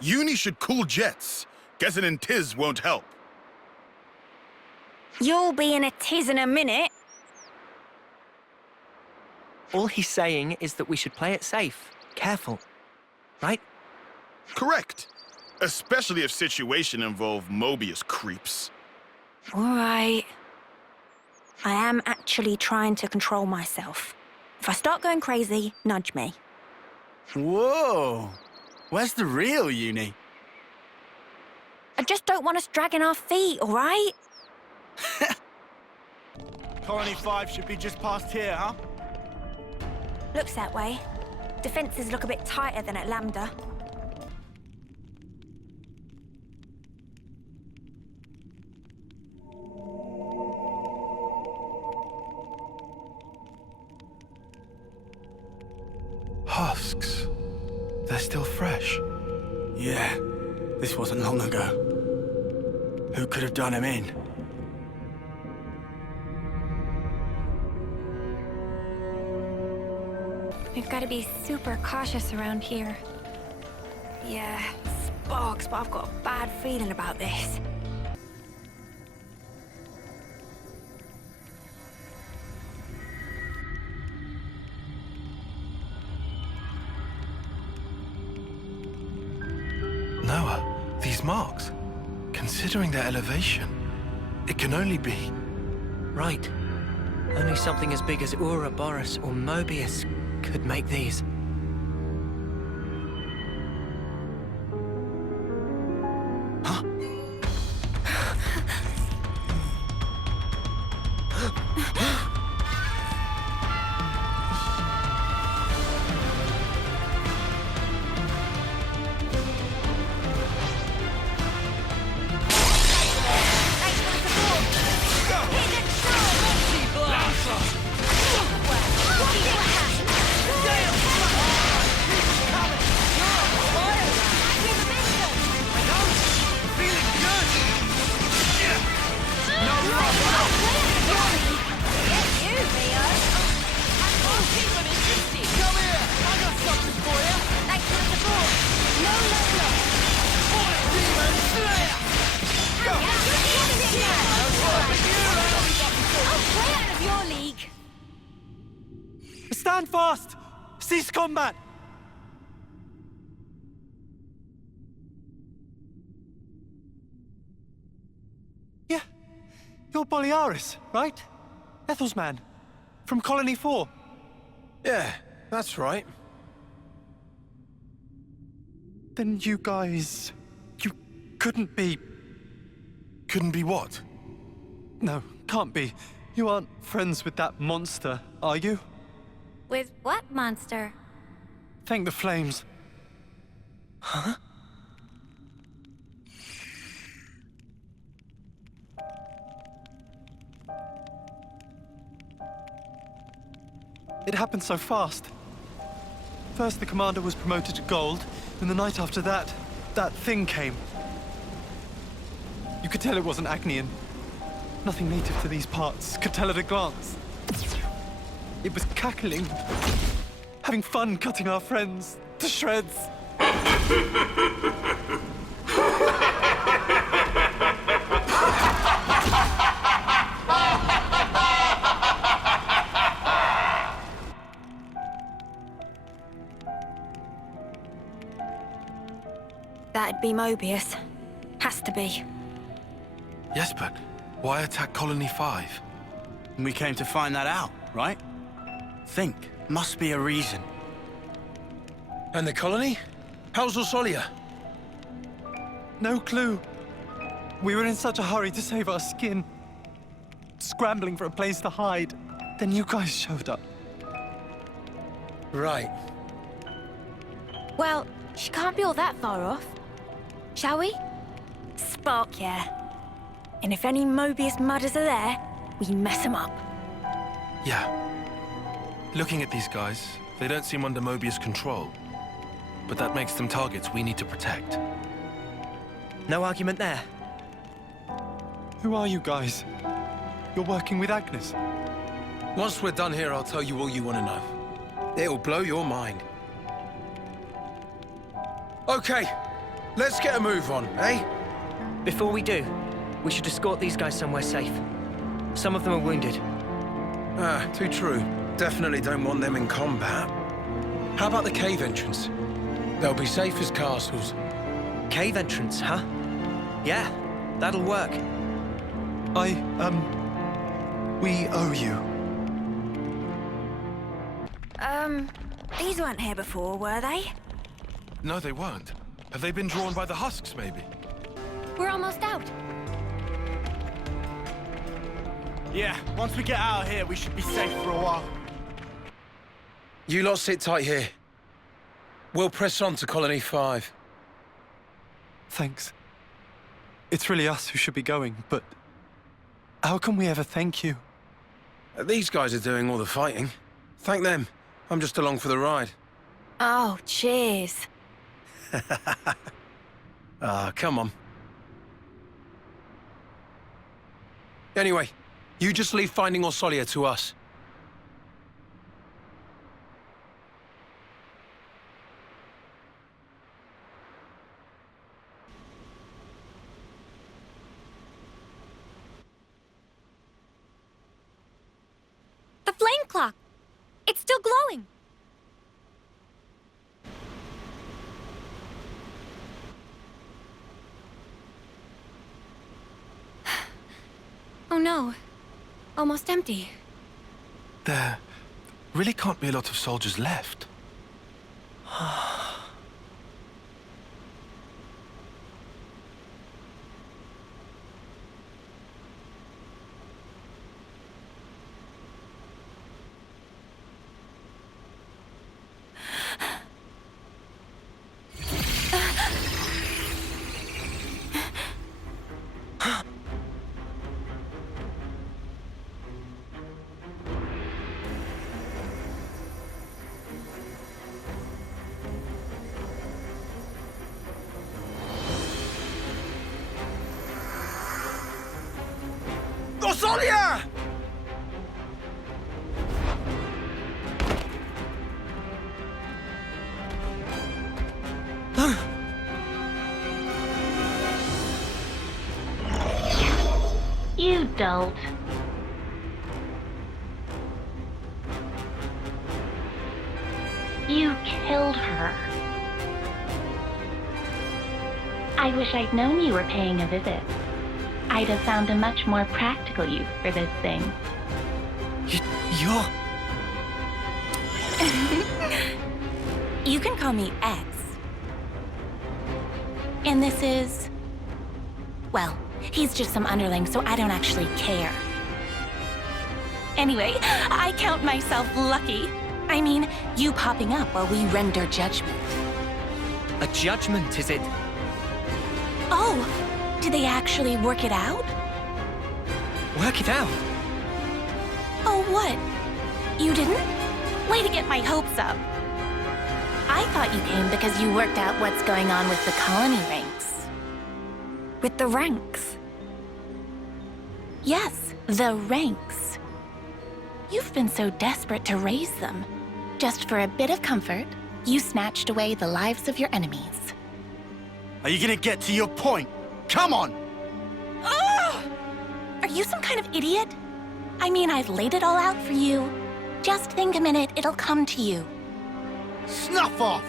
Uni should cool jets. Guessing in Tiz won't help. You'll be in a tiz in a minute. All he's saying is that we should play it safe, careful, right? Correct. Especially if situation involve Mobius creeps. All right. I am actually trying to control myself. If I start going crazy, nudge me. Whoa! Where's the real Uni? I just don't want us dragging our feet, all right? Colony 5 should be just past here, huh? Looks that way. Defenses look a bit tighter than at Lambda. Husks. They're still fresh. Yeah. This this wasn't long ago. Who could have done him in? We've got to be super cautious around here. Yeah, sparks, but I've got a bad feeling about this. Noah, these marks, considering their elevation, it can only be... Right. Only something as big as Uroboros or Mobius could make these. Stand fast! Cease combat! Yeah, you're Boliaris, right? Ethel's man, from Colony 4. Yeah, that's right. Then you guys... you couldn't be... Couldn't be what? No, can't be. You aren't friends with that monster, are you? With what monster? Thank the flames. Huh? It happened so fast. First the commander was promoted to gold, and the night after that, that thing came. You could tell it wasn't Agnian. Nothing native to these parts, could tell at a glance. It was cackling, having fun cutting our friends to shreds. That'd be Mobius. Has to be. Yes, but why attack Colony 5? We came to find that out, right? Think. Must be a reason. And the colony? How's Orsolia? No clue. We were in such a hurry to save our skin. Scrambling for a place to hide. Then you guys showed up. Right. Well, she can't be all that far off. Shall we? Spark, yeah. And if any Mobius mudders are there, we mess them up. Yeah. Looking at these guys, they don't seem under Mobius control. But that makes them targets we need to protect. No argument there. Who are you guys? You're working with Agnus? Once we're done here, I'll tell you all you want to know. It'll blow your mind. Okay, let's get a move on, eh? Before we do, we should escort these guys somewhere safe. Some of them are wounded. Ah, too true. Definitely don't want them in combat. How about the cave entrance? They'll be safe as castles. Cave entrance, huh? Yeah, that'll work. We owe you. These weren't here before, were they? No, they weren't. Have they been drawn by the husks, maybe? We're almost out. Yeah, once we get out of here, we should be safe for a while. You lot sit tight here. We'll press on to Colony 5. Thanks. It's really us who should be going, but how can we ever thank you? These guys are doing all the fighting. Thank them. I'm just along for the ride. Oh, cheers. Come on. Anyway, you just leave finding Orsolia to us. The flame clock! It's still glowing! Oh no. Almost empty. There really can't be a lot of soldiers left. Orsolia! You dolt. You killed her. I wish I'd known you were paying a visit. I'd have found a much more practical use for this thing. You're... You can call me X. And this is... well, he's just some underling, so I don't actually care. Anyway, I count myself lucky. I mean, you popping up while we render judgment. A judgment, is it? Oh, did they actually work it out? Work it out? Oh, what? You didn't? Way to get my hopes up. I thought you came because you worked out what's going on with the colony ranks. With the ranks? Yes, the ranks. You've been so desperate to raise them. Just for a bit of comfort, you snatched away the lives of your enemies. Are you gonna get to your point? Come on! Ugh! Are you some kind of idiot? I mean, I've laid it all out for you. Just think a minute, it'll come to you. Snuff off!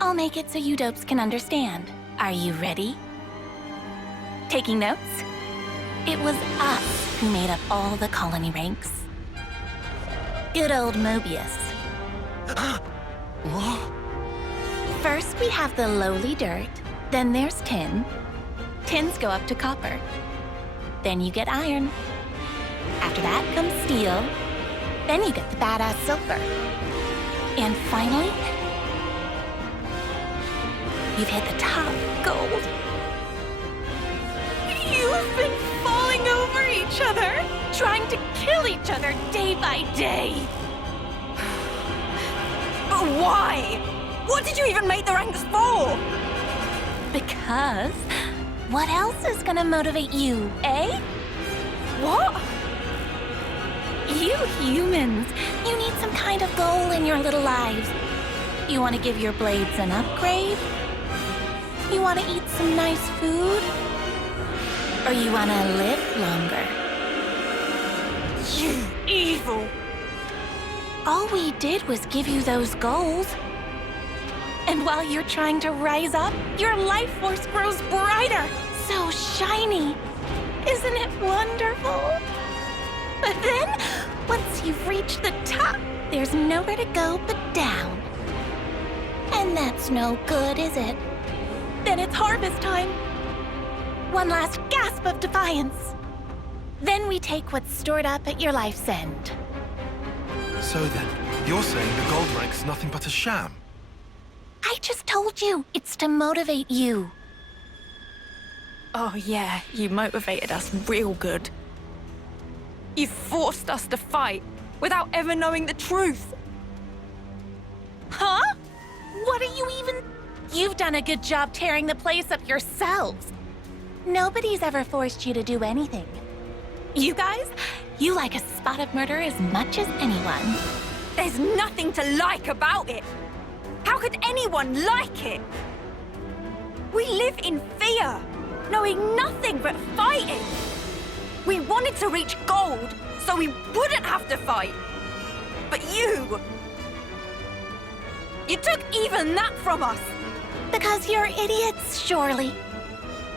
I'll make it so you dopes can understand. Are you ready? Taking notes? It was us who made up all the colony ranks. Good old Mobius. What? First, we have the lowly dirt. Then there's tin. Tins go up to copper. Then you get iron. After that comes steel. Then you get the badass silver. And finally, you've hit the top, gold. You've been falling over each other, trying to kill each other day by day. But why? What did you even make the ranks for? Because what else is gonna motivate you, eh? What? You humans, you need some kind of goal in your little lives. You want to give your blades an upgrade? You want to eat some nice food? Or you want to live longer? You evil! All we did was give you those goals. And while you're trying to rise up, your life force grows brighter, so shiny. Isn't it wonderful? But then, once you've reached the top, there's nowhere to go but down. And that's no good, is it? Then it's harvest time. One last gasp of defiance. Then we take what's stored up at your life's end. So then, you're saying the gold rank's nothing but a sham? I just told you, it's to motivate you. Oh yeah, you motivated us real good. You forced us to fight without ever knowing the truth. Huh? What are you even... You've done a good job tearing the place up yourselves. Nobody's ever forced you to do anything. You guys, you like a spot of murder as much as anyone. There's nothing to like about it. How could anyone like it? We live in fear, knowing nothing but fighting. We wanted to reach gold, so we wouldn't have to fight. But you took even that from us. Because you're idiots, surely.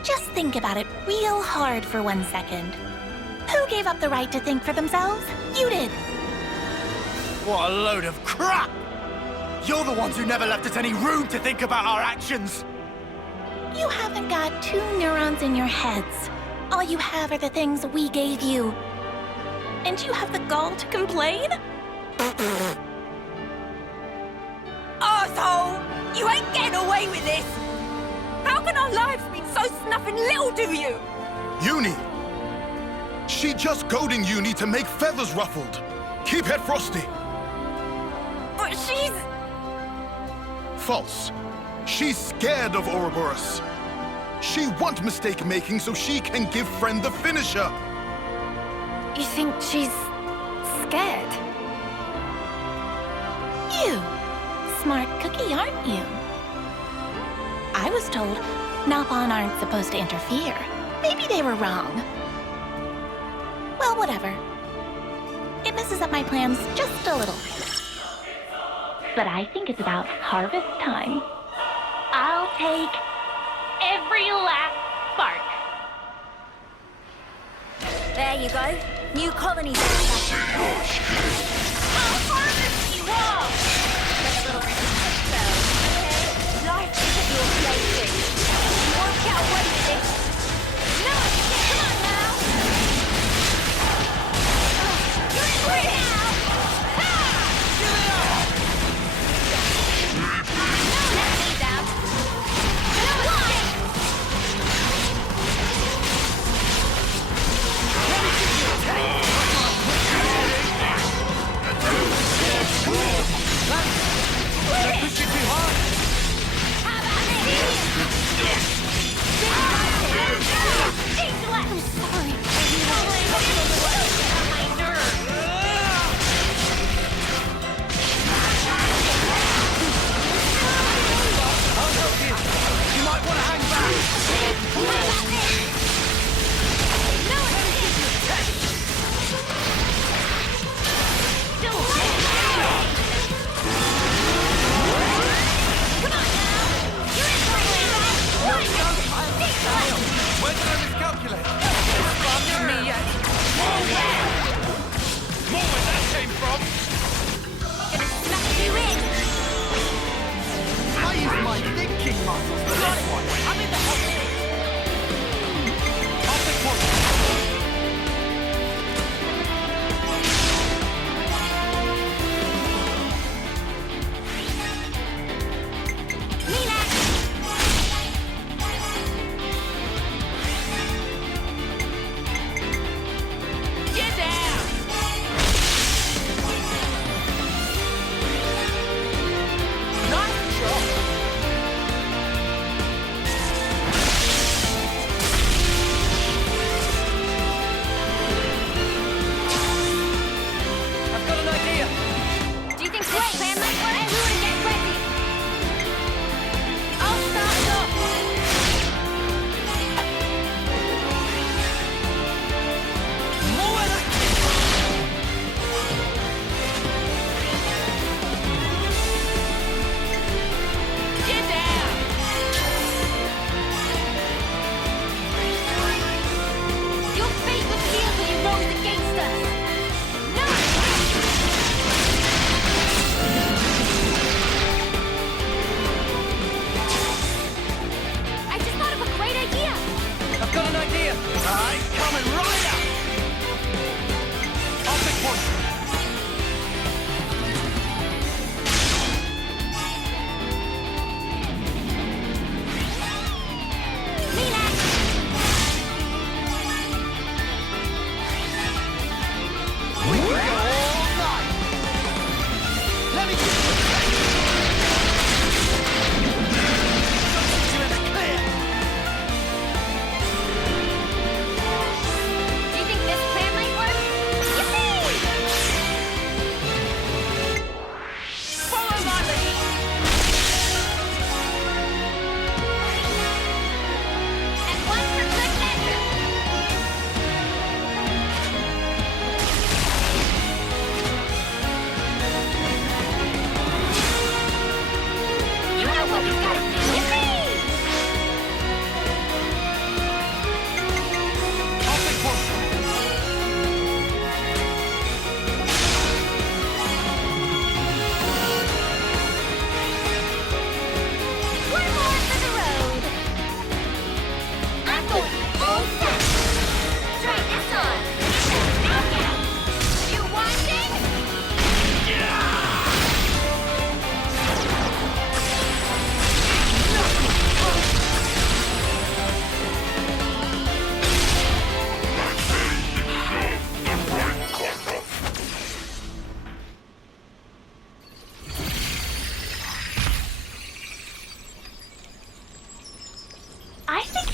Just think about it real hard for 1 second. Who gave up the right to think for themselves? You did. What a load of crap! You're the ones who never left us any room to think about our actions! You haven't got 2 neurons in your heads. All you have are the things we gave you. And you have the gall to complain? Arsehole! You ain't getting away with this! How can our lives mean so snuffing little to you? Uni! She just goading Uni to make feathers ruffled. Keep head frosty. But she's... False. She's scared of Uroboros. She want mistake making so she can give friend the finisher. You think she's scared? You. Smart cookie, aren't you? I was told Nalpon aren't supposed to interfere. Maybe they were wrong. Well, whatever. It messes up my plans just a little. But I think it's about harvest time. I'll take every last spark. There you go. New colony data. I'll harvest you all! Just a little spell, okay? Life isn't your plaything. You won't get away with this. No, come on now! You're free now! Ha! Give it up! No, let me down. No, why? That pushing too hard. How about this?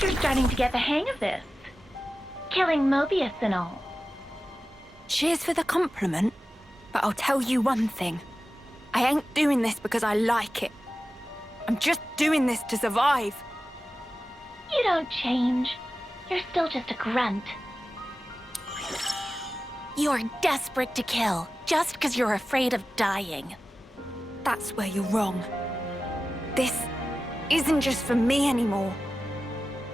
you're starting to get the hang of this. Killing Mobius and all. Cheers for the compliment, but I'll tell you one thing. I ain't doing this because I like it. I'm just doing this to survive. You don't change. You're still just a grunt. You're desperate to kill, just because you're afraid of dying. That's where you're wrong. This isn't just for me anymore.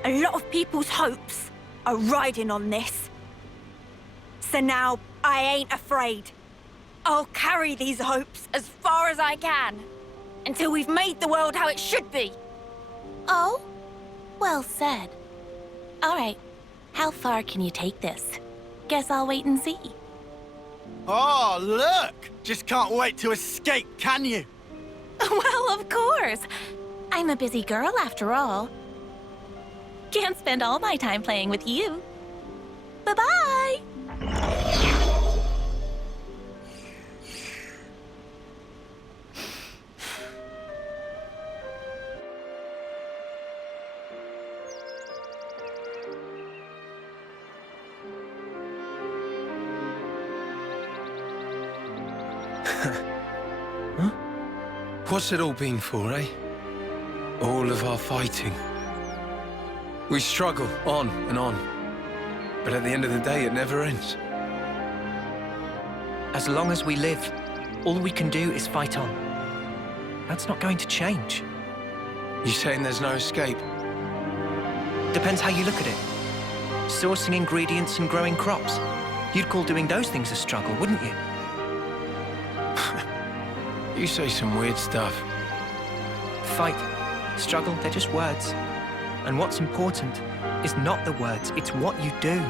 A lot of people's hopes are riding on this. So now, I ain't afraid. I'll carry these hopes as far as I can, until we've made the world how it should be. Oh? Well said. All right, how far can you take this? Guess I'll wait and see. Oh, look! Just can't wait to escape, can you? Well, of course. I'm a busy girl after all. Can't spend all my time playing with you. Bye-bye! Huh? What's it all been for, eh? All of our fighting. We struggle on and on. But at the end of the day, it never ends. As long as we live, all we can do is fight on. That's not going to change. You saying there's no escape? Depends how you look at it. Sourcing ingredients and growing crops. You'd call doing those things a struggle, wouldn't you? You say some weird stuff. Fight, struggle, they're just words. And what's important is not the words, it's what you do.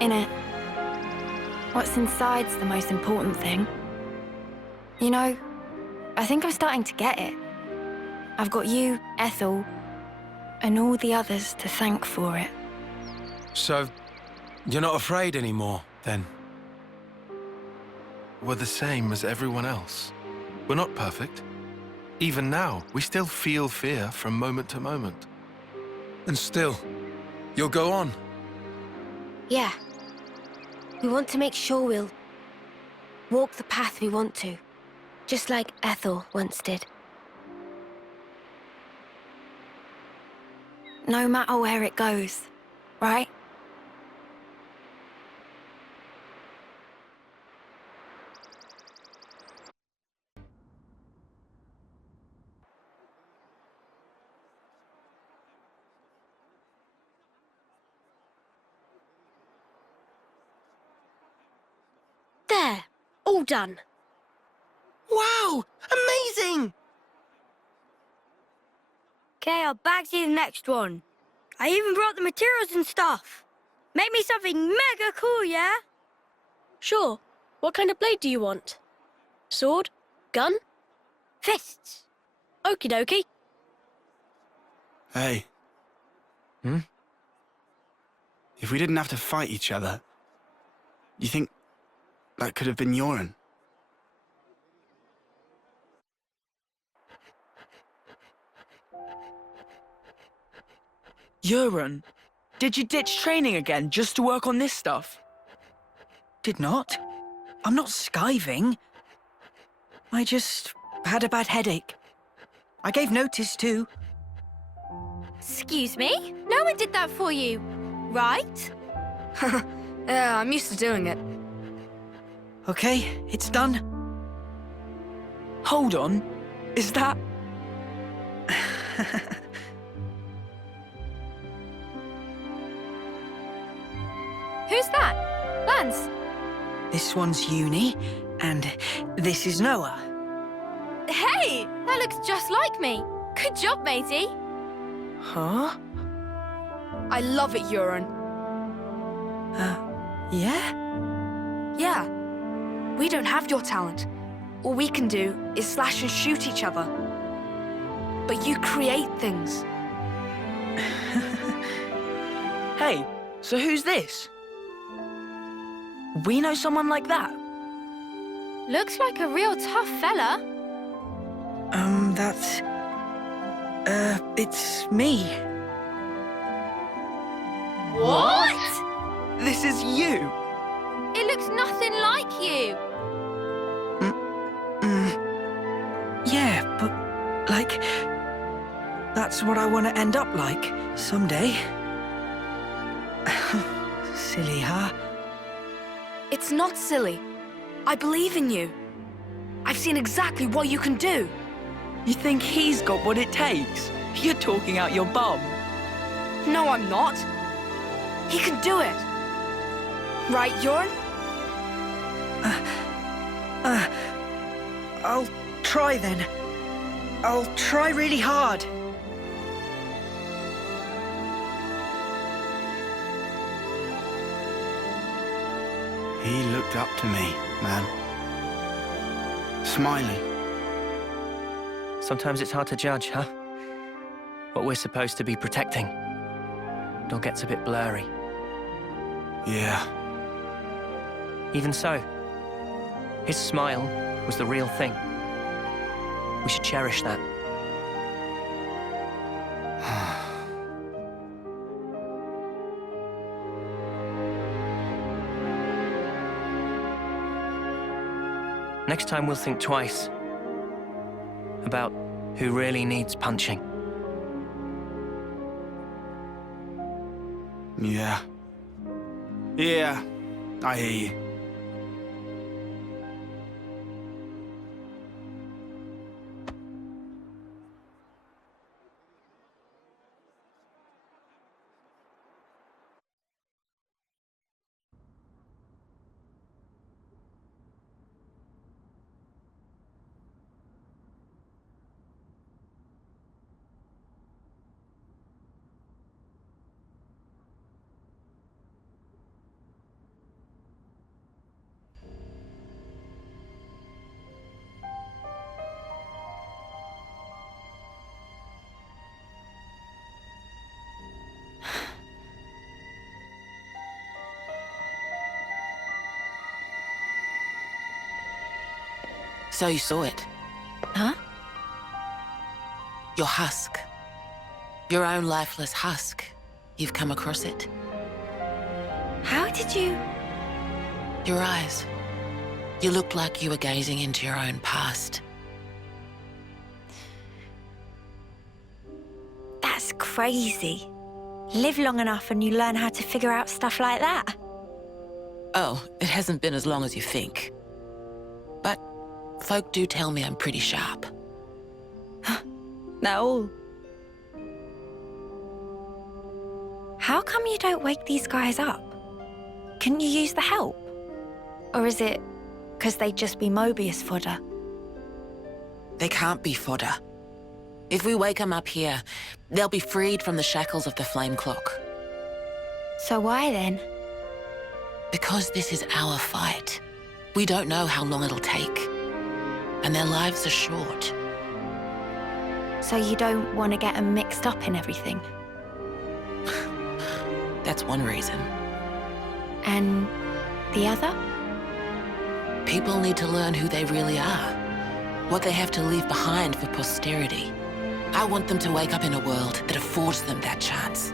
Innit? What's inside's the most important thing. You know, I think I'm starting to get it. I've got you, Ethel, and all the others to thank for it. So, you're not afraid anymore, then? We're the same as everyone else. We're not perfect. Even now, we still feel fear from moment to moment. And still, you'll go on? Yeah. We want to make sure we'll walk the path we want to, just like Ethel once did. No matter where it goes, right? There, all done. Wow! Amazing! Okay, I'll bag you the next one. I even brought the materials and stuff. Make me something mega cool, yeah? Sure. What kind of blade do you want? Sword? Gun? Fists. Okie dokie. Hey. If we didn't have to fight each other, you think that could have been Yoren? Yoren, did you ditch training again just to work on this stuff? Did not. I'm not skiving. I just had a bad headache. I gave notice too. Excuse me? No one did that for you, right? Yeah, I'm used to doing it. Okay, it's done. Hold on. Is that... Who's that? Lance? This one's Uni, and this is Noah. Hey! That looks just like me. Good job, matey. Huh? I love it, Yoren. Yeah? Yeah. We don't have your talent. All we can do is slash and shoot each other. But you create things. Hey, so who's this? We know someone like that? Looks like a real tough fella. It's me. This is you! It looks nothing like you. Yeah, but, like, that's what I want to end up like, someday. Silly, huh? It's not silly. I believe in you. I've seen exactly what you can do. You think he's got what it takes? You're talking out your bum. No, I'm not. He can do it. Right, Jorn? I'll try then. I'll try really hard. He looked up to me, man. Smiling. Sometimes it's hard to judge, huh? What we're supposed to be protecting. It all gets a bit blurry. Yeah. Even so, his smile was the real thing. We should cherish that. Next time we'll think twice about who really needs punching. Yeah. Yeah, I hear you. So you saw it? Huh? Your husk. Your own lifeless husk. You've come across it. How did you... Your eyes. You looked like you were gazing into your own past. That's crazy. Live long enough and you learn how to figure out stuff like that. Oh, it hasn't been as long as you think. But folk do tell me I'm pretty sharp. No. How come you don't wake these guys up? Couldn't you use the help? Or is it because they'd just be Mobius fodder? They can't be fodder. If we wake them up here, they'll be freed from the shackles of the flame clock. So why then? Because this is our fight. We don't know how long it'll take. And their lives are short. So you don't want to get them mixed up in everything? That's one reason. And the other? People need to learn who they really are. What they have to leave behind for posterity. I want them to wake up in a world that affords them that chance.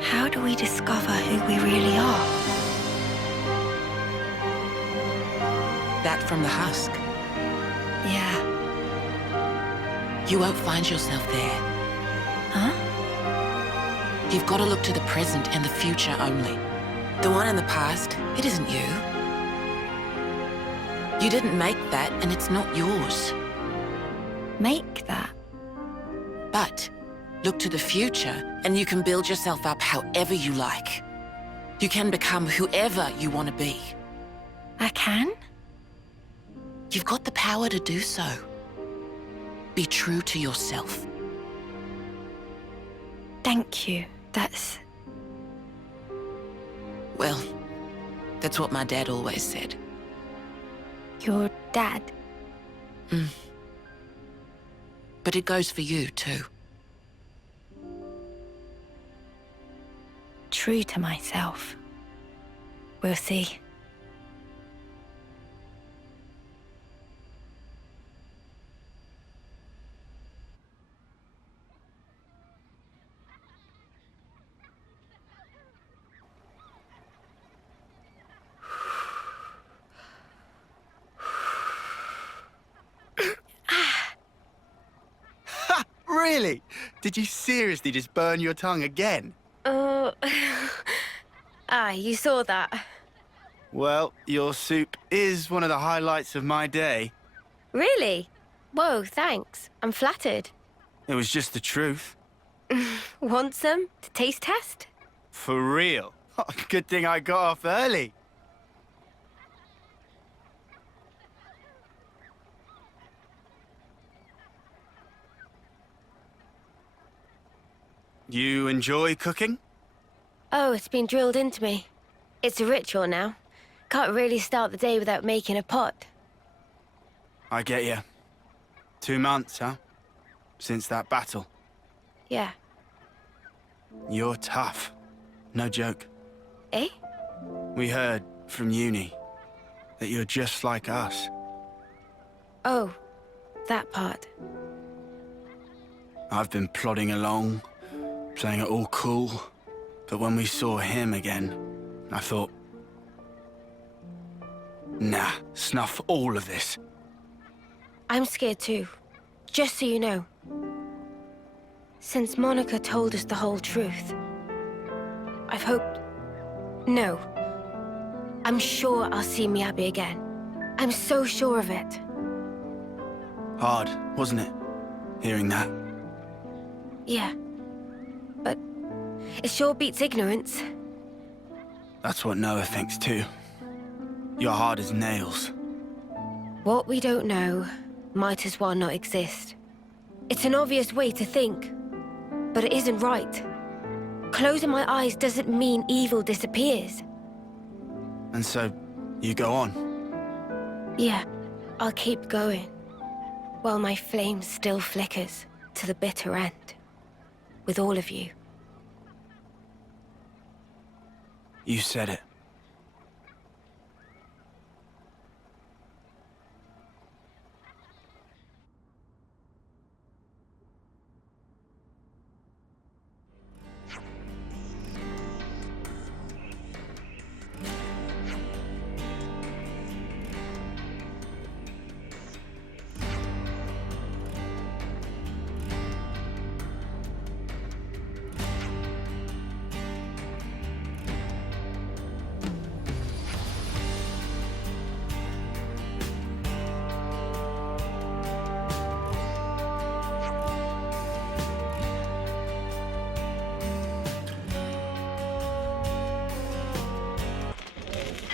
How do we discover who we really are? That from the husk. Yeah. You won't find yourself there. Huh? You've got to look to the present and the future only. The one in the past, it isn't you. You didn't make that, and it's not yours. Make that? But look to the future, and you can build yourself up however you like. You can become whoever you want to be. I can? You've got the power to do so. Be true to yourself. Thank you. That's... Well, that's what my dad always said. Your dad? But it goes for you, too. True to myself. We'll see. Hey, did you seriously just burn your tongue again? Oh... you saw that. Well, your soup is one of the highlights of my day. Really? Whoa, thanks. I'm flattered. It was just the truth. Want some to taste test? For real. Good thing I got off early. You enjoy cooking? Oh, it's been drilled into me. It's a ritual now. Can't really start the day without making a pot. I get you. 2 months, huh? Since that battle. Yeah. You're tough. No joke. Eh? We heard from uni that you're just like us. Oh, that part. I've been plodding along, playing it all cool. But when we saw him again, I thought, nah, snuff all of this. I'm scared too. Just so you know. Since Monica told us the whole truth, I've hoped... No. I'm sure I'll see Miyabi again. I'm so sure of it. Hard, wasn't it? Hearing that. Yeah. But it sure beats ignorance. That's what Noah thinks too. You're hard as nails. What we don't know might as well not exist. It's an obvious way to think, but it isn't right. Closing my eyes doesn't mean evil disappears. And so, you go on? Yeah, I'll keep going. While my flame still flickers to the bitter end. With all of you. You said it.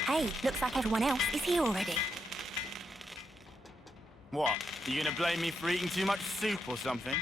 Hey, looks like everyone else is here already. What? You gonna blame me for eating too much soup or something?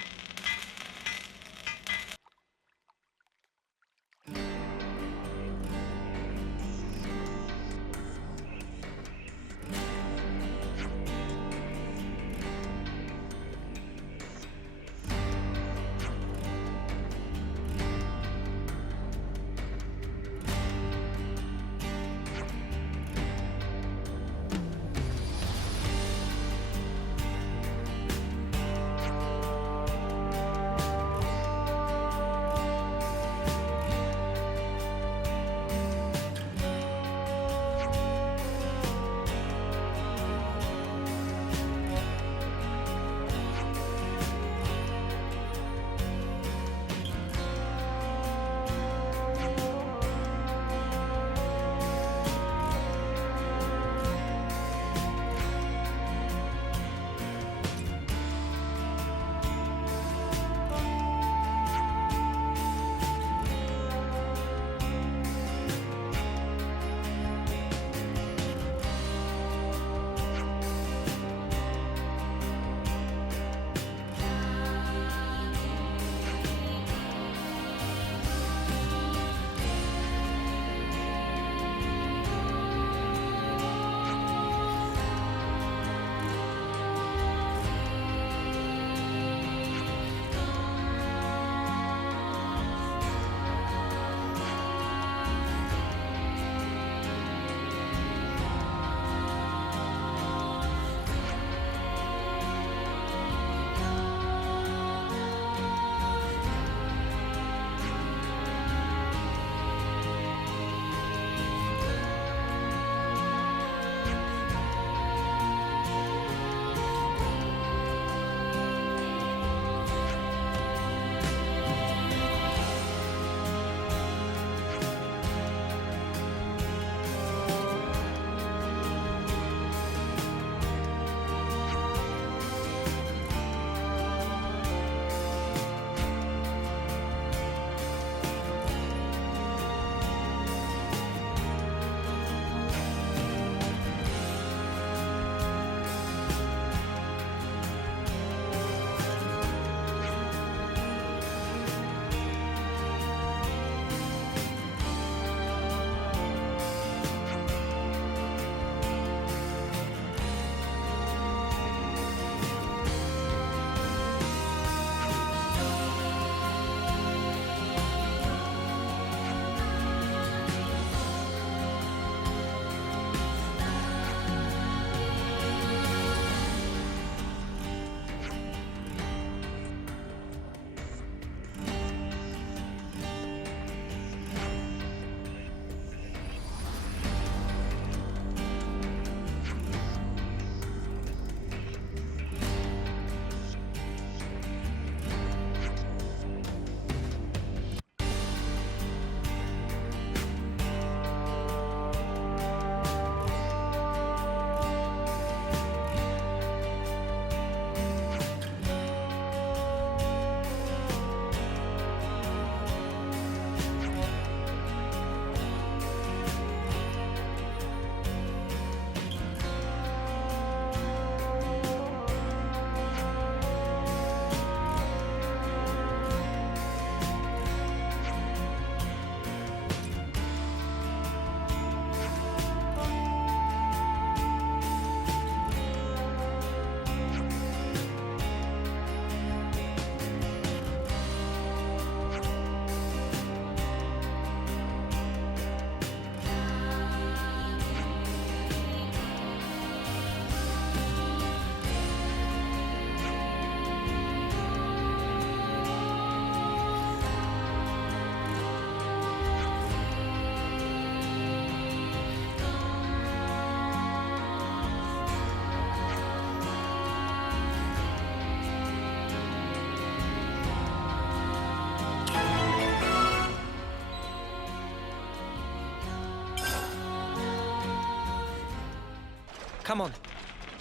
Come on.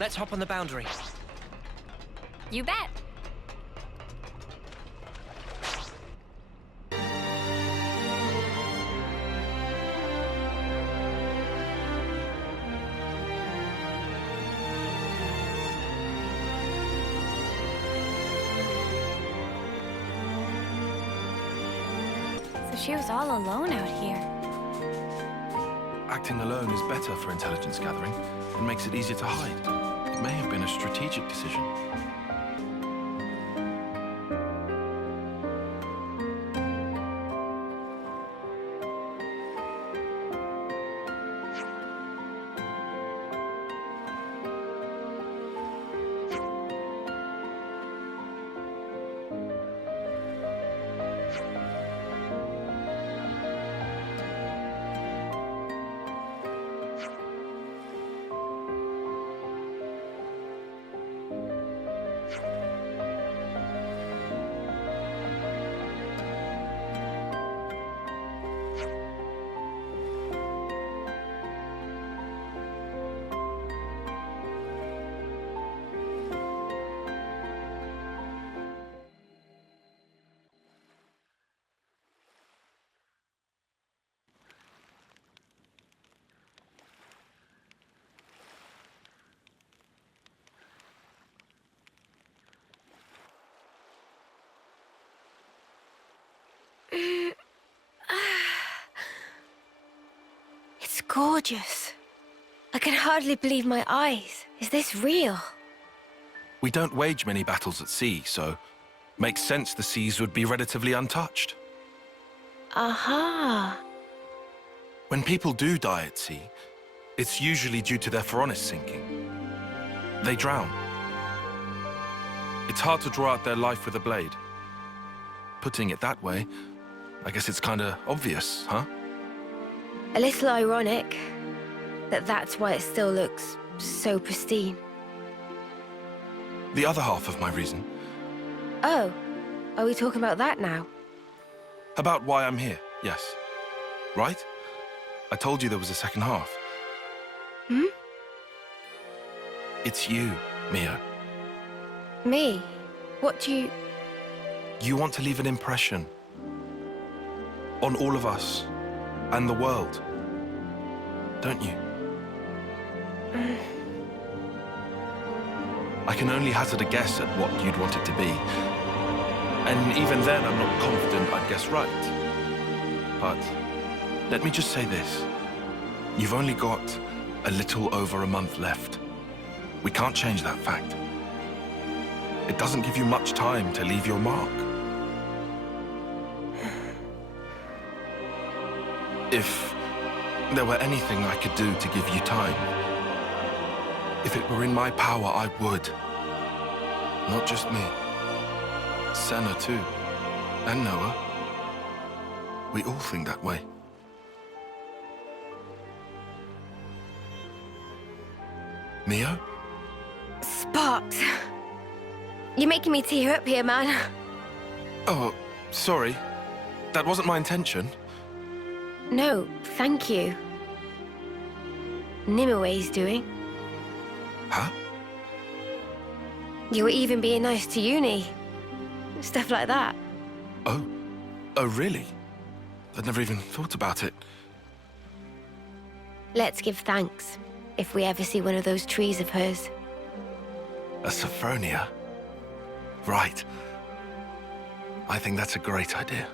Let's hop on the boundary. You bet. So she was all alone out here. Acting alone is better for intelligence gathering and makes it easier to hide. It may have been a strategic decision. It's gorgeous. I can hardly believe my eyes. Is this real? We don't wage many battles at sea, so makes sense the seas would be relatively untouched. Aha. When people do die at sea, it's usually due to their Phoronis sinking. They drown. It's hard to draw out their life with a blade. Putting it that way, I guess it's kinda obvious, huh? A little ironic that that's why it still looks so pristine. The other half of my reason. Oh, are we talking about that now? About why I'm here, yes. Right? I told you there was a second half. Hmm? It's you, Mio. Me? What do you... You want to leave an impression on all of us and the world, don't you? I can only hazard a guess at what you'd want it to be. And even then, I'm not confident I'd guess right. But let me just say this. You've only got a little over a month left. We can't change that fact. It doesn't give you much time to leave your mark. If there were anything I could do to give you time, if it were in my power, I would. Not just me. Senna, too. And Noah. We all think that way. Mio? Sparks. You're making me tear up here, man. Oh, sorry. That wasn't my intention. No, thank you. Nimue doing. Huh? You were even being nice to Uni. Stuff like that. Oh. Oh, really? I'd never even thought about it. Let's give thanks if we ever see one of those trees of hers. A Sophronia? Right. I think that's a great idea.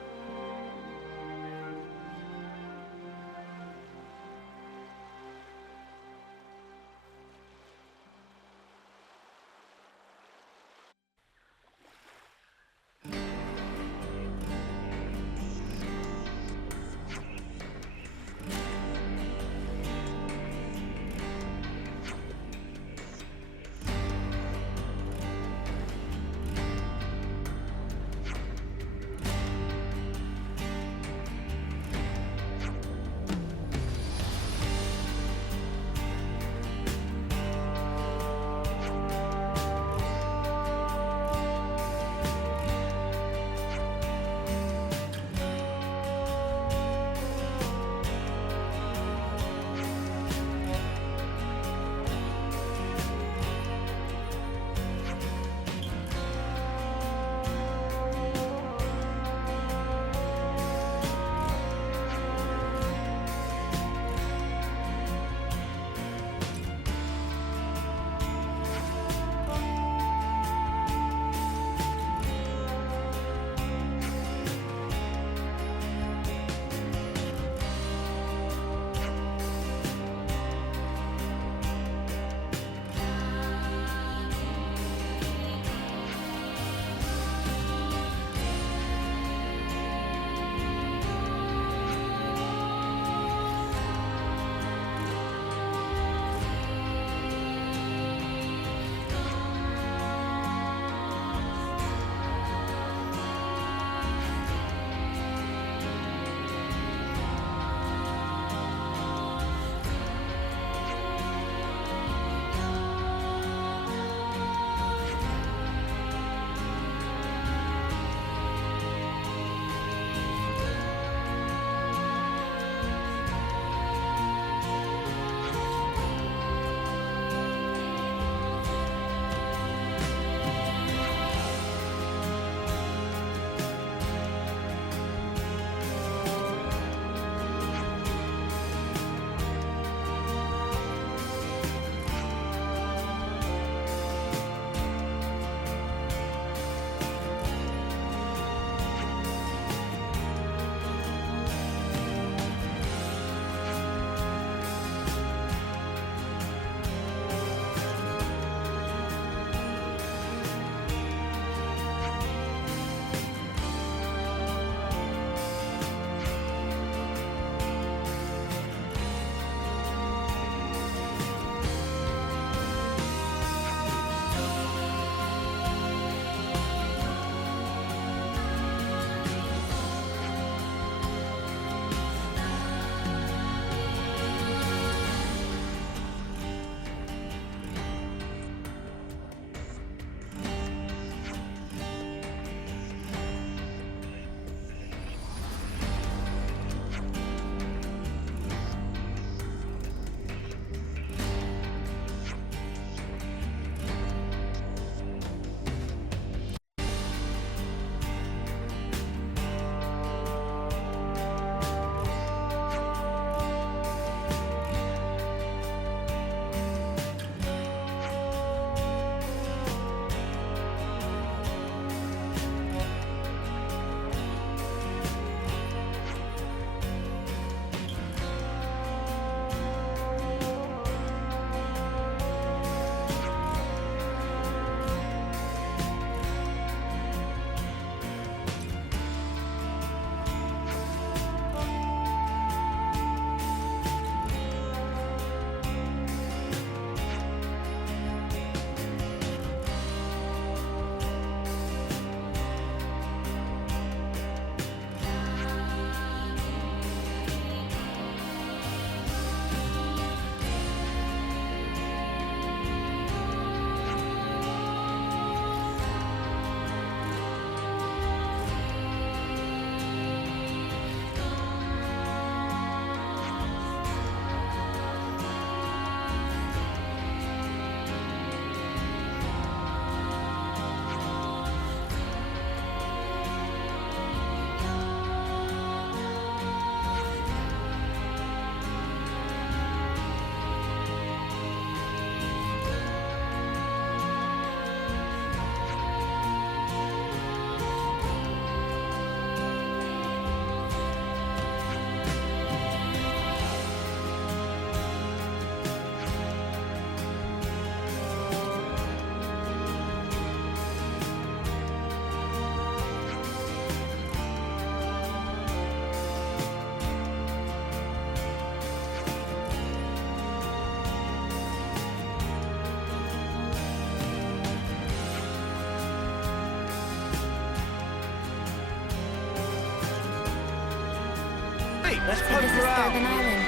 Right, let's So poke this is around. Thurban Island.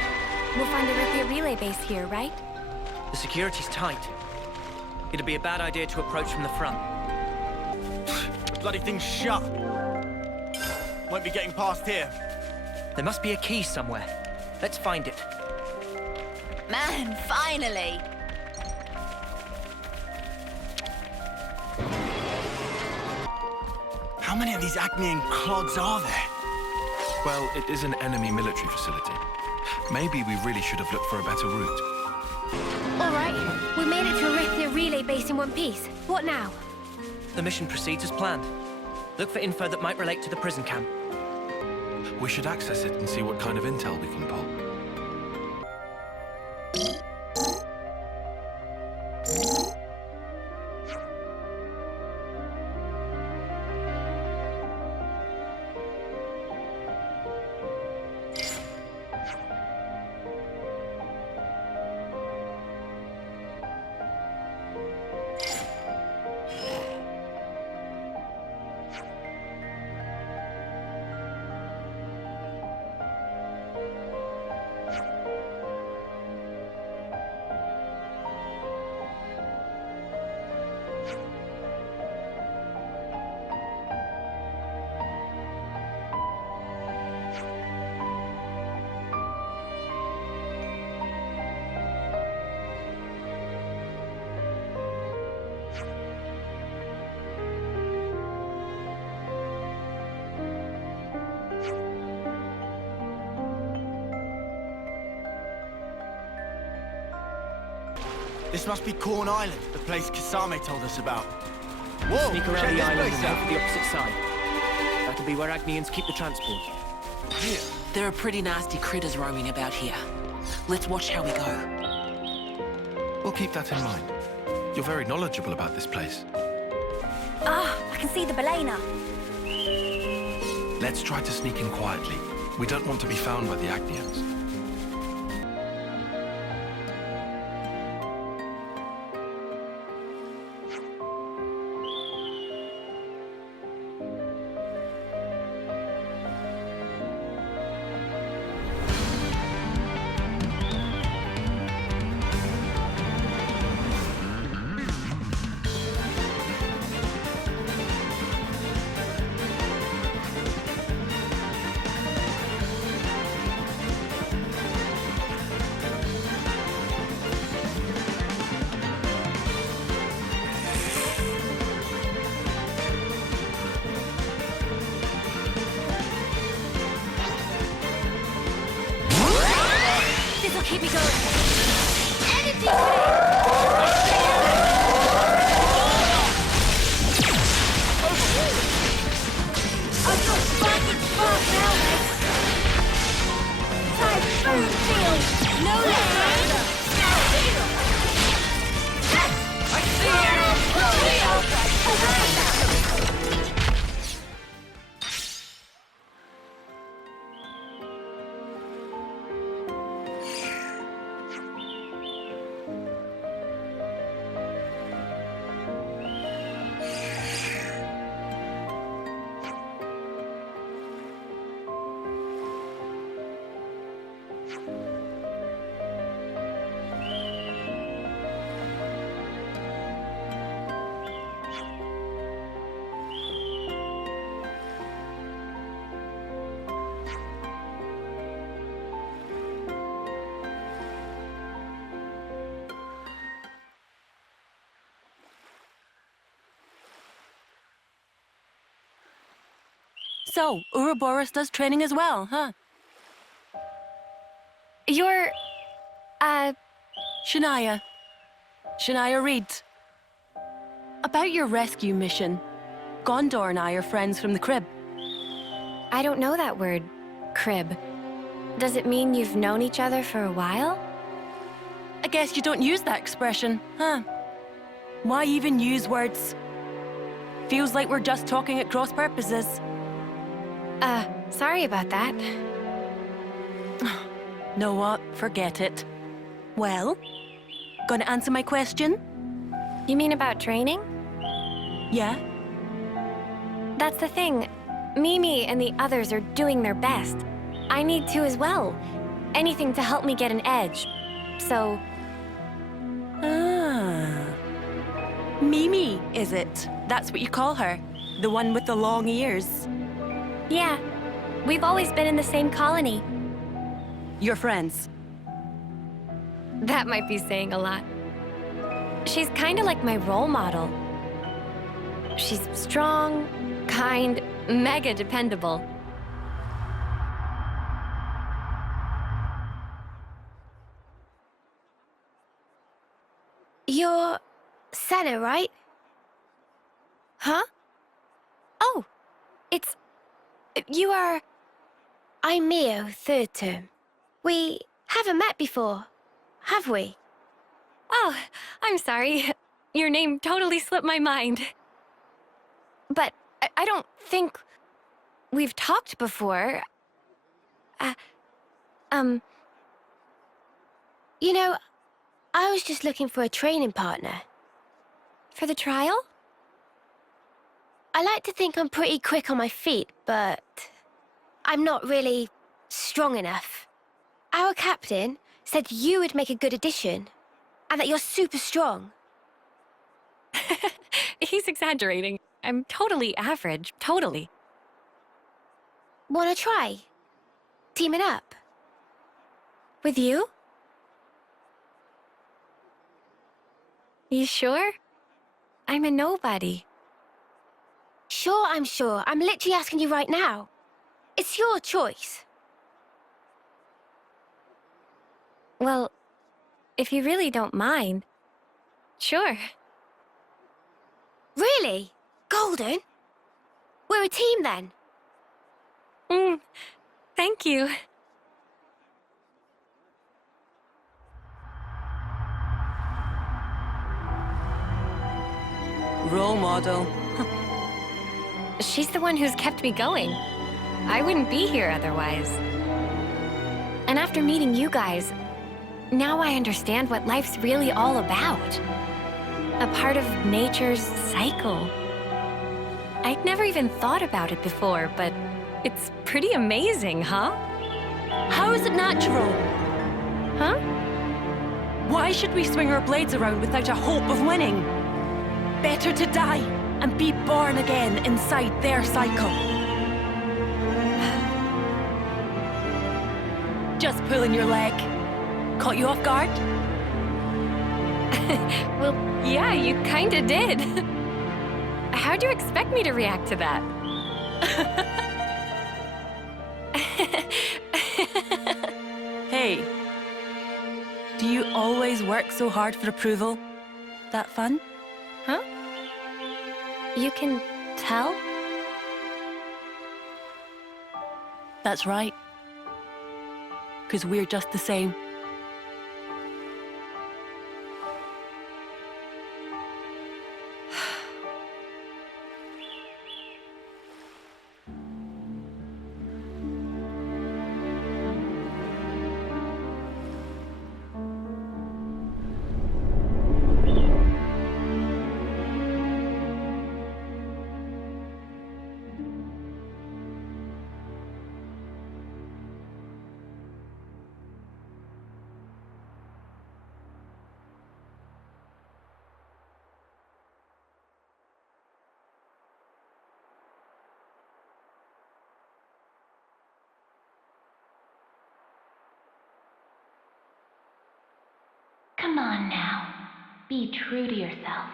We'll find a Rithia relay base here, right? The security's tight. It'd be a bad idea to approach from the front. The bloody thing's shut. Won't be getting past here. There must be a key somewhere. Let's find it. Man, finally! How many of these Agnian clods are there? Well, it is an enemy military facility. Maybe we really should have looked for a better route. All right, we made it to a Rithia relay base in one piece. What now? The mission proceeds as planned. Look for info that might relate to the prison camp. We should access it and see what kind of intel we can pull. This must be Corn Island, the place Kasame told us about. Whoa! Sneak around check the this island place and out. head for the opposite side. That'll be where Agnians keep the transport. Here. There are pretty nasty critters roaming about here. Let's watch how we go. We'll keep that in mind. You're very knowledgeable about this place. Ah, I can see the Belena. Let's try to sneak in quietly. We don't want to be found by the Agnians. This'll keep me going. Energy I've got fucking spark now, mate. Typhoon field. No less. I So, Uroboros does training as well, huh? You're... Shania. Shania Reed. About your rescue mission. Gondor and I are friends from the crib. I don't know that word, crib. Does it mean you've known each other for a while? I guess you don't use that expression, huh? Why even use words? Feels like we're just talking at cross purposes. Sorry about that. Know what? Forget it. Well, gonna answer my question? You mean about training? Yeah? That's the thing. Mimi and the others are doing their best. I need to as well. Anything to help me get an edge. So... Ah. Mimi, is it? That's what you call her? The one with the long ears? Yeah. We've always been in the same colony. You're friends? That might be saying a lot. She's kind of like my role model. She's strong, kind, mega dependable. You're Senna, right? Huh? Oh, it's... You are... I'm Mio, third term. We haven't met before, have we? Oh, I'm sorry. Your name totally slipped my mind. But I don't think we've talked before. You know, I was just looking for a training partner. For the trial? I like to think I'm pretty quick on my feet, but I'm not really strong enough. Our captain said you would make a good addition, and that you're super strong. He's exaggerating. I'm totally average, totally. Wanna try? Teaming up? With you? You sure? I'm a nobody. Sure, I'm sure. I'm literally asking you right now. It's your choice. Well, if you really don't mind, sure. Really? Golden? We're a team then. Thank you. Role model. She's the one who's kept me going. I wouldn't be here otherwise. And after meeting you guys, now I understand what life's really all about. A part of nature's cycle. I'd never even thought about it before, but it's pretty amazing, huh? How is it natural? Huh? Why should we swing our blades around without a hope of winning? Better to die and be born again inside their cycle. Just pulling your leg. Caught you off guard? Well, yeah, you kinda did. How'd you expect me to react to that? Hey, do you always work so hard for approval? That fun? Huh? You can tell? That's right. 'Cause we're just the same. Come on now. Be true to yourself.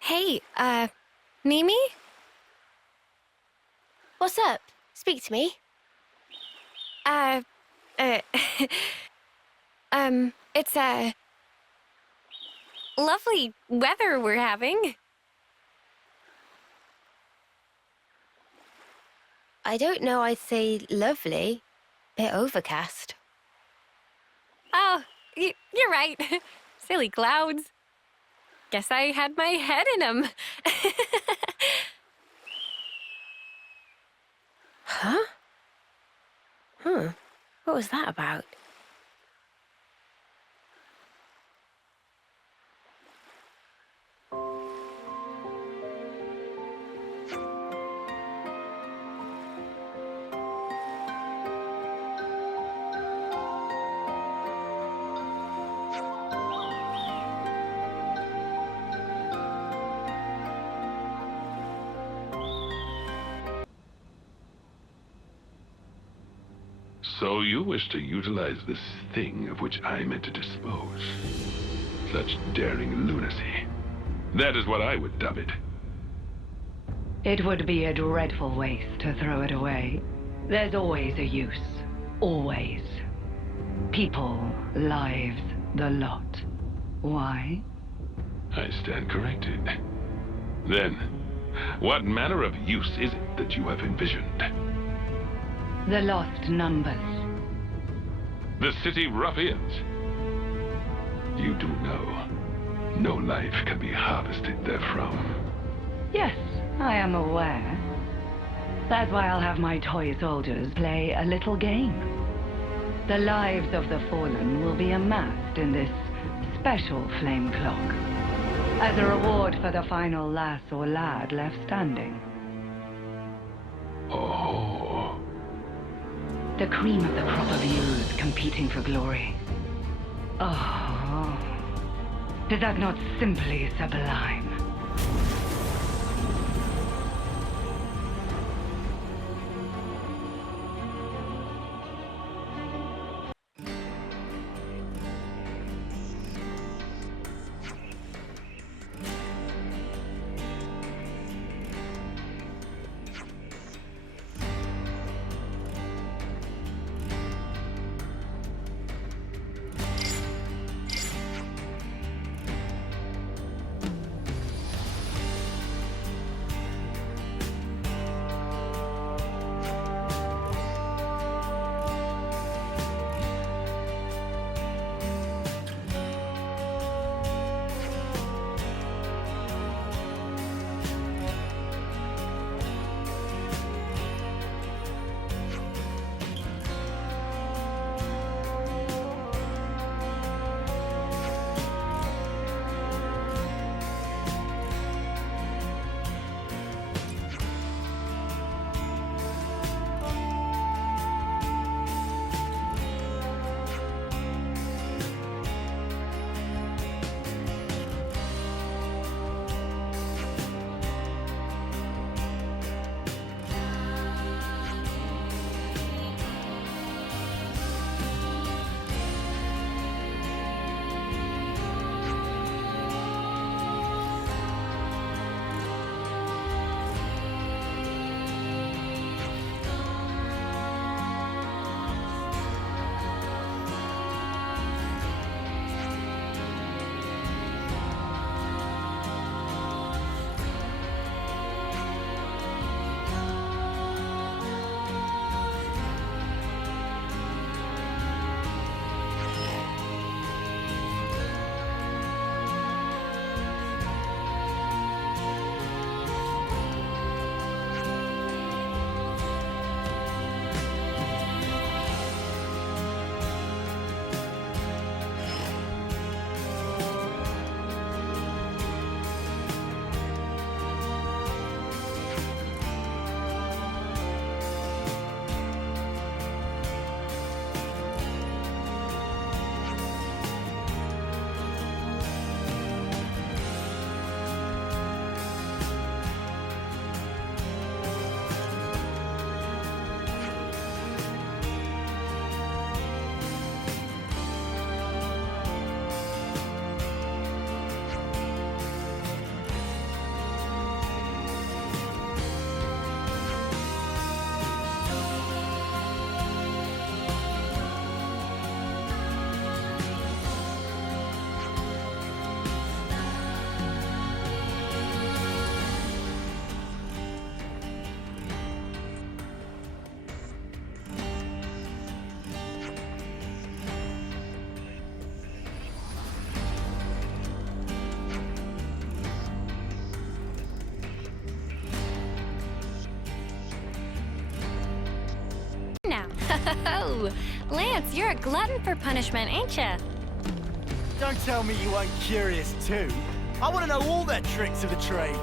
Hey, Mimi? What's up? Speak to me. It's, lovely weather we're having. I don't know I'd say lovely. Bit overcast. Oh, you're right. Silly clouds. Guess I had my head in them. Huh? What was that about? So you wish to utilize this thing of which I meant to dispose. Such daring lunacy. That is what I would dub it. It would be a dreadful waste to throw it away. There's always a use. Always. People, lives, the lot. Why? I stand corrected. Then, what manner of use is it that you have envisioned? The lost numbers. The city ruffians. You do know, no life can be harvested therefrom. Yes, I am aware. That's why I'll have my toy soldiers play a little game. The lives of the fallen will be amassed in this special flame clock, as a reward for the final lass or lad left standing. Oh. The cream of the crop of youths competing for glory. Oh, is that not simply sublime? now. Oh, Lance, you're a glutton for punishment, ain't ya? Don't tell me you weren't curious too. I want to know all their tricks of the trade.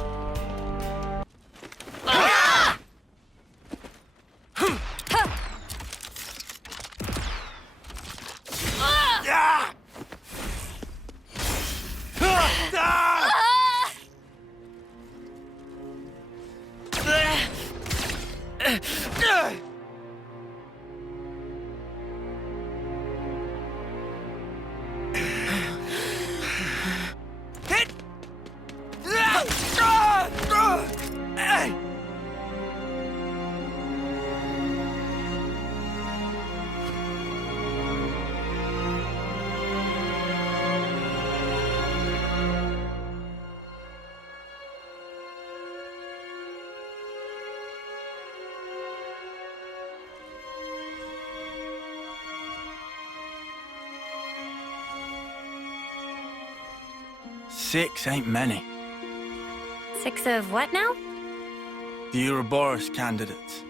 Six ain't many. 6 of what now? The Uroboros candidates.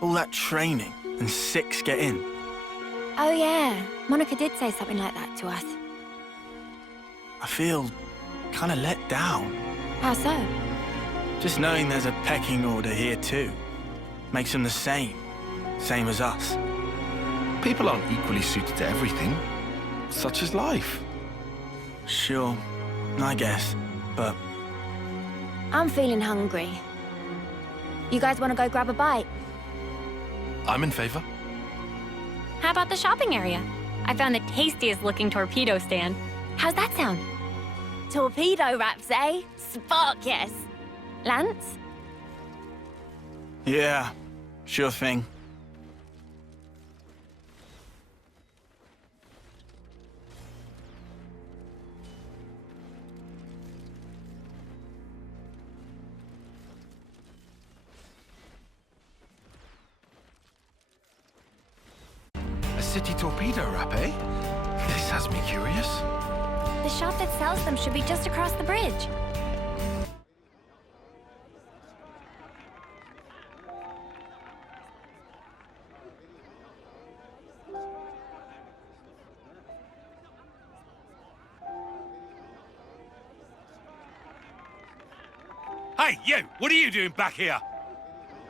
All that training, and 6 get in. Oh yeah, Monica did say something like that to us. I feel kind of let down. How so? Just knowing there's a pecking order here too. Makes them the same as us. People aren't equally suited to everything. Such is life. Sure, I guess, but... I'm feeling hungry. You guys want to go grab a bite? I'm in favor. How about the shopping area? I found the tastiest looking torpedo stand. How's that sound? Torpedo wraps, eh? Spark, yes. Lance? Yeah, sure thing. A city torpedo wrap, eh? This has me curious. The shop that sells them should be just across the bridge. Hey, you! What are you doing back here?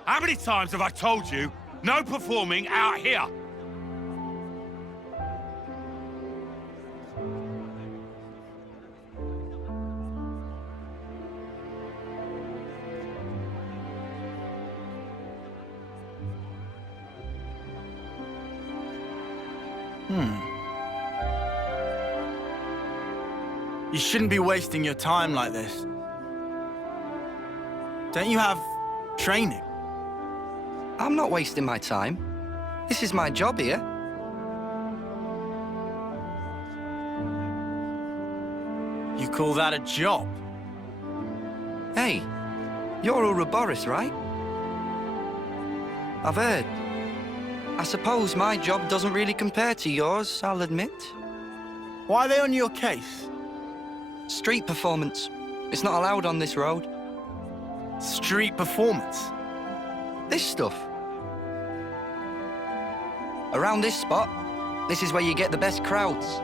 How many times have I told you, no performing out here? You shouldn't be wasting your time like this. Don't you have training? I'm not wasting my time. This is my job here. You call that a job? Hey, you're Uroboros, right? I've heard. I suppose my job doesn't really compare to yours, I'll admit. Why are they on your case? Street performance. It's not allowed on this road. Street performance? This stuff. Around this spot, this is where you get the best crowds.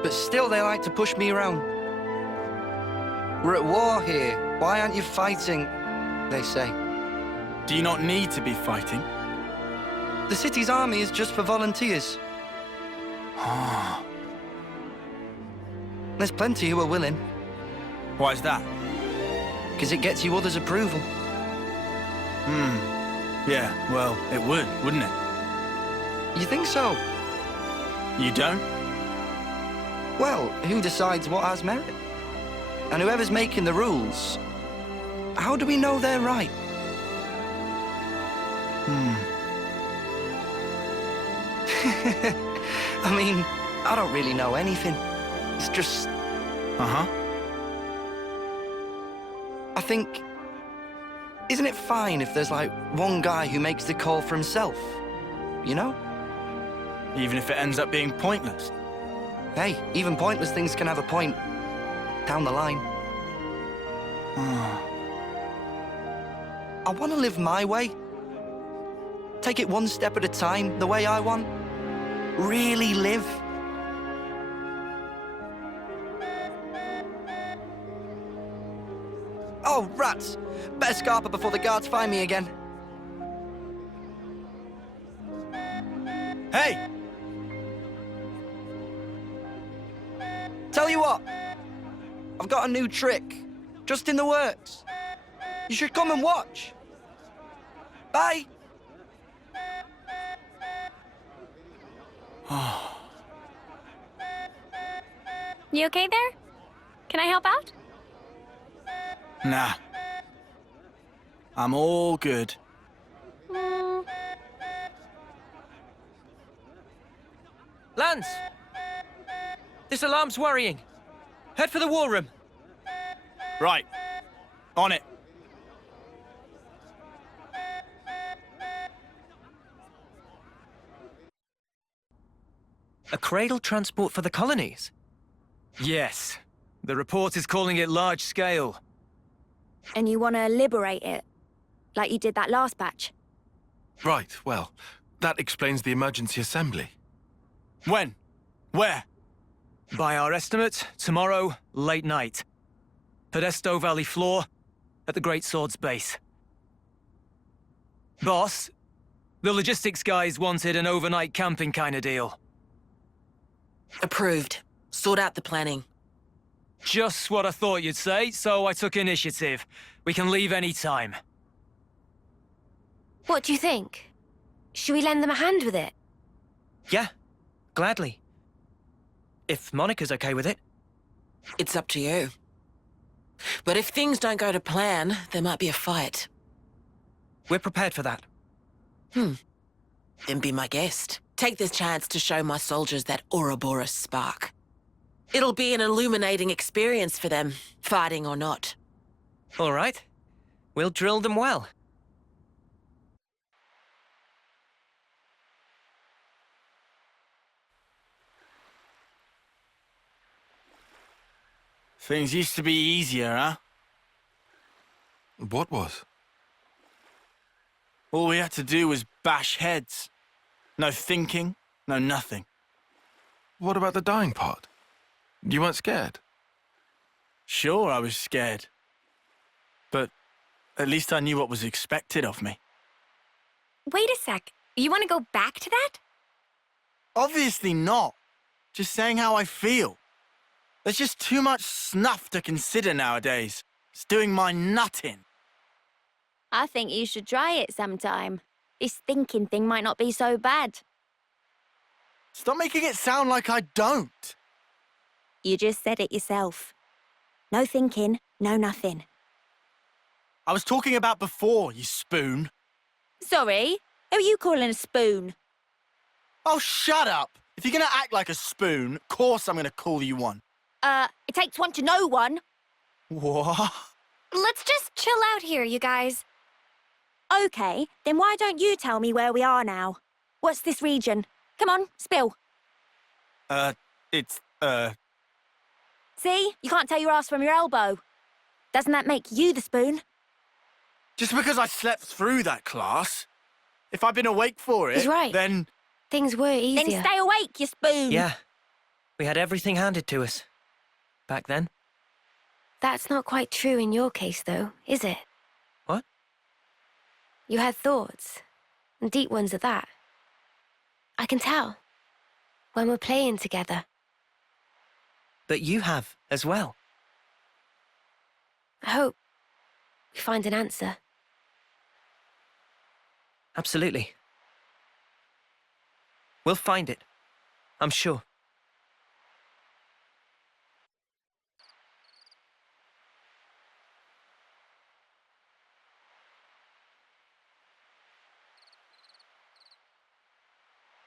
But still they like to push me around. We're at war here. Why aren't you fighting? They say. Do you not need to be fighting? The city's army is just for volunteers. There's plenty who are willing. Why's that? Because it gets you others' approval. Yeah, well, it would, wouldn't it? You think so? You don't? Well, who decides what has merit? And whoever's making the rules, how do we know they're right? I mean, I don't really know anything. It's just... I think... Isn't it fine if there's, like, one guy who makes the call for himself? You know? Even if it ends up being pointless? Hey, even pointless things can have a point. Down the line. I want to live my way. Take it one step at a time, the way I want. Really live. Oh, rats! Better scarper before the guards find me again. Hey! Tell you what, I've got a new trick, just in the works. You should come and watch. Bye! You okay there? Can I help out? Nah. I'm all good. Lance! This alarm's worrying. Head for the war room. Right. On it. A cradle transport for the colonies? Yes. The report is calling it large scale. And you want to liberate it, like you did that last batch? Right, well, that explains the emergency assembly. When? Where? By our estimate, tomorrow, late night. Podesto Valley floor, at the Great Sword's base. Boss, the logistics guys wanted an overnight camping kind of deal. Approved. Sort out the planning. Just what I thought you'd say, so I took initiative. We can leave any time. What do you think? Should we lend them a hand with it? Yeah, gladly. If Monica's okay with it. It's up to you. But if things don't go to plan, there might be a fight. We're prepared for that. Then be my guest. Take this chance to show my soldiers that Uroboros spark. It'll be an illuminating experience for them, fighting or not. All right. We'll drill them well. Things used to be easier, huh? What was? All we had to do was bash heads. No thinking, no nothing. What about the dying part? You weren't scared? Sure, I was scared. But at least I knew what was expected of me. Wait a sec. You want to go back to that? Obviously not. Just saying how I feel. There's just too much snuff to consider nowadays. It's doing my nut in. I think you should try it sometime. This thinking thing might not be so bad. Stop making it sound like I don't. You just said it yourself. No thinking, no nothing. I was talking about before, you spoon. Sorry? Who are you calling a spoon? Oh, shut up! If you're gonna act like a spoon, of course I'm gonna call you one. It takes one to know one. What? Let's just chill out here, you guys. Okay, then why don't you tell me where we are now? What's this region? Come on, spill. It's, See? You can't tell your ass from your elbow. Doesn't that make you the spoon? Just because I slept through that class. If I'd been awake for it, He's right. then... Things were easier. Then stay awake, you spoon. Yeah. We had everything handed to us. Back then. That's not quite true in your case, though, is it? What? You had thoughts. And deep ones at that. I can tell. When we're playing together. But you have, as well. I hope we find an answer. Absolutely. We'll find it. I'm sure.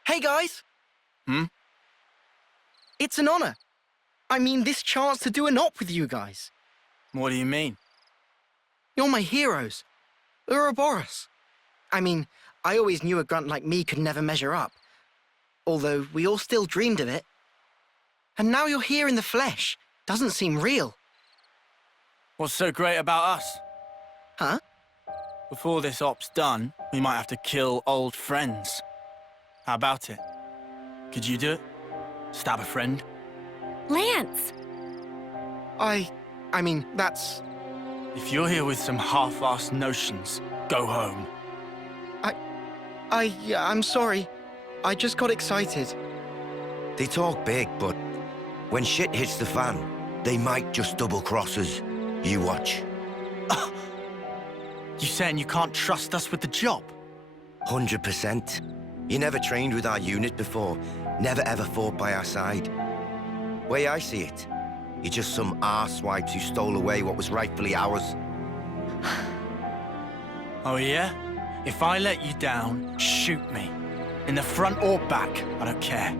Hey, guys! It's an honor. I mean, this chance to do an op with you guys. What do you mean? You're my heroes. Uroboros. I mean, I always knew a grunt like me could never measure up. Although we all still dreamed of it. And now you're here in the flesh. Doesn't seem real. What's so great about us? Huh? Before this op's done, we might have to kill old friends. How about it? Could you do it? Stab a friend? Lance! I mean, that's... If you're here with some half-assed notions, go home. I'm sorry. I just got excited. They talk big, but when shit hits the fan, they might just double-cross us. You watch. You saying you can't trust us with the job? 100%. You never trained with our unit before, never ever fought by our side. Way I see it, you're just some arsewipes who stole away what was rightfully ours. Oh yeah? If I let you down, shoot me. In the front or back, I don't care.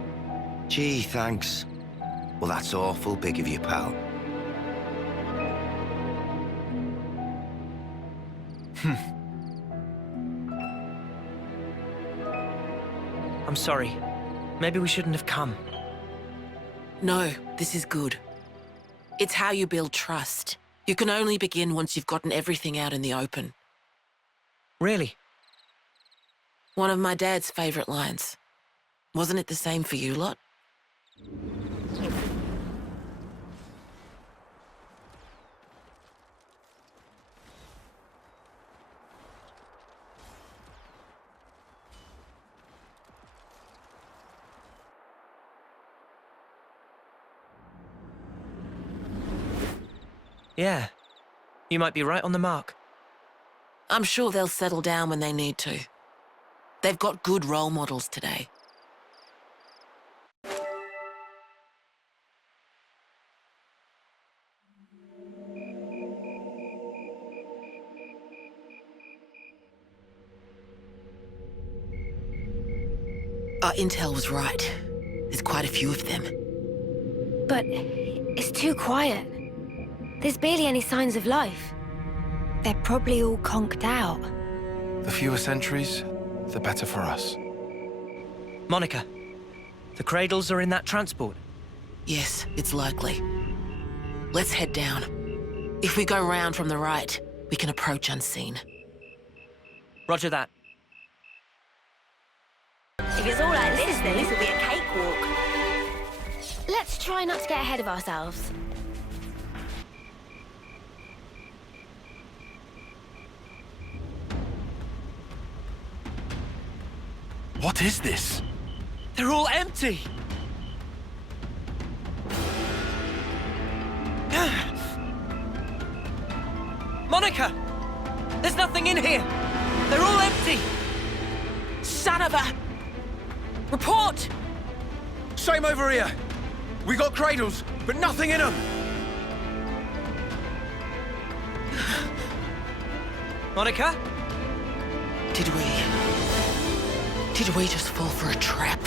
Gee, thanks. Well, that's awful big of you, pal. I'm sorry. Maybe we shouldn't have come. No, this is good. It's how you build trust. You can only begin once you've gotten everything out in the open. Really? One of my dad's favorite lines. Wasn't it the same for you lot? Yeah. You might be right on the mark. I'm sure they'll settle down when they need to. They've got good role models today. Our intel was right. There's quite a few of them. But it's too quiet. There's barely any signs of life. They're probably all conked out. The fewer sentries, the better for us. Monica, the cradles are in that transport. Yes, it's likely. Let's head down. If we go round from the right, we can approach unseen. Roger that. If it's all like this, then this will be a cakewalk. Let's try not to get ahead of ourselves. What is this? They're all empty! Monica! There's nothing in here! They're all empty! Son of a... Report! Same over here. We got cradles, but nothing in them. Monica? Did we just fall for a trap?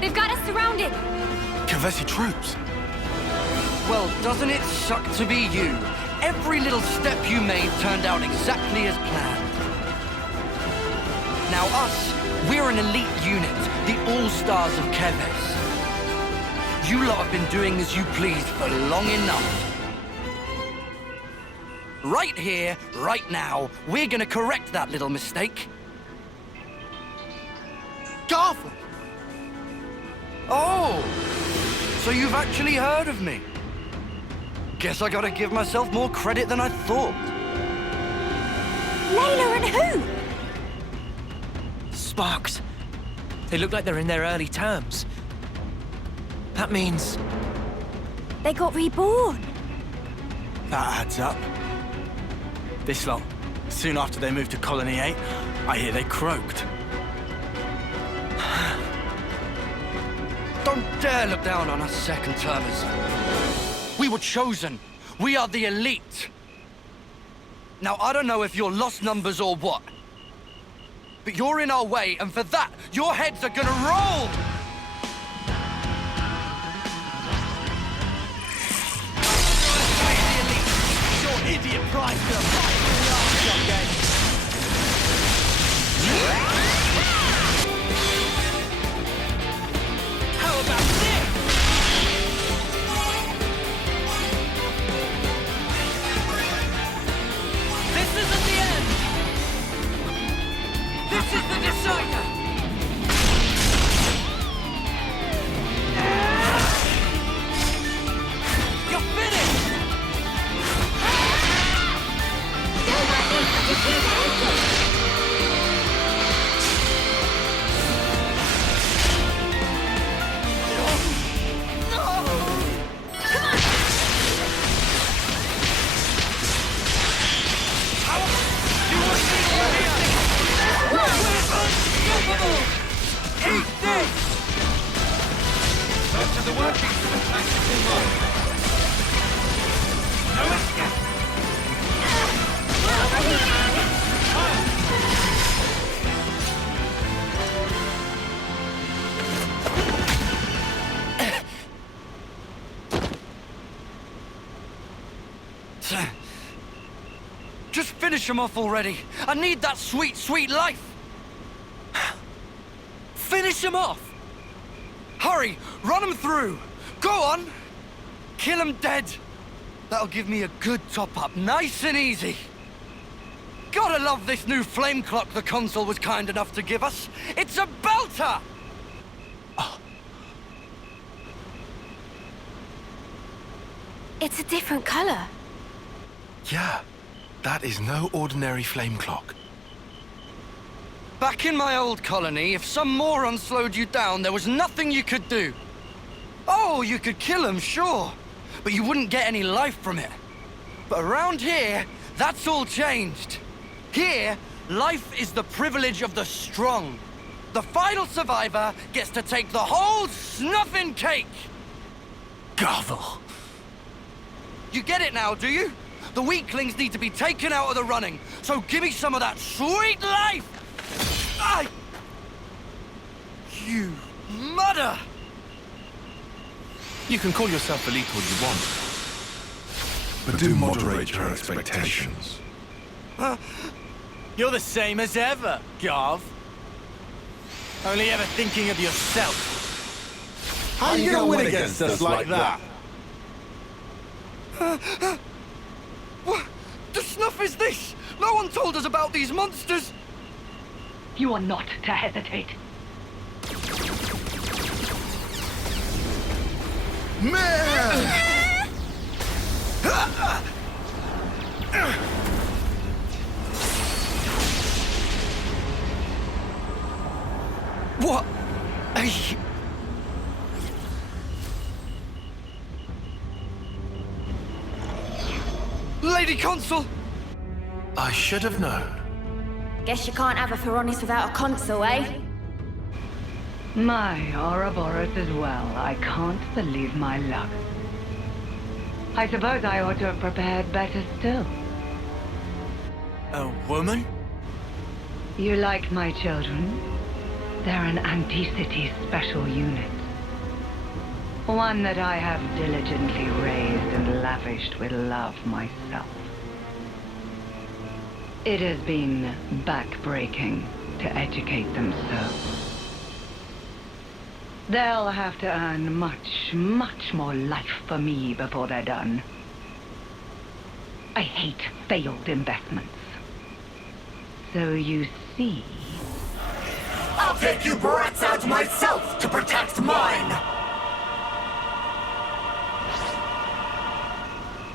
They've got us surrounded. Kevesi troops. Well, doesn't it suck to be you? Every little step you made turned out exactly as planned. Now us, we're an elite unit, the all-stars of Keves. You lot have been doing as you please for long enough. Right here, right now, we're gonna correct that little mistake. Garfield! Oh! So you've actually heard of me? Guess I gotta give myself more credit than I thought. Layla and who? Sparks. They look like they're in their early terms. That means... They got reborn. That adds up. This lot, soon after they moved to Colony 8, I hear they croaked. Don't dare look down on us second-termers. We were chosen. We are the elite. Now, I don't know if you're lost numbers or what, but you're in our way, and for that, your heads are gonna roll! Your idiot pride to fight in the arms someday. How the workings of the tactical mind. No escape! Just finish him off already. I need that sweet, sweet life. Finish him off. Hurry, run him through. Go on. Kill him dead. That'll give me a good top-up, nice and easy. Gotta love this new flame clock the consul was kind enough to give us. It's a belter! It's a different color. Yeah, that is no ordinary flame clock. Back in my old colony, if some moron slowed you down, there was nothing you could do. Oh, you could kill him, sure, but you wouldn't get any life from it. But around here, that's all changed. Here, life is the privilege of the strong. The final survivor gets to take the whole snuffing cake. Garvel. You get it now, do you? The weaklings need to be taken out of the running, so give me some of that sweet life! You mother! You can call yourself elite all you want, but do moderate your expectations. You're the same as ever, Garv. Only ever thinking of yourself. How are you gonna win against us like that? What the snuff is this? No one told us about these monsters! You are not to hesitate. What? Lady Consul! I should have known. Guess you can't have a Phoronis without a consul, eh? My Uroboros as well. I can't believe my luck. I suppose I ought to have prepared better still. A woman? You like my children? They're an Anti-City special unit. One that I have diligently raised and lavished with love myself. It has been backbreaking to educate them so. They'll have to earn much, much more life for me before they're done. I hate failed investments. So you see... I'll take you brats out myself to protect mine!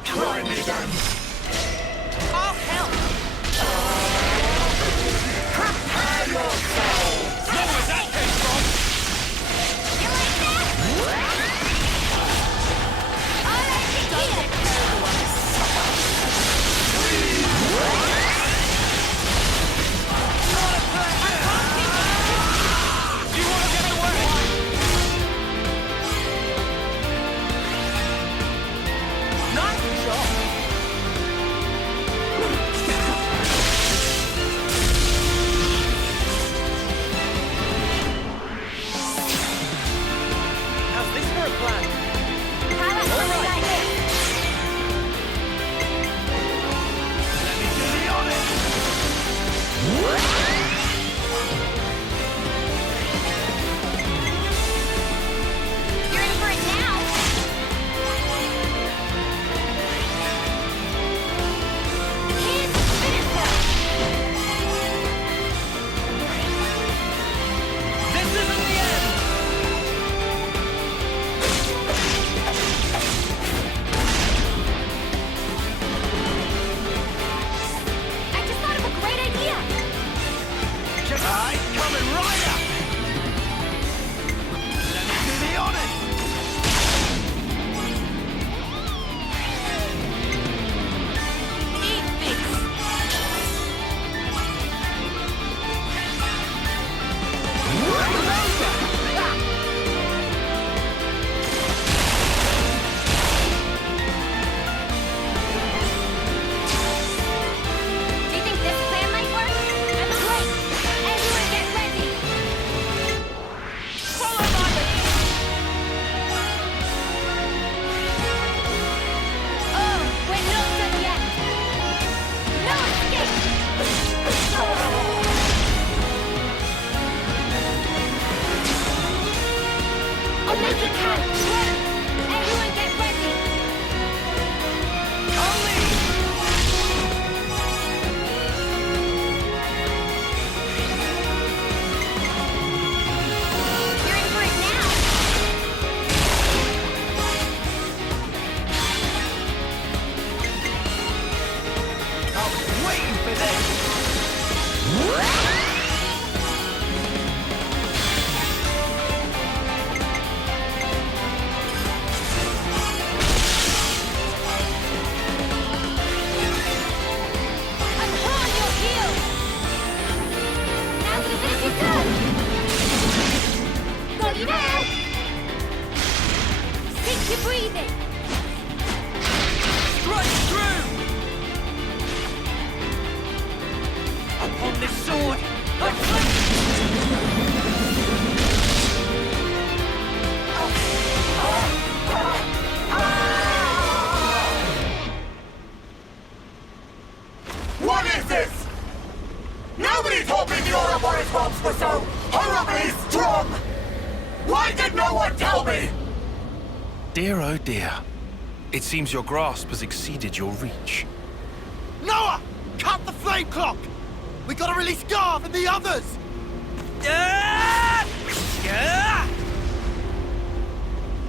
Try me then! I'll help! Prepare yourselves! Know where that came from? You like that? I'll let you hear. You want to get away? Nice shot. How's this for a plan? How about something like this? Let me do the honors. You're in for it now. Here's the finisher. This isn't the end. We'll make it count! Everyone get ready! You're in for it now! I was waiting for this! I'm hot on your heels! Now to finish your turn! Got you there! Sink your breathing! Strike through! Upon this sword, What is this? Nobody told me the Uroboros bombs were so horribly strong! Why did no one tell me? Dear, oh dear. It seems your grasp has exceeded your reach. Noah! Cut the flame clock! We gotta release Garv and the others!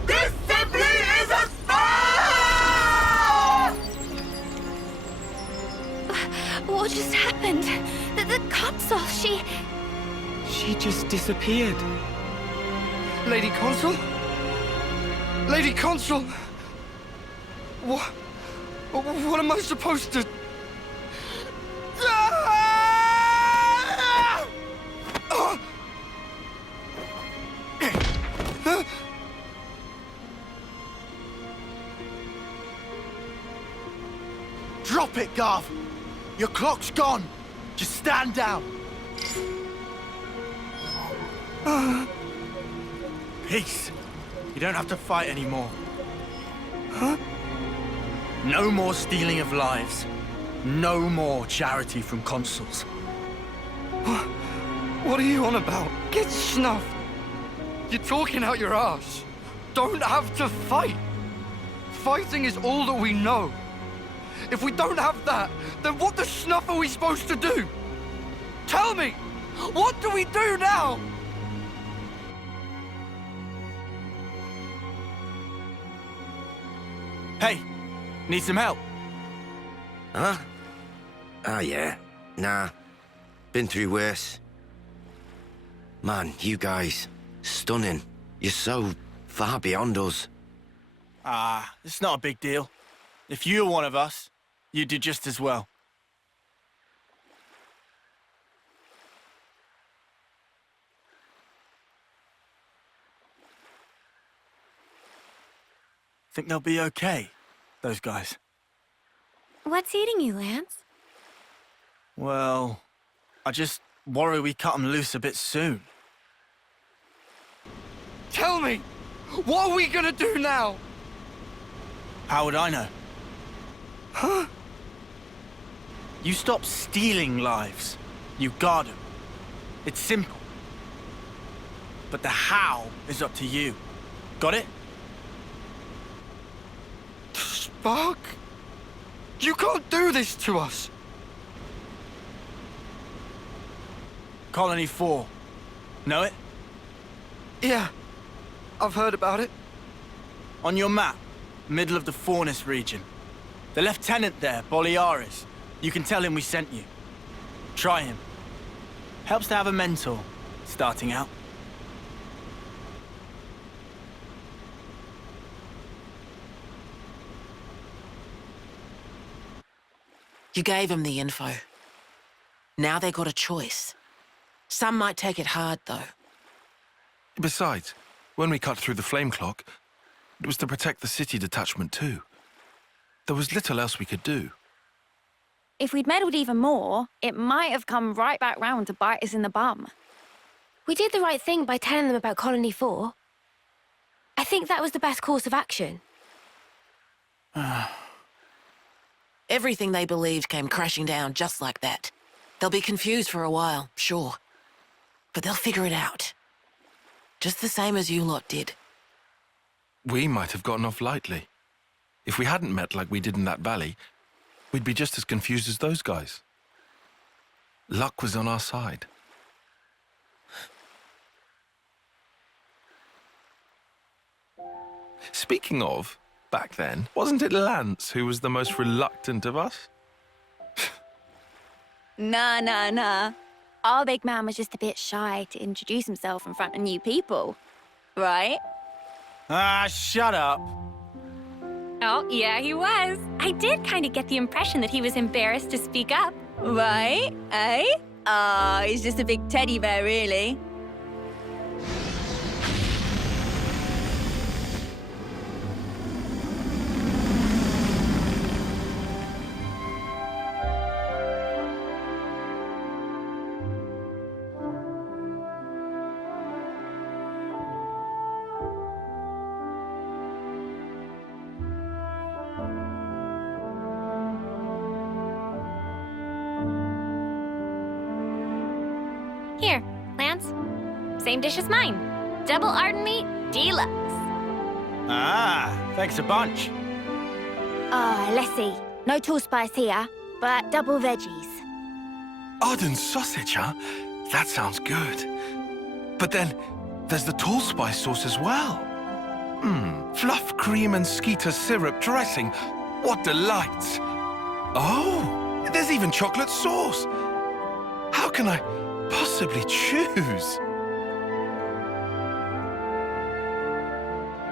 This simply isn't fair! What just happened? The consul, she just disappeared. Lady Consul? Lady Consul! What am I supposed to... Drop it, Garv! Your clock's gone! Just stand down! Peace. You don't have to fight anymore. Huh? No more stealing of lives. No more charity from consuls. What are you on about? Get snuffed. You're talking out your ass. Don't have to fight. Fighting is all that we know. If we don't have that, then what the snuff are we supposed to do? Tell me! What do we do now? Hey, need some help? Huh? Ah, yeah. Nah. Been through worse. Man, you guys, stunning. You're so far beyond us. Ah, it's not a big deal. If you were one of us, you'd do just as well. Think they'll be okay, those guys? What's eating you, Lance? Well, I just worry we cut them loose a bit soon. Tell me! What are we gonna do now? How would I know? Huh? You stop stealing lives. You guard them. It's simple. But the how is up to you. Got it? Spark? You can't do this to us! Colony 4. Know it? Yeah. I've heard about it. On your map, middle of the Faunus region. The lieutenant there, Boliaris. You can tell him we sent you. Try him. Helps to have a mentor, starting out. You gave them the info. Now they got a choice. Some might take it hard, though. Besides, when we cut through the flame clock, it was to protect the city detachment too. There was little else we could do. If we'd meddled even more, it might have come right back round to bite us in the bum. We did the right thing by telling them about Colony 4. I think that was the best course of action. Everything they believed came crashing down just like that. They'll be confused for a while, sure. But they'll figure it out. Just the same as you lot did. we might have gotten off lightly. If we hadn't met like we did in that valley, we'd be just as confused as those guys. Luck was on our side. Speaking of, back then, wasn't it Lance who was the most reluctant of us? Nah. Our big man was just a bit shy to introduce himself in front of new people. Right? Ah, shut up. Oh, yeah, he was. I did kind of get the impression that he was embarrassed to speak up. Right? Eh? Oh, he's just a big teddy bear, really. Here, Lance. Same dish as mine. Double Arden meat, deluxe. Ah, thanks a bunch. Oh, let's see. No tall spice here, but double veggies. Arden sausage, huh? That sounds good. But then, there's the tall spice sauce as well. Fluff cream and skeeter syrup dressing. What delights. Oh, there's even chocolate sauce. How can I possibly choose?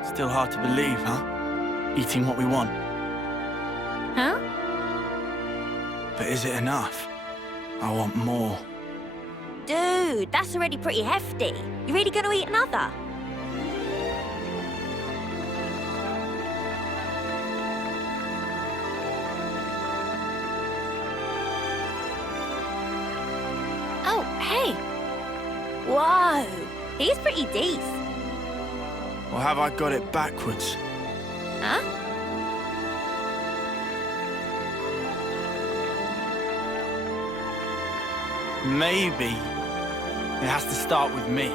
Still hard to believe, huh? Eating what we want. Huh? But is it enough? I want more. Dude, that's already pretty hefty. You really gonna eat another? Oh, hey. Whoa, he's pretty decent. Or have I got it backwards? Huh? Maybe it has to start with me.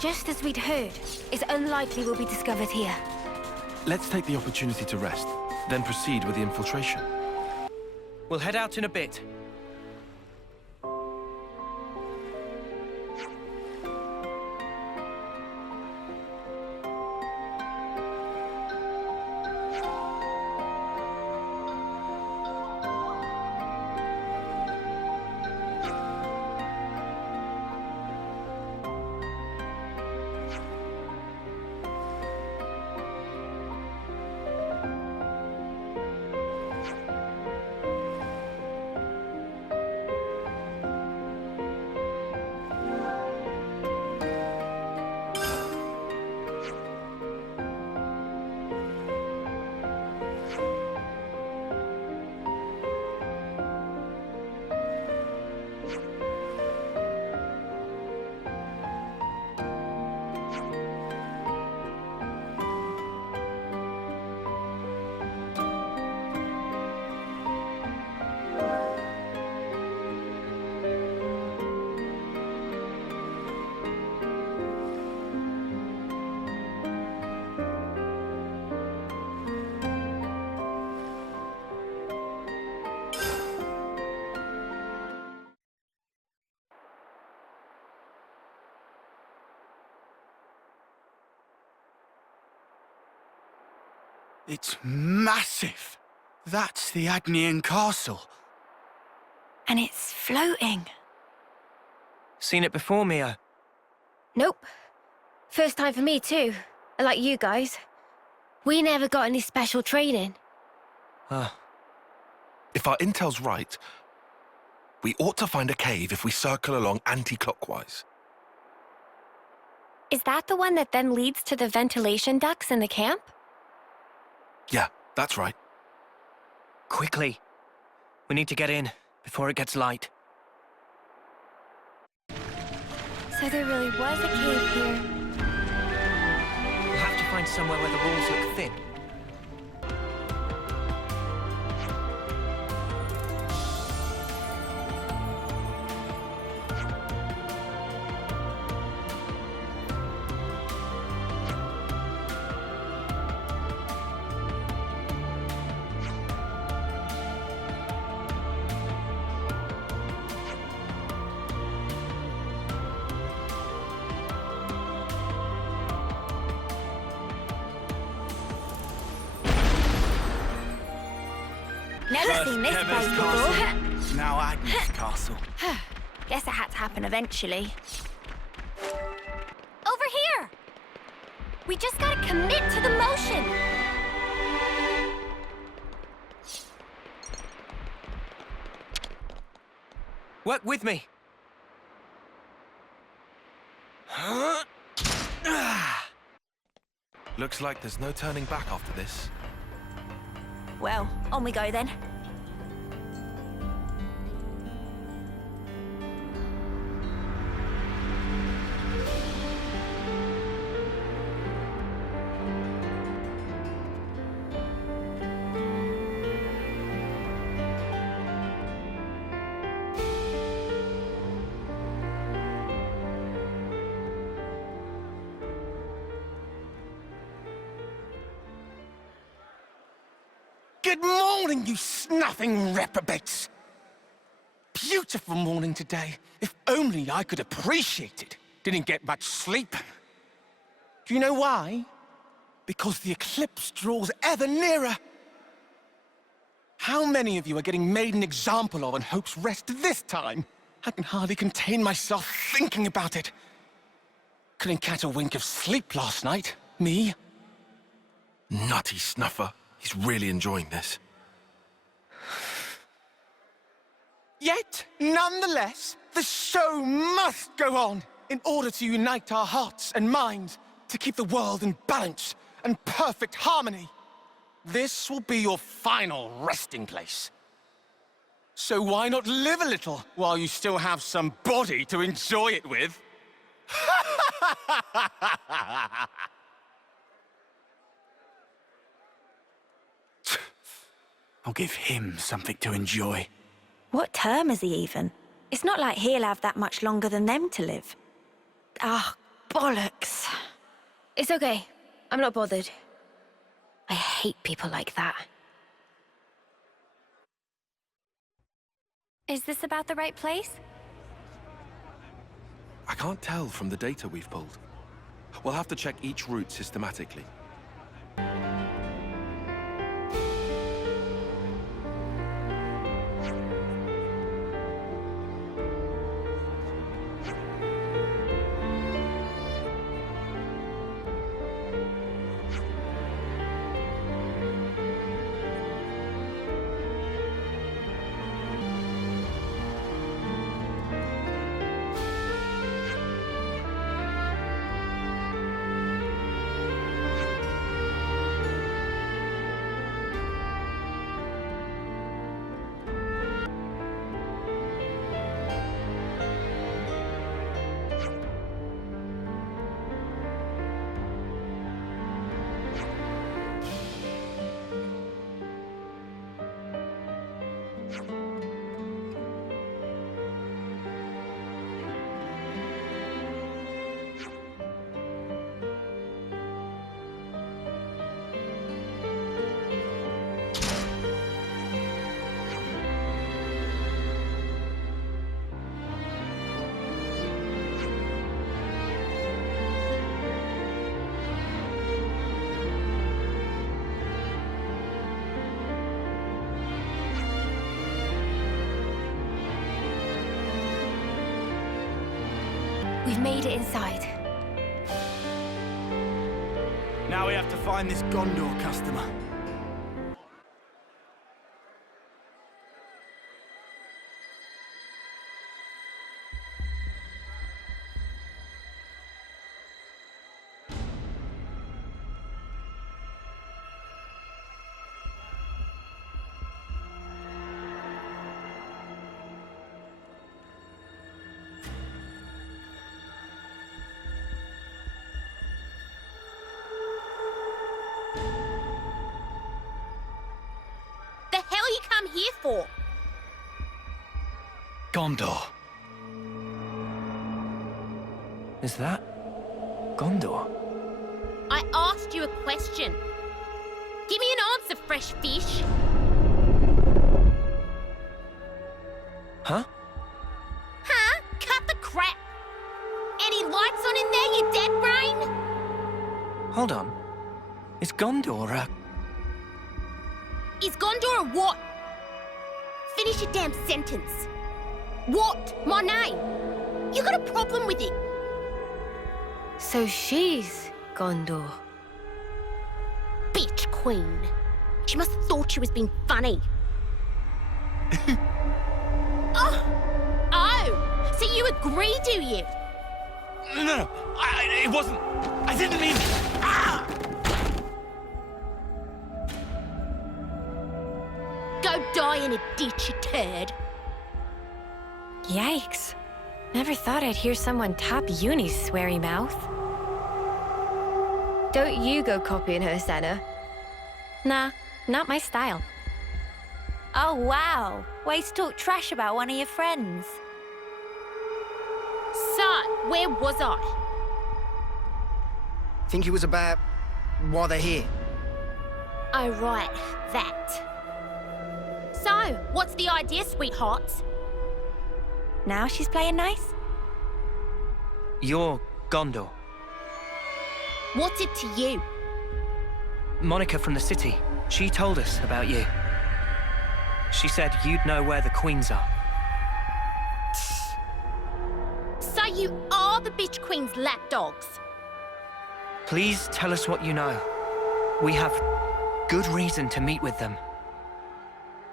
Just as we'd heard, it's unlikely we'll be discovered here. Let's take the opportunity to rest, then proceed with the infiltration. We'll head out in a bit. It's massive. That's the Agnian castle. And it's floating. Seen it before, Mio? Nope. First time for me too. Like you guys. We never got any special training. If our intel's right, we ought to find a cave if we circle along anti-clockwise. Is that the one that then leads to the ventilation ducts in the camp? Yeah, that's right. Quickly. We need to get in before it gets light. So there really was a cave here. We'll have to find somewhere where the walls look thin. Never First seen this Keves place Castle, before. now Agnus Castle. Guess it had to happen eventually. Over here! We just gotta commit to the motion! Work with me. Looks like there's no turning back after this. Well, on we go then. Good morning, you snuffing reprobates! Beautiful morning today. If only I could appreciate it. Didn't get much sleep. Do you know why? Because the eclipse draws ever nearer. How many of you are getting made an example of on Hope's Rest this time? I can hardly contain myself thinking about it. Couldn't catch a wink of sleep last night. Me? Nutty snuffer. He's really enjoying this. Yet, nonetheless, the show must go on in order to unite our hearts and minds to keep the world in balance and perfect harmony. This will be your final resting place. So why not live a little while you still have some body to enjoy it with? I'll give him something to enjoy. What term is he even? It's not like he'll have that much longer than them to live. Ah, bollocks. It's okay. I'm not bothered. I hate people like that. Is this about the right place? I can't tell from the data we've pulled. We'll have to check each route systematically. We've made it inside. Now we have to find this Gondor customer. Here for? Gondor. Is that Gondor? I asked you a question. Give me an answer, fresh fish. Huh? Huh? Cut the crap. Any lights on in there, you dead brain? Hold on. Is Gondor Is Gondor a what? finish your damn sentence. What? My name? You got a problem with it? So she's Gondor. Bitch queen. She must have thought she was being funny. Oh, so you agree, do you? No, it wasn't. I didn't mean. Ah! Go die in a ditch, you turd. Yikes. Never thought I'd hear someone top Uni's sweary mouth. Don't you go copying her, Senna. Nah, not my style. Oh, wow. Ways to talk trash about one of your friends. So, where was I? Think it was about why they're here. Oh, right, that. So, what's the idea, sweethearts? Now she's playing nice? You're Gondor. What's it to you? Monica from the city. She told us about you. She said you'd know where the queens are. So you are the bitch queen's lapdogs? Please tell us what you know. We have good reason to meet with them.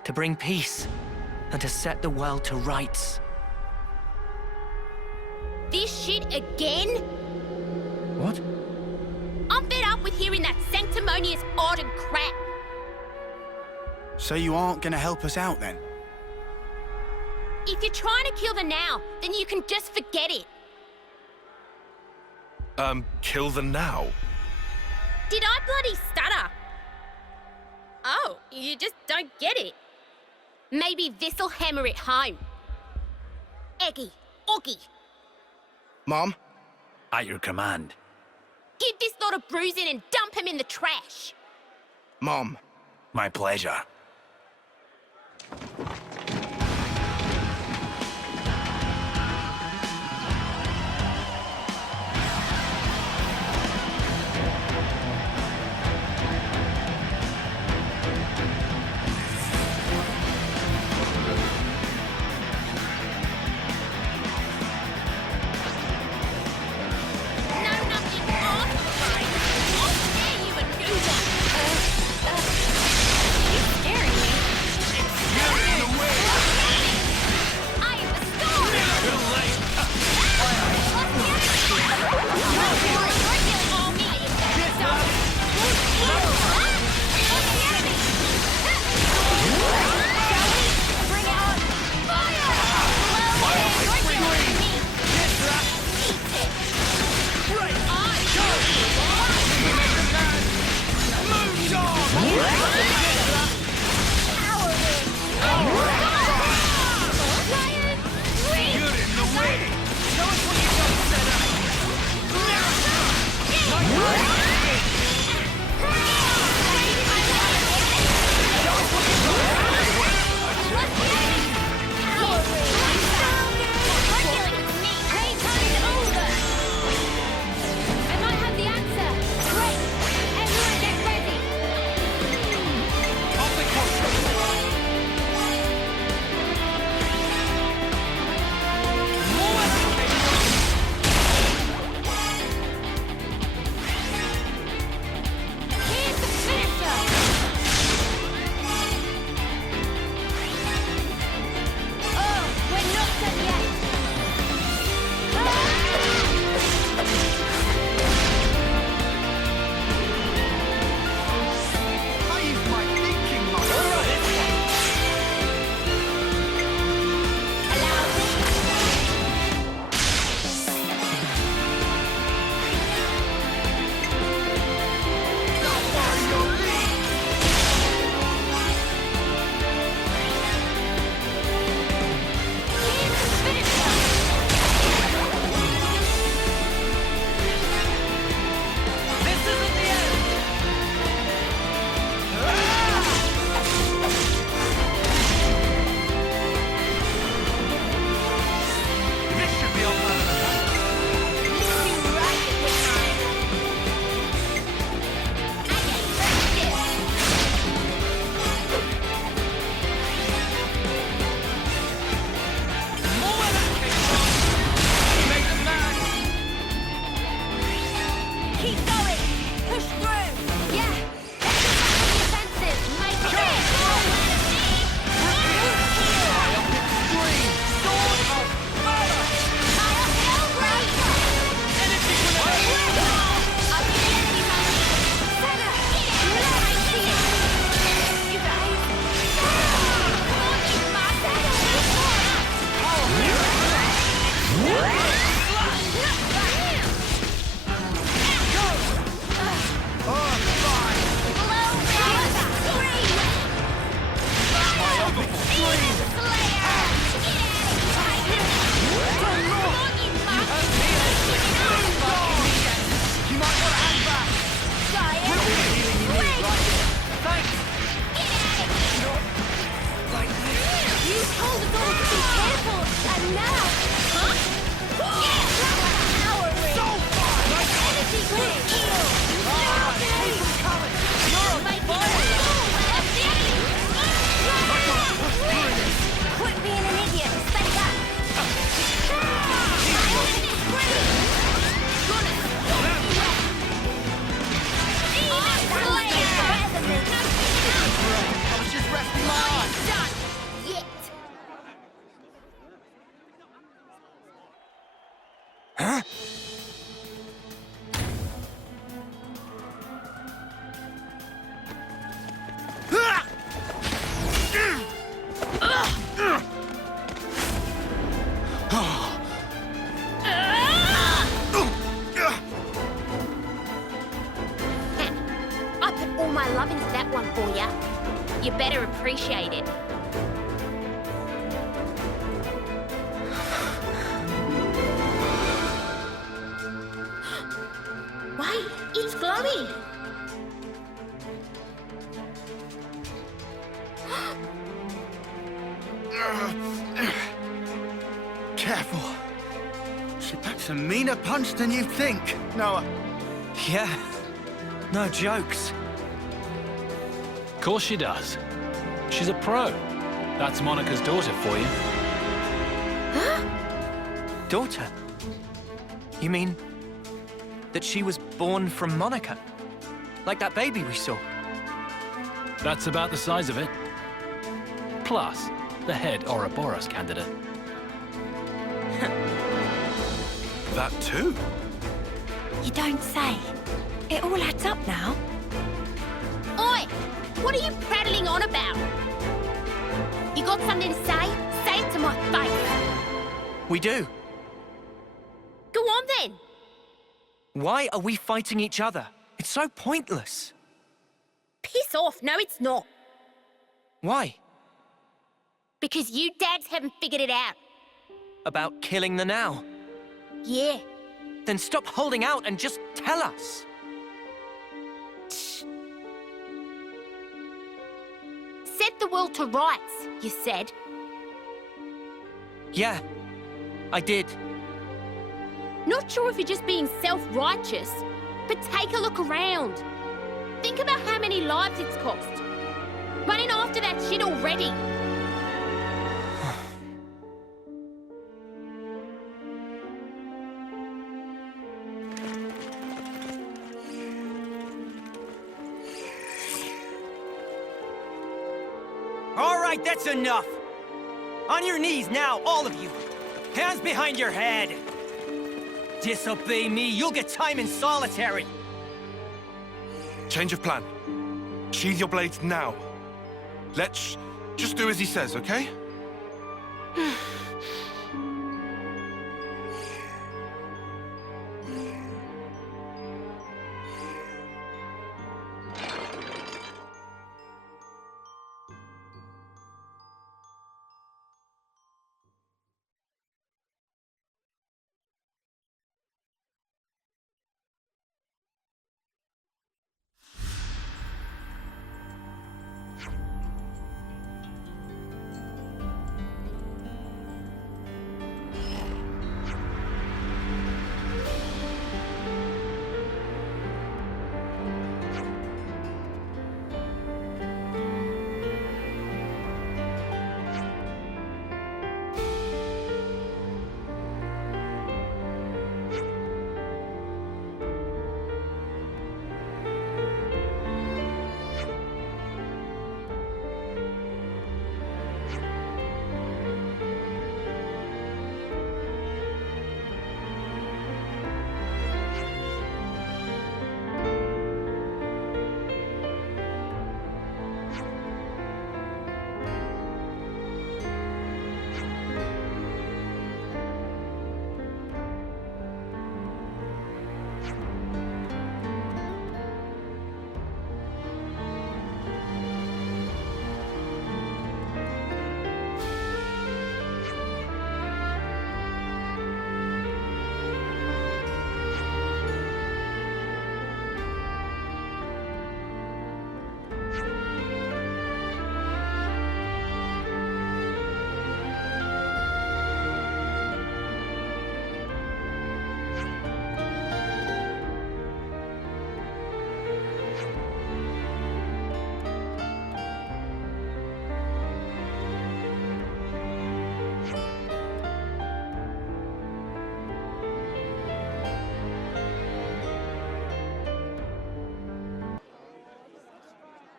To bring peace and to set the world to rights. This shit again? What? I'm fed up with hearing that sanctimonious ardent crap. So you aren't gonna help us out then? If you're trying to kill the now, then you can just forget it. Kill the now? Did I bloody stutter? Oh, you just don't get it. Maybe this'll hammer it home. Eggy, Oggy, Mom? At your command. give this lot a bruising and dump him in the trash. Mom. My pleasure. Careful. She packs a meaner punch than you think, Noah. Yeah. No jokes. Of course she does. She's a pro. That's Monica's daughter for you. Daughter? You mean that she was born from Monica? Like that baby we saw? That's about the size of it. Plus, the head Uroboros candidate. That too? You don't say. It all adds up now. Oi! What are you prattling on about? You got something to say? Say it to my face. We do. Go on then. Why are we fighting each other? It's so pointless. Piss off. No, it's not. Why? Because you dads haven't figured it out. About killing the Now? Yeah. Then stop holding out and just tell us. Set the world to rights, you said. Yeah, I did. Not sure if you're just being self-righteous, but take a look around. Think about how many lives it's cost. Running after that shit already. All right, that's enough. On your knees now, all of you. Hands behind your head. Disobey me, you'll get time in solitary. Change of plan. Sheathe your blades now. Let's just do as he says, okay?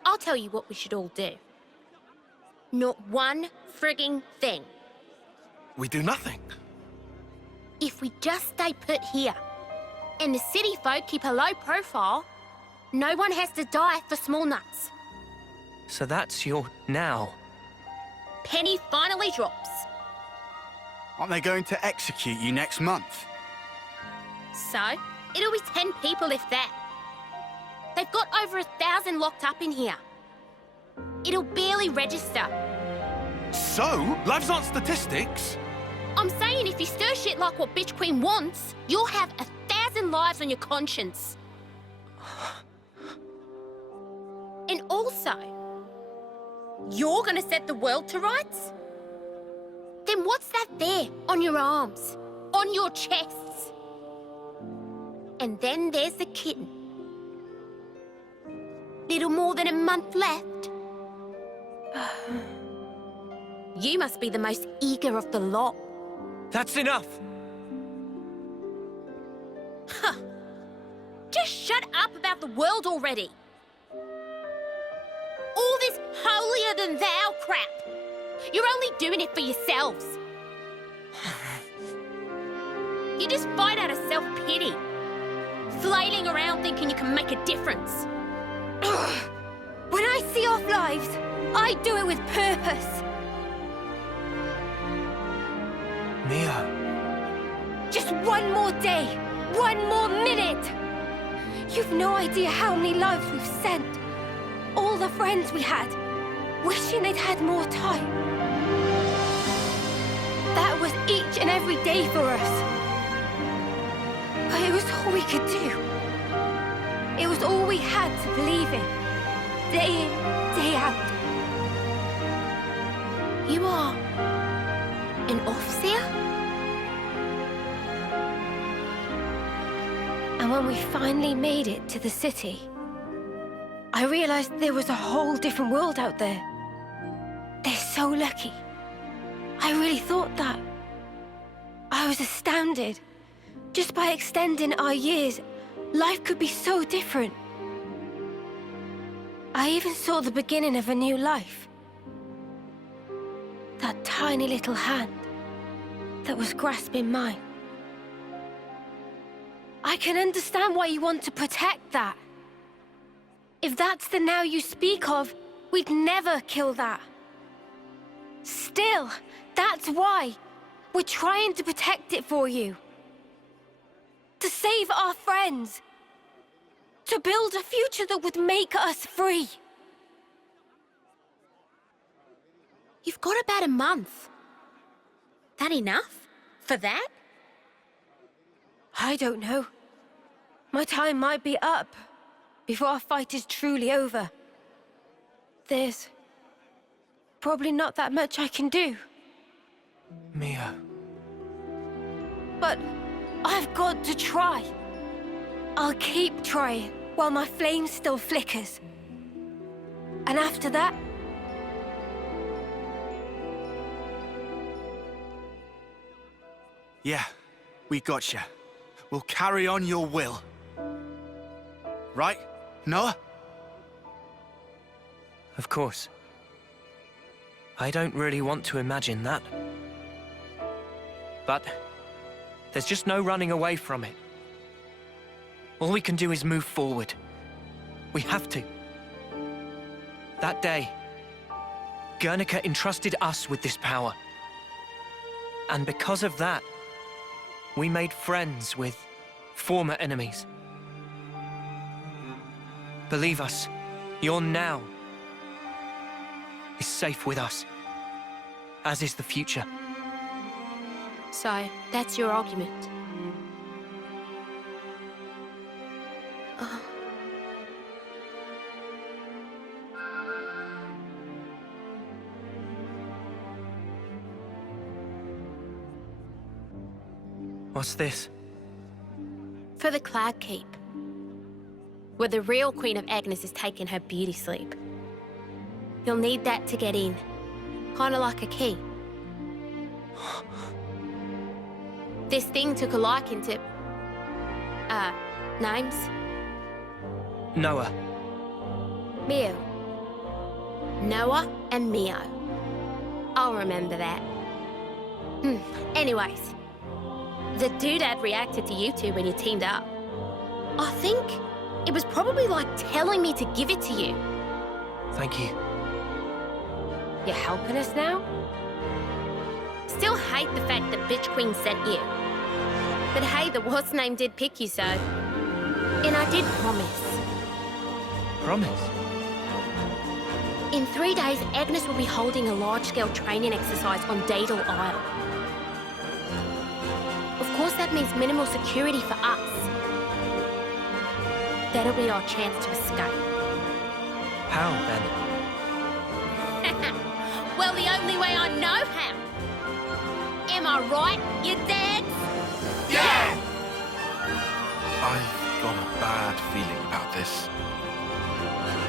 I'll tell you what we should all do. Not one frigging thing. We do nothing. If we just stay put here, and the city folk keep a low profile, no one has to die for small nuts. So that's your Now. Penny finally drops. Aren't they going to execute you next month? So, it'll be 10 people if that. They've got over 1,000 locked up in here. It'll barely register. So? Lives aren't statistics? I'm saying if you stir shit like what Bitch Queen wants, you'll have 1,000 lives on your conscience. And also, you're gonna set the world to rights? Then And what's that there, on your arms? On your chests? And then there's the kitten. Little more than a month left. You must be the most eager of the lot. That's enough! Huh. Just shut up about the world already. All this holier-than-thou crap. You're only doing it for yourselves. You just fight out of self-pity. Flailing around thinking you can make a difference. When I see off lives, I do it with purpose. Mio. Just one more day, one more minute. You've no idea how many lives we've sent. All the friends we had, wishing they'd had more time. That was each and every day for us. But it was all we could do. It was all we had to believe in. Day in, day out. You are an Offseer? And when we finally made it to the city, I realized there was a whole different world out there. They're so lucky. I really thought that. I was astounded. Just by extending our years, life could be so different. I even saw the beginning of a new life. That tiny little hand that was grasping mine. I can understand why you want to protect that. If that's the now you speak of, we'd never kill that. Still, that's why we're trying to protect it for you. To save our friends. To build a future that would make us free. You've got about a month. That enough? For that? I don't know. My time might be up before our fight is truly over. There's probably not that much I can do. Mio. But I've got to try. I'll keep trying while my flame still flickers. And after that... Yeah, we gotcha. We'll carry on your will. Right, Noah? Of course. I don't really want to imagine that. But there's just no running away from it. All we can do is move forward. We have to. That day, Guernica entrusted us with this power. And because of that, we made friends with former enemies. Believe us, your now is safe with us, as is the future. So, that's your argument. What's this? For the Cloud Keep, where the real Queen of Agnus is taking her beauty sleep. You'll need that to get in. Kinda like a key. This thing took a liking to... names? Noah. Mio. Noah and Mio. I'll remember that. Anyways. The doodad reacted to you two when you teamed up. I think it was probably like telling me to give it to you. Thank you. You're helping us now? Still hate the fact that Bitch Queen sent you. But hey, the what's name did pick you, so... And I did promise. Promise? In 3 days, Agnes will be holding a large-scale training exercise on Daedal Isle. Of course, that means minimal security for us. That'll be our chance to escape. How, then? Well, the only way I know how. Am I right, you dads? Yeah! I've got a bad feeling about this.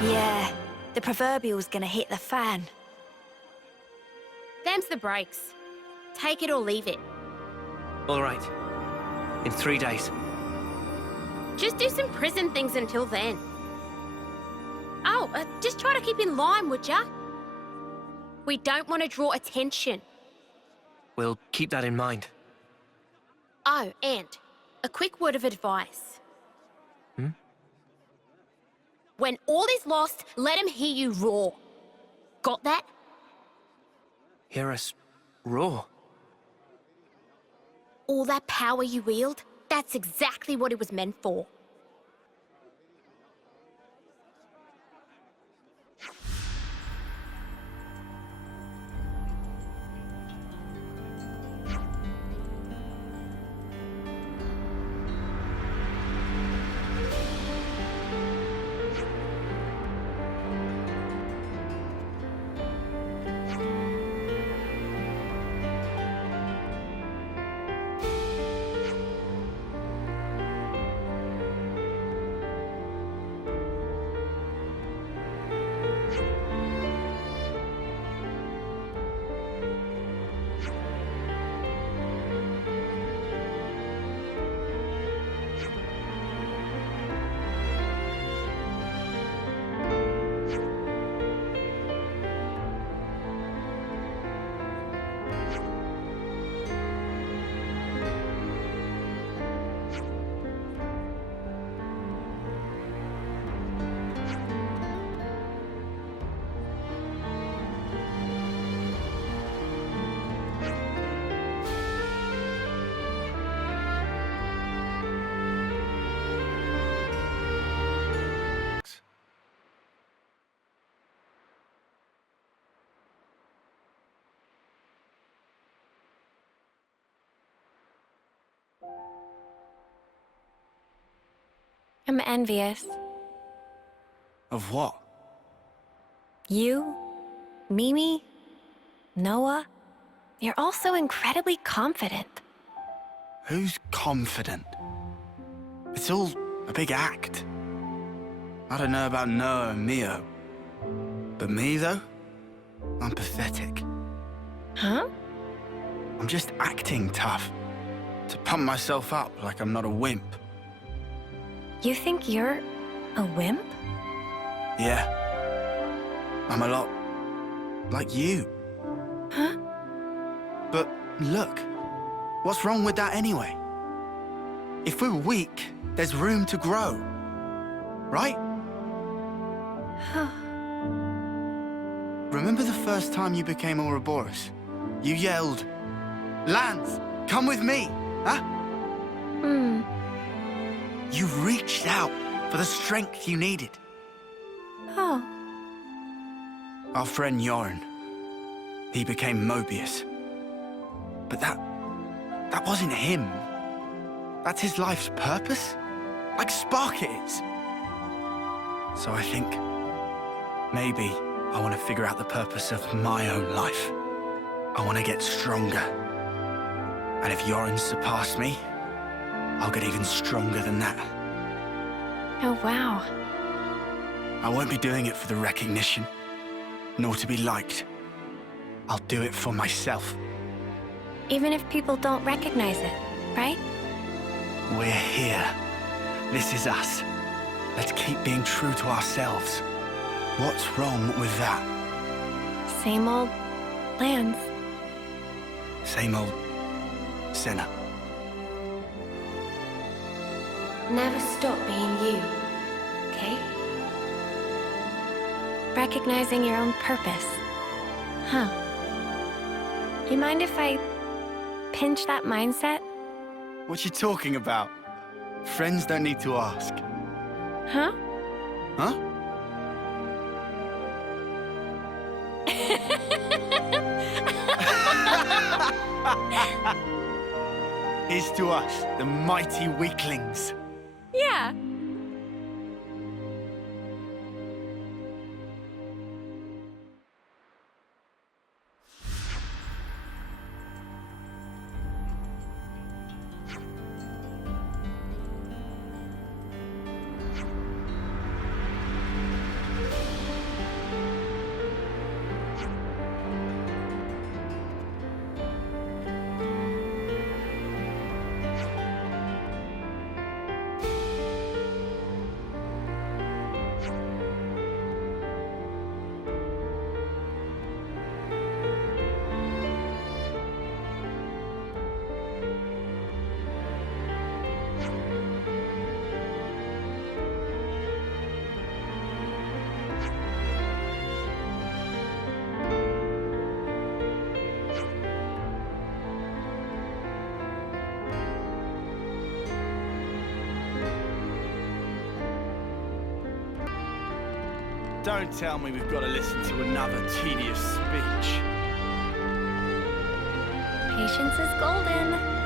Yeah, the proverbial's gonna hit the fan. Them's the breaks. Take it or leave it. All right. In 3 days. Just do some prison things until then. Oh, just try to keep in line, would ya? We don't want to draw attention. We'll keep that in mind. Oh, and a quick word of advice. Hmm? When all is lost, let him hear you roar. Got that? Hear us roar. All that power you wield, that's exactly what it was meant for. I'm envious. Of what? You, Mimi, Noah, you're all so incredibly confident. Who's confident? It's all a big act. I don't know about Noah and Mio. But me, though? I'm pathetic. Huh? I'm just acting tough. To pump myself up like I'm not a wimp. You think you're a wimp? Yeah. I'm a lot like you. Huh? But look, what's wrong with that anyway? If we're weak, there's room to grow. Right? Remember the first time you became Uroboros? You yelled, "Lance, come with me!" Huh? You reached out for the strength you needed. Oh. Our friend Jorn, he became Mobius. But that wasn't him. That's his life's purpose? Like Spark it is. So I think maybe I want to figure out the purpose of my own life. I want to get stronger. And if Jorn surpassed me, I'll get even stronger than that. Oh, wow. I won't be doing it for the recognition, nor to be liked. I'll do it for myself. Even if people don't recognize it, right? We're here. This is us. Let's keep being true to ourselves. What's wrong with that? Same old plans. Same old sinner. Never stop being you, okay? Recognizing your own purpose. Huh. You mind if I pinch that mindset? What you talking about? Friends don't need to ask. Huh? Huh? Here's to us, the mighty weaklings. Yeah. Don't tell me we've got to listen to another tedious speech. Patience is golden.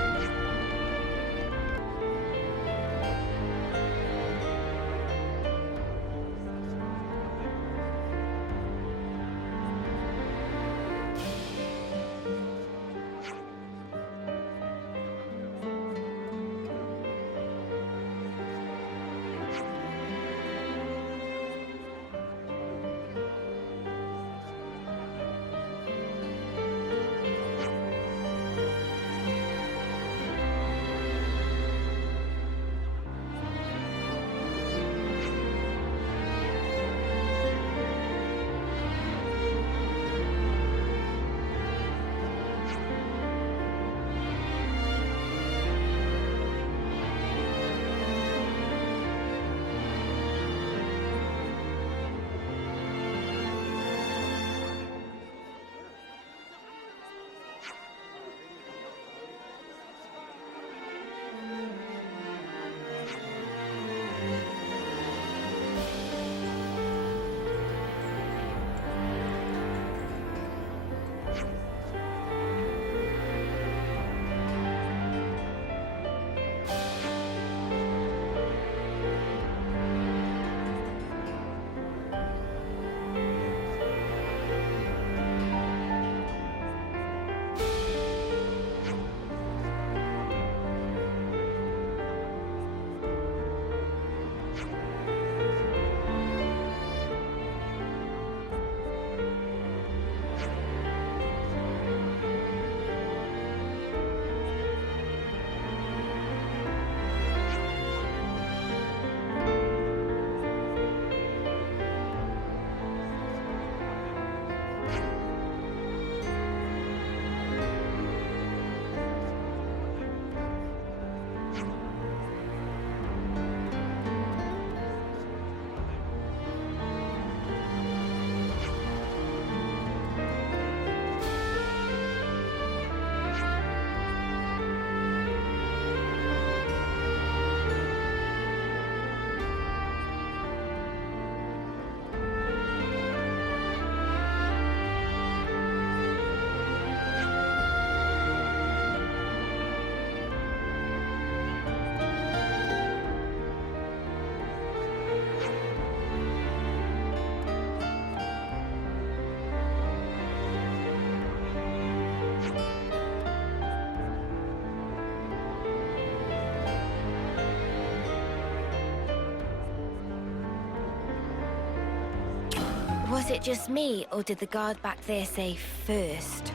Was it just me, or did the guard back there say first?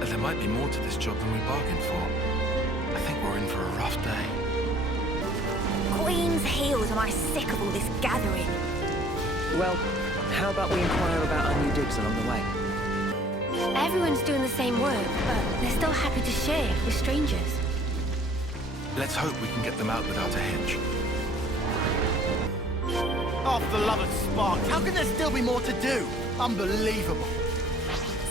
There might be more to this job than we bargained for. I think we're in for a rough day. Queen's heels, am I sick of all this gathering? Well, how about we inquire about our new digs along the way? Everyone's doing the same work, but they're still happy to share with strangers. Let's hope we can get them out without a hitch. Off the love of sparks, how can there still be more to do? Unbelievable.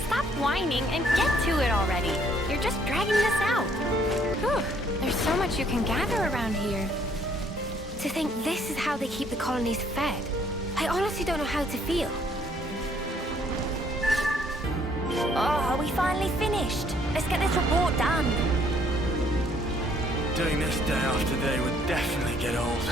Stop whining and get to it already. You're just dragging this out. Whew, there's so much you can gather around here. To think this is how they keep the colonies fed. I honestly don't know how to feel. Oh, are we finally finished? Let's get this report done. Doing this day after day would definitely get old.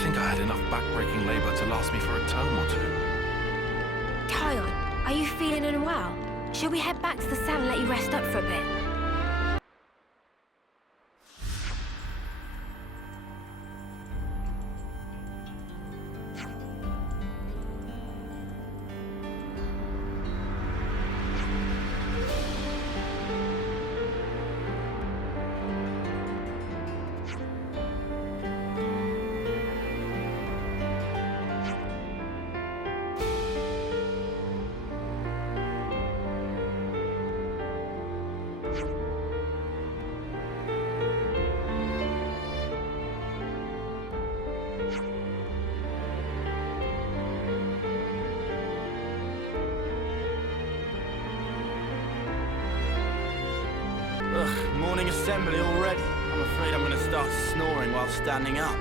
think I had enough backbreaking labor to last me for a term or two. Tyon, are you feeling unwell? Shall we head back to the cell and let you rest up for a bit? Ugh, morning assembly already. I'm afraid I'm gonna start snoring while standing up.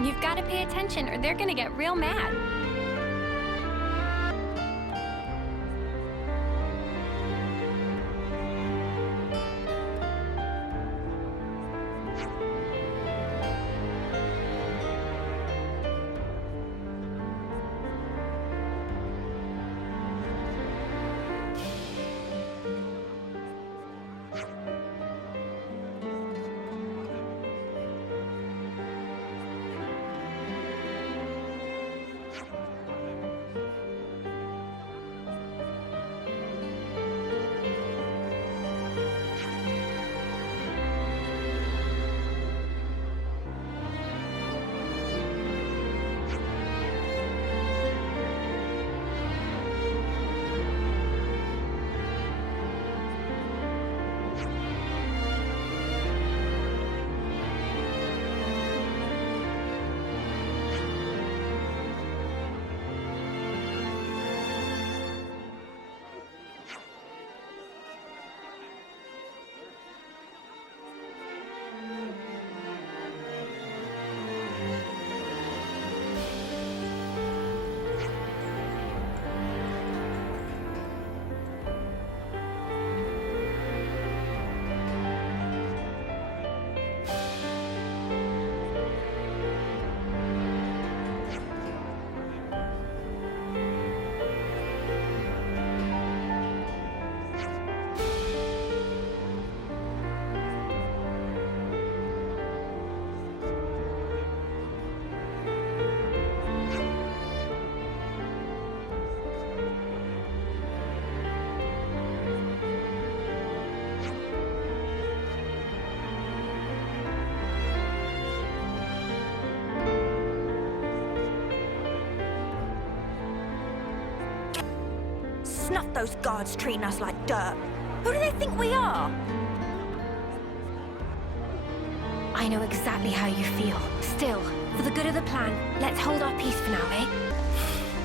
You've got to pay attention or they're gonna get real mad. Snuff those guards treating us like dirt. Who do they think we are? I know exactly how you feel. Still, for the good of the plan, let's hold our peace for now, eh?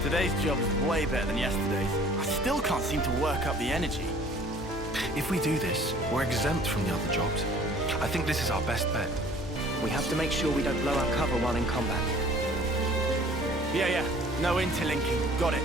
Today's job is way better than yesterday's. I still can't seem to work up the energy. If we do this, we're exempt from the other jobs. I think this is our best bet. We have to make sure we don't blow our cover while in combat. Yeah. No interlinking. Got it.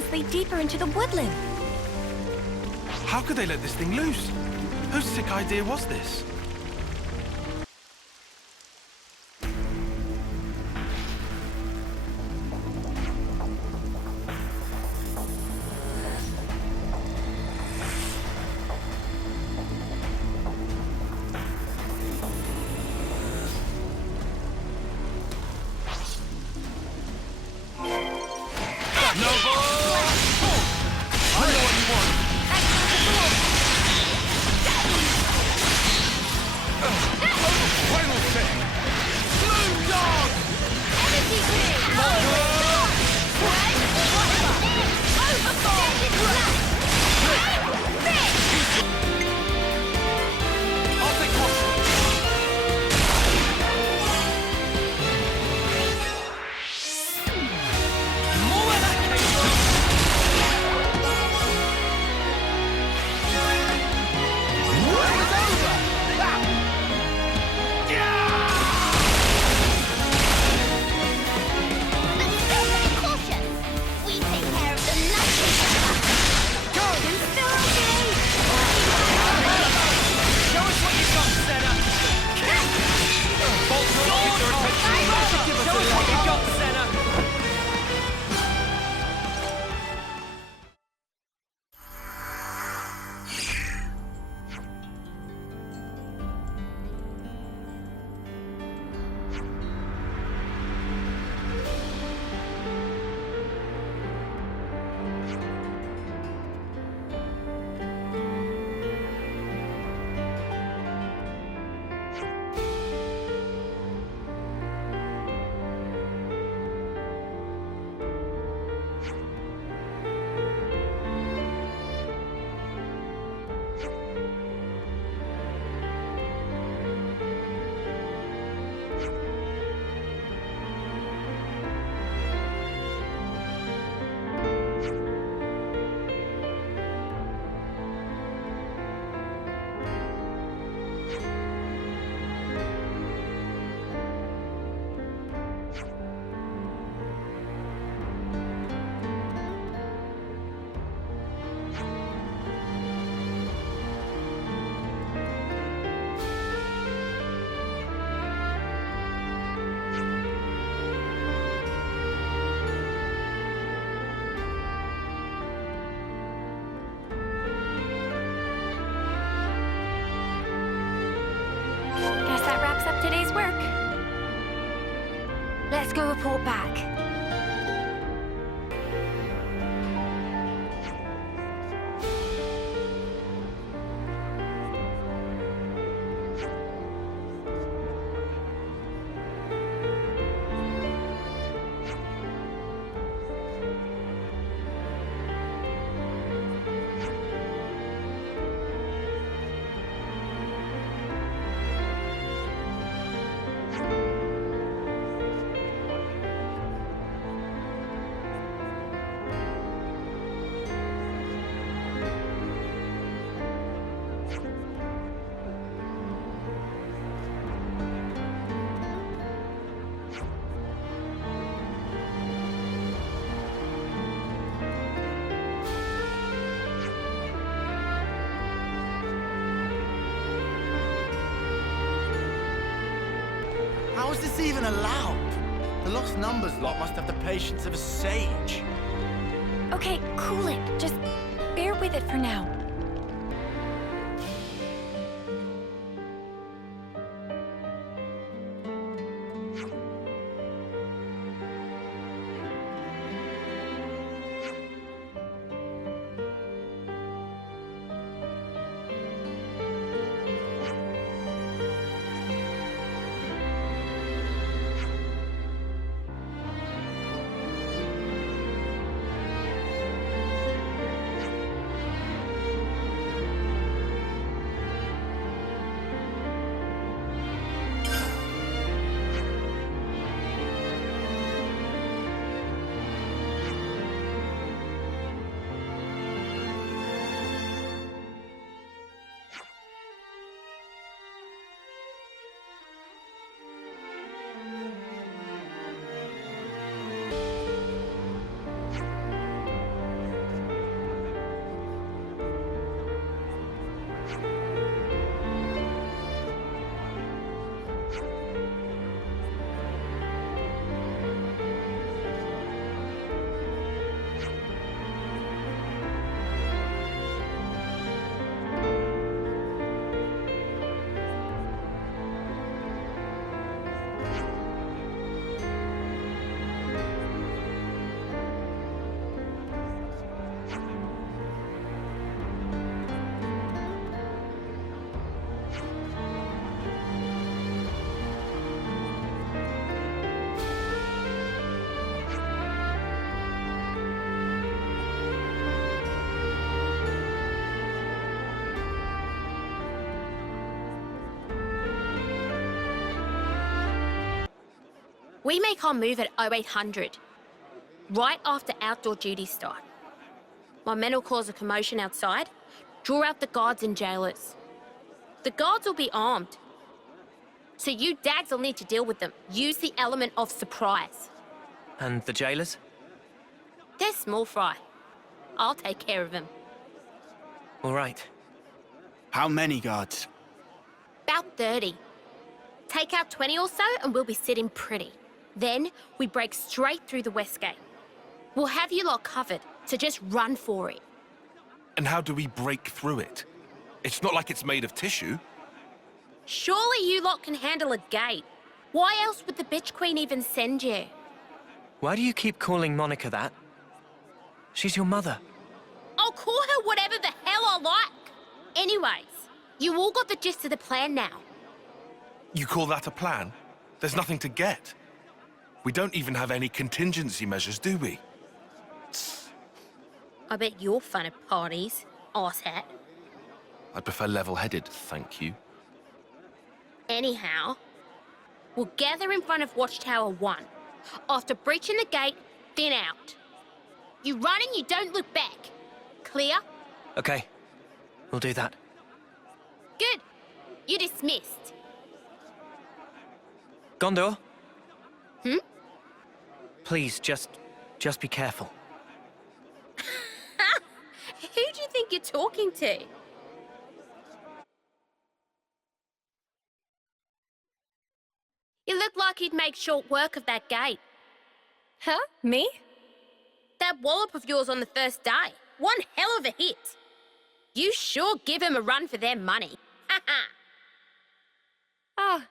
footprints lead deeper into the woodland. How could they let this thing loose? Whose sick idea was this? Today's work. Let's go report back. How is this even allowed? The Lost Numbers lot must have the patience of a sage. Okay, cool it. Just bear with it for now. We make our move at 0800, right after outdoor duties start. My men will cause a commotion outside, draw out the guards and jailers. The guards will be armed, so you dags will need to deal with them. Use the element of surprise. And the jailers? They're small fry. I'll take care of them. All right. How many guards? About 30. Take out 20 or so and we'll be sitting pretty. Then we break straight through the west gate. We'll have you lot covered, so just run for it. And how do we break through it? It's not like it's made of tissue. Surely you lot can handle a gate. Why else would the bitch queen even send you? Why do you keep calling Monica that? She's your mother. I'll call her whatever the hell I like. Anyways, you all got the gist of the plan now. You call that a plan? There's nothing to get. We don't even have any contingency measures, do we? I bet you're fun at parties, arsehat. I'd prefer level-headed, thank you. Anyhow, we'll gather in front of Watchtower 1. After breaching the gate, thin out. You run and you don't look back. Clear? Okay, we'll do that. Good. You're dismissed. Gondor? Hmm? Please, just be careful. Who do you think you're talking to? You look like you'd make short work of that gate. Huh? Me? That wallop of yours on the first day. One hell of a hit. You sure give him a run for their money. Oh,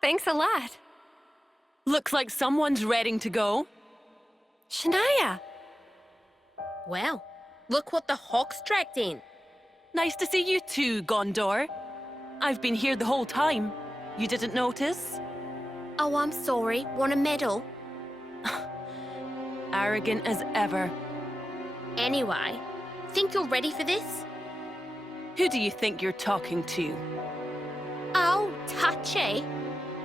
thanks a lot. Looks like someone's ready to go. Shania! Well, look what the Hawks dragged in. Nice to see you too, Gondor. I've been here the whole time. You didn't notice? Oh, I'm sorry. Want a medal? Arrogant as ever. Anyway, think you're ready for this? Who do you think you're talking to? Oh, touchy.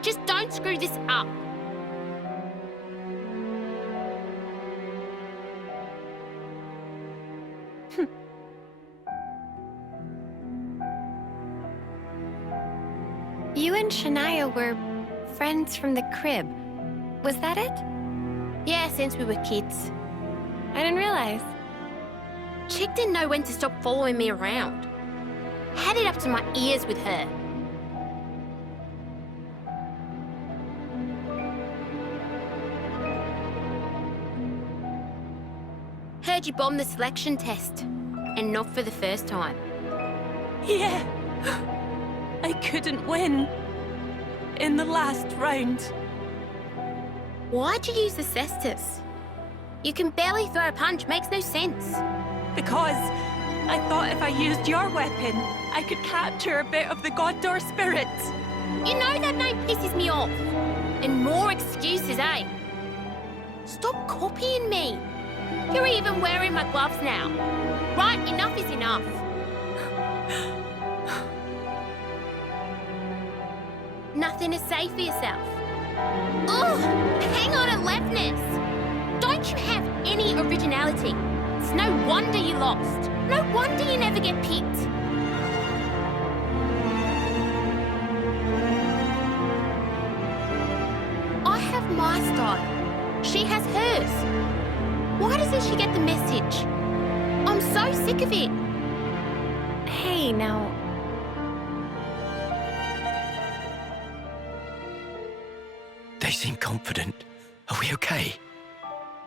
Just don't screw this up. You and Shania were friends from the crib. Was that it? Yeah, since we were kids. I didn't realize. Chick didn't know when to stop following me around. Had it up to my ears with her. Heard you bombed the selection test. And not for the first time. Yeah. I couldn't win. In the last round. Why'd you use the cestus? You can barely throw a punch, makes no sense. Because I thought if I used your weapon, I could capture a bit of the Gondor spirit. You know that name pisses me off. And more excuses, eh? Stop copying me. You're even wearing my gloves now. Right, enough is enough. Nothing to say for yourself. Ugh! Hang on at leftness. Don't you have any originality? It's no wonder you lost. No wonder you never get picked. I have my style. She has hers. Why doesn't she get the message? I'm so sick of it. Hey, now... They seem confident. Are we okay?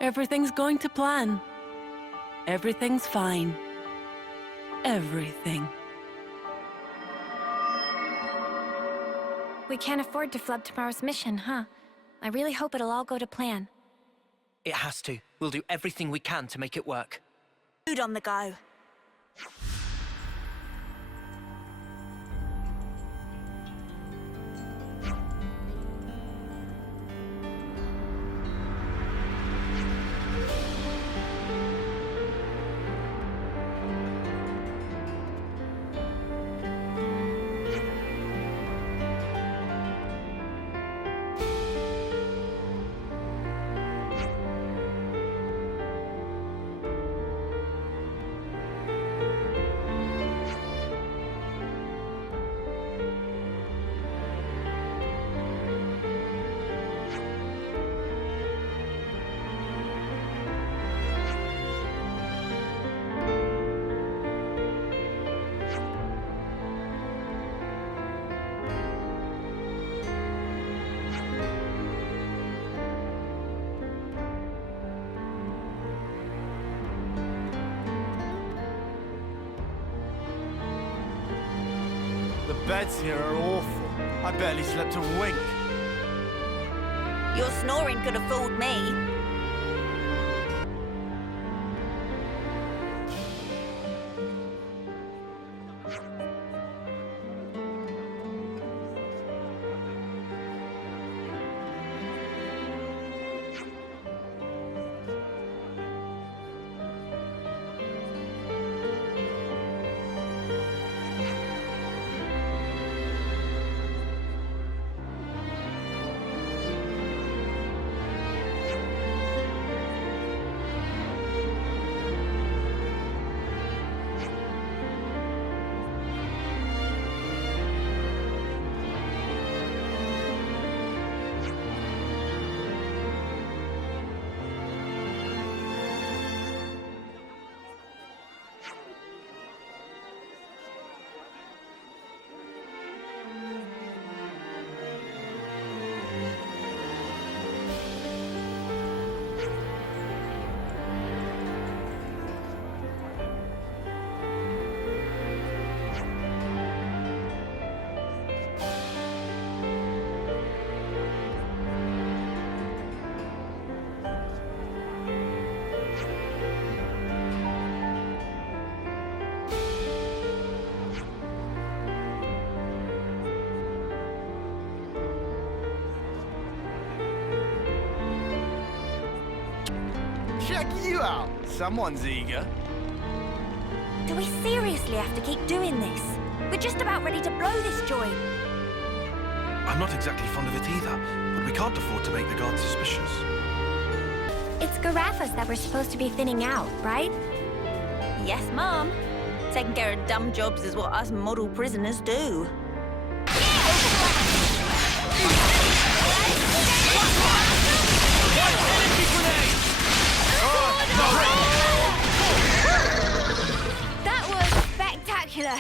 Everything's going to plan. Everything's fine. Everything. We can't afford to flub tomorrow's mission, huh? I really hope it'll all go to plan. It has to. We'll do everything we can to make it work. Food on the go. The beds here are awful. I barely slept a wink. Your snoring could have fooled me. Check you out. Someone's eager. Do we seriously have to keep doing this? We're just about ready to blow this joint. I'm not exactly fond of it either, but we can't afford to make the guards suspicious. It's Garathas that we're supposed to be thinning out, right? Yes, Mom. Taking care of dumb jobs is what us model prisoners do. That was spectacular.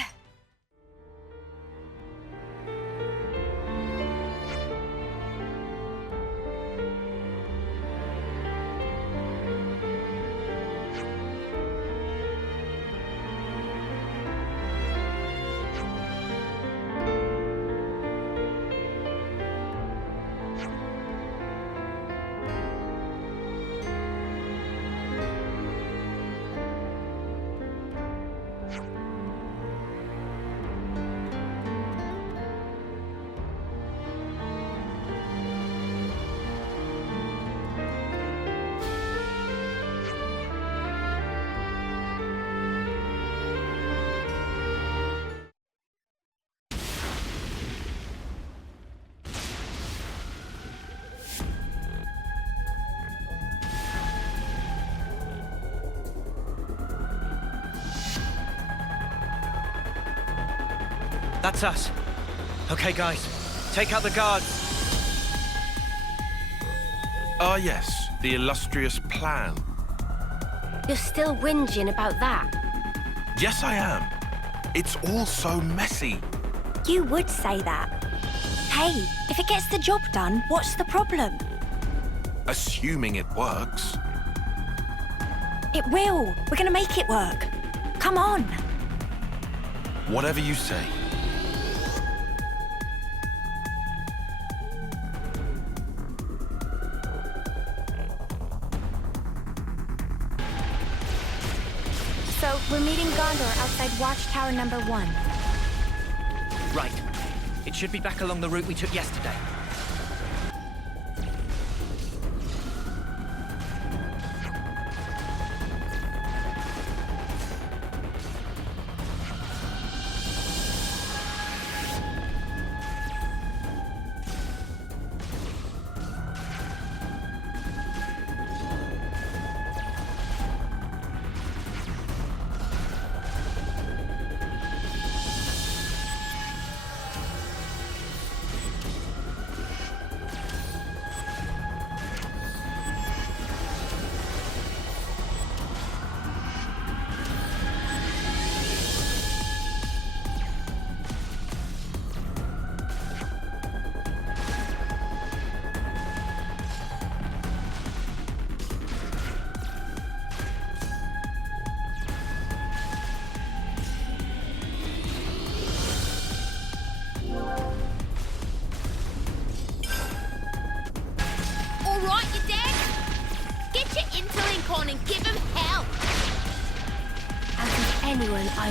That's us. Okay, guys. Take out the guards. Ah, yes. The illustrious plan. You're still whinging about that? Yes, I am. It's all so messy. You would say that. Hey, if it gets the job done, what's the problem? Assuming it works. It will. We're gonna make it work. Come on. Whatever you say. So, we're meeting Gondor outside Watchtower number 1. Right. It should be back along the route we took yesterday.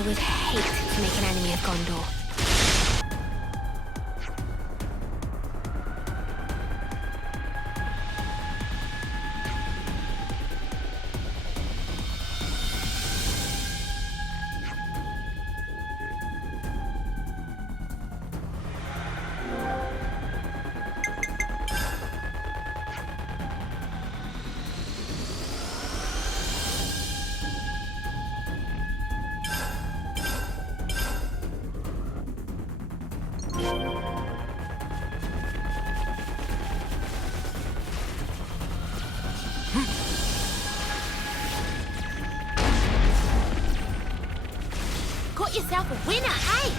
I would hate to make an enemy of Gondor. Got yourself a winner, eh?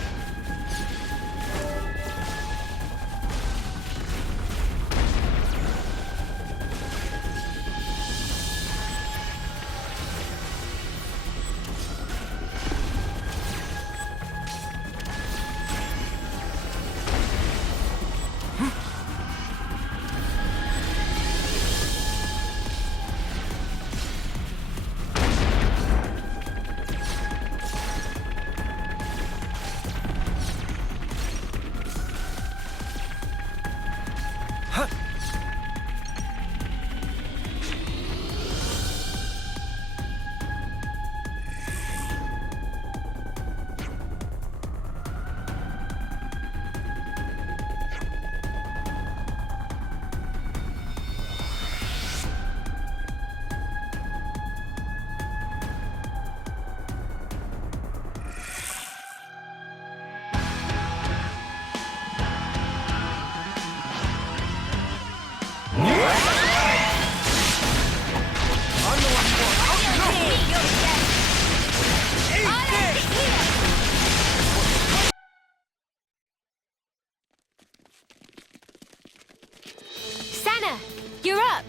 Senna, you're up.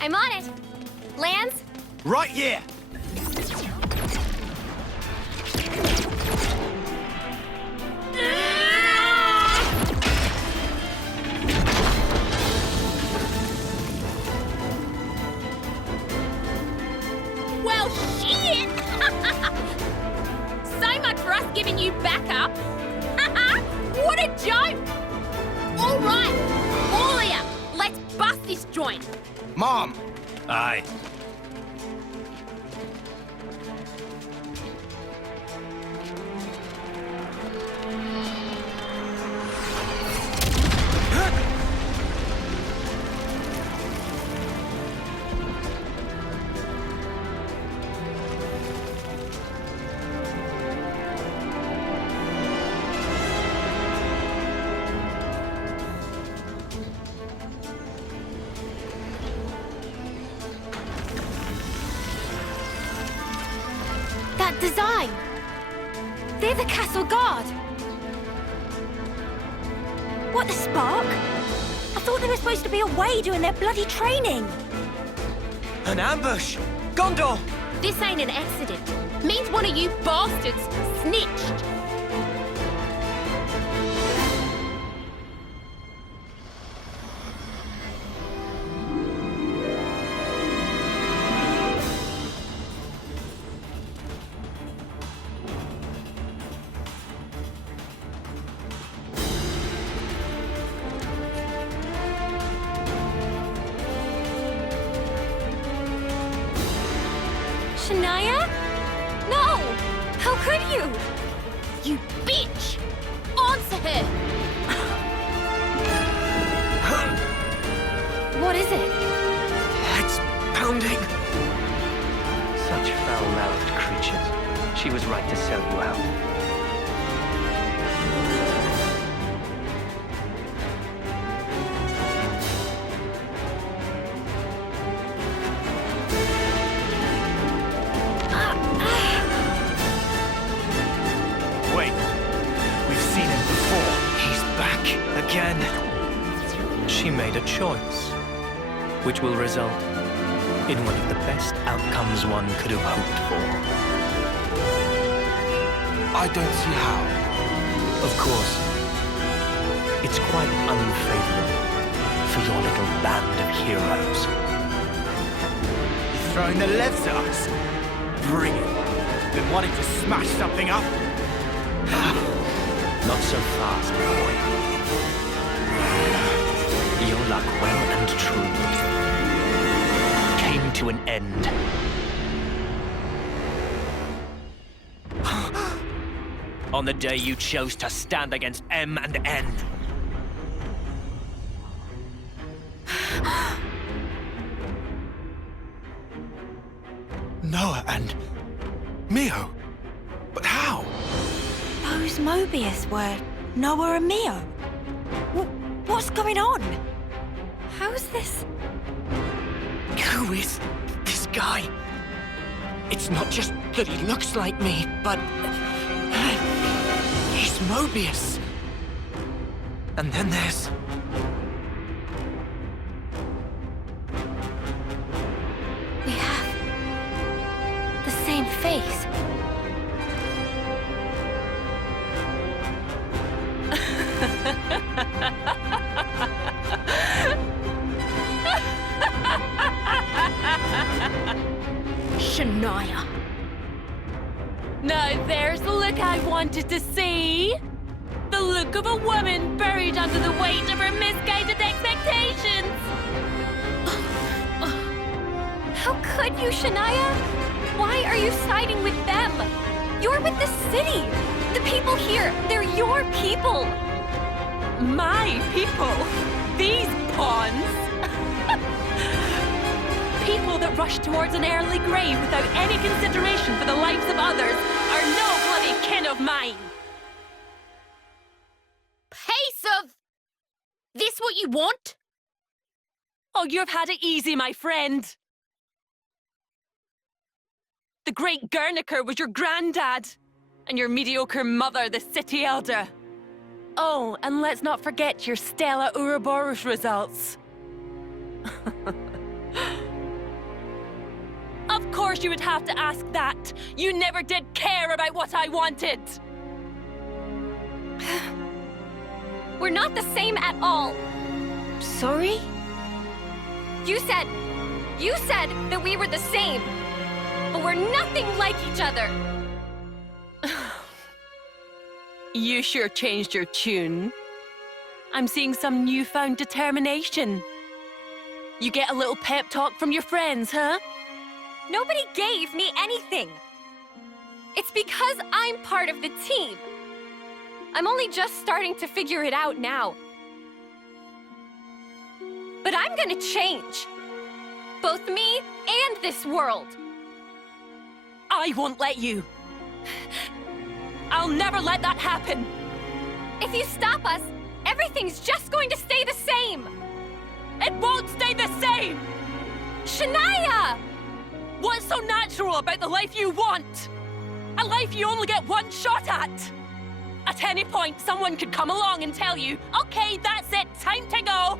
I'm on it. Lance? Right here! Well, shit! So much for us giving you backup. What a joke! All right, all of ya, let's bust this joint. Mom! Aye. That design! They're the castle guard! What, the Spark? I thought they were supposed to be away doing their bloody training. An ambush! Gondor! This ain't an accident. Means one of you bastards snitched. Shania? No! How could you? You bitch! Answer her! What is it? It's pounding. Such foul-mouthed creatures. She was right to sell you out. Wait, we've seen him before. He's back again. She made a choice, which will result in one of the best outcomes one could have hoped for. I don't see how. Of course, it's quite unfavorable for your little band of heroes. He's throwing the levs at us. Bring it. been wanting to smash something up. Not so fast, boy. Your luck well and truly came to an end. On the day you chose to stand against M and N. Noah and Mio? But how? Those Mobius were Noah and Mio. What's going on? How's this? Who is this guy? It's not just that he looks like me, but he's Mobius. And then there's... We have the same face. Shania. Now there's the look I wanted to see. The look of a woman buried under the weight of her misguided expectations. How could you, Shania? Why are you siding with them? You're with the city. The people here, they're your people. My people? These pawns? People that rush towards an early grave without any consideration for the lives of others are no bloody kin of mine. Pace of... This what you want? Oh, you've had it easy, my friend. The great Guernica was your granddad, and your mediocre mother, the city elder. Oh, and let's not forget your stellar Uroboros results. Of course you would have to ask that. You never did care about what I wanted. We're not the same at all. Sorry? You said that we were the same. But we're nothing like each other. You sure changed your tune. I'm seeing some newfound determination. You get a little pep talk from your friends, huh? Nobody gave me anything. It's because I'm part of the team. I'm only just starting to figure it out now. But I'm gonna change. Both me and this world. I won't let you. I'll never let that happen. If you stop us, everything's just going to stay the same. It won't stay the same! Shania! What's so natural about the life you want? A life you only get one shot at. At any point, someone could come along and tell you, okay, that's it, time to go.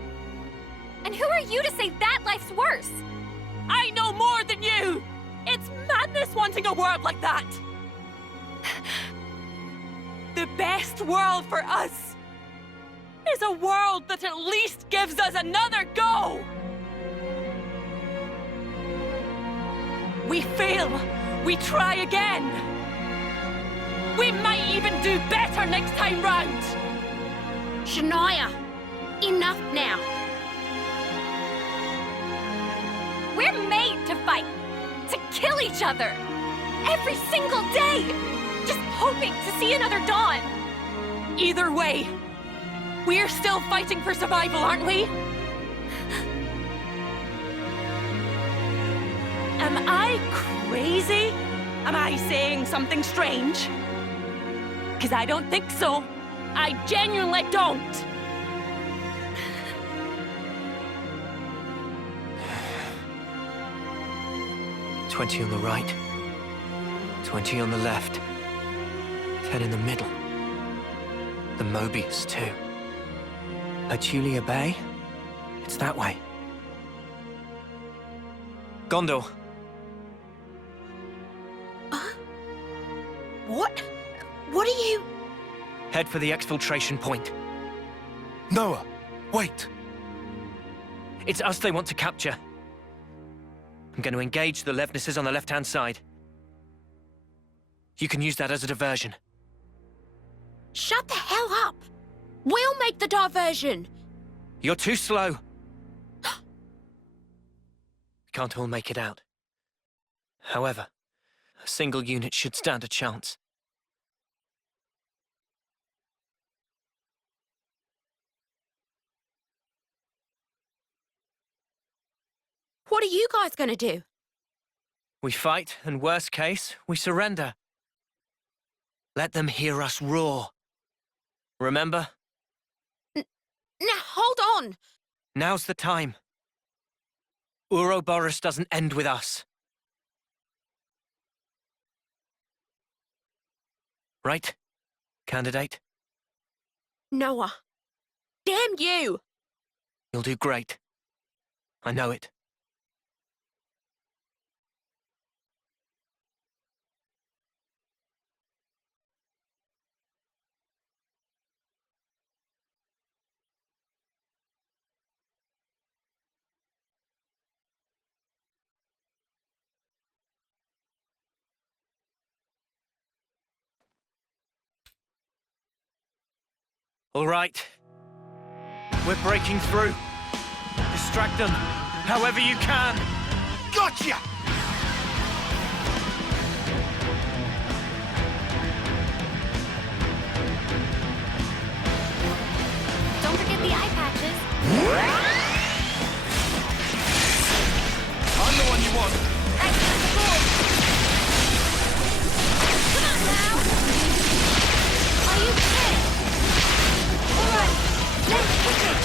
And who are you to say that life's worse? I know more than you! It's madness wanting a world like that! The best world for us is a world that at least gives us another go! We fail, we try again. We might even do better next time round. Shania, enough now. We're made to fight, to kill each other. Every single day. Just hoping to see another dawn. Either way, we're still fighting for survival, aren't we? Am I crazy? Am I saying something strange? 'Cause I don't think so. I genuinely don't. $20 on the right, 20 on the left, 10 in the middle. The Mobius, too. Julia Bay? It's that way. Gondor. What? What are you... Head for the exfiltration point. Noah, wait. It's us they want to capture. I'm going to engage the Levnesses on the left-hand side. You can use that as a diversion. Shut the hell up! We'll make the diversion! You're too slow. We can't all make it out. However, a single unit should stand a chance. What are you guys gonna do? We fight, and worst case, we surrender. Let them hear us roar. Remember? Now, hold on! Now's the time. Uroboros doesn't end with us. Right, candidate? Noah. Damn you! You'll do great. I know it. All right. We're breaking through. Distract them, however you can. Gotcha! Don't forget the eye patches. I'm the one you want. Thanks for the support. Come on now. Are you kidding? All right, let's kick it.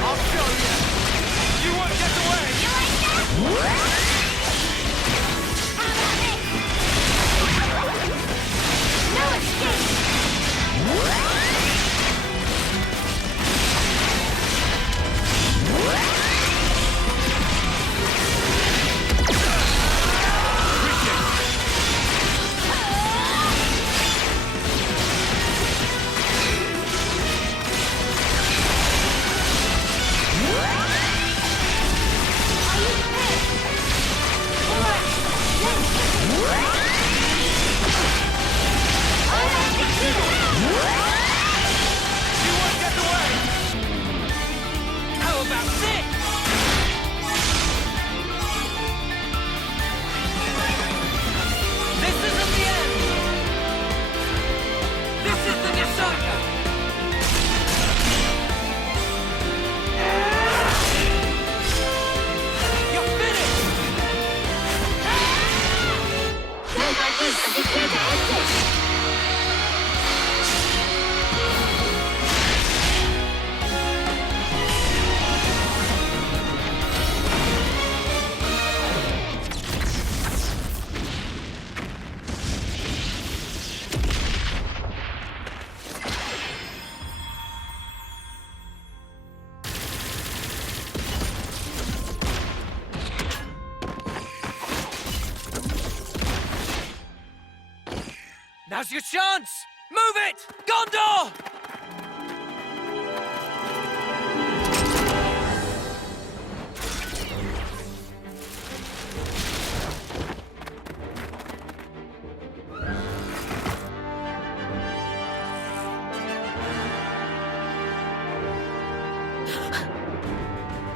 I'll show you. You won't get away. You like that? How about this? No escape. How about this? This isn't the end! This is the Guernica! You're finished! Now's your chance! Move it! Gondor!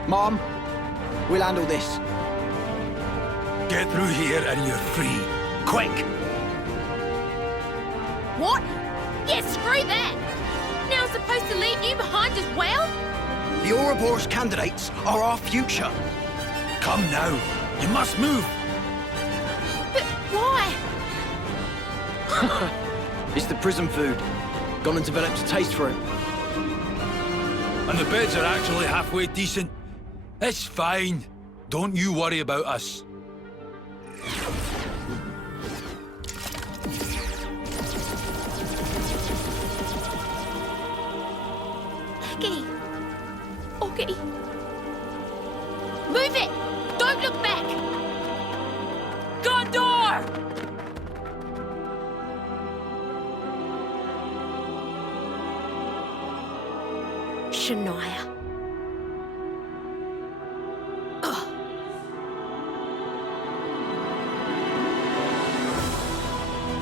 Mom, we'll handle this. Get through here and you're free. Quick! What? Yeah, screw that! Now I'm supposed to leave you behind as well? The Uroboros candidates are our future. Come now. You must move. But why? It's the prison food. Gone and developed a taste for it. And the beds are actually halfway decent. It's fine. Don't you worry about us. Okay. Okay. Move it! Don't look back! Gondor! Shania.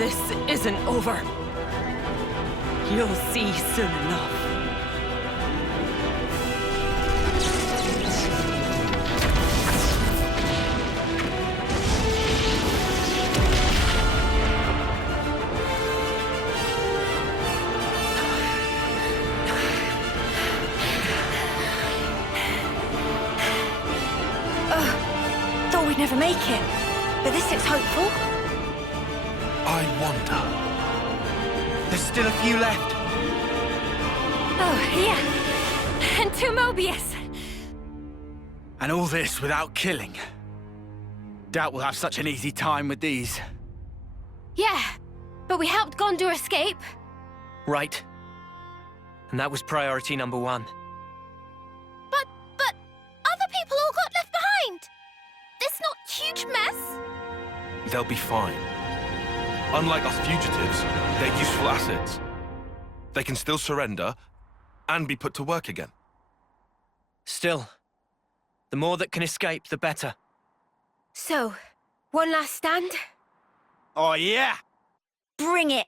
This isn't over. You'll see soon enough. Thought we'd never make it, but this looks hopeful. I wonder. There's still a few left. Oh, yeah. And 2 Mobius. And all this without killing. Doubt we'll have such an easy time with these. Yeah, but we helped Gondor escape. Right. And that was priority number 1. But other people all got left behind. This not huge mess? They'll be fine. Unlike us fugitives, they're useful assets. They can still surrender and be put to work again. Still, the more that can escape, the better. So, one last stand? Oh, yeah! Bring it!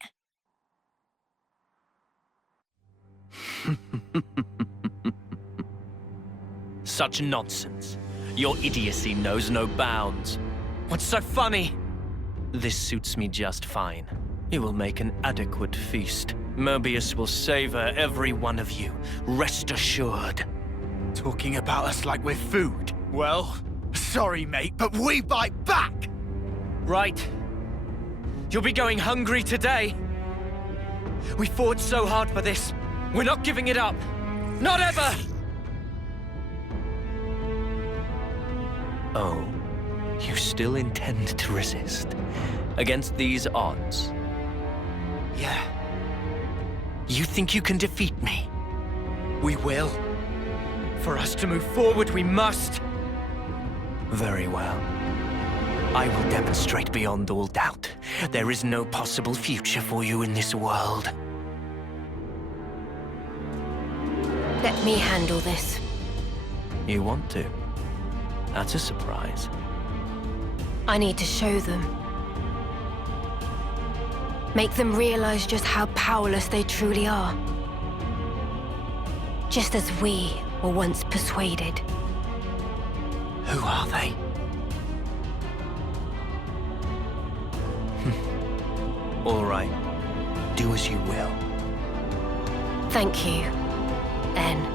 Such nonsense. Your idiocy knows no bounds. What's so funny? This suits me just fine. It will make an adequate feast. Mobius will savor every one of you. Rest assured. Talking about us like we're food. Well, sorry, mate, but we bite back! Right. You'll be going hungry today. We fought so hard for this. We're not giving it up. Not ever! Oh, you still intend to resist? Against these odds? Yeah. You think you can defeat me? We will. For us to move forward, we must. Very well. I will demonstrate beyond all doubt. There is no possible future for you in this world. Let me handle this. You want to? That's a surprise. I need to show them. Make them realize just how powerless they truly are. Just as we were once persuaded. Who are they? All right. Do as you will. Thank you, N.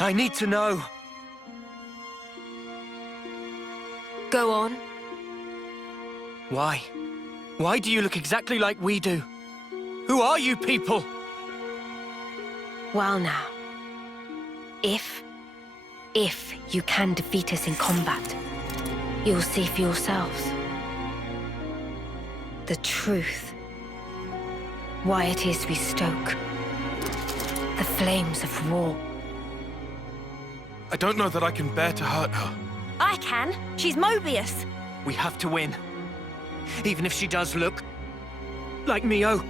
I need to know. Go on. Why? Why do you look exactly like we do? Who are you people? Well now. If you can defeat us in combat, you'll see for yourselves. The truth. Why it is we stoke the flames of war. I don't know that I can bear to hurt her. I can. She's Mobius. We have to win. Even if she does look like Mio.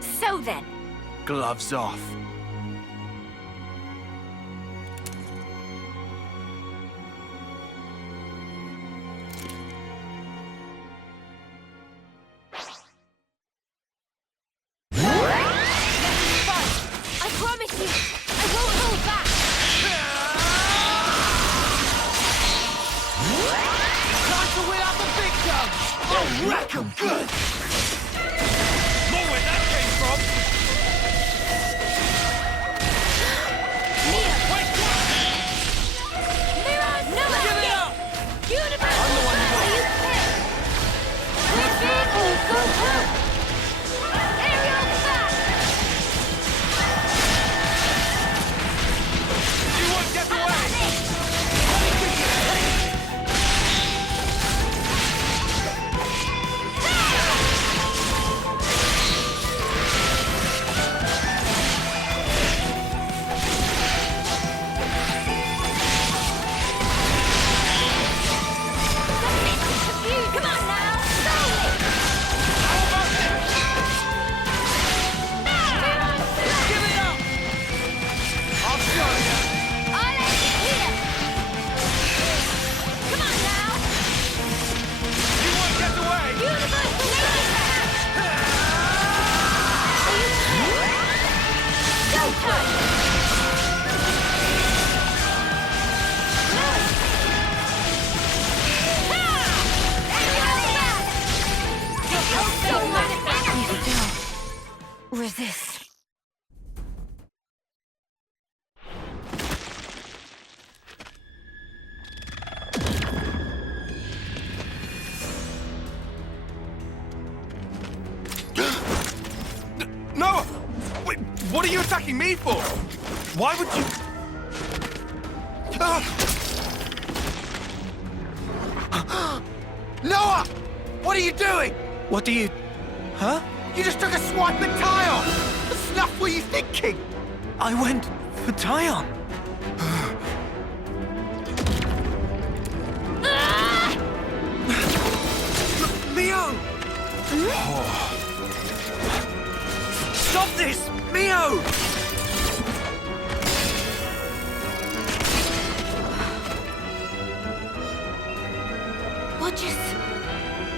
So then. Gloves off. Wreck 'em good! More where that came from! Mio! Wait, what? Mirrors! Give it up! Universe! I'm the one who Are you kidding? We're big or go home! Aerial back! You won't get away! Come on now! Give it up! I'll show you! I'll end it here! Come on now! You won't get away! Universal Go time! Resist. Noah! Wait, what are you attacking me for? Why would you... Noah! What are you doing? What do you... Huh? You just took a swipe at Tyon! What the snuff were you thinking? I went for Tyon. Mio! Stop this! Mio!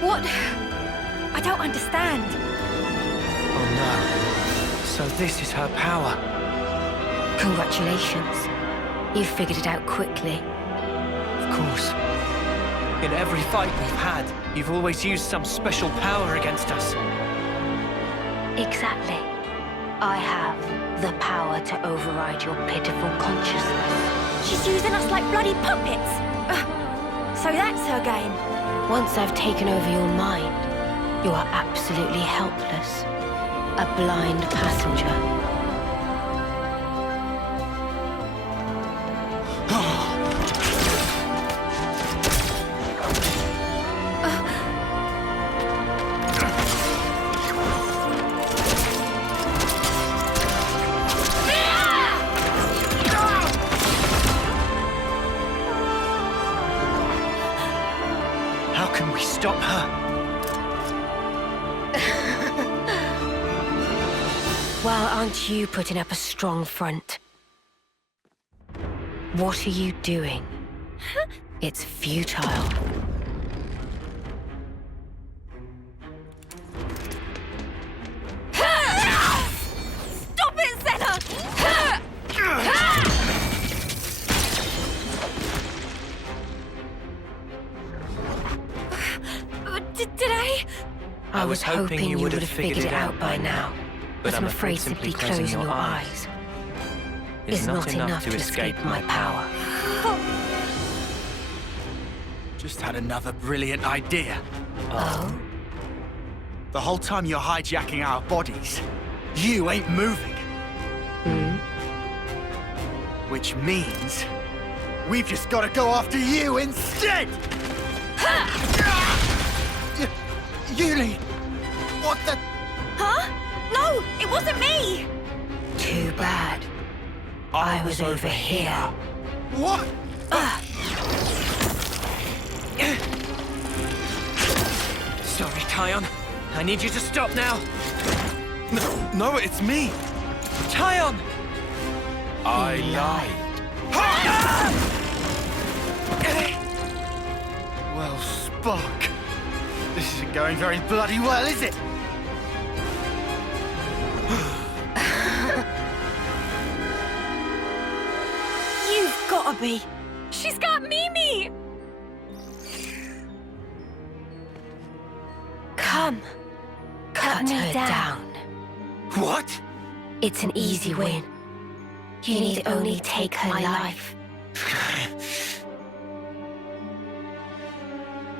What? I don't understand. Oh no. So this is her power. Congratulations. You figured it out quickly. Of course. In every fight we've had, you've always used some special power against us. Exactly. I have the power to override your pitiful consciousness. She's using us like bloody puppets. So that's her game. Once I've taken over your mind, you are absolutely helpless. A blind passenger. Stop her. Well, aren't you putting up a strong front? What are you doing? It's futile. Stop it, Senna! Did I? I was hoping you would have figured it out by now. But I'm afraid simply closing your eyes is not enough to escape my power. Just had another brilliant idea. Oh? The whole time you're hijacking our bodies, you ain't moving. Which means we've just got to go after you instead! Yuli! What the... Huh? No, it wasn't me! Too bad. I was over here. What? Sorry, Tyon. I need you to stop now. No, it's me. Tyon! I lied. Well, Spark. This isn't going very bloody well, is it? You've gotta be. She's got Mimi! Come. Cut me down. What? It's an easy win. You need only take her life.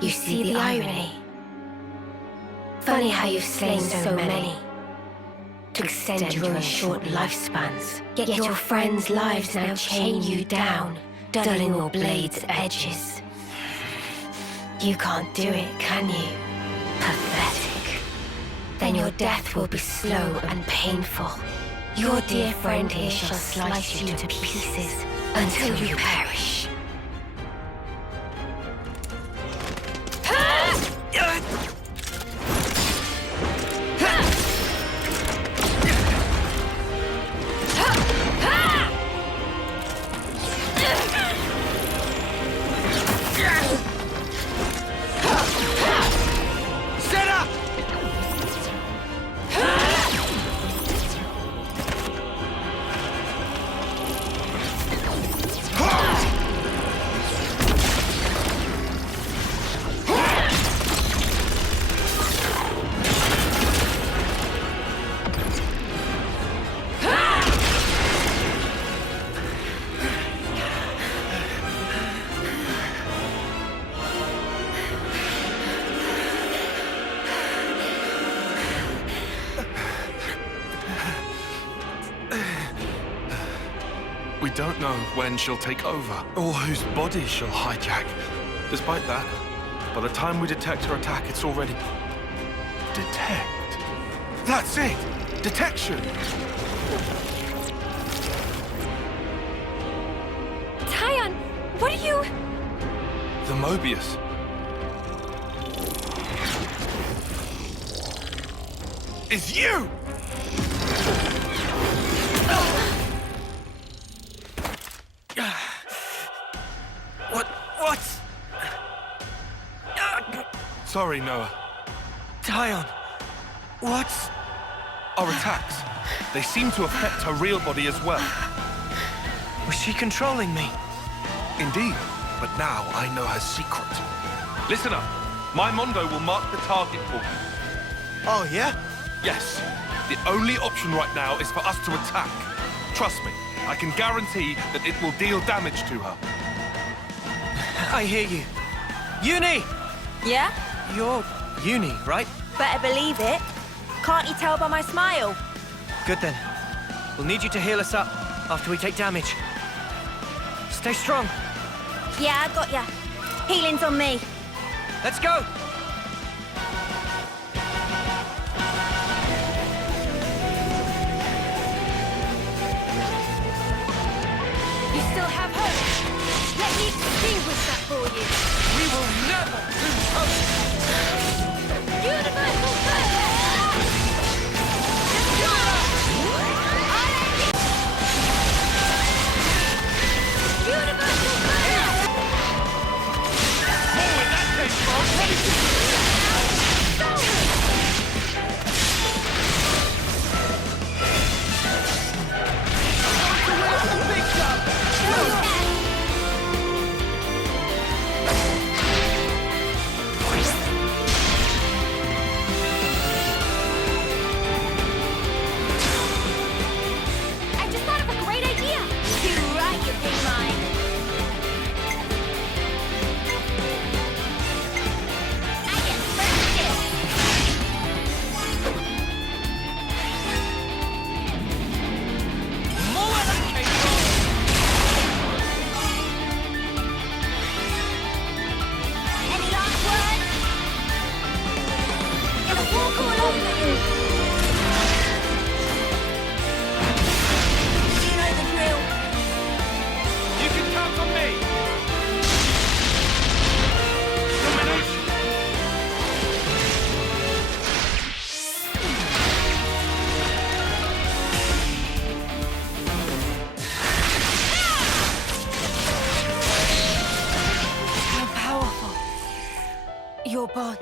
You see the irony? Funny how you've slain so many to extend your own short lifespans. Yet your friends' lives now chain you down, dulling your blade's edges. You can't do it, can you? Pathetic. Then your death will be slow and painful. Your dear friend here shall slice you to pieces until you perish. We don't know when she'll take over, or whose body she'll hijack. Despite that, by the time we detect her attack, it's already... Detect? That's it! Detection! Tyon, what are you... The Mobius. Is you! What? Sorry, Noah. Tyon, what's... Our attacks. They seem to affect her real body as well. Was she controlling me? Indeed, but now I know her secret. Listen up. My Mondo will mark the target for you. Oh, yeah? Yes. The only option right now is for us to attack. Trust me, I can guarantee that it will deal damage to her. I hear you. Uni! Yeah? You're Uni, right? Better believe it. Can't you tell by my smile? Good then. We'll need you to heal us up after we take damage. Stay strong. Yeah, I got ya. Healing's on me. Let's go! You still have hope? Let me extinguish that for you. We will never lose hope! Universal curse! Universal curse! More in that case, I just thought of a great idea. Too right, you big mine. I get first dibs. more in that case, Any last words? Gonna walk all over you. You know the drill. you can count on me! Domination! How powerful. Your bonds.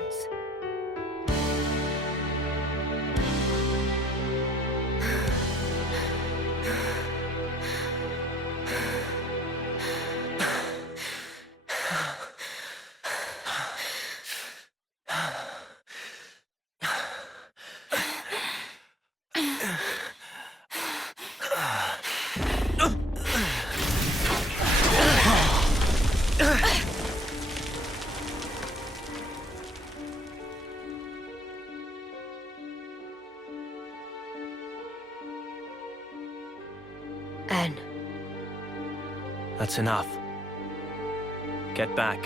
N. That's enough. Get back.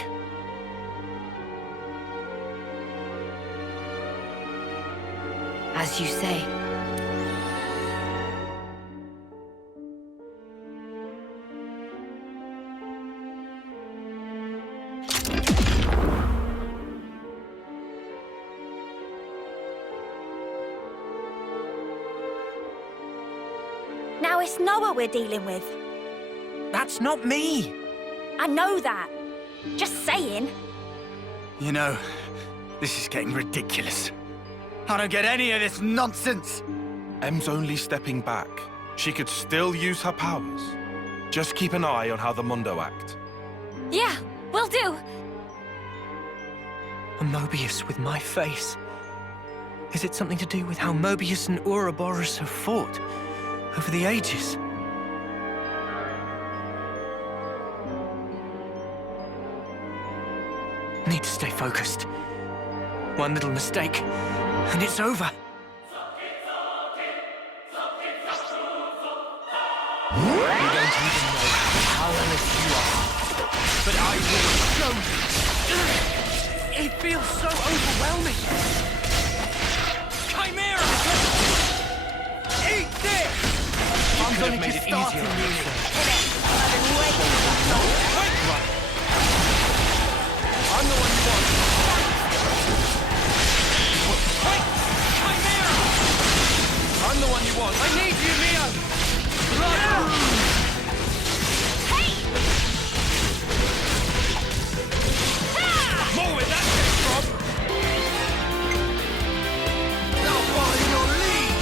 As you say. Now it's Noah we're dealing with. That's not me! I know that. Just saying. You know, this is getting ridiculous. I don't get any of this nonsense! M's only stepping back. She could still use her powers. Just keep an eye on how the Mundo act. Yeah, will do. A Mobius with my face. Is it something to do with how Mobius and Uroboros have fought over the ages? Need to stay focused. One little mistake, and it's over. You don't even know how powerless you are. But I will show you. It feels so overwhelming. Chimera! Eat this! I'm going to just start a unit. I'm the one you want. Wait! Chimera! I'm the one you want. I need you, Mio! Hey! More where that came from! Now follow your lead!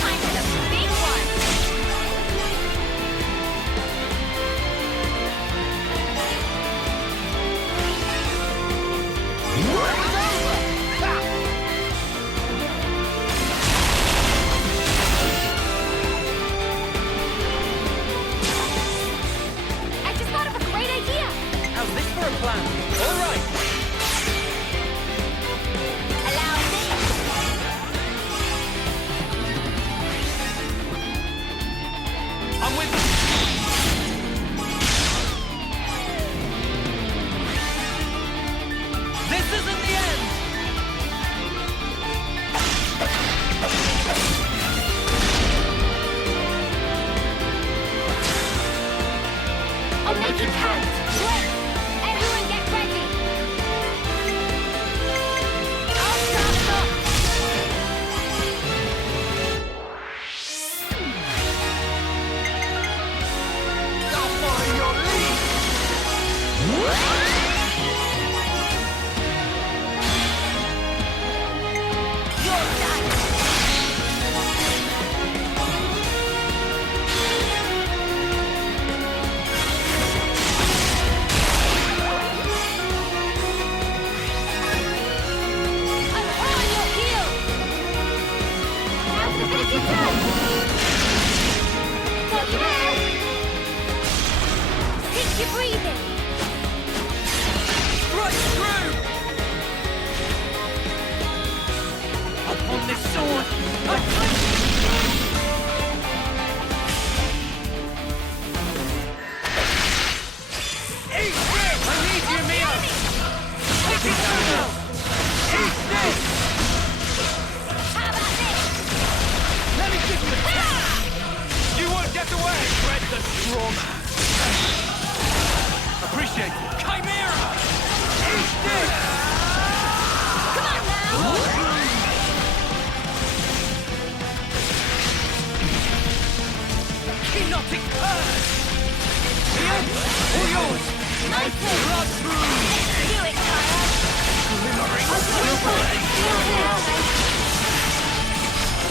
Time for the big one! I just thought of a great idea! How's this for a plan? All right! Allow me! I'm with you! This isn't the end! I'll make it count! Wait! Everyone get ready! I'll start us off! Now follow your lead! You're done! I'm on your heels! Now to finish it up! Take it out! Keep your breathing! Right through! Upon this sword! Eat this! I need you, Mio! Take it down! Eat this! How about this? Let me give you a test! You won't get away! Dread the straw man! Appreciate it! Chimera! Eat this! Come on now! Hypnotic curse! Mio, all yours! My turn! Blood through! Let's do it, Kyle! Glimmering I'll do it for you!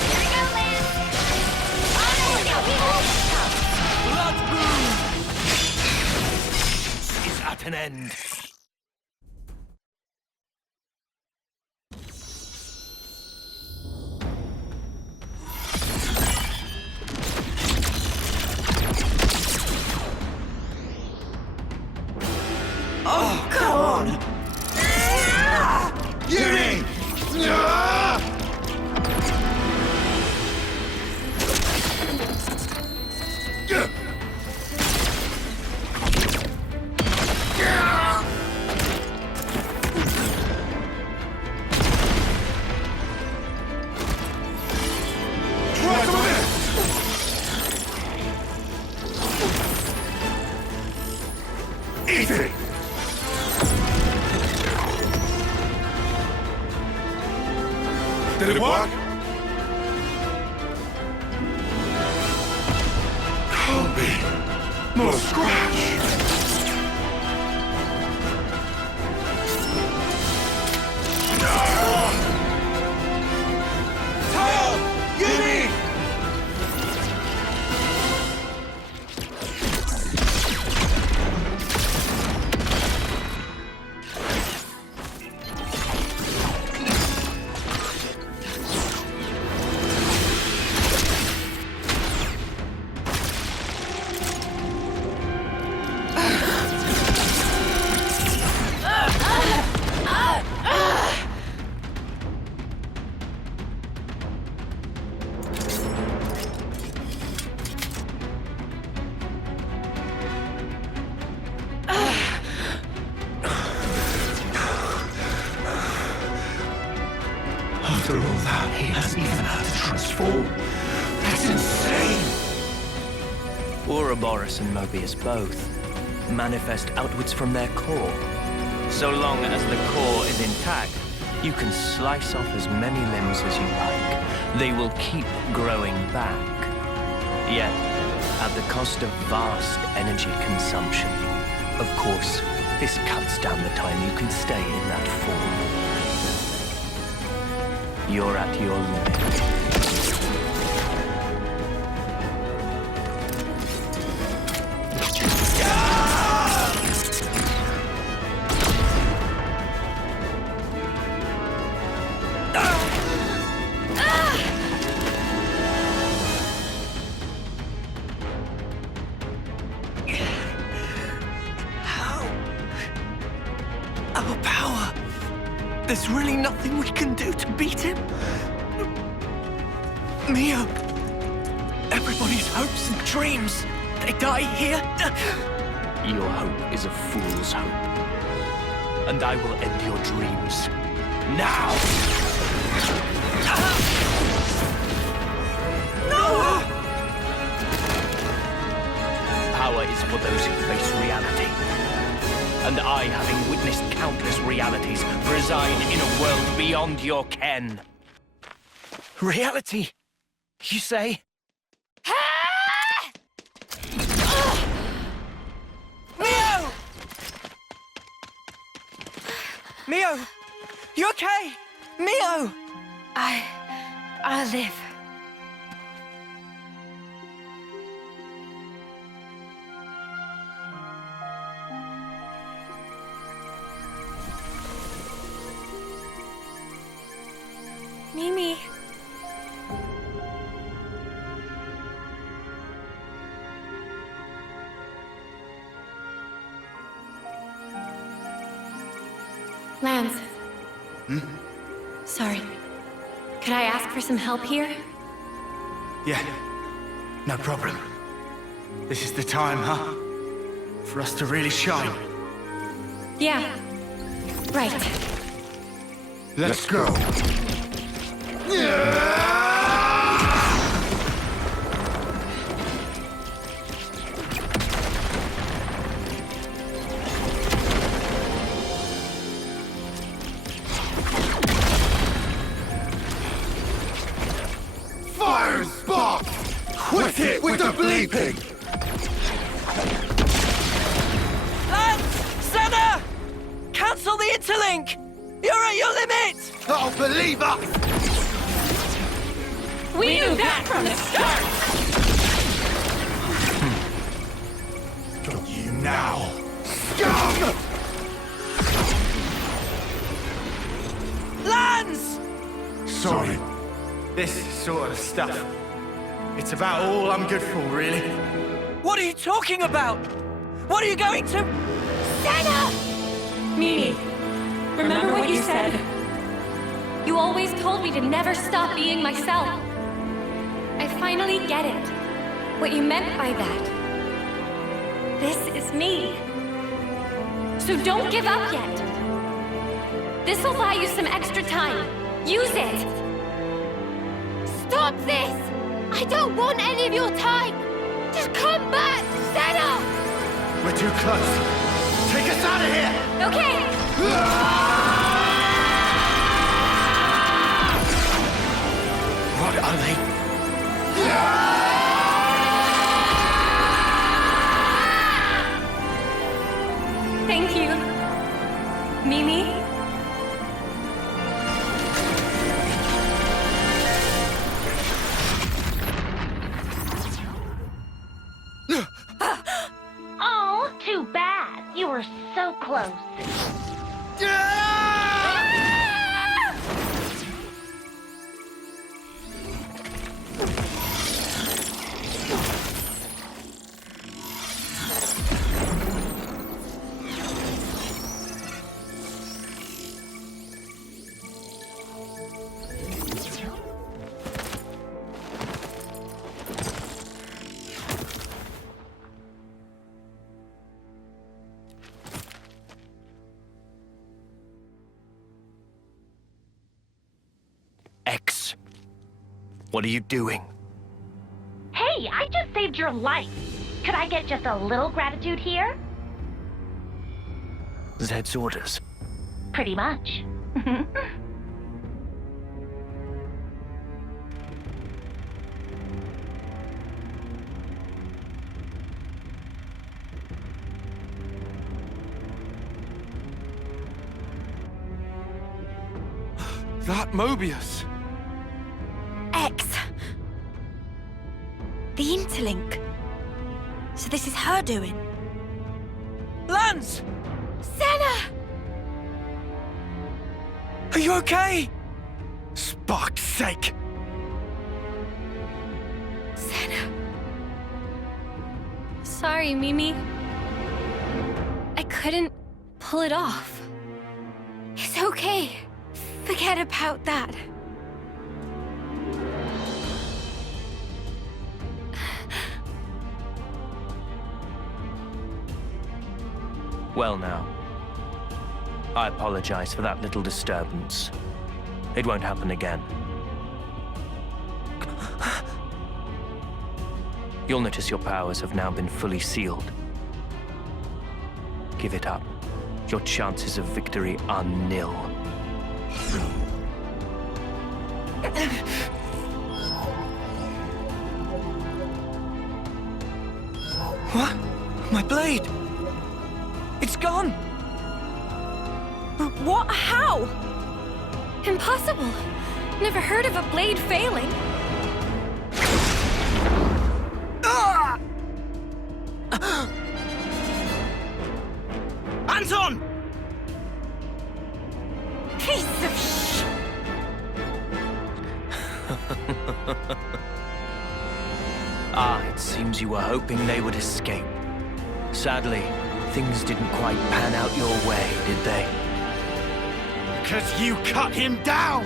Here we go, Lance! On with your heels! Blood through! Is at an end. Oh, come on! Yuri! Did it work? Colby, no scratch. Tail! Yumi! After all that, he hasn't even had to transform. That's insane! Uroboros and Mobius both manifest outwards from their core. So long as the core is intact, you can slice off as many limbs as you like. They will keep growing back. Yet, at the cost of vast energy consumption. Of course, this cuts down the time you can stay in that form. You're at your limit. Our power. There's really nothing we can do to beat him. Mio. Everybody's hopes and dreams. They die here. Your hope is a fool's hope. And I will end your dreams. Now! No! Power is for those who face reality. And I, having witnessed countless realities, reside in a world beyond your ken. Reality, you say? Mio! Mio! You okay? Mio! I'll live. Mimi. Lance. Sorry. Could I ask for some help here? Yeah, no problem. This is the time, huh? For us to really shine. Yeah. Right. Let's go. Fire and spark! Quit it with the bleeping! Lance! Senna! Cancel the interlink! You're at your limit! Oh, believe us! We knew that from the start! Got you now, scum! Lance! Sorry. This sort of stuff. It's about all I'm good for, really. What are you talking about? What are you going to... Senna! Mimi, remember what you said? You always told me to never stop being myself. I finally get it. What you meant by that. This is me. So don't give up yet. This'll buy you some extra time. Use it! Stop this! I don't want any of your time! Just come back, Senna! We're too close. Take us out of here! Okay! Are they? Thank you. Mimi? Oh, too bad. You were so close. X. What are you doing? Hey, I just saved your life. Could I get just a little gratitude here? Zed's orders. Pretty much. That Mobius. X. The interlink. So this is her doing. Lance! Senna! Are you okay? Spark's sake! Senna. Sorry, Mimi. I couldn't pull it off. It's okay. Forget about that. Well now, I apologize for that little disturbance. It won't happen again. You'll notice your powers have now been fully sealed. Give it up. Your chances of victory are nil. What? My blade! It's gone! What? How? Impossible. Never heard of a blade failing. Ah! Anton! Piece of sh... It seems you were hoping they would escape. Sadly, things didn't quite pan out your way, did they? Because you cut him down!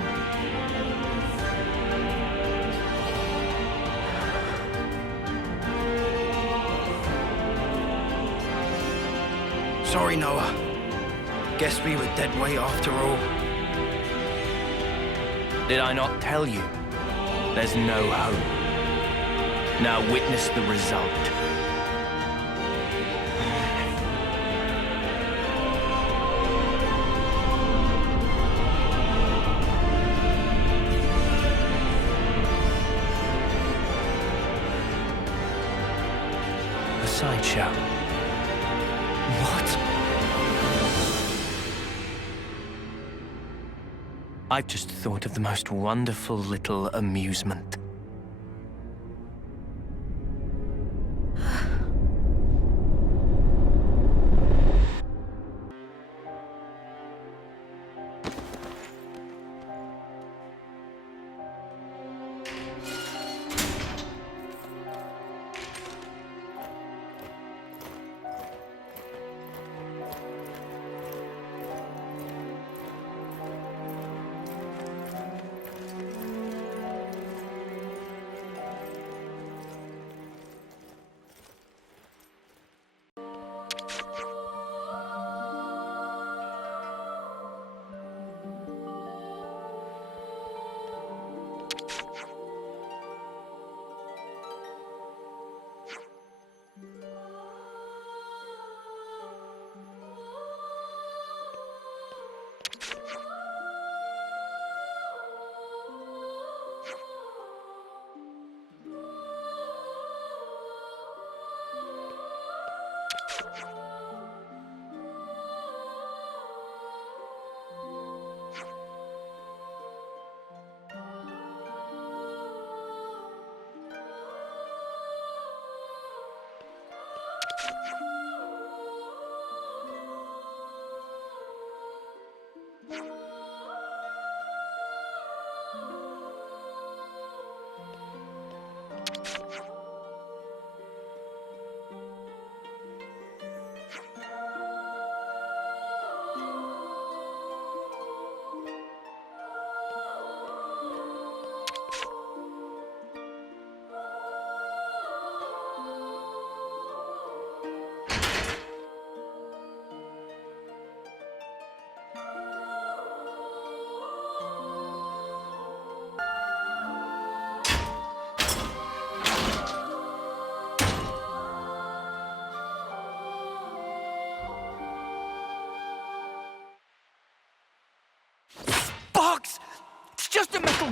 Sorry, Noah. Guess we were dead weight after all. Did I not tell you? There's no hope. Now witness the result. A sideshow. What? I've just thought of the most wonderful little amusement.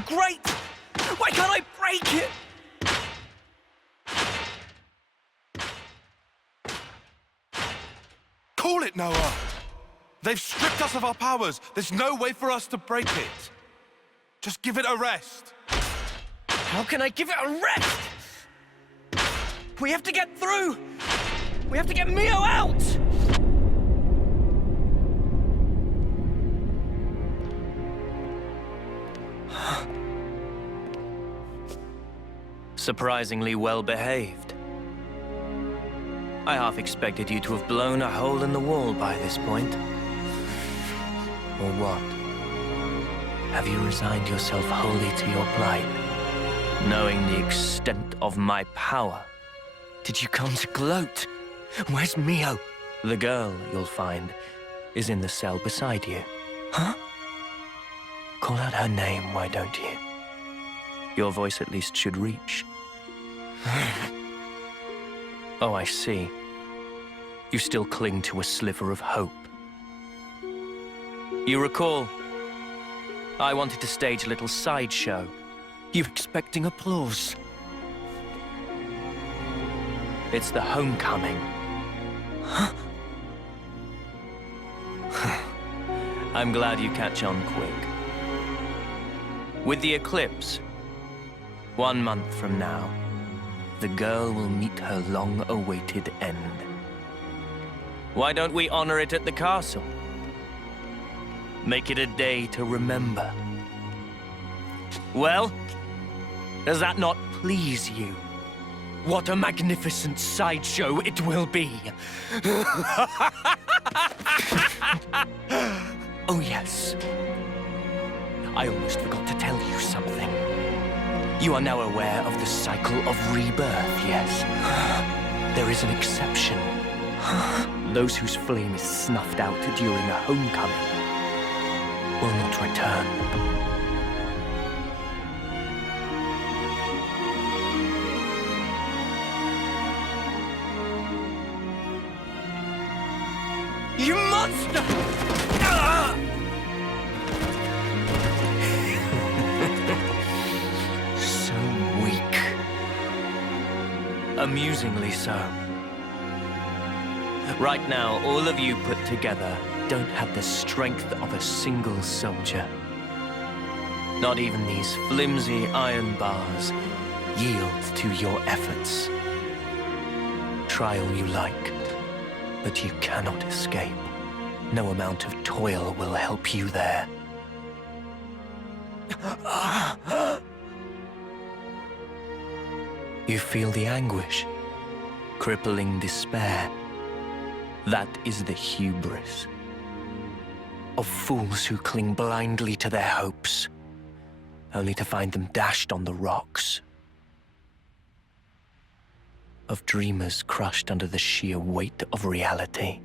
great! Why can't I break it? Call it, Noah! They've stripped us of our powers. There's no way for us to break it. Just give it a rest. How can I give it a rest? We have to get through! We have to get Mio out! Surprisingly well behaved. I half expected you to have blown a hole in the wall by this point. Or what? Have you resigned yourself wholly to your plight? Knowing the extent of my power? Did you come to gloat? Where's Mio? The girl, you'll find, is in the cell beside you. Huh? Call out her name, why don't you? Your voice at least should reach. Oh, I see. You still cling to a sliver of hope. You recall, I wanted to stage a little sideshow. You expecting applause? It's the homecoming. Huh? I'm glad you catch on quick. With the eclipse, 1 month from now, the girl will meet her long-awaited end. Why don't we honor it at the castle? Make it a day to remember. Well, does that not please you? What a magnificent sideshow it will be! Oh yes. I almost forgot to tell you something. You are now aware of the cycle of rebirth, yes? There is an exception. Those whose flame is snuffed out during a homecoming will not return. You monster! So weak. Amusingly so. Right now, all of you put together don't have the strength of a single soldier. Not even these flimsy iron bars yield to your efforts. Try all you like, but you cannot escape. No amount of toil will help you there. You feel the anguish, crippling despair. That is the hubris of fools who cling blindly to their hopes, only to find them dashed on the rocks. Of dreamers crushed under the sheer weight of reality.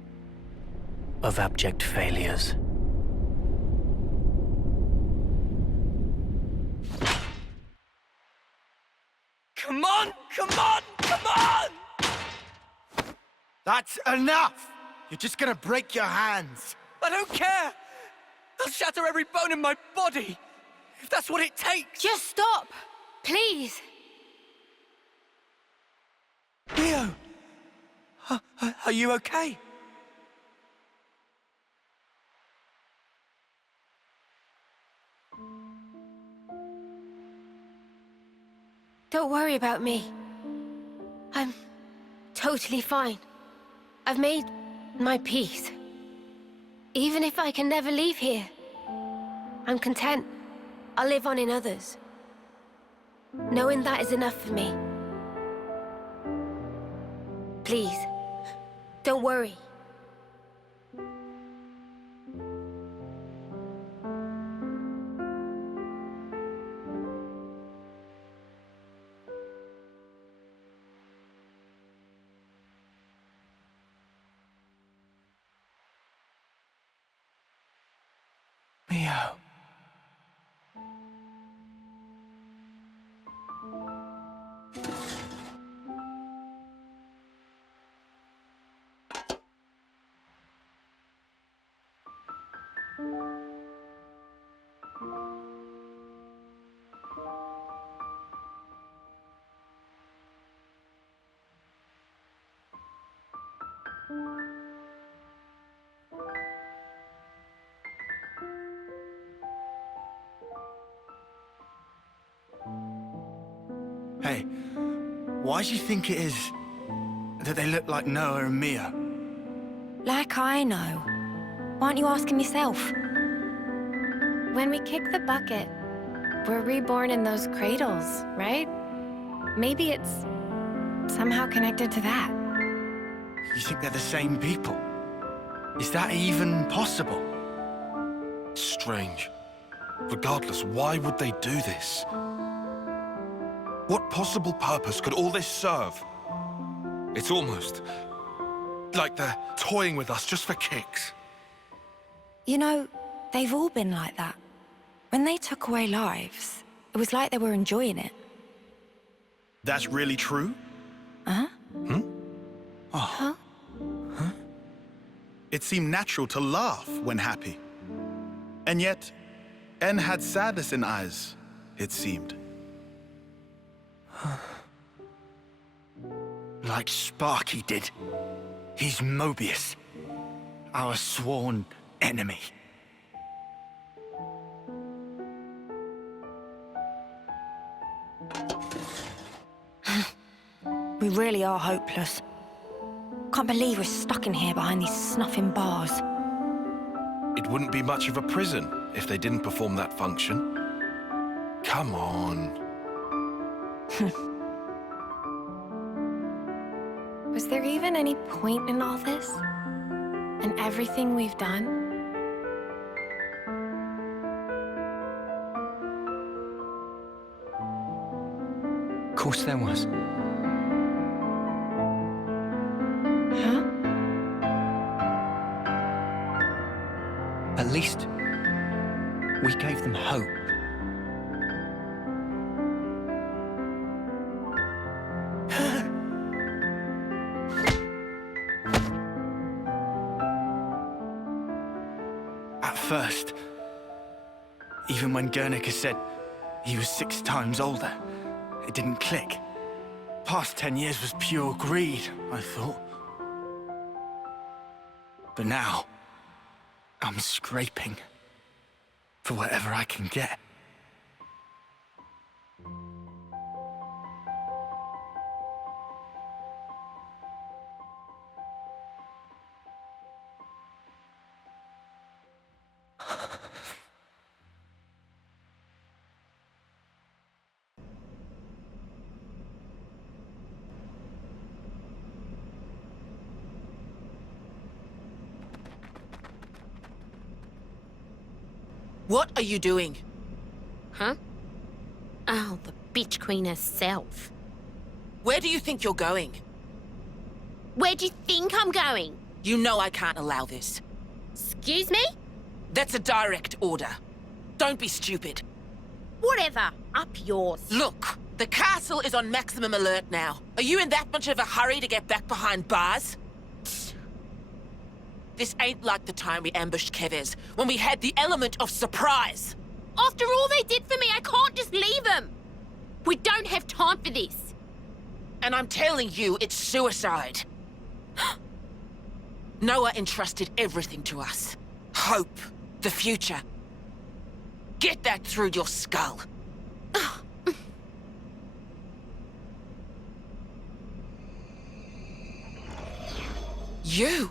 Of abject failures. Come on! Come on! Come on! That's enough! You're just gonna break your hands. I don't care! I'll shatter every bone in my body! If that's what it takes! Just stop! Please! Mio! Are you okay? Don't worry about me. I'm totally fine. I've made my peace. Even if I can never leave here, I'm content. I'll live on in others. Knowing that is enough for me. Please, don't worry. Mio. Hey, why do you think it is that they look like Noah and Mio? Like I know. Why aren't you asking yourself? When we kick the bucket, we're reborn in those cradles, right? Maybe it's somehow connected to that. You think they're the same people? Is that even possible? Strange. Regardless, why would they do this? What possible purpose could all this serve? It's almost like they're toying with us just for kicks. You know, they've all been like that. When they took away lives, it was like they were enjoying it. That's really true? Huh? Oh. Huh? It seemed natural to laugh when happy. And yet, N had sadness in eyes, it seemed. Like Sparky did. He's Mobius, our sworn enemy. We really are hopeless. Can't believe we're stuck in here behind these snuffing bars. It wouldn't be much of a prison if they didn't perform that function. Come on. Was there even any point in all this? And everything we've done? Of course there was. Huh? At least, we gave them hope. At first, even when Guernica said he was 6 times older, it didn't click. Past 10 years was pure greed, I thought. But now, I'm scraping for whatever I can get. What are you doing? Huh? Oh, the bitch queen herself. Where do you think you're going? Where do you think I'm going? You know I can't allow this. Excuse me? That's a direct order. Don't be stupid. Whatever. Up yours. Look, the castle is on maximum alert now. Are you in that much of a hurry to get back behind bars? This ain't like the time we ambushed Keves, when we had the element of surprise. After all they did for me, I can't just leave them. We don't have time for this. And I'm telling you, it's suicide. Noah entrusted everything to us. Hope, the future. Get that through your skull. You...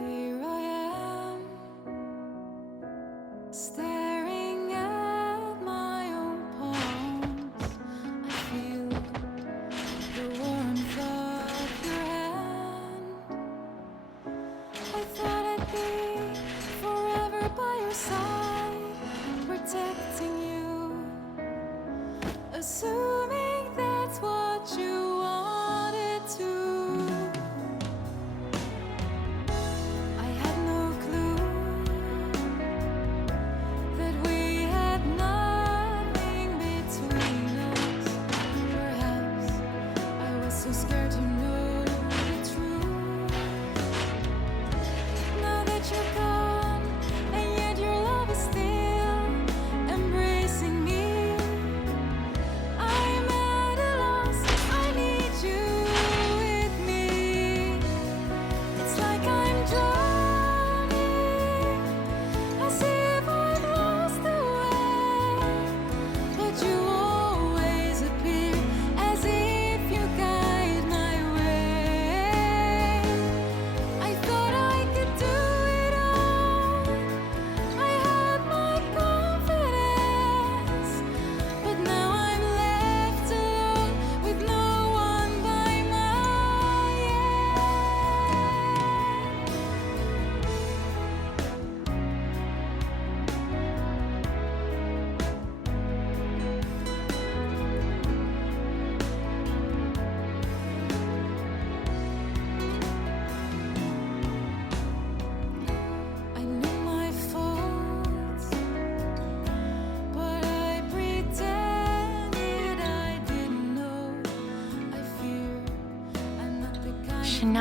Here I am, staring at my own palms. I feel the warmth of your hand. I thought I'd be forever by your side, protecting you, assuming that's what you wanted to. I had no clue that we had nothing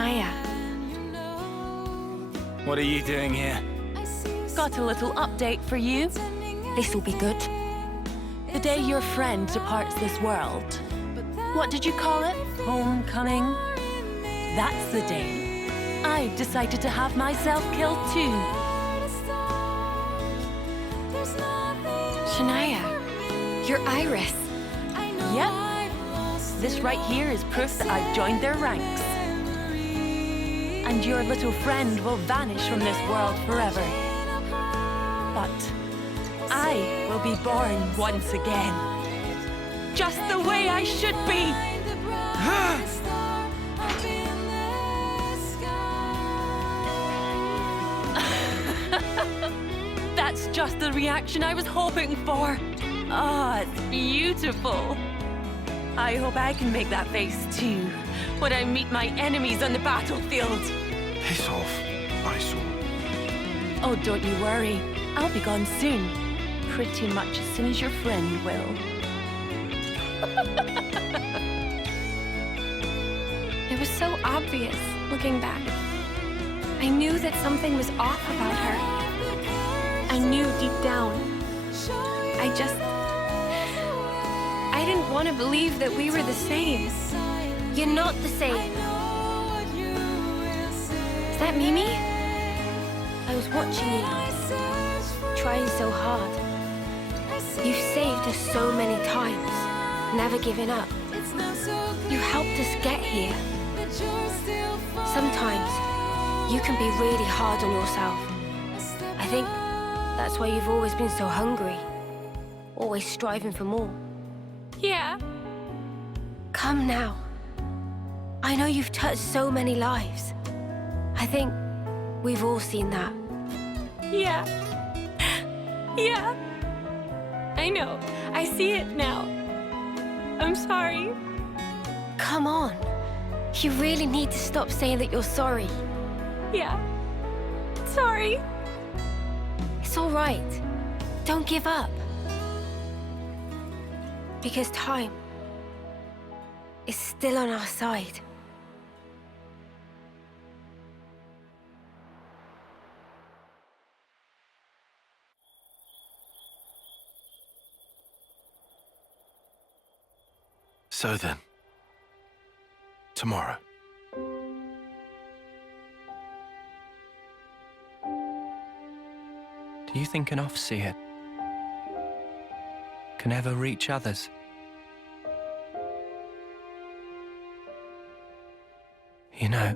Shania. What are you doing here? Got a little update for you. This'll be good. The day your friend departs this world. What did you call it? Homecoming? That's the day I've decided to have myself killed too. Shania, you're Iris. Yep. This right here is proof that I've joined their ranks. And your little friend will vanish from this world forever. But I will be born once again. Just the way I should be. That's just the reaction I was hoping for. Ah, it's beautiful. I hope I can make that face too when I meet my enemies on the battlefield. Piss off, eyesore. Oh, don't you worry. I'll be gone soon. Pretty much as soon as your friend will. It was so obvious, looking back. I knew that something was off about her. I knew deep down. I didn't want to believe that we were the same. You're not the same. Is that Mimi? I was watching you, trying so hard. You've saved us so many times, never giving up. You helped us get here. Sometimes, you can be really hard on yourself. I think that's why you've always been so hungry, always striving for more. Yeah. Come now. I know you've touched so many lives. I think we've all seen that. Yeah. Yeah. I know. I see it now. I'm sorry. Come on. You really need to stop saying that you're sorry. Yeah. Sorry. It's all right. Don't give up. Because time is still on our side. So then, tomorrow. Do you think an off-seer can ever reach others? You know,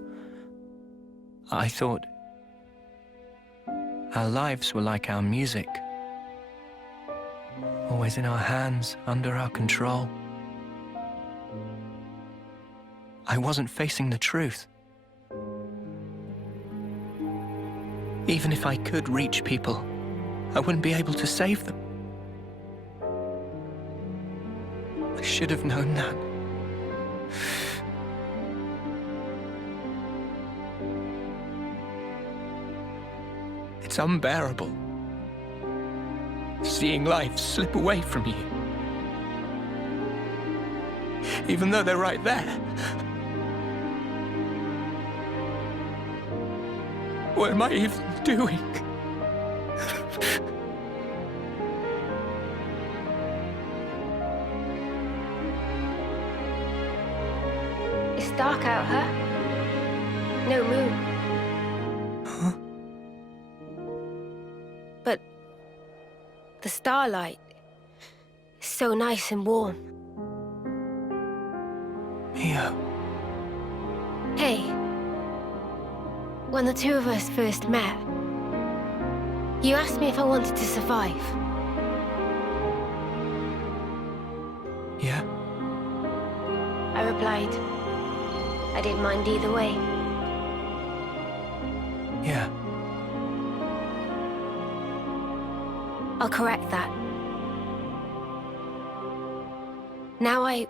I thought our lives were like our music. Always in our hands, under our control. I wasn't facing the truth. Even if I could reach people, I wouldn't be able to save them. I should have known that. It's unbearable, seeing life slip away from you. Even though they're right there. What am I even doing? It's dark out, huh? No moon. Huh? But the starlight is so nice and warm. Mio. Hey, when the two of us first met, you asked me if I wanted to survive. Yeah? I replied, I didn't mind either way. Yeah. I'll correct that. Now I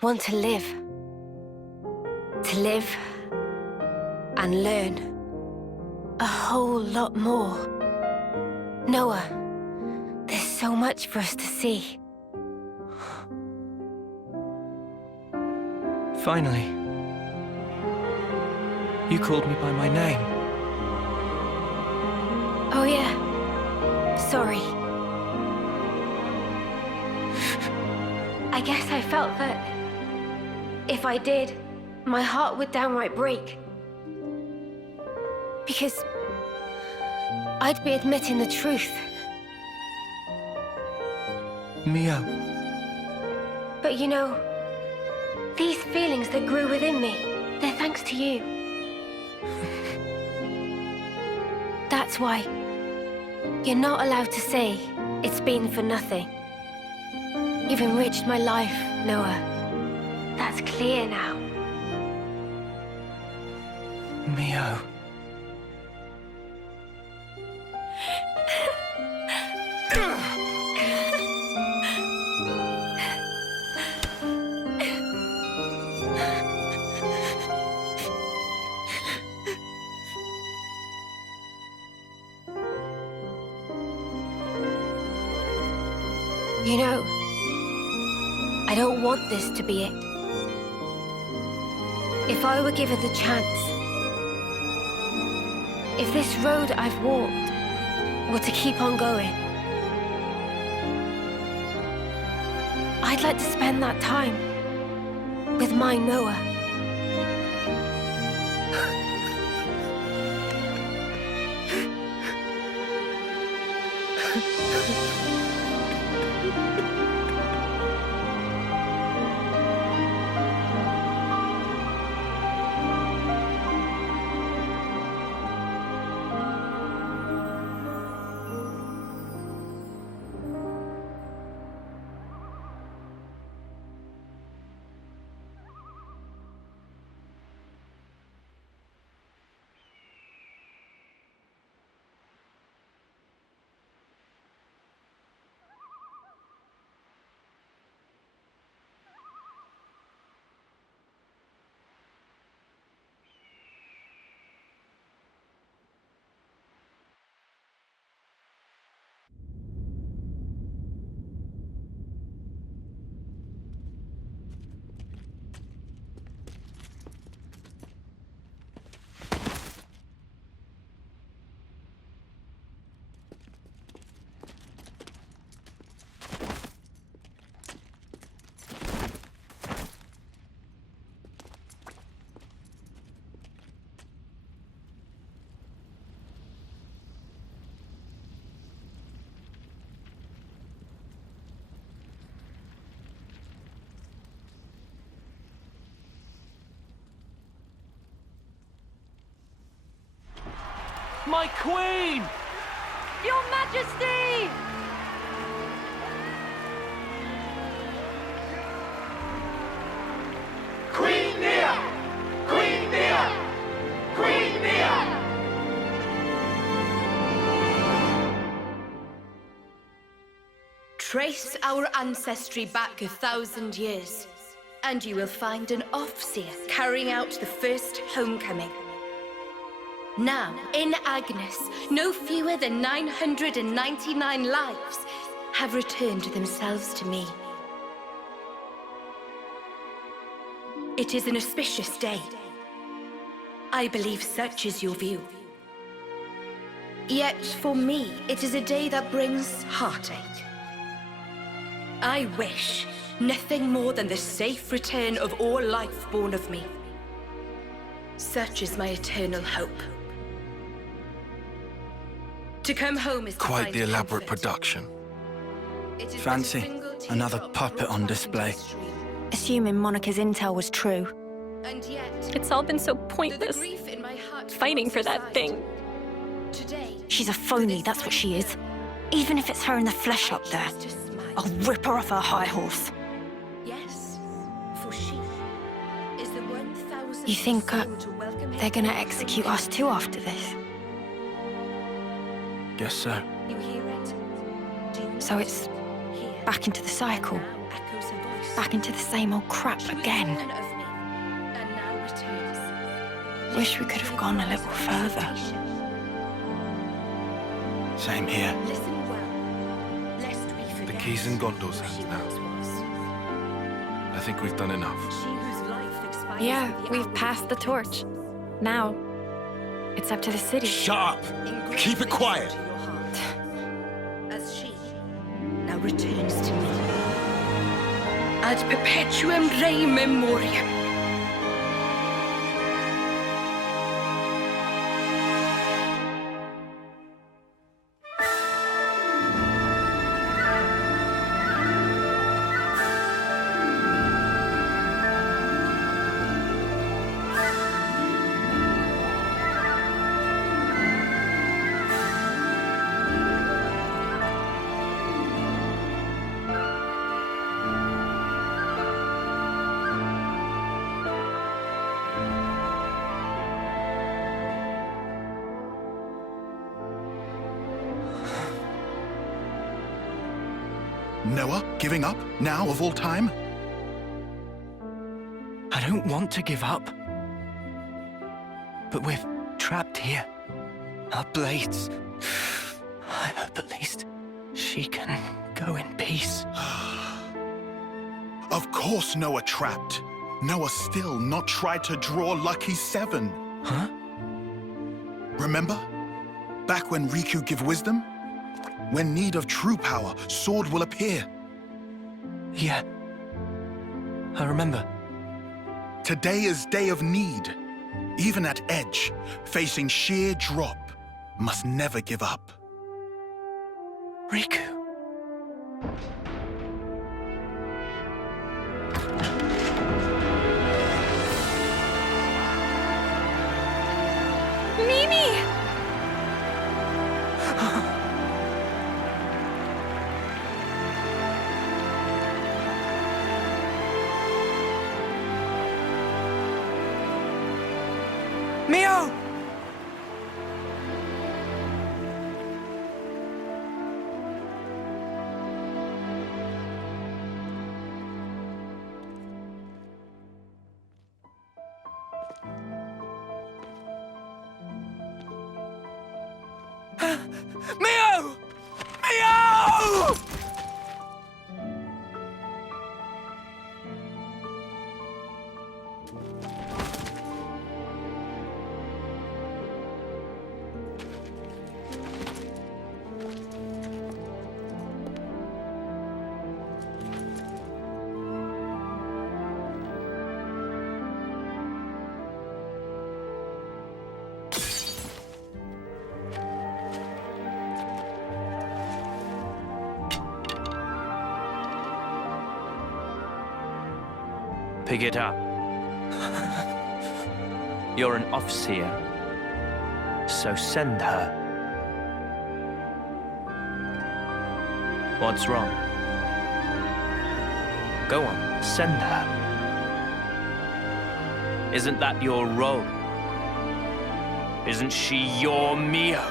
want to live. To live and learn a whole lot more. Noah, there's so much for us to see. Finally. You called me by my name. Oh yeah. Sorry. I guess I felt that if I did, my heart would downright break. Because I'd be admitting the truth. Mio. But you know, these feelings that grew within me, they're thanks to you. That's why you're not allowed to say it's been for nothing. You've enriched my life, Noah. That's clear now. Mio. You know, I don't want this to be it. If I were given the chance, if this road I've walked were to keep on going, I'd like to spend that time with my Noah. My queen! Your Majesty! Queen Mia! Queen Mia! Queen Mia! Trace our ancestry back 1,000 years, and you will find an Offseer carrying out the first homecoming. Now, in Agnus, no fewer than 999 lives have returned themselves to me. It is an auspicious day. I believe such is your view. Yet, for me, it is a day that brings heartache. I wish nothing more than the safe return of all life born of me. Such is my eternal hope. To come home is to Quite find the elaborate comfort. production. Fancy another puppet on display. Assuming Monica's intel was true. And yet, It's all been so pointless. Fighting for that thing. She's a phony, that's what she is. Even if it's her in the flesh up there, I'll rip her off her high horse. Yes, for she is the 1,000th You think soul to welcome they're gonna execute us too after this? Guess so. You hear it? Do you So it's back into the cycle. Back into the same old crap again. and now returns? Wish we could have gone a little further. Same here. Listen well, lest we forget. The key's in Gondor's hands now. I think we've done enough. She whose life Yeah, we've passed the torch. Now, it's up to the city. Shut up! Keep it quiet! As she now returns to me. Ad perpetuum rei memoriam. Noah, giving up, now of all time? I don't want to give up. But we're trapped here. Our blades. I hope at least she can go in peace. Of course Noah trapped. Noah still not tried to draw Lucky 7. Huh? Remember? Back when Riku give wisdom? When need of true power, sword will appear. Yeah. I remember. Today is day of need. Even at edge, facing sheer drop, must never give up. Riku. Mimi! Mio! Mio! Mio! Pick it up. You're an Offseer, so send her. What's wrong? Go on, send her. Isn't that your role? Isn't she your Mio?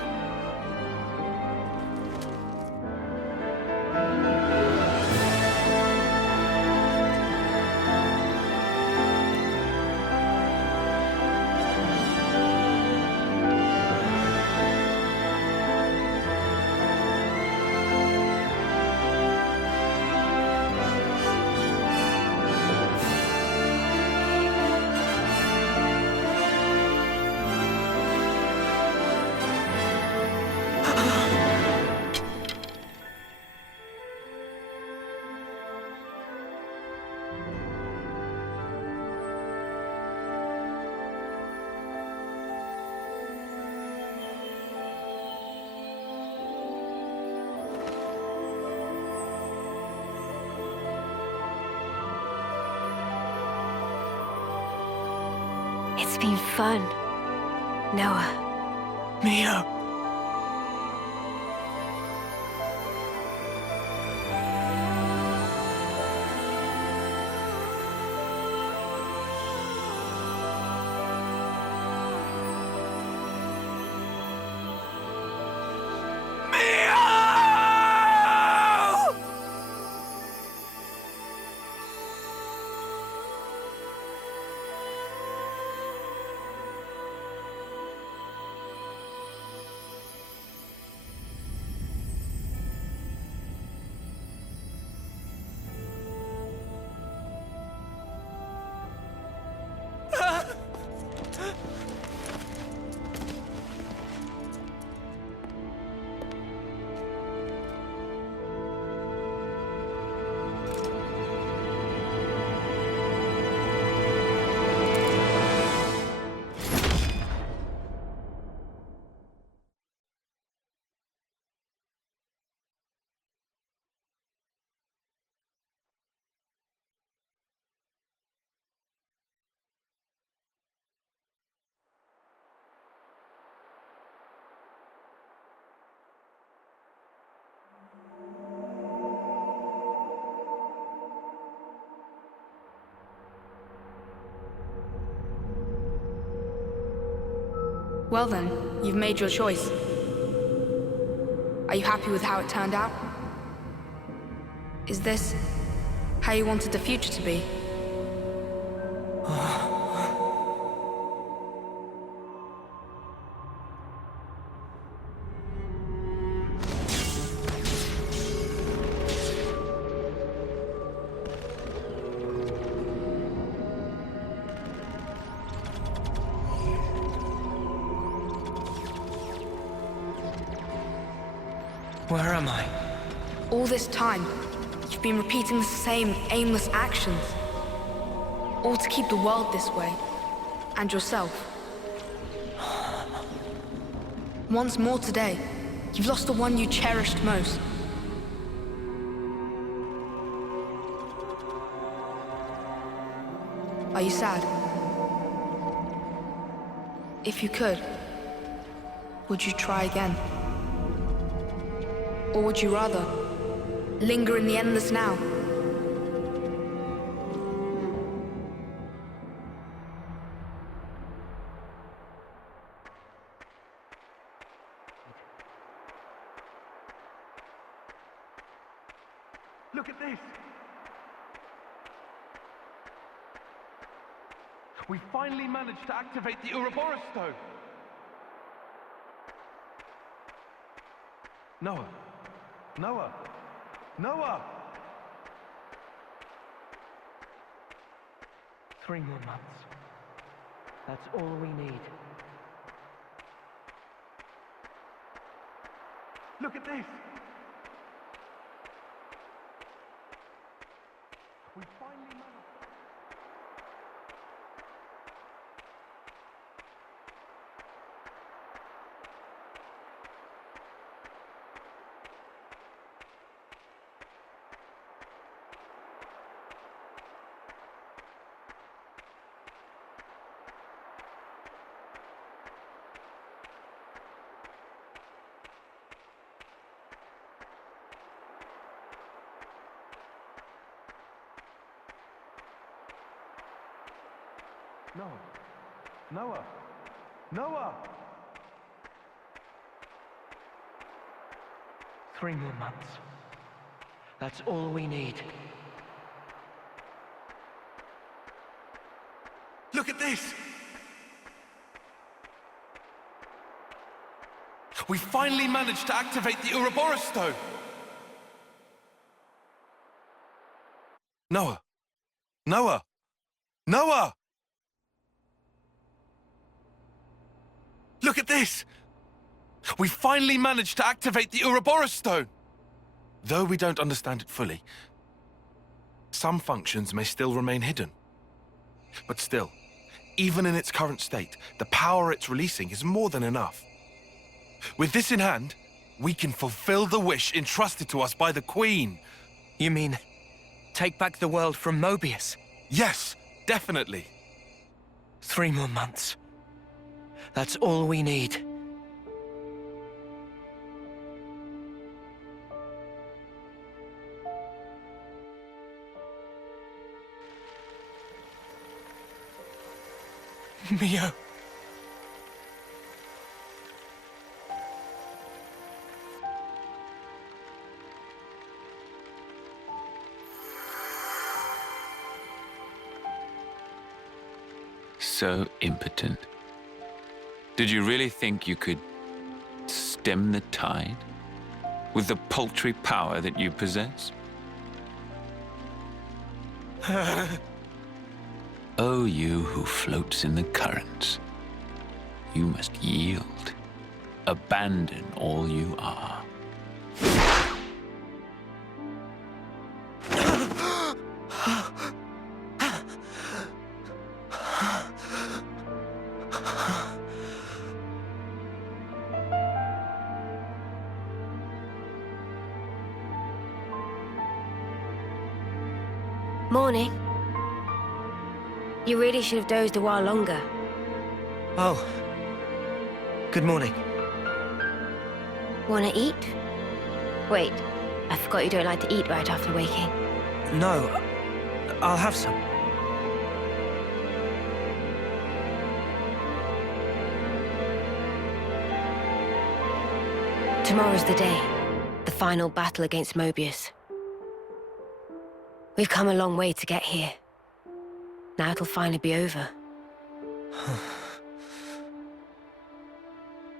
It's been fun, Noah. Mio! Well then, you've made your choice. Are you happy with how it turned out? Is this how you wanted the future to be? Where am I? All this time, you've been repeating the same aimless actions. All to keep the world this way. And yourself. Once more today, you've lost the one you cherished most. Are you sad? If you could, would you try again? Or would you rather linger in the endless now? Look at this! We finally managed to activate the Uroboros stone! Noah! Noah! Noah! 3 more months. That's all we need. Look at this! We finally managed... Noah! Noah! Noah! 3 more months. That's all we need. Look at this! We finally managed to activate the Uroboros stone! Noah! Noah! Noah! Look at this! We finally managed to activate the Uroboros stone! Though we don't understand it fully, some functions may still remain hidden. But still, even in its current state, the power it's releasing is more than enough. With this in hand, we can fulfill the wish entrusted to us by the Queen. You mean, take back the world from Mobius? Yes, definitely. 3 more months. That's all we need. Mio. So impotent. Did you really think you could stem the tide with the paltry power that you possess? Oh, you who floats in the currents, you must yield, abandon all you are. Morning. You really should have dozed a while longer. Oh. Good morning. Wanna eat? Wait, I forgot you don't like to eat right after waking. No, I'll have some. Tomorrow's the day. The final battle against Mobius. We've come a long way to get here. Now it'll finally be over.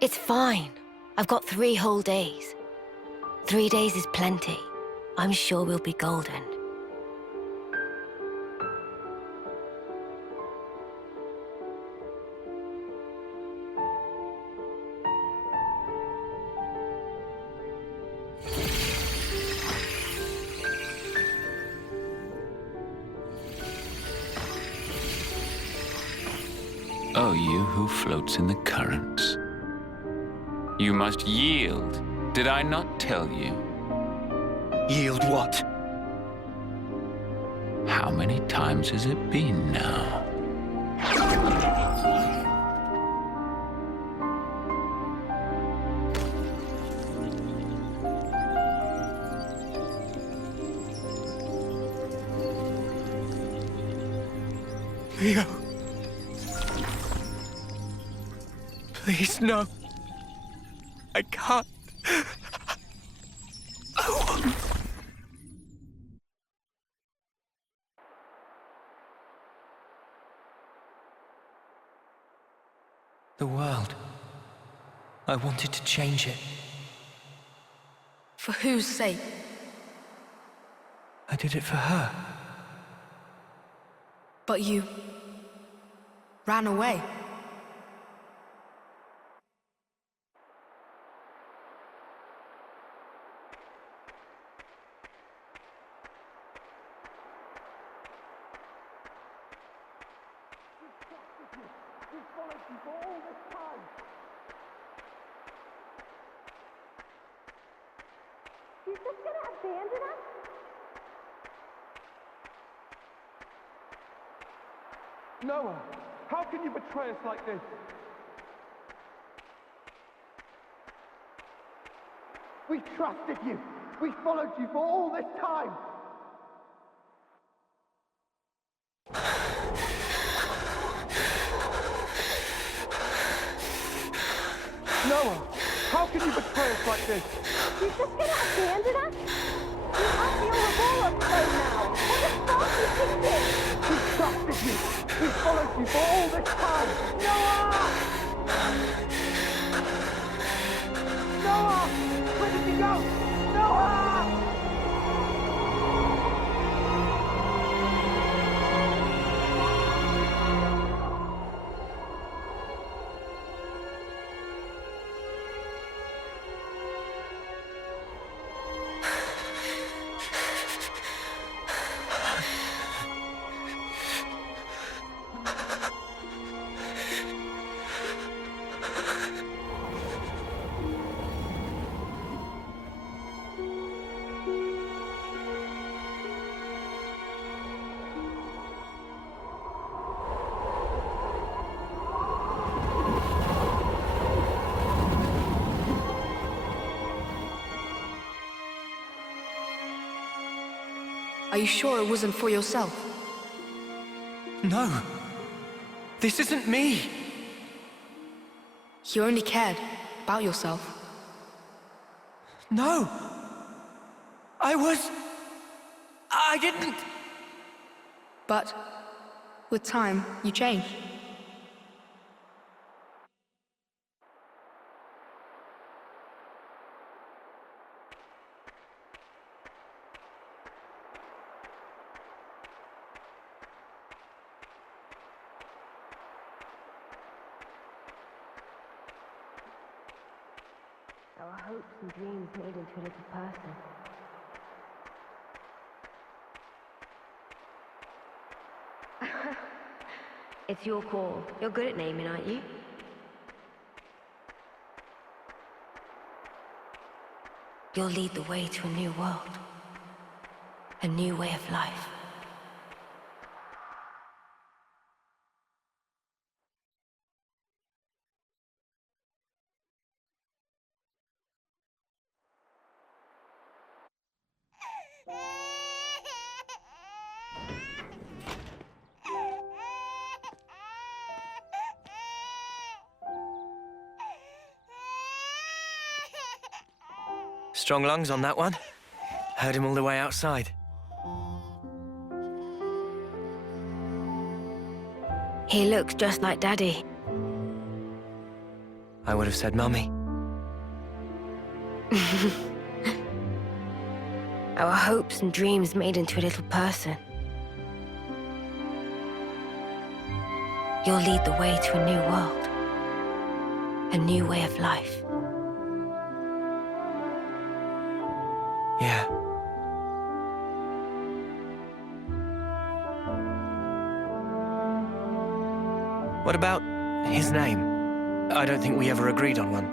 It's fine. I've got 3 whole days. 3 days is plenty. I'm sure we'll be golden. Oh, you who floats in the currents. You must yield. Did I not tell you? Yield what? How many times has it been now? Mio. Please, no. I can't. The world. I wanted to change it. For whose sake? I did it for her. But you ran away. He's just gonna abandon us? Noah, how can you betray us like this? We trusted you. We followed you for all this time. Noah, how can you betray us like this? He's just gonna abandon us? We have the Uroboros phone now. What the fuck do you think this? We trusted you. We followed you for all this time. Noah! Noah! Where did you go? Noah! Are you sure it wasn't for yourself? No. This isn't me. You only cared about yourself. No. I didn't. But with time, you change. Our hopes and dreams made into a little person. It's your call. You're good at naming, aren't you? You'll lead the way to a new world. A new way of life. Strong lungs on that one. Heard him all the way outside. He looks just like Daddy. I would have said Mummy. Our hopes and dreams made into a little person. You'll lead the way to a new world. A new way of life. Yeah. What about his name? I don't think we ever agreed on one.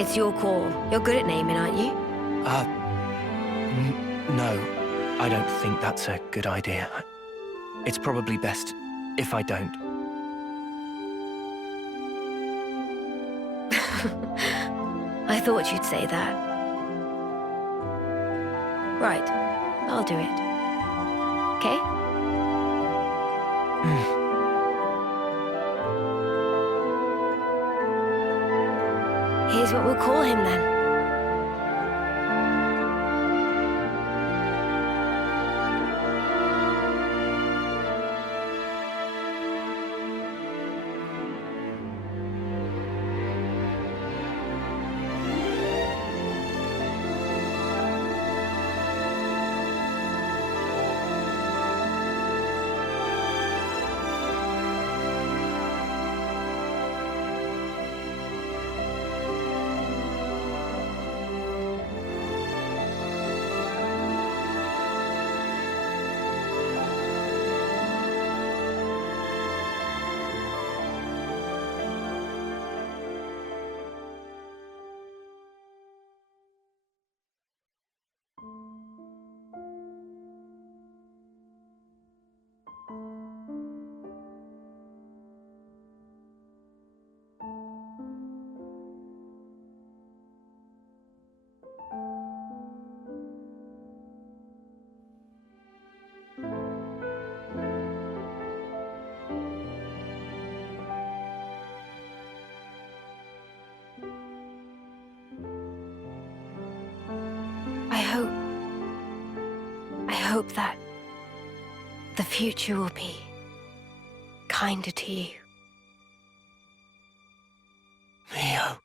It's your call. You're good at naming, aren't you? No. I don't think that's a good idea. It's probably best if I don't. I thought you'd say that. Right. I'll do it. Okay? Here's what we'll call him then. I hope that the future will be kinder to you. Mio.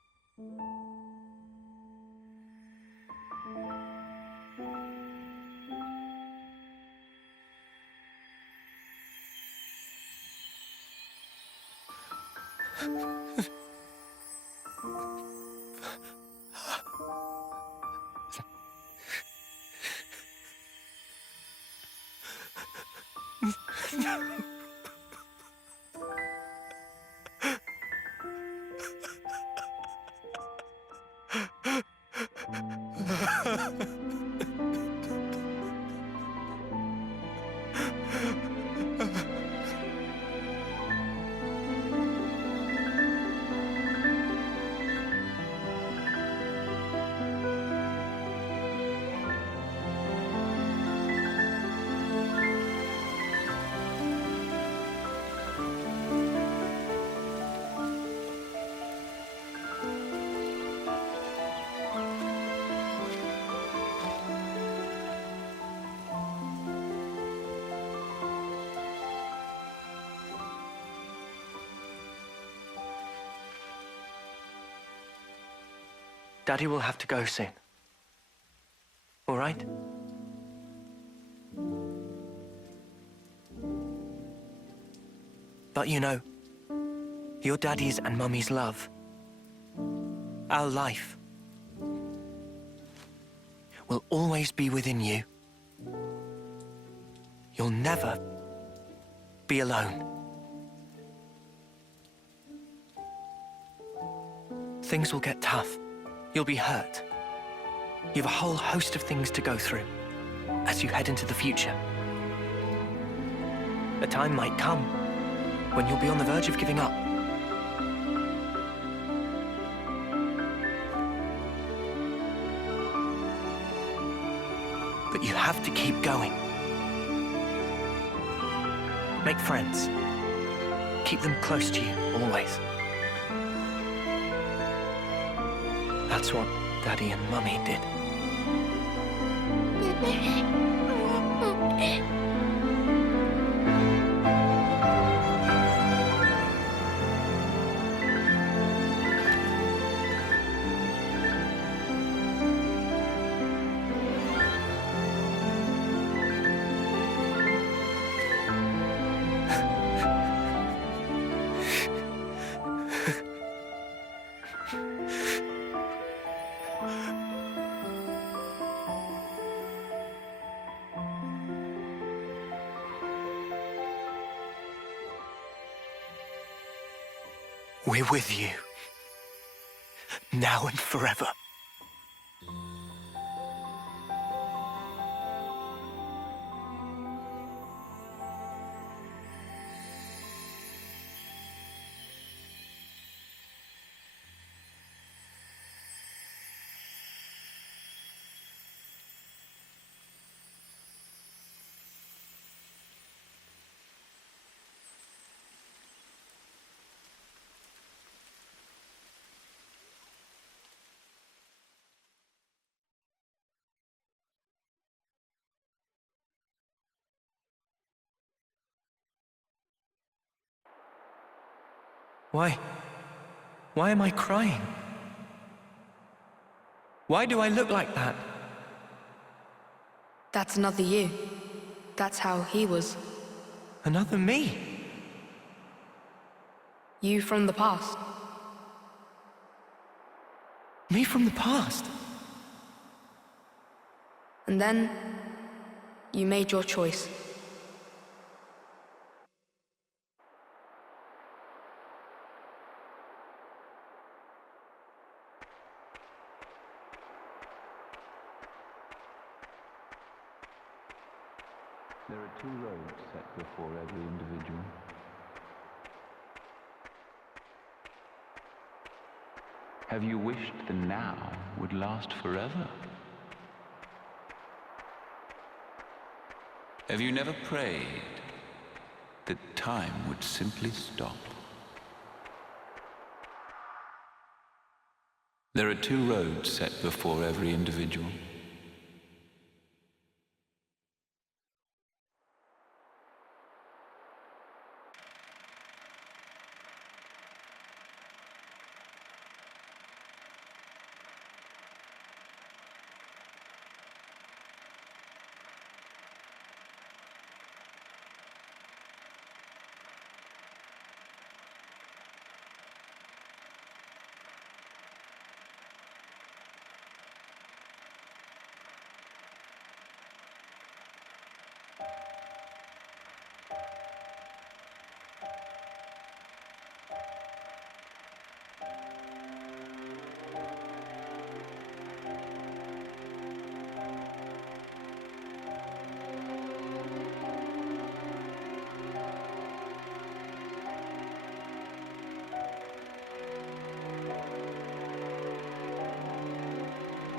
Daddy will have to go soon. All right? But you know, your daddy's and mummy's love, our life, will always be within you. You'll never be alone. Things will get tough. You'll be hurt. You have a whole host of things to go through as you head into the future. A time might come when you'll be on the verge of giving up. But you have to keep going. Make friends. Keep them close to you, always. That's what Daddy and Mummy did. We're with you, now and forever. Why? Why am I crying? Why do I look like that? That's another you. That's how he was. Another me? You from the past. Me from the past? And then, you made your choice. There are two roads set before every individual. Have you wished the now would last forever? Have you never prayed that time would simply stop? There are two roads set before every individual.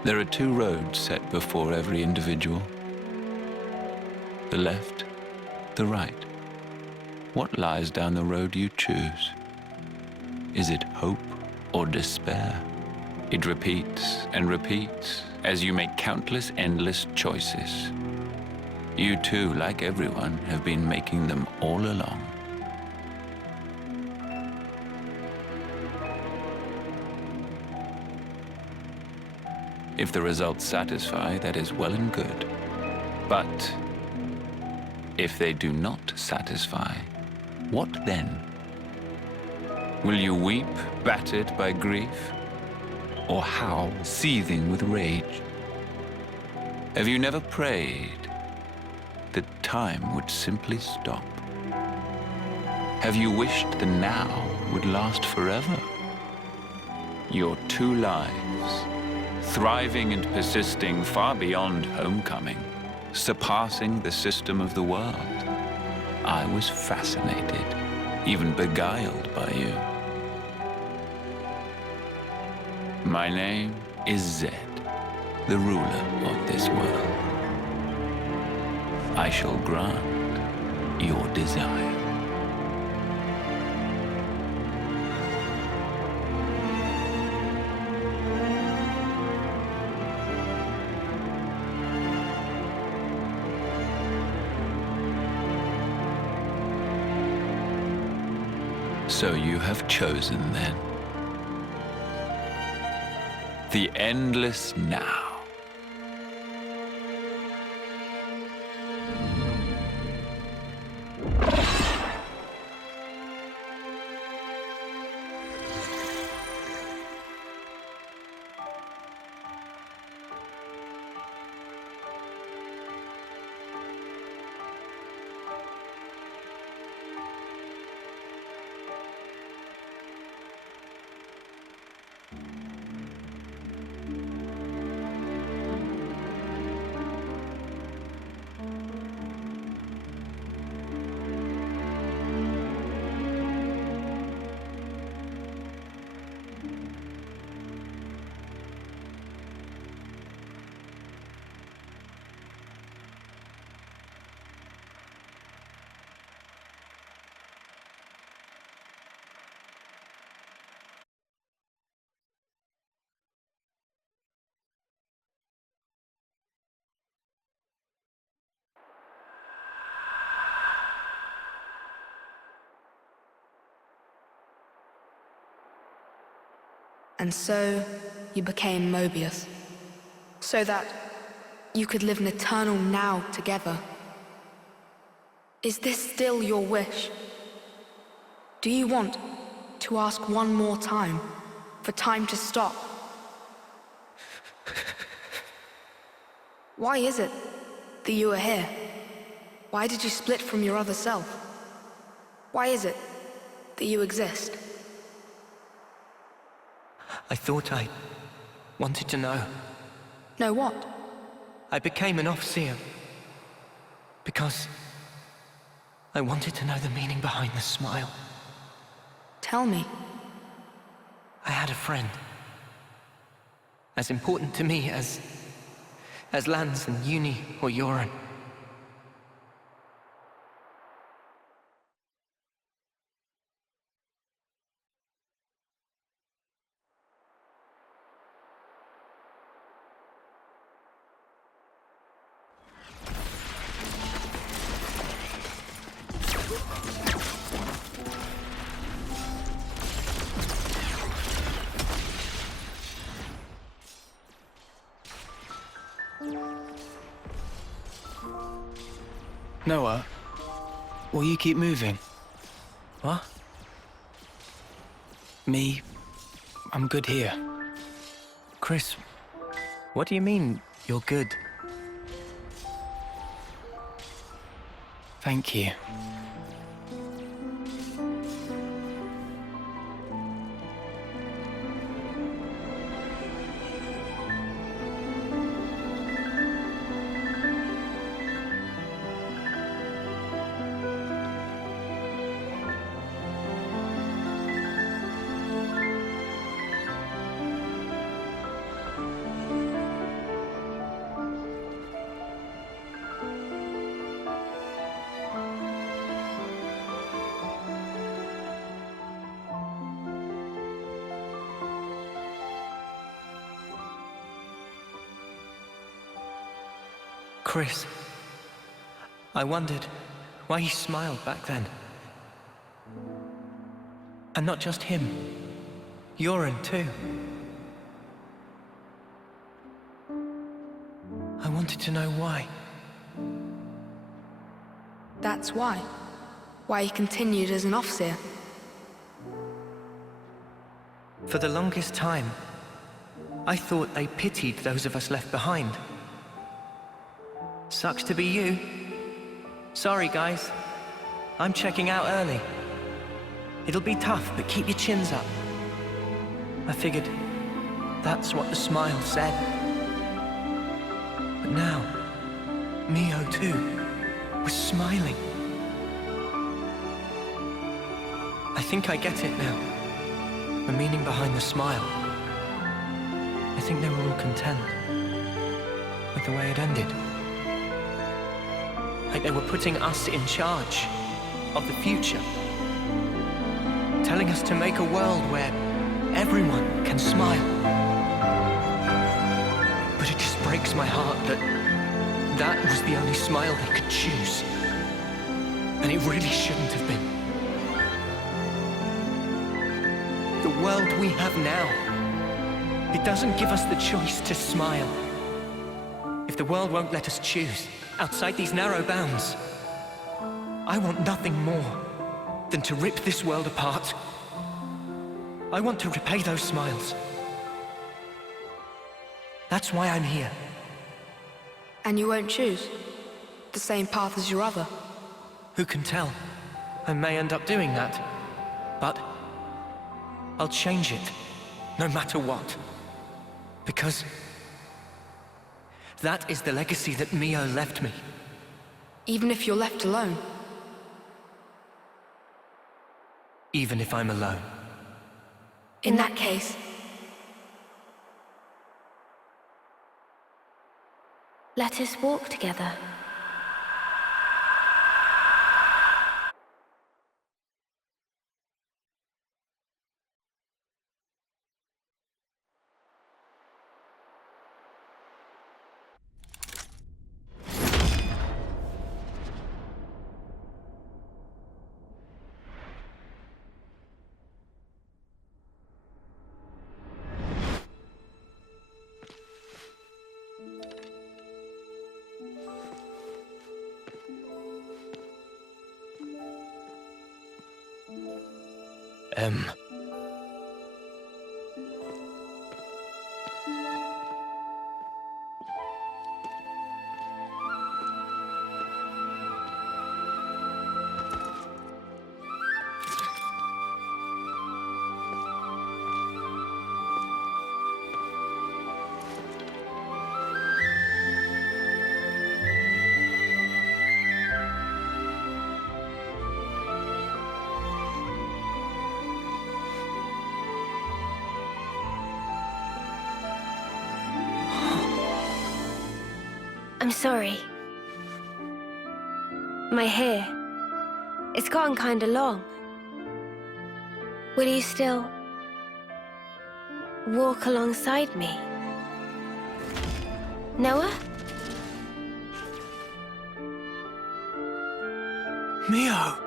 There are two roads set before every individual. The left, the right. What lies down the road you choose? Is it hope or despair? It repeats and repeats as you make countless endless choices. You too, like everyone, have been making them all along. If the results satisfy, that is well and good. But if they do not satisfy, what then? Will you weep, battered by grief, or howl, seething with rage? Have you never prayed that time would simply stop? Have you wished the now would last forever? Your two lives, thriving and persisting far beyond homecoming, surpassing the system of the world. I was fascinated, even beguiled by you. My name is Zed, the ruler of this world. I shall grant your desire. So you have chosen then. The endless now. And so you became Mobius, so that you could live an eternal now together. Is this still your wish? Do you want to ask one more time, for time to stop? Why is it that you are here? Why did you split from your other self? Why is it that you exist? I thought I wanted to know. Know what? I became an Overseer because I wanted to know the meaning behind the smile. Tell me. I had a friend. As important to me as Lance and Uni or Yoren. Noah, will you keep moving? What? Me, I'm good here. Chris, what do you mean, you're good? Thank you. Chris, I wondered why he smiled back then. And not just him, Yoren too. I wanted to know why. That's why. Why he continued as an Overseer. For the longest time, I thought they pitied those of us left behind. Sucks to be you. Sorry, guys. I'm checking out early. It'll be tough, but keep your chins up. I figured that's what the smile said. But now, Mio too was smiling. I think I get it now. The meaning behind the smile. I think they were all content with the way it ended. Like they were putting us in charge of the future. Telling us to make a world where everyone can smile. But it just breaks my heart that that was the only smile they could choose. And it really shouldn't have been. world we have now. It doesn't give us the choice to smile. If the world won't let us choose, outside these narrow bounds, I want nothing more than to rip this world apart. I want to repay those smiles. That's why I'm here. And you won't choose the same path as your other? Who can tell? I may end up doing that. But I'll change it, no matter what. Because that is the legacy that Mio left me. Even if you're left alone? Even if I'm alone. In that case, let us walk together. I'm sorry. My hair, it's gotten kinda long. Will you still walk alongside me? Noah? Mio!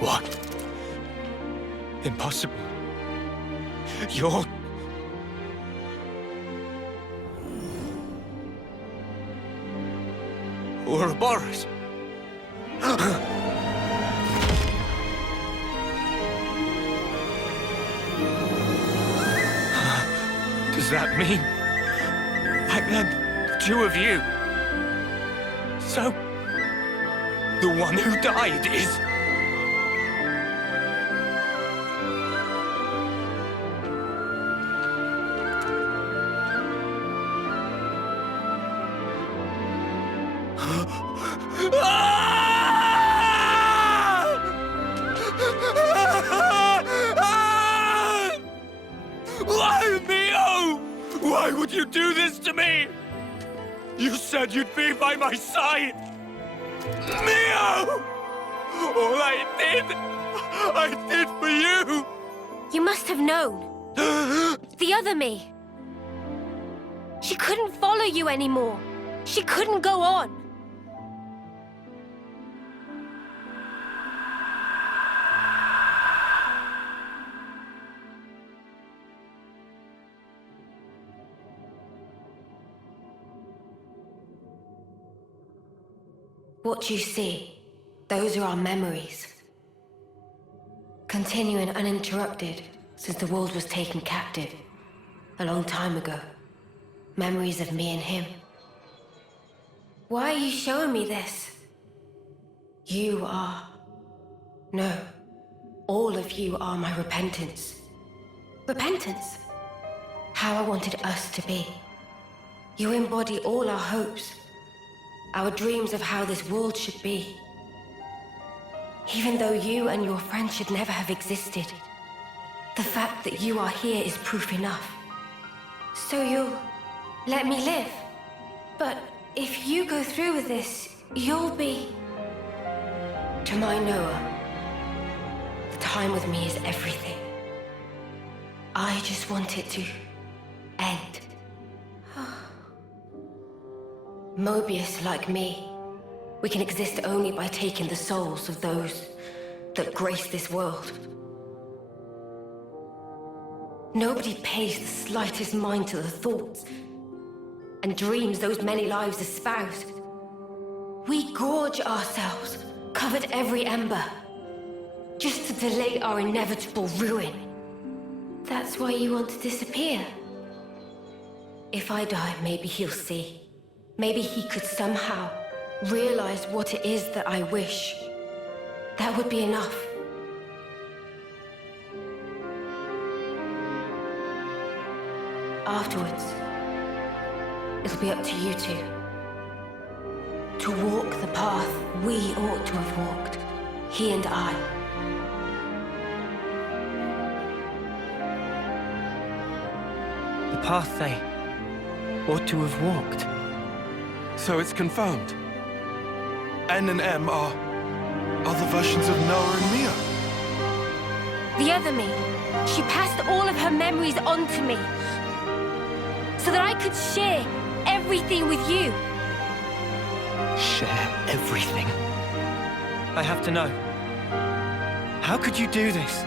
What? Impossible. You're... Uroboros. Does that mean... back then, the two of you... So... the one who died is... Why, Mio? Why would you do this to me? You said you'd be by my side. Mio! All I did for you! You must have known. The other me. She couldn't follow you anymore. She couldn't go on. What you see, those are our memories. Continuing uninterrupted since the world was taken captive a long time ago. Memories of me and him. Why are you showing me this? You are... No. All of you are my repentance. Repentance? How I wanted us to be. You embody all our hopes. Our dreams of how this world should be. Even though you and your friend should never have existed, the fact that you are here is proof enough. So you'll let me live? But if you go through with this, you'll be... To my Noah, the time with me is everything. I just want it to end. Mobius, like me, we can exist only by taking the souls of those that grace this world. Nobody pays the slightest mind to the thoughts and dreams those many lives espouse. We gorge ourselves, covered every ember, just to delay our inevitable ruin. That's why you want to disappear. If I die, maybe he'll see. Maybe he could somehow realize what it is that I wish. That would be enough. Afterwards, it'll be up to you two. To walk the path we ought to have walked, he and I. The path they ought to have walked. So it's confirmed. N and M are other versions of Noah and Mio. The other me, she passed all of her memories on to me, so that I could share everything with you. Share everything? I have to know. How could you do this?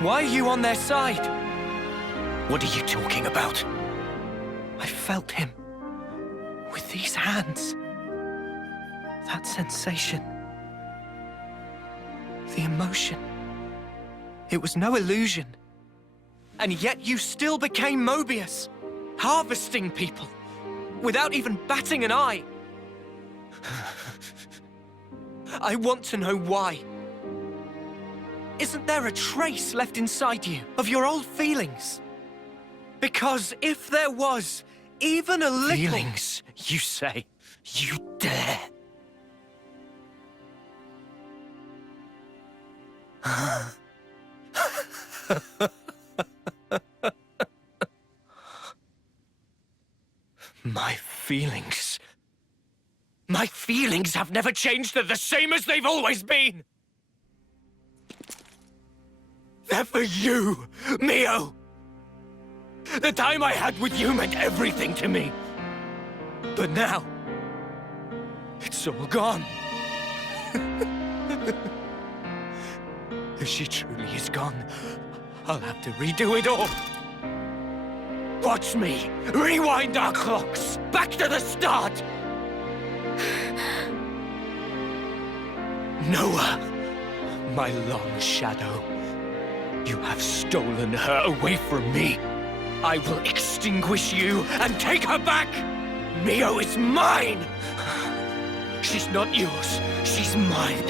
Why are you on their side? What are you talking about? I felt him. With these hands. That sensation. The emotion. It was no illusion. And yet you still became Mobius. Harvesting people. Without even batting an eye. I want to know why. Isn't there a trace left inside you of your old feelings? Because if there was even a little... Feelings, you say? You dare? My feelings... My feelings have never changed. They're the same as they've always been. They're for you, Mio. The time I had with you meant everything to me. But now, it's all gone. If she truly is gone, I'll have to redo it all. Watch me rewind our clocks back to the start. Noah, my long shadow, you have stolen her away from me. I will extinguish you and take her back! Mio is mine! She's not yours, she's mine.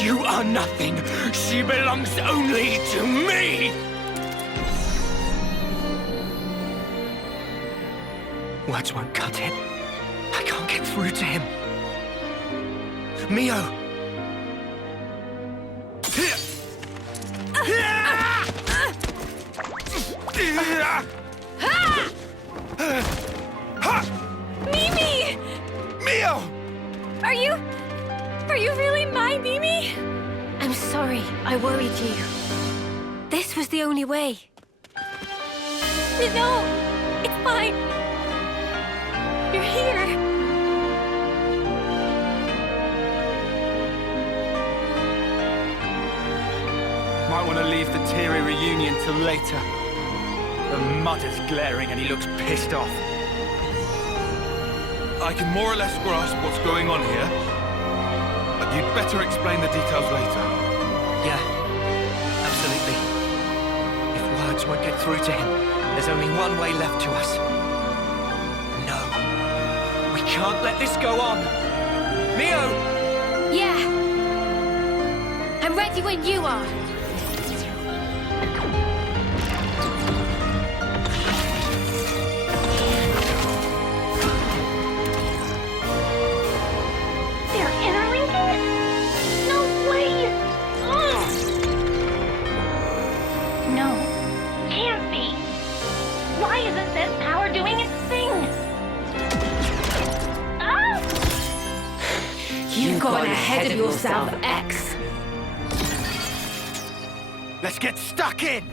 You are nothing. She belongs only to me! Words won't cut it. I can't get through to him. Mio! Mimi! Mio! Are you really my Mimi? I'm sorry, I worried you. This was the only way. No, it's fine. You're here. Might want to leave the teary reunion till later. The mud is glaring and he looks pissed off. I can more or less grasp what's going on here, but you'd better explain the details later. Yeah, absolutely. If words won't get through to him, there's only one way left to us. No. We can't let this go on. Mio! Yeah. I'm ready when you are. They're interlinking? No way! South X. Let's get stuck in!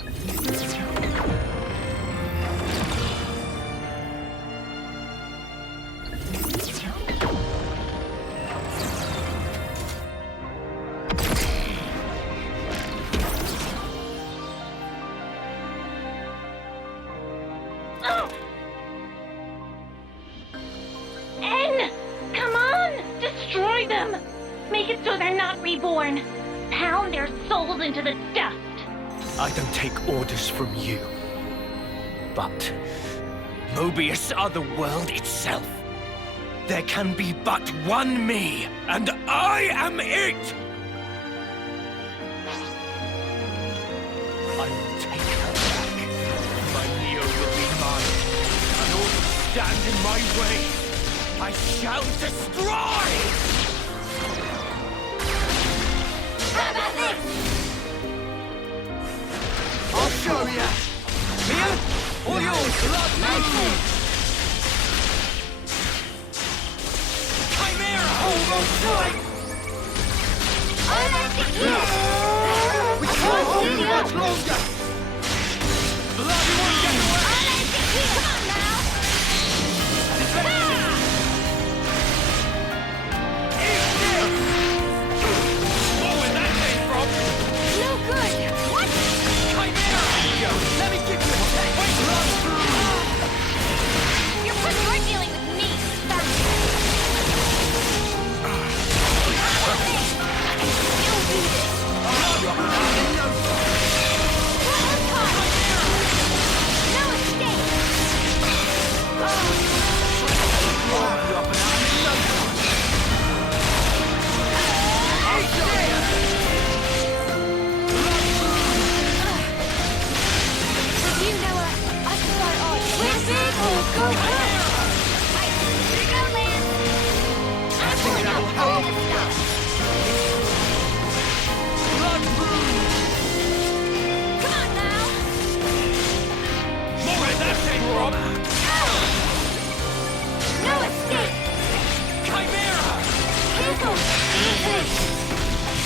N! Come on! Destroy them! Make it so they're not reborn. Pound their souls into the dust. I don't take orders from you. But Mobius are the world itself. There can be but one me, and I am it! I will take her back. My Mio will be mine. And all who stand in my way, I shall destroy! How about this? I'll show ya! Mio, all yours! Blood moon! Chimera! Hold on tight! We can't hold you much longer! Blood won't get away! Come on now! Eat this! Oh, where that came from? No good. What? Chimera! Let me give you a take! Wait, blood! You're pretty hard dealing with me.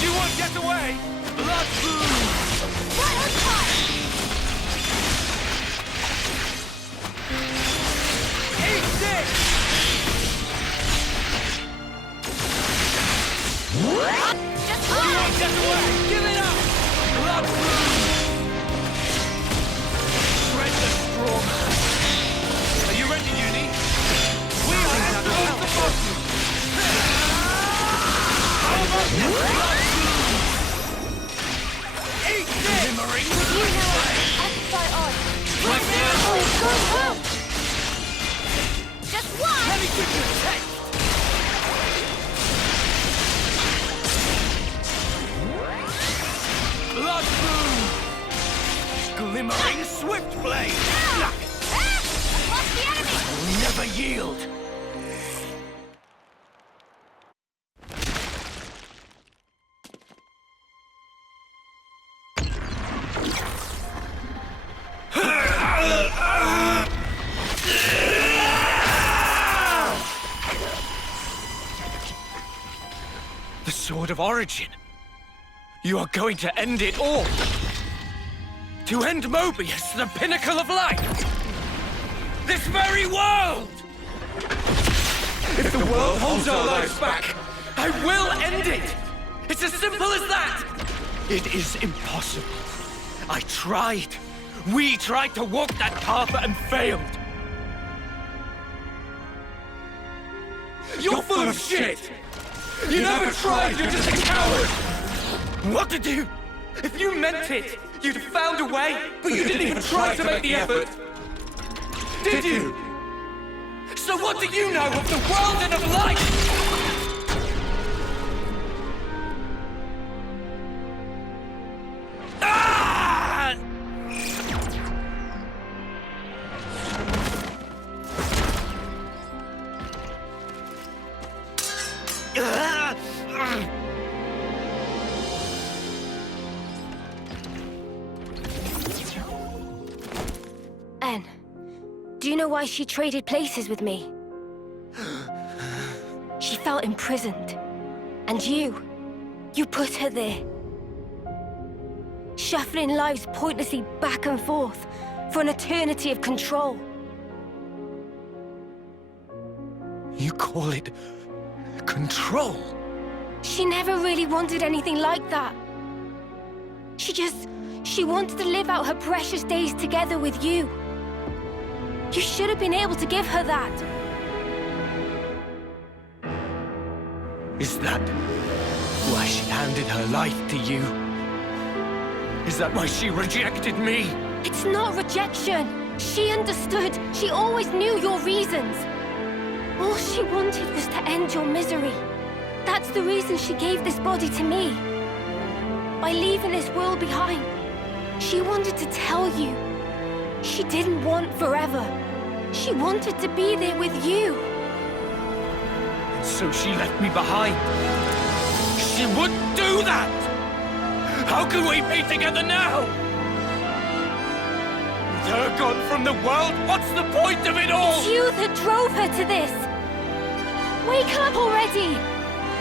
You won't get away! Blood boom! Right on time! Eat this! Just you won't get away! Give it up! Blood boom! Shred the straw. Are you ready, Uni? We are at the bottom! How about this? Blood Eat this! Glimmering Right now! Just one! Let me give you a taste! Blood boom! Glimmering swift blade! Lost the enemy! I will never yield! The Sword of Origin. You are going to end it all. To end Mobius, the pinnacle of life. This very world! If the world holds our lives back, I will end it! It's as simple as that! It is impossible. I tried. We tried to walk that path and failed. You're full of shit! You never tried, you're just a coward! What to do? If you meant it, you'd have found a way, but you didn't even try to make the effort. Did you? So what do you know of the world and of life? Ah! Anne, do you know why she traded places with me? She felt imprisoned. And you, You put her there. Shuffling lives pointlessly back and forth for an eternity of control. You call it control? She never really wanted anything like that. She wanted to live out her precious days together with you. You should have been able to give her that. Is that why she handed her life to you? Is that why she rejected me? It's not rejection. She understood. She always knew your reasons. All she wanted was to end your misery. That's the reason she gave this body to me. By leaving this world behind, she wanted to tell you. She didn't want forever. She wanted to be there with you. And so she left me behind. She wouldn't do that! How can we be together now? With her gone from the world, what's the point of it all? It's you that drove her to this. Wake up already!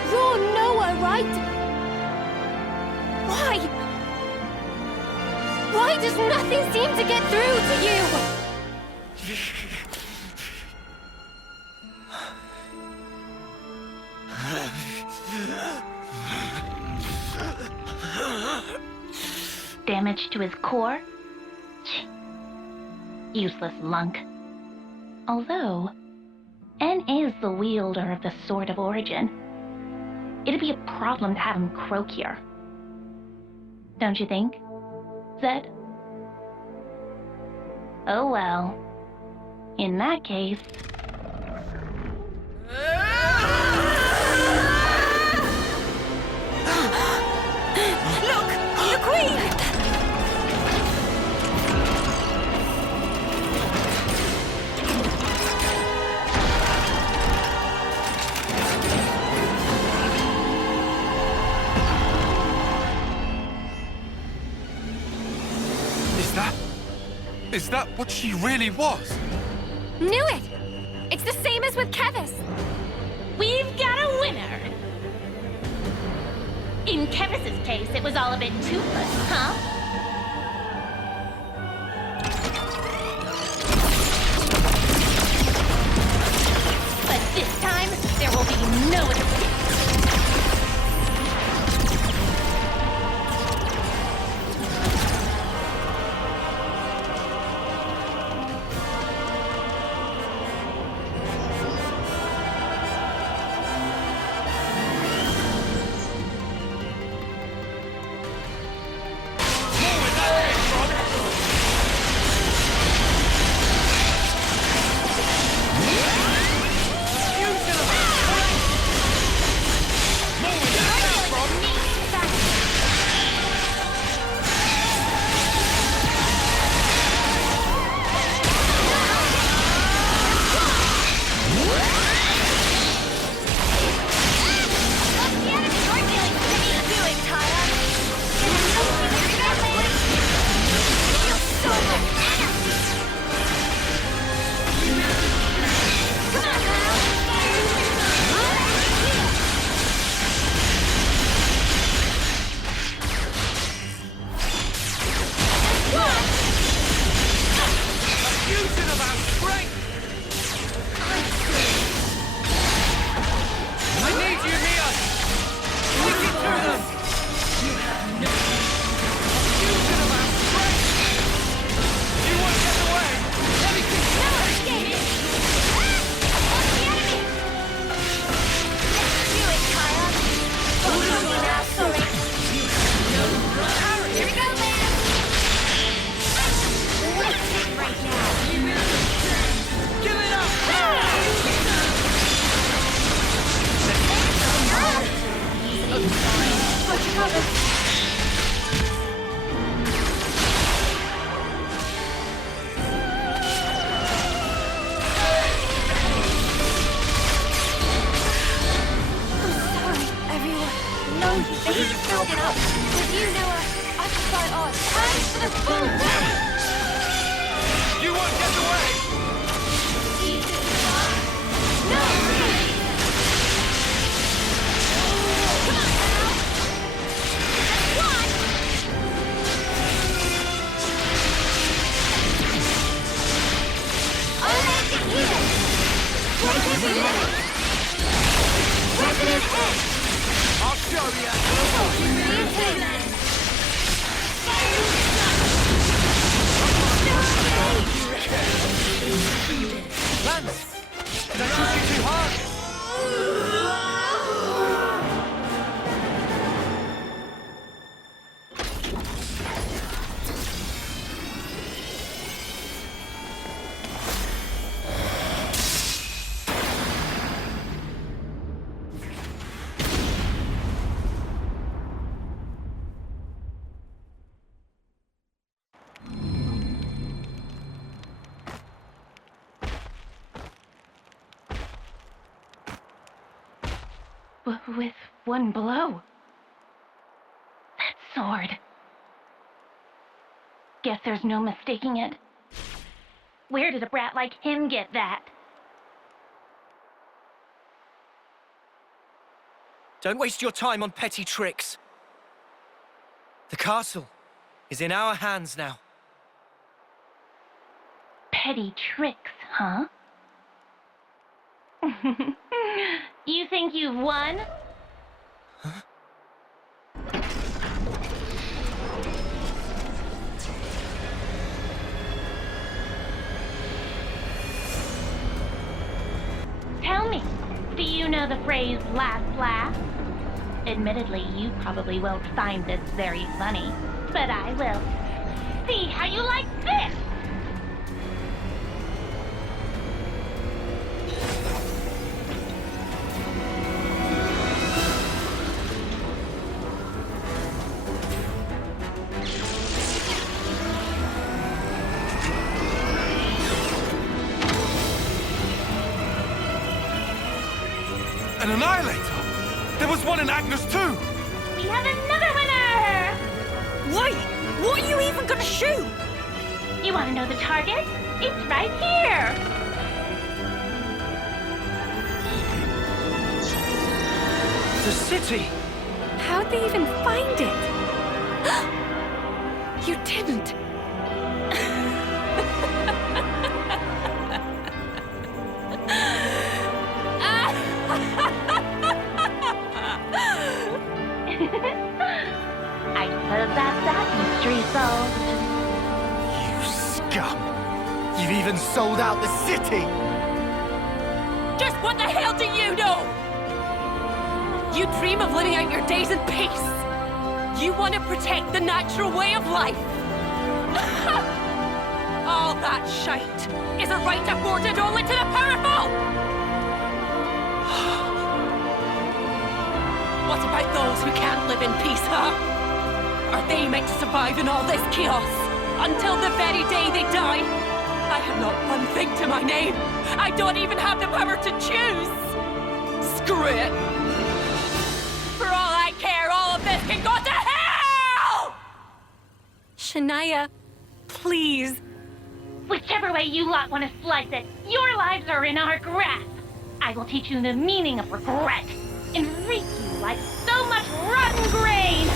You're Noah, right? Why? Why does nothing seem to get through to you? Damage to his core? Useless lunk. Although, N is the wielder of the Sword of Origin. It'd be a problem to have him croak here. Don't you think, Zed? Oh well. In that case... Look! The Queen! Is that what she really was? Knew it! It's the same as with Keves. We've got a winner! In Kevis's case, it was all a bit toothless, huh? But this time, there will be no escape. With one blow. That sword. Guess there's no mistaking it. Where did a brat like him get that? Don't waste your time on petty tricks. The castle is in our hands now. Petty tricks, huh? You think you've won? Huh? Tell me, do you know the phrase last laugh? Admittedly, you probably won't find this very funny, but I will. See how you like this! An annihilator! There was one in Agnus too! We have another winner! Wait! What are you even gonna shoot? You want to know the target? It's right here! The city! How'd they even find it? You didn't. I suppose that's that mystery solved. You scum! You've even sold out the city! Just what the hell do you know? You dream of living out your days in peace. You want to protect the natural way of life. All that shite is a right afforded only to the powerful! What about those who can't live in peace, huh? Are they meant to survive in all this chaos until the very day they die? I have not one thing to my name. I don't even have the power to choose. Screw it. For all I care, all of this can go to hell! Shania, please. Whichever way you lot want to slice it, your lives are in our grasp. I will teach you the meaning of regret and reap you like so much rotten grain.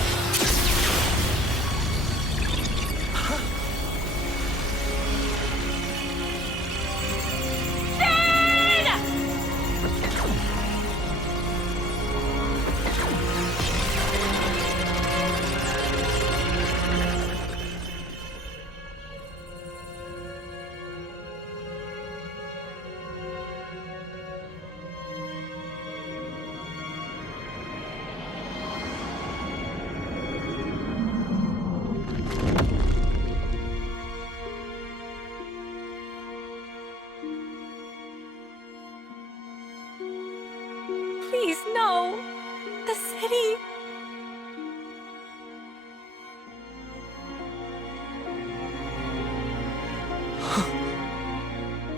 Please, no. The city.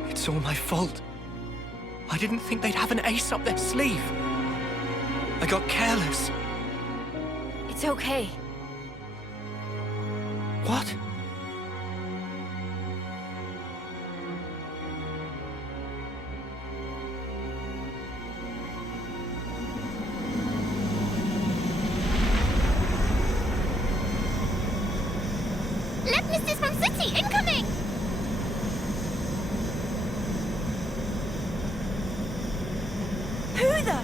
It's all my fault. I didn't think they'd have an ace up their sleeve. I got careless. It's okay. What? Left mistress from city, incoming! Who the?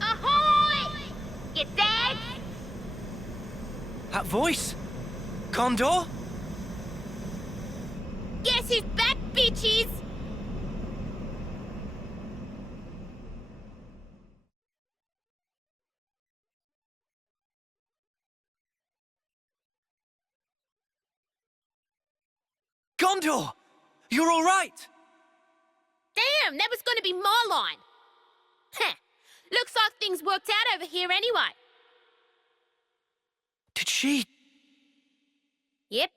Ahoy! You dead? That voice? Condor? Guess who's back, bitches? Gondor! You're all right! Damn, that was going to be my line. Heh. Looks like things worked out over here anyway. Did she? Yep.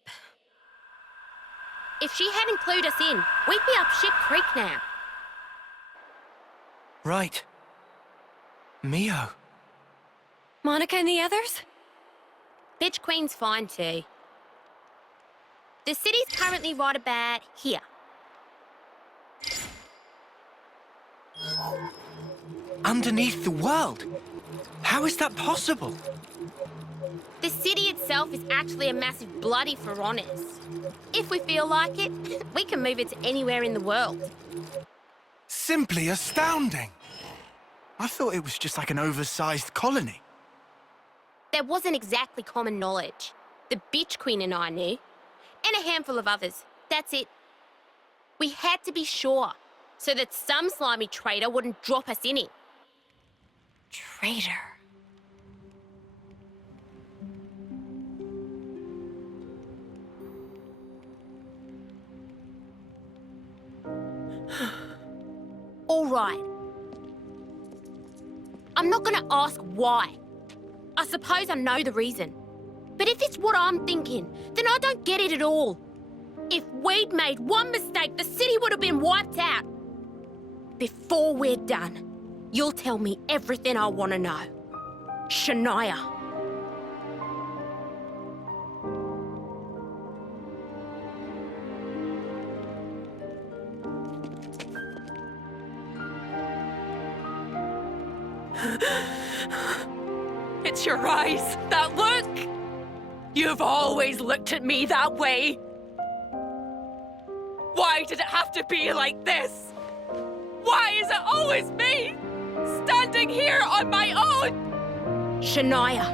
If she hadn't clued us in, we'd be up shit creek now. Right. Mio. Monica and the others? Bitch Queen's fine too. The city's currently right about here. Underneath the world? How is that possible? The city itself is actually a massive bloody for honest. If we feel like it, we can move it to anywhere in the world. Simply astounding. I thought it was just like an oversized colony. There wasn't exactly common knowledge. The Bitch Queen and I knew. And a handful of others. That's it. We had to be sure, so that some slimy traitor wouldn't drop us in it. Traitor. All right. I'm not gonna ask why. I suppose I know the reason. But if it's what I'm thinking, then I don't get it at all. If we'd made one mistake, the city would have been wiped out. Before we're done, you'll tell me everything I want to know. Shania. It's your eyes, that look! You've always looked at me that way. Why did it have to be like this? Why is it always me, standing here on my own? Shania.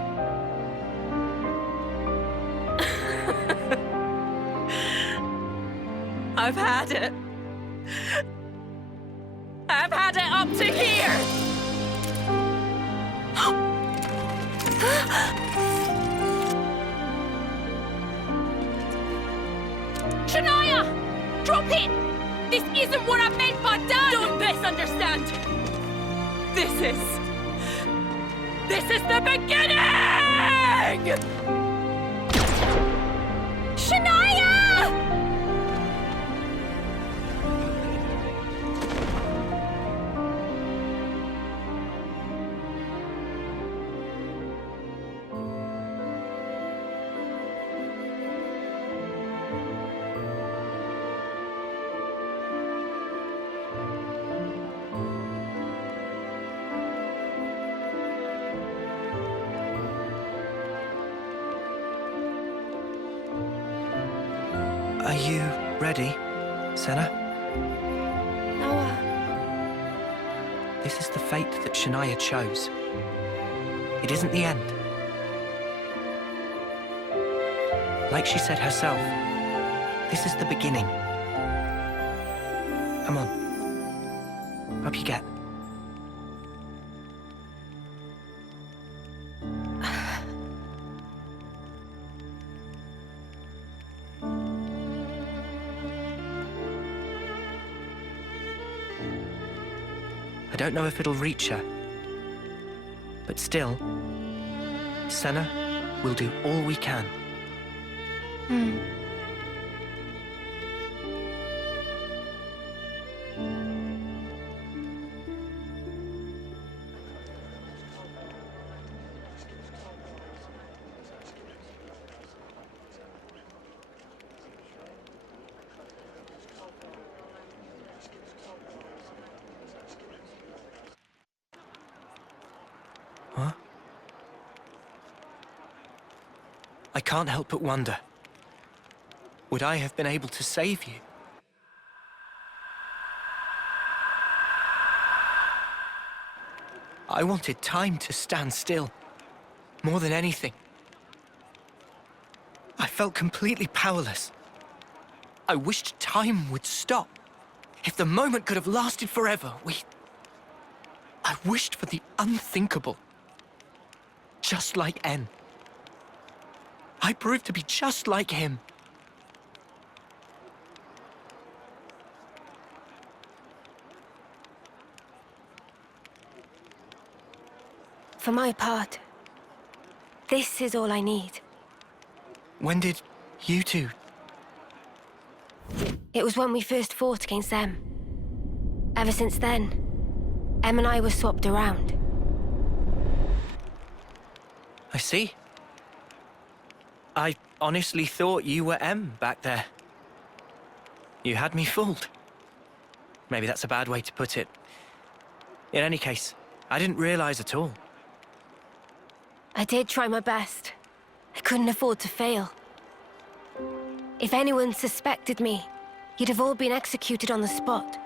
I've had it. I've had it up to here. Shania! Drop it! This isn't what I meant by done! Don't misunderstand! This is the beginning! Shania! Are you ready, Senna? Noah. This is the fate that Shania chose. It isn't the end. Like she said herself, this is the beginning. Come on. Up you get. I don't know if it'll reach her. But still, Senna will do all we can. Huh? I can't help but wonder. Would I have been able to save you? I wanted time to stand still, more than anything. I felt completely powerless. I wished time would stop. If the moment could have lasted forever, I wished for the unthinkable. Just like N. I proved to be just like him. For my part, this is all I need. When did you two? It was when we first fought against them. Ever since then, Em and I were swapped around. I see. I honestly thought you were M back there. You had me fooled. Maybe that's a bad way to put it. In any case, I didn't realize at all. I did try my best. I couldn't afford to fail. If anyone suspected me, you'd have all been executed on the spot.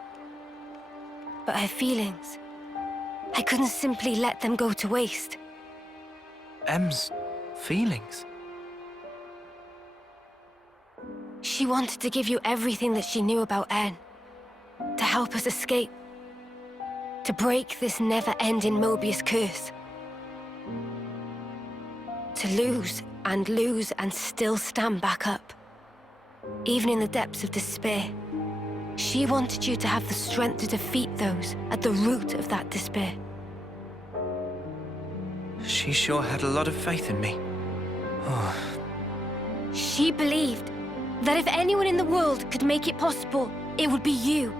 But her feelings, I couldn't simply let them go to waste. M's feelings? She wanted to give you everything that she knew about N. To help us escape. To break this never-ending Mobius curse. To lose and still stand back up. Even in the depths of despair. She wanted you to have the strength to defeat those at the root of that despair. She sure had a lot of faith in me. Oh. She believed that if anyone in the world could make it possible, it would be you.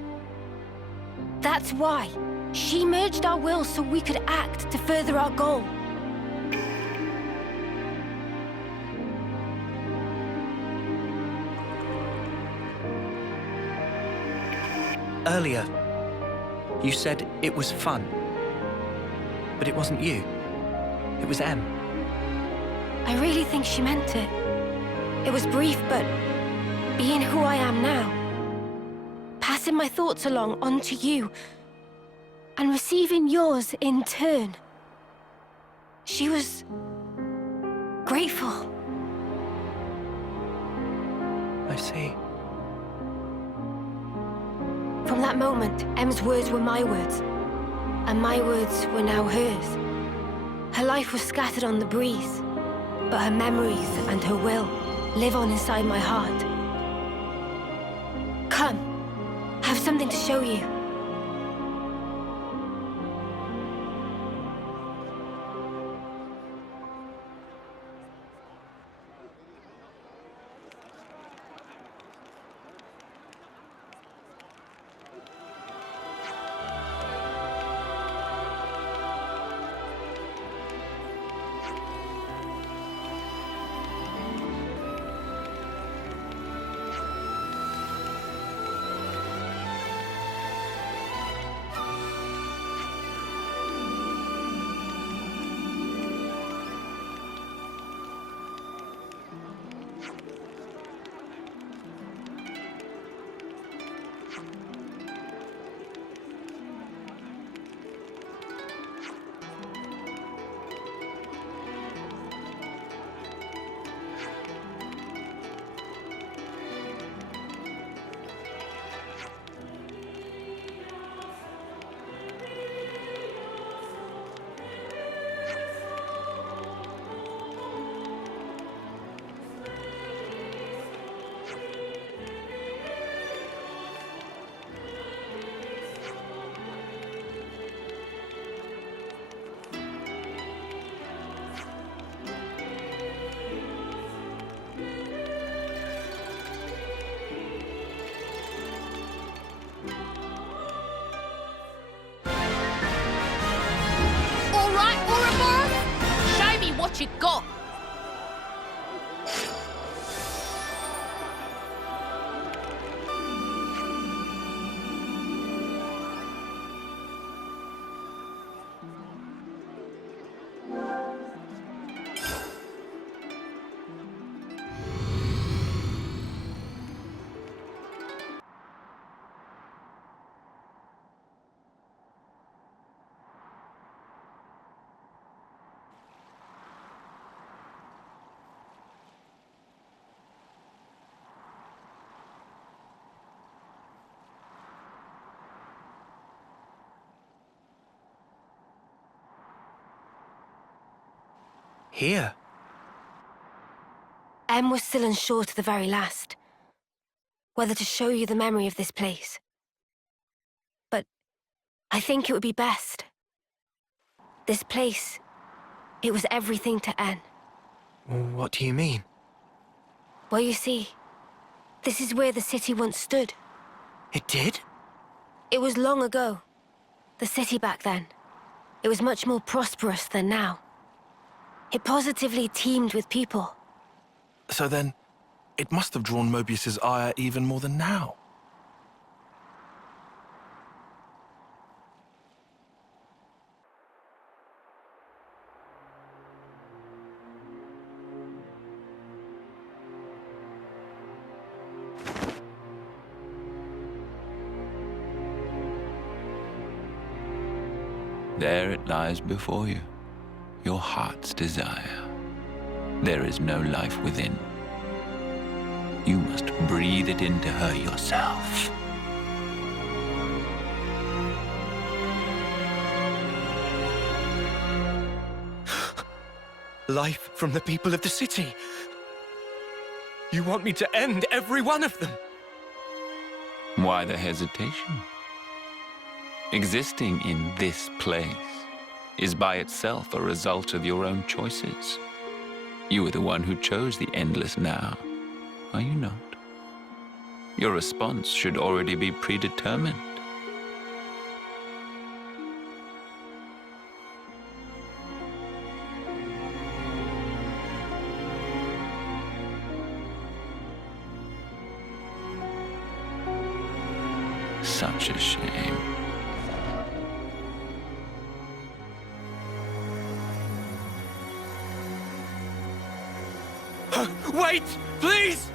That's why she merged our wills so we could act to further our goal. Earlier, you said it was fun. But it wasn't you. It was M. I really think she meant it. It was brief, but being who I am now, passing my thoughts along onto you, and receiving yours in turn. She was grateful. I see. From that moment, M's words were my words, and my words were now hers. Her life was scattered on the breeze, but her memories and her will live on inside my heart. Come, I have something to show you. What you got? Here? M was still unsure to the very last, whether to show you the memory of this place. But I think it would be best. This place, it was everything to N. What do you mean? Well, you see, this is where the city once stood. It did? It was long ago. The city back then. It was much more prosperous than now. It positively teemed with people. So then, it must have drawn Mobius's ire even more than now. There it lies before you, your heart's desire. There is no life within. You must breathe it into her yourself. Life from the people of the city. You want me to end every one of them? Why the hesitation? Existing in this place is by itself a result of your own choices. You are the one who chose the endless now, are you not? Your response should already be predetermined. Such a shame. Wait, please!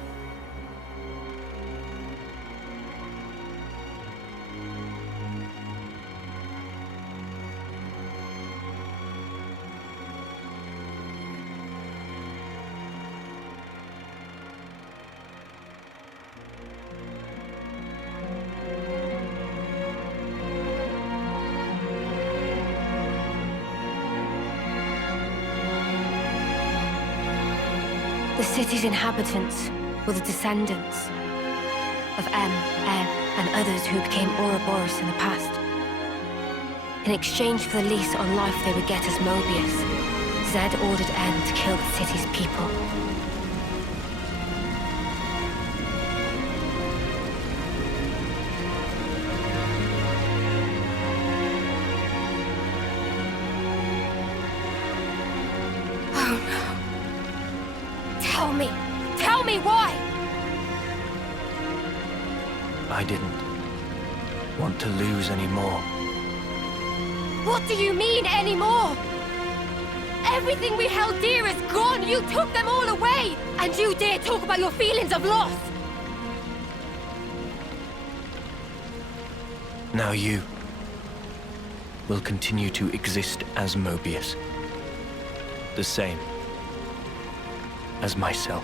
The city's inhabitants were the descendants of M, N, and others who became Uroboros in the past. In exchange for the lease on life they would get as Mobius, Zed ordered N to kill the city's people. Tell me why! I didn't want to lose any more. What do you mean, anymore? Everything we held dear is gone! You took them all away! And you dare talk about your feelings of loss! Now you will continue to exist as Mobius. The same as myself.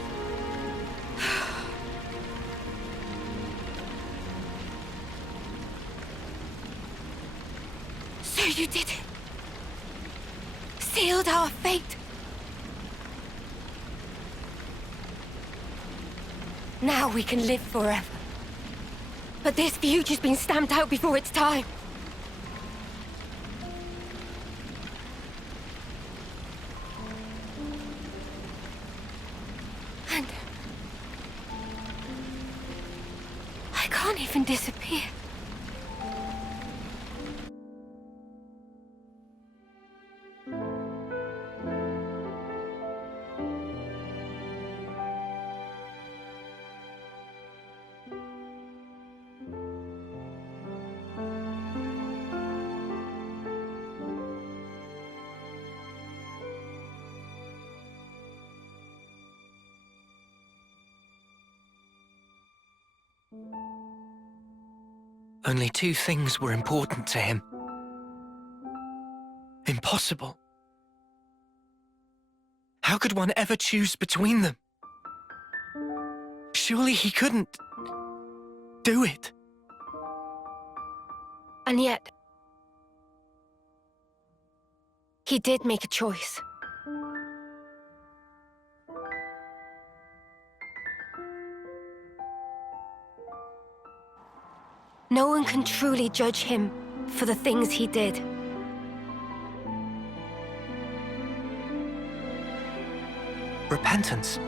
So you did it. Sealed our fate. Now we can live forever. But this future's been stamped out before its time. And I can't even disappear. Only two things were important to him. Impossible. How could one ever choose between them? Surely he couldn't do it. And yet, he did make a choice. No one can truly judge him for the things he did. Repentance.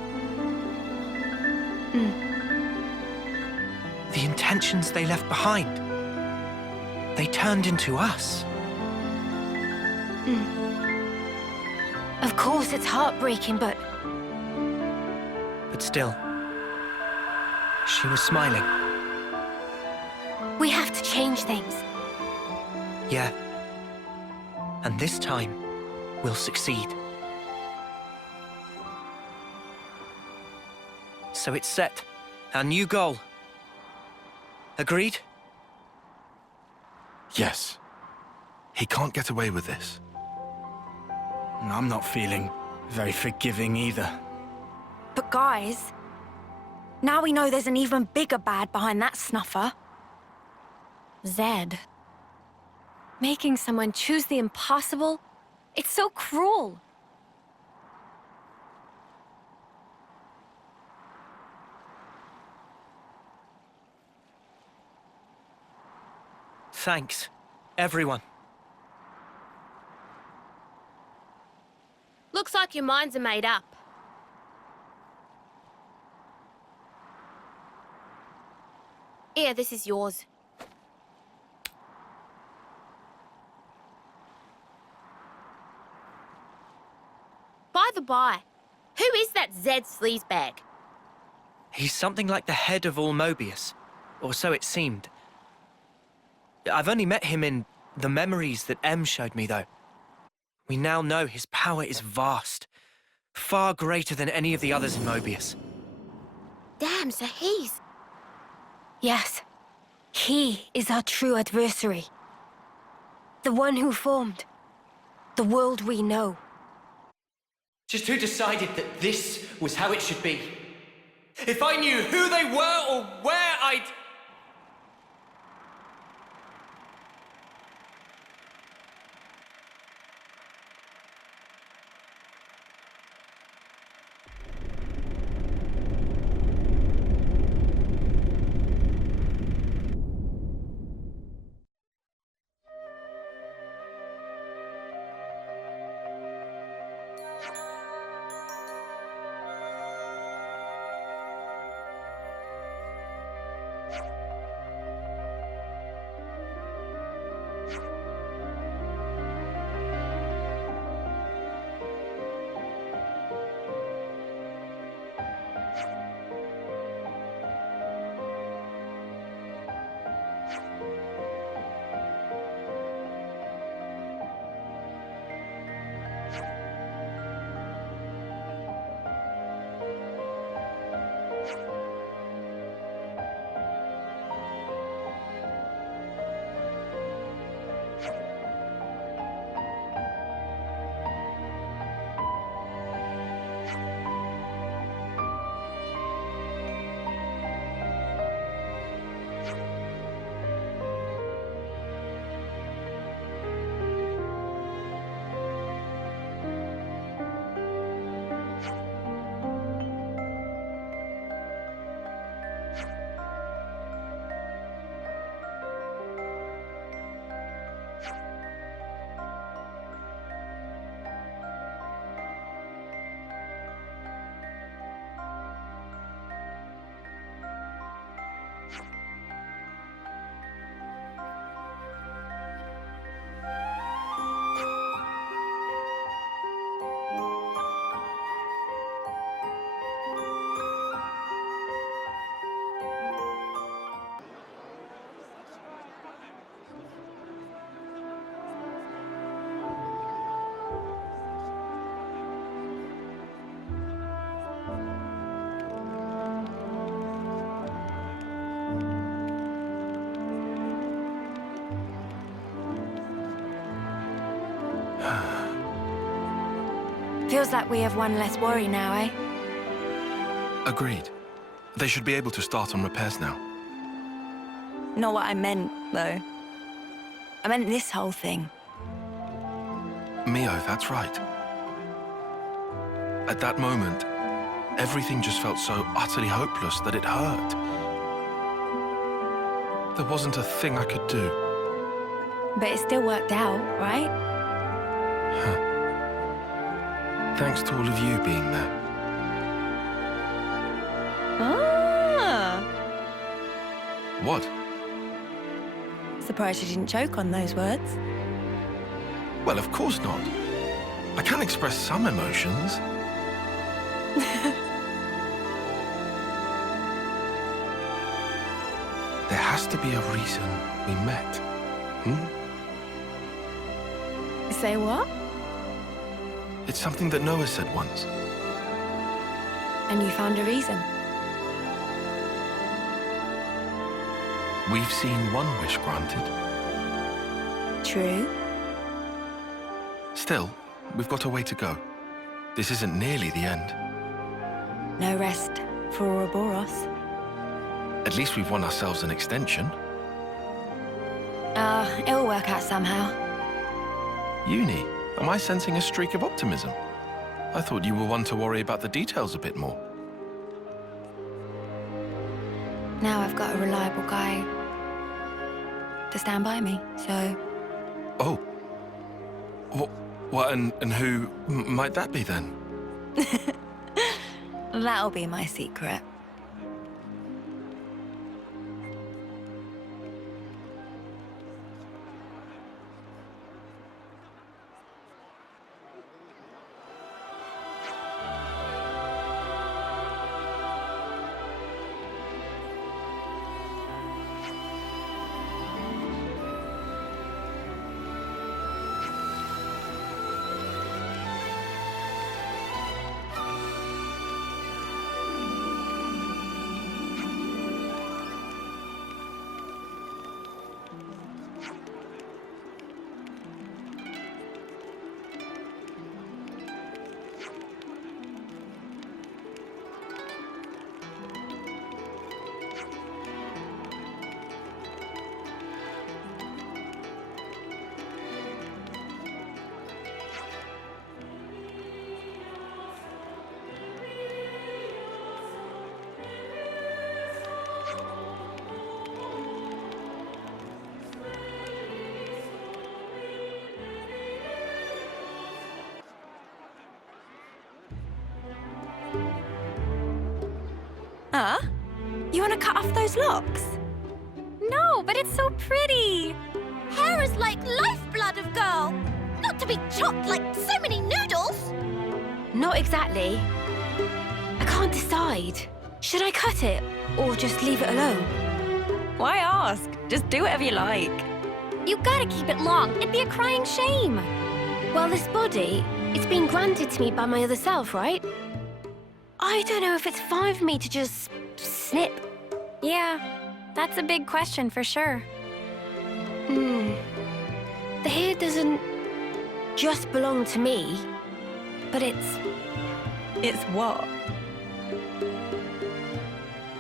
The intentions they left behind. They turned into us. Of course, it's heartbreaking, but still, she was smiling. we have to change things. Yeah. And this time, we'll succeed. So it's set. Our new goal. Agreed? Yes. He can't get away with this. I'm not feeling very forgiving either. But guys, now we know there's an even bigger bad behind that snuffer. Zed. Making someone choose the impossible? It's so cruel. Thanks, everyone. Looks like your minds are made up. Here, this is yours. By the by, who is that Zed sleazebag? He's something like the head of all Mobius, or so it seemed. I've only met him in the memories that M showed me, though. We now know his power is vast, far greater than any of the others in Mobius. Damn, so he's... Yes, he is our true adversary. The one who formed the world we know. Just who decided that this was how it should be? If I knew who they were or where I'd... Feels like we have one less worry now, eh? Agreed. They should be able to start on repairs now. Not what I meant, though. I meant this whole thing. Mio, that's right. At that moment, everything just felt so utterly hopeless that it hurt. There wasn't a thing I could do. But it still worked out, right? Thanks to all of you being there. Ah! What? Surprised you didn't choke on those words. Well, of course not. I can express some emotions. There has to be a reason we met. Say what? It's something that Noah said once. And you found a reason? We've seen one wish granted. True. Still, we've got a way to go. This isn't nearly the end. No rest for Uroboros. At least we've won ourselves an extension. It'll work out somehow. Uni, am I sensing a streak of optimism? I thought you were one to worry about the details a bit more. Now I've got a reliable guy to stand by me, so... Oh. What, and who might that be then? That'll be my secret. You want to cut off those locks? No, but it's so pretty. Hair is like lifeblood of girl. Not to be chopped like so many noodles. Not exactly. I can't decide. Should I cut it or just leave it alone? Why ask? Just do whatever you like. You gotta keep it long. It'd be a crying shame. Well, this body, it's been granted to me by my other self, right? I don't know if it's fine for me to just snip. Yeah, that's a big question for sure. The hair doesn't just belong to me, but it's... It's what?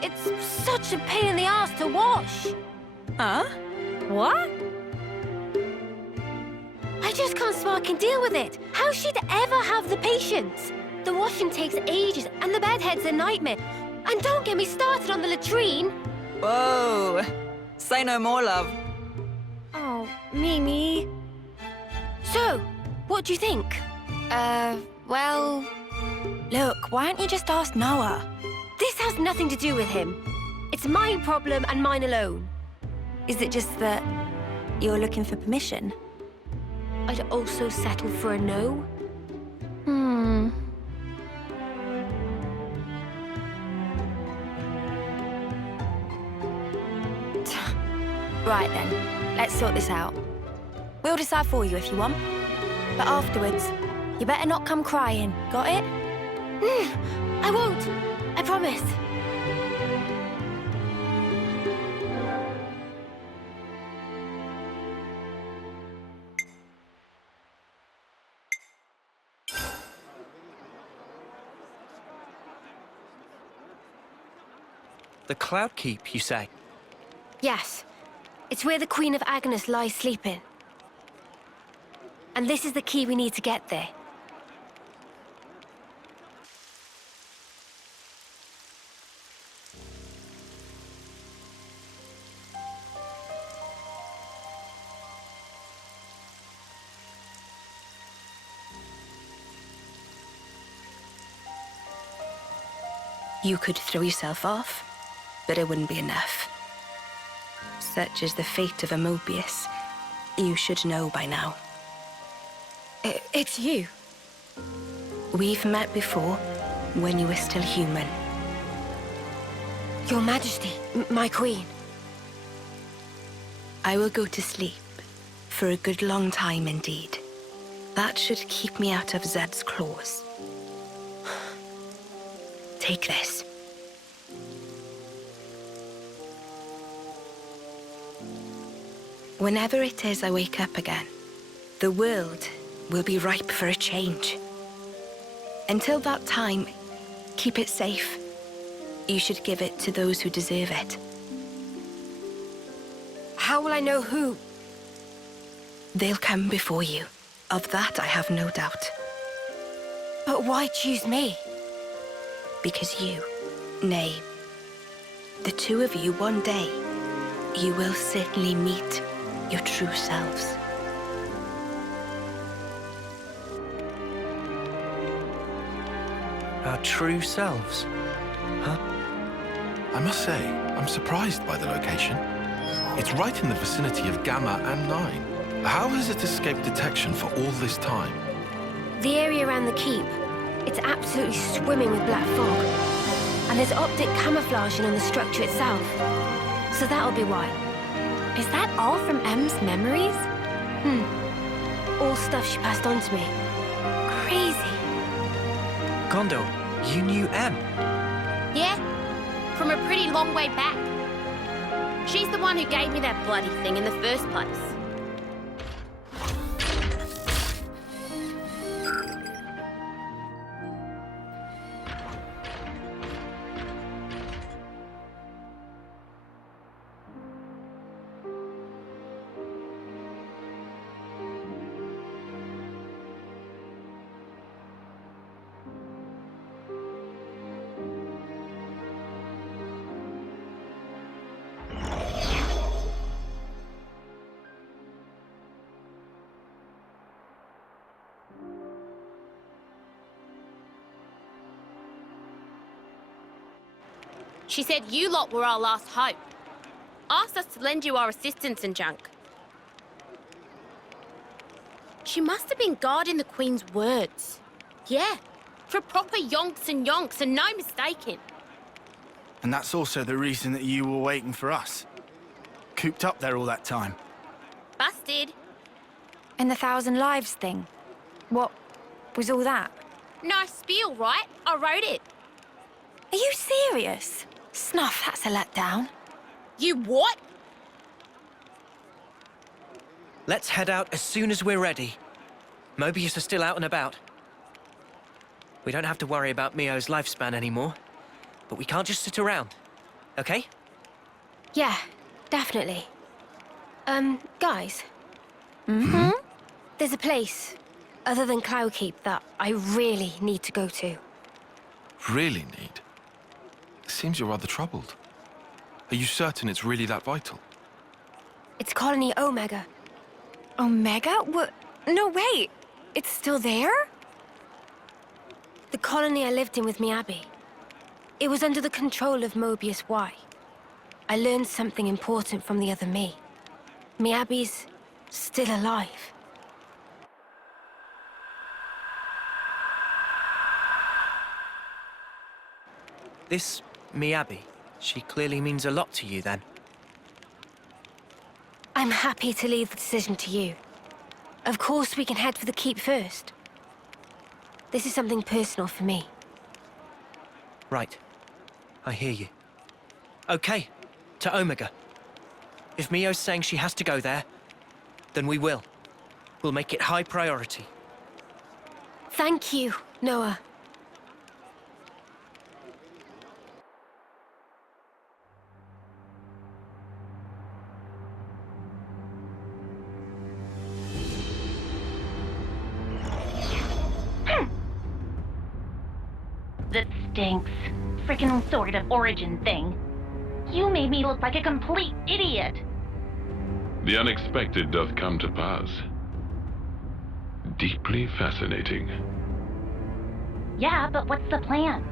It's such a pain in the ass to wash. Huh? What? I just can't fucking deal with it. How she'd ever have the patience? The washing takes ages, and the bedhead's a nightmare. And don't get me started on the latrine. Whoa. Say no more, love. Oh, Mimi. So, what do you think? Well... Look, why don't you just ask Noah? This has nothing to do with him. It's my problem and mine alone. Is it just that you're looking for permission? I'd also settle for a no. Right then, let's sort this out. We'll decide for you if you want. But afterwards, you better not come crying, got it? I won't. I promise. The Cloud Keep, you say? Yes. It's where the Queen of Agnus lies sleeping. And this is the key we need to get there. You could throw yourself off, but it wouldn't be enough. Such is the fate of a Mobius. You should know by now. It's you. We've met before, when you were still human. Your Majesty, my queen. I will go to sleep, for a good long time indeed. That should keep me out of Zed's claws. Take this. Whenever it is I wake up again, the world will be ripe for a change. Until that time, keep it safe. You should give it to those who deserve it. How will I know who? They'll come before you. Of that I have no doubt. But why choose me? Because you, nay, the two of you one day, you will certainly meet your true selves. Our true selves? Huh? I must say, I'm surprised by the location. It's right in the vicinity of Gamma and 9. How has it escaped detection for all this time? The area around the keep. It's absolutely swimming with black fog. And there's optic camouflaging on the structure itself. So that'll be why. Is that all from M's memories? All stuff she passed on to me. Crazy. Gondor, you knew M? Yeah, from a pretty long way back. She's the one who gave me that bloody thing in the first place. She said you lot were our last hope. Asked us to lend you our assistance and junk. She must have been guarding the Queen's words. Yeah, for proper yonks and no mistaking. And that's also the reason that you were waiting for us. Cooped up there all that time. Busted. And the 1,000 lives thing. What was all that? Nice spiel, right? I wrote it. Are you serious? Snuff, that's a letdown. You what? Let's head out as soon as we're ready. Mobius is still out and about. We don't have to worry about Mio's lifespan anymore. But we can't just sit around, okay? Yeah, definitely. Guys. There's a place, other than Cloudkeep, that I really need to go to. Really need? Seems you're rather troubled. Are you certain it's really that vital? It's Colony Omega. Omega? What? No, wait. It's still there? The colony I lived in with Miyabi. It was under the control of Mobius Y. I learned something important from the other me. Miyabi's still alive. This Miyabi, she clearly means a lot to you then. I'm happy to leave the decision to you. Of course we can head for the keep first. This is something personal for me. Right. I hear you. Okay, to Omega. If Mio's saying she has to go there, then we will. We'll make it high priority. Thank you, Noah. That stinks. Frickin' sort of origin thing. You made me look like a complete idiot. The unexpected doth come to pass. Deeply fascinating. Yeah, but what's the plan?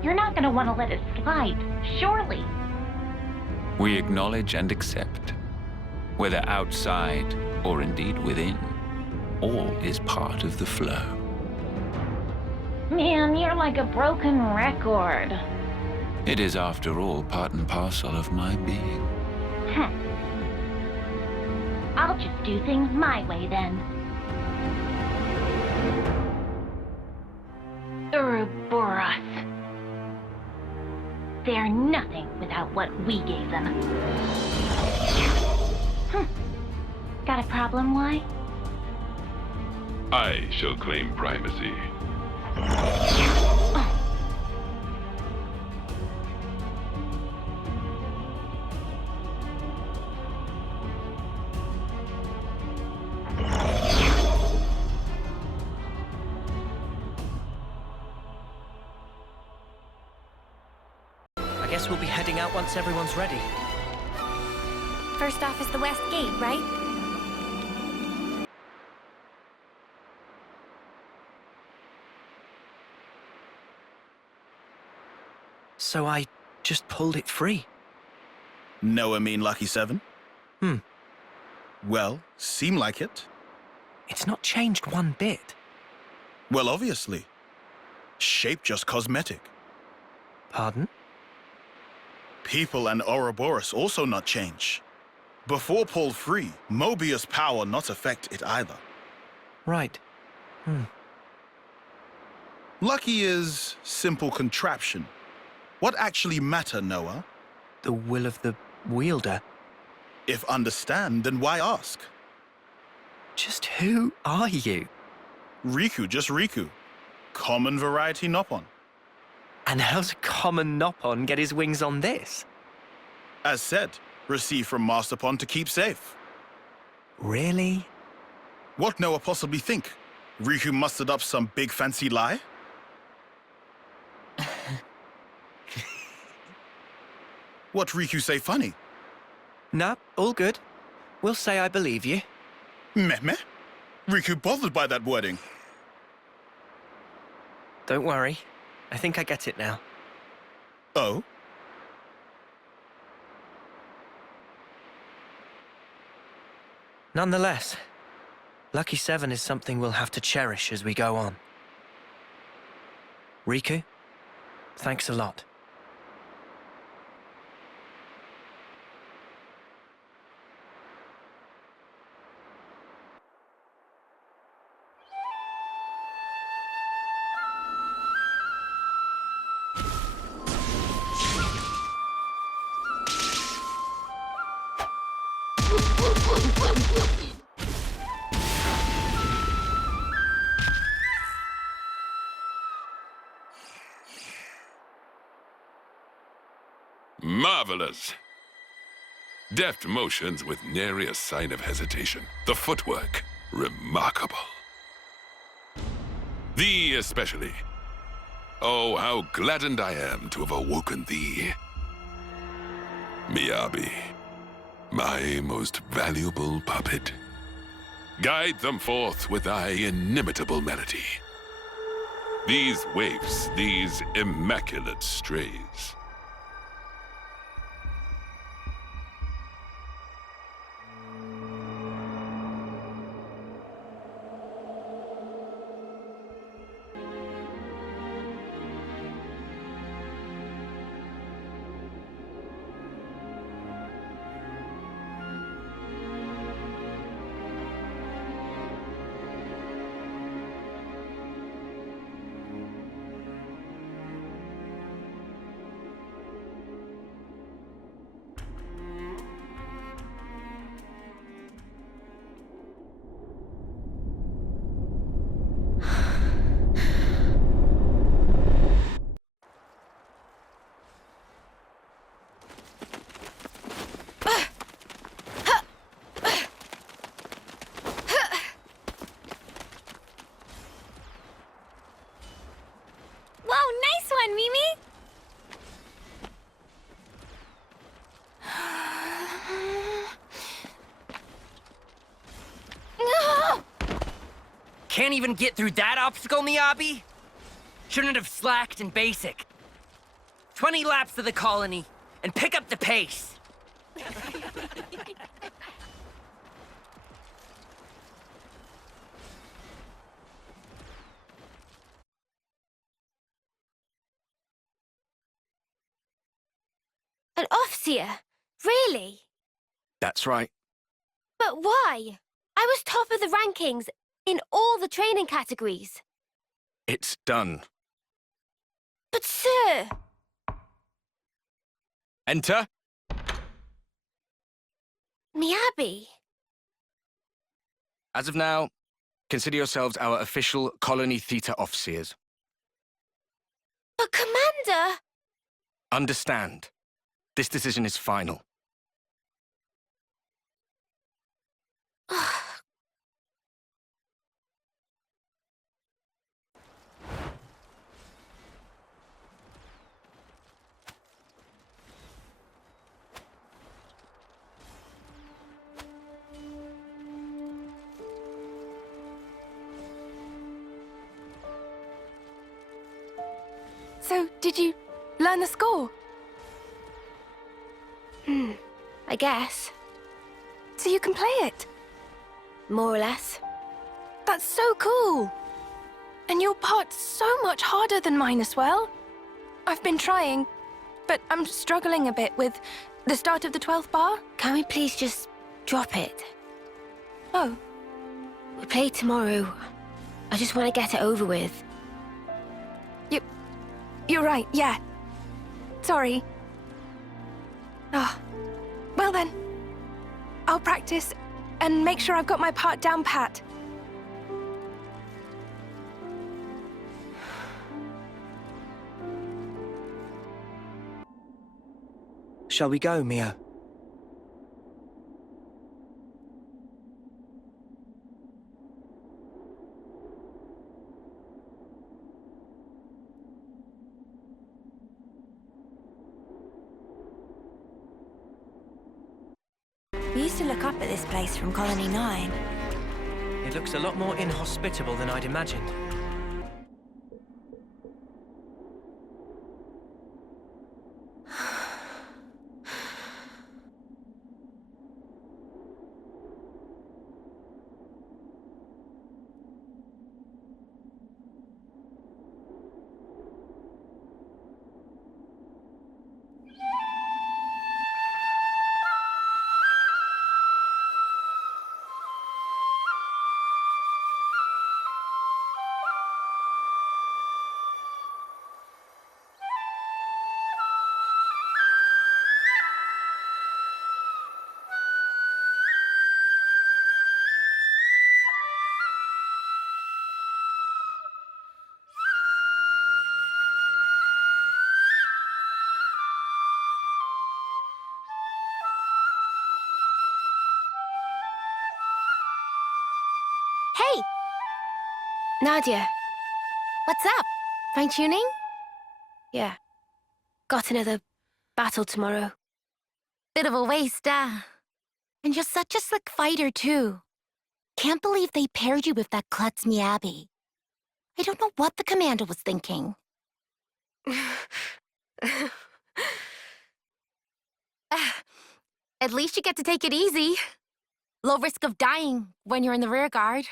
You're not gonna want to let it slide, surely. We acknowledge and accept, whether outside or indeed within, all is part of the flow. Man, you're like a broken record. It is, after all, part and parcel of my being. I'll just do things my way then. Uroboros. They're nothing without what we gave them. Got a problem, why? I shall claim primacy. I guess we'll be heading out once everyone's ready. First off is the West Gate, right? So I just pulled it free. Noah mean Lucky 7? Hmm. Well, seem like it. It's not changed one bit. Well, obviously. Shape just cosmetic. Pardon? People and Uroboros also not change. Before pulled free, Mobius power not affect it either. Right. Lucky is simple contraption. What actually matter, Noah? The will of the wielder. If understand, then why ask? Just who are you? Riku, just Riku. Common variety Nopon. And how's a common Nopon get his wings on this? As said, received from Masterpon to keep safe. Really? What Noah possibly think? Riku mustered up some big fancy lie? What Riku say funny? Nah, all good. We'll say I believe you. Meh meh? Riku bothered by that wording. Don't worry. I think I get it now. Oh? Nonetheless, Lucky 7 is something we'll have to cherish as we go on. Riku, thanks a lot. Marvelous! Deft motions with nary a sign of hesitation. The footwork, remarkable. Thee especially. Oh, how gladdened I am to have awoken thee. Miyabi, my most valuable puppet. Guide them forth with thy inimitable melody. These waifs, these immaculate strays. Can't even get through that obstacle, Miyabi? Shouldn't have slacked in basic. 20 laps to the colony, and pick up the pace. An officer? Really? That's right. But why? I was top of the rankings in all the training categories. It's done. But sir... Enter. Miyabi? As of now, consider yourselves our official Colony Theta officers. But Commander... Understand. This decision is final. So, did you learn the score? I guess. So you can play it? More or less. That's so cool! And your part's so much harder than mine as well. I've been trying, but I'm struggling a bit with the start of the 12th bar. Can we please just drop it? Oh. We play tomorrow. I just want to get it over with. You're right, yeah. Sorry. Ah. Well then. I'll practice and make sure I've got my part down pat. Shall we go, Mio? We used to look up at this place from Colony 9. It looks a lot more inhospitable than I'd imagined. Hey! Nadia. What's up? Fine-tuning? Yeah. Got another battle tomorrow. Bit of a waste, And you're such a slick fighter, too. Can't believe they paired you with that klutz Miyabi. I don't know what the commander was thinking. At least you get to take it easy. Low risk of dying when you're in the rear guard.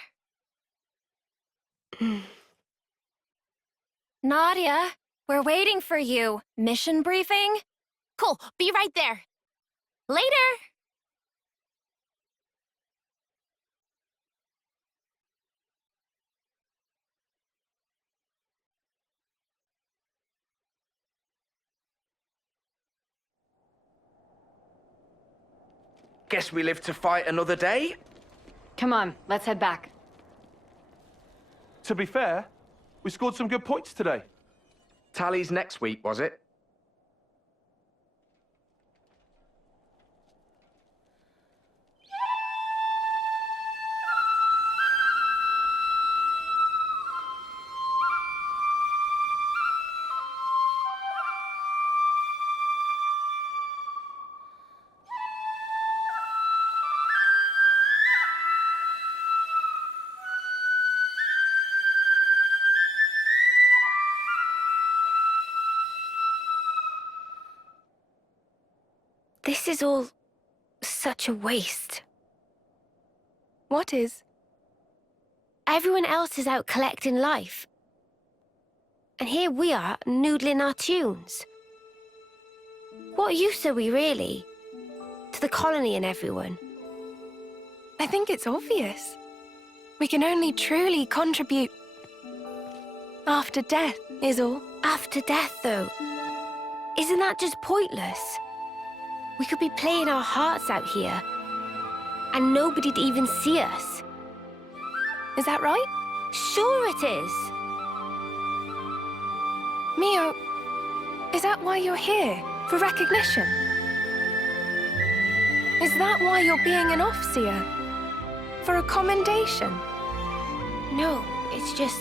Nadia, we're waiting for you. Mission briefing? Cool, be right there. Later! Guess we live to fight another day? Come on, let's head back. To be fair, we scored some good points today. Tallies next week, was it? This is all such a waste. What is? Everyone else is out collecting life. And here we are, noodling our tunes. What use are we, really? To the colony and everyone? I think it's obvious. We can only truly contribute after death, is all. After death, though? Isn't that just pointless? We could be playing our hearts out here, and nobody'd even see us. Is that right? Sure it is. Mio, is that why you're here? For recognition? Is that why you're being an Offseer? For a commendation? No, it's just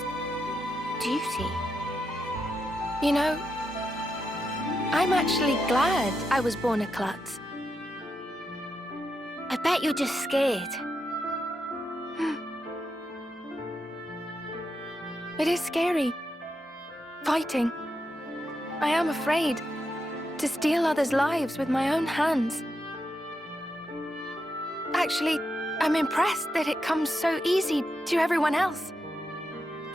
duty. You know, I'm actually glad I was born a klutz. I bet you're just scared. It is scary. Fighting. I am afraid to steal others' lives with my own hands. Actually, I'm impressed that it comes so easy to everyone else.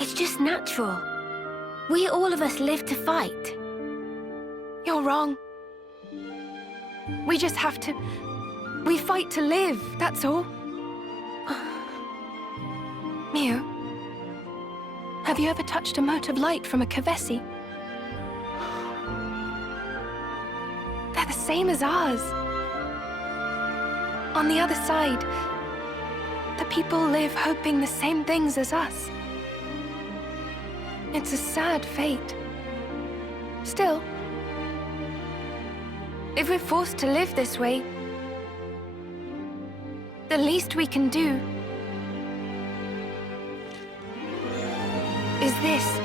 It's just natural. We all of us live to fight. You're wrong. We just have to... We fight to live, that's all. Mio, have you ever touched a mote of light from a Kevesi? They're the same as ours. On the other side, the people live hoping the same things as us. It's a sad fate. Still, if we're forced to live this way, the least we can do is this.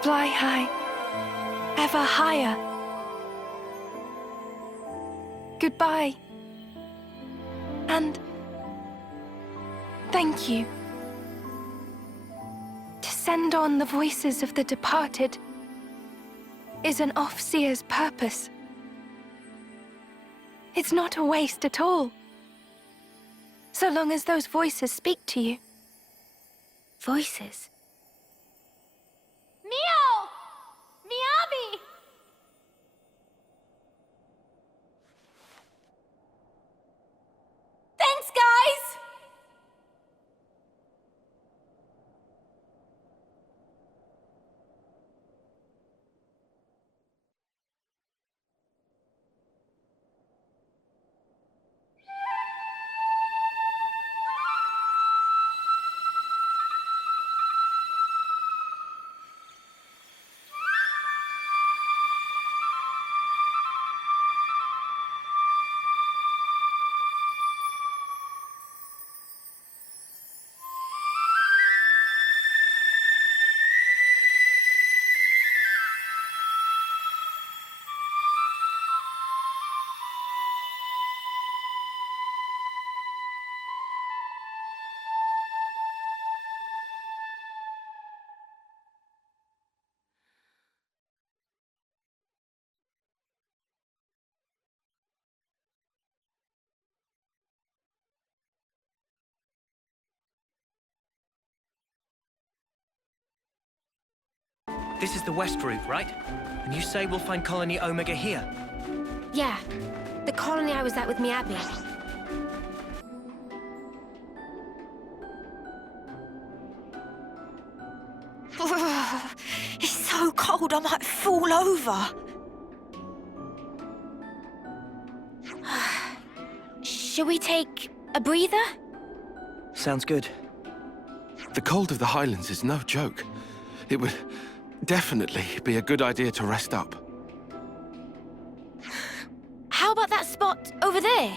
Fly high, ever higher. Goodbye. And thank you. To send on the voices of the departed is an Offseer's purpose. It's not a waste at all, so long as those voices speak to you. Voices? Mio! Miyabi! Thanks, guys! This is the west route, right? And you say we'll find Colony Omega here? Yeah, the colony I was at with Miyabi. It's so cold I might fall over. Should we take a breather? Sounds good. The cold of the Highlands is no joke. It would definitely be a good idea to rest up. How How about that spot over there?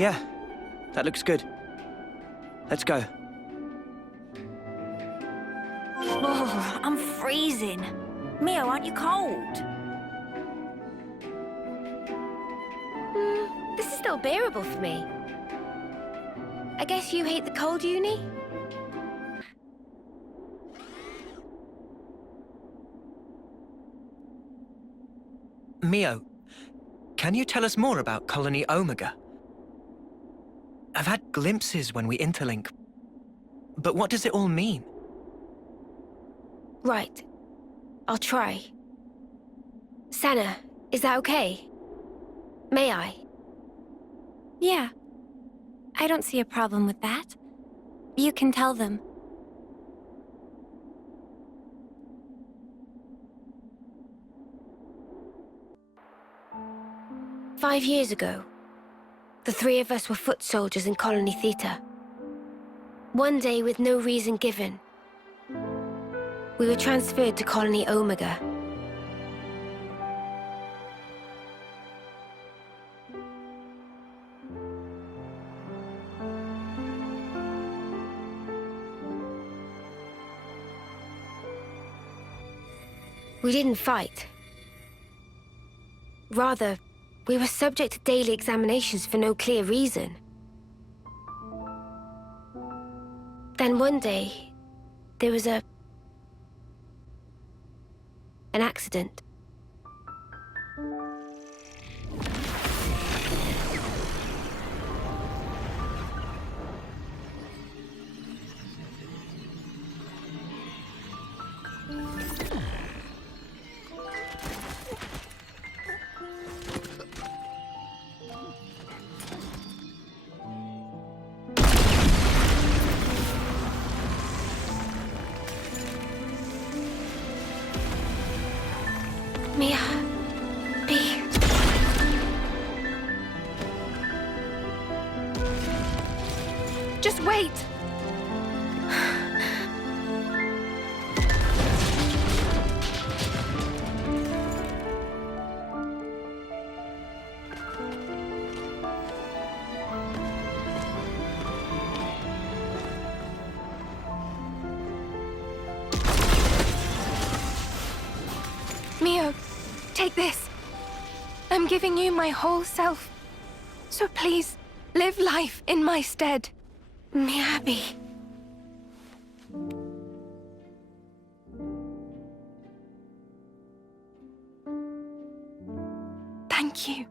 Yeah, that looks good. Let's go. Oh, I'm freezing. Mio, aren't you cold? This is still bearable for me. I guess you hate the cold, Uni? Mio, can you tell us more about Colony Omega? I've had glimpses when we interlink, but what does it all mean? Right. I'll try. Sana, is that okay? May I? Yeah. I don't see a problem with that. You can tell them. "5 years ago, the three of us were foot soldiers in Colony Theta. One day, with no reason given, we were transferred to Colony Omega. We didn't fight. Rather, we were subject to daily examinations for no clear reason. Then one day, there was an accident. Mia, B. Just wait! Mio, take this. I'm giving you my whole self. So please, live life in my stead. Miyabi. Thank you.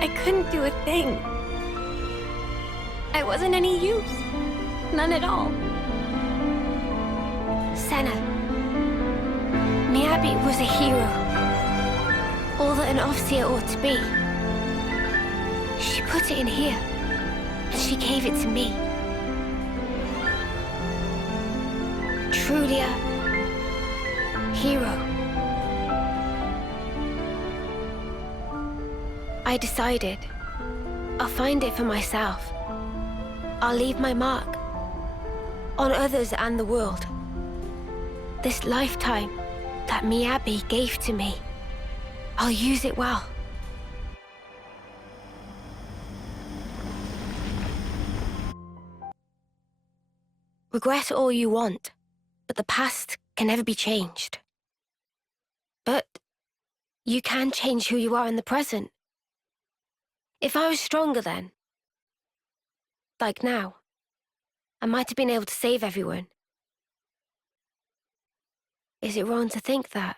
I couldn't do a thing. I wasn't any use. None at all. Sana. Miyabi was a hero. All that an Offseer ought to be. She put it in here, and she gave it to me. Truly a hero. I decided I'll find it for myself. I'll leave my mark on others and the world. This lifetime that Miyabi gave to me, I'll use it well. Regret all you want, but the past can never be changed. But you can change who you are in the present. If I was stronger then, like now, I might have been able to save everyone. Is it wrong to think that?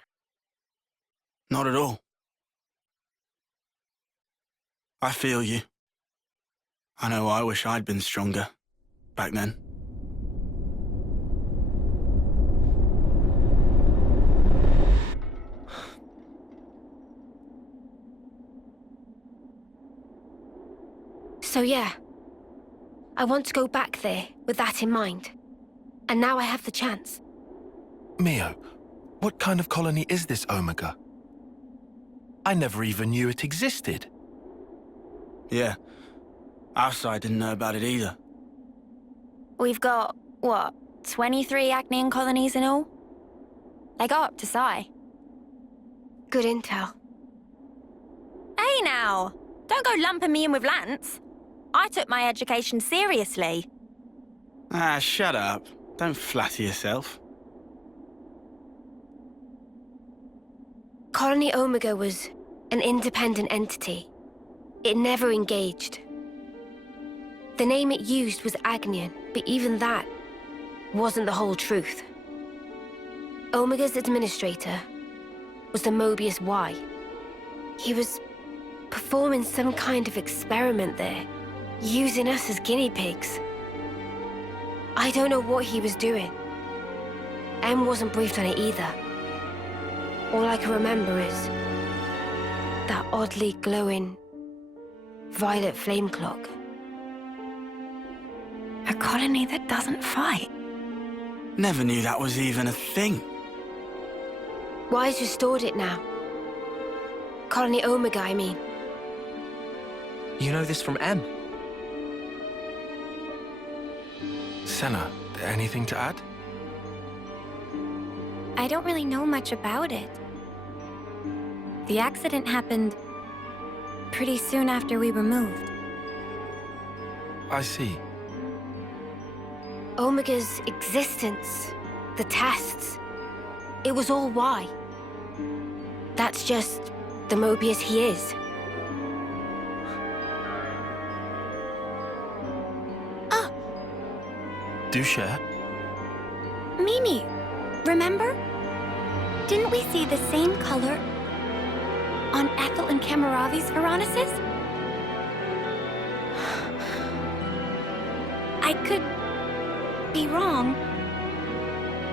Not at all. I feel you. I know I wish I'd been stronger back then. So yeah, I want to go back there with that in mind. And now I have the chance. Mio, what kind of colony is this Omega? I never even knew it existed. Yeah. Our side didn't know about it either. We've got, what, 23 Agnian colonies in all? They go up to Psi. Good intel. Hey now! Don't go lumping me in with Lance. I took my education seriously. Ah, shut up. Don't flatter yourself. Colony Omega was an independent entity. It never engaged. The name it used was Agnian, but even that wasn't the whole truth. Omega's administrator was the Mobius Y. He was performing some kind of experiment there, using us as guinea pigs. I don't know what he was doing. M wasn't briefed on it either. All I can remember is that oddly glowing violet flame clock. A colony that doesn't fight. Never knew that was even a thing. Wise restored it now. Colony Omega, I mean. You know this from M? Senna, anything to add? I don't really know much about it. The accident happened pretty soon after we were moved. I see. Omega's existence, the tests, it was all Y. That's just the Mobius he is. Do share. Mimi, remember? Didn't we see the same color on Ethel and Camaradie's Veronicus? I could be wrong.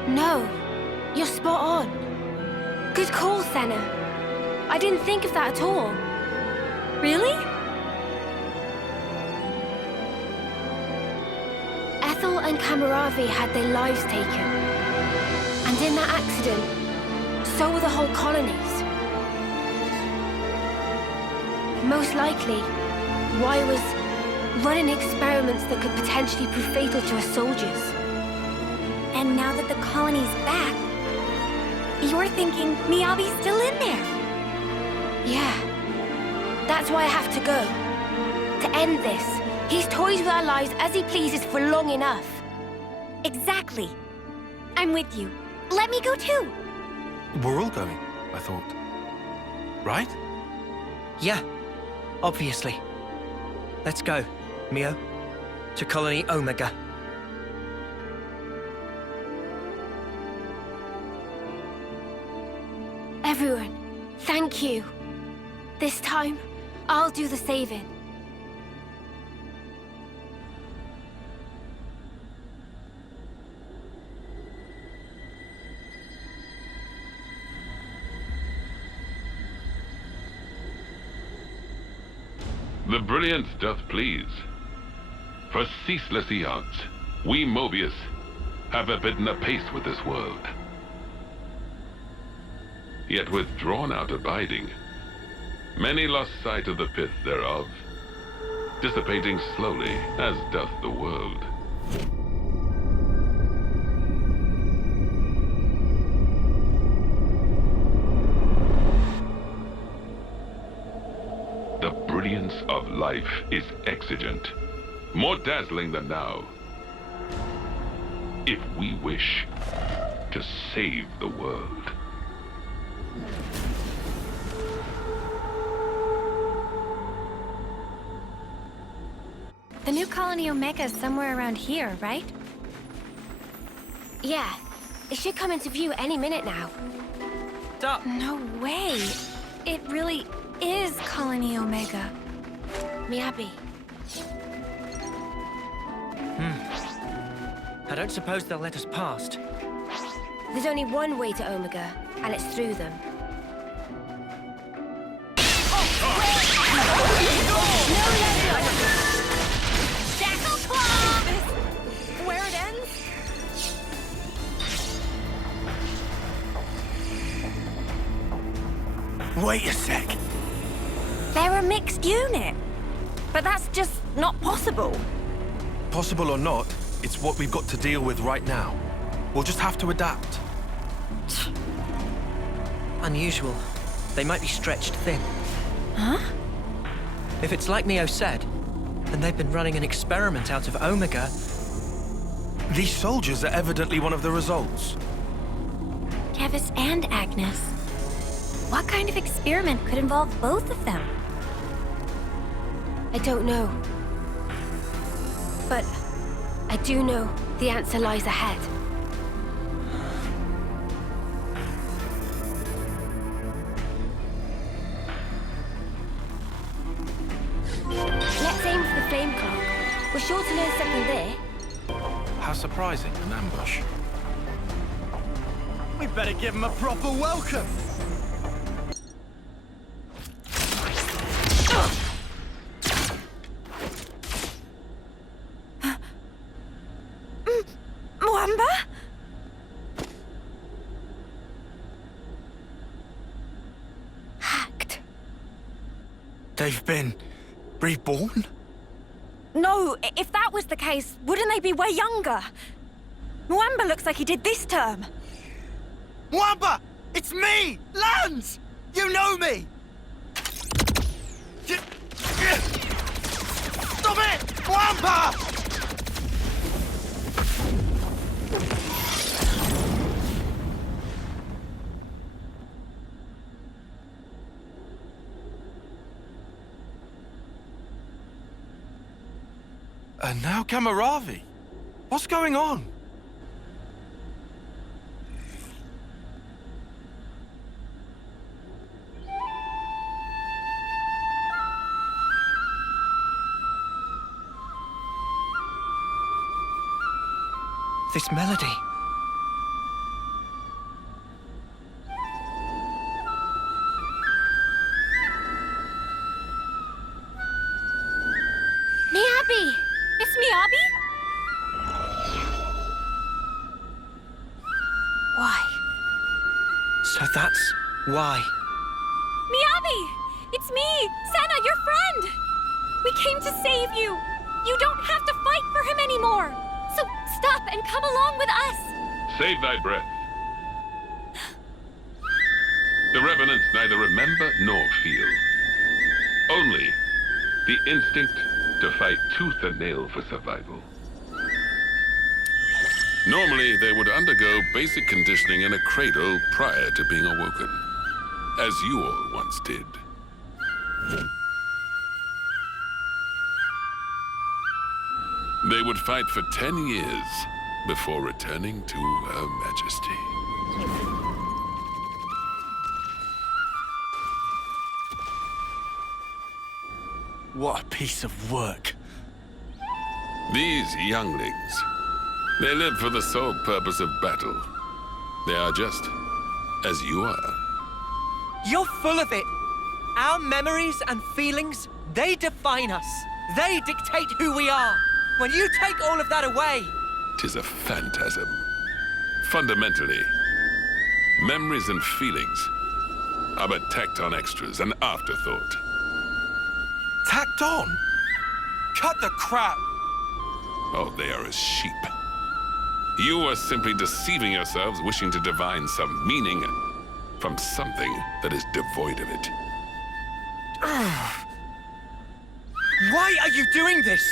No, you're spot on. Good call, Senna. I didn't think of that at all. Really? Ethel and Camaraderie had their lives taken. And in that accident, so were the whole colonies. Most likely, Y was running experiments that could potentially prove fatal to us soldiers. And now that the colony's back, you're thinking Miyabi's still in there? Yeah. That's why I have to go. To end this. He's toys with our lives as he pleases for long enough. Exactly. I'm with you. Let me go too. We're all going, I thought. Right? Yeah, obviously. Let's go, Mio. To Colony Omega. Everyone, thank you. This time, I'll do the saving. The brilliance doth please. For ceaseless eons, we Mobius have forbidden a pace with this world. Yet with drawn-out abiding, many lost sight of the pith thereof, dissipating slowly as doth the world. The brilliance of life is exigent, more dazzling than now. If we wish to save the world. The new colony Omega is somewhere around here, right? Yeah, it should come into view any minute now. Stop! No way! It really is Colony Omega. Miyabi. I don't suppose they'll let us past. There's only one way to Omega, and it's through them. Jackal Claw! wait a sec. They're a mixed unit. But that's just not possible. Possible or not, it's what we've got to deal with right now. We'll just have to adapt. Unusual. They might be stretched thin. Huh? If it's like Mio said, and they've been running an experiment out of Omega... These soldiers are evidently one of the results. Keves and Agnus. What kind of experiment could involve both of them? I don't know. But I do know the answer lies ahead. Let's aim for the flame clock. We're sure to learn something there. How surprising, an ambush. We better give him a proper welcome. Mwamba? Hacked. They've been reborn? No, if that was the case, wouldn't they be way younger? Mwamba looks like he did this term. Mwamba! It's me! Lance! You know me! Stop it! Mwamba! And now Camaraderie. What's going on? This melody. Miyabi! It's Miyabi? Why? So that's why. Miyabi! It's me, Senna, your friend! We came to save you! You don't have to fight for him anymore! So stop and come along with us! Save thy breath. The Revenants neither remember nor feel. Only the instinct to fight tooth and nail for survival. Normally, they would undergo basic conditioning in a cradle prior to being awoken, as you all once did. They would fight for 10 years before returning to Her Majesty. What a piece of work. These younglings, they live for the sole purpose of battle. They are just as you are. You're full of it. Our memories and feelings, they define us. They dictate who we are. When you take all of that away... 'Tis a phantasm. Fundamentally, memories and feelings are but tacked-on extras, an afterthought. Tacked on? Cut the crap! Oh, they are as sheep. You are simply deceiving yourselves, wishing to divine some meaning from something that is devoid of it. Why are you doing this?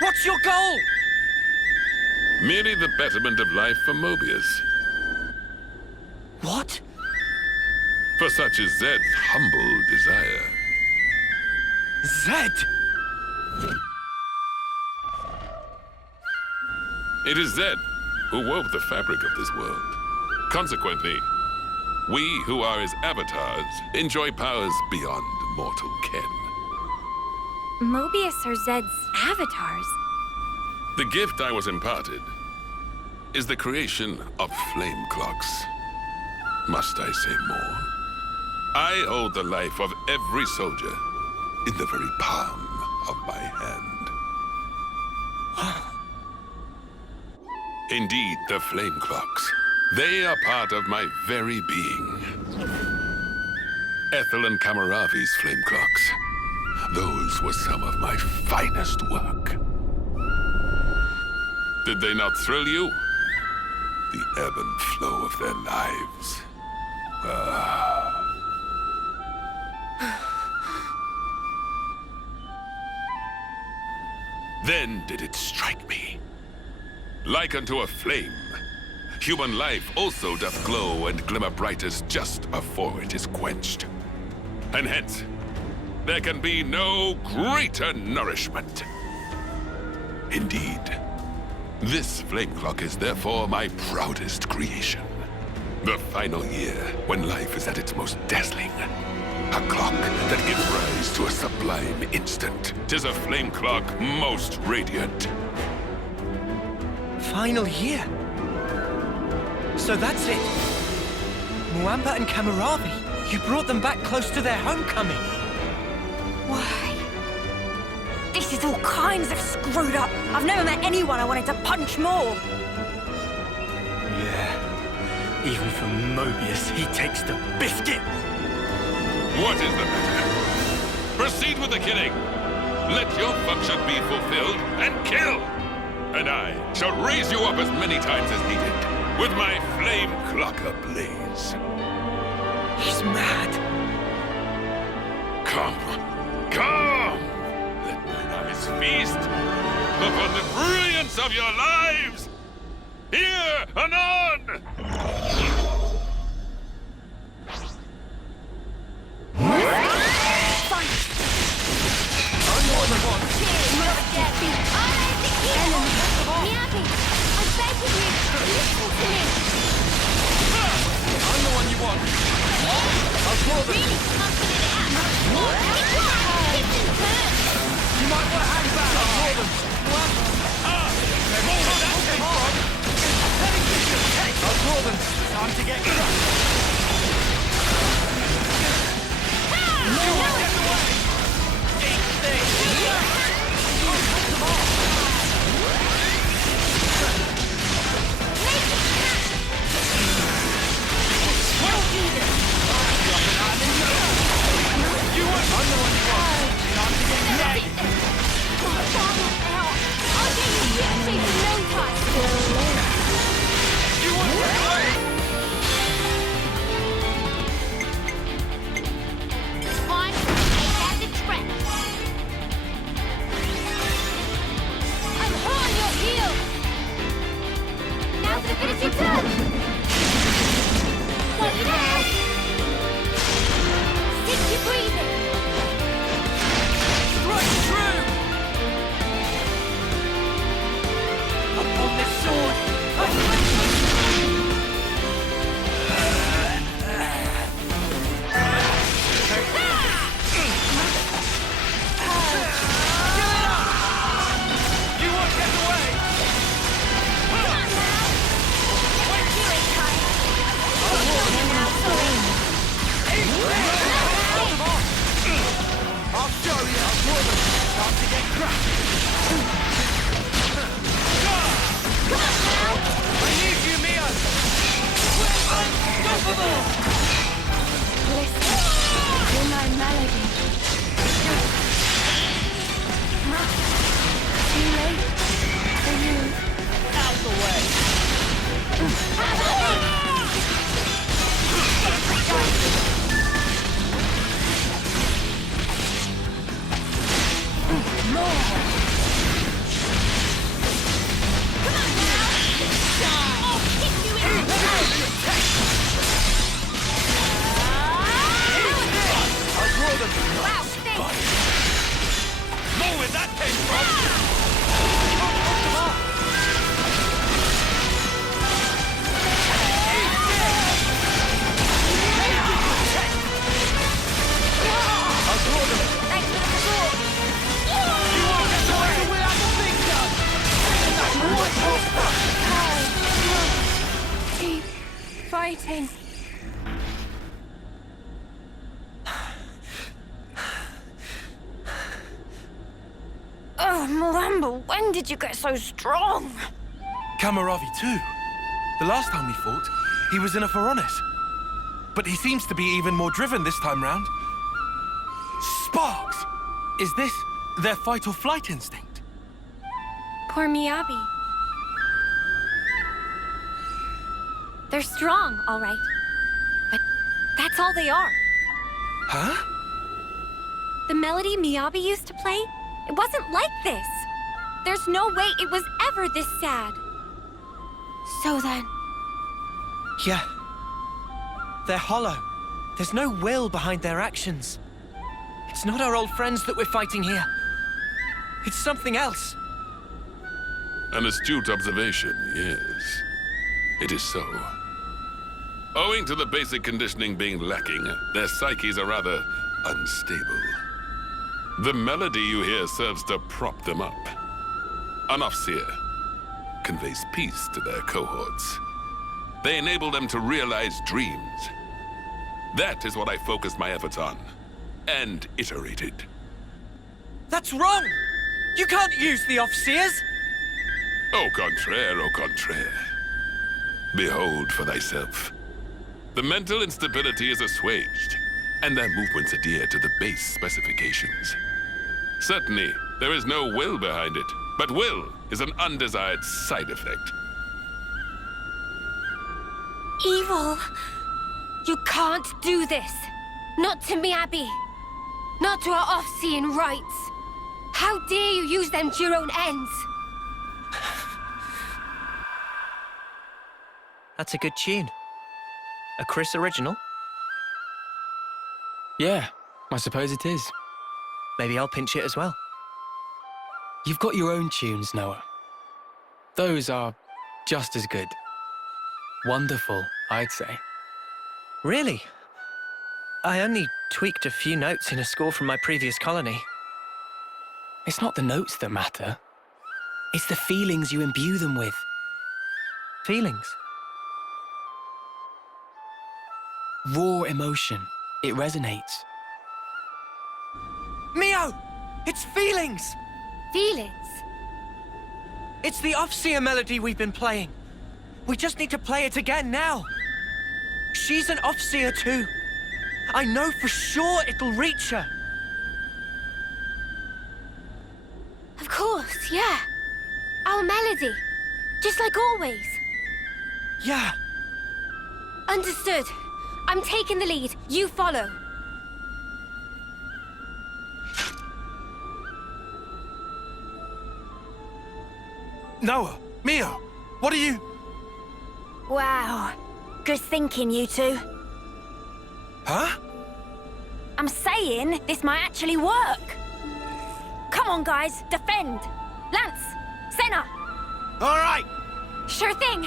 What's your goal? Merely the betterment of life for Mobius. What? For such is Zed's humble desire. Zed! It is Zed who wove the fabric of this world. Consequently, we who are his avatars enjoy powers beyond mortal ken. Mobius are Zed's avatars. The gift I was imparted is the creation of flame clocks. Must I say more? I hold the life of every soldier in the very palm of my hand. Indeed, the flame clocks. They are part of my very being. Ethel and Camaradi's flame clocks. Those were some of my finest work. Did they not thrill you? The ebb and flow of their lives. Then did it strike me. Like unto a flame, human life also doth glow and glimmer brightest just afore it is quenched. And hence, there can be no greater nourishment. Indeed, this flame clock is therefore my proudest creation. The final year, when life is at its most dazzling. A clock that gives rise to a sublime instant. 'Tis a flame clock most radiant. Final year? So that's it. Mwamba and Camaraderie, you brought them back close to their homecoming. Why? This is all kinds of screwed up. I've never met anyone I wanted to punch more. Yeah. Even for Mobius, he takes the biscuit. What is the matter? Proceed with the killing. Let your function be fulfilled and kill. And I shall raise you up as many times as needed, with my flame clock ablaze. He's mad. Come. Let mine eyes feast upon the brilliance of your lives. Here, anon! Fighting. Oh, Mwamba, when did you get so strong? Camaraderie too. The last time we fought, he was in a Pharaonis. but he seems to be even more driven this time round. Sparks! Is this their fight or flight instinct? Poor Miyabi. They're strong, all right. But that's all they are. Huh? The melody Miyabi used to play, it wasn't like this. There's no way it was ever this sad. So then... Yeah. They're hollow. There's no will behind their actions. It's not our old friends that we're fighting here. It's something else. An astute observation, yes. It is so. Owing to the basic conditioning being lacking, their psyches are rather unstable. The melody you hear serves to prop them up. An Offseer conveys peace to their cohorts. They enable them to realize dreams. That is what I focused my efforts on, and iterated. That's wrong! You can't use the Offseers! Au contraire, au contraire. Behold for thyself. The mental instability is assuaged, and their movements adhere to the base specifications. Certainly, there is no will behind it, but will is an undesired side effect. Evil! You can't do this! Not to Miyabi! Not to our off-seeing rights! How dare you use them to your own ends! That's a good tune. A Chris original? Yeah, I suppose it is. Maybe I'll pinch it as well. You've got your own tunes, Noah. Those are just as good. Wonderful, I'd say. Really? I only tweaked a few notes in a score from my previous colony. It's not the notes that matter. It's the feelings you imbue them with. Feelings? Raw emotion. It resonates. Mio! It's feelings! Feelings? It's the Offseer melody we've been playing. We just need to play it again now. She's an Offseer too. I know for sure it'll reach her. Of course, yeah. Our melody. Just like always. Yeah. Understood. I'm taking the lead. You follow. Noah, Mio, what are you... Wow. Good thinking, you two. Huh? I'm saying this might actually work. Come on, guys. Defend. Lance. Senna. All right. Sure thing.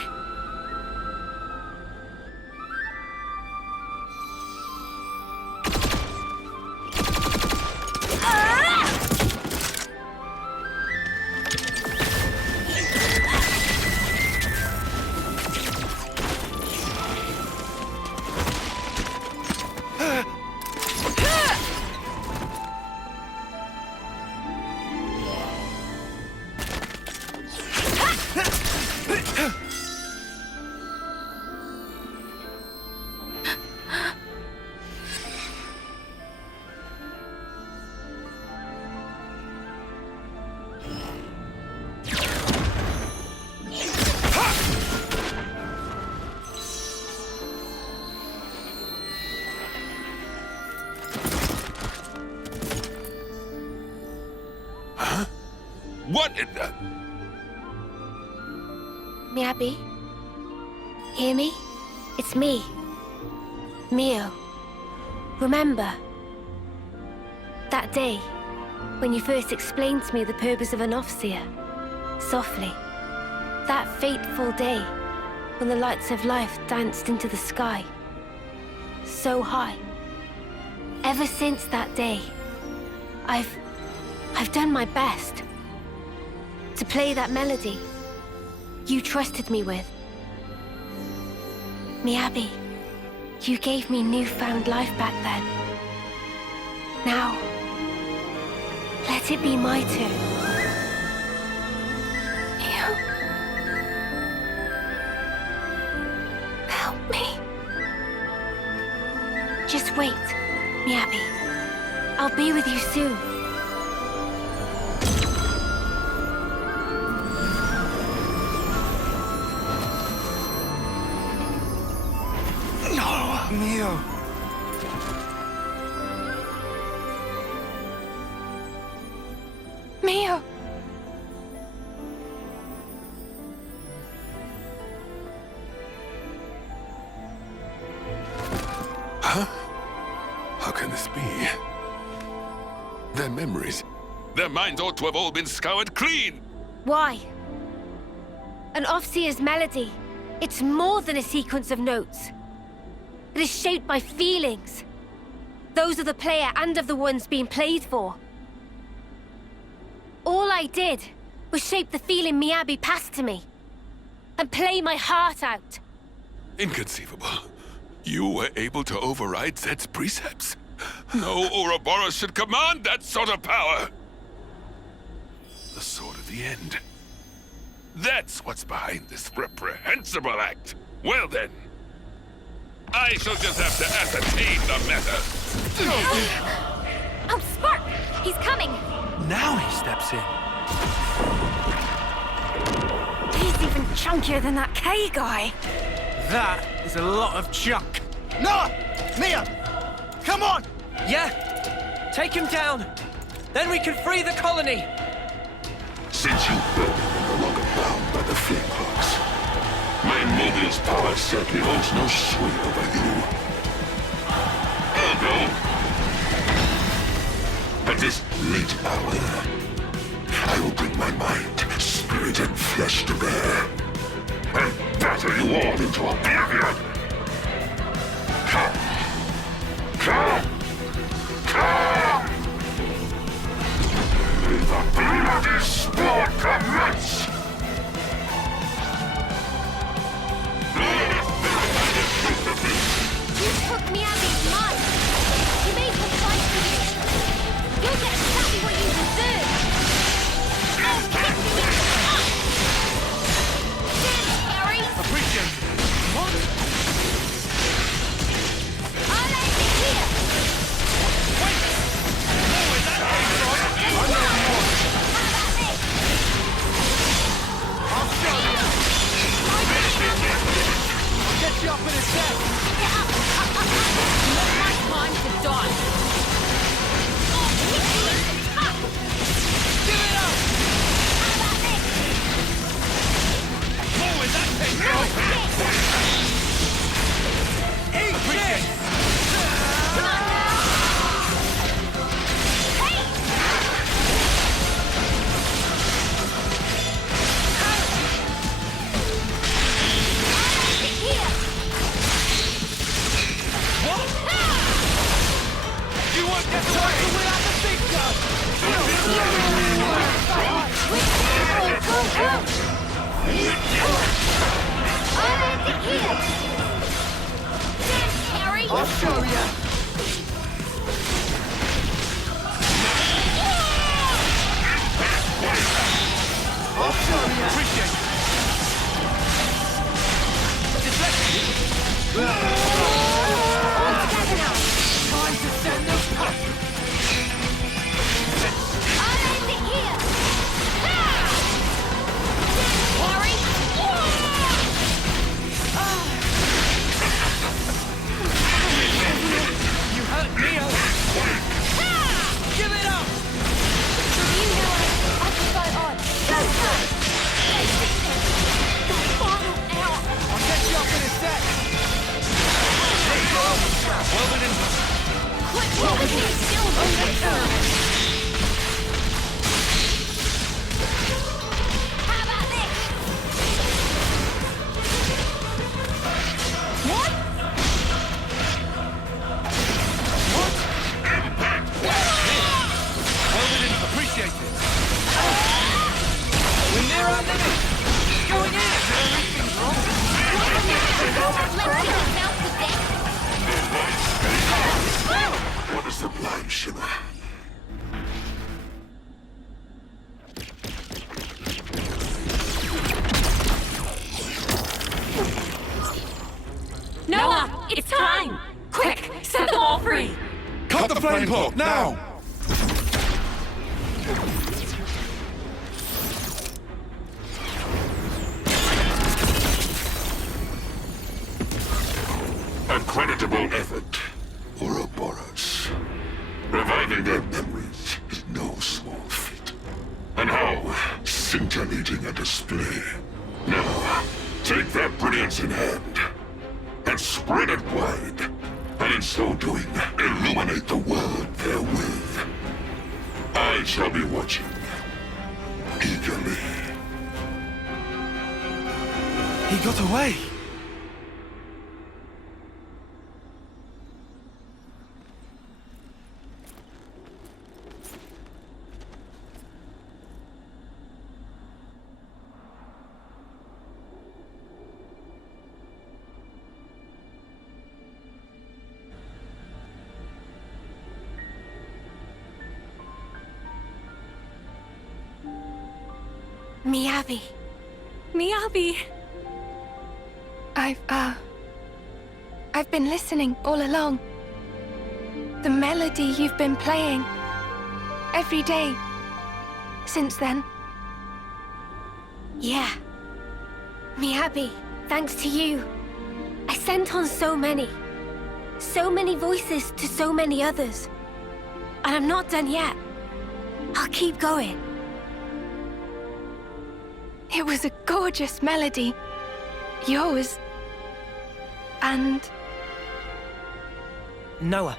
What in the... Miyabi? Hear me? It's me. Mio. Remember? That day, when you first explained to me the purpose of an Offseer. Softly. That fateful day, when the lights of life danced into the sky. So high. Ever since that day, I've done my best. To play that melody you trusted me with. Miyabi, you gave me newfound life back then. Now, let it be my turn. Mio. Help me. wait, Miabi. I'll be with you soon. Noah, Mio. Mio! Huh? How can this be? Their memories, their minds ought to have all been scoured clean! Why? An Offseer's melody. It's more than a sequence of notes. It is shaped by feelings. Those of the player and of the ones being played for. All I did was shape the feeling Miabi passed to me. And play my heart out. Inconceivable. You were able to override Zed's precepts? No Uroboros should command that sort of power! The Sword of the End. That's what's behind this reprehensible act. Well then, I shall just have to ascertain the matter. Oh, Spark! He's coming! Now he steps in. He's even chunkier than that K guy. That is a lot of junk. Noah! Mia! Come on! Yeah! Take him down! Then we can free the colony! Since you both are no longer bound by the flame clocks, my Mobius power certainly holds no sway over you. Ergo, at this late hour, I will bring my mind, spirit, and flesh to bear, and batter you all into oblivion! Come! Come! Come! May the bloody sport commence! You took Miabi's mind. You made her fight for you. You'll get exactly what you deserve. I'll kick you in the butt. Dance, Harry. Appreciate it. What? I'll end it here. Wait! Oh, is that it? I know you want. I'll show you. I'll get you up in a sec. Not my time to die. Give it up! Oh, is that it? Eat this! You won't get away without the big gun! I'll show you! I'll show you! Appreciate it! Just let me... All together now! Time to send them back! I'll end it here. Harry! You hurt Mio! Give it up! You know I can fight on. Go, go! The final hour. I'll get you up in a sec! There you go! Well within... Quick, what is it? Still How about this? What? Well within... Appreciate it! We're near our limit! Going in! Everything's wrong! What is the blind shimmer? Noah, it's time! Quick, set them all free! flame pot, now! A creditable effort, Uroboros. Reviving their memories is no small feat. And how scintillating a display. Now, take that brilliance in hand, and spread it wide, and in so doing, illuminate the world therewith. I shall be watching, eagerly. He got away! Miyabi. Miyabi. I've been listening all along. The melody you've been playing every day since then. Yeah. Miyabi, thanks to you. I sent on so many voices to so many others. And I'm not done yet. I'll keep going. It was a gorgeous melody. Yours. And... Noah.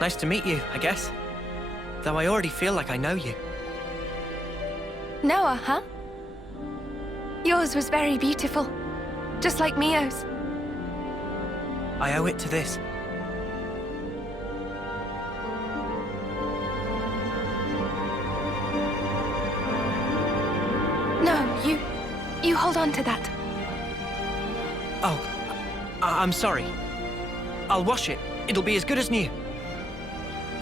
Nice to meet you, I guess. Though I already feel like I know you. Noah, huh? Yours was very beautiful. Just like Mio's. I owe it to this. No, you hold on to that. Oh, I'm sorry. I'll wash it. It'll be as good as new.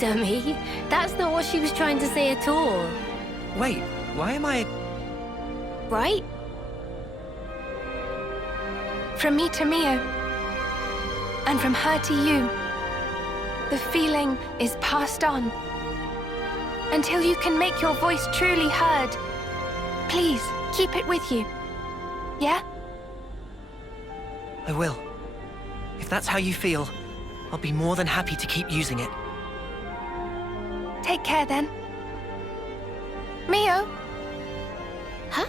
Dummy, that's not what she was trying to say at all. Wait, why am I... Right? From me to Mio. And from her to you. The feeling is passed on. Until you can make your voice truly heard. Please, keep it with you. Yeah? I will. If that's how you feel, I'll be more than happy to keep using it. Take care then. Mio? Huh?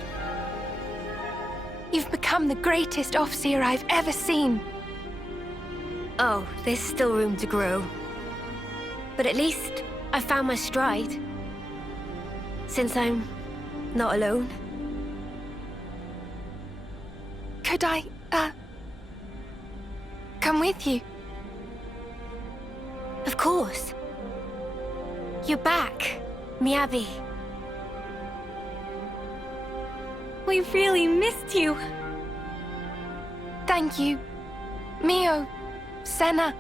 You've become the greatest Offseer I've ever seen. Oh, there's still room to grow. But at least I found my stride. Since I'm not alone. Could I, come with you? Of course. You're back, Miyabi. We really missed you. Thank you, Mio, Senna.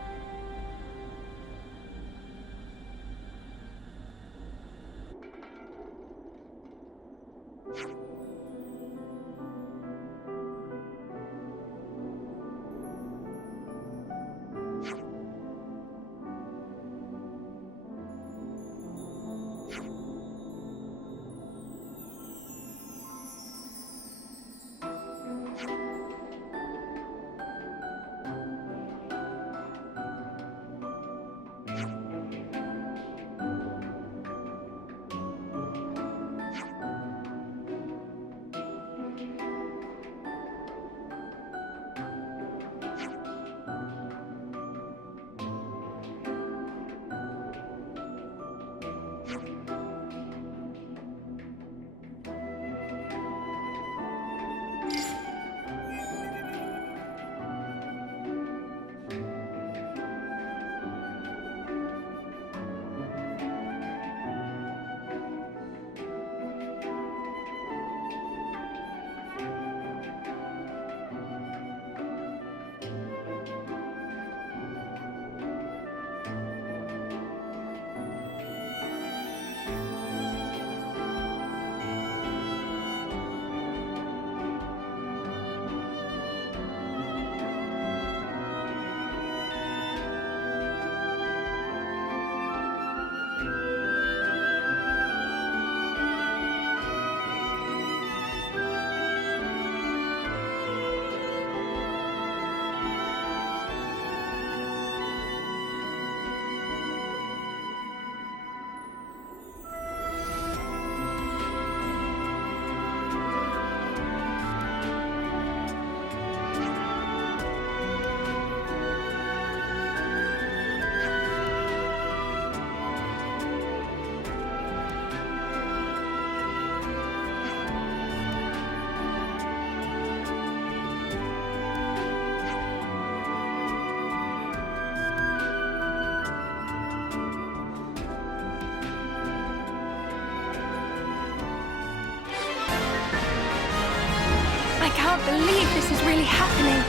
I can't believe this is really happening.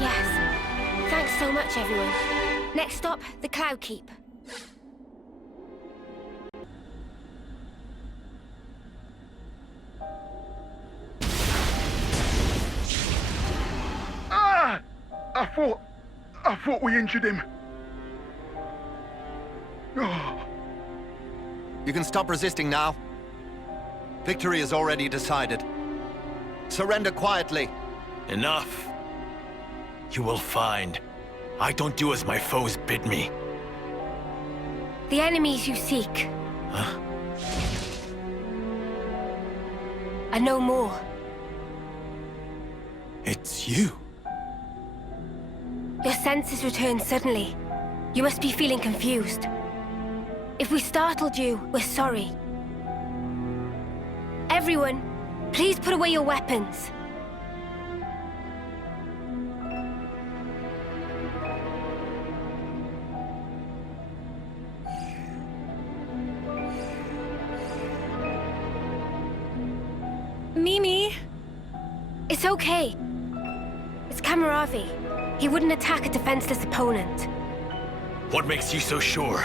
Yes. Thanks so much, everyone. Next stop, the Cloud Keep. Ah! I thought we injured him. Oh. You can stop resisting now. Victory is already decided. Surrender quietly. Enough. You will find I don't do as my foes bid me. The enemies you seek Huh? are no more. It's you. Your senses returned suddenly. You must be feeling confused. If we startled you, we're sorry. Everyone, please put away your weapons. Mimi. It's okay. It's Camaraderie. He wouldn't attack a defenseless opponent. What makes you so sure?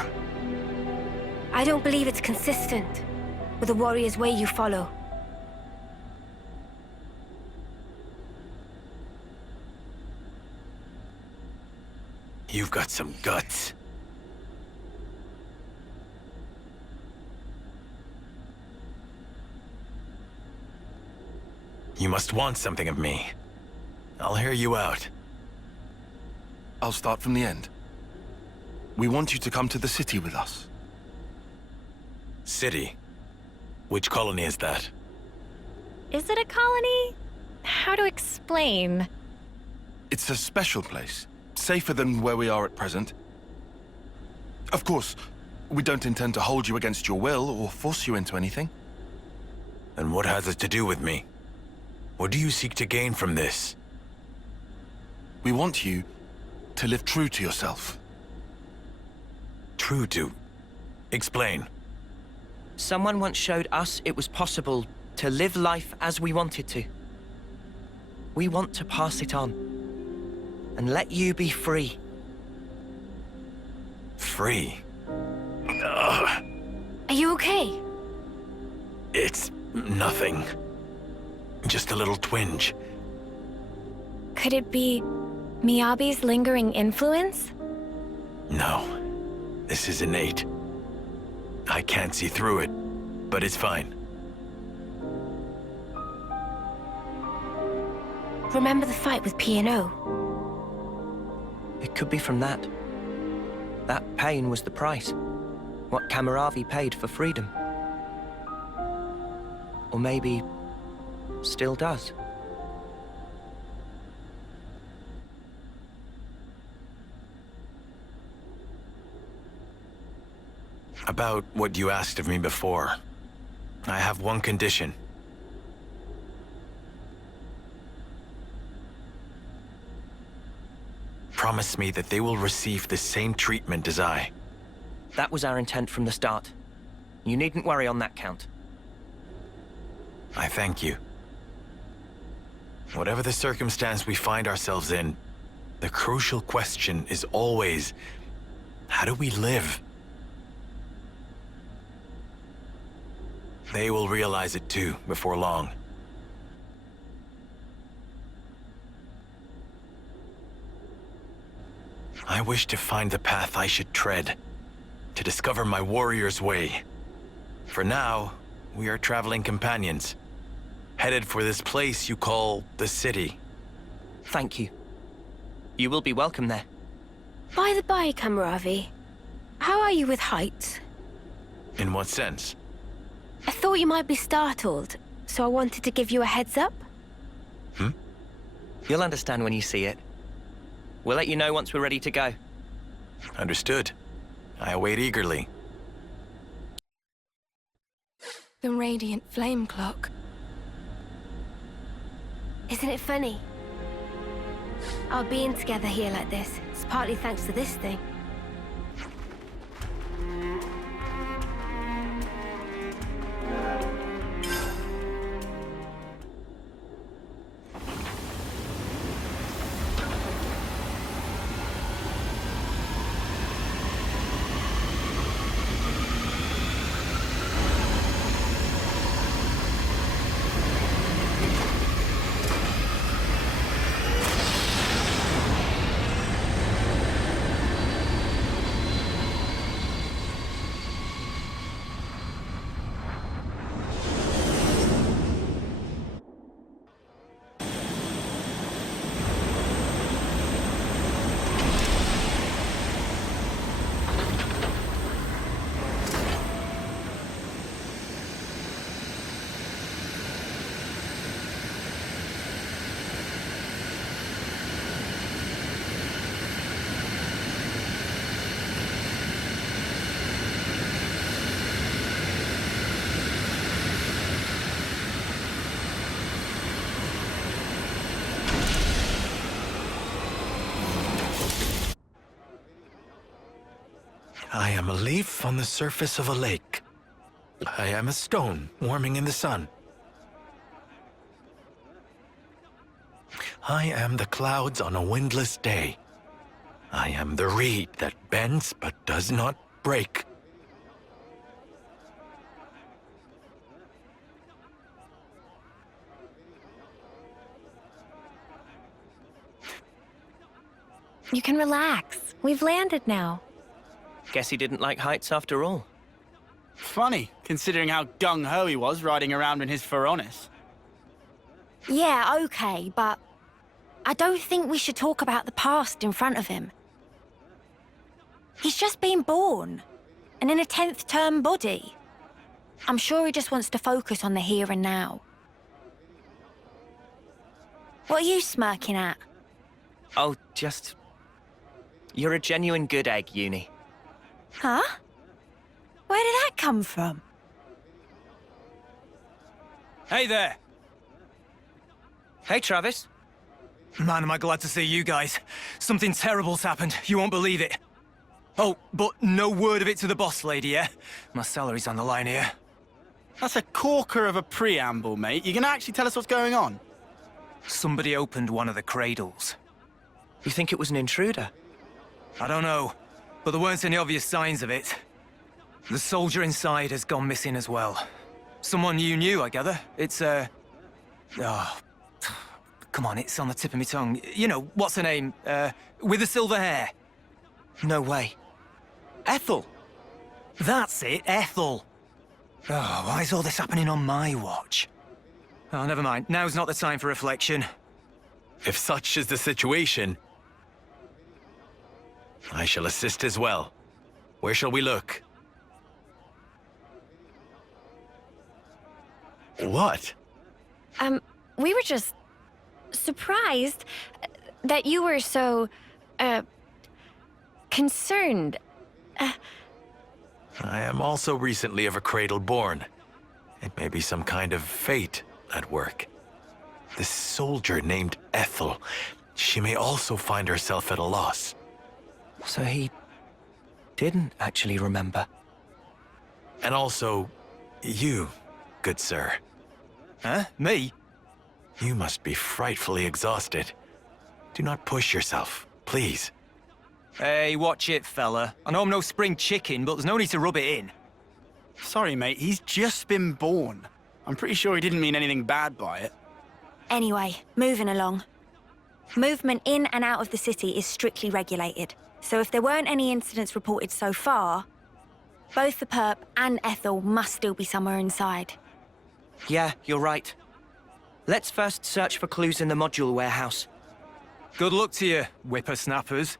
I don't believe it's consistent with the warrior's way you follow. You've got some guts. You must want something of me. I'll hear you out. I'll start from the end. We want you to come to the city with us. City? Which colony is that? Is it a colony? How to explain? It's a special place. Safer than where we are at present. Of course, we don't intend to hold you against your will or force you into anything. And what has it to do with me? What do you seek to gain from this? We want you to live true to yourself. True to? Explain. Someone once showed us it was possible to live life as we wanted to. We want to pass it on and let you be free. Free? Ugh. Are you okay? It's nothing. Just a little twinge. Could it be Miyabi's lingering influence? No. This is innate. I can't see through it, but it's fine. Remember the fight with P&O? It could be from that. That pain was the price. What Camaraderie paid for freedom. Or maybe still does. About what you asked of me before. I have one condition. Promise me that they will receive the same treatment as I. That was our intent from the start. You needn't worry on that count. I thank you. Whatever the circumstance we find ourselves in, the crucial question is always, how do we live? They will realize it too, before long. I wish to find the path I should tread, to discover my warrior's way. For now, we are traveling companions, headed for this place you call the city. Thank you. You will be welcome there. By the by, Camaraderie, how are you with heights? In what sense? I thought you might be startled, so I wanted to give you a heads up. You'll understand when you see it. We'll let you know once we're ready to go. Understood. I await eagerly. The radiant flame clock. Isn't it funny? Our being together here like this is partly thanks to this thing. I am a leaf on the surface of a lake. I am a stone warming in the sun. I am the clouds on a windless day. I am the reed that bends but does not break. You can relax. We've landed now. Guess he didn't like heights after all. Funny, considering how gung-ho he was riding around in his Phoronis. Yeah, okay, but I don't think we should talk about the past in front of him. He's just been born, and in a 10th term body. I'm sure he just wants to focus on the here and now. What are you smirking at? Oh, just... You're a genuine good egg, Uni. Huh? Where did that come from? Hey there! Hey, Travis. Man, am I glad to see you guys. Something terrible's happened. You won't believe it. Oh, but no word of it to the boss lady, yeah? My salary's on the line here. That's a corker of a preamble, mate. You gonna actually tell us what's going on? Somebody opened one of the cradles. You think it was an intruder? I don't know, but there weren't any obvious signs of it. The soldier inside has gone missing as well. Someone you knew, I gather. It's, Oh, come on, it's on the tip of my tongue. You know, what's her name? With the silver hair. No way. Ethel! That's it, Ethel! Oh, why is all this happening on my watch? Oh, never mind. Now's not the time for reflection. If such is the situation, I shall assist as well. Where shall we look? What? We were just surprised that you were so, concerned. I am also recently of a cradle born. It may be some kind of fate at work. This soldier named Ethel, she may also find herself at a loss. So he didn't actually remember. And also, you, good sir. Huh? Me? You must be frightfully exhausted. Do not push yourself, please. Hey, watch it, fella. I know I'm no spring chicken, but there's no need to rub it in. Sorry, mate, he's just been born. I'm pretty sure he didn't mean anything bad by it. Anyway, moving along. Movement in and out of the city is strictly regulated. So if there weren't any incidents reported so far, both the perp and Ethel must still be somewhere inside. Yeah, you're right. Let's first search for clues in the module warehouse. Good luck to you, whippersnappers.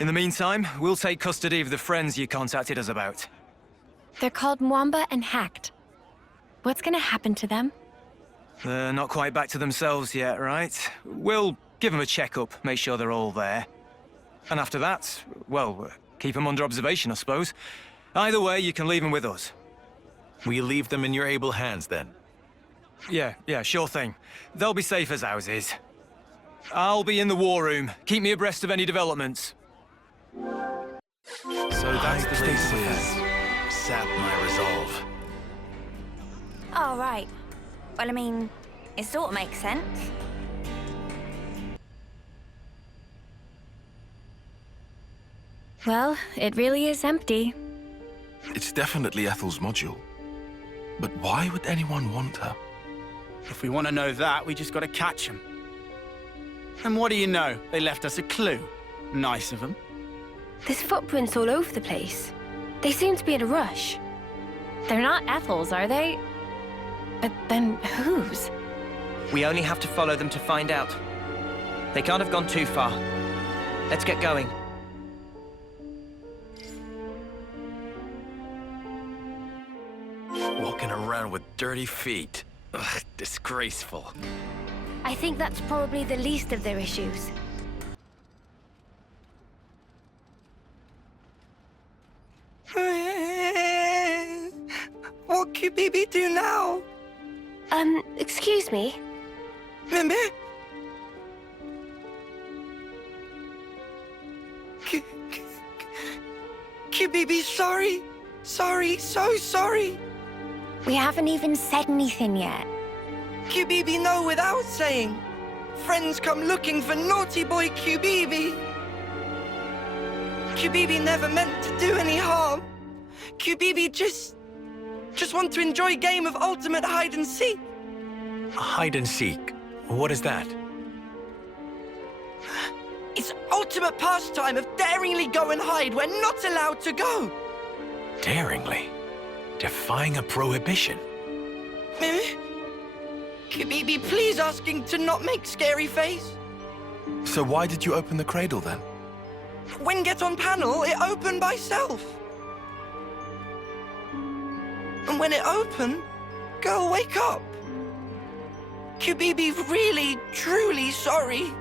In the meantime, we'll take custody of the friends you contacted us about. They're called Mwamba and Hacked. What's gonna happen to them? They're not quite back to themselves yet, right? We'll give them a checkup, make sure they're all there. And after that, well, keep them under observation, I suppose. Either way, you can leave them with us. We leave them in your able hands, then. Yeah, sure thing. They'll be safe as houses. I'll be in the war room. Keep me abreast of any developments. So that's the places sap my resolve. Oh, right. Well, I mean, it sort of makes sense. Well, it really is empty. It's definitely Ethel's module. But why would anyone want her? If we want to know that, we just got to catch him. And what do you know? They left us a clue. Nice of them. There's footprints all over the place. They seem to be in a rush. They're not Ethel's, are they? But then whose? We only have to follow them to find out. They can't have gone too far. Let's get going. Walking around with dirty feet. Ugh, disgraceful. I think that's probably the least of their issues. What could Bibi do now? Excuse me? Mimi? QBB, sorry. Sorry, so sorry. We haven't even said anything yet. QBB, no, without saying. Friends come looking for naughty boy QBB. QBB never meant to do any harm. QBB just want to enjoy a game of ultimate hide and seek. Hide and seek? What is that? It's ultimate pastime of daringly go and hide where not allowed to go. Daringly? Defying a prohibition? QBB, please asking to not make scary face. So why did you open the cradle then? When get on panel, it opened by self. And when it opened, girl, wake up. QBB, really, truly sorry.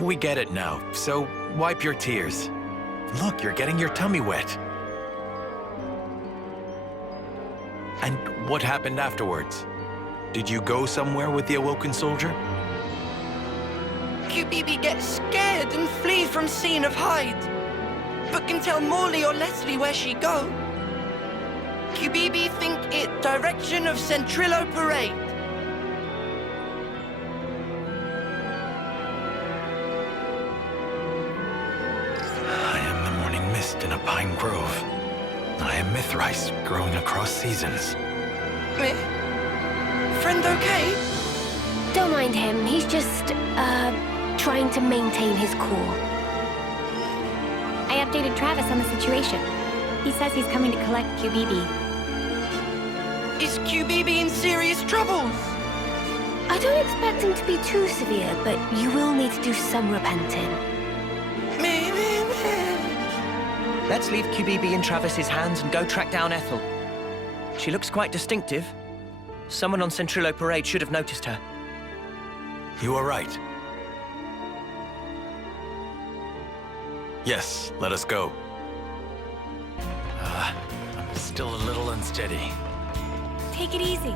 We get it now, so wipe your tears. Look, you're getting your tummy wet. And what happened afterwards? Did you go somewhere with the awoken soldier? QBB gets scared and flee from scene of hide, but can tell Morley or Leslie where she go. QBB think it direction of Centrillo Parade. I am the morning mist in a pine grove. I am Mithrice growing across seasons. Friend okay? Don't mind him. He's just, trying to maintain his cool. I updated Travis on the situation. He says he's coming to collect QBB. Is QBB in serious troubles? I don't expect him to be too severe, but you will need to do some repenting. Let's leave QBB in Travis's hands and go track down Ethel. She looks quite distinctive. Someone on Centrillo Parade should have noticed her. You are right. Yes, let us go. I'm still a little unsteady. Take it easy.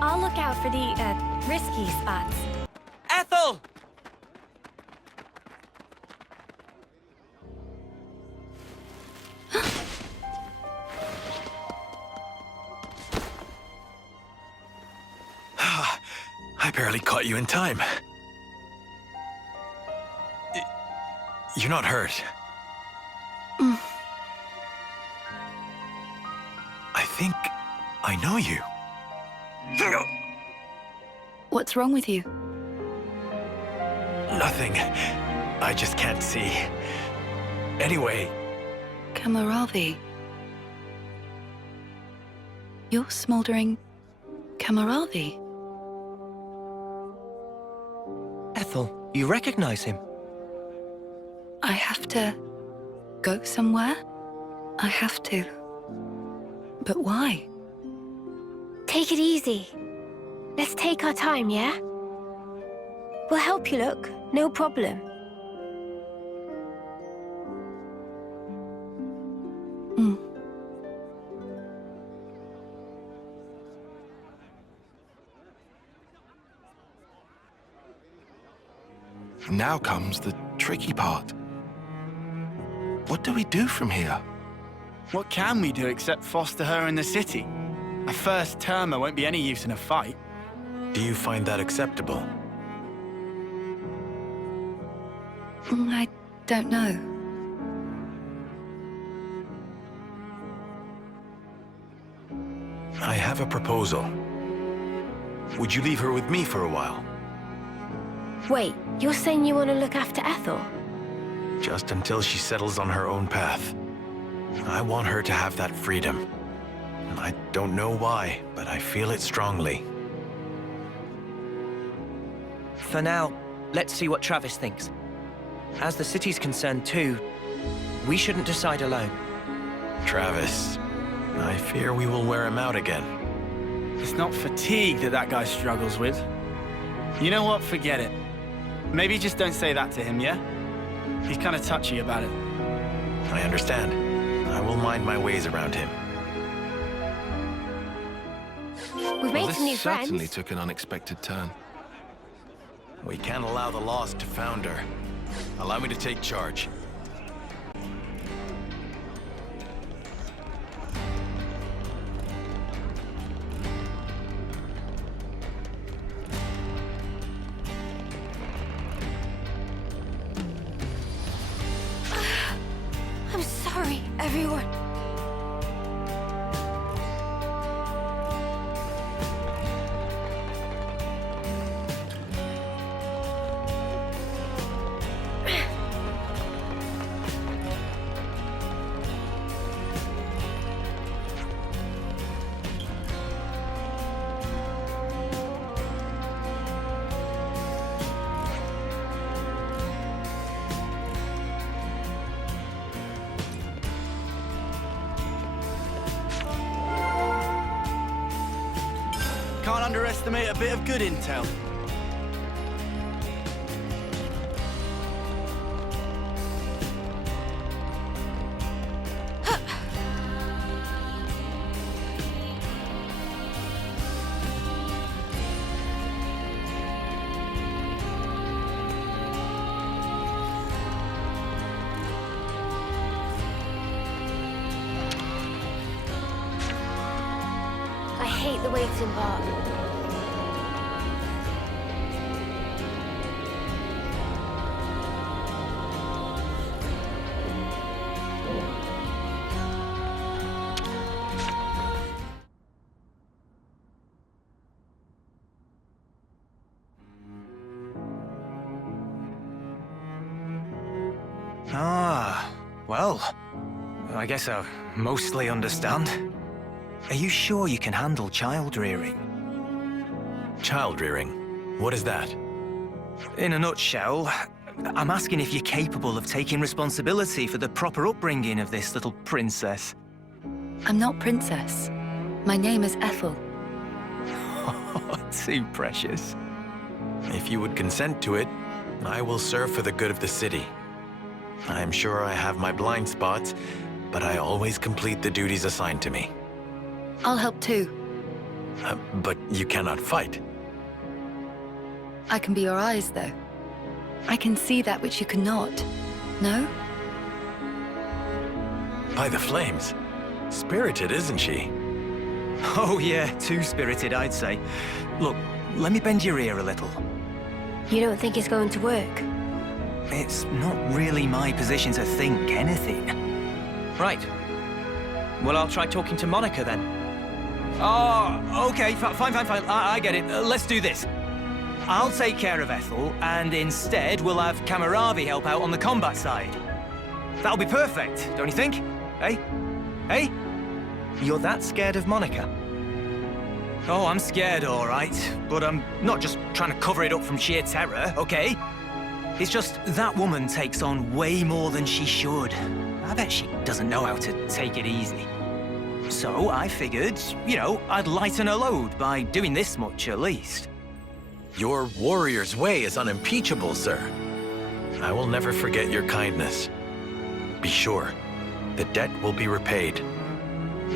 I'll look out for the, risky spots. Ethel! I barely caught you in time. You're not hurt. I think I know you. What's wrong with you? Nothing. I just can't see. Anyway. Camaraderie. You're smoldering Camaraderie. Ethel, you recognize him? I have to go somewhere? I have to. But why? Take it easy. Let's take our time, yeah? We'll help you look, no problem. Now comes the tricky part. What do we do from here? What can we do except foster her in the city? A first termer won't be any use in a fight. Do you find that acceptable? I don't know. I have a proposal. Would you leave her with me for a while? Wait, you're saying you want to look after Ethel? Just until she settles on her own path. I want her to have that freedom. I don't know why, but I feel it strongly. For now, let's see what Travis thinks. As the city's concerned too, we shouldn't decide alone. Travis, I fear we will wear him out again. It's not fatigue that guy struggles with. You know what? Forget it. Maybe just don't say that to him, yeah? He's kind of touchy about it. I understand. I will mind my ways around him. We've made This some new certainly friends. took an unexpected turn. We can't allow the lost to founder. Allow me to take charge. I'm sorry, everyone. Can't underestimate a bit of good intel. I hate the waiting part. Ah, well, I guess I mostly understand. Are you sure you can handle child rearing? Child rearing? What is that? In a nutshell, I'm asking if you're capable of taking responsibility for the proper upbringing of this little princess. I'm not princess. My name is Ethel. Too precious. If you would consent to it, I will serve for the good of the city. I'm sure I have my blind spots, but I always complete the duties assigned to me. I'll help too. But you cannot fight. I can be your eyes, though. I can see that which you cannot. No? By the flames. Spirited, isn't she? Oh yeah, too spirited, I'd say. Look, let me bend your ear a little. You don't think it's going to work? It's not really my position to think anything. Right. Well, I'll try talking to Monica then. Oh, okay, fine. I get it. Let's do this. I'll take care of Ethel, and instead we'll have Camaraderie help out on the combat side. That'll be perfect, don't you think? Hey? Hey? You're that scared of Monica? Oh, I'm scared, all right. But I'm not just trying to cover it up from sheer terror, okay? It's just that woman takes on way more than she should. I bet she doesn't know how to take it easy. So I figured, I'd lighten her load by doing this much at least. Your warrior's way is unimpeachable, sir. I will never forget your kindness. Be sure, the debt will be repaid.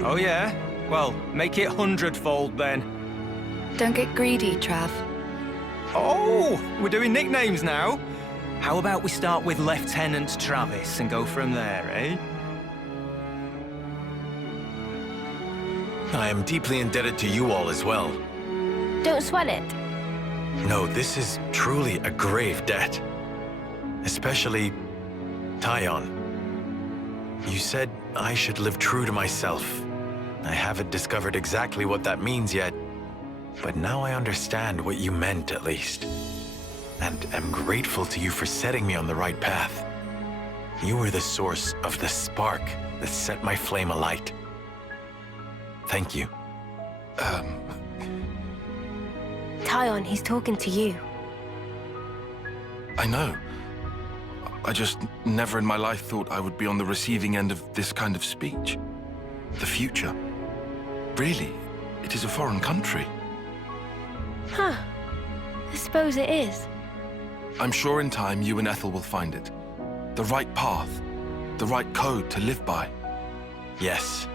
Oh yeah? Well, make it 100-fold then. Don't get greedy, Trav. Oh, we're doing nicknames now. How about we start with Lieutenant Travis and go from there, eh? I am deeply indebted to you all as well. Don't sweat it. No, this is truly a grave debt. Especially Tyon. You said I should live true to myself. I haven't discovered exactly what that means yet, but now I understand what you meant at least. And am grateful to you for setting me on the right path. You were the source of the spark that set my flame alight. Thank you. Tyon, he's talking to you. I know. I just never in my life thought I would be on the receiving end of this kind of speech. The future. Really, it is a foreign country. Huh. I suppose it is. I'm sure in time you and Ethel will find it. The right path. The right code to live by. Yes.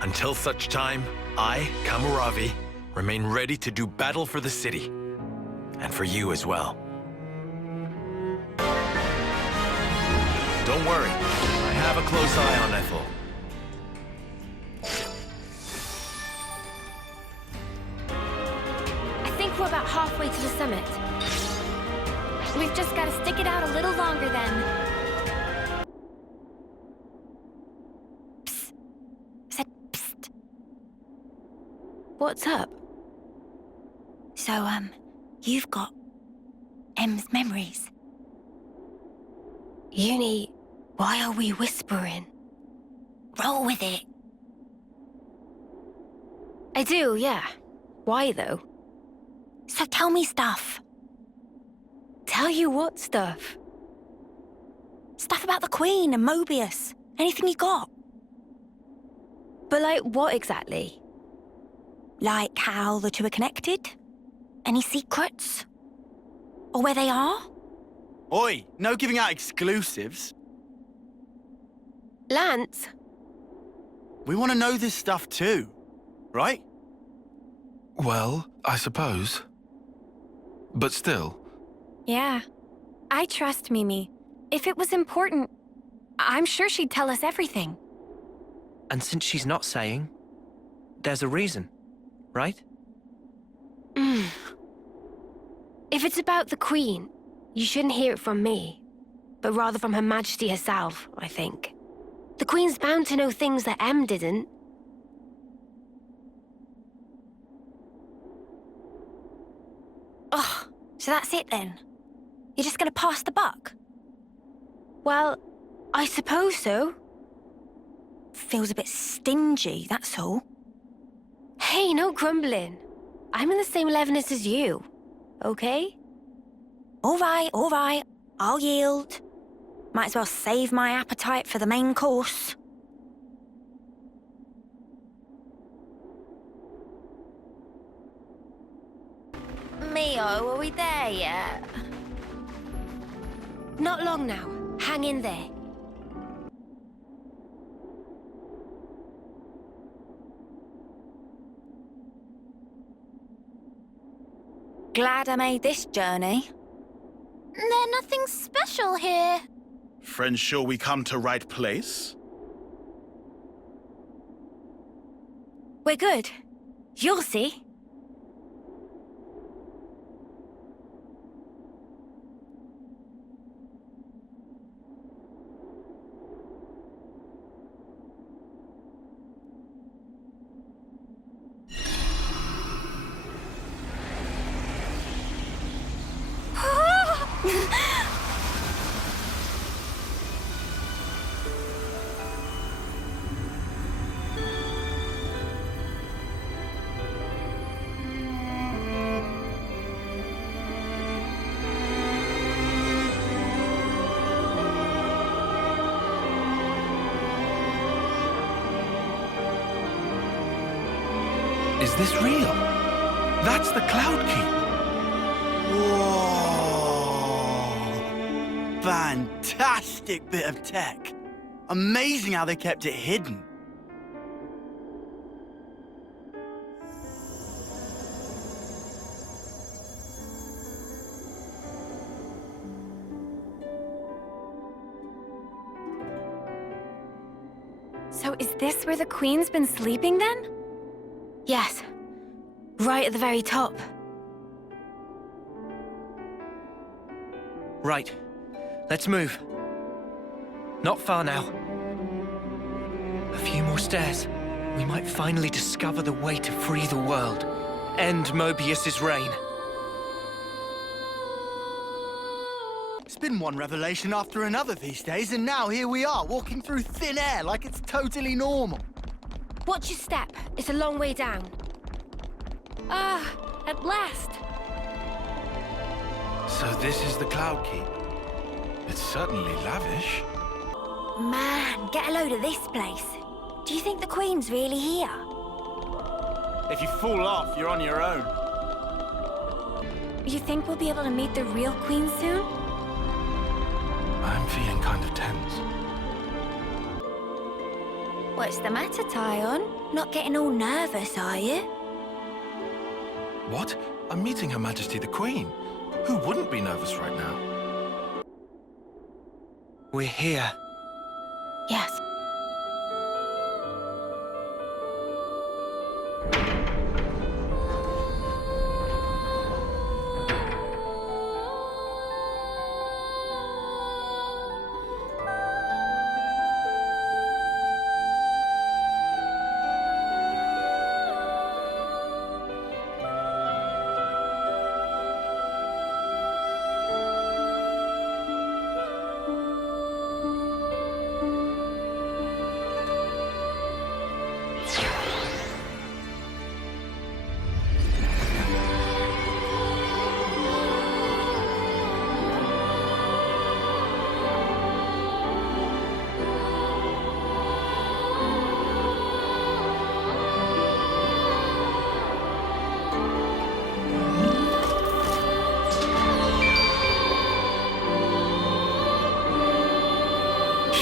Until such time, I, Camaraderie, remain ready to do battle for the city. And for you as well. Don't worry. I have a close eye on Ethel. I think we're about halfway to the summit. We've just got to stick it out a little longer then. What's up? So, you've got M's memories. Uni, why are we whispering? Roll with it. I do, yeah. Why, though? So tell me stuff. Tell you what stuff? Stuff about the Queen and Mobius. Anything you got. But like what exactly? Like how the two are connected? Any secrets? Or where they are? Oi, no giving out exclusives. Lance? We want to know this stuff too, right? Well, I suppose. But still. Yeah. I trust Mimi. If it was important, I'm sure she'd tell us everything. And since she's not saying, there's a reason, right? If it's about the Queen, you shouldn't hear it from me, but rather from Her Majesty herself, I think. The Queen's bound to know things that M didn't. Ugh, so that's it then? You're just gonna pass the buck? Well, I suppose so. Feels a bit stingy, that's all. Hey, no grumbling. I'm in the same levelness as you, okay? All right. I'll yield. Might as well save my appetite for the main course. Mio, are we there yet? Not long now. Hang in there. Glad I made this journey. There's nothing special here. Friends sure we come to right place? We're good. You'll see. Is this real? That's the Cloud Keep. Whoa! Fantastic bit of tech. Amazing how they kept it hidden. So is this where the Queen's been sleeping then? Yes. Right at the very top. Right. Let's move. Not far now. A few more stairs. We might finally discover the way to free the world. End Mobius's reign. It's been one revelation after another these days, and now here we are, walking through thin air like it's totally normal. Watch your step. It's a long way down. Ah, at last. So this is the Cloud Keep. It's certainly lavish. Man, get a load of this place. Do you think the Queen's really here? If you fall off, you're on your own. You think we'll be able to meet the real Queen soon? I'm feeling kind of tense. What's the matter, Tyon? Not getting all nervous, are you? What? I'm meeting Her Majesty the Queen. Who wouldn't be nervous right now? We're here. Yes.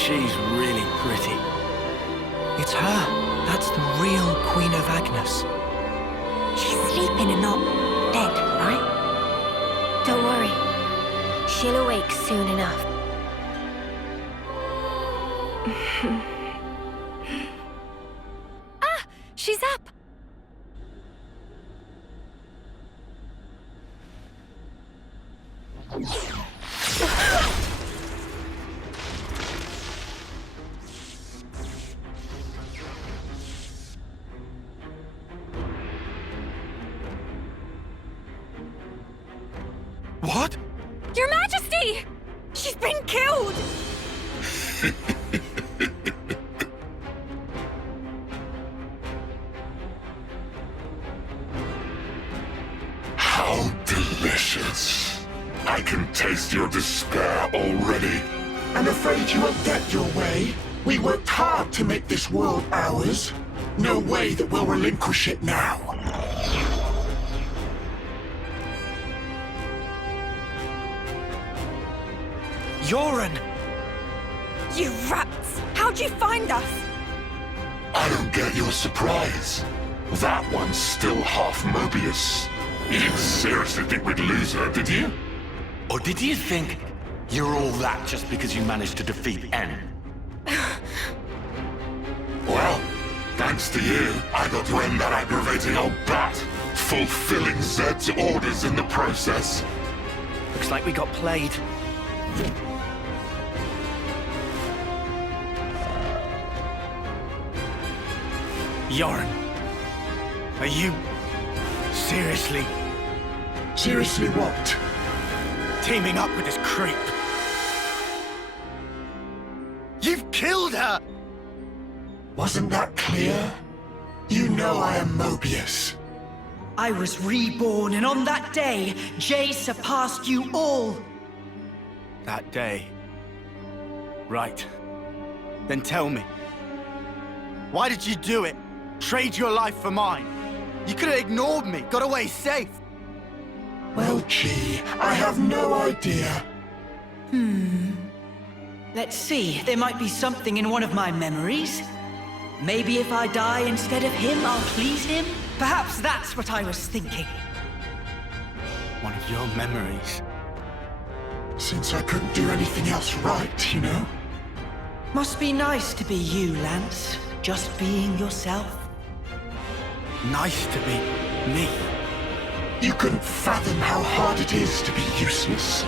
She's really pretty. It's her. That's the real Queen of Agnus. She's sleeping and not dead, right? Don't worry. She'll awake soon enough. Ah! She's up! What? Your Majesty! She's been killed! How delicious. I can taste your despair already. I'm afraid you won't get your way. We worked hard to make this world ours. No way that we'll relinquish it now. Yoren! You rats! How'd you find us? I don't get your surprise. That one's still half Mobius. You didn't seriously think we'd lose her, did you? Or did you think you're all that just because you managed to defeat N? Well, thanks to you, I got to end that aggravating old bat, fulfilling Zed's orders in the process. Looks like we got played. Yoren, are you seriously Seriously what? teaming up with this creep? You've killed her! Wasn't that clear? You know I am Mobius. I was reborn, and on that day, Jay surpassed you all. That day. Right. Then tell me. Why did you do it? Trade your life for mine? You could have ignored me, got away safe. Well, gee, I have no idea. Let's see, there might be something in one of my memories. Maybe if I die instead of him, I'll please him? Perhaps that's what I was thinking. One of your memories. Since I couldn't do anything else right, you know? Must be nice to be you, Lance. Just being yourself. Nice to be me. You couldn't fathom how hard it is to be useless.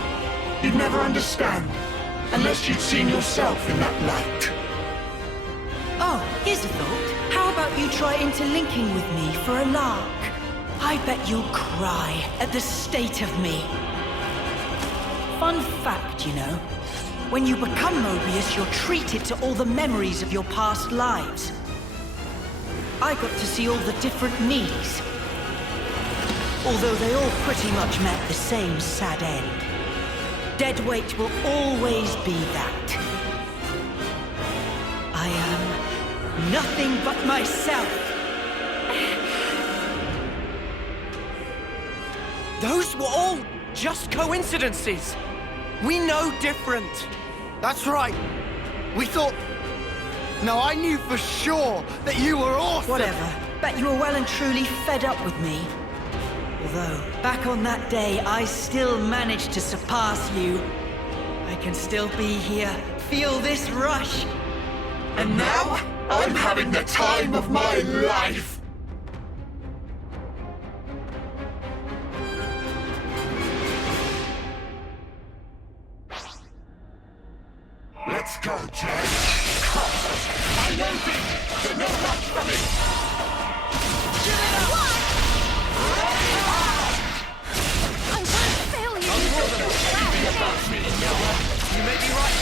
You'd never understand, unless you'd seen yourself in that light. Oh, here's a thought. How about you try interlinking with me for a lark? I bet you'll cry at the state of me. Fun fact, you know. When you become Mobius, you're treated to all the memories of your past lives. I got to see all the different me's. Although they all pretty much met the same sad end. Deadweight will always be that. I am nothing but myself. Those were all just coincidences. We know different. That's right. We thought... No, I knew for sure that you were awesome. Whatever. Bet you were well and truly fed up with me. Although, back on that day, I still managed to surpass you. I can still be here, feel this rush. And now, I'm having the time of my life! Let's go, Jack! I know things! There's no rush for me! Give it up! What? I won't fail you! You may be right,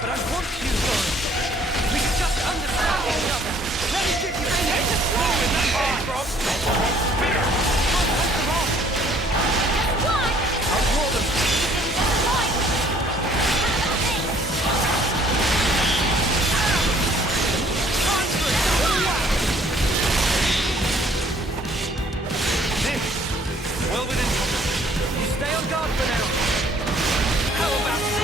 but I want you, Thorin. We can just understand each other. Let me give you a hit to throw in that game, Rob. What? I'll draw them. Well within. You stay on guard for now. How about this?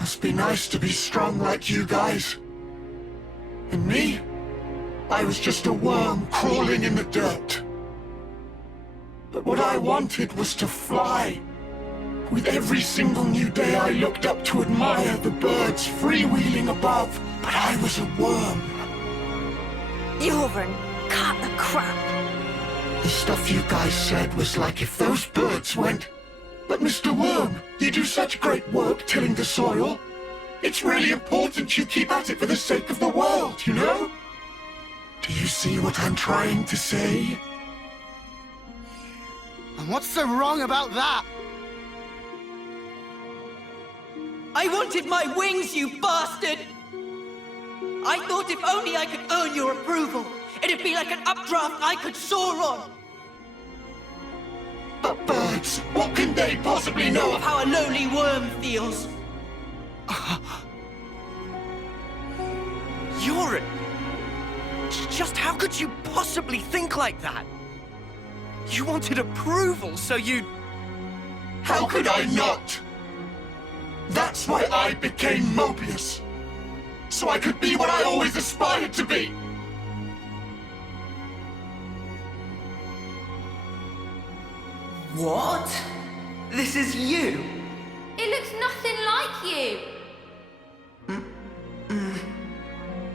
Must be nice to be strong like you guys. And me? I was just a worm crawling in the dirt. But what I wanted was to fly. With every single new day I looked up to admire the birds freewheeling above, but I was a worm. Yoren, cut the crap. The stuff you guys said was like if those birds went, "But Mr. Worm, you do such great work tilling the soil. It's really important you keep at it for the sake of the world, you know?" Do you see what I'm trying to say? And what's so wrong about that? I wanted my wings, you bastard! I thought if only I could earn your approval, it'd be like an updraft I could soar on. But birds, what can they possibly know Of how a lowly worm feels. Yoren! Just how could you possibly think like that? You wanted approval, so you... How could I not? That's why I became Mobius. So I could be what I always aspired to be. What? This is you? It looks nothing like you.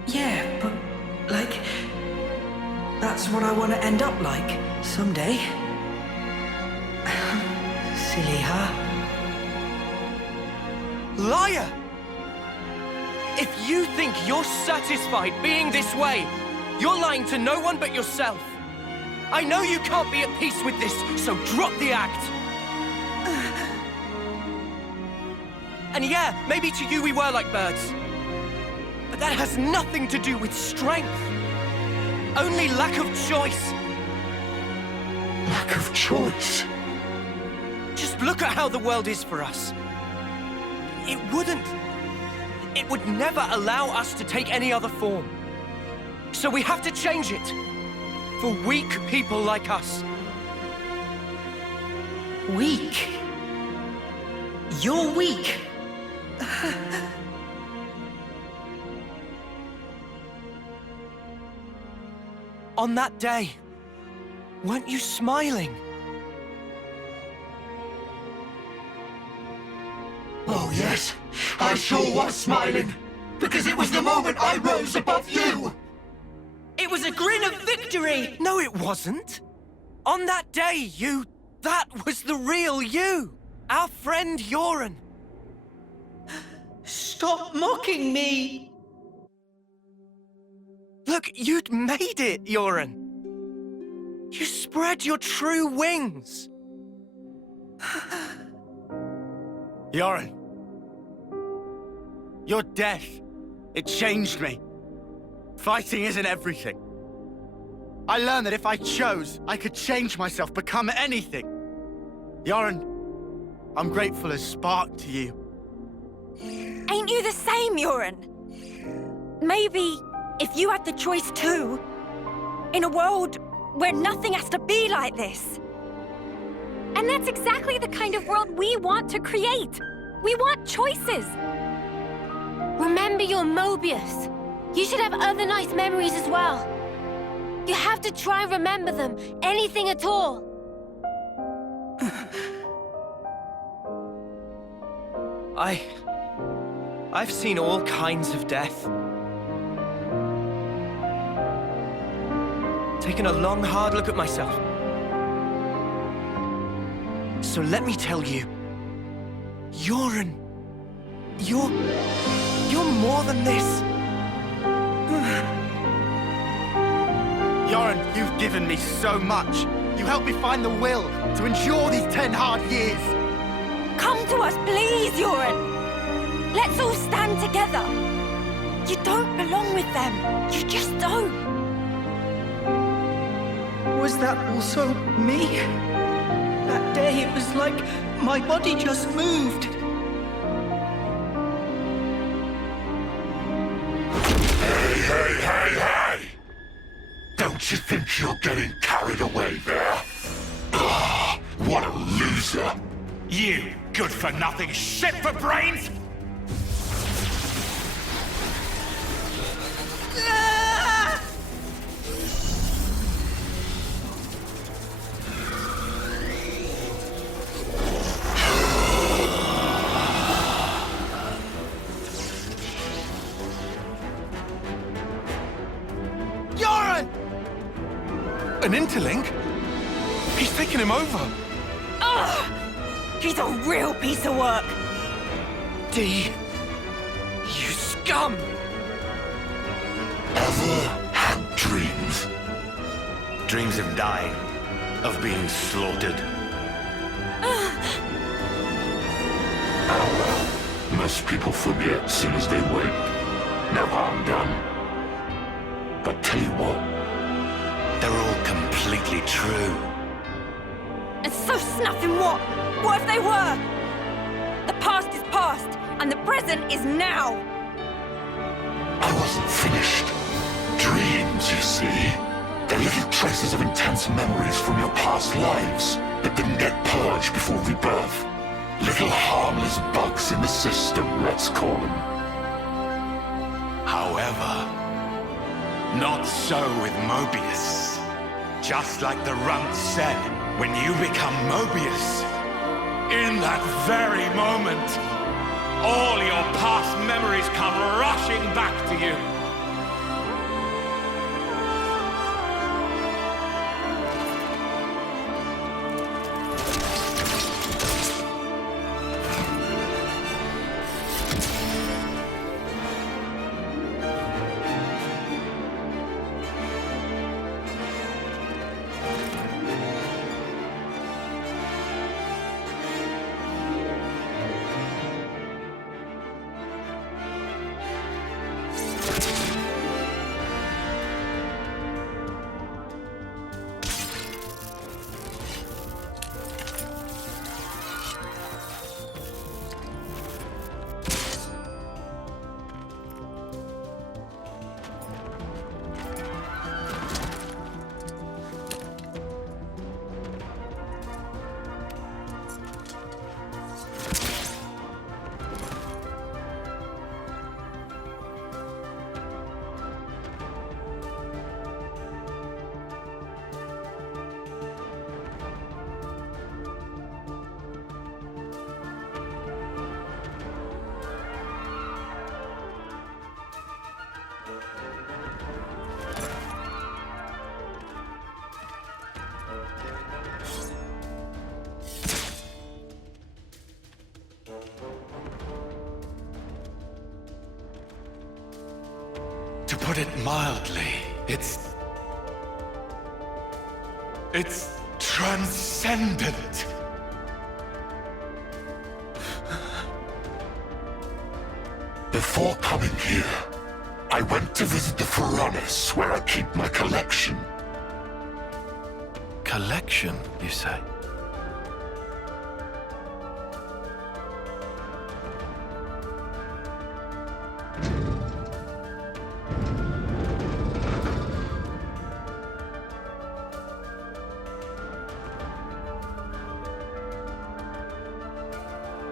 Yeah, but, like... That's what I want to end up like, someday. Silly, huh? Liar! If you think you're satisfied being this way, you're lying to no one but yourself. I know you can't be at peace with this, so drop the act. And yeah, maybe to you we were like birds. But that has nothing to do with strength. Only lack of choice. Lack of choice? Just look at how the world is for us. It would never allow us to take any other form. So we have to change it. For weak people like us. Weak? You're weak. On that day, weren't you smiling? Oh yes, I sure was smiling, because it was the moment I rose above you! It was a grin of victory! No, it wasn't. On that day, that was the real you. Our friend Yoren. Stop mocking me! Look, you'd made it, Yoren. You spread your true wings. Yoren. Your death, it changed me. Fighting isn't everything. I learned that if I chose, I could change myself, become anything. Yoren, I'm grateful as Spark to you. Ain't you the same, Yoren? Maybe if you had the choice too, in a world where nothing has to be like this. And that's exactly the kind of world we want to create. We want choices. Remember your Mobius. You should have other nice memories as well. You have to try and remember them. Anything at all. I've seen all kinds of death. Taken a long, hard look at myself. So let me tell you, Yoren, you're more than this. Yoren, you've given me so much. You helped me find the will to endure these 10 hard years. Come to us, please, Yoren. Let's all stand together. You don't belong with them. You just don't. Was that also me? That day it was like my body just moved. Hey! Don't you think you're getting carried away there? Ugh, what a loser! You good-for-nothing shit for brains! An interlink? He's taken him over. Ugh! He's a real piece of work. D, you scum! Ever had dreams? Dreams of dying, of being slaughtered. Most people forget as soon as they wake. No harm done. But tell you what, they're all completely true. And so snuffing what? What if they were? The past is past, and the present is now. I wasn't finished. Dreams, you see. They're little traces of intense memories from your past lives that didn't get purged before rebirth. Little harmless bugs in the system, let's call them. However, not so with Mobius. Just like the runt said, when you become Mobius, in that very moment, all your past memories come rushing back to you. To put it mildly, it's transcendent. Before coming here, I went to visit the furnace where I keep my collection. Collection, you say?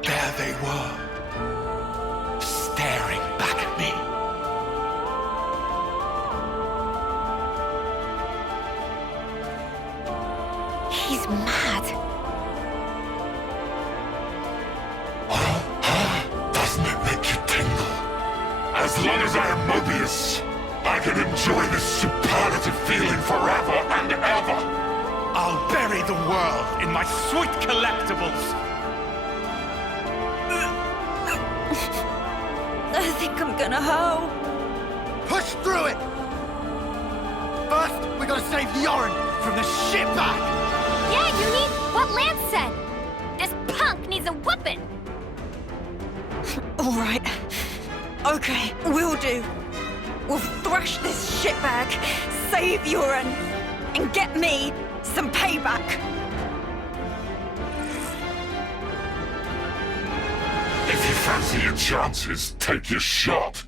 There they were, staring back at me. He's mad. Doesn't it make you tingle? As long as I am Mobius, I can enjoy this superlative feeling forever and ever. I'll bury the world in my sweet collectibles. I think I'm gonna hoe. Push through it! First, we gotta save Yoren from the shitbag! Yeah, you need what Lance said. This punk needs a whooping. All right. Okay, we'll do. We'll thrash this shitbag, save Uren, and get me some payback. If you fancy your chances, take your shot.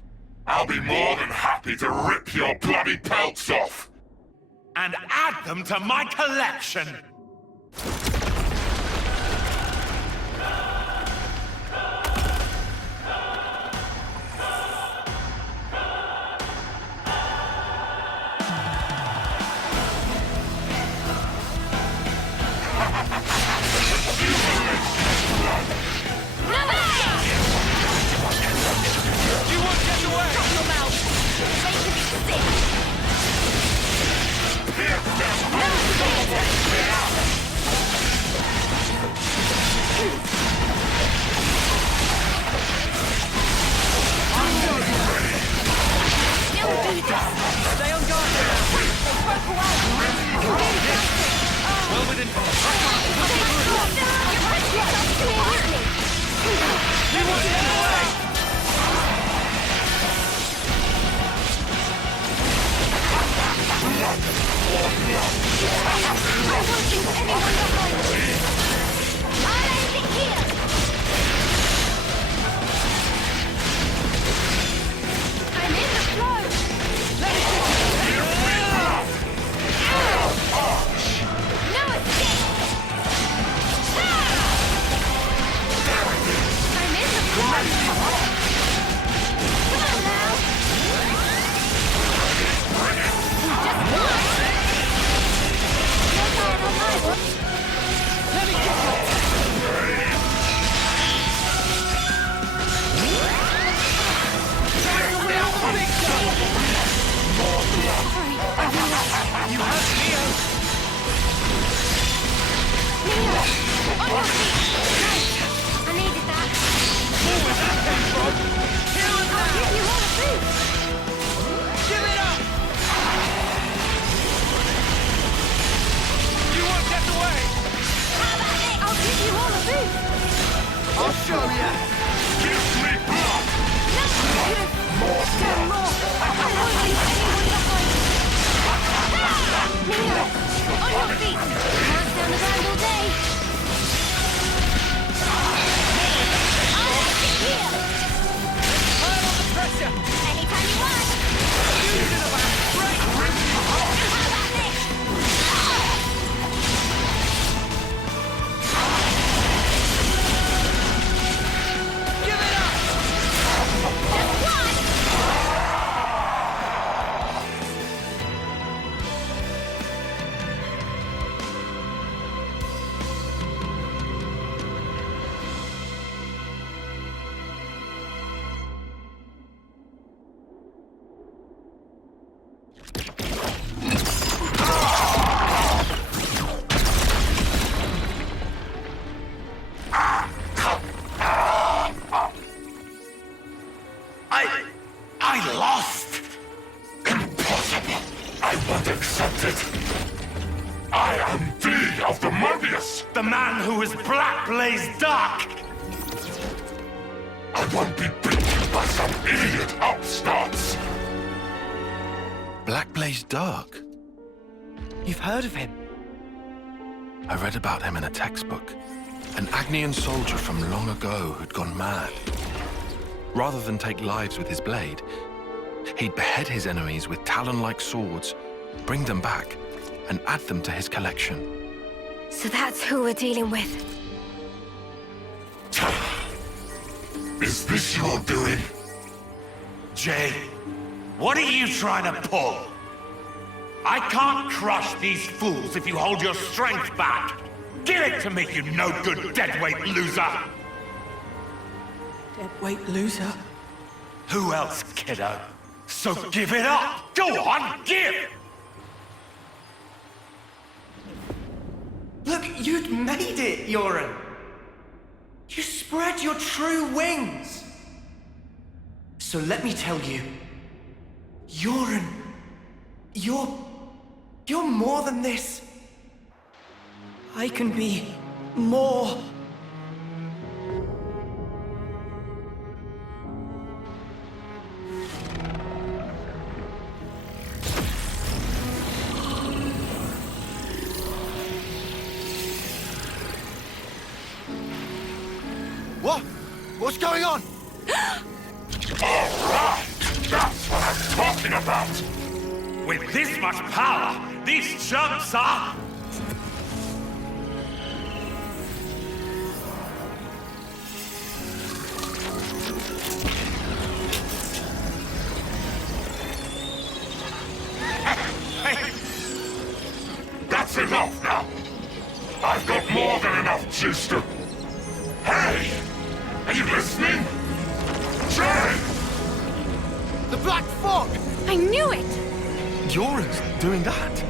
I'll be more than happy to rip your bloody pelts off. And add them to my collection! You won't get away! Shut your mouth! They can be sick! Stay on guard now. Well within You want to get away! I'm in the flow! Let it go! No escape! I'm in the flow! Come on now! Just one! Let me get you! You have Mio! Mio! On your feet! Nice! I needed that! Where that came from? Here and I'll give you all the food! Give it up! You won't get away! How about it? I'll give you all the food! I'll show ya! Give me blood! No! More! I won't leave anyone behind! Mio! On your feet! Can't stand around all day! I'll have to heal! I'm under pressure! I won't accept it. I am D of the Mobius! The man who is Black Blaze Dark! I won't be beaten by some idiot upstarts! Black Blaze Dark? You've heard of him? I read about him in a textbook. An Agnian soldier from long ago who'd gone mad. Rather than take lives with his blade, he'd behead his enemies with talon-like swords, bring them back, and add them to his collection. So that's who we're dealing with. Is this your doing? Jay, what are you trying to pull? I can't crush these fools if you hold your strength back. Give it to me, you no-good deadweight loser! Deadweight loser? Who else, kiddo? So give it up! Go on, give! Look, you'd made it, Yoren. You spread your true wings. So let me tell you, Yoren, you're more than this. I can be more. What? What's going on? Alright! That's what I'm talking about! With this much power, these chumps are... That's enough now! I've got more than enough juice to... Hey! Are you listening? Jay! The Black Fog! I knew it! Yoren's doing that?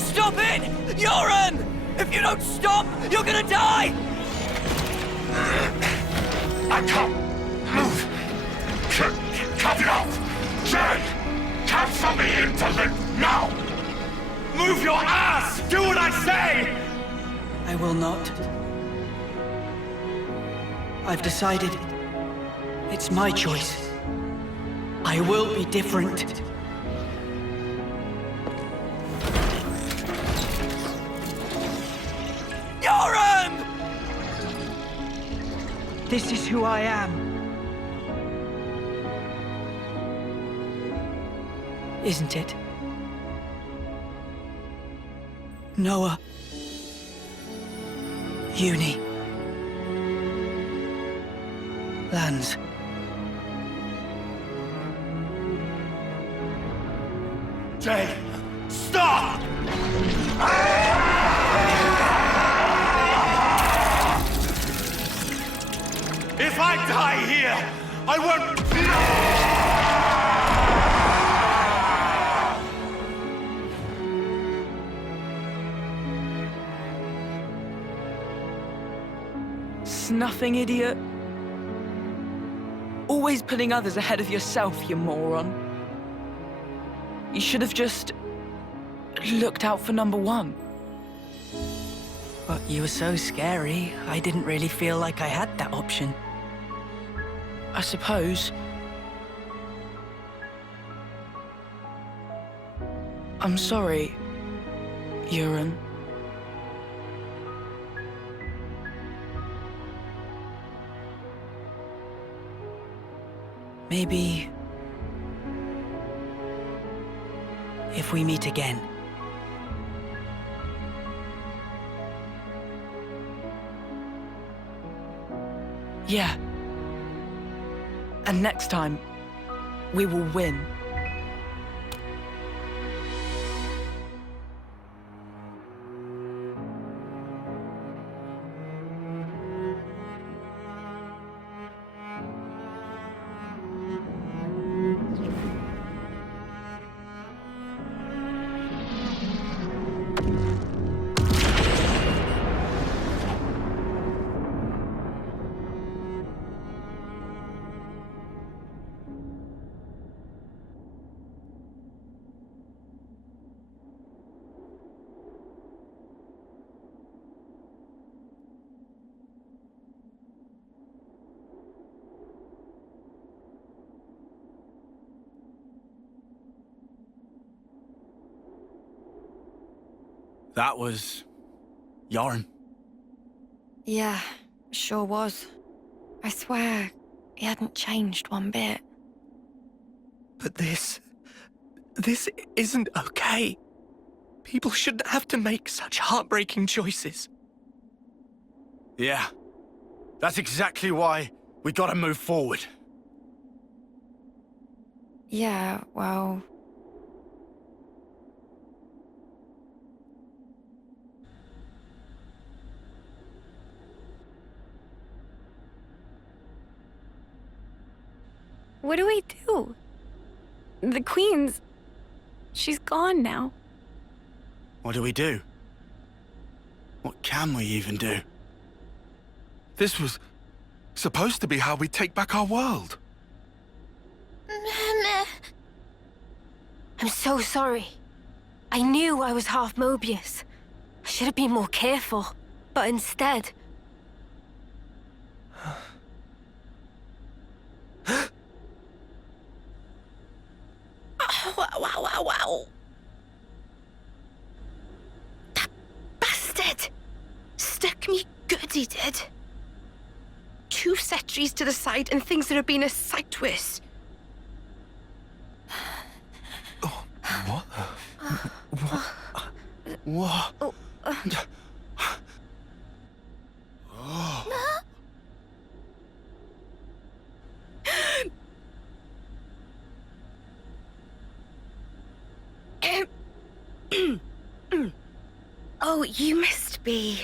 Stop it! Yoren! If you don't stop, you're gonna die! I can't move! Cut it off! Jay! Cancel me into limp now! Move your ass! Do what I say! I will not. I've decided. It's my choice. I will be different. Yoren! This is who I am. Isn't it? Noah. Uni. Lands. Jay, stop! If I die here, I won't... Snuffing idiot. Always putting others ahead of yourself, you moron. You should have just looked out for number one. But you were so scary, I didn't really feel like I had that option. I suppose. I'm sorry, Yoren. Maybe... if we meet again. Yeah. And next time, we will win. That was... Yoren. Yeah, sure was. I swear, he hadn't changed one bit. But this isn't okay. People shouldn't have to make such heartbreaking choices. Yeah. That's exactly why we gotta move forward. Yeah, well... What do we do? The Queen's... she's gone now. What do we do? What can we even do? This was supposed to be how we take back our world. I'm so sorry. I knew I was half Mobius. I should have been more careful, but instead... Wow. That bastard! Stuck me good, he did. 2 sentries to the side and things that have been a sight worse. What? What? Oh, you must be...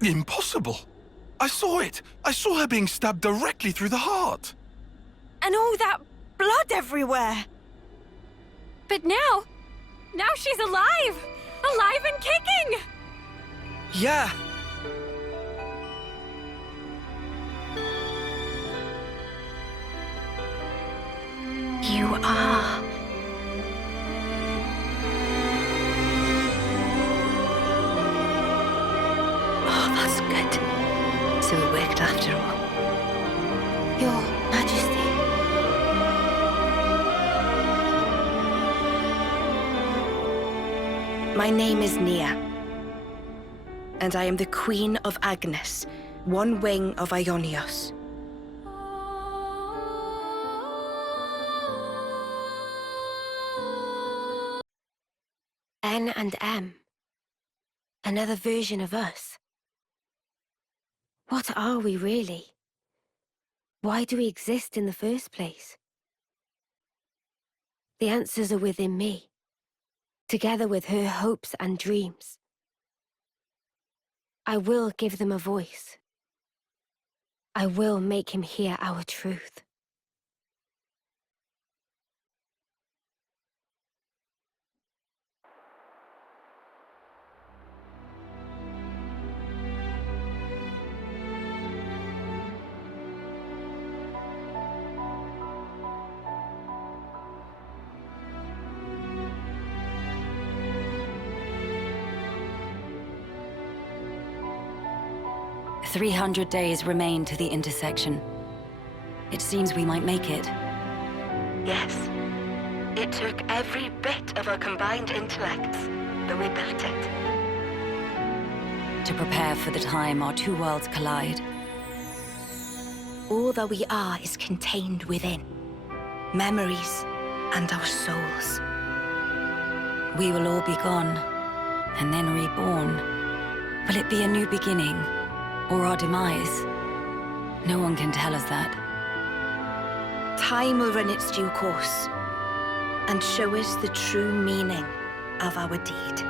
Impossible. I saw it. I saw her being stabbed directly through the heart. And all that blood everywhere. But now she's alive! Alive and kicking! Yeah. You are... Oh, that's good. So it worked after all. Your Majesty. My name is Nia. And I am the Queen of Agnus, one wing of Ionios. N and M. Another version of us. What are we really? Why do we exist in the first place? The answers are within me, together with her hopes and dreams. I will give them a voice. I will make him hear our truth. "300 days remain to the intersection. It seems we might make it." Yes. It took every bit of our combined intellects, but we built it. To prepare for the time our 2 worlds collide. All that we are is contained within. Memories and our souls. We will all be gone, and then reborn. Will it be a new beginning, or our demise? No one can tell us that. Time will run its due course, and show us the true meaning of our deed.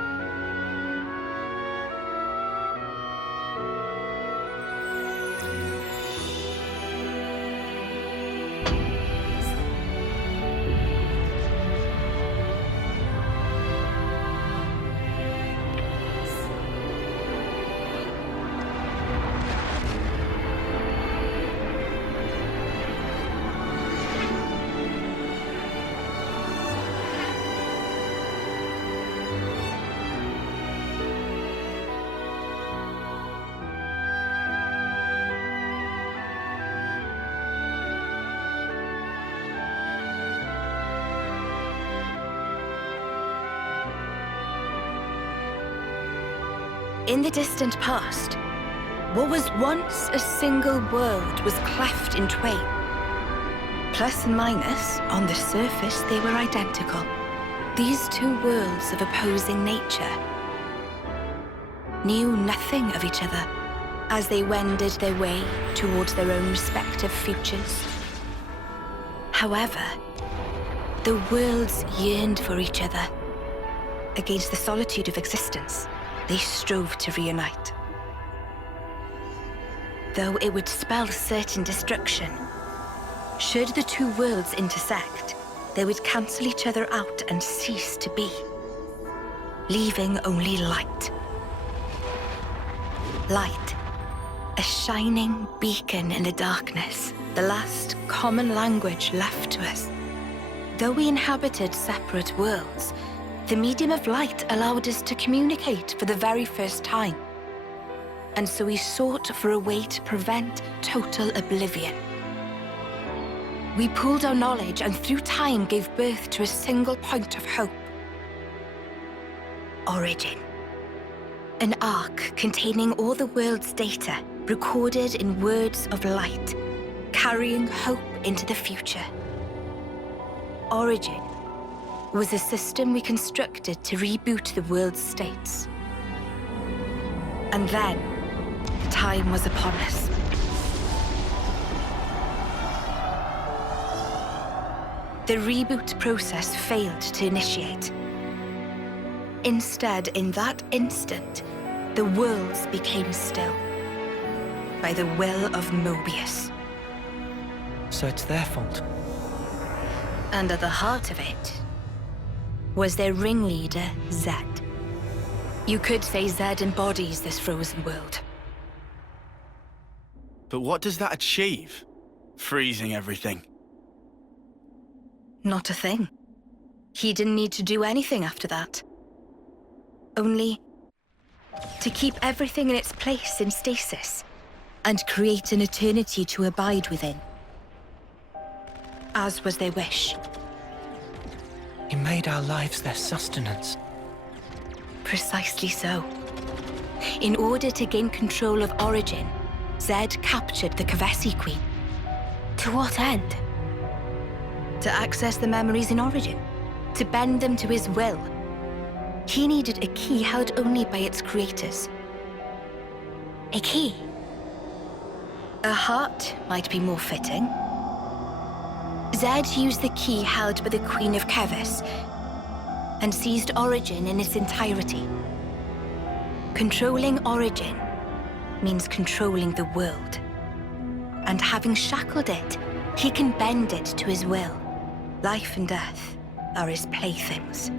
In the distant past, what was once a single world was cleft in twain. Plus and minus, on the surface, they were identical. These two worlds of opposing nature knew nothing of each other as they wended their way towards their own respective futures. However, the worlds yearned for each other. Against the solitude of existence, they strove to reunite. Though it would spell certain destruction, should the two worlds intersect, they would cancel each other out and cease to be, leaving only light. Light, a shining beacon in the darkness, the last common language left to us. Though we inhabited separate worlds, the medium of light allowed us to communicate for the very first time. And so we sought for a way to prevent total oblivion. We pooled our knowledge and through time gave birth to a single point of hope. Origin. An arc containing all the world's data, recorded in words of light, carrying hope into the future. Origin was a system we constructed to reboot the world's states. And then, time was upon us. The reboot process failed to initiate. Instead, in that instant, the worlds became still. By the will of Mobius. So it's their fault. And at the heart of it was their ringleader, Zed. You could say Zed embodies this frozen world. But what does that achieve? Freezing everything. Not a thing. He didn't need to do anything after that. Only to keep everything in its place in stasis and create an eternity to abide within. As was their wish. He made our lives their sustenance. Precisely so. In order to gain control of Origin, Zed captured the Kevesi Queen. To what end? To access the memories in Origin. To bend them to his will. He needed a key held only by its creators. A key? A heart might be more fitting. Zed used the key held by the Queen of Keves and seized Origin in its entirety. Controlling Origin means controlling the world. And having shackled it, he can bend it to his will. Life and death are his playthings.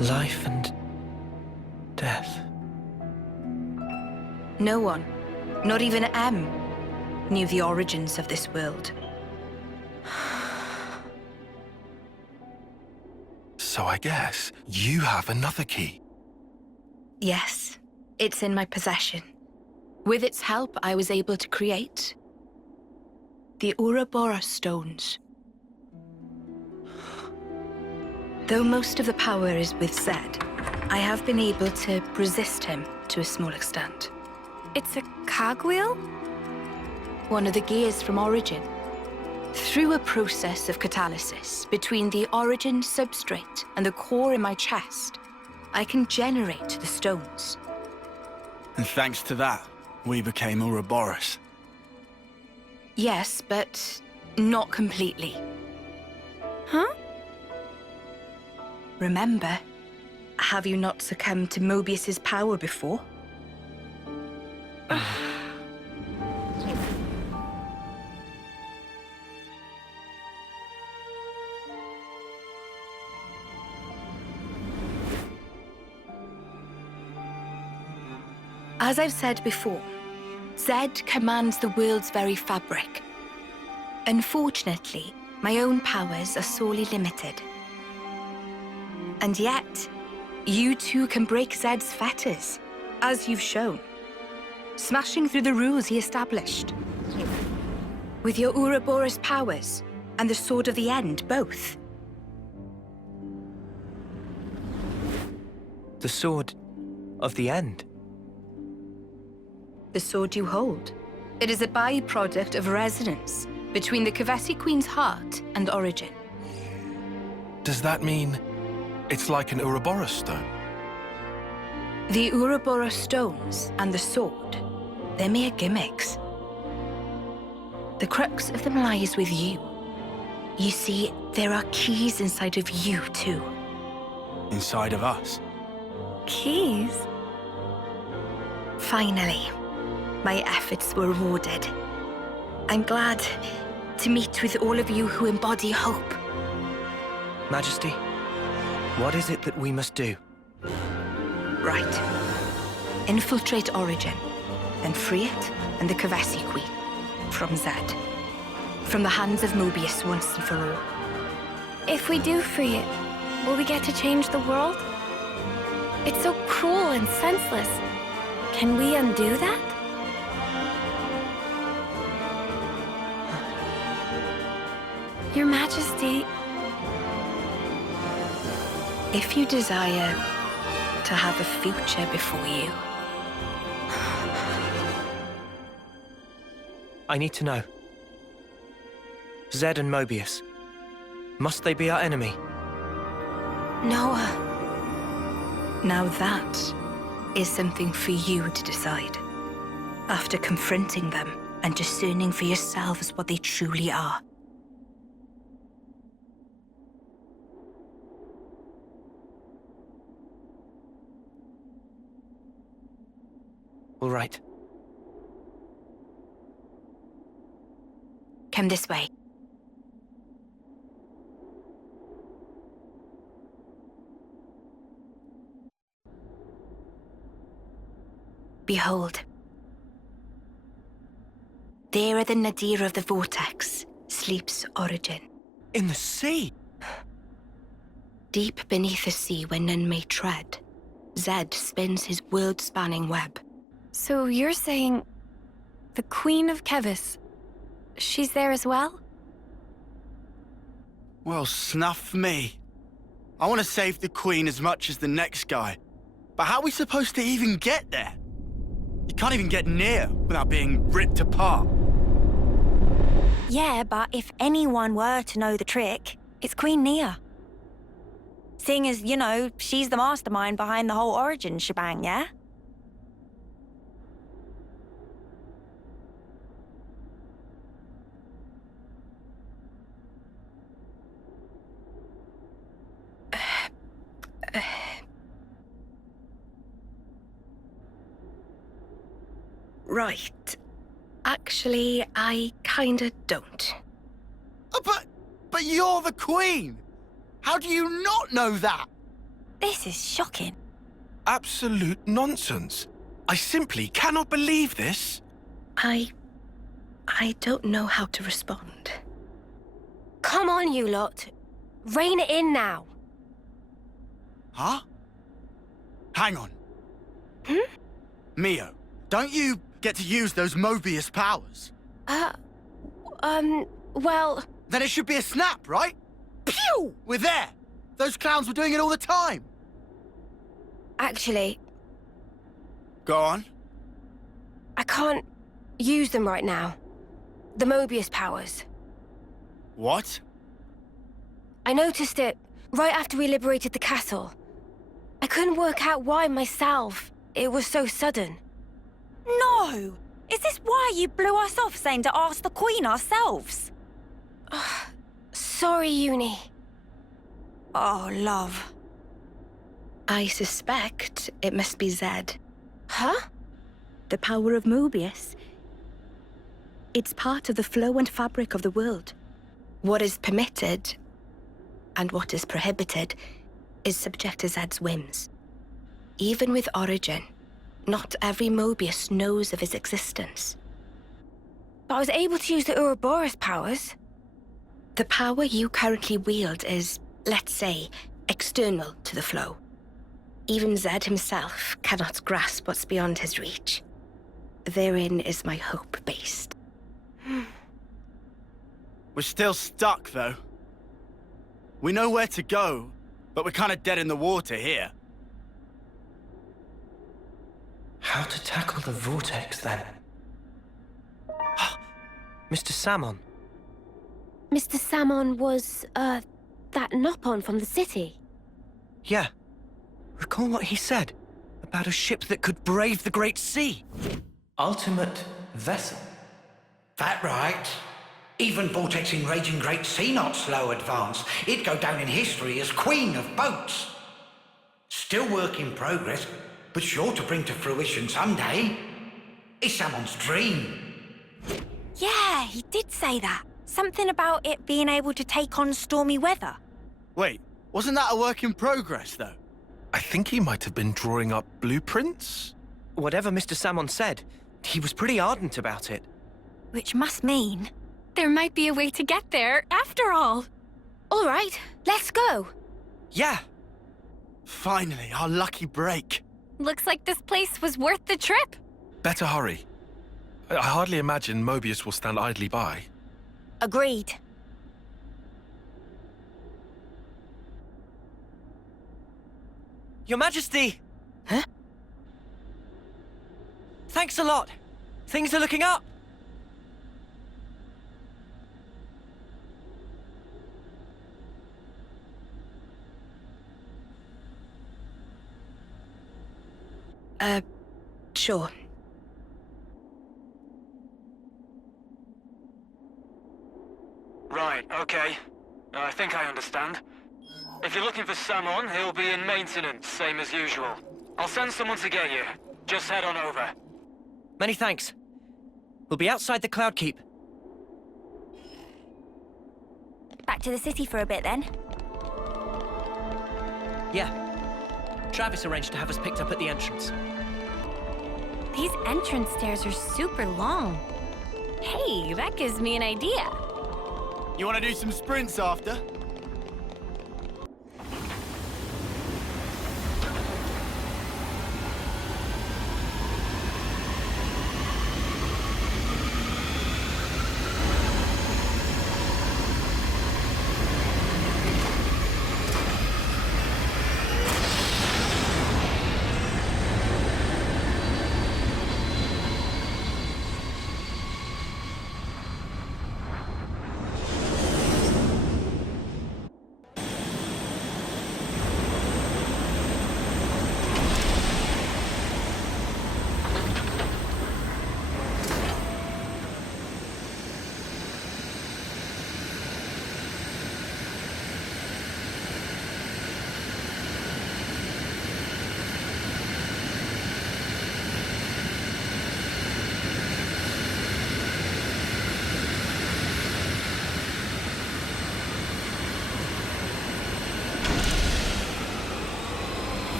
Life and death. No one, not even M, knew the origins of this world. So I guess you have another key. Yes, it's in my possession. With its help, I was able to create the Uroboros stones. Though most of the power is with Zed, I have been able to resist him to a small extent. It's a cogwheel? One of the gears from Origin. Through a process of catalysis between the Origin substrate and the core in my chest, I can generate the stones. And thanks to that, we became Uroboros. Yes, but not completely. Huh? Remember, have you not succumbed to Mobius's power before? As I've said before, Zed commands the world's very fabric. Unfortunately, my own powers are sorely limited. And yet, you too can break Zed's fetters, as you've shown, smashing through the rules he established. With your Uroboros powers and the Sword of the End, both. The sword of the end. The sword you hold. It is a byproduct of resonance between the Kevesi Queen's heart and origin. Does that mean it's like an Uroboros stone? The Uroboros stones and the sword, they're mere gimmicks. The crux of them lies with you. You see, there are keys inside of you, too. Inside of us? Keys? Finally, my efforts were rewarded. I'm glad to meet with all of you who embody hope. Majesty, what is it that we must do? Right. Infiltrate Origin, then free it and the Kevesi Queen from Zed. From the hands of Mobius once and for all. If we do free it, will we get to change the world? It's so cruel and senseless. Can we undo that? Your Majesty... If you desire to have a future before you... I need to know. Zed and Mobius. Must they be our enemy? Noah. Now that is something for you to decide. After confronting them and discerning for yourselves what they truly are. All right. Come this way. Behold. There at the nadir of the vortex sleeps Origin. In the sea? Deep beneath the sea where none may tread, Zed spins his world-spanning web. So you're saying the Queen of Keves, she's there as well? Well, snuff me. I want to save the Queen as much as the next guy. But how are we supposed to even get there? You can't even get near without being ripped apart. Yeah, but if anyone were to know the trick, it's Queen Nia. Seeing as, you know, she's the mastermind behind the whole Origin shebang, yeah? Right. Actually, I kinda don't. Oh, but you're the Queen! How do you not know that? This is shocking. Absolute nonsense. I simply cannot believe this. I don't know how to respond. Come on, you lot. Rein it in now. Huh? Hang on. Mio, don't you get to use those Mobius powers? Well... Then it should be a snap, right? Pew! We're there! Those clowns were doing it all the time. Actually... Go on. I can't use them right now. The Mobius powers. What? I noticed it right after we liberated the castle. I couldn't work out why myself. It was so sudden. No! Is this why you blew us off saying to ask the Queen ourselves? Sorry, Uni. Oh, love. I suspect it must be Zed. Huh? The power of Mobius. It's part of the flow and fabric of the world. What is permitted and what is prohibited is subject to Zed's whims. Even with Origin, not every Mobius knows of his existence. But I was able to use the Uroboros powers. The power you currently wield is, let's say, external to the flow. Even Zed himself cannot grasp what's beyond his reach. Therein is my hope based. We're still stuck, though. We know where to go, but we're kind of dead in the water here. How to tackle the vortex, then? Mr. Salmon. Mr. Salmon was, that Nopon from the city. Yeah. Recall what he said about a ship that could brave the Great Sea. Ultimate vessel. That right. Even vortexing raging Great Sea not slow advance. It'd go down in history as queen of boats. Still work in progress, but sure to bring to fruition someday. It's someone's dream. Yeah, he did say that. Something about it being able to take on stormy weather. Wait, wasn't that a work in progress, though? I think he might have been drawing up blueprints. Whatever Mr. Salmon said, he was pretty ardent about it. Which must mean... There might be a way to get there, after all. All right, let's go. Yeah. Finally, our lucky break. Looks like this place was worth the trip. Better hurry. I hardly imagine Mobius will stand idly by. Agreed. Your Majesty! Huh? Thanks a lot. Things are looking up. Sure. Right, okay. I think I understand. If you're looking for Salmon, he'll be in maintenance, same as usual. I'll send someone to get you. Just head on over. Many thanks. We'll be outside the Cloud Keep. Back to the city for a bit, then. Yeah. Travis arranged to have us picked up at the entrance. These entrance stairs are super long. Hey, that gives me an idea. You want to do some sprints after?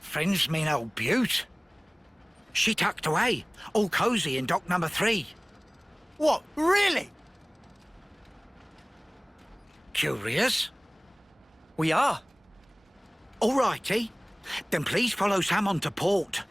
Friends mean old Butte. She tucked away, all cozy in dock number 3. What, really? Curious? We are. All righty. Then please follow Sam on to port.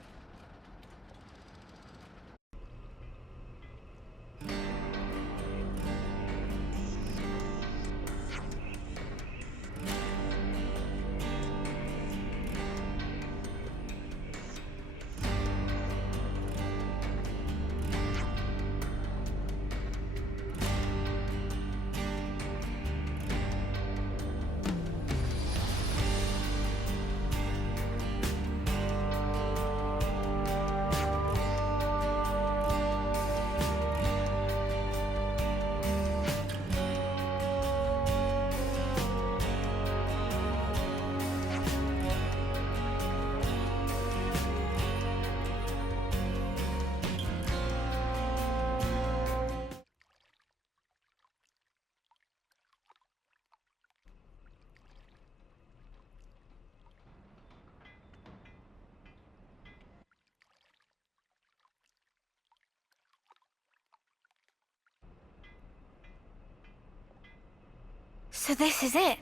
So this is it.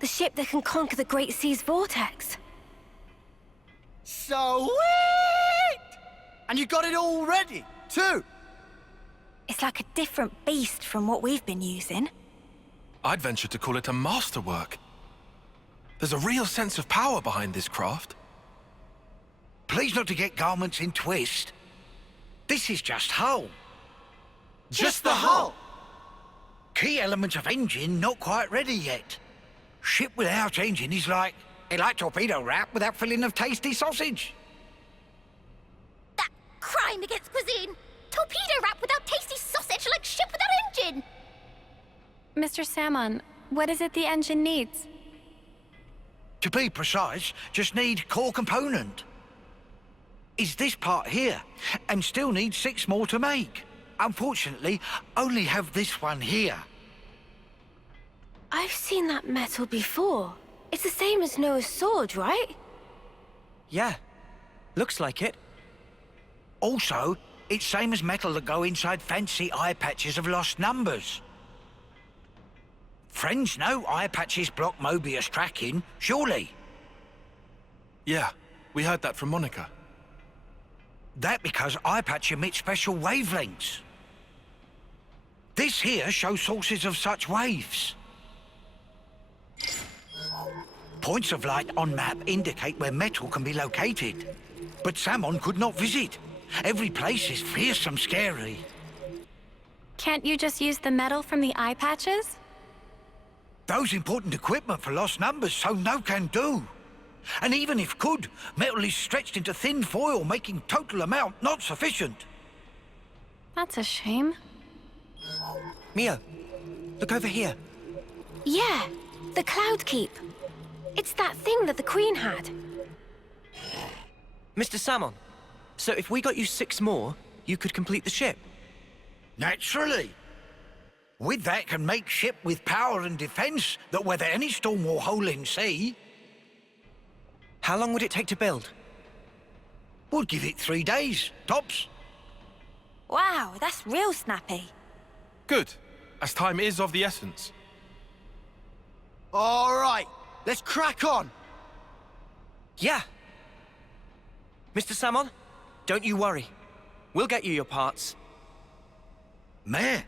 The ship that can conquer the Great Sea's vortex. Sweet! And you got it all ready, too? It's like a different beast from what we've been using. I'd venture to call it a masterwork. There's a real sense of power behind this craft. Please not to get garments in twist. This is just hull. Just the hull? Key elements of engine not quite ready yet. Ship without engine is like torpedo wrap without filling of tasty sausage. That crime against cuisine! Torpedo wrap without tasty sausage like ship without engine! Mr. Salmon, what is it the engine needs? To be precise, just need core component. Is this part here, and still need 6 more to make. Unfortunately, only have this one here. I've seen that metal before. It's the same as Noah's sword, right? Yeah, looks like it. Also, it's same as metal that go inside fancy eye patches of lost numbers. Friends know eye patches block Mobius tracking, surely? Yeah, we heard that from Monica. That because eye patch emits special wavelengths. This here shows sources of such waves. Points of light on map indicate where metal can be located. But Salmon could not visit. Every place is fearsome scary. Can't you just use the metal from the eye patches? Those important equipment for lost numbers, so no can do. And even if could, metal is stretched into thin foil, making total amount not sufficient. That's a shame. Mio, look over here. Yeah, the Cloud Keep. It's that thing that the Queen had. Mr. Salmon, so if we got you 6 more, you could complete the ship? Naturally. With that can make ship with power and defense that weather any storm or hole in sea. How long would it take to build? We'll give it 3 days, tops. Wow, that's real snappy. Good, as time is of the essence. All right, let's crack on. Yeah. Mr. Salmon, don't you worry. We'll get you your parts. Meh.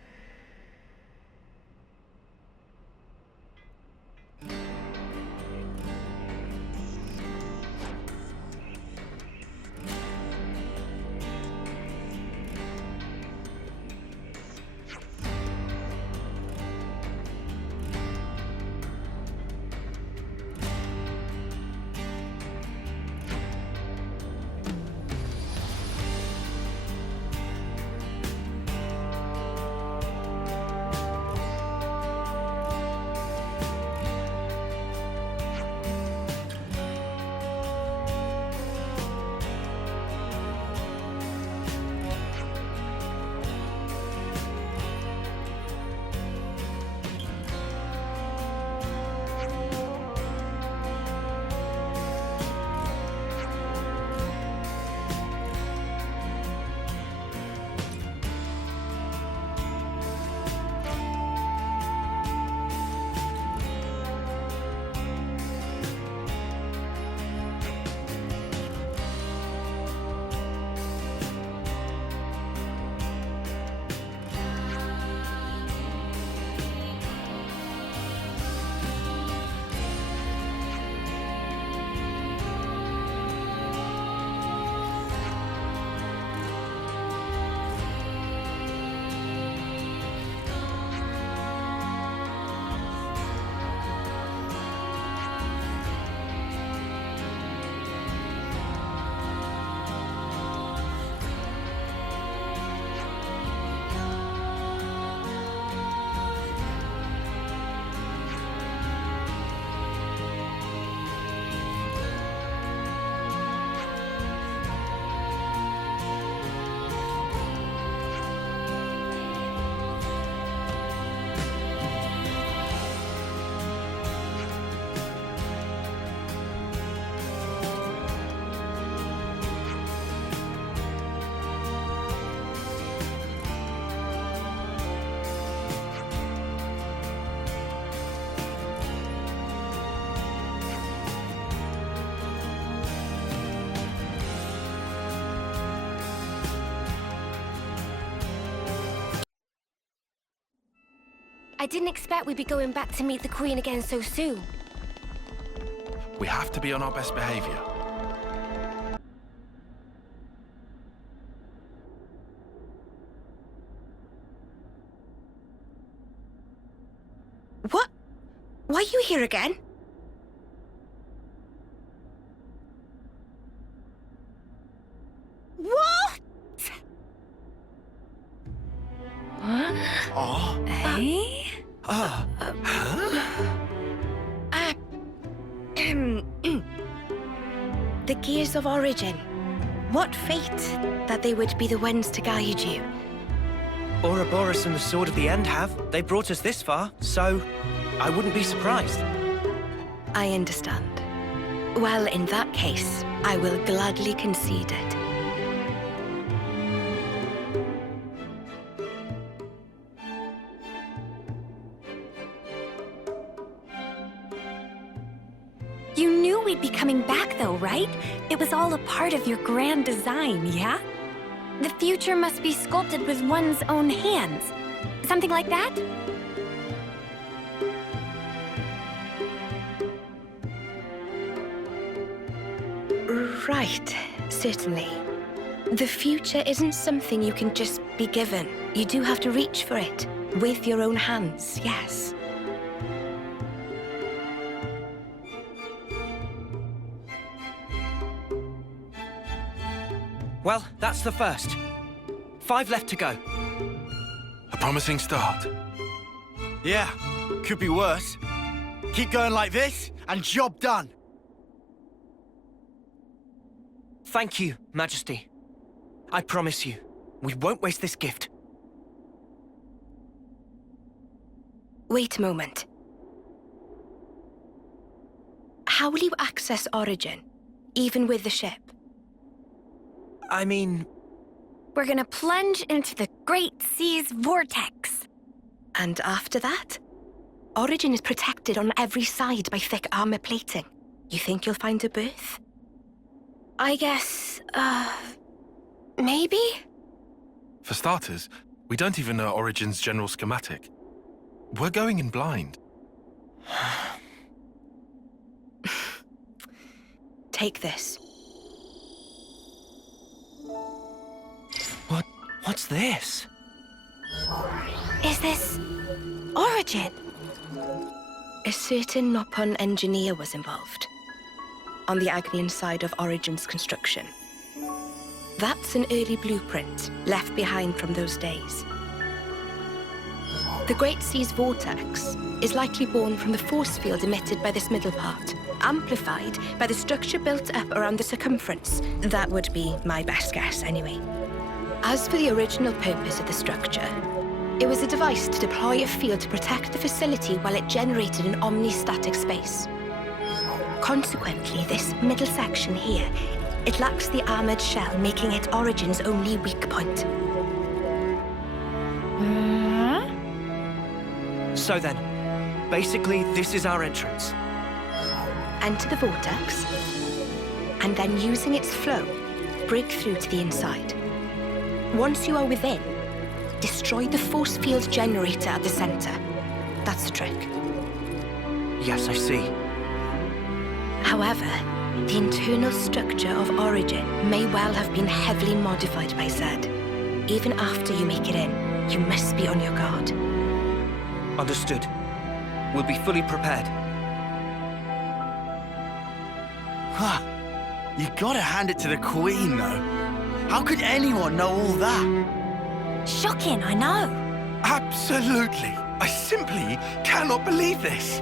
I didn't expect we'd be going back to meet the Queen again so soon. We have to be on our best behavior. What? Why are you here again? What? Oh. Hey? Oh. The Gears of Origin. What fate that they would be the ones to guide you. Uroboros and the Sword of the End have. They brought us this far, so I wouldn't be surprised. I understand. Well, in that case, I will gladly concede it. You knew we'd be coming back though, right? It was all a part of your grand design, yeah? The future must be sculpted with one's own hands. Something like that? Right, certainly. The future isn't something you can just be given. You do have to reach for it, with your own hands, yes. Well, that's the first. 5 left to go. A promising start. Yeah, could be worse. Keep going like this, and job done. Thank you, Majesty. I promise you, we won't waste this gift. Wait a moment. How will you access Origin, even with the ship? I mean... We're gonna plunge into the Great Sea's vortex. And after that? Origin is protected on every side by thick armor plating. You think you'll find a berth? I guess, maybe? For starters, we don't even know Origin's general schematic. We're going in blind. Take this. What's this? Is this... Origin? A certain Nopon engineer was involved. On the Agnian side of Origin's construction. That's an early blueprint left behind from those days. The Great Sea's vortex is likely born from the force field emitted by this middle part, amplified by the structure built up around the circumference. That would be my best guess, anyway. As for the original purpose of the structure, it was a device to deploy a field to protect the facility while it generated an omnistatic space. Consequently, this middle section here, it lacks the armored shell, making it Origin's only weak point. So then, basically, this is our entrance. Enter the vortex, and then using its flow, break through to the inside. Once you are within, destroy the force field generator at the center. That's the trick. Yes, I see. However, the internal structure of Origin may well have been heavily modified by Zed. Even after you make it in, you must be on your guard. Understood. We'll be fully prepared. Huh. You gotta hand it to the Queen, though. How could anyone know all that? Shocking, I know. Absolutely. I simply cannot believe this.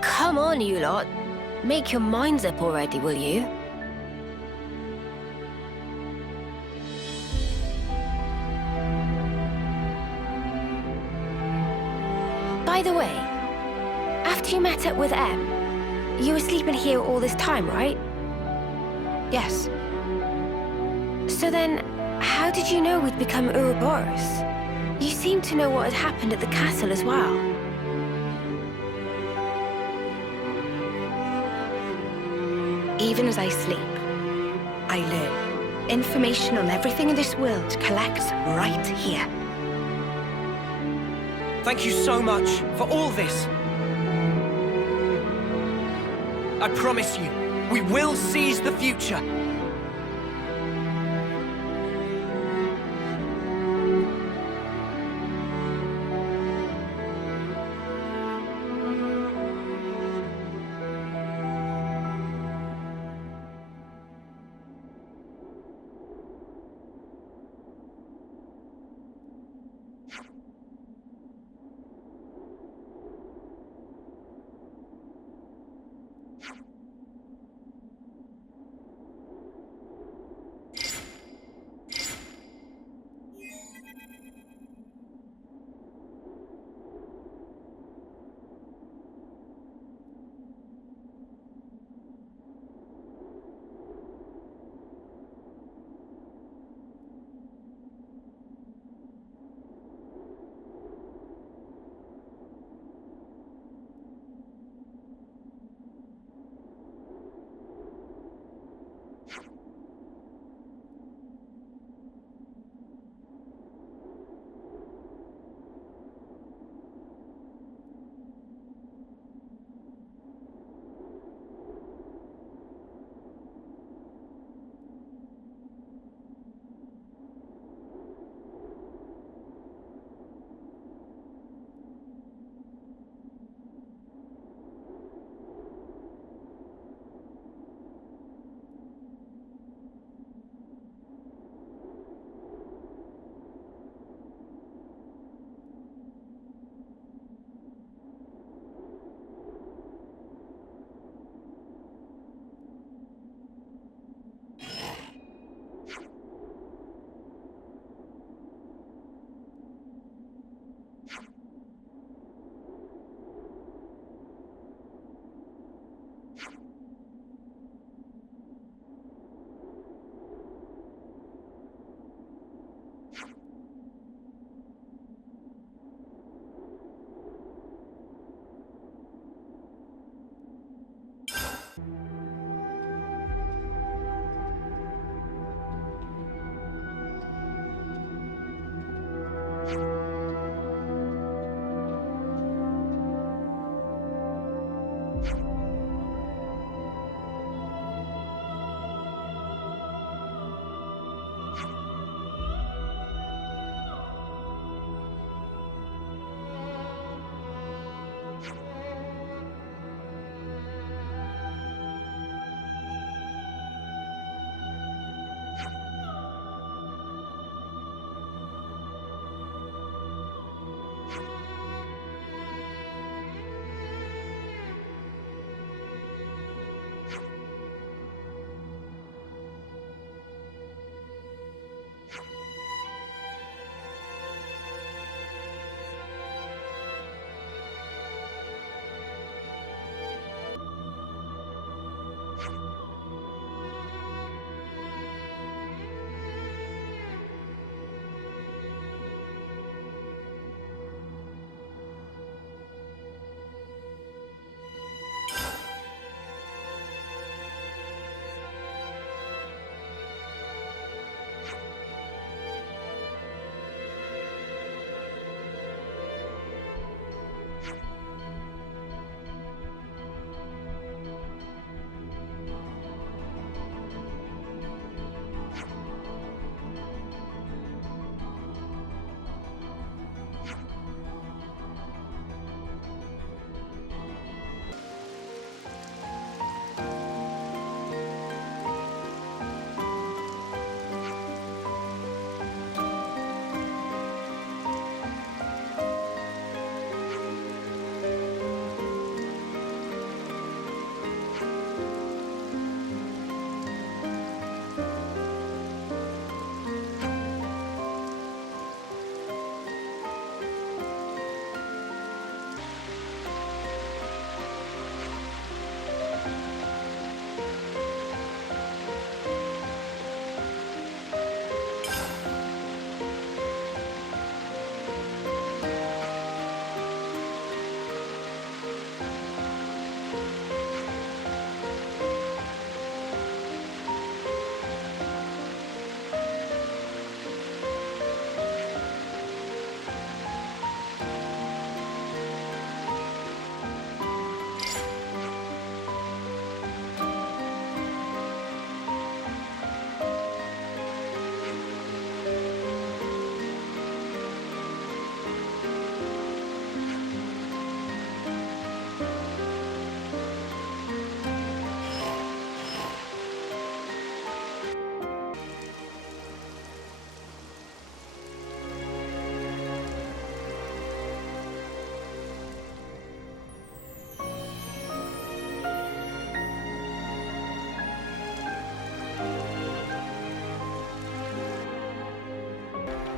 Come on, you lot. Make your minds up already, will you? By the way, after you met up with Em, you were sleeping here all this time, right? Yes. So then, how did you know we'd become Uroboros? You seem to know what had happened at the castle as well. Even as I sleep, I learn. Information on everything in this world collects right here. Thank you so much for all this. I promise you, we will seize the future.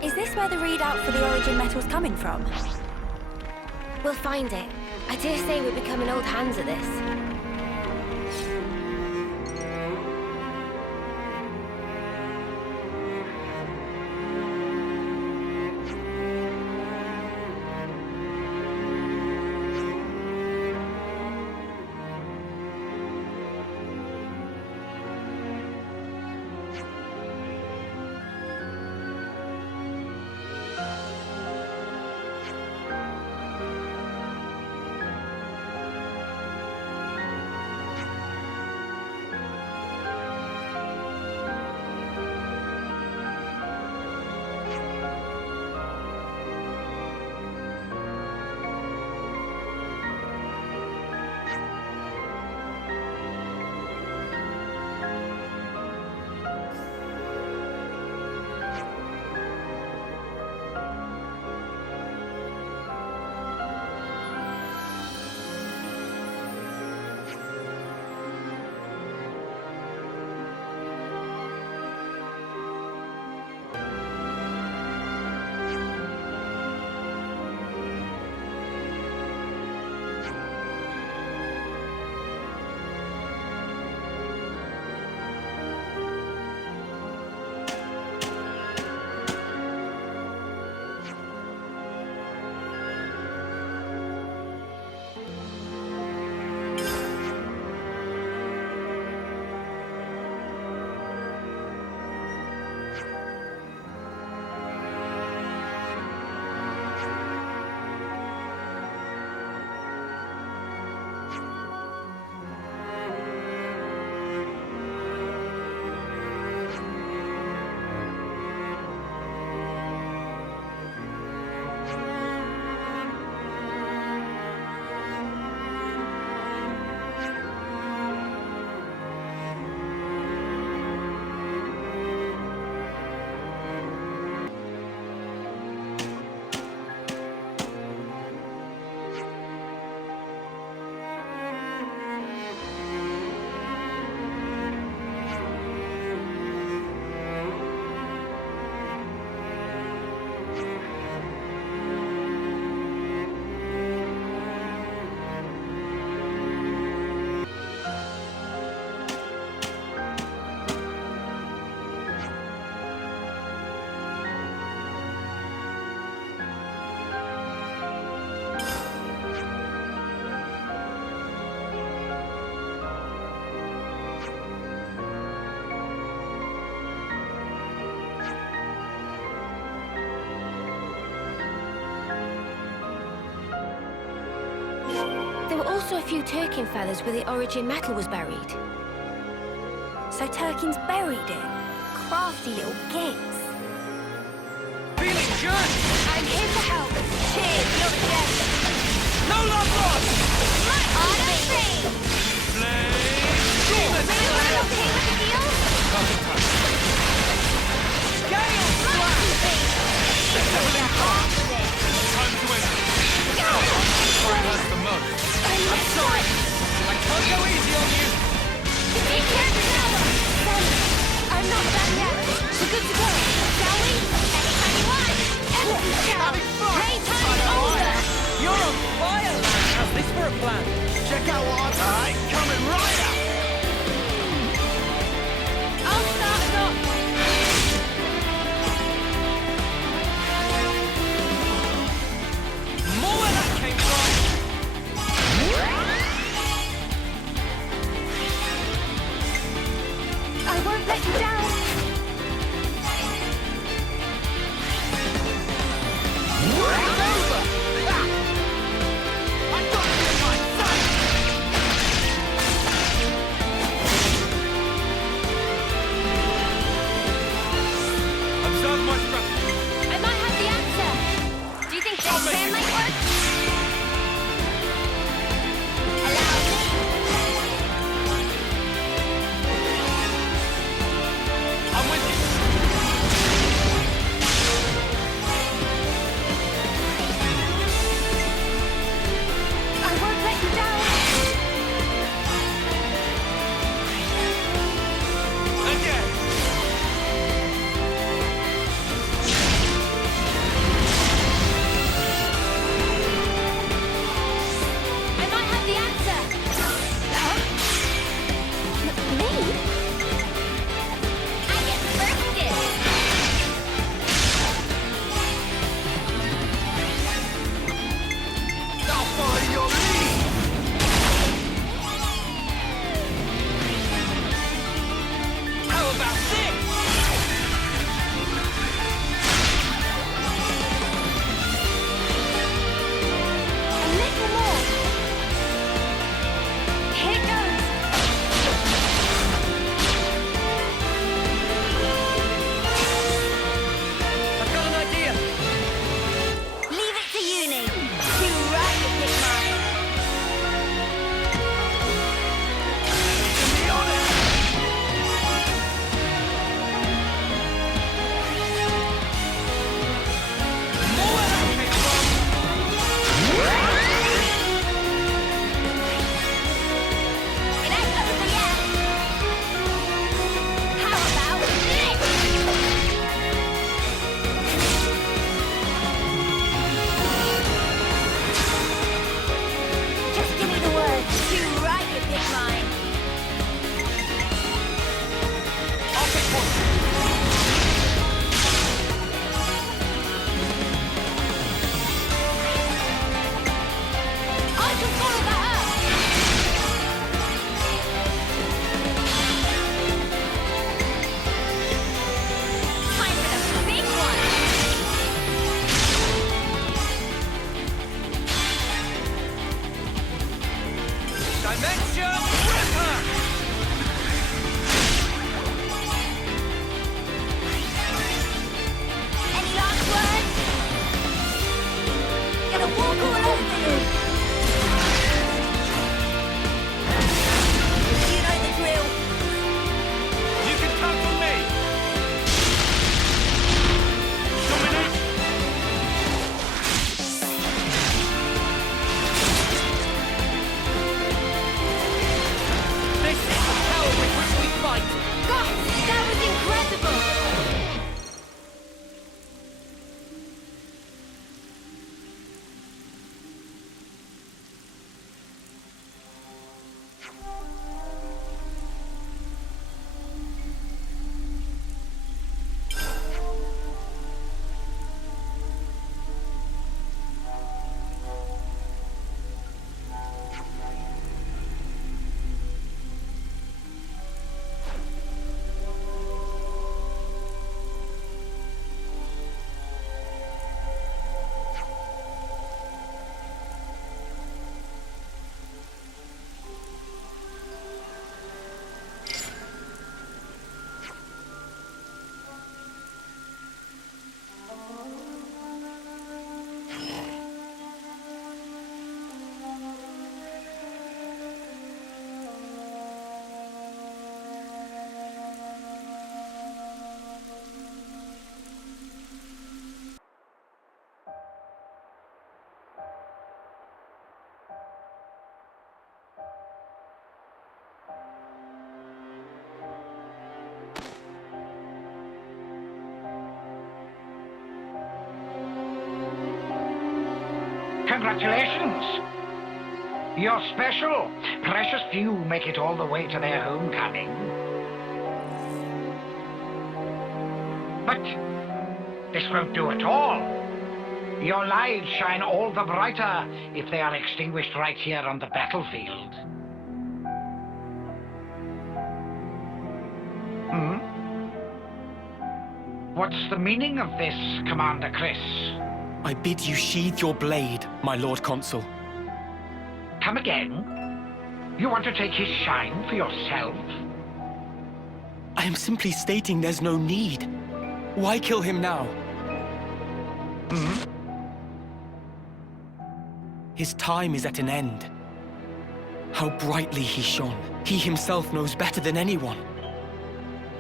Is this where the readout for the origin metal's coming from? We'll find it. I dare say we're becoming old hands at this. There were also a few Turkin feathers where the origin metal was buried. So Turkin's buried it? Crafty little gits. Feeling good! I'm here to help. Cheers, you're a gem. No love lost! On a free! Demons! Anyone okay with the deal? Gale Flash! You're half of it. Time to end. Where it hurts the most. I'm sorry! I can't go easy on you! Take care of yourself! I'm not done yet. We're good to go. Shall we? Anytime you want. Everything shall. Playtime over! You're on fire, lad! How's this for a plan? Check out what I've got! Coming right up! I'll start us off. More where that came from! I won't let you down. It's over! I got you in my sight! Congratulations! You're special. Precious few make it all the way to their homecoming. But this won't do at all. Your lives shine all the brighter if they are extinguished right here on the battlefield. What's the meaning of this, Commander Chris? I bid you sheathe your blade, my Lord Consul. Come again? You want to take his shine for yourself? I am simply stating there's no need. Why kill him now? His time is at an end. How brightly he shone. He himself knows better than anyone.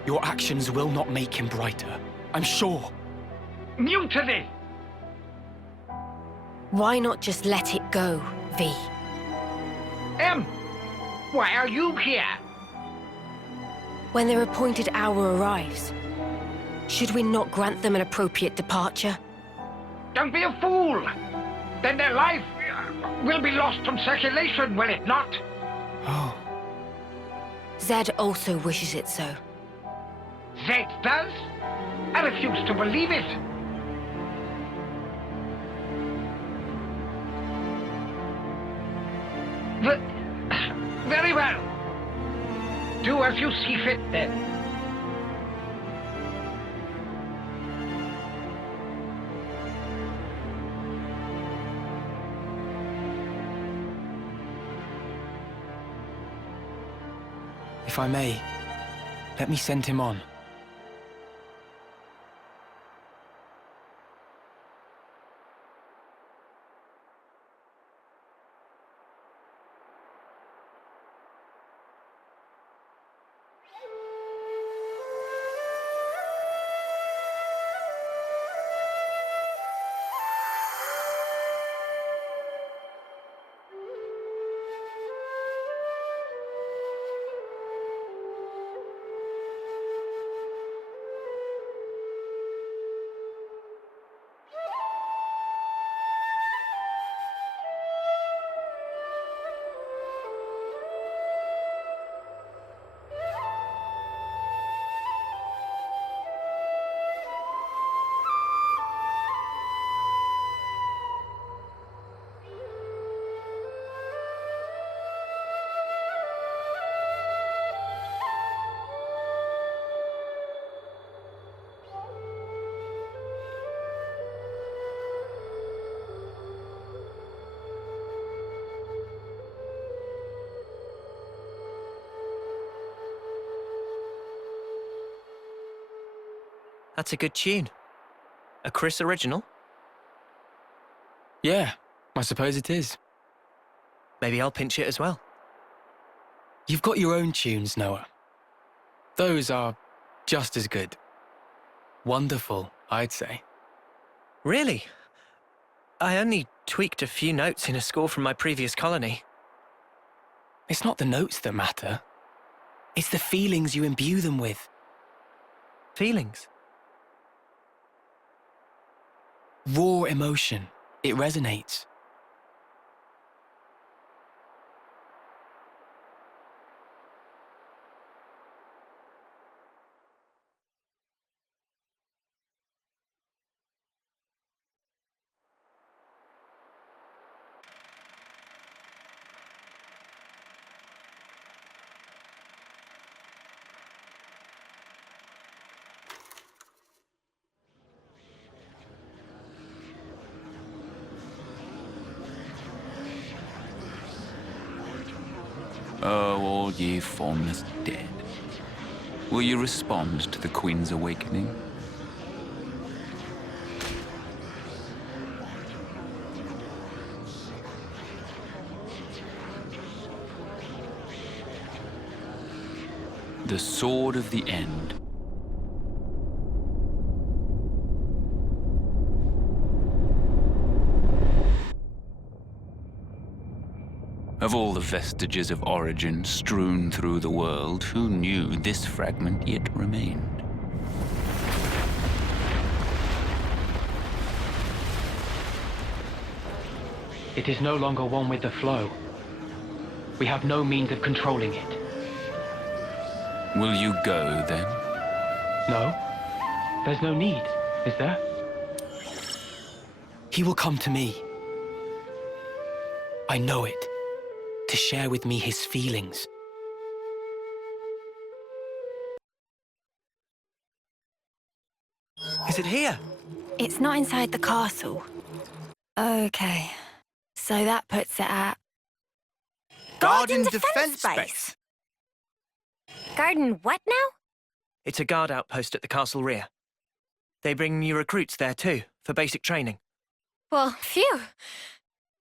Your actions will not make him brighter, I'm sure. Mutiny! Why not just let it go, V? Why are you here? When their appointed hour arrives, should we not grant them an appropriate departure? Don't be a fool! Then their life will be lost from circulation, will it not? Oh. Zed also wishes it so. Zed does? I refuse to believe it. Very well. Do as you see fit, then. If I may, let me send him on. That's a good tune. A Chris original? Yeah, I suppose it is. Maybe I'll pinch it as well. You've got your own tunes, Noah. Those are just as good. Wonderful, I'd say. Really? I only tweaked a few notes in a score from my previous colony. It's not the notes that matter. It's the feelings you imbue them with. Feelings? Raw emotion. It resonates. Oh, all ye formless dead. Will you respond to the Queen's awakening? The sword of the end. Of all the vestiges of origin strewn through the world, who knew this fragment yet remained? It is no longer one with the flow. We have no means of controlling it. Will you go, then? No. There's no need, is there? He will come to me. I know it. To share with me his feelings. Is it here? It's not inside the castle. Okay. So that puts it at... Garden defense space. Garden what now? It's a guard outpost at the castle rear. They bring new recruits there too, for basic training. Well, phew.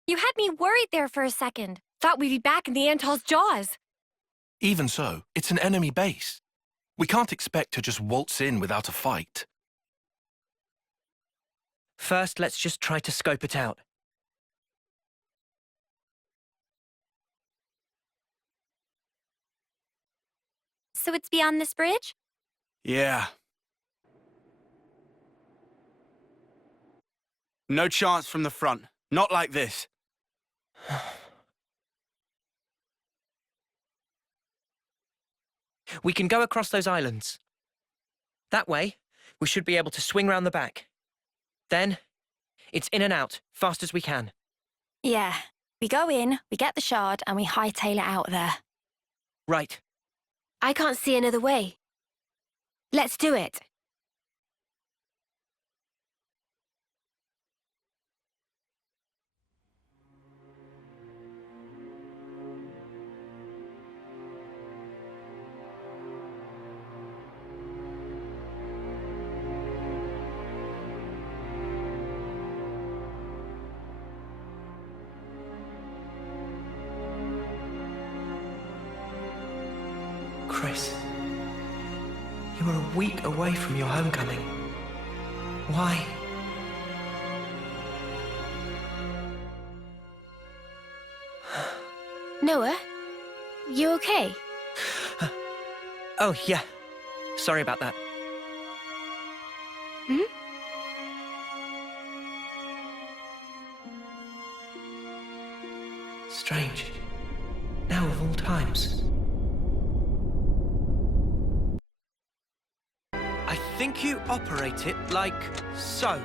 You had me worried there for a second. Thought we'd be back in the Antol's jaws. Even so, it's an enemy base. We can't expect to just waltz in without a fight. First, let's just try to scope it out. So it's beyond this bridge? Yeah. No chance from the front. Not like this. We can go across those islands. That way, we should be able to swing round the back. Then, it's in and out, fast as we can. Yeah. We go in, we get the shard, and we hightail it out there. Right. I can't see another way. Let's do it. Chris, you are a week away from your homecoming. Why? Noah, you okay? Oh, yeah. Sorry about that. Hmm? Strange. Now of all times. I think you operate it like so.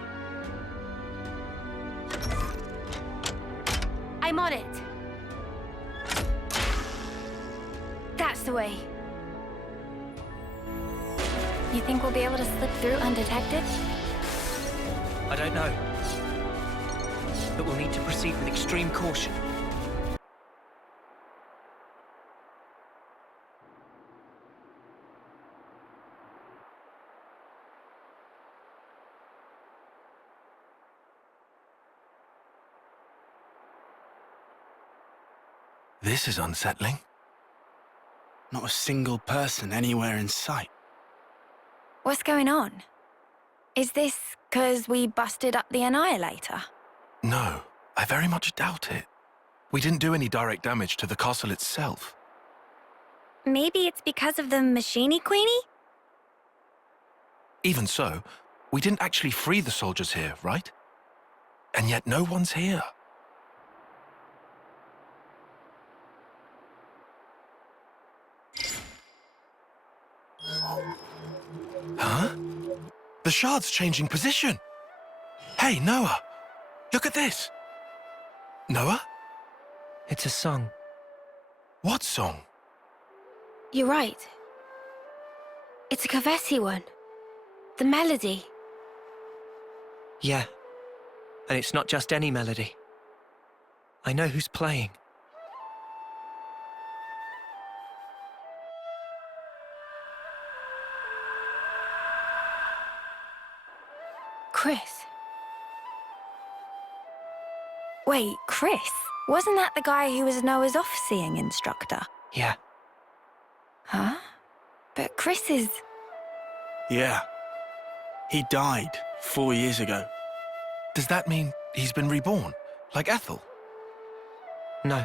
I'm on it. That's the way. You think we'll be able to slip through undetected? I don't know. But we'll need to proceed with extreme caution. This is unsettling. Not a single person anywhere in sight. What's going on? Is this 'cause we busted up the Annihilator? No, I very much doubt it. We didn't do any direct damage to the castle itself. Maybe it's because of the Machine Queenie? Even so, we didn't actually free the soldiers here, right? And yet no one's here. Huh? The shard's changing position. Hey, Noah, look at this. Noah? It's a song. What song? You're right. It's a Kavesi one. The melody. Yeah. And it's not just any melody. I know who's playing. Chris. Wait, Chris? Wasn't that the guy who was Noah's off-seeing instructor? Yeah. Huh? But Chris is... Yeah. He died 4 years ago. Does that mean he's been reborn, like Ethel? No.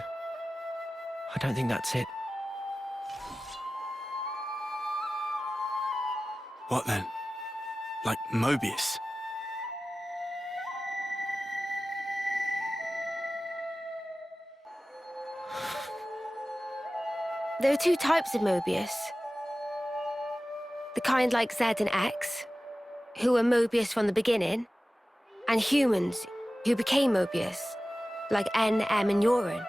I don't think that's it. What then? Like Mobius? There are two types of Mobius. The kind like Z and X, who were Mobius from the beginning, and humans who became Mobius, like N, M, and Urine.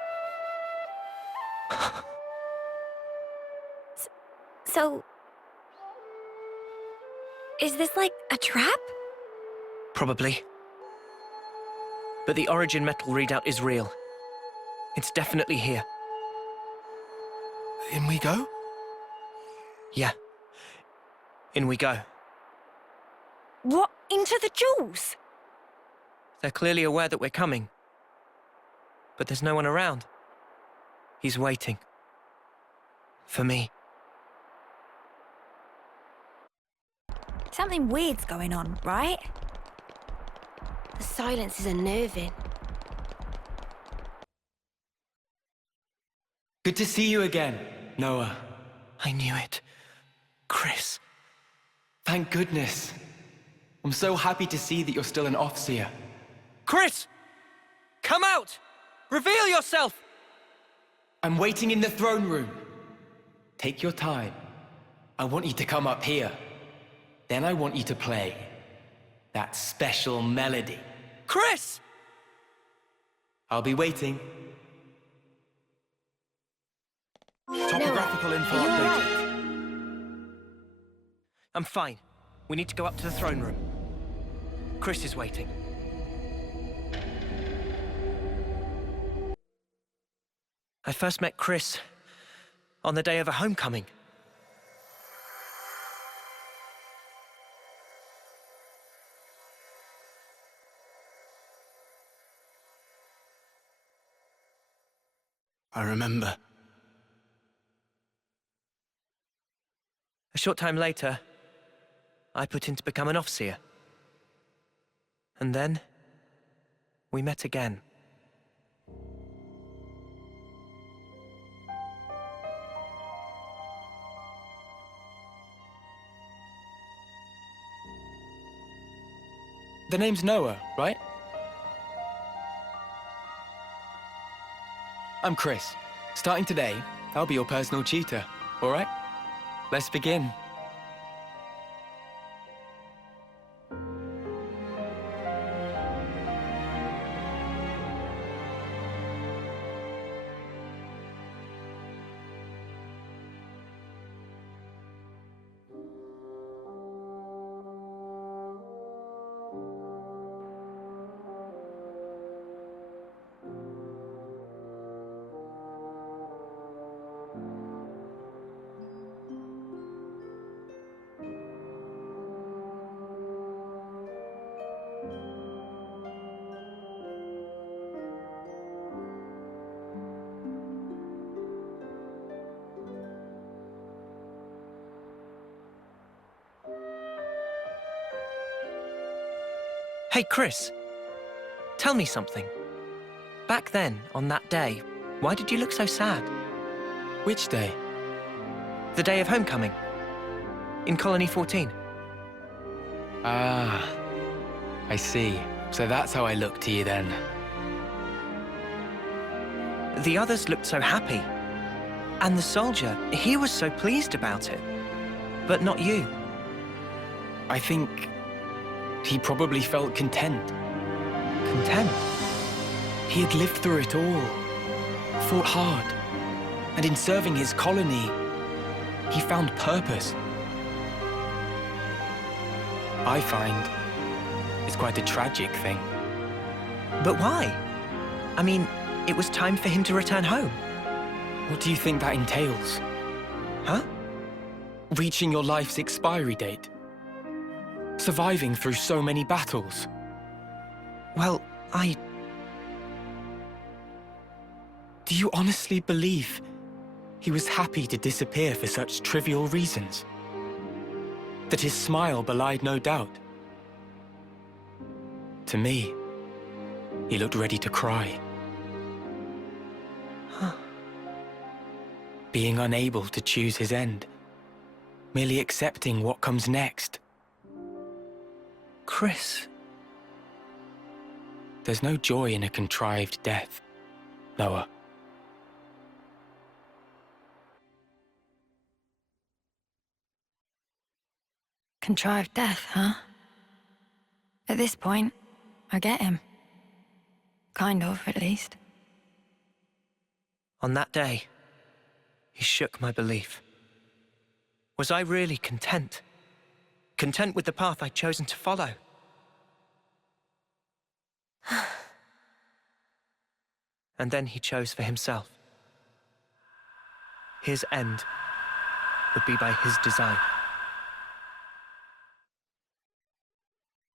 So... is this like a trap? Probably. But the origin metal readout is real. It's definitely here. In we go? Yeah. In we go. What? Into the jewels? They're clearly aware that we're coming. But there's no one around. He's waiting. For me. Something weird's going on, right? The silence is unnerving. Good to see you again, Noah. I knew it. Chris. Thank goodness. I'm so happy to see that you're still an Offseer. Chris! Come out! Reveal yourself! I'm waiting in the throne room. Take your time. I want you to come up here. Then I want you to play that special melody. Chris! I'll be waiting. Topographical info updated. I'm fine. We need to go up to the throne room. Chris is waiting. I first met Chris on the day of a homecoming. I remember. A short time later, I put in to become an Offseer. And then, we met again. The name's Noah, right? I'm Chris. Starting today, I'll be your personal tutor, all right? Let's begin. Hey, Chris. Tell me something. Back then, on that day, why did you look so sad? Which day? The day of homecoming. In Colony 14. Ah, I see. So that's how I look to you then. The others looked so happy. And the soldier, he was so pleased about it. But not you. I think he probably felt content. Content? He had lived through it all, fought hard, and in serving his colony, he found purpose. I find it's quite a tragic thing. But why? I mean, it was time for him to return home. What do you think that entails? Huh? Reaching your life's expiry date. Surviving through so many battles. Well, Do you honestly believe he was happy to disappear for such trivial reasons? That his smile belied no doubt? To me, he looked ready to cry. Being unable to choose his end. Merely accepting what comes next. Chris. There's no joy in a contrived death, Noah. Contrived death, huh? At this point, I get him. Kind of, at least. On that day, he shook my belief. Was I really content? Content with the path I'd chosen to follow? And then he chose for himself. His end would be by his design.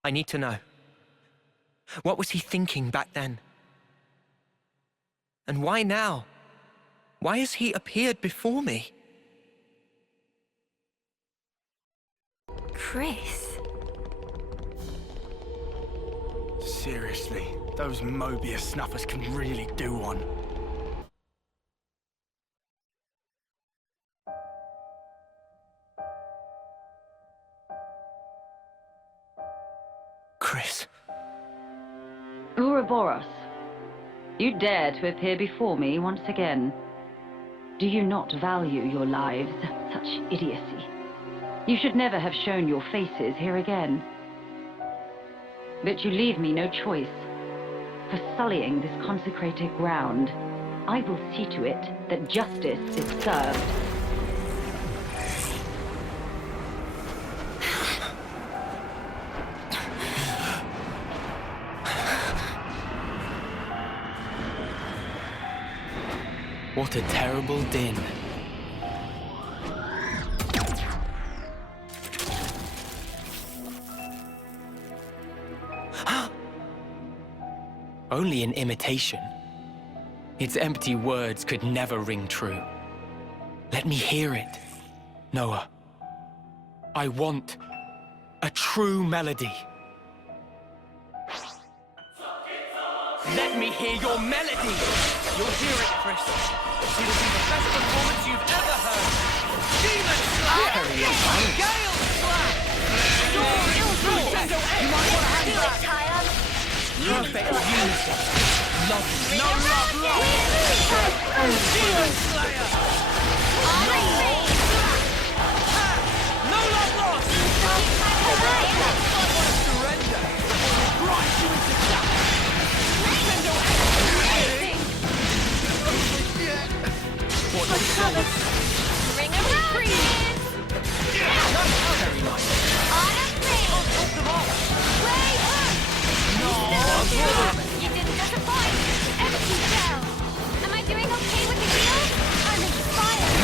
I need to know. What was he thinking back then? And why now? Why has he appeared before me? Chris? Seriously, those Mobius snuffers can really do one. Chris. Uroboros, you dare to appear before me once again. Do you not value your lives? Such idiocy. You should never have shown your faces here again. But you leave me no choice. For sullying this consecrated ground, I will see to it that justice is served. What a terrible din. Only an imitation. Its empty words could never ring true. Let me hear it, Noah. I want a true melody. Let me hear your melody! You'll hear it, Chris. It'll be the best performance you've ever heard. Demon Slayer! Gale Slash! You might want to hang back. Perfect unison. Love. No love lost. Demon Slayer! No love lost! I want to surrender. Grind you into dust. What do you call it? Ring of Roses! Very nice. Top them off. Way up! No! You didn't disappoint! Empty shell! Am I doing okay with the heels? I'm inspired!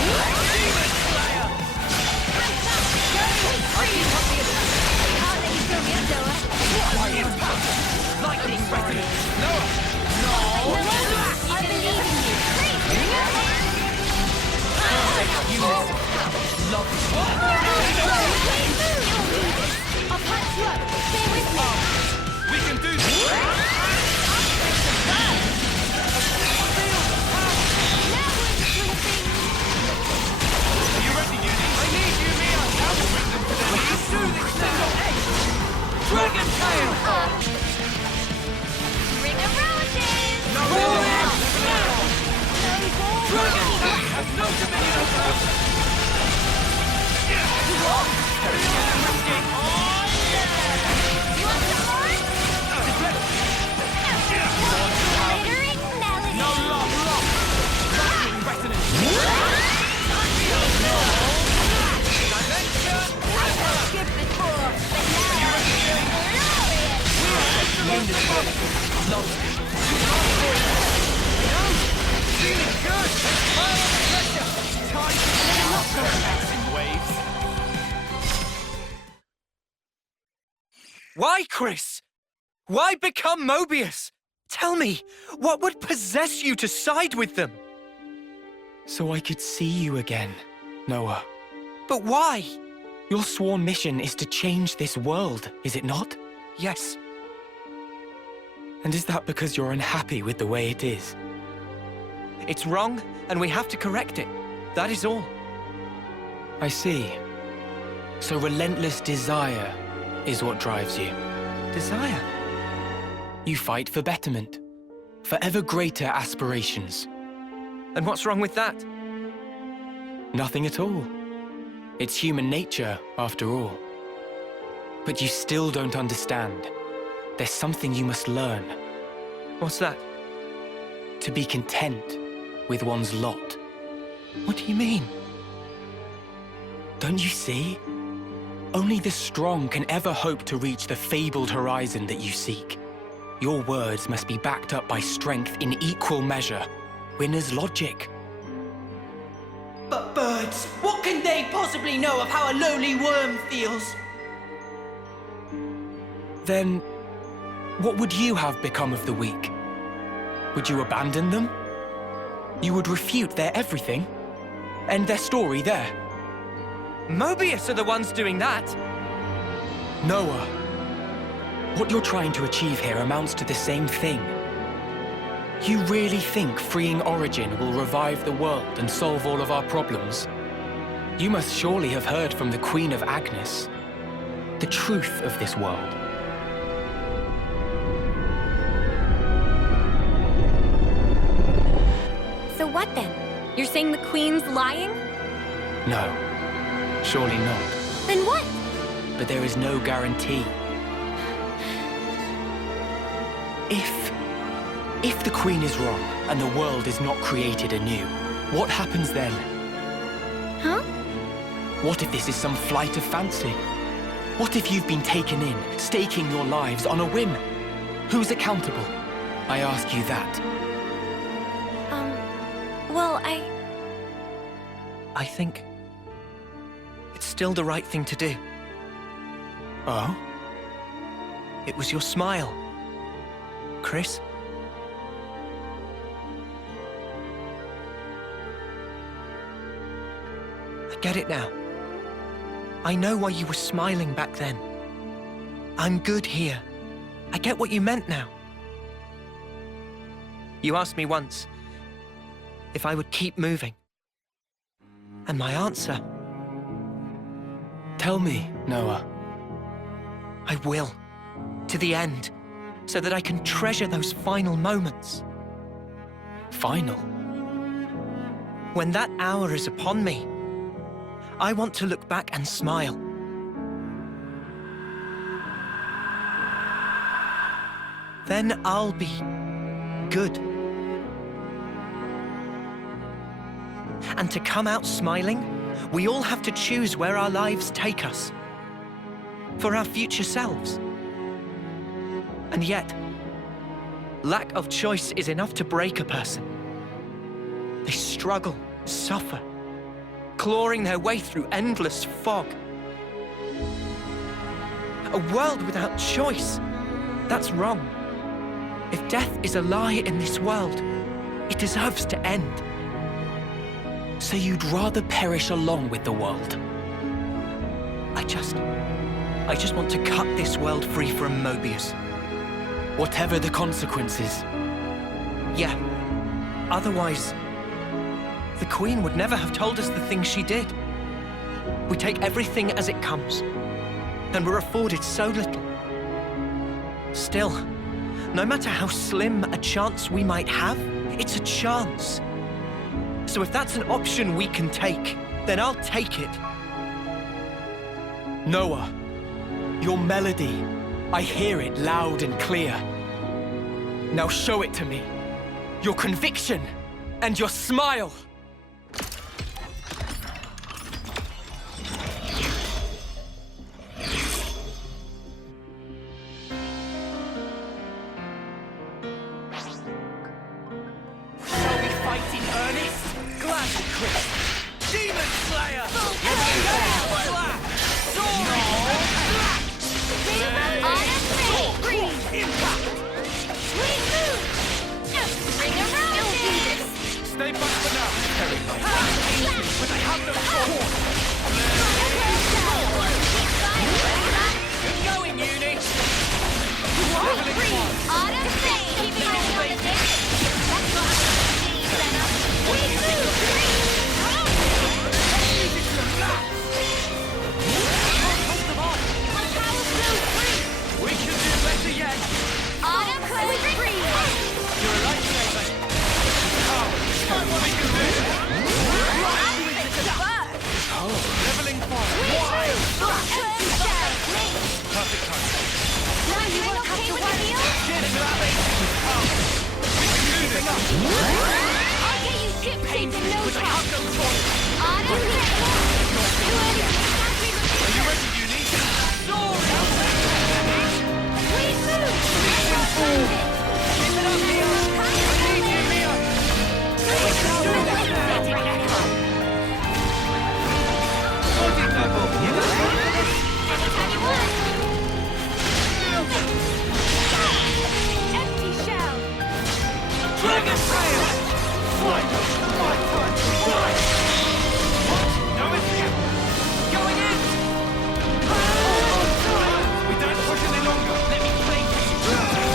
Demon Slayer! Can't let you throw me up, Noah. What impact? Lightning resonance! Noah! No! I believe in you! Perfect unison. Love. I'll patch you up. Stay with me. We can do this. Are you ready, Uni? I need you, Mio. I will bring them to their knees. Do this now. Dragon Tail. Ring of Roses. No, Dragon Tail has no dominion over us. No love lost. Lightning resonance. Skip this ball, but now Feeling good. Fire on the pressure. Time to relaxing waves. Why, Chris? Why become Mobius? Tell me, what would possess you to side with them? So I could see you again, Noah. But why? Your sworn mission is to change this world, is it not? Yes. And is that because you're unhappy with the way it is? It's wrong, and we have to correct it. That is all. I see. So relentless desire is what drives you. Desire? You fight for betterment, for ever greater aspirations. And what's wrong with that? Nothing at all. It's human nature, after all. But you still don't understand. There's something you must learn. What's that? To be content with one's lot. What do you mean? Don't you see? Only the strong can ever hope to reach the fabled horizon that you seek. Your words must be backed up by strength in equal measure. Winner's logic. But birds, what can they possibly know of how a lowly worm feels? Then, what would you have become of the weak? Would you abandon them? You would refute their everything? End their story there? Mobius are the ones doing that! Noah, what you're trying to achieve here amounts to the same thing. You really think freeing Origin will revive the world and solve all of our problems? You must surely have heard from the Queen of Agnus the truth of this world. So what then? You're saying the Queen's lying? No, surely not. Then what? But there is no guarantee. If the Queen is wrong and the world is not created anew, what happens then? Huh? What if this is some flight of fancy? What if you've been taken in, staking your lives on a whim? Who's accountable? I ask you that. Well, I think it's still the right thing to do. Oh? It was your smile, Chris. I get it now. I know why you were smiling back then. I'm good here. I get what you meant now. You asked me once if I would keep moving. And my answer... Tell me, Noah. I will. To the end. So that I can treasure those final moments. Final? When that hour is upon me, I want to look back and smile. Then I'll be good. And to come out smiling, we all have to choose where our lives take us. For our future selves. And yet, lack of choice is enough to break a person. They struggle, suffer, clawing their way through endless fog. A world without choice, that's wrong. If death is a lie in this world, it deserves to end. So you'd rather perish along with the world? I just want to cut this world free from Mobius. Whatever the consequences. Yeah. Otherwise, the Queen would never have told us the things she did. We take everything as it comes, and we're afforded so little. Still, no matter how slim a chance we might have, it's a chance. So if that's an option we can take, then I'll take it. Noah, your melody, I hear it loud and clear. Now show it to me. Your conviction and your smile. Shall we fight in earnest? Gladly, Chris. Demon Slayer! Ring around it! Stay back for now. I'll get you ship shape in no time. I have no choice. Are you ready, Uni? Please move. Keep it up, Mio. I need you, Mio. Body double. Anytime you want. Empty shell. Dragon Trail! Flight! Flight! Flight! What? No, it's here! Going in! We don't push any longer! Let me play for you!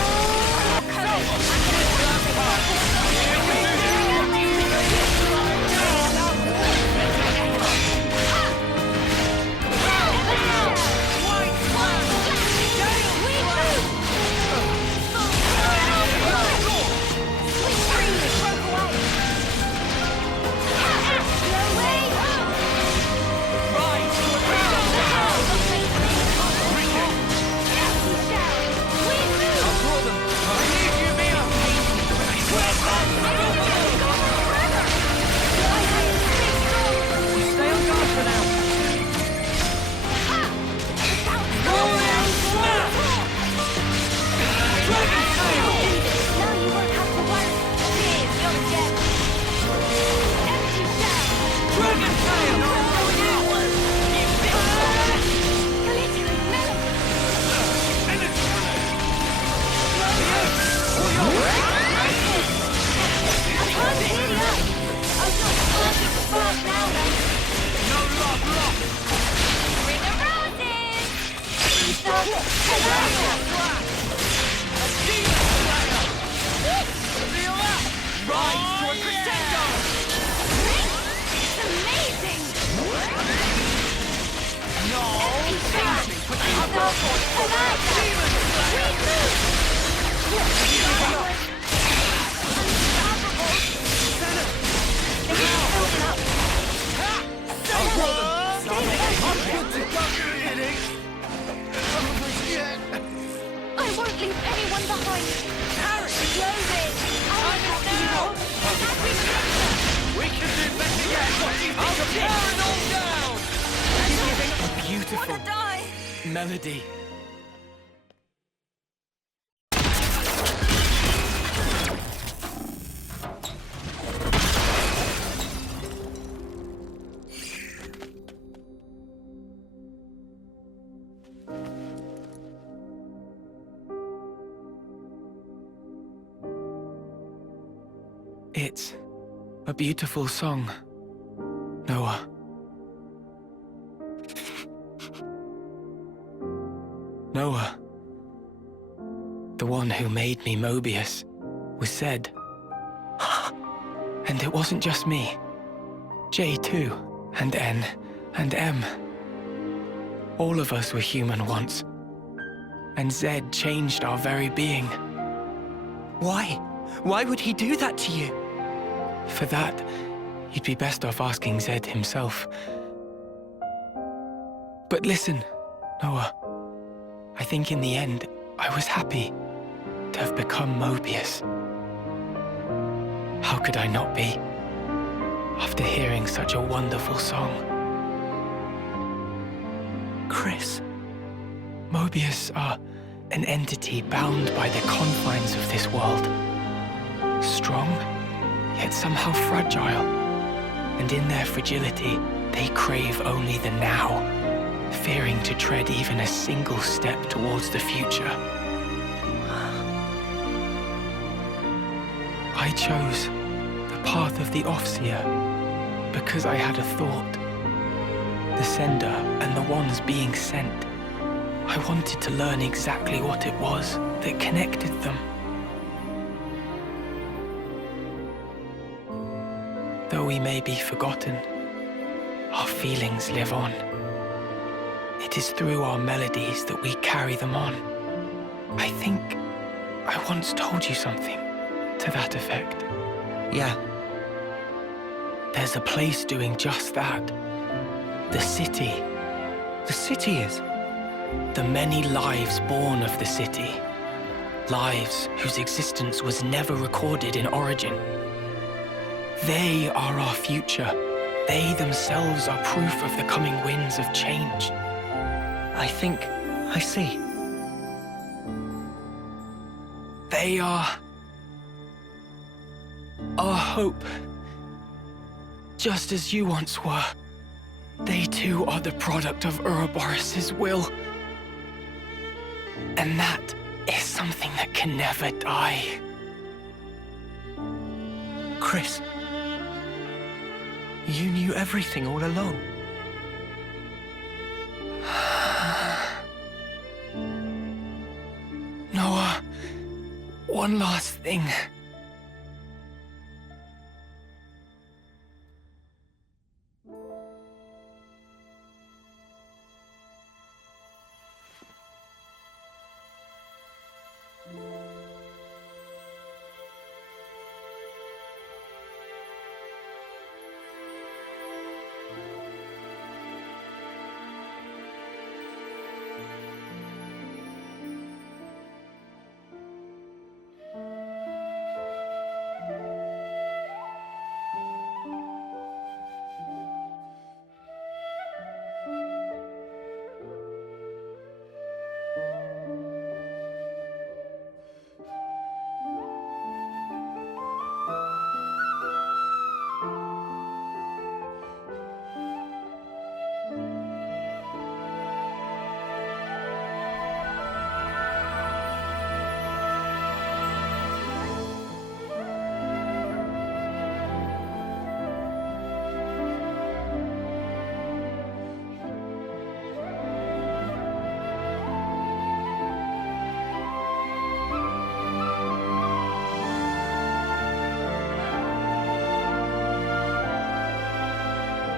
I won't leave anyone behind. Harry, Loaded. We can do better yet! I'll tear it all down! A beautiful melody. It's a beautiful song, Noah. Noah, the one who made me Mobius, was said. And it wasn't just me. J too, and N, and M. All of us were human once. And Z changed our very being. Why? Why would he do that to you? For that, you'd be best off asking Zed himself. But listen, Noah. I think in the end, I was happy to have become Mobius. How could I not be, after hearing such a wonderful song? Chris. Mobius are an entity bound by the confines of this world. Strong, yet somehow fragile. And in their fragility, they crave only the now, fearing to tread even a single step towards the future. I chose the path of the Offseer because I had a thought. The sender and the ones being sent. I wanted to learn exactly what it was that connected them. Though we may be forgotten, our feelings live on. It is through our melodies that we carry them on. I think I once told you something to that effect. Yeah. There's a place doing just that. The city. The city is? The many lives born of the city. Lives whose existence was never recorded in Origin. They are our future. They themselves are proof of the coming winds of change. I think I see. They are our hope. Just as you once were. They too are the product of Uroboros' will. And that is something that can never die. Chris, you knew everything all along. Noah, one last thing.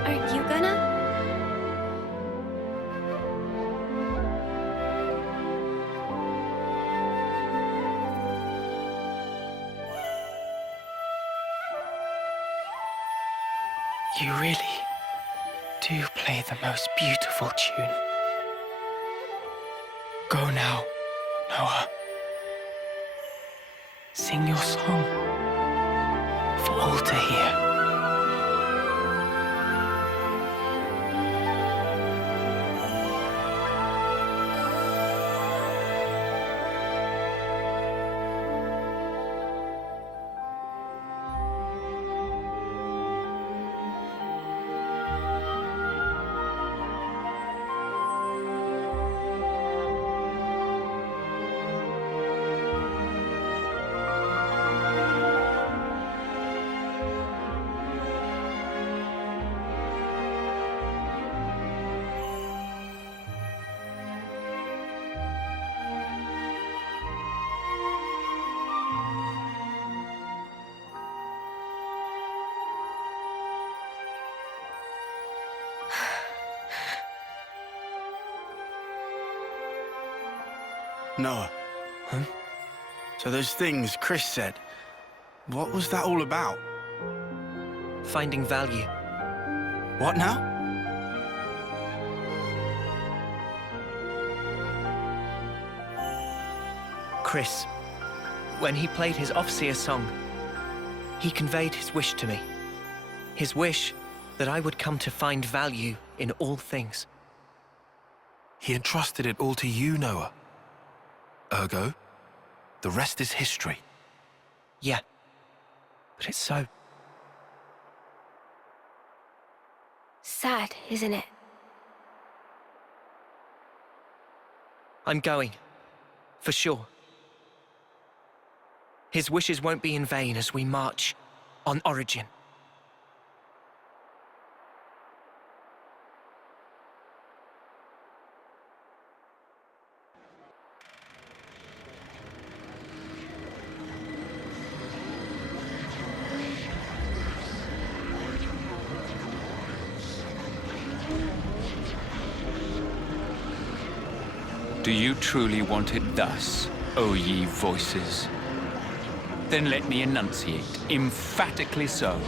Aren't you gonna? You really do play the most beautiful tune. Go now, Noah. Sing your song for all to hear. Noah. Huh? So those things Chris said, what was that all about? Finding value. What now? Chris, when he played his Offseer song, he conveyed his wish to me. His wish that I would come to find value in all things. He entrusted it all to you, Noah. Ergo, the rest is history. Yeah, but it's so. Sad, isn't it? I'm going. For sure. His wishes won't be in vain as we march on Origin. Do you truly want it thus, O ye voices? Then let me enunciate, emphatically so,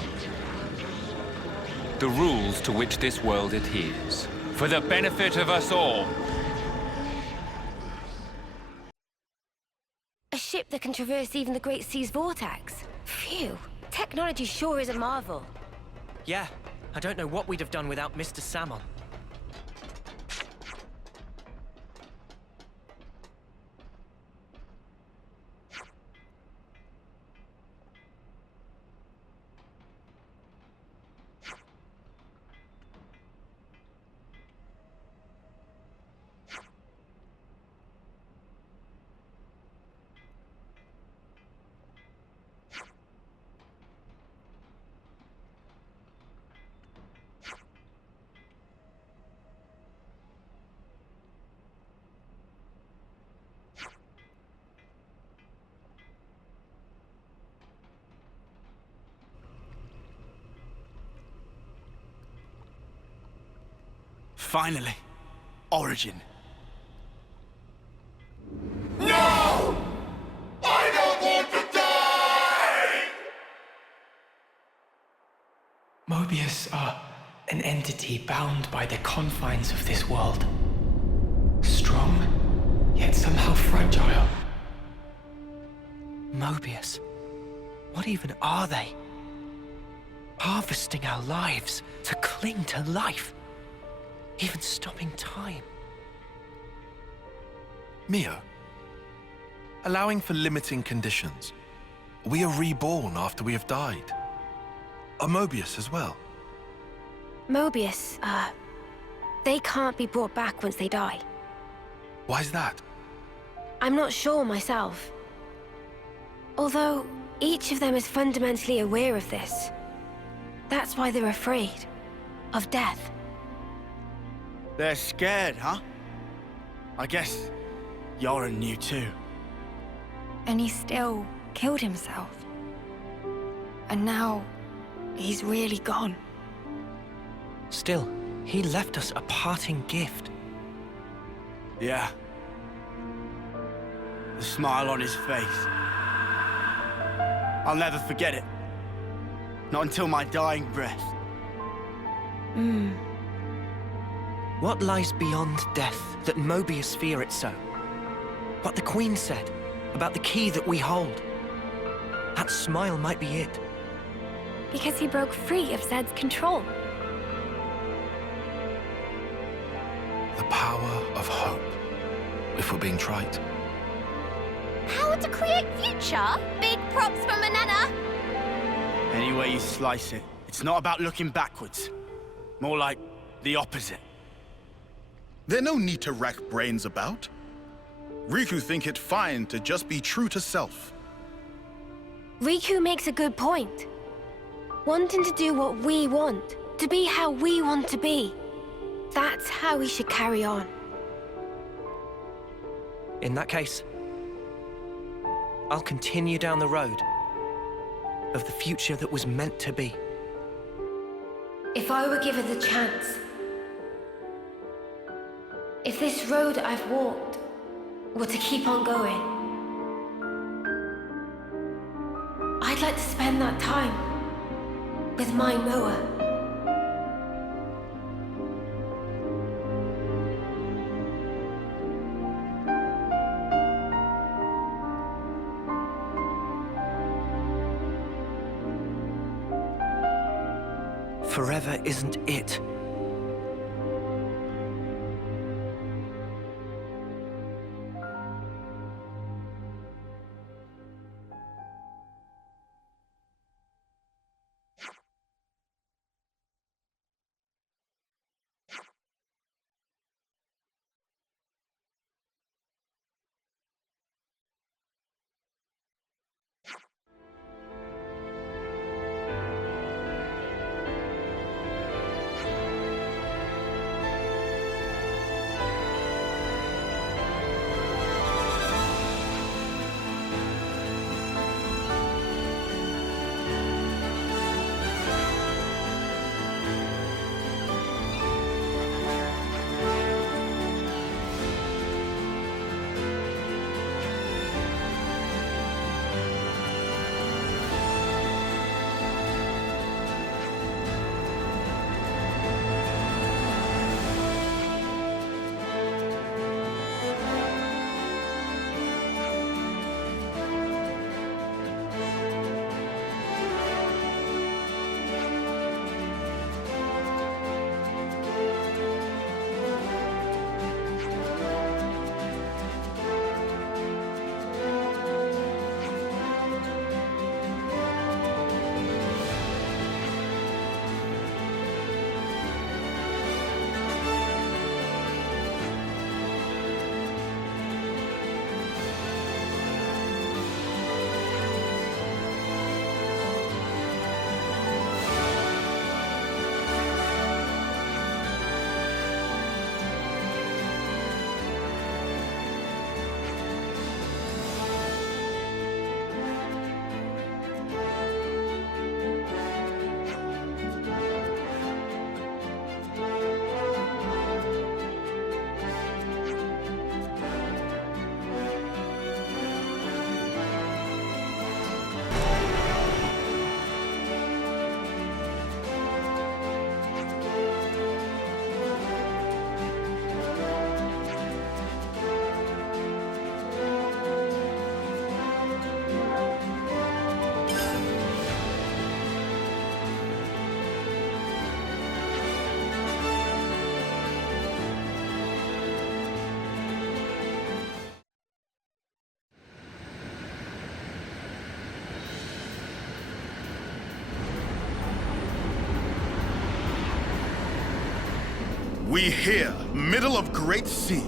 the rules to which this world adheres, for the benefit of us all. A ship ship that can traverse even the Great Sea's vortex. Phew. Technology sure is a marvel. Yeah, I don't know what we'd have done without Mr. Salmon. Finally. Origin. No! I don't want to die! Mobius are an entity bound by the confines of this world. Strong, yet somehow fragile. Mobius. What even are they? Harvesting our lives to cling to life. Even stopping time. Mio, allowing for limiting conditions, we are reborn after we have died. Are Mobius as well? Mobius, they can't be brought back once they die. Why's that? I'm not sure myself. Although, each of them is fundamentally aware of this. That's why they're afraid of death. They're scared, huh? I guess Yoren knew too. And he still killed himself. And now, he's really gone. Still, he left us a parting gift. Yeah. The smile on his face. I'll never forget it. Not until my dying breath. What lies beyond death that Mobius fear it so? What the Queen said about the key that we hold. That smile might be it. Because he broke free of Zed's control. The power of hope, if we're being trite. Power to create future? Big props from Manana. Any way you slice it, it's not about looking backwards. More like the opposite. There's no need to rack brains about. Riku think it fine to just be true to self. Riku makes a good point. Wanting to do what we want, to be how we want to be. That's how we should carry on. In that case, I'll continue down the road of the future that was meant to be. If I were given the chance, if this road I've walked were to keep on going, I'd like to spend that time with my Noah. Forever isn't it. We here, middle of Great Sea.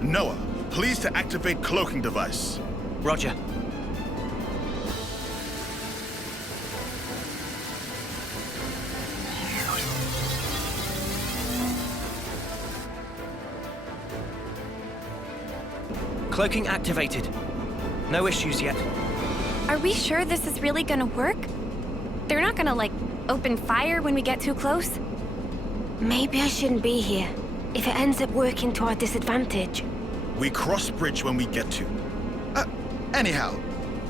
Noah, please to activate cloaking device. Roger. Cloaking activated. No issues yet. Are we sure this is really gonna work? They're not gonna, like, open fire when we get too close? Maybe I shouldn't be here. If it ends up working to our disadvantage. We cross bridge when we get to. Anyhow,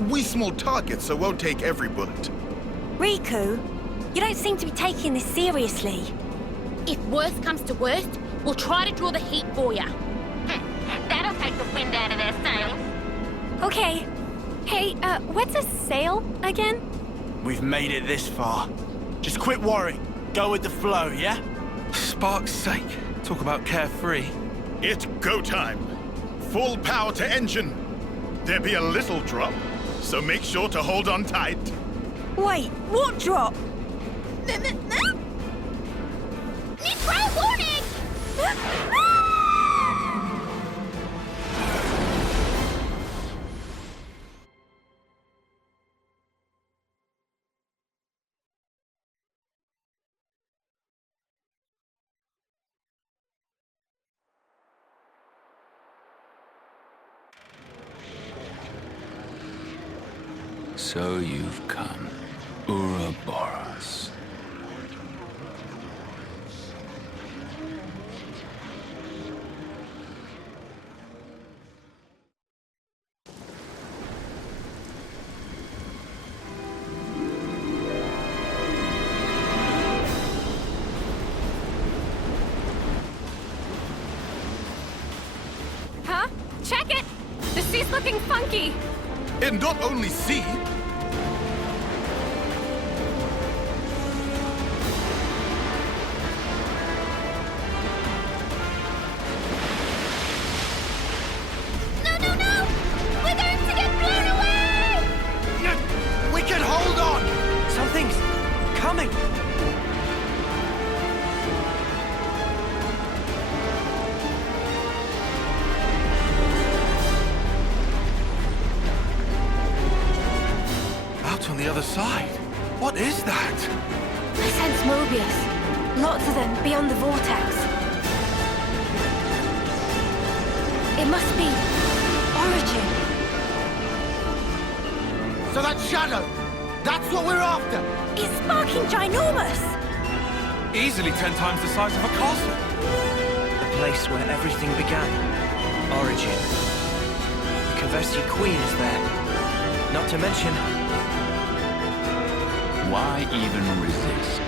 we small targets, so won't take every bullet. Riku, you don't seem to be taking this seriously. If worst comes to worst, we'll try to draw the heat for ya. That'll take the wind out of their sails. Okay. Hey, what's a sail again? We've made it this far. Just quit worrying. Go with the flow, yeah? Spark's sake. Talk about carefree. It's go time. Full power to engine. There be a little drop, so make sure to hold on tight. Wait, what drop? Need throw warning! So you've come, Uroboros. Huh? Check it! The sea's looking funky! And not only sea. We're going to get blown away! We can hold on! Something's coming! Out on the other side? What is that? I sense Mobius. Lots of them beyond the vortex. It must be Origin. So that shadow, that's what we're after! It's sparking ginormous! Easily 10 times the size of a castle. The place where everything began. Origin. The Kavesi Queen is there. Not to mention... Why even resist,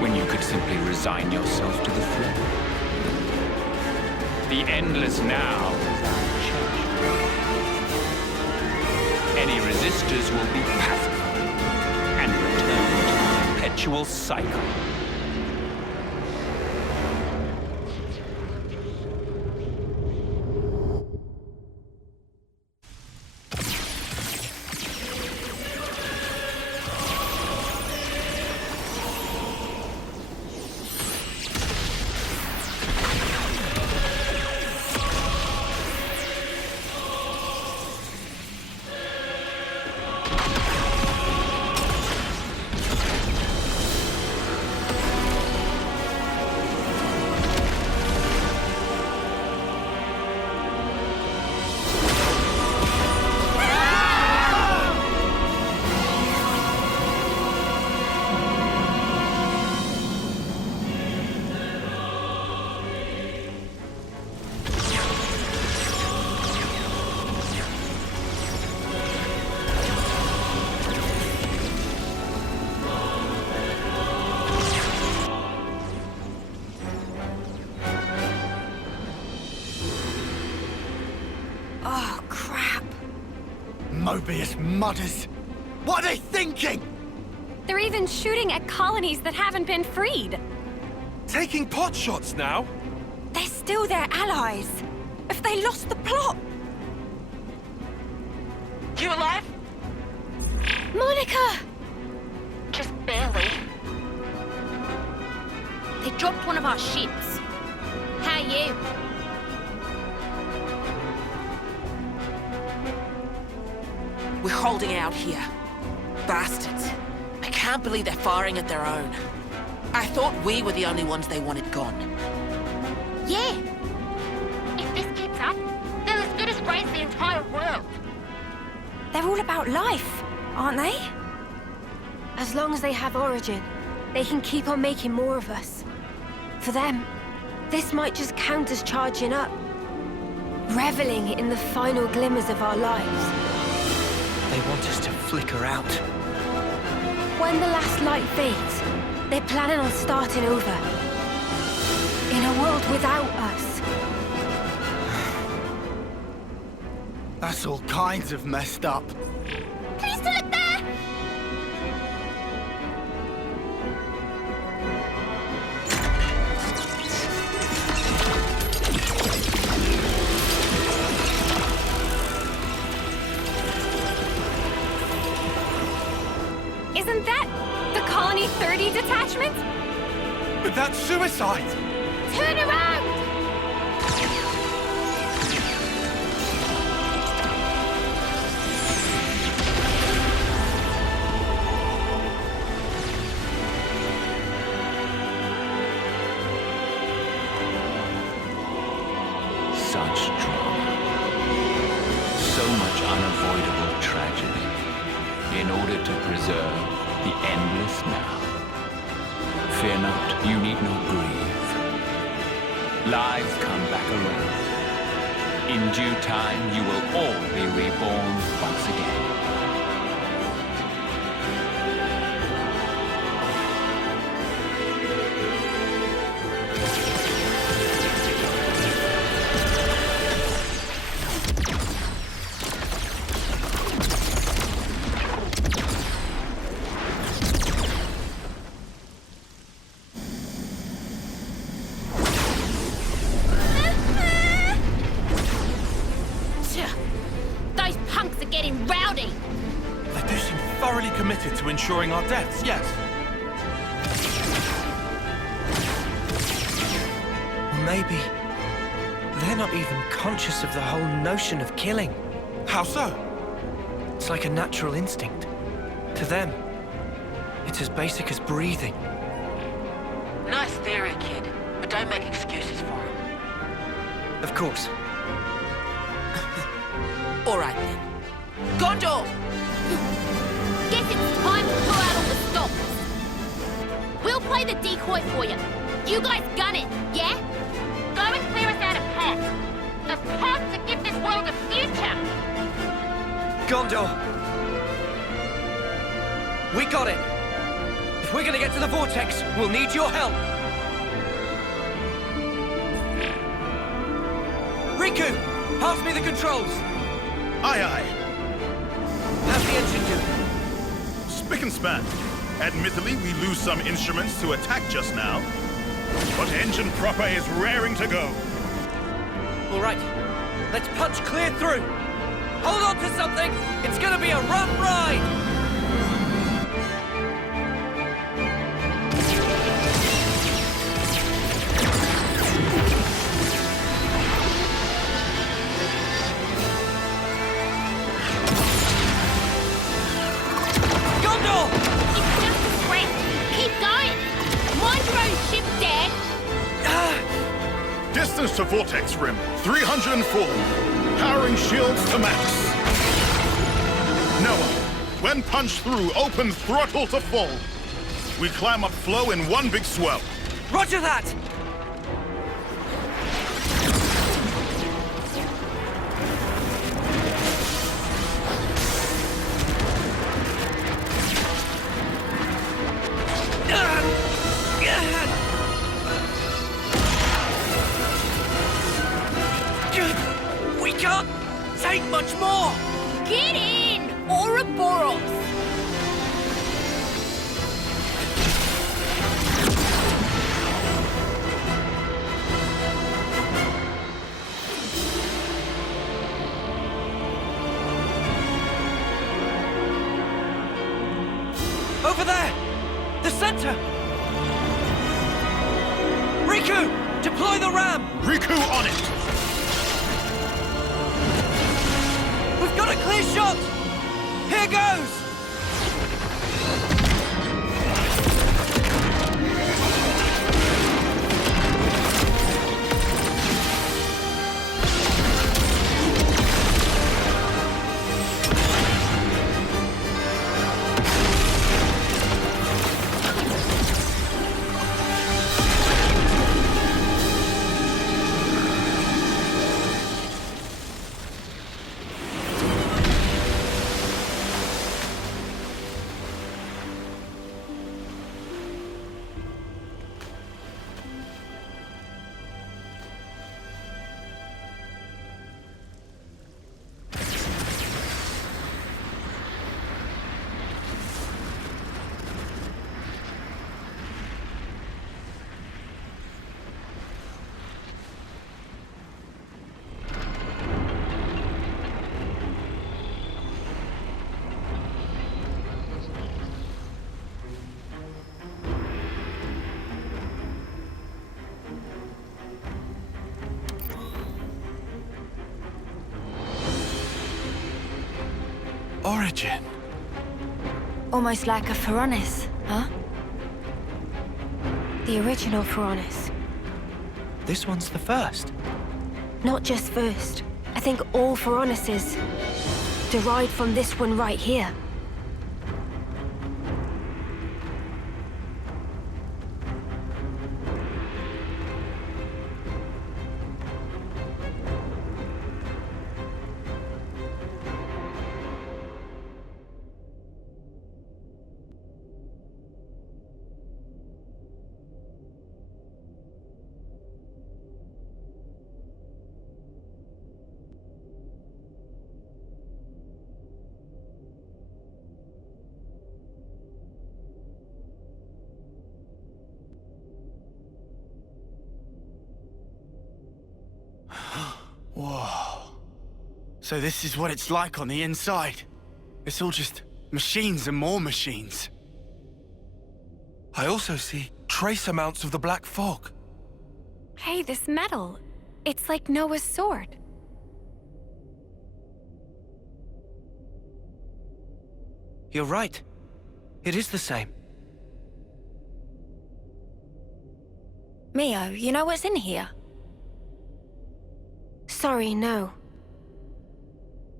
when you could simply resign yourself to the flow? The endless now is unchanged. Any resistors will be pacified and return to the perpetual cycle. Mobius mutters. What are they thinking? They're even shooting at colonies that haven't been freed. Taking pot shots now? They're still their allies. If they lost the plot. You alive? Monica! Just barely. They dropped one of our ships. you. We're holding out here. Bastards. I can't believe they're firing at their own. I thought we were the only ones they wanted gone. Yeah. If this keeps up, they'll as good as raise the entire world. They're all about life, aren't they? As long as they have origin, they can keep on making more of us. For them, this might just count as charging up. Reveling in the final glimmers of our lives. They want us to flicker out. When the last light fades, they're planning on starting over. In a world without us. That's all kinds of messed up. Can you still look there? Isn't that the Colony 30 detachment? But that's suicide! Turn around! Such drama. So much unavoidable tragedy. In order to preserve the endless now. Fear not, you need not grieve. Lives come back around. In due time, you will all be reborn once again. Those punks are getting rowdy. They do seem thoroughly committed to ensuring our deaths, yes. Maybe they're not even conscious of the whole notion of killing. How so? It's like a natural instinct. To them, it's as basic as breathing. Nice theory, kid. But don't make excuses for him. Of course. All right, then. Gondor! Guess it's time to pull out all the stops. We'll play the decoy for you. You guys gun it, yeah? Go and clear us out a path. A path to give this world a future. Gondor! We got it! If we're gonna get to the Vortex, we'll need your help! Riku! Pass me the controls! Aye, aye. How's the engine doing? Spick and span. Admittedly, we lose some instruments to attack just now. But engine proper is raring to go. All right, let's punch clear through. Hold on to something! It's gonna be a rough ride! Distance to Vortex Rim, 304. Powering shields to max. Noah, when punched through, open throttle to full. We climb up flow in one big swell. Roger that! We can't take much more! Get in, Uroboros! Over there! The center! Riku! Deploy the ram! Riku on it! We've got a clear shot! Here goes! Origin. Almost like a Phoronis, huh? The original Phoronis. This one's the first. Not just first. I think all Phoronises derived from this one right here. Whoa. So this is what it's like on the inside. It's all just machines and more machines. I also see trace amounts of the black fog. Hey, this metal. It's like Noah's sword. You're right. It is the same. Mio, you know what's in here? Sorry, no.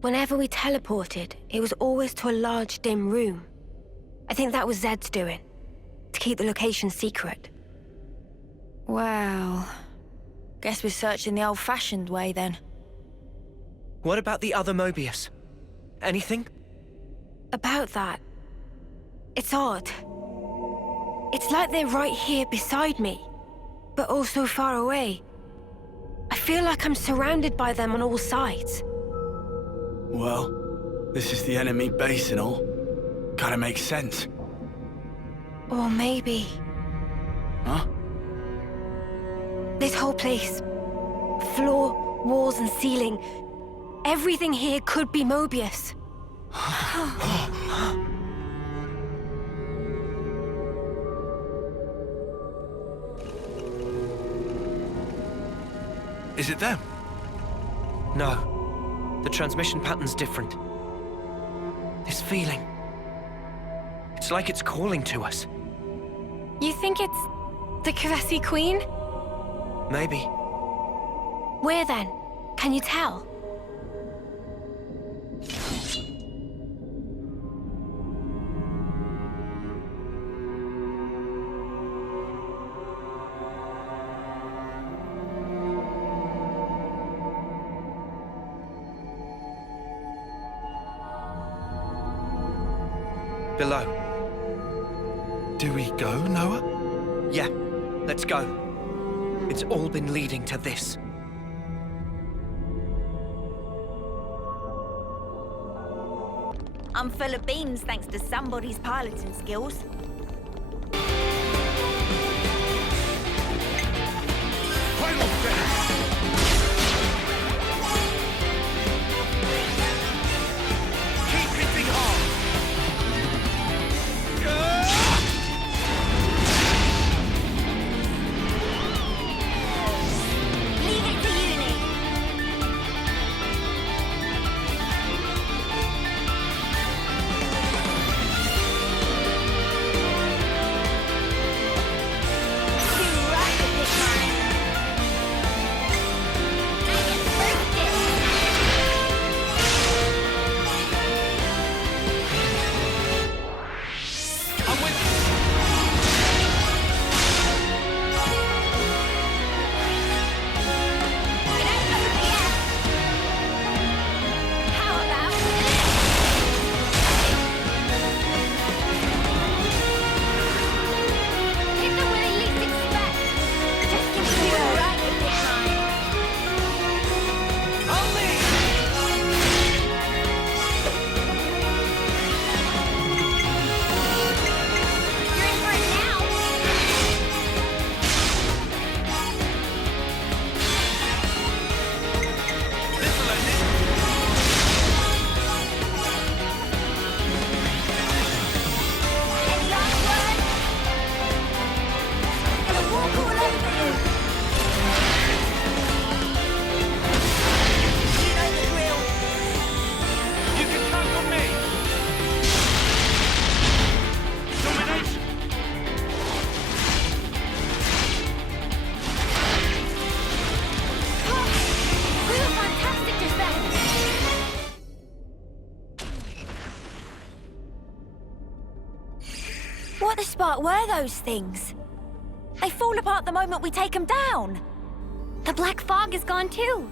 Whenever we teleported, it was always to a large, dim room. I think that was Zed's doing, to keep the location secret. Well, guess we're searching the old-fashioned way then. What about the other Mobius? Anything? About that, it's odd. It's like they're right here beside me, but also far away. I feel like I'm surrounded by them on all sides. Well, this is the enemy base and all. Kinda makes sense. Or maybe... Huh? This whole place. Floor, walls and ceiling. Everything here could be Mobius. Is it them? No. The transmission pattern's different. This feeling. It's like it's calling to us. You think it's the Kavesi Queen? Maybe. Where then? Can you tell? Below. Do we go, Noah? Yeah, let's go. It's all been leading to this. I'm full of beans thanks to somebody's piloting skills. Final phase! Keep hitting hard! the spark were those things? They fall apart the moment we take them down. The black fog is gone too.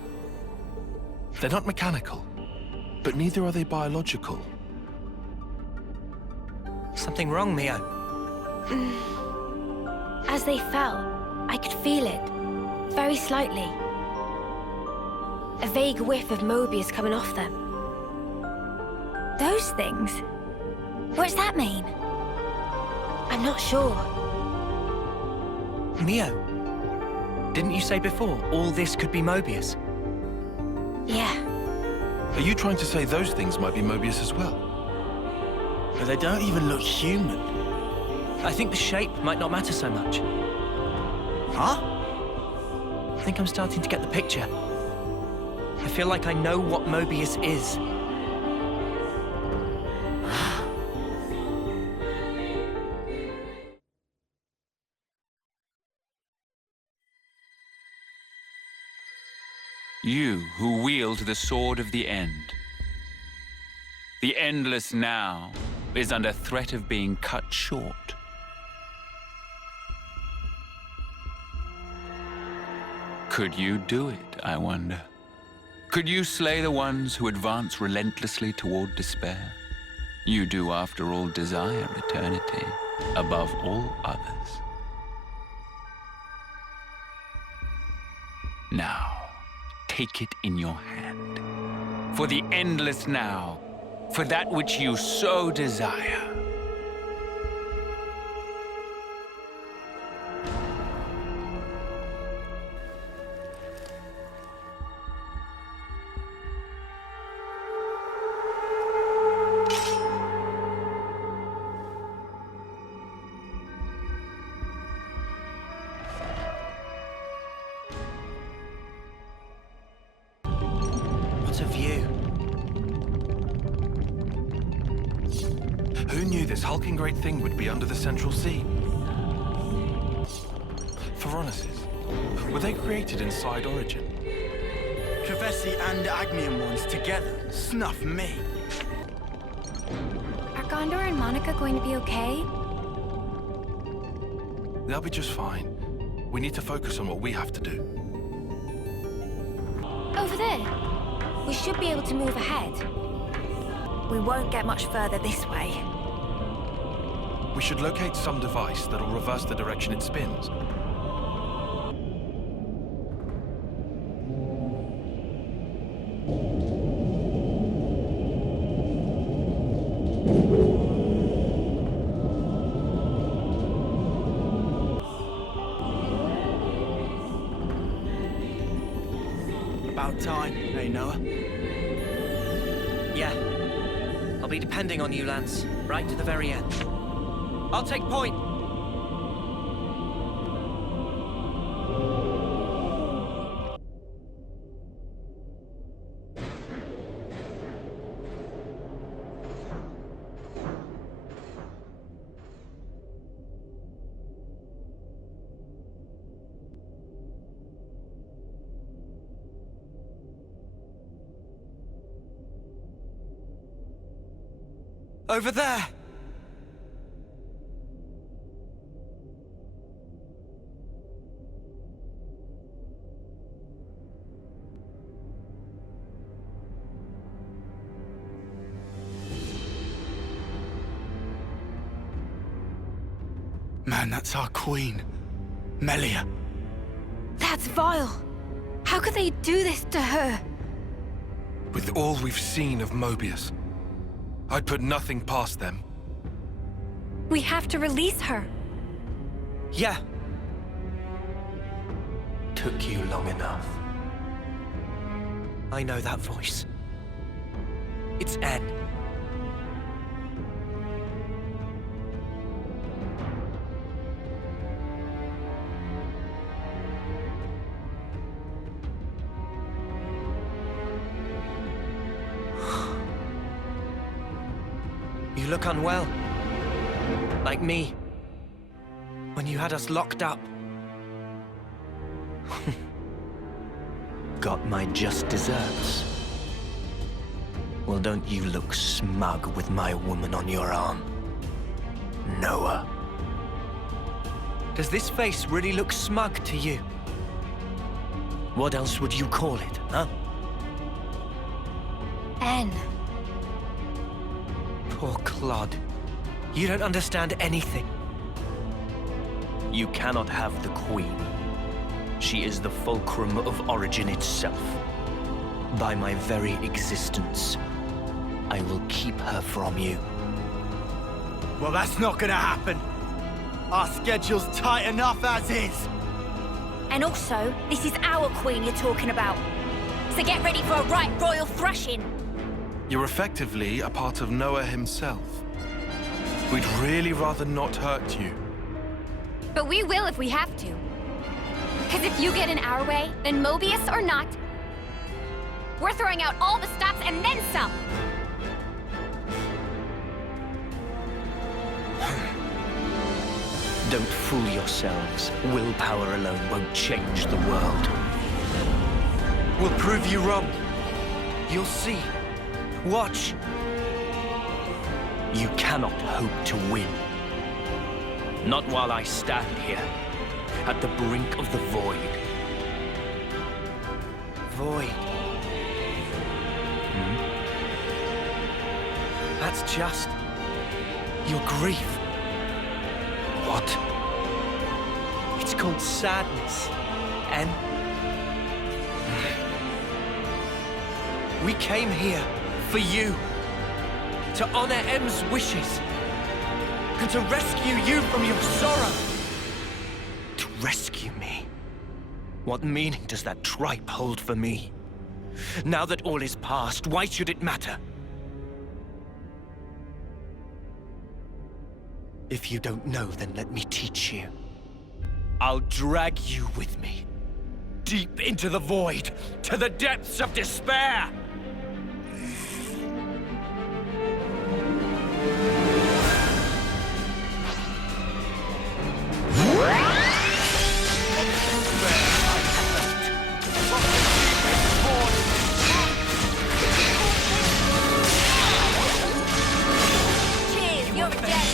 They're not mechanical, but neither are they biological. Something wrong, Mio? As they fell, I could feel it. Very slightly. A vague whiff of Mobius coming off them. Those things? What's that mean? I'm not sure. Mio, didn't you say before all this could be Mobius? Yeah. Are you trying to say those things might be Mobius as well? But they don't even look human. I think the shape might not matter so much. Huh? I think I'm starting to get the picture. I feel like I know what Mobius is. You who wield the sword of the end. The endless now is under threat of being cut short. Could you do it, I wonder? Could you slay the ones who advance relentlessly toward despair? You do, after all, desire eternity above all others. Now, take it in your hand. For the endless now, for that which you so desire. What a view. Who knew this hulking great thing would be under the Central Sea? Phoroneses. Were they created inside Origin? Keves and Agnus ones together. Snuff me. Are Gondor and Monica going to be okay? They'll be just fine. We need to focus on what we have to do. Over there. We should be able to move ahead. We won't get much further this way. We should locate some device that'll reverse the direction it spins. About time, hey Noah? Yeah. I'll be depending on you, Lance, right to the very end. I'll take point! Over there! Man, that's our queen. Melia. That's vile. How could they do this to her? With all we've seen of Mobius, I'd put nothing past them. We have to release her. Yeah. Took you long enough. I know that voice. It's Ed. You look unwell. Like me. When you had us locked up. Got my just desserts. Well, don't you look smug with my woman on your arm, Noah. Does this face really look smug to you? What else would you call it, huh? N. Poor Clod. You don't understand anything. You cannot have the Queen. She is the fulcrum of origin itself. By my very existence, I will keep her from you. Well, that's not gonna happen. Our schedule's tight enough as is. And also, this is our queen you're talking about. So get ready for a right royal thrashing. You're effectively a part of Noah himself. We'd really rather not hurt you. But we will if we have to. Because if you get in our way, then Mobius or not, we're throwing out all the stops and then some. Don't fool yourselves. Willpower alone won't change the world. We'll prove you wrong. You'll see. Watch. You cannot hope to win. Not while I stand here, at the brink of the void. Void. That's just your grief. What? It's called sadness. And we came here for you. To honor M's wishes. And to rescue you from your sorrow. To rescue me. What meaning does that tripe hold for me? Now that all is past, why should it matter? If you don't know, then let me teach you. I'll drag you with me. Deep into the void, to the depths of despair! Cheers, you're a dead.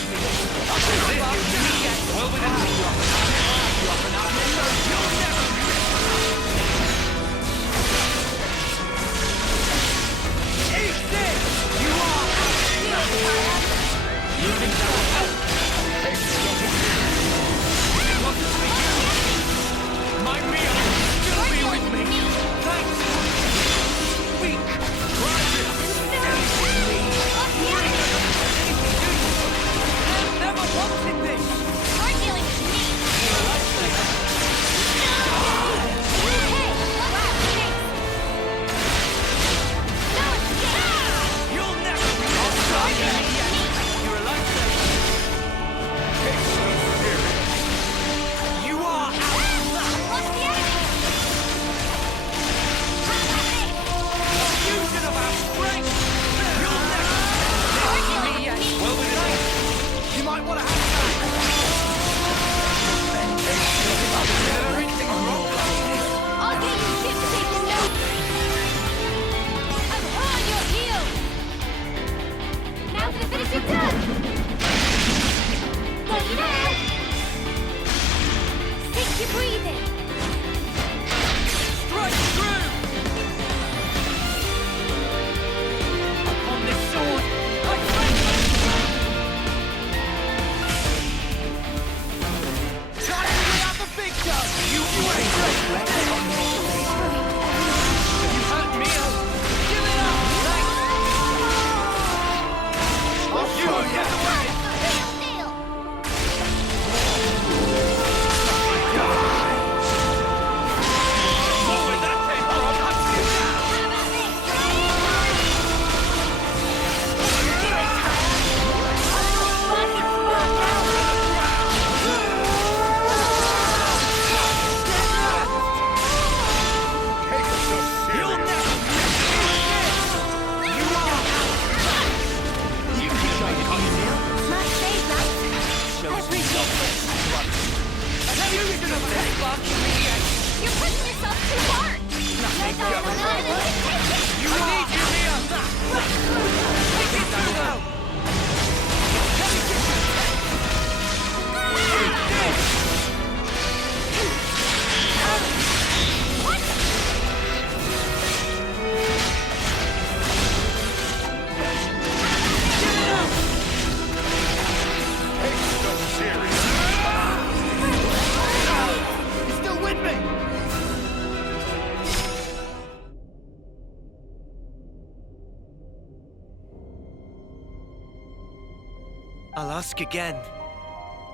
I'll ask again.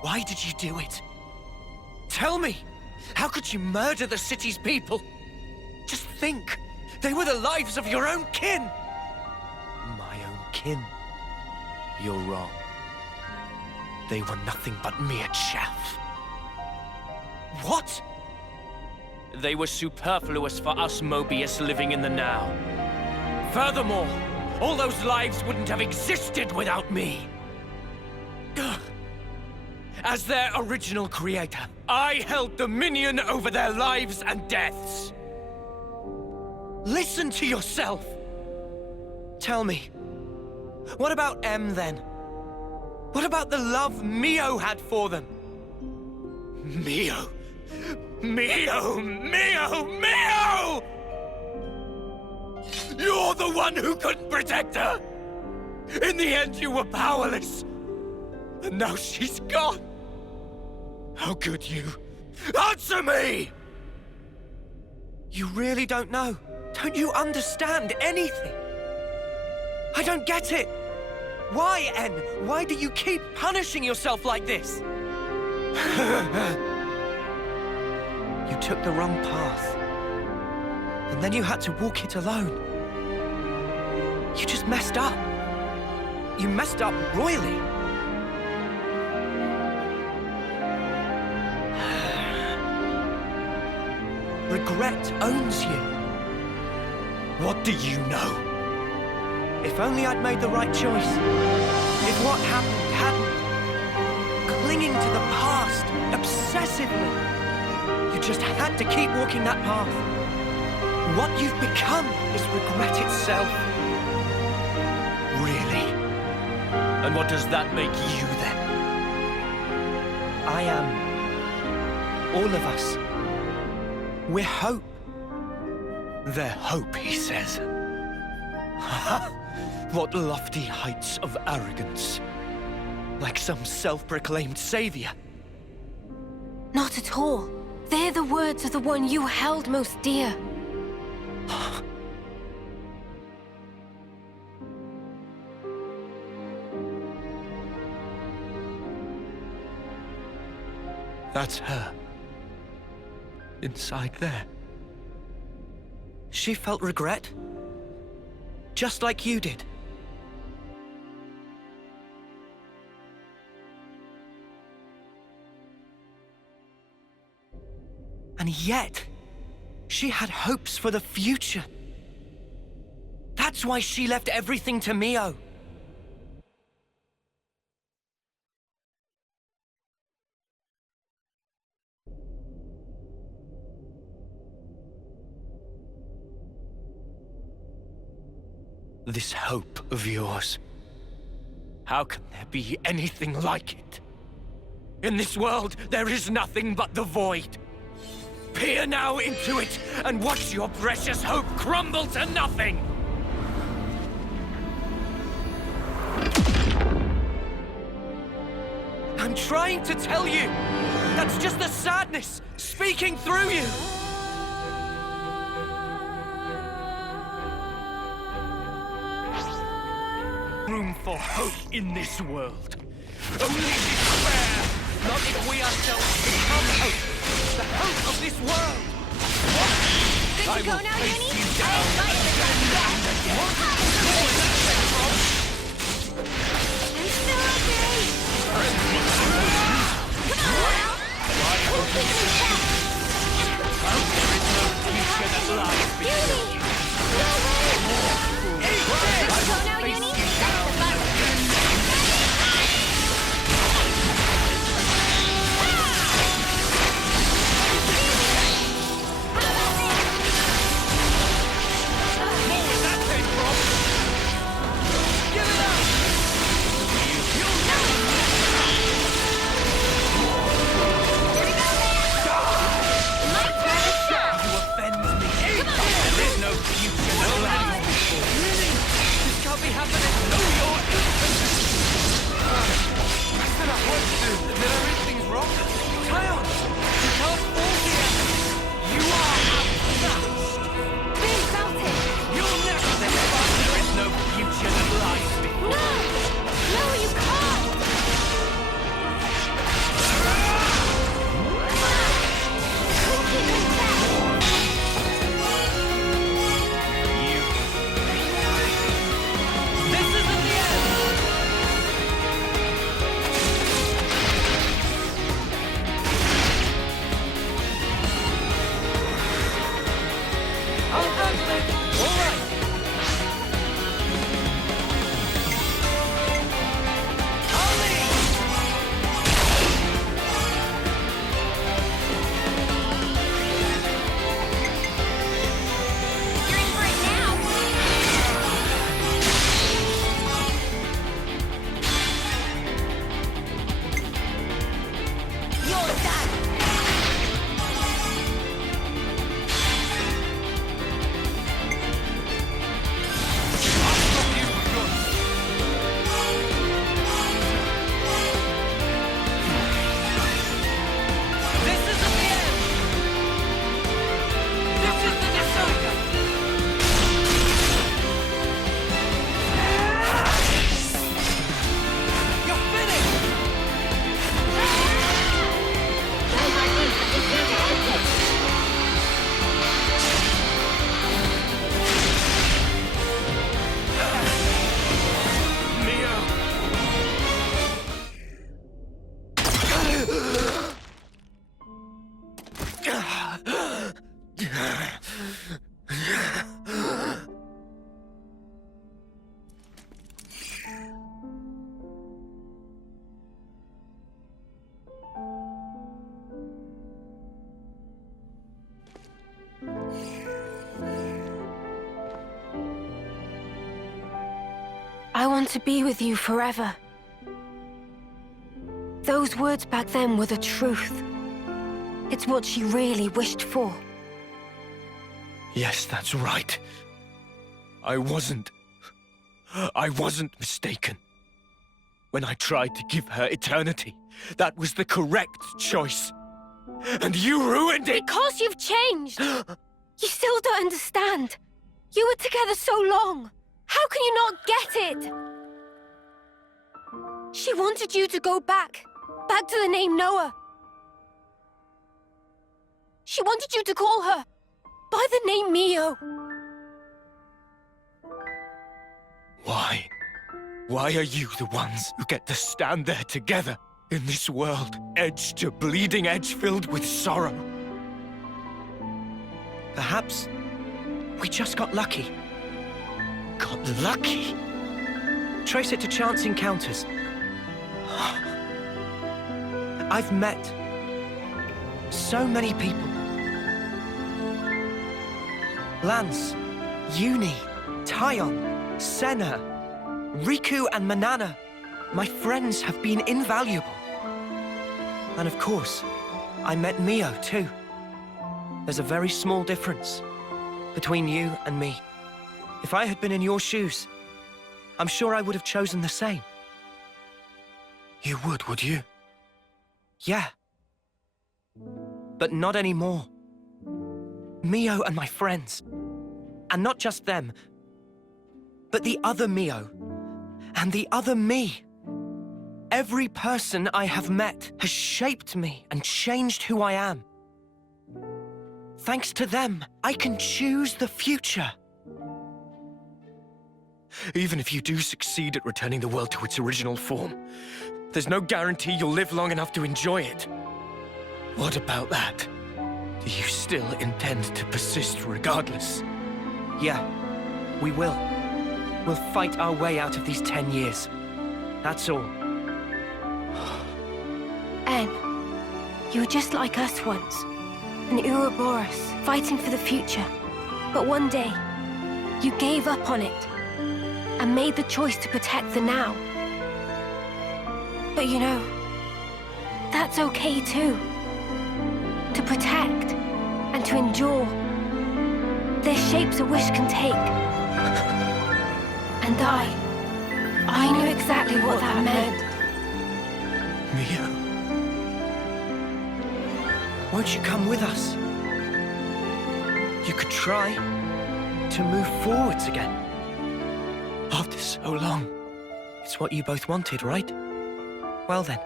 Why did you do it? Tell me! How could you murder the city's people? Just think! They were the lives of your own kin! My own kin? You're wrong. They were nothing but mere chaff. What? They were superfluous for us Mobius living in the now. Furthermore, all those lives wouldn't have existed without me. As their original creator, I held dominion over their lives and deaths. Listen to yourself! Tell me, what about M then? What about the love Mio had for them? Mio! Mio! Mio! Mio! You're the one who couldn't protect her! In the end, you were powerless. And now she's gone. How could you? Answer me! You really don't know? Don't you understand anything? I don't get it. Why, N? Why do you keep punishing yourself like this? You took the wrong path. And then you had to walk it alone. You just messed up. You messed up royally. Regret owns you. What do you know? If only I'd made the right choice. If what happened hadn't. Clinging to the past, obsessively. You just had to keep walking that path. What you've become is regret itself. Really? And what does that make you then? I am. All of us. We're hope. They're hope, he says. What lofty heights of arrogance. Like some self-proclaimed savior. Not at all. They're the words of the one you held most dear. That's her. Inside there. She felt regret. Just like you did. And yet, she had hopes for the future. That's why she left everything to Mio. This hope of yours. How can there be anything like it? In this world, there is nothing but the void. Peer now into it, and watch your precious hope crumble to nothing! I'm trying to tell you! That's just the sadness speaking through you! Room for hope in this world. Only despair, not if we ourselves become hope. The hope of this world. What? Good to go now, Uni? You down I'm still okay. Come on now. There is no future that lies between you. Go now, Uni? That's the fun. to be with you forever. Those words back then were the truth. It's what she really wished for. Yes, that's right. I wasn't mistaken. When I tried to give her eternity, that was the correct choice. And you ruined it! Because you've changed! You still don't understand. You were together so long. How can you not get it? She wanted you to go back to the name Noah. She wanted you to call her by the name Mio. Why? Why are you the ones who get to stand there together in this world, edge to bleeding edge filled with sorrow? Perhaps we just got lucky. Got lucky? Trace it to chance encounters. I've met so many people. Lance, Uni, Tyon, Senna, Riku and Manana. My friends have been invaluable. And of course, I met Mio too. There's a very small difference between you and me. If I had been in your shoes, I'm sure I would have chosen the same. You would you? Yeah. But not anymore. Mio and my friends. And not just them, but the other Mio. And the other me. Every person I have met has shaped me and changed who I am. Thanks to them, I can choose the future. Even if you do succeed at returning the world to its original form, there's no guarantee you'll live long enough to enjoy it. What about that? Do you still intend to persist regardless? Yeah, we will. We'll fight our way out of these 10 years. That's all. En, you were just like us once. An Uroboros, fighting for the future. But one day, you gave up on it and made the choice to protect the now. But you know, that's okay too. To protect and to endure. They're shapes a wish can take. And I knew exactly what that meant. Mio. Won't you come with us? You could try to move forwards again. After so long. It's what you both wanted, right? Well then,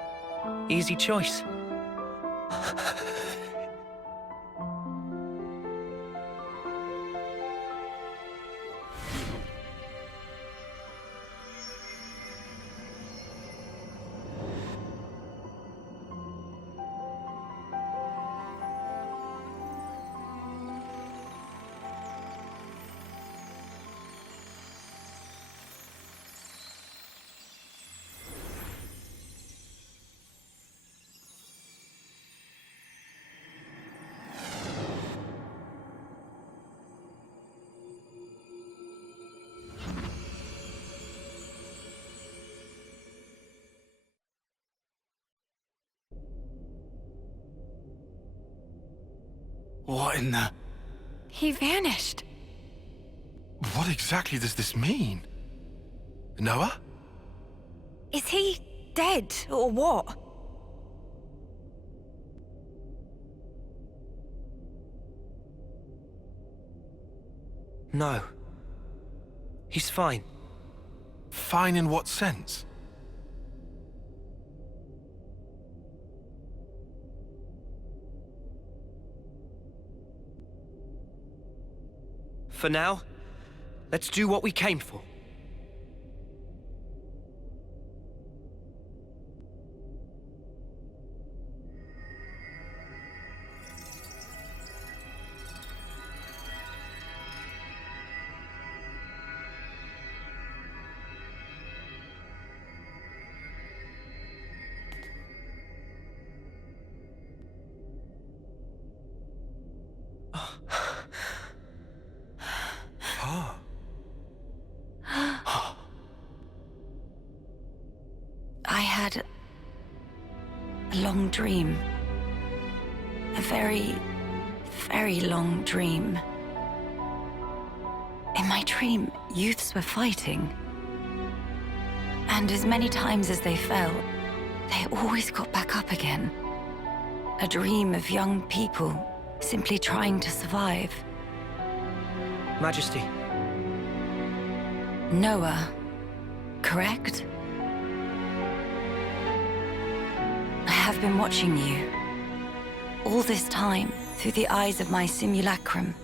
easy choice. What in the... He vanished. What exactly does this mean? Noah? Is he dead, or what? No. He's fine. Fine in what sense? For now, let's do what we came for. I had a long dream. A very, very long dream. In my dream, youths were fighting. And as many times as they fell, they always got back up again. A dream of young people simply trying to survive. Majesty. Noah, correct? I have been watching you. All this time, through the eyes of my simulacrum.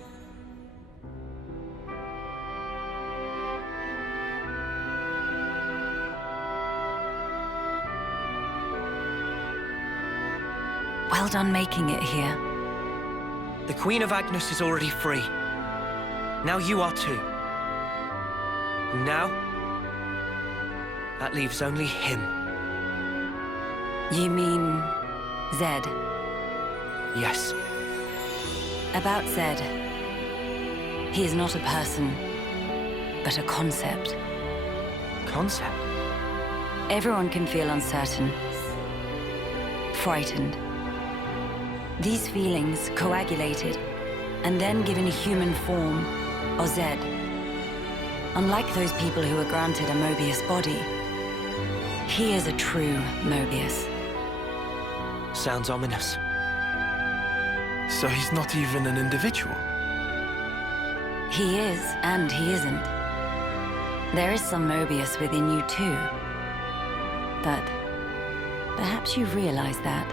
Well done making it here. The Queen of Agnus is already free. Now you are too. And now, that leaves only him. You mean Zed? Yes. About Zed. He is not a person, but a concept. Concept? Everyone can feel uncertain, frightened. These feelings coagulated and then given a human form, or Zed. Unlike those people who were granted a Mobius body, he is a true Mobius. Sounds ominous. So he's not even an individual? He is, and he isn't. There is some Mobius within you too. But perhaps you've realized that.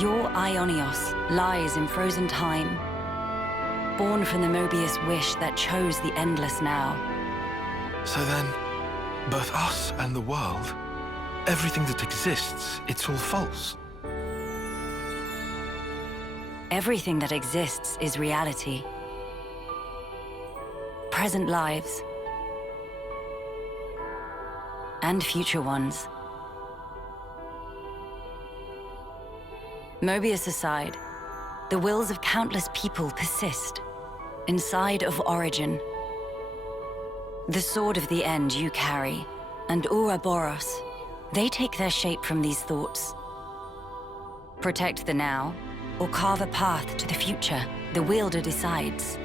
Your Ionios lies in frozen time, born from the Mobius wish that chose the endless now. So then, both us and the world, everything that exists, it's all false. Everything that exists is reality. Present lives. And future ones. Mobius aside, the wills of countless people persist, inside of Origin. The sword of the end you carry, and Uroboros, they take their shape from these thoughts. Protect the now, or carve a path to the future, the wielder decides.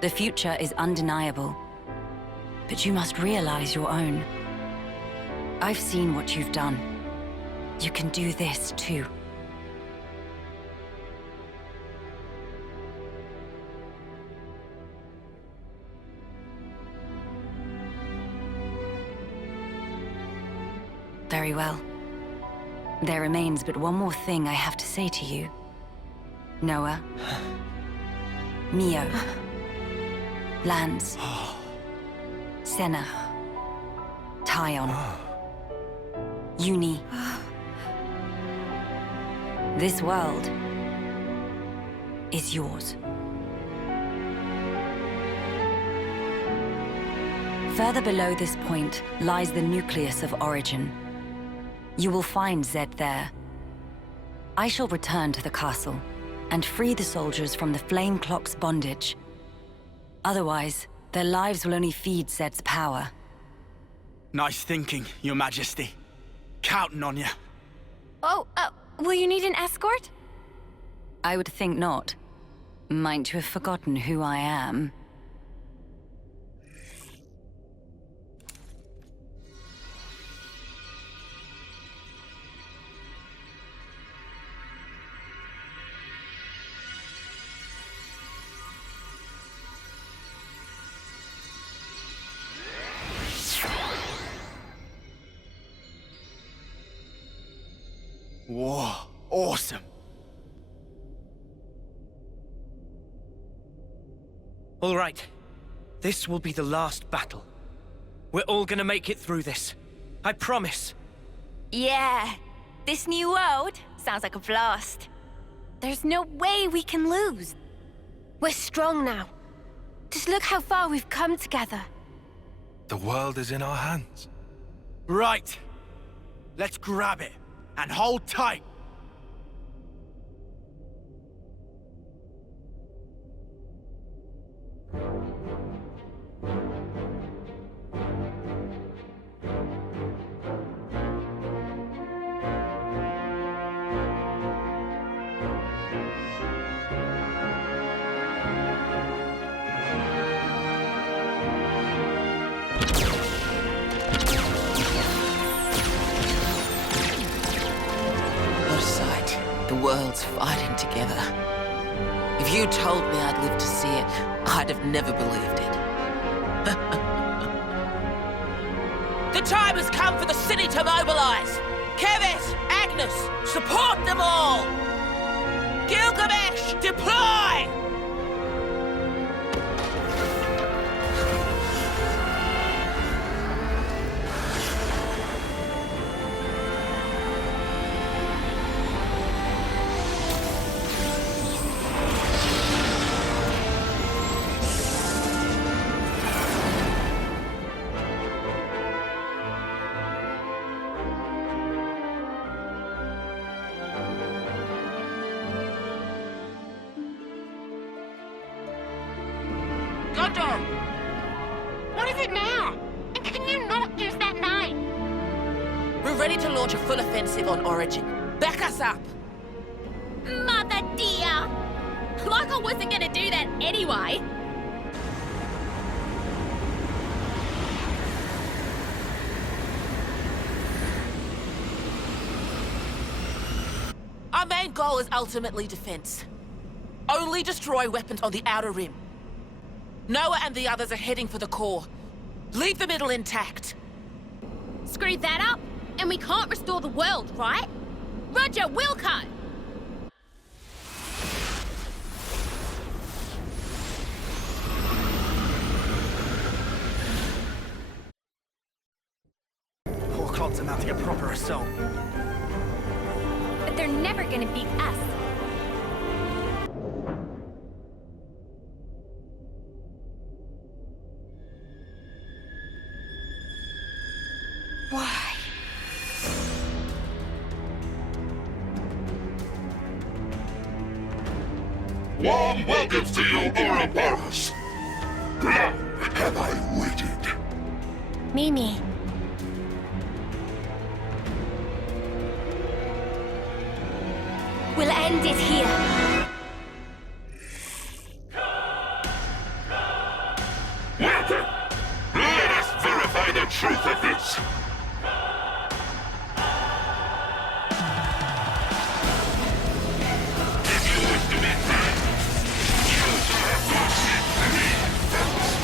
The future is undeniable, but you must realize your own. I've seen what you've done. You can do this too. Very well. There remains but one more thing I have to say to you. Noah. Mio. Lands. Senna. Tyon. Uni. This world is yours. Further below this point lies the nucleus of Origin. You will find Zed there. I shall return to the castle and free the soldiers from the Flame Clock's bondage. Otherwise, their lives will only feed Zed's power. Nice thinking, Your Majesty. Counting on you. Oh, will you need an escort? I would think not. Might you have forgotten who I am? Whoa, awesome. All right. This will be the last battle. We're all gonna make it through this. I promise. Yeah, this new world sounds like a blast. There's no way we can lose. We're strong now. Just look how far we've come together. The world is in our hands. Right. Let's grab it. And hold tight. worlds fighting together. If you told me I'd live to see it, I'd have never believed it. The time has come for the city to mobilize! Keves, Agnus, support them all! Gilgamesh, deploy! What is it now? And can you not use that name? We're ready to launch a full offensive on Origin. Back us up! Mother dear! Like I wasn't gonna do that anyway. Our main goal is ultimately defense. Only destroy weapons on the outer rim. Noah and the others are heading for the core. Leave the middle intact. Screw that up, and we can't restore the world, right? Roger, Wilco! Poor clods are mounting a proper assault. But they're never gonna beat us. Why? Warm welcomes to you, Uroboros. Long have I waited. Mimi. We'll end it here. Welcome! Let us verify the truth of this. If you wish to be frank, you shall have to accept me first.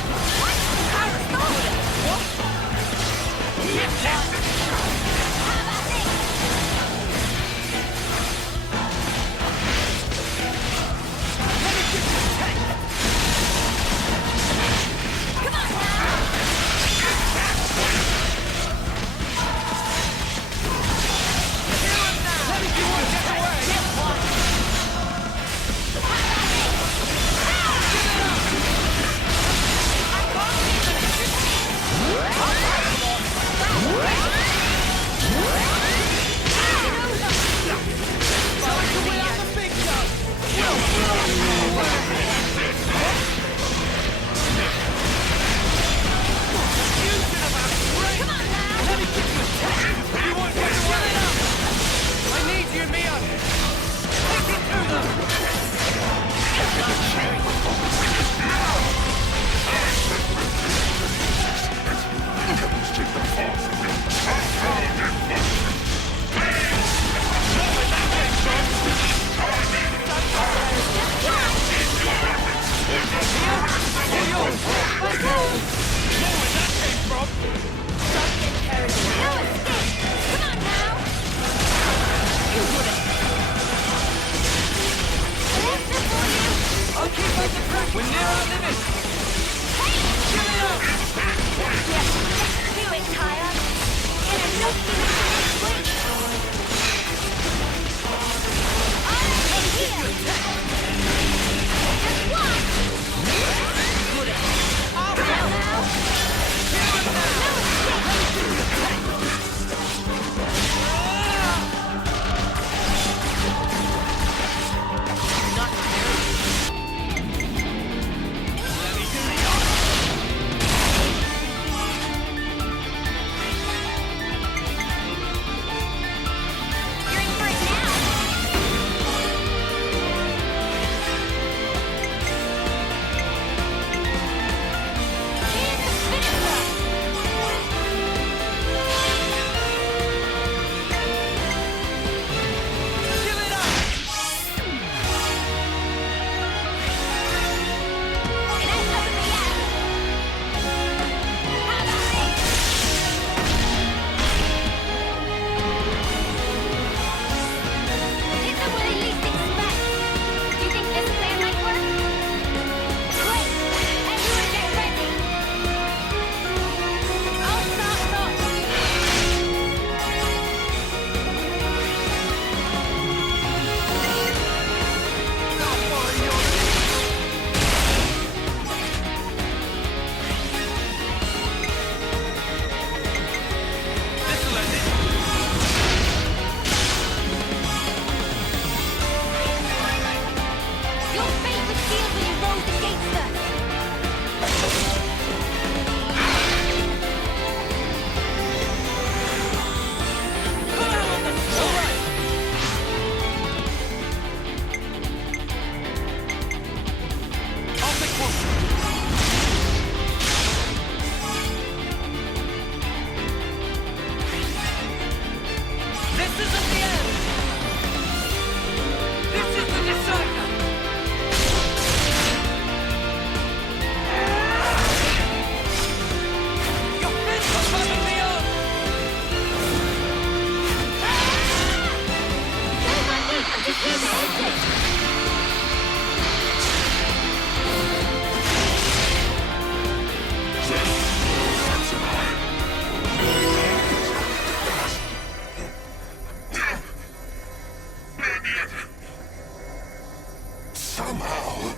somehow.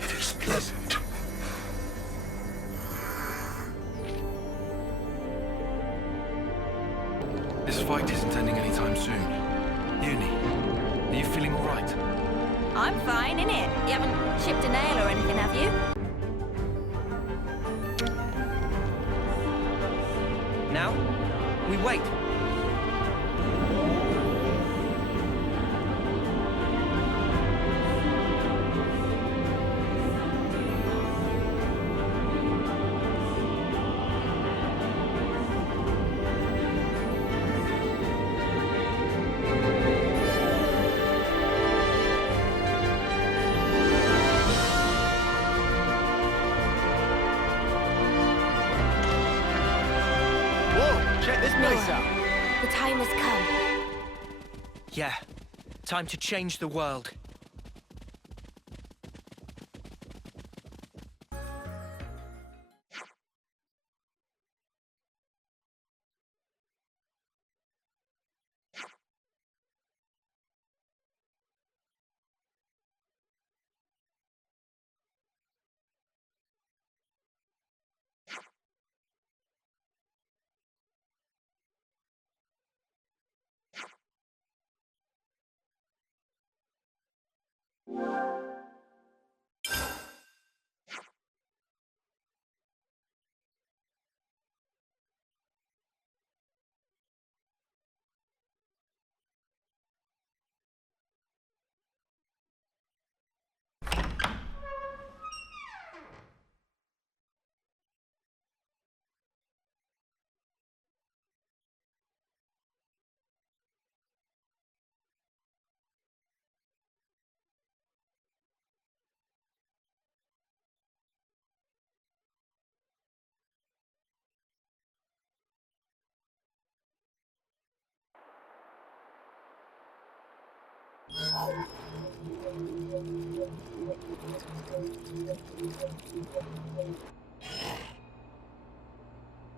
It is pleasant. This fight isn't ending anytime soon. Uni, are you feeling all right? I'm fine, innit? You haven't chipped a nail or anything, have you? Now, we wait. The time has come. Yeah, time to change the world.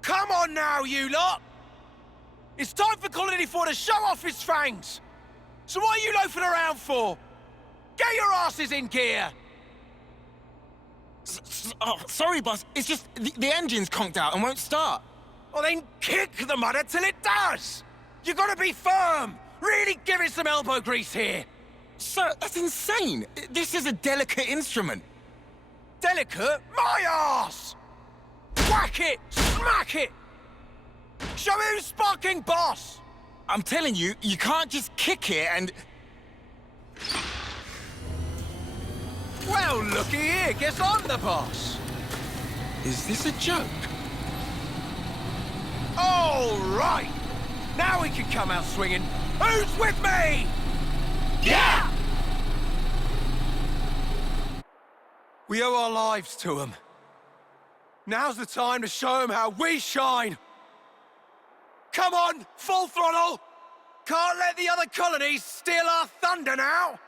Come on now, you lot! It's time for Colony 4 to show off his fangs! So what are you loafing around for? Get your asses in gear! Sorry, boss. It's just the engine's conked out and won't start. Well, then kick the mudder till it does! You gotta be firm! Really give it some elbow grease here! Sir, that's insane! This is a delicate instrument. Delicate? My arse! Whack it! Smack it! Show me who's sparking boss! I'm telling you, you can't just kick it and... Well, looky here, guess I'm the boss! Is this a joke? All right! Now we can come out swinging. Who's with me? Yeah! We owe our lives to them. Now's the time to show them how we shine. Come on, full throttle! Can't let the other colonies steal our thunder now!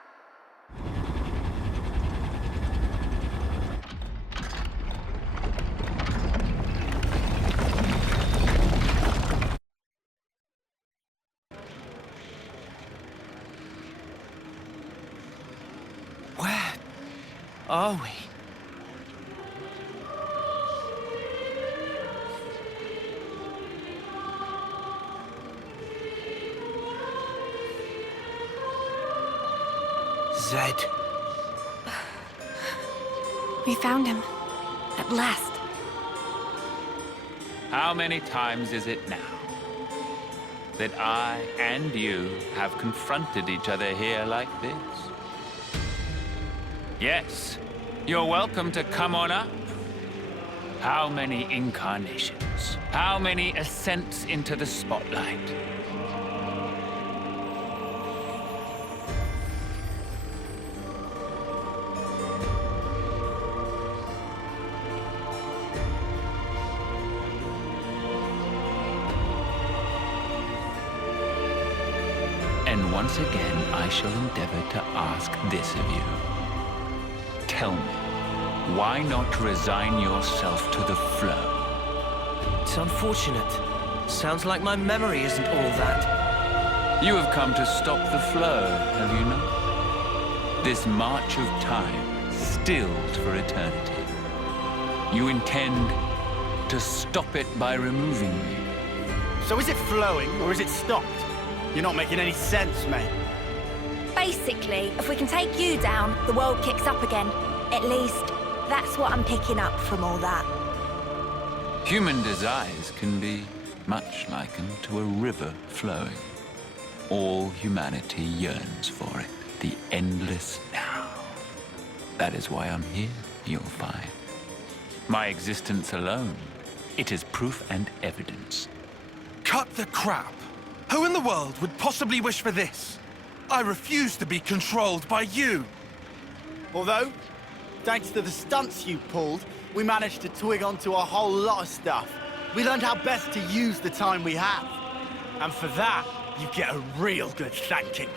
Where are we? Zed. We found him. At last. How many times is it now that I and you have confronted each other here like this? Yes, you're welcome to come on up. How many incarnations? How many ascents into the spotlight? And once again, I shall endeavor to ask this of you. Tell me, why not resign yourself to the flow? It's unfortunate. Sounds like my memory isn't all that. You have come to stop the flow, have you not? This march of time, stilled for eternity. You intend to stop it by removing me. So is it flowing, or is it stopped? You're not making any sense, mate. Basically, if we can take you down, the world kicks up again. At least, that's what I'm picking up from all that. Human desires can be much likened to a river flowing. All humanity yearns for it, the endless now. That is why I'm here, you'll find. My existence alone, it is proof and evidence. Cut the crap! Who in the world would possibly wish for this? I refuse to be controlled by you! Although, thanks to the stunts you pulled, we managed to twig onto a whole lot of stuff. We learned how best to use the time we have. And for that, you get a real good thanking.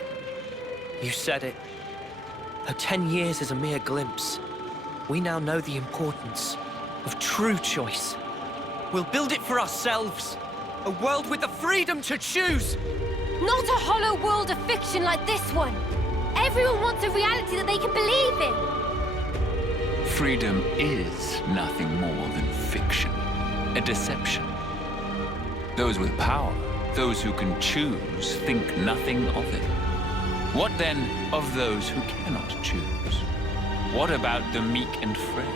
You said it. Though 10 years is a mere glimpse, we now know the importance of true choice. We'll build it for ourselves. A world with the freedom to choose. Not a hollow world of fiction like this one. Everyone wants a reality that they can believe in. Freedom is nothing more than fiction, a deception. Those with power, those who can choose, think nothing of it. What then of those who cannot choose? What about the meek and frail?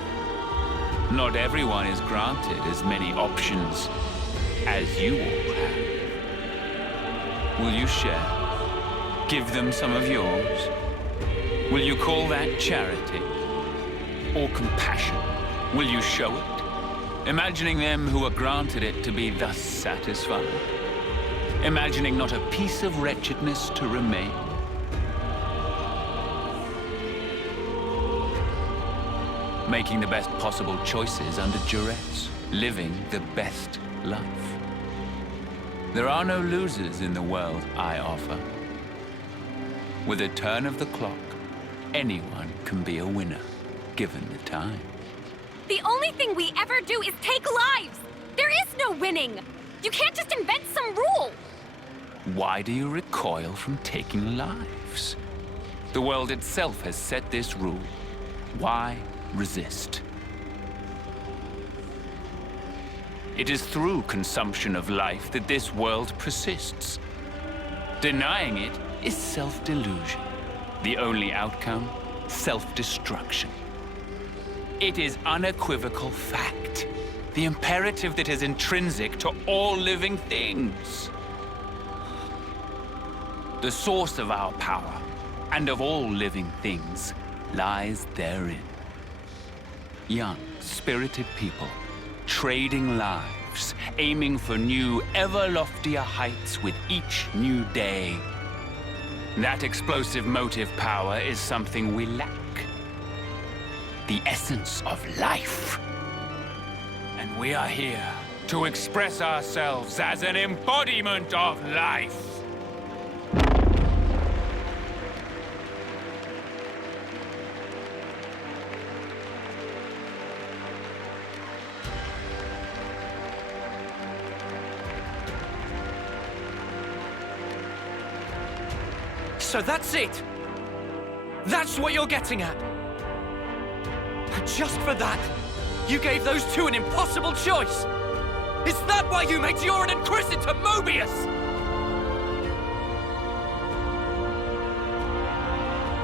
Not everyone is granted as many options as you all have. Will you share? Give them some of yours? Will you call that charity? Or compassion? Will you show it? Imagining them who are granted it to be thus satisfied? Imagining not a piece of wretchedness to remain? Making the best possible choices under duress, living the best life. There are no losers in the world I offer. With a turn of the clock, anyone can be a winner, given the time. The only thing we ever do is take lives! There is no winning! You can't just invent some rule! Why do you recoil from taking lives? The world itself has set this rule. Why resist? It is through consumption of life that this world persists. Denying it is self-delusion. The only outcome, self-destruction. It is unequivocal fact, the imperative that is intrinsic to all living things. The source of our power, and of all living things, lies therein. Young, spirited people, trading lives, aiming for new, ever loftier heights with each new day. That explosive motive power is something we lack. The essence of life. And we are here to express ourselves as an embodiment of life. So that's it! That's what you're getting at! And just for that, you gave those two an impossible choice! Is that why you made Joran and Chris into Mobius?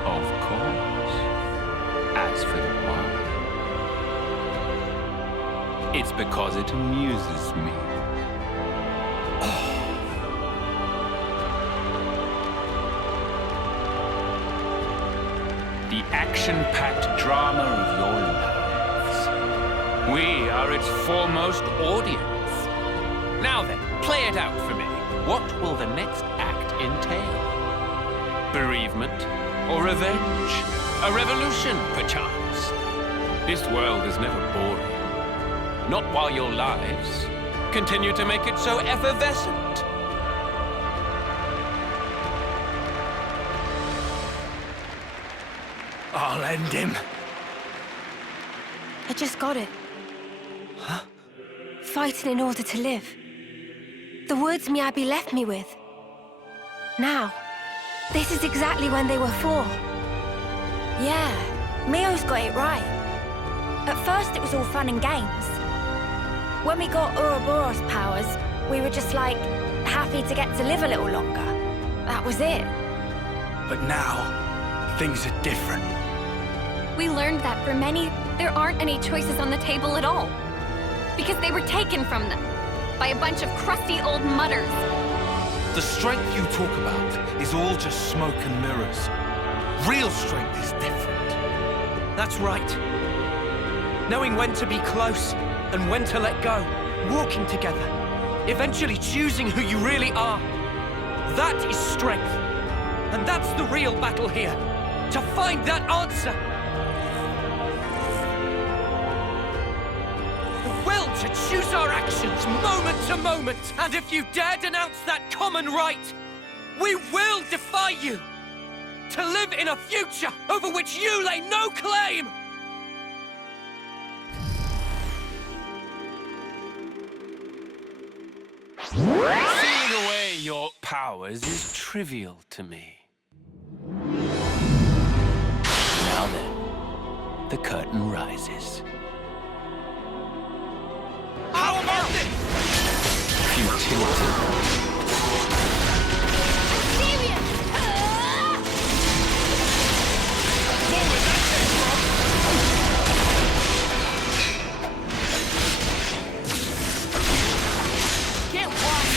Of course. As for the why, it's because it amuses me. The action-packed drama of your lives. We are its foremost audience. Now then, play it out for me. What will the next act entail? Bereavement? Or revenge? A revolution, perchance? This world is never boring. Not while your lives continue to make it so effervescent. I'll end him. I just got it. Huh? Fighting in order to live. The words Miyabi left me with. Now, this is exactly when they were for. Yeah, Mio's got it right. At first it was all fun and games. When we got Uroboros powers, we were just like, happy to get to live a little longer. That was it. But now, things are different. We learned that for many, there aren't any choices on the table at all. Because they were taken from them by a bunch of crusty old mutters. The strength you talk about is all just smoke and mirrors. Real strength is different. That's right. Knowing when to be close and when to let go. Walking together. Eventually choosing who you really are. That is strength. And that's the real battle here. To find that answer. The will to choose our actions moment to moment. And if you dare denounce that common right, we will defy you. To live in a future over which you lay no claim! Sealing away your powers is trivial to me. Now then, the curtain rises. How about this? Futility.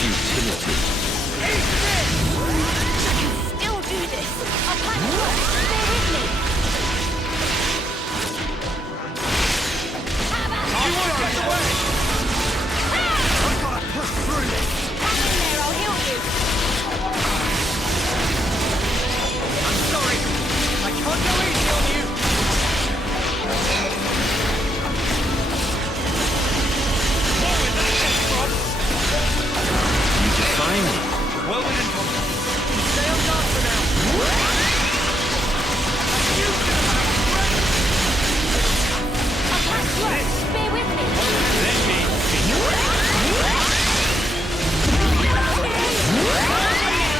Futility. I can still do this. I'll plan to work. Stay with me. How about You won't get away! I gotta push through this. Hang in there, I'll heal you. I'm sorry. I can't go easy on you. What was that came from? You define me. Well, we didn't come. Stay on guard for now. You I'll pass through. Bear with me. let me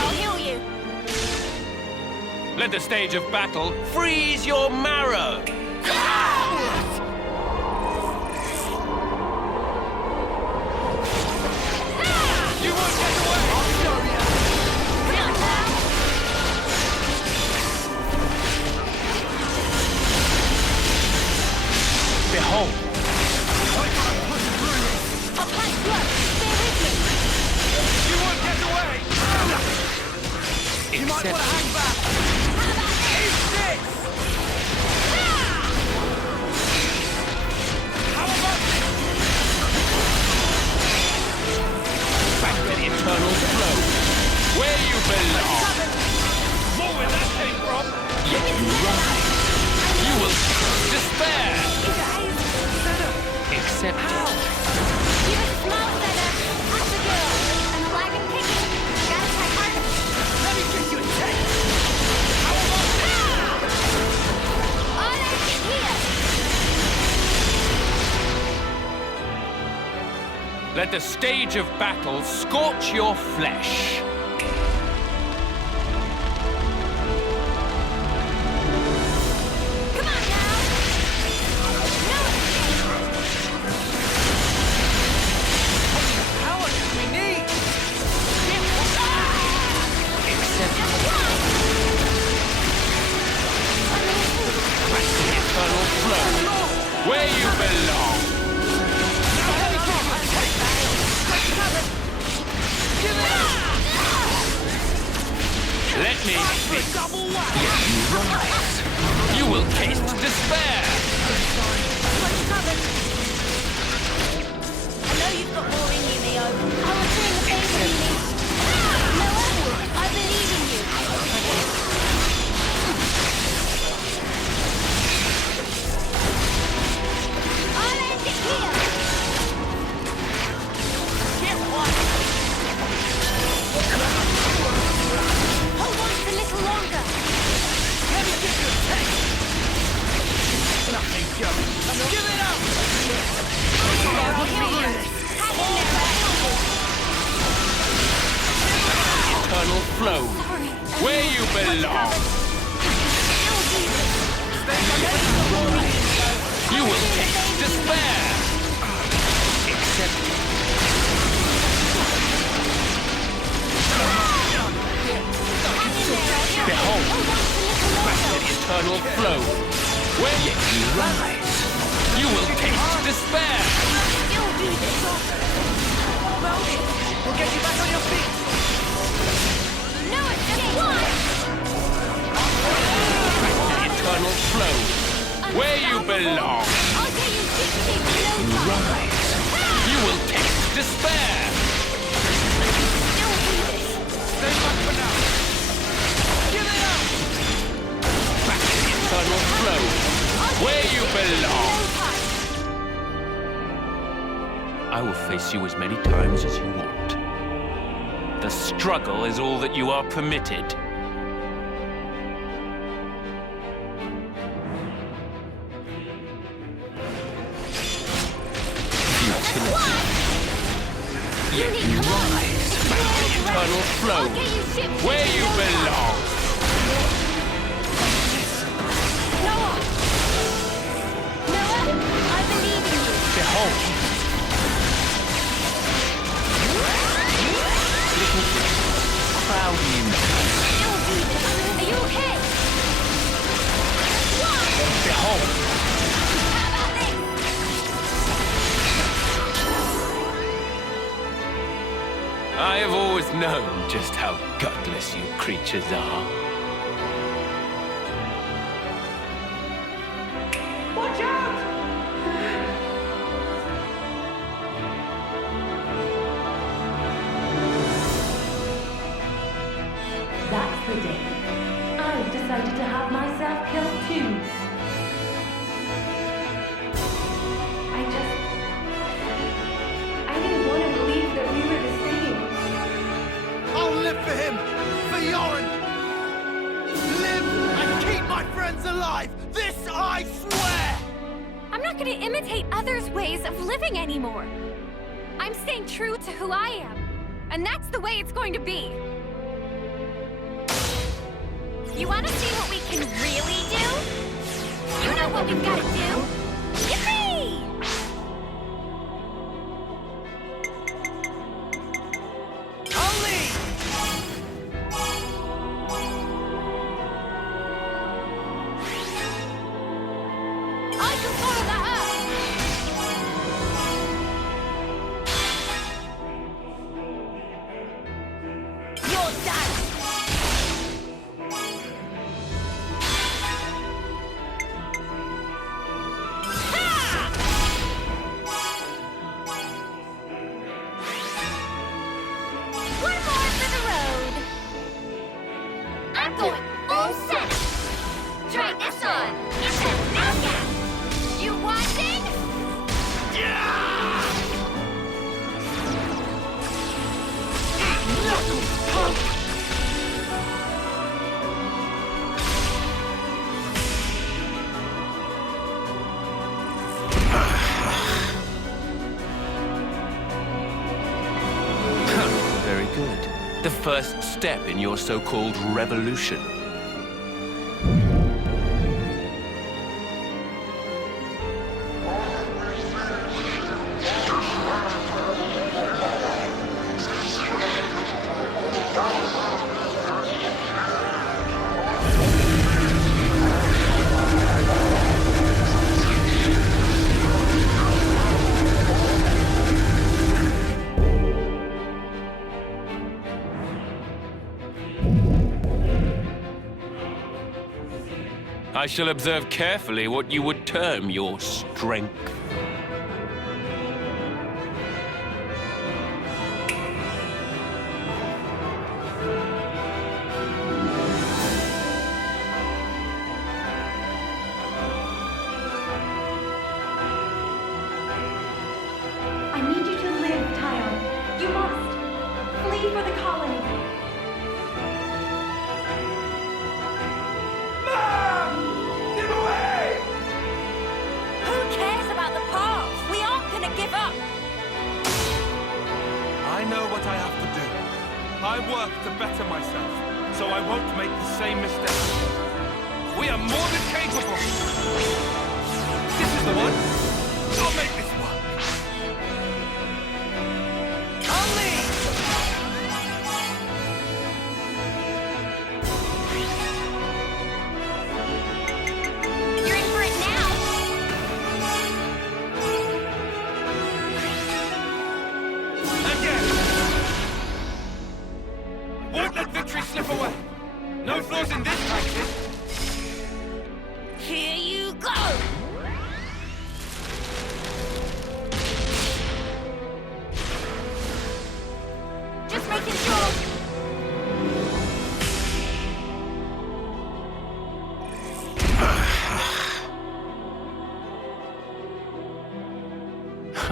I'll heal you. Let the stage of battle freeze your marrow. You won't get away! I'll show you! Behold. I gotta push through this! I'll pass through. Bear with me. You won't get away! You might want to hang back! Eat this! How about this? Back to the eternal flow. Where you belong. More where that came from! Yet you rise. You will despair. Accept it. Give it a smile, Senna. That's the girl. I'm alive and kicking. Gotta try harder. Let me give you a taste! How about this? All I can hear. Let the stage of battle scorch your flesh. Come on now. No How much do we need? Accept it. Back to the eternal flow. Where you belong. Let me fix. Yet you rise. You will taste despair. I know you've got more in you, Mio. I was doing the favor you need. Noah, I believe in you. I'll end it here. Get one. Hold on a little longer. Let me give you a taste! Nothing going. Give it up! I'll heal you. Hang in there, I'll heal you. Eternal flow. Where you belong. Still do this. eternal flow. When you rise, you will taste despair. You'll do this. Mobius, we'll get you back on your feet. No, it's just one. Eternal flow, where you belong. I'll get you 60 Rise, you will taste despair. Stay back for now. Give it up. Back to the eternal flow, where you belong. I will face you as many times as you want. The struggle is all that you are permitted. Futility. Yet you rise back to the eternal flow, where you belong. Noah! Noah, I believe in you. Behold. Little crowdy numbers. You'll do this. Are you okay? Behold. How about this? I have always known just how gutless you creatures are. Watch out! That's the day. I've decided to have myself killed too. I didn't want to believe that we were the same. I'll live for him! For Yoren! Live and keep my friends alive! This I swear! I'm not going to imitate others' ways of living anymore. I'm staying true to who I am. And that's the way it's going to be. You want to see what we can really do? You know what we've got to do. Yippee! I can follow that up. You're done. One more for the road. I'm going full set. Try this on. It's a knockout. You want it? Yeah! Knuckles, punk! Very good. The first step in your so-called revolution. I shall observe carefully what you would term your strength. I need you to live, Tyon. You must. Flee for the colony. Get away! Who cares about the past? We aren't gonna give up. I know what I have to do. I work to better myself, so I won't make the same mistake. We are more than capable. This is the one. I'll make this work.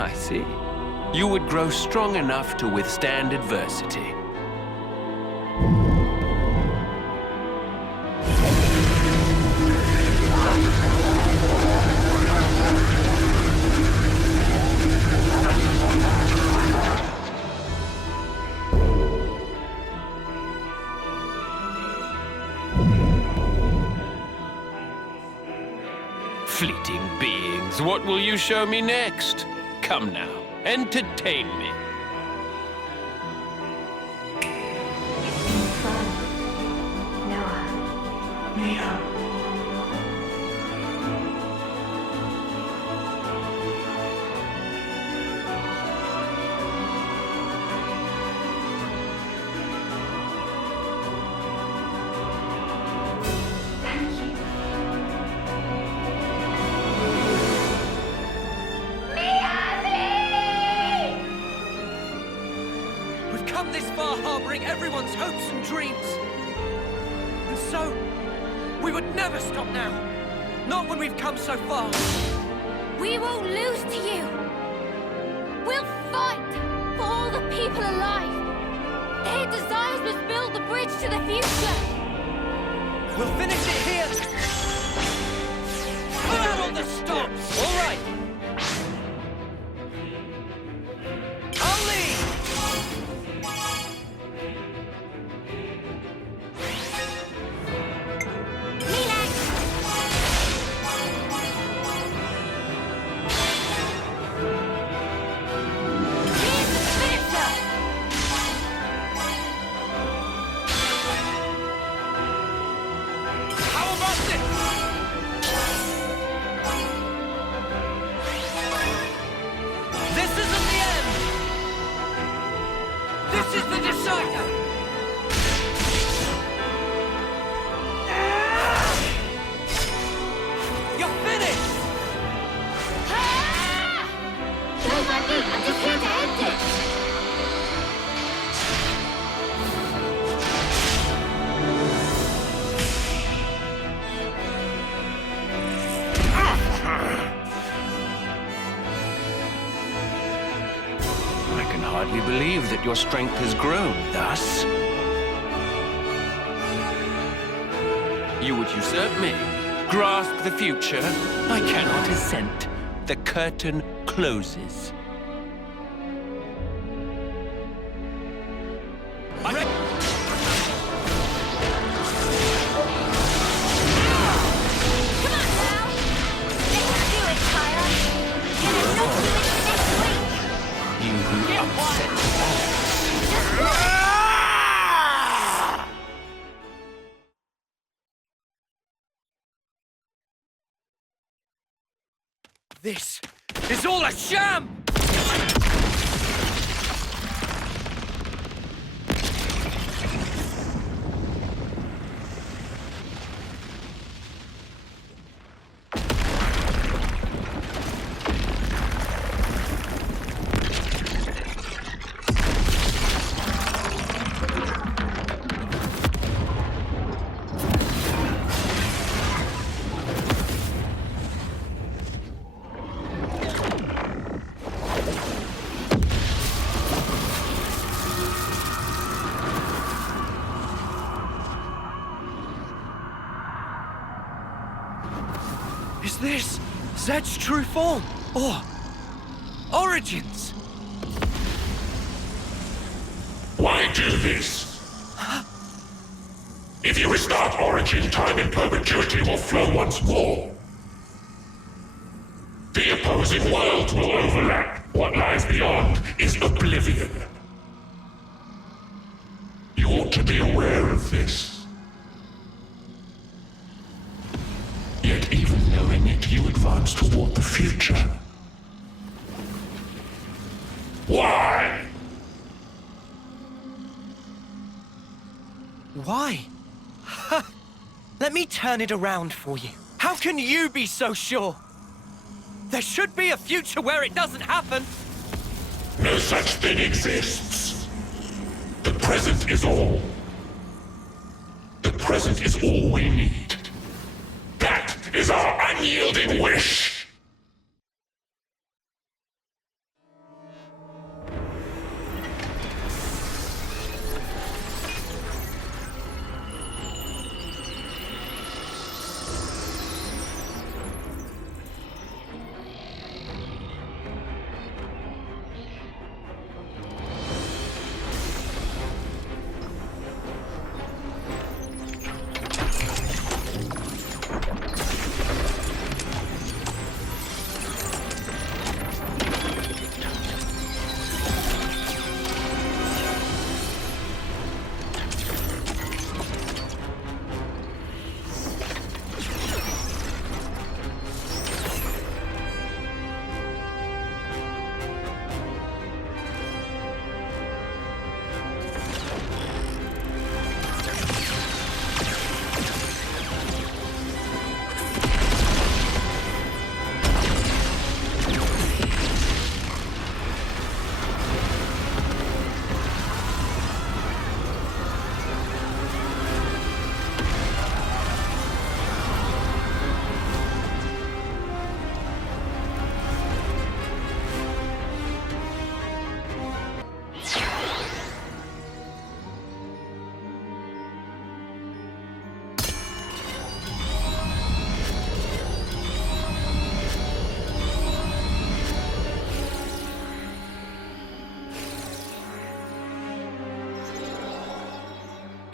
I see. You would grow strong enough to withstand adversity. Fleeting beings, what will you show me next? Come now, entertain me. Noah, Mio. This far harboring everyone's hopes and dreams. And so, we would never stop now. Not when we've come so far. We won't lose to you. We'll fight for all the people alive. Their desires must build the bridge to the future. We'll finish it here. Put out all the stops. All right. I'll lead. Believe that your strength has grown thus. You would usurp me, grasp the future. I cannot assent. The curtain closes. This is all a sham! Is this Zed's true form? Or origins? Why do this? If you restart Origin, time in perpetuity will flow once more. The opposing worlds will overlap. What lies beyond is oblivion. You ought to be aware of this. Yet even knowing it, you advance toward the future. Why? Why? Let me turn it around for you. How can you be so sure? There should be a future where it doesn't happen. No such thing exists. The present is all. The present is all we need. That is our unyielding wish.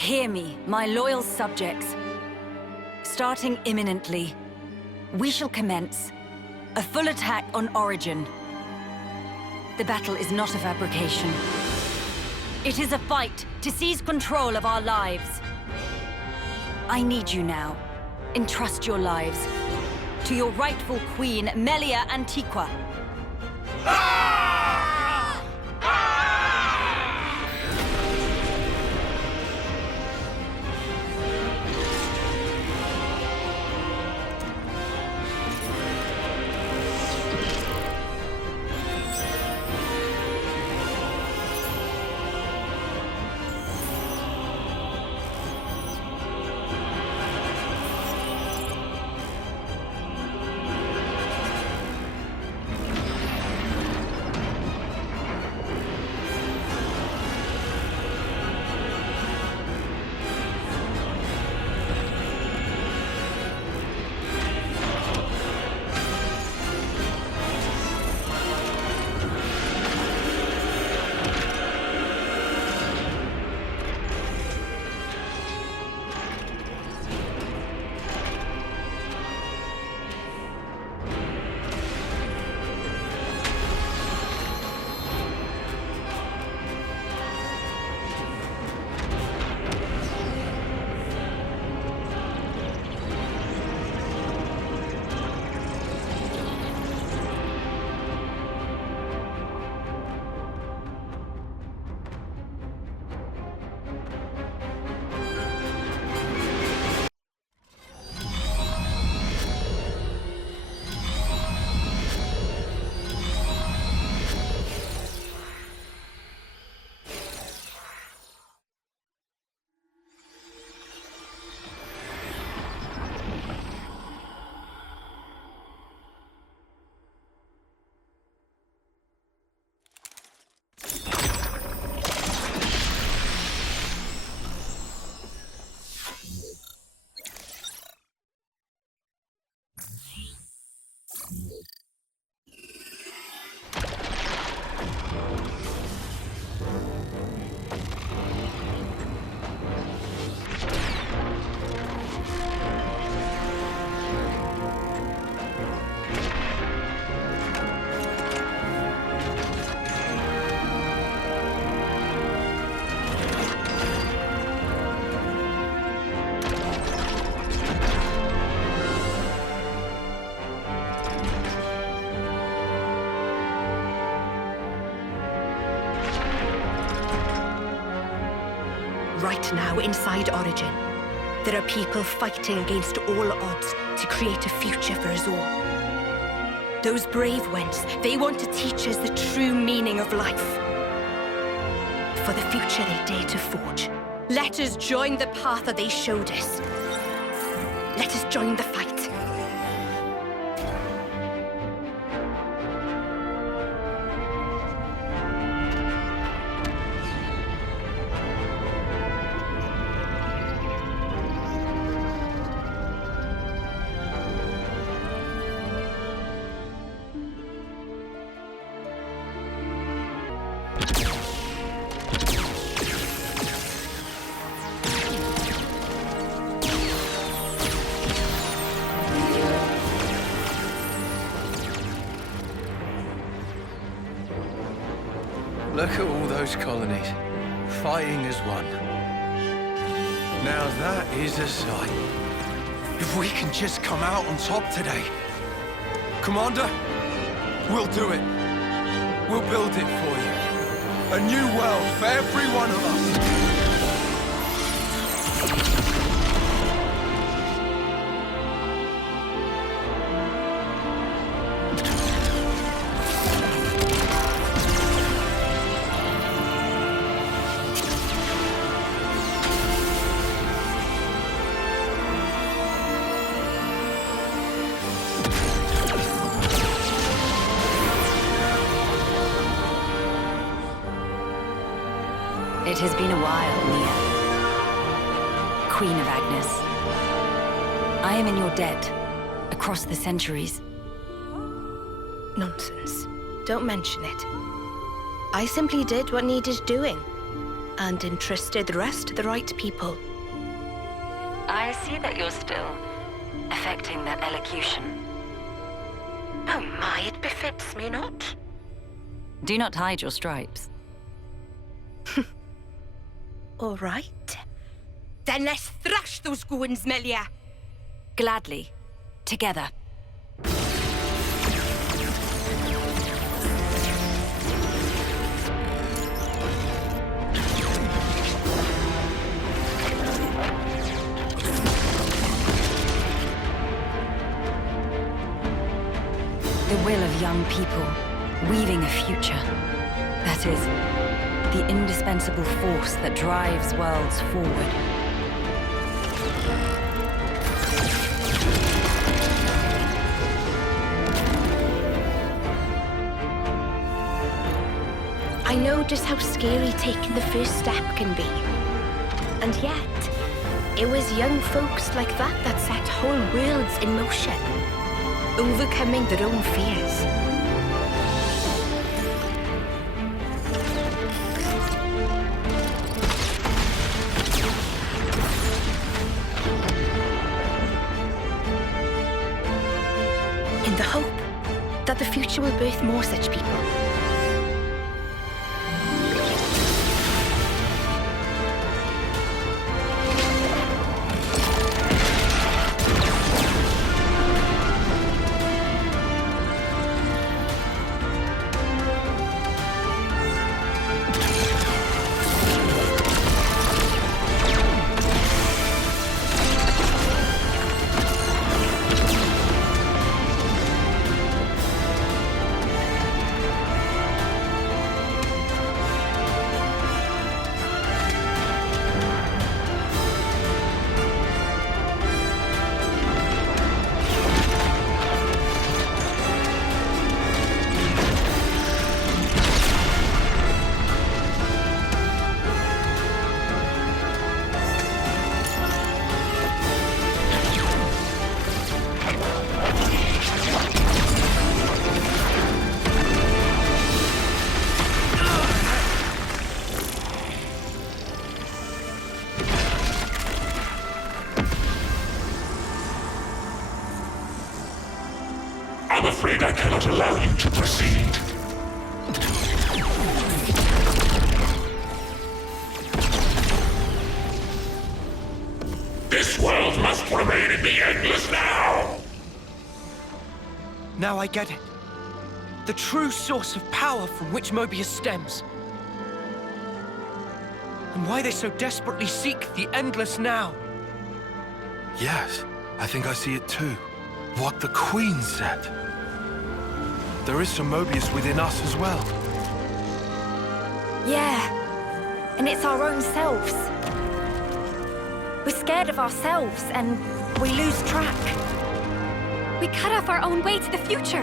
Hear me, my loyal subjects. Starting imminently, we shall commence a full attack on Origin. The battle is not a fabrication. It is a fight to seize control of our lives. I need you now. Entrust your lives to your rightful queen, Melia Antiqua. Right now, inside Origin, there are people fighting against all odds to create a future for us all. Those brave ones, they want to teach us the true meaning of life. For the future they dare to forge. Let us join the path that they showed us. Let us join the fight. Look at all those colonies, fighting as one. Now that is a sight. If we can just come out on top today. Commander, we'll do it. We'll build it for you. A new world for every one of us. It has been a while, Mia. Queen of Agnus. I am in your debt, across the centuries. Nonsense. Don't mention it. I simply did what needed doing. and entrusted the rest to the right people. I see that you're still affecting that elocution. Oh my, it befits me not. Do not hide your stripes. All right. Then let's thrash those goons, Melia. Gladly. Together. The will of young people, weaving a future. That is, the indispensable force that drives worlds forward. I know just how scary taking the first step can be. And yet, it was young folks like that set whole worlds in motion, overcoming their own fears. In the hope that the future will birth more such people. I'm afraid I cannot allow you to proceed. This world must remain in the endless now! Now I get it. The true source of power from which Mobius stems. And why they so desperately seek the endless now. Yes, I think I see it too. What the Queen said. There is some Mobius within us as well. Yeah, and it's our own selves. We're scared of ourselves, and we lose track. We cut off our own way to the future.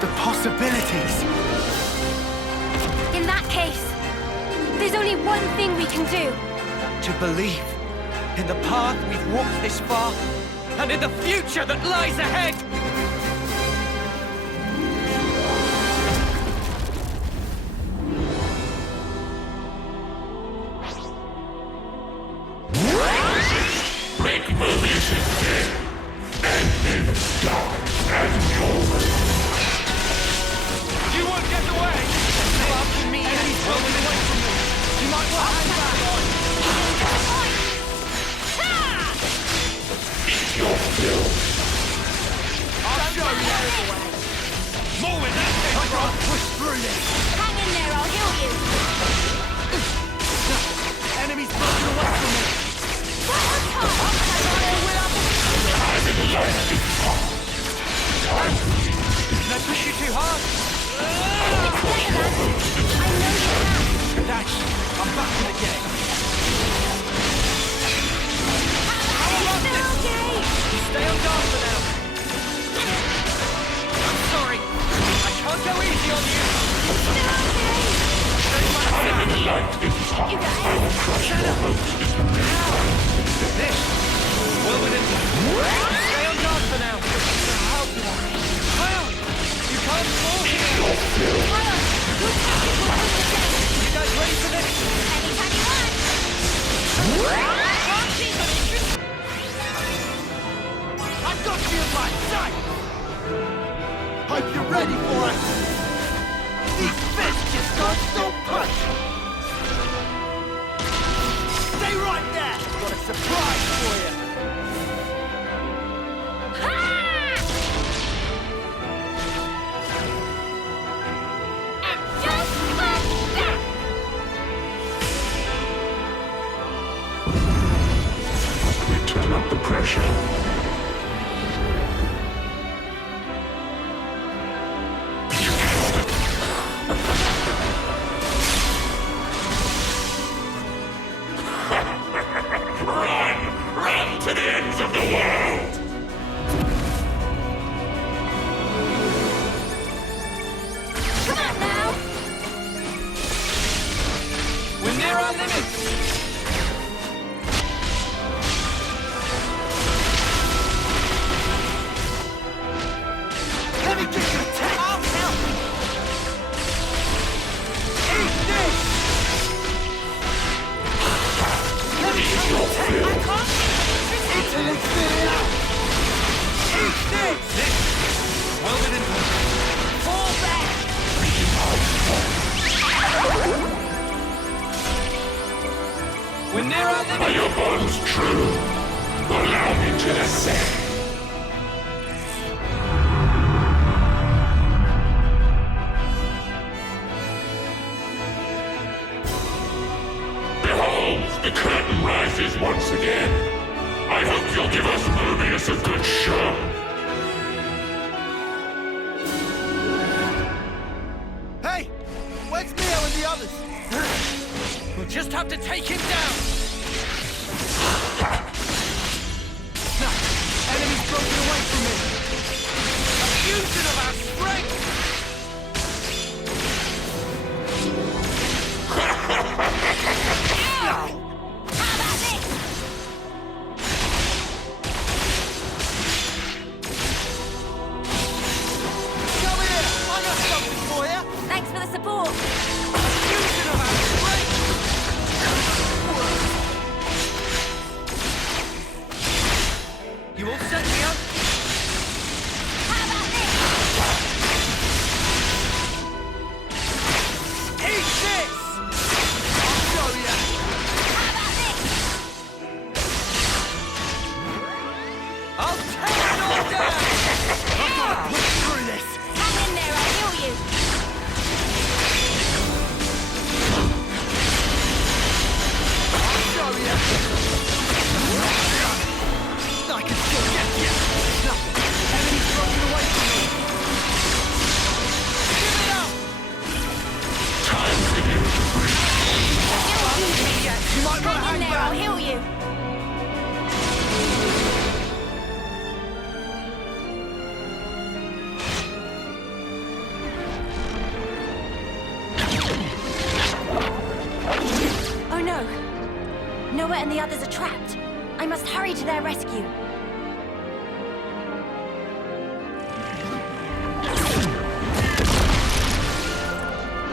The possibilities. In that case, there's only one thing we can do. To believe in the path we've walked this far, and in the future that lies ahead! Make Mobius is dead, and then stop and over. You won't get away! Come after me, enemies rolling away from me. You might want to hang back. Eat your fill. I'll show you. More with that thing, bro. Push through this. Hang in there, I'll heal you. Enemies broken away from me. Did I push you too hard? Thanks. I'm back in the game. Stay on guard for now. I'm sorry. I can't go easy on you. This. Well within. Stay on guard for the pressure. Run to the ends of the world! Come on now! We're near our limits! Let me get you a tap! I'll help! Eat this! Let me get you a tap! I can't eat till it's spit out! Eat this! Well within fall back! We're near our limit! Are your bonds true? Allow me to ascend. The curtain rises once again. I hope you'll give us Mobius a good show. Hey! Where's Mio and the others? We'll just have to take him down! Snap! Enemy's broken away from me! A fusion of our strength! Thanks for the support. You all set, Mio? How about this? Eat this! I'll show ya! How about this? I'll tear it all down! I've got to push through this! Hang in there, I'll heal you. Show ya! I can still get you! Nothing! Enemy's broken away from me! Give it up! Time for you to breathe. You might want to Hang in hang there, I'll back! heal you. Oh no! Noah and the others are trapped. I must hurry to their rescue.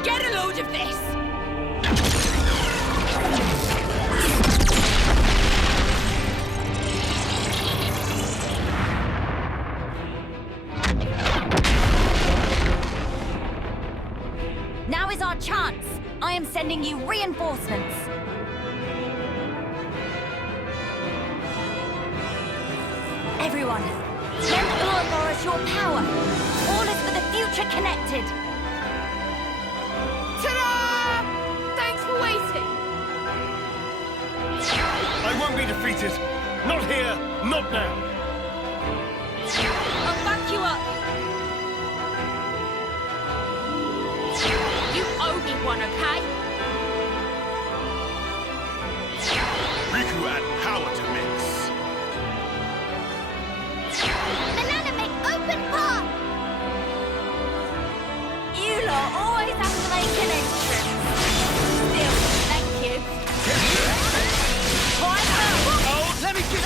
Get a load of this! Now is our chance. I am sending you reinforcements. Everyone, lend Uroboros your power. All is for the future connected. Ta-da! Thanks for waiting. I won't be defeated! Not here, not now! I'll back you up. You owe me one, okay? Riku add power to mix. Banana make open path! You lot always have to make an entrance. Still, thank you. Oh, let me get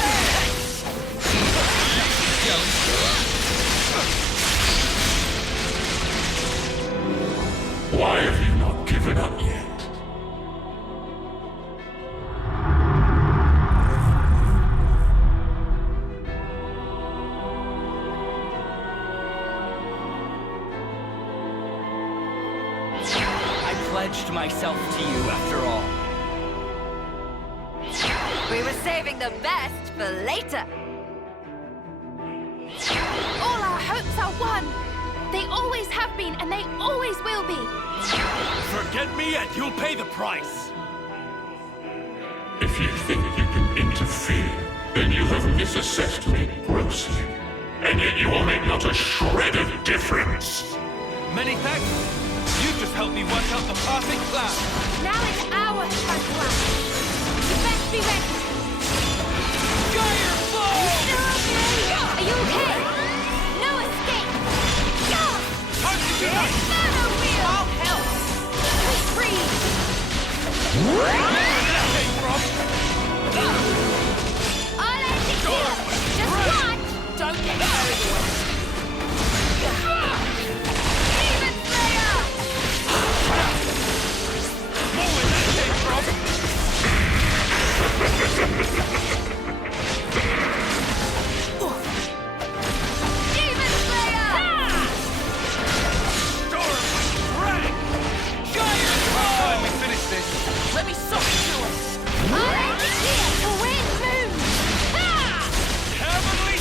Why have you not given up yet? I pledged myself to you after all. We were saving the best for later. All our hopes are won. They always have been, and they always will be. Forget me and you'll pay the price. If you think you can interfere, Then you have misassessed me grossly. And yet you will make not a shred of difference. Many thanks. You've just helped me work out the perfect plan. Now it's our turn to act. You best be ready. Are you okay? No escape! Time to get out! I'll help! Sweet breeze! Where did that came from? I'll end it here! Just watch! Don't get carried away! Demon Slayer! More where that came from! Demon Slayer! Time we finish this. Let me suck to it. I'll end it here! The wind moves! Heavenly...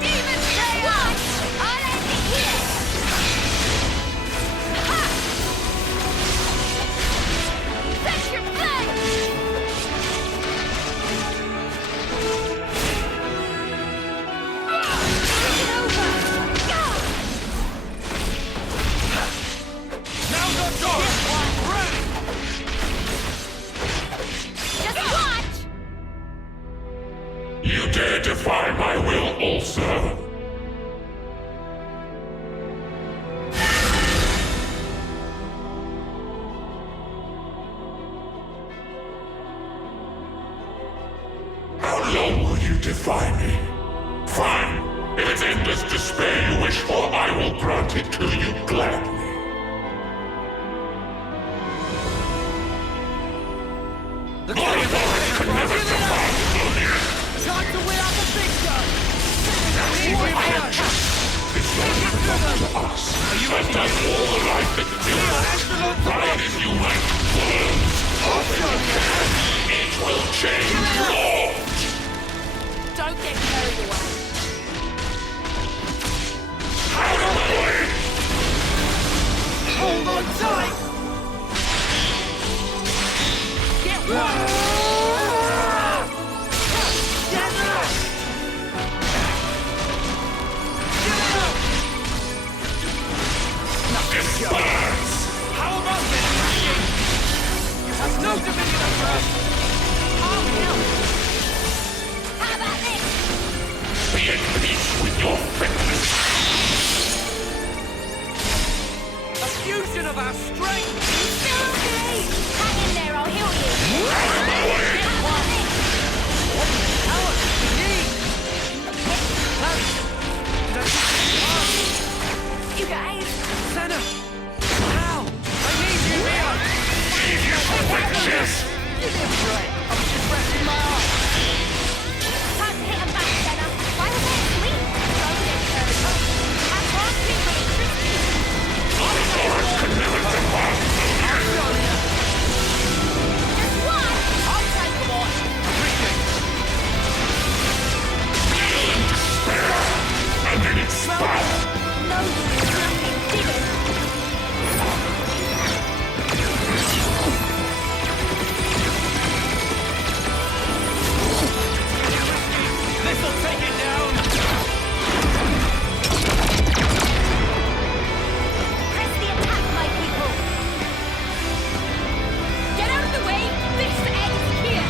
Demon Slayer! I'll end it here! Set your Now the door! Just watch! You dare defy my will also? How long will you defy me? Fine. If it's endless despair you wish for, I will grant it to you gladly. The Guernica Can never defy Mobius. Time to win out the big gun! It's not even up to us. I've done all the right thing to do. Pride is you might close. It will change all. Don't get carried away. Out of my way! Hold on tight! Get one! How about this? You have no dominion over us! I'll help! How about this? Be at peace with your fitness. A fusion of our strength! Okay! Hang in there, I'll heal you! What power do you need? You guys! Senna! Now! I need you, Mio! Genius witness! Give me a break! I was just resting my arm! Time to hit him back, Senna! Why was I asleep? Don't get carried away! I can't keep electricity! Uroboros can never defy Mobius. Just watch! I'll take them on! Feel in despair, and then expire. No, nothing, dig it! This'll take it down! Press the attack, my people! Get out of the way! This ends here!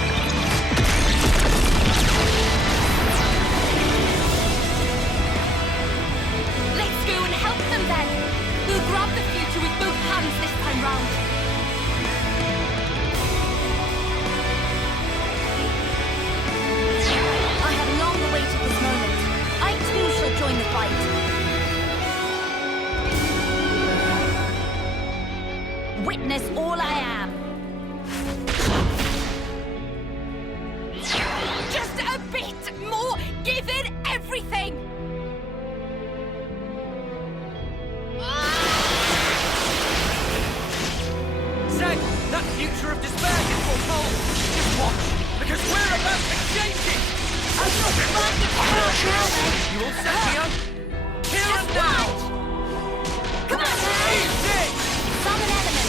Let's go and help them then! We'll grab the future with both hands this time round! I have long awaited this moment. I too shall join the fight. Witness all I am. Just a bit more! Give it everything! Say, that future of despair is foretold. Just watch, because we're about to change it! I'm not trying to kill now, You all set me up? Here Just and now! watch! Come on, Easy! Summon element!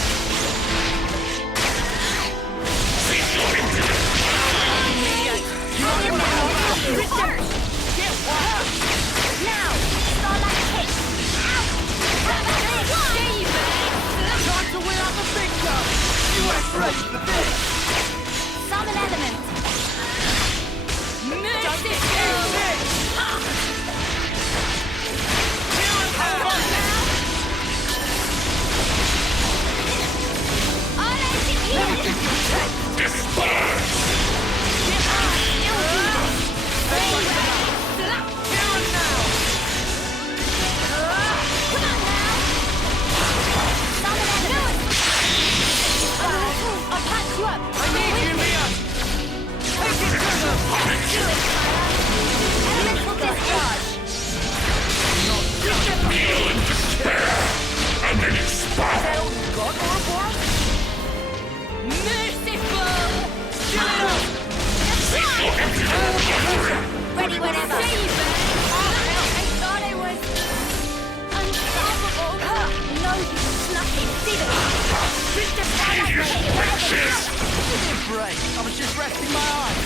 great. I was just resting my eyes.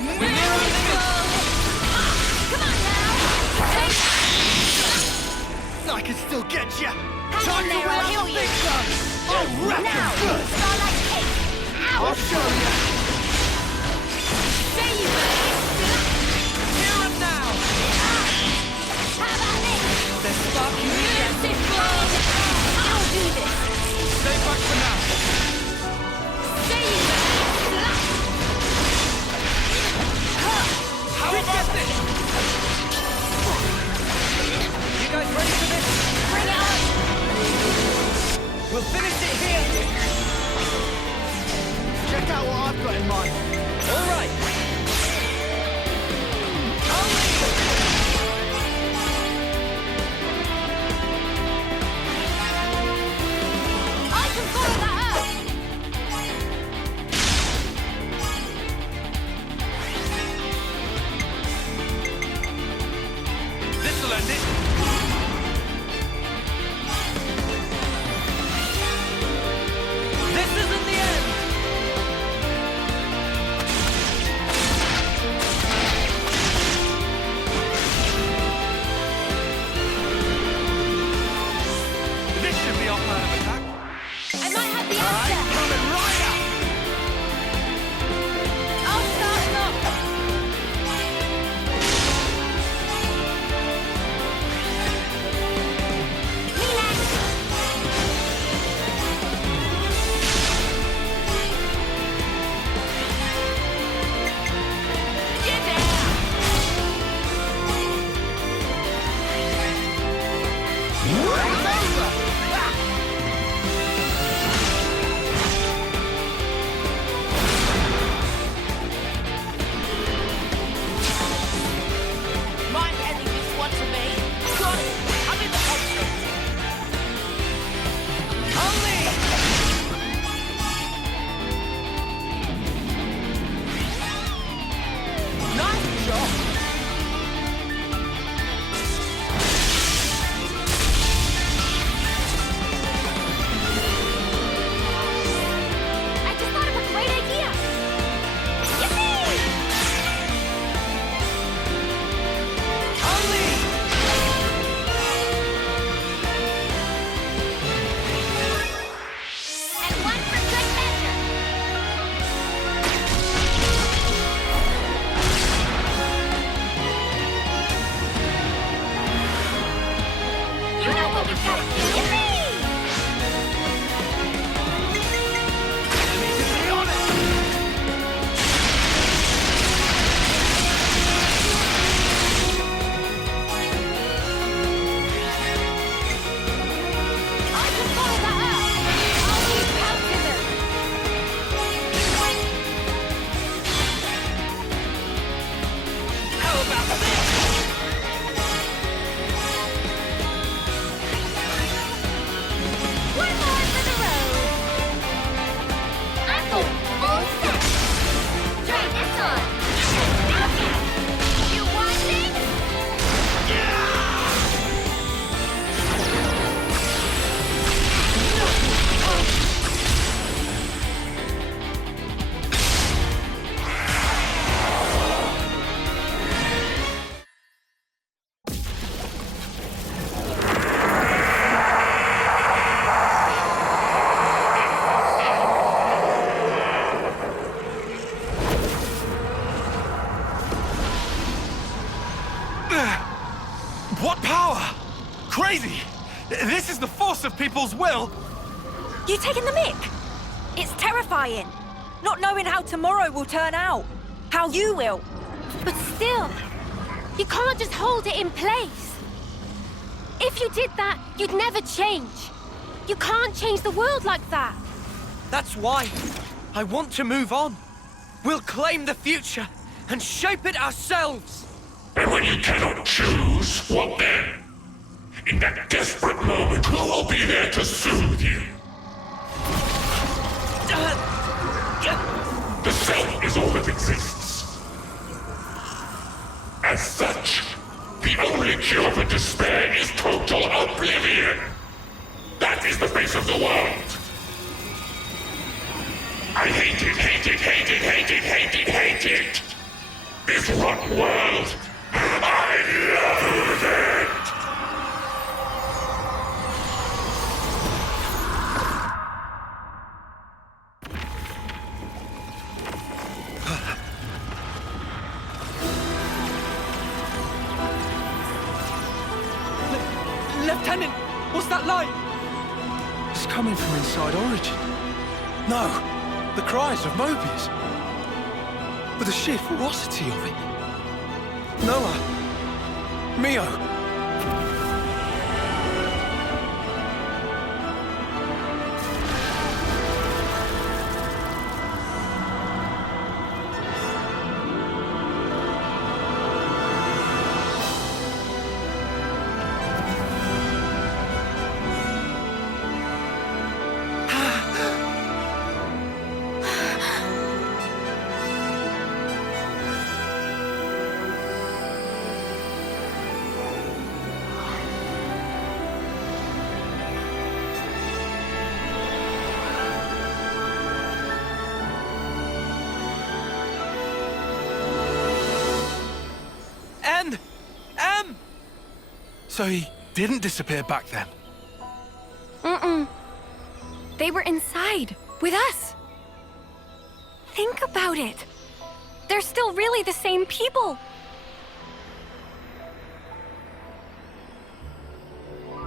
We're nearly there. Come on now. I can still get you. Hang Time on to there, win I'll out heal the you. big guns. I'll wreck 'em Now, good. Starlight Cake. Ow. I'll show you. There you go. Here and now! How about this? The spark you need is Beautiful. I'll do this. stay back for now. There you go. How about this? You guys ready for this? Bring it on. We'll finish it here. Check out what I've got in mind. All right. I can follow that up. This'll end it. This isn't the end. This should be our plan of attack. I might have the I'm answer. coming right up. I'll start them off. Me next. Get down. It's over. Mind handing this one to me? Got it. I'm in the conflict. Nice job. I just thought of a great idea. Yippee! And one for good measure. You know what we've got to do. Yippee! Be on it. I can follow that up. I'll use baptism. How about this? One more for the road. I'm going full set. Try this on. Okay. You want this? What power? Crazy! This is the force of people's will! You taking the mick? It's terrifying. Not knowing how tomorrow will turn out. How you will. But still, you can't just hold it in place. If you did that, you'd never change. You can't change the world like that. That's why I want to move on. We'll claim the future and shape it ourselves. And when you cannot choose, what then? In that desperate moment, who will be there to soothe you? The self is all that exists. As such, the only cure for despair is total oblivion. That is the face of the world. I hate it, hate it, hate it, hate it, hate it, hate it! This rotten world! I loathe it! Lieutenant, what's that light? It's coming from inside Origin. No, the cries of Mobius. But the sheer ferocity of it. Noah, Mio. So he didn't disappear back then? Mm-mm. They were inside, with us. Think about it. They're still really the same people.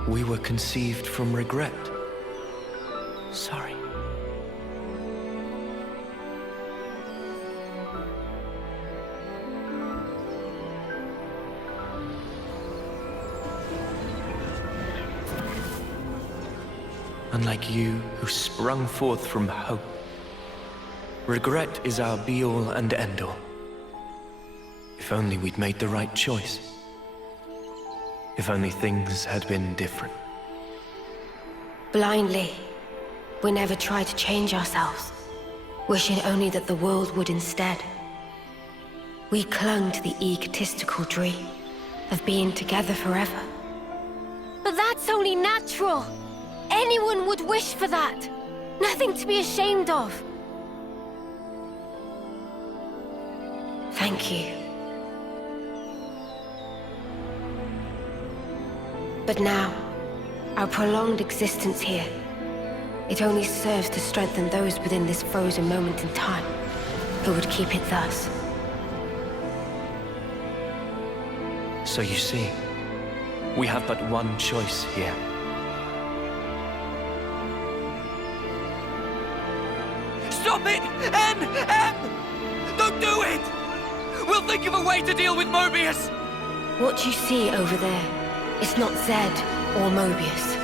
We were conceived from regret. Sorry. Unlike you, who sprung forth from hope, regret is our be-all and end-all. If only we'd made the right choice. If only things had been different. Blindly, we never tried to change ourselves, wishing only that the world would instead. We clung to the egotistical dream of being together forever. But that's only natural. Anyone would wish for that. Nothing to be ashamed of. Thank you. But now, our prolonged existence here, it only serves to strengthen those within this frozen moment in time, who would keep it thus. So you see, we have but one choice here. Stop it! Don't do it! We'll think of a way to deal with Mobius! What you see over there is not Zed or Mobius,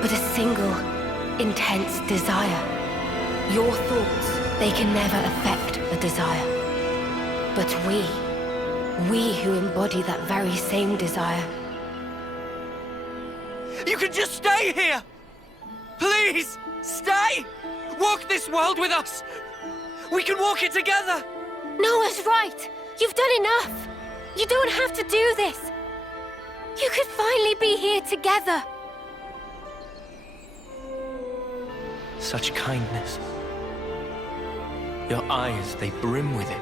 but a single, intense desire. Your thoughts, they can never affect a desire. But we who embody that very same desire. You can just stay here! Please, stay! Walk this world with us! We can walk it together! Noah's right! You've done enough! You don't have to do this! You could finally be here together! Such kindness. Your eyes, they brim with it.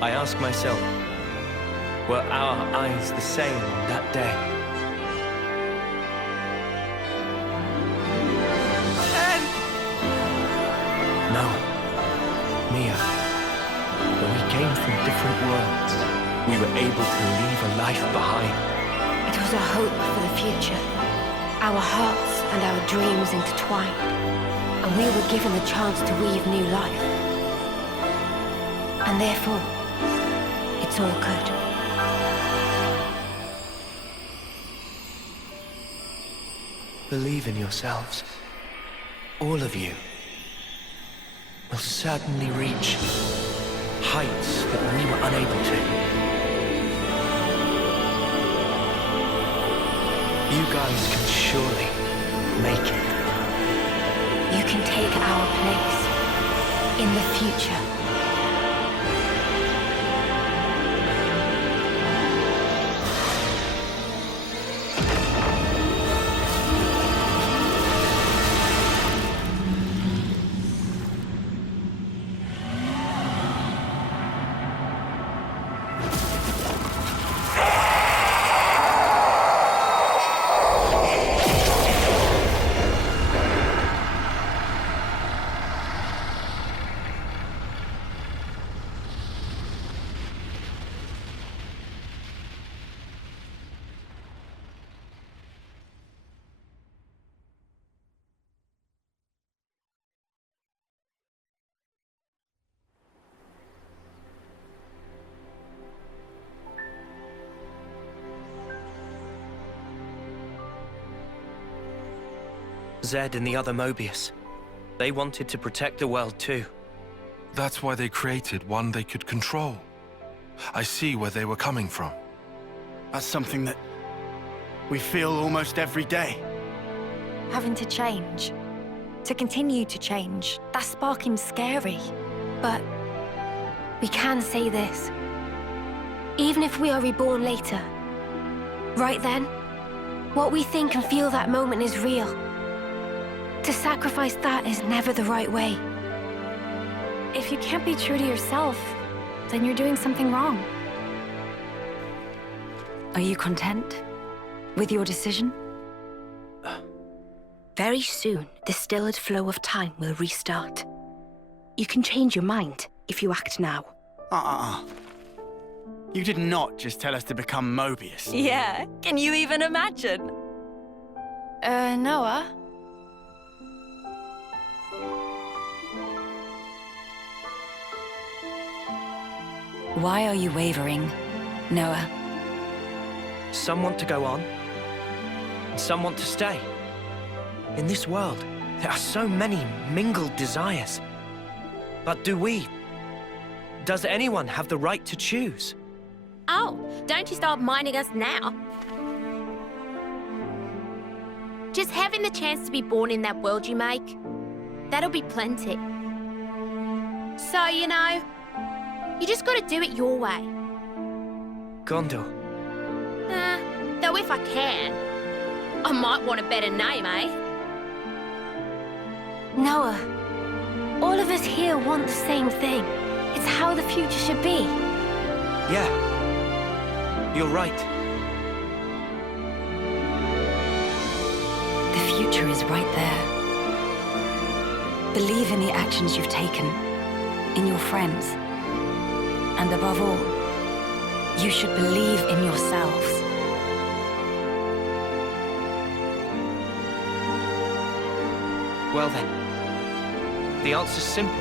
I ask myself, were our eyes the same on that day? Noah, Mio, when we came from different worlds, we were able to leave a life behind. It was a hope for the future. Our hearts and our dreams intertwined, and we were given the chance to weave new life. And therefore, it's all good. Believe in yourselves, all of you. Will certainly reach heights that we were unable to. You guys can surely make it. You can take our place in the future. Zed and the other Mobius. They wanted to protect the world too. That's why they created one they could control. I see where they were coming from. That's something that we feel almost every day. Having to change. To continue to change. That's sparking scary. But we can say this. Even if we are reborn later, right then, what we think and feel that moment is real. To sacrifice that is never the right way. If you can't be true to yourself, then you're doing something wrong. Are you content with your decision? Very soon, the stilled flow of time will restart. You can change your mind if you act now. You did not just tell us to become Mobius. Yeah, can you even imagine? Noah? Why are you wavering, Noah? Some want to go on, and some want to stay. In this world, there are so many mingled desires. But does anyone have the right to choose? Oh, don't you start minding us now. Just having the chance to be born in that world you make, that'll be plenty. So, you know, you just gotta do it your way. Gondor. Though if I can, I might want a better name, eh? Noah, all of us here want the same thing. It's how the future should be. Yeah, you're right. The future is right there. Believe in the actions you've taken, in your friends. And above all, you should believe in yourselves. Well then, the answer's simple.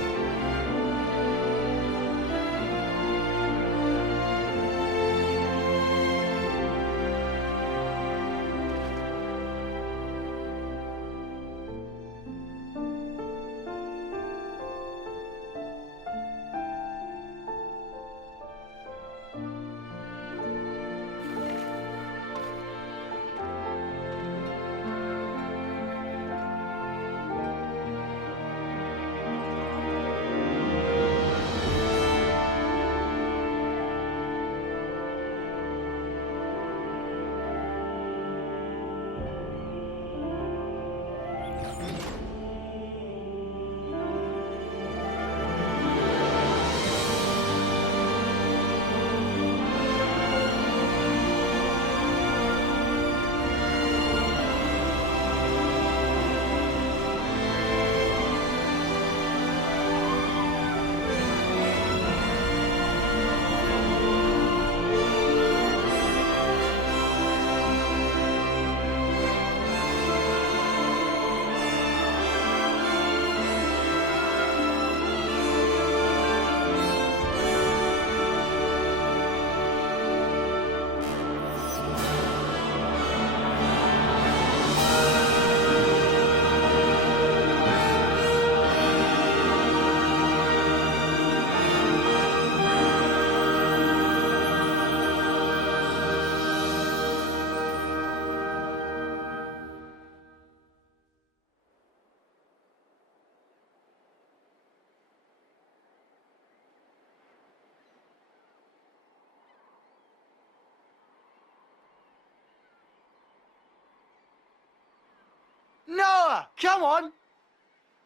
Noah, come on!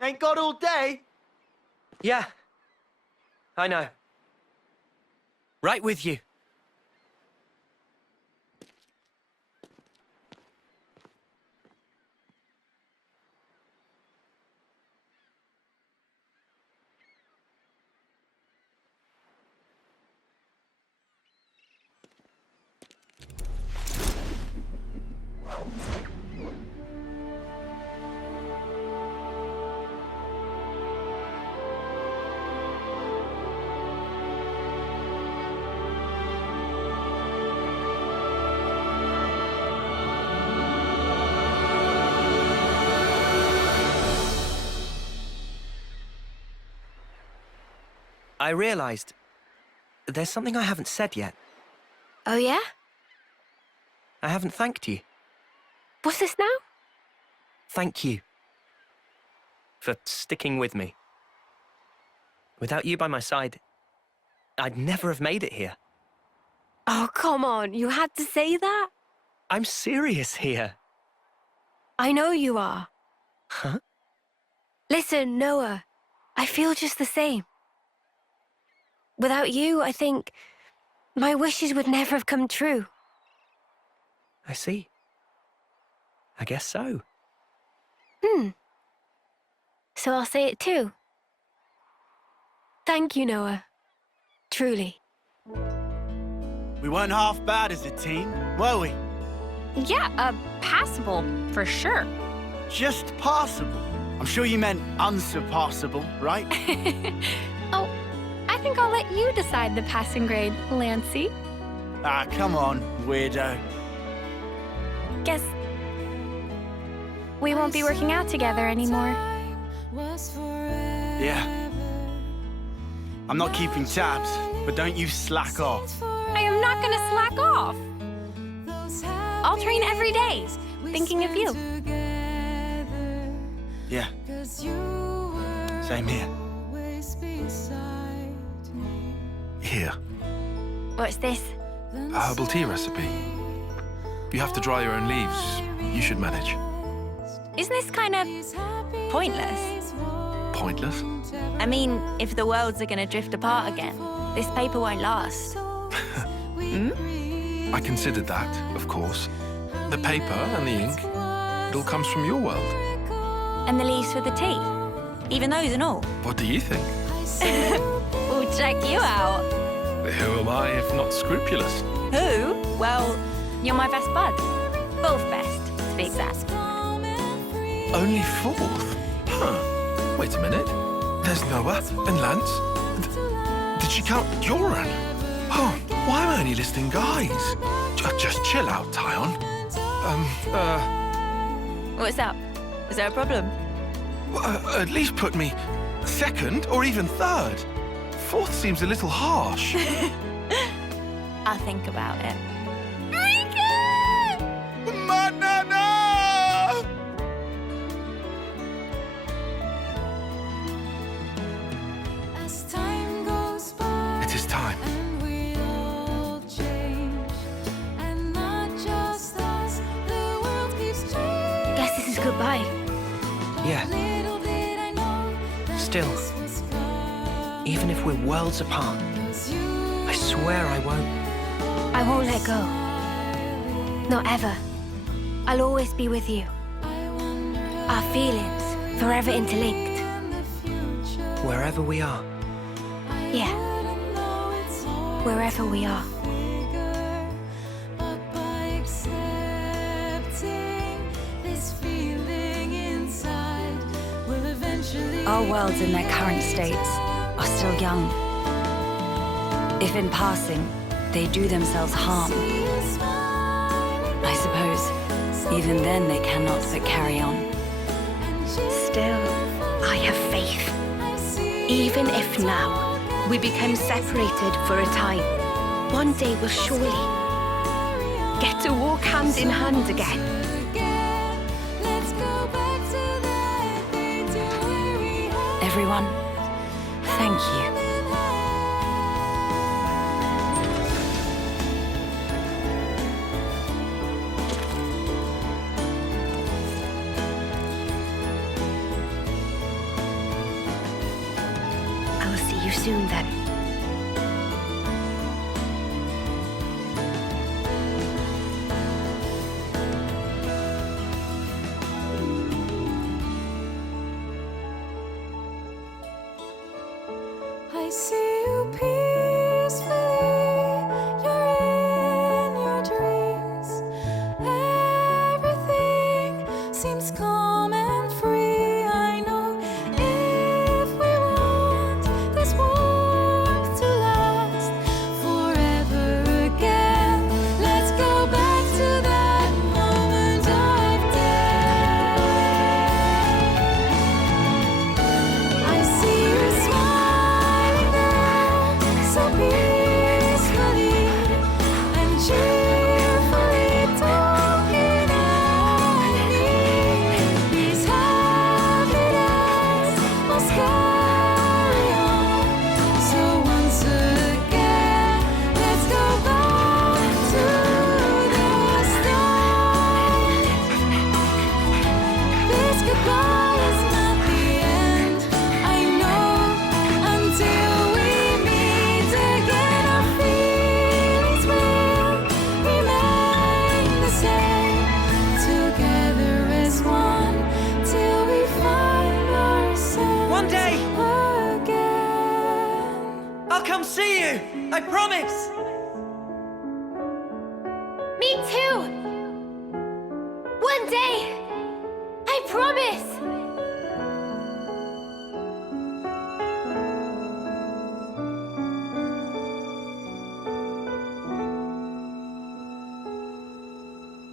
Ain't got all day. Yeah, I know. Right with you. I realized there's something I haven't said yet. Oh, yeah? I haven't thanked you. What's this now? Thank you for sticking with me. Without you by my side, I'd never have made it here. Oh, come on. You had to say that? I'm serious here. I know you are. Huh? Listen, Noah, I feel just the same. Without you, I think my wishes would never have come true. I see. I guess so. So I'll say it too. Thank you, Noah. Truly. We weren't half bad as a team, were we? Yeah, passable, for sure. Just passable. I'm sure you meant unsurpassable, right? Oh, I think I'll let you decide the passing grade, Lancy. Ah, come on, weirdo. Guess we won't be working out together anymore. Yeah. I'm not keeping tabs, but don't you slack off. I am not gonna slack off. I'll train every day, thinking of you. Yeah. Same here. Here, What's this? a herbal tea recipe. You have to dry your own leaves. You should manage. Isn't this kind of pointless? Pointless? I mean, if the worlds are gonna drift apart again, this paper won't last. I considered that, of course. The paper and the ink, it all comes from your world. And the leaves for the tea? Even those and all? What do you think? We'll check you out. Who am I if not scrupulous? Who? Well, you're my best bud. Fourth best, to be exact. Only fourth? Huh. Wait a minute. There's Noah and Lance. Did she count Joran? Oh, why am I only listing guys? Just chill out, Tyon. What's up? Is there a problem? At least put me second or even third. Fourth seems a little harsh. I'll think about it. Banana! It is time. Guess this is goodbye. Yeah. Still, even if we're worlds apart, I swear I won't. I won't let go. Not ever. I'll always be with you. Our feelings forever interlinked. Wherever we are. Yeah. Wherever we are. Our worlds in their current states are still young. If in passing, they do themselves harm, I suppose even then they cannot but carry on. Still, I have faith. Even if now we become separated for a time, one day we'll surely get to walk hand in hand again. Everyone, thank you. I will see you soon then. I see you peacefully, you're in your dreams. Everything seems calm and free. I know if we want this warmth to last forever again, let's go back to that moment of death. I see you smile. see you! I promise! Me too! One day! I promise!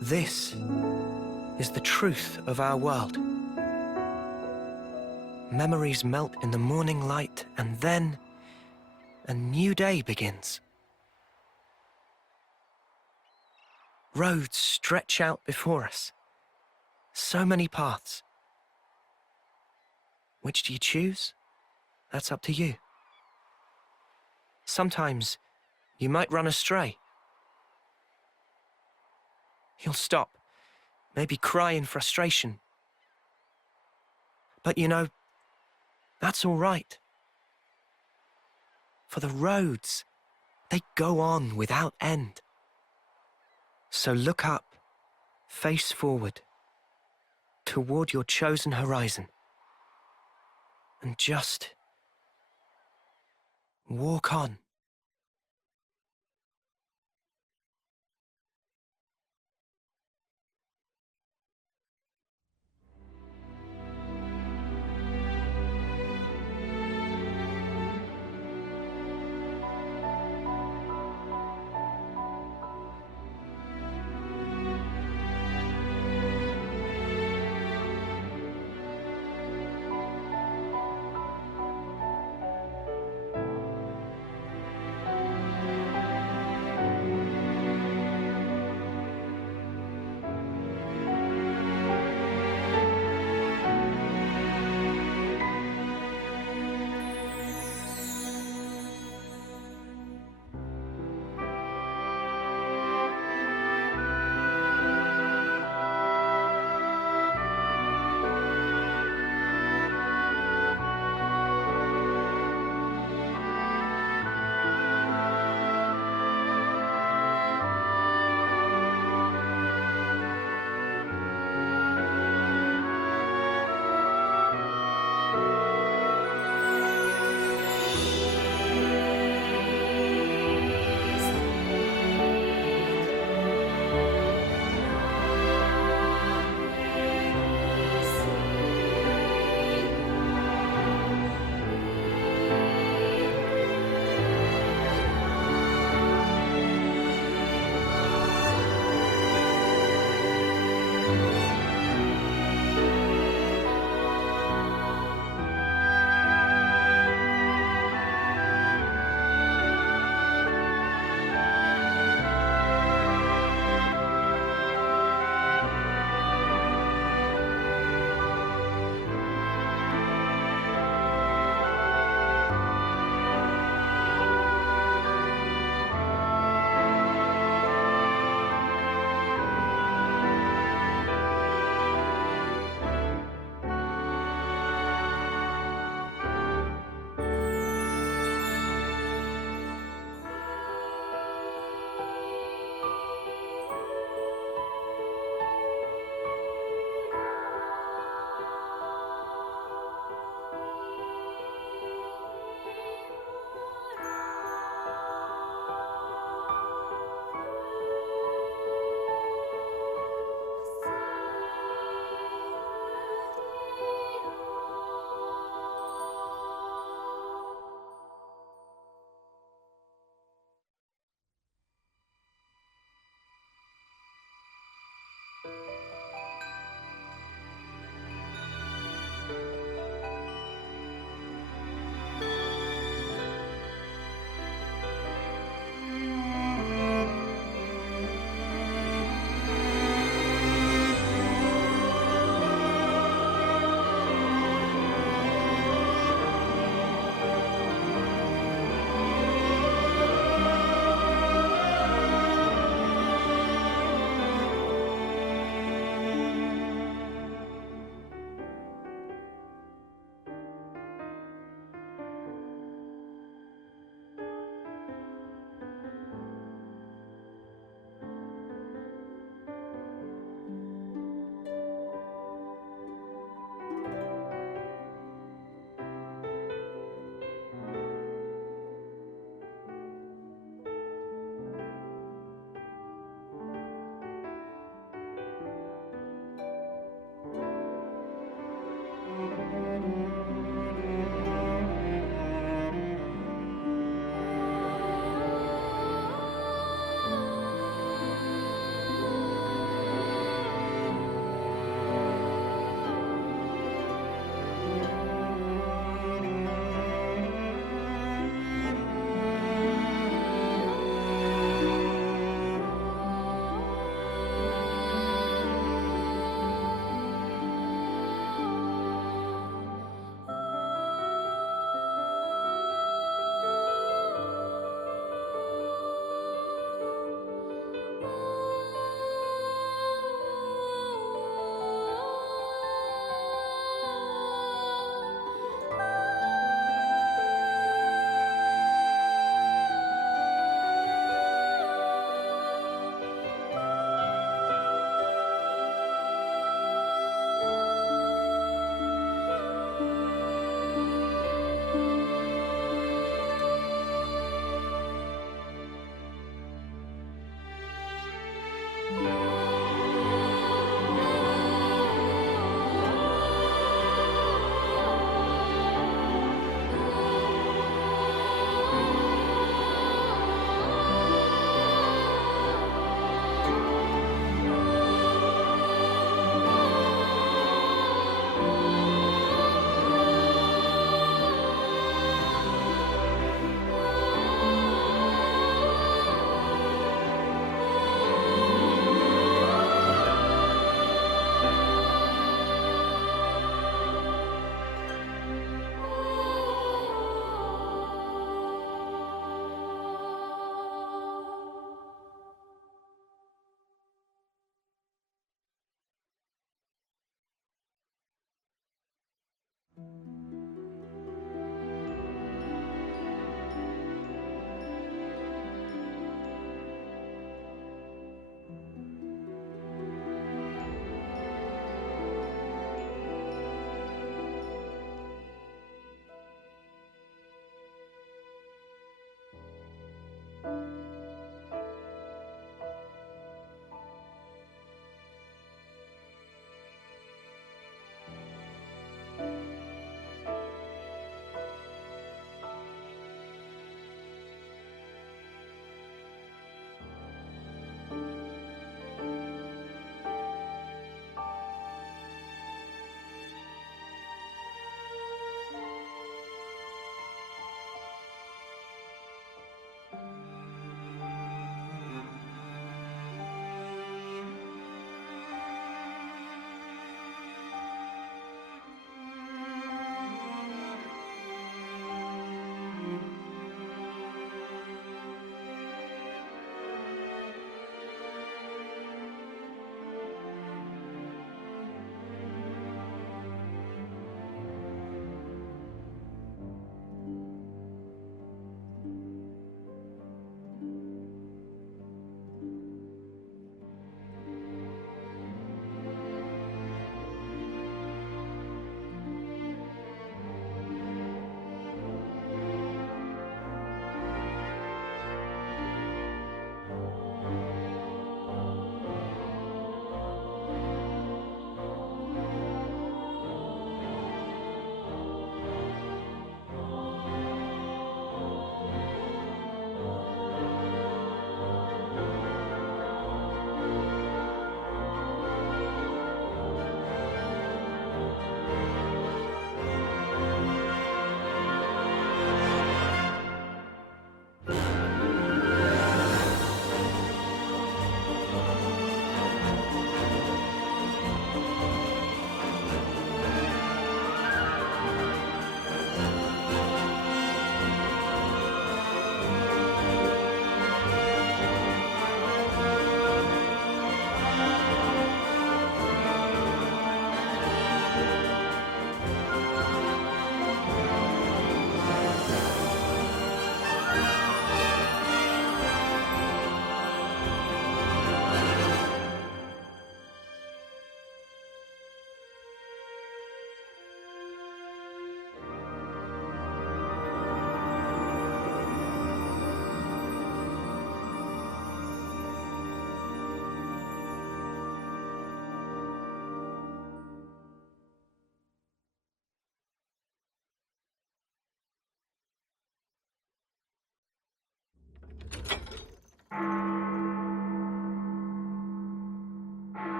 This is the truth of our world. Memories melt in the morning light, and then a new day begins. Roads stretch out before us. So many paths. Which do you choose? That's up to you. Sometimes you might run astray. You'll stop, maybe cry in frustration. But you know, that's all right. For the roads, they go on without end. So look up, face forward, toward your chosen horizon, and just walk on.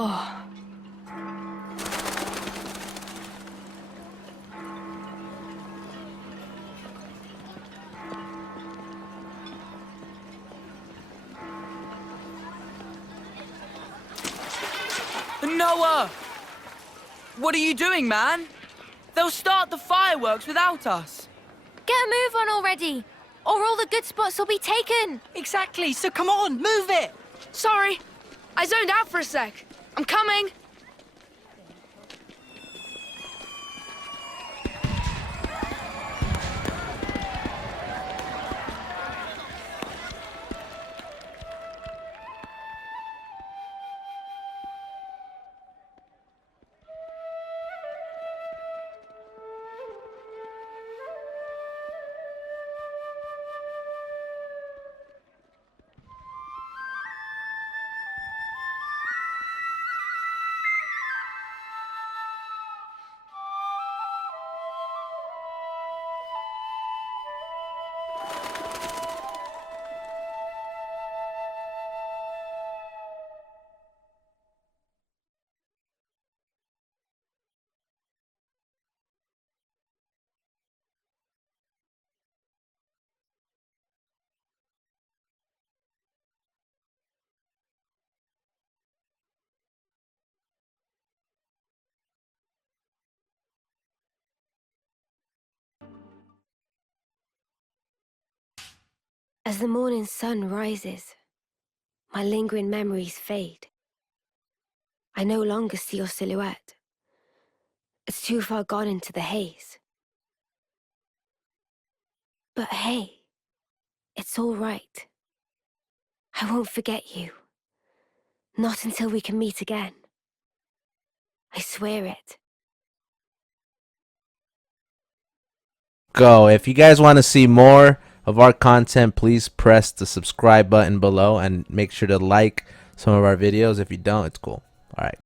Oh. Noah! What are you doing, man? They'll start the fireworks without us. Get a move on already, or all the good spots will be taken. Exactly, so come on, move it! Sorry, I zoned out for a sec. I'm coming. As the morning sun rises, my lingering memories fade. I no longer see your silhouette. It's too far gone into the haze. But hey, it's all right. I won't forget you. Not until we can meet again. I swear it. Go. If you guys want to see more of our content, please press the subscribe button below and make sure to like some of our videos. If you don't, it's cool. All right.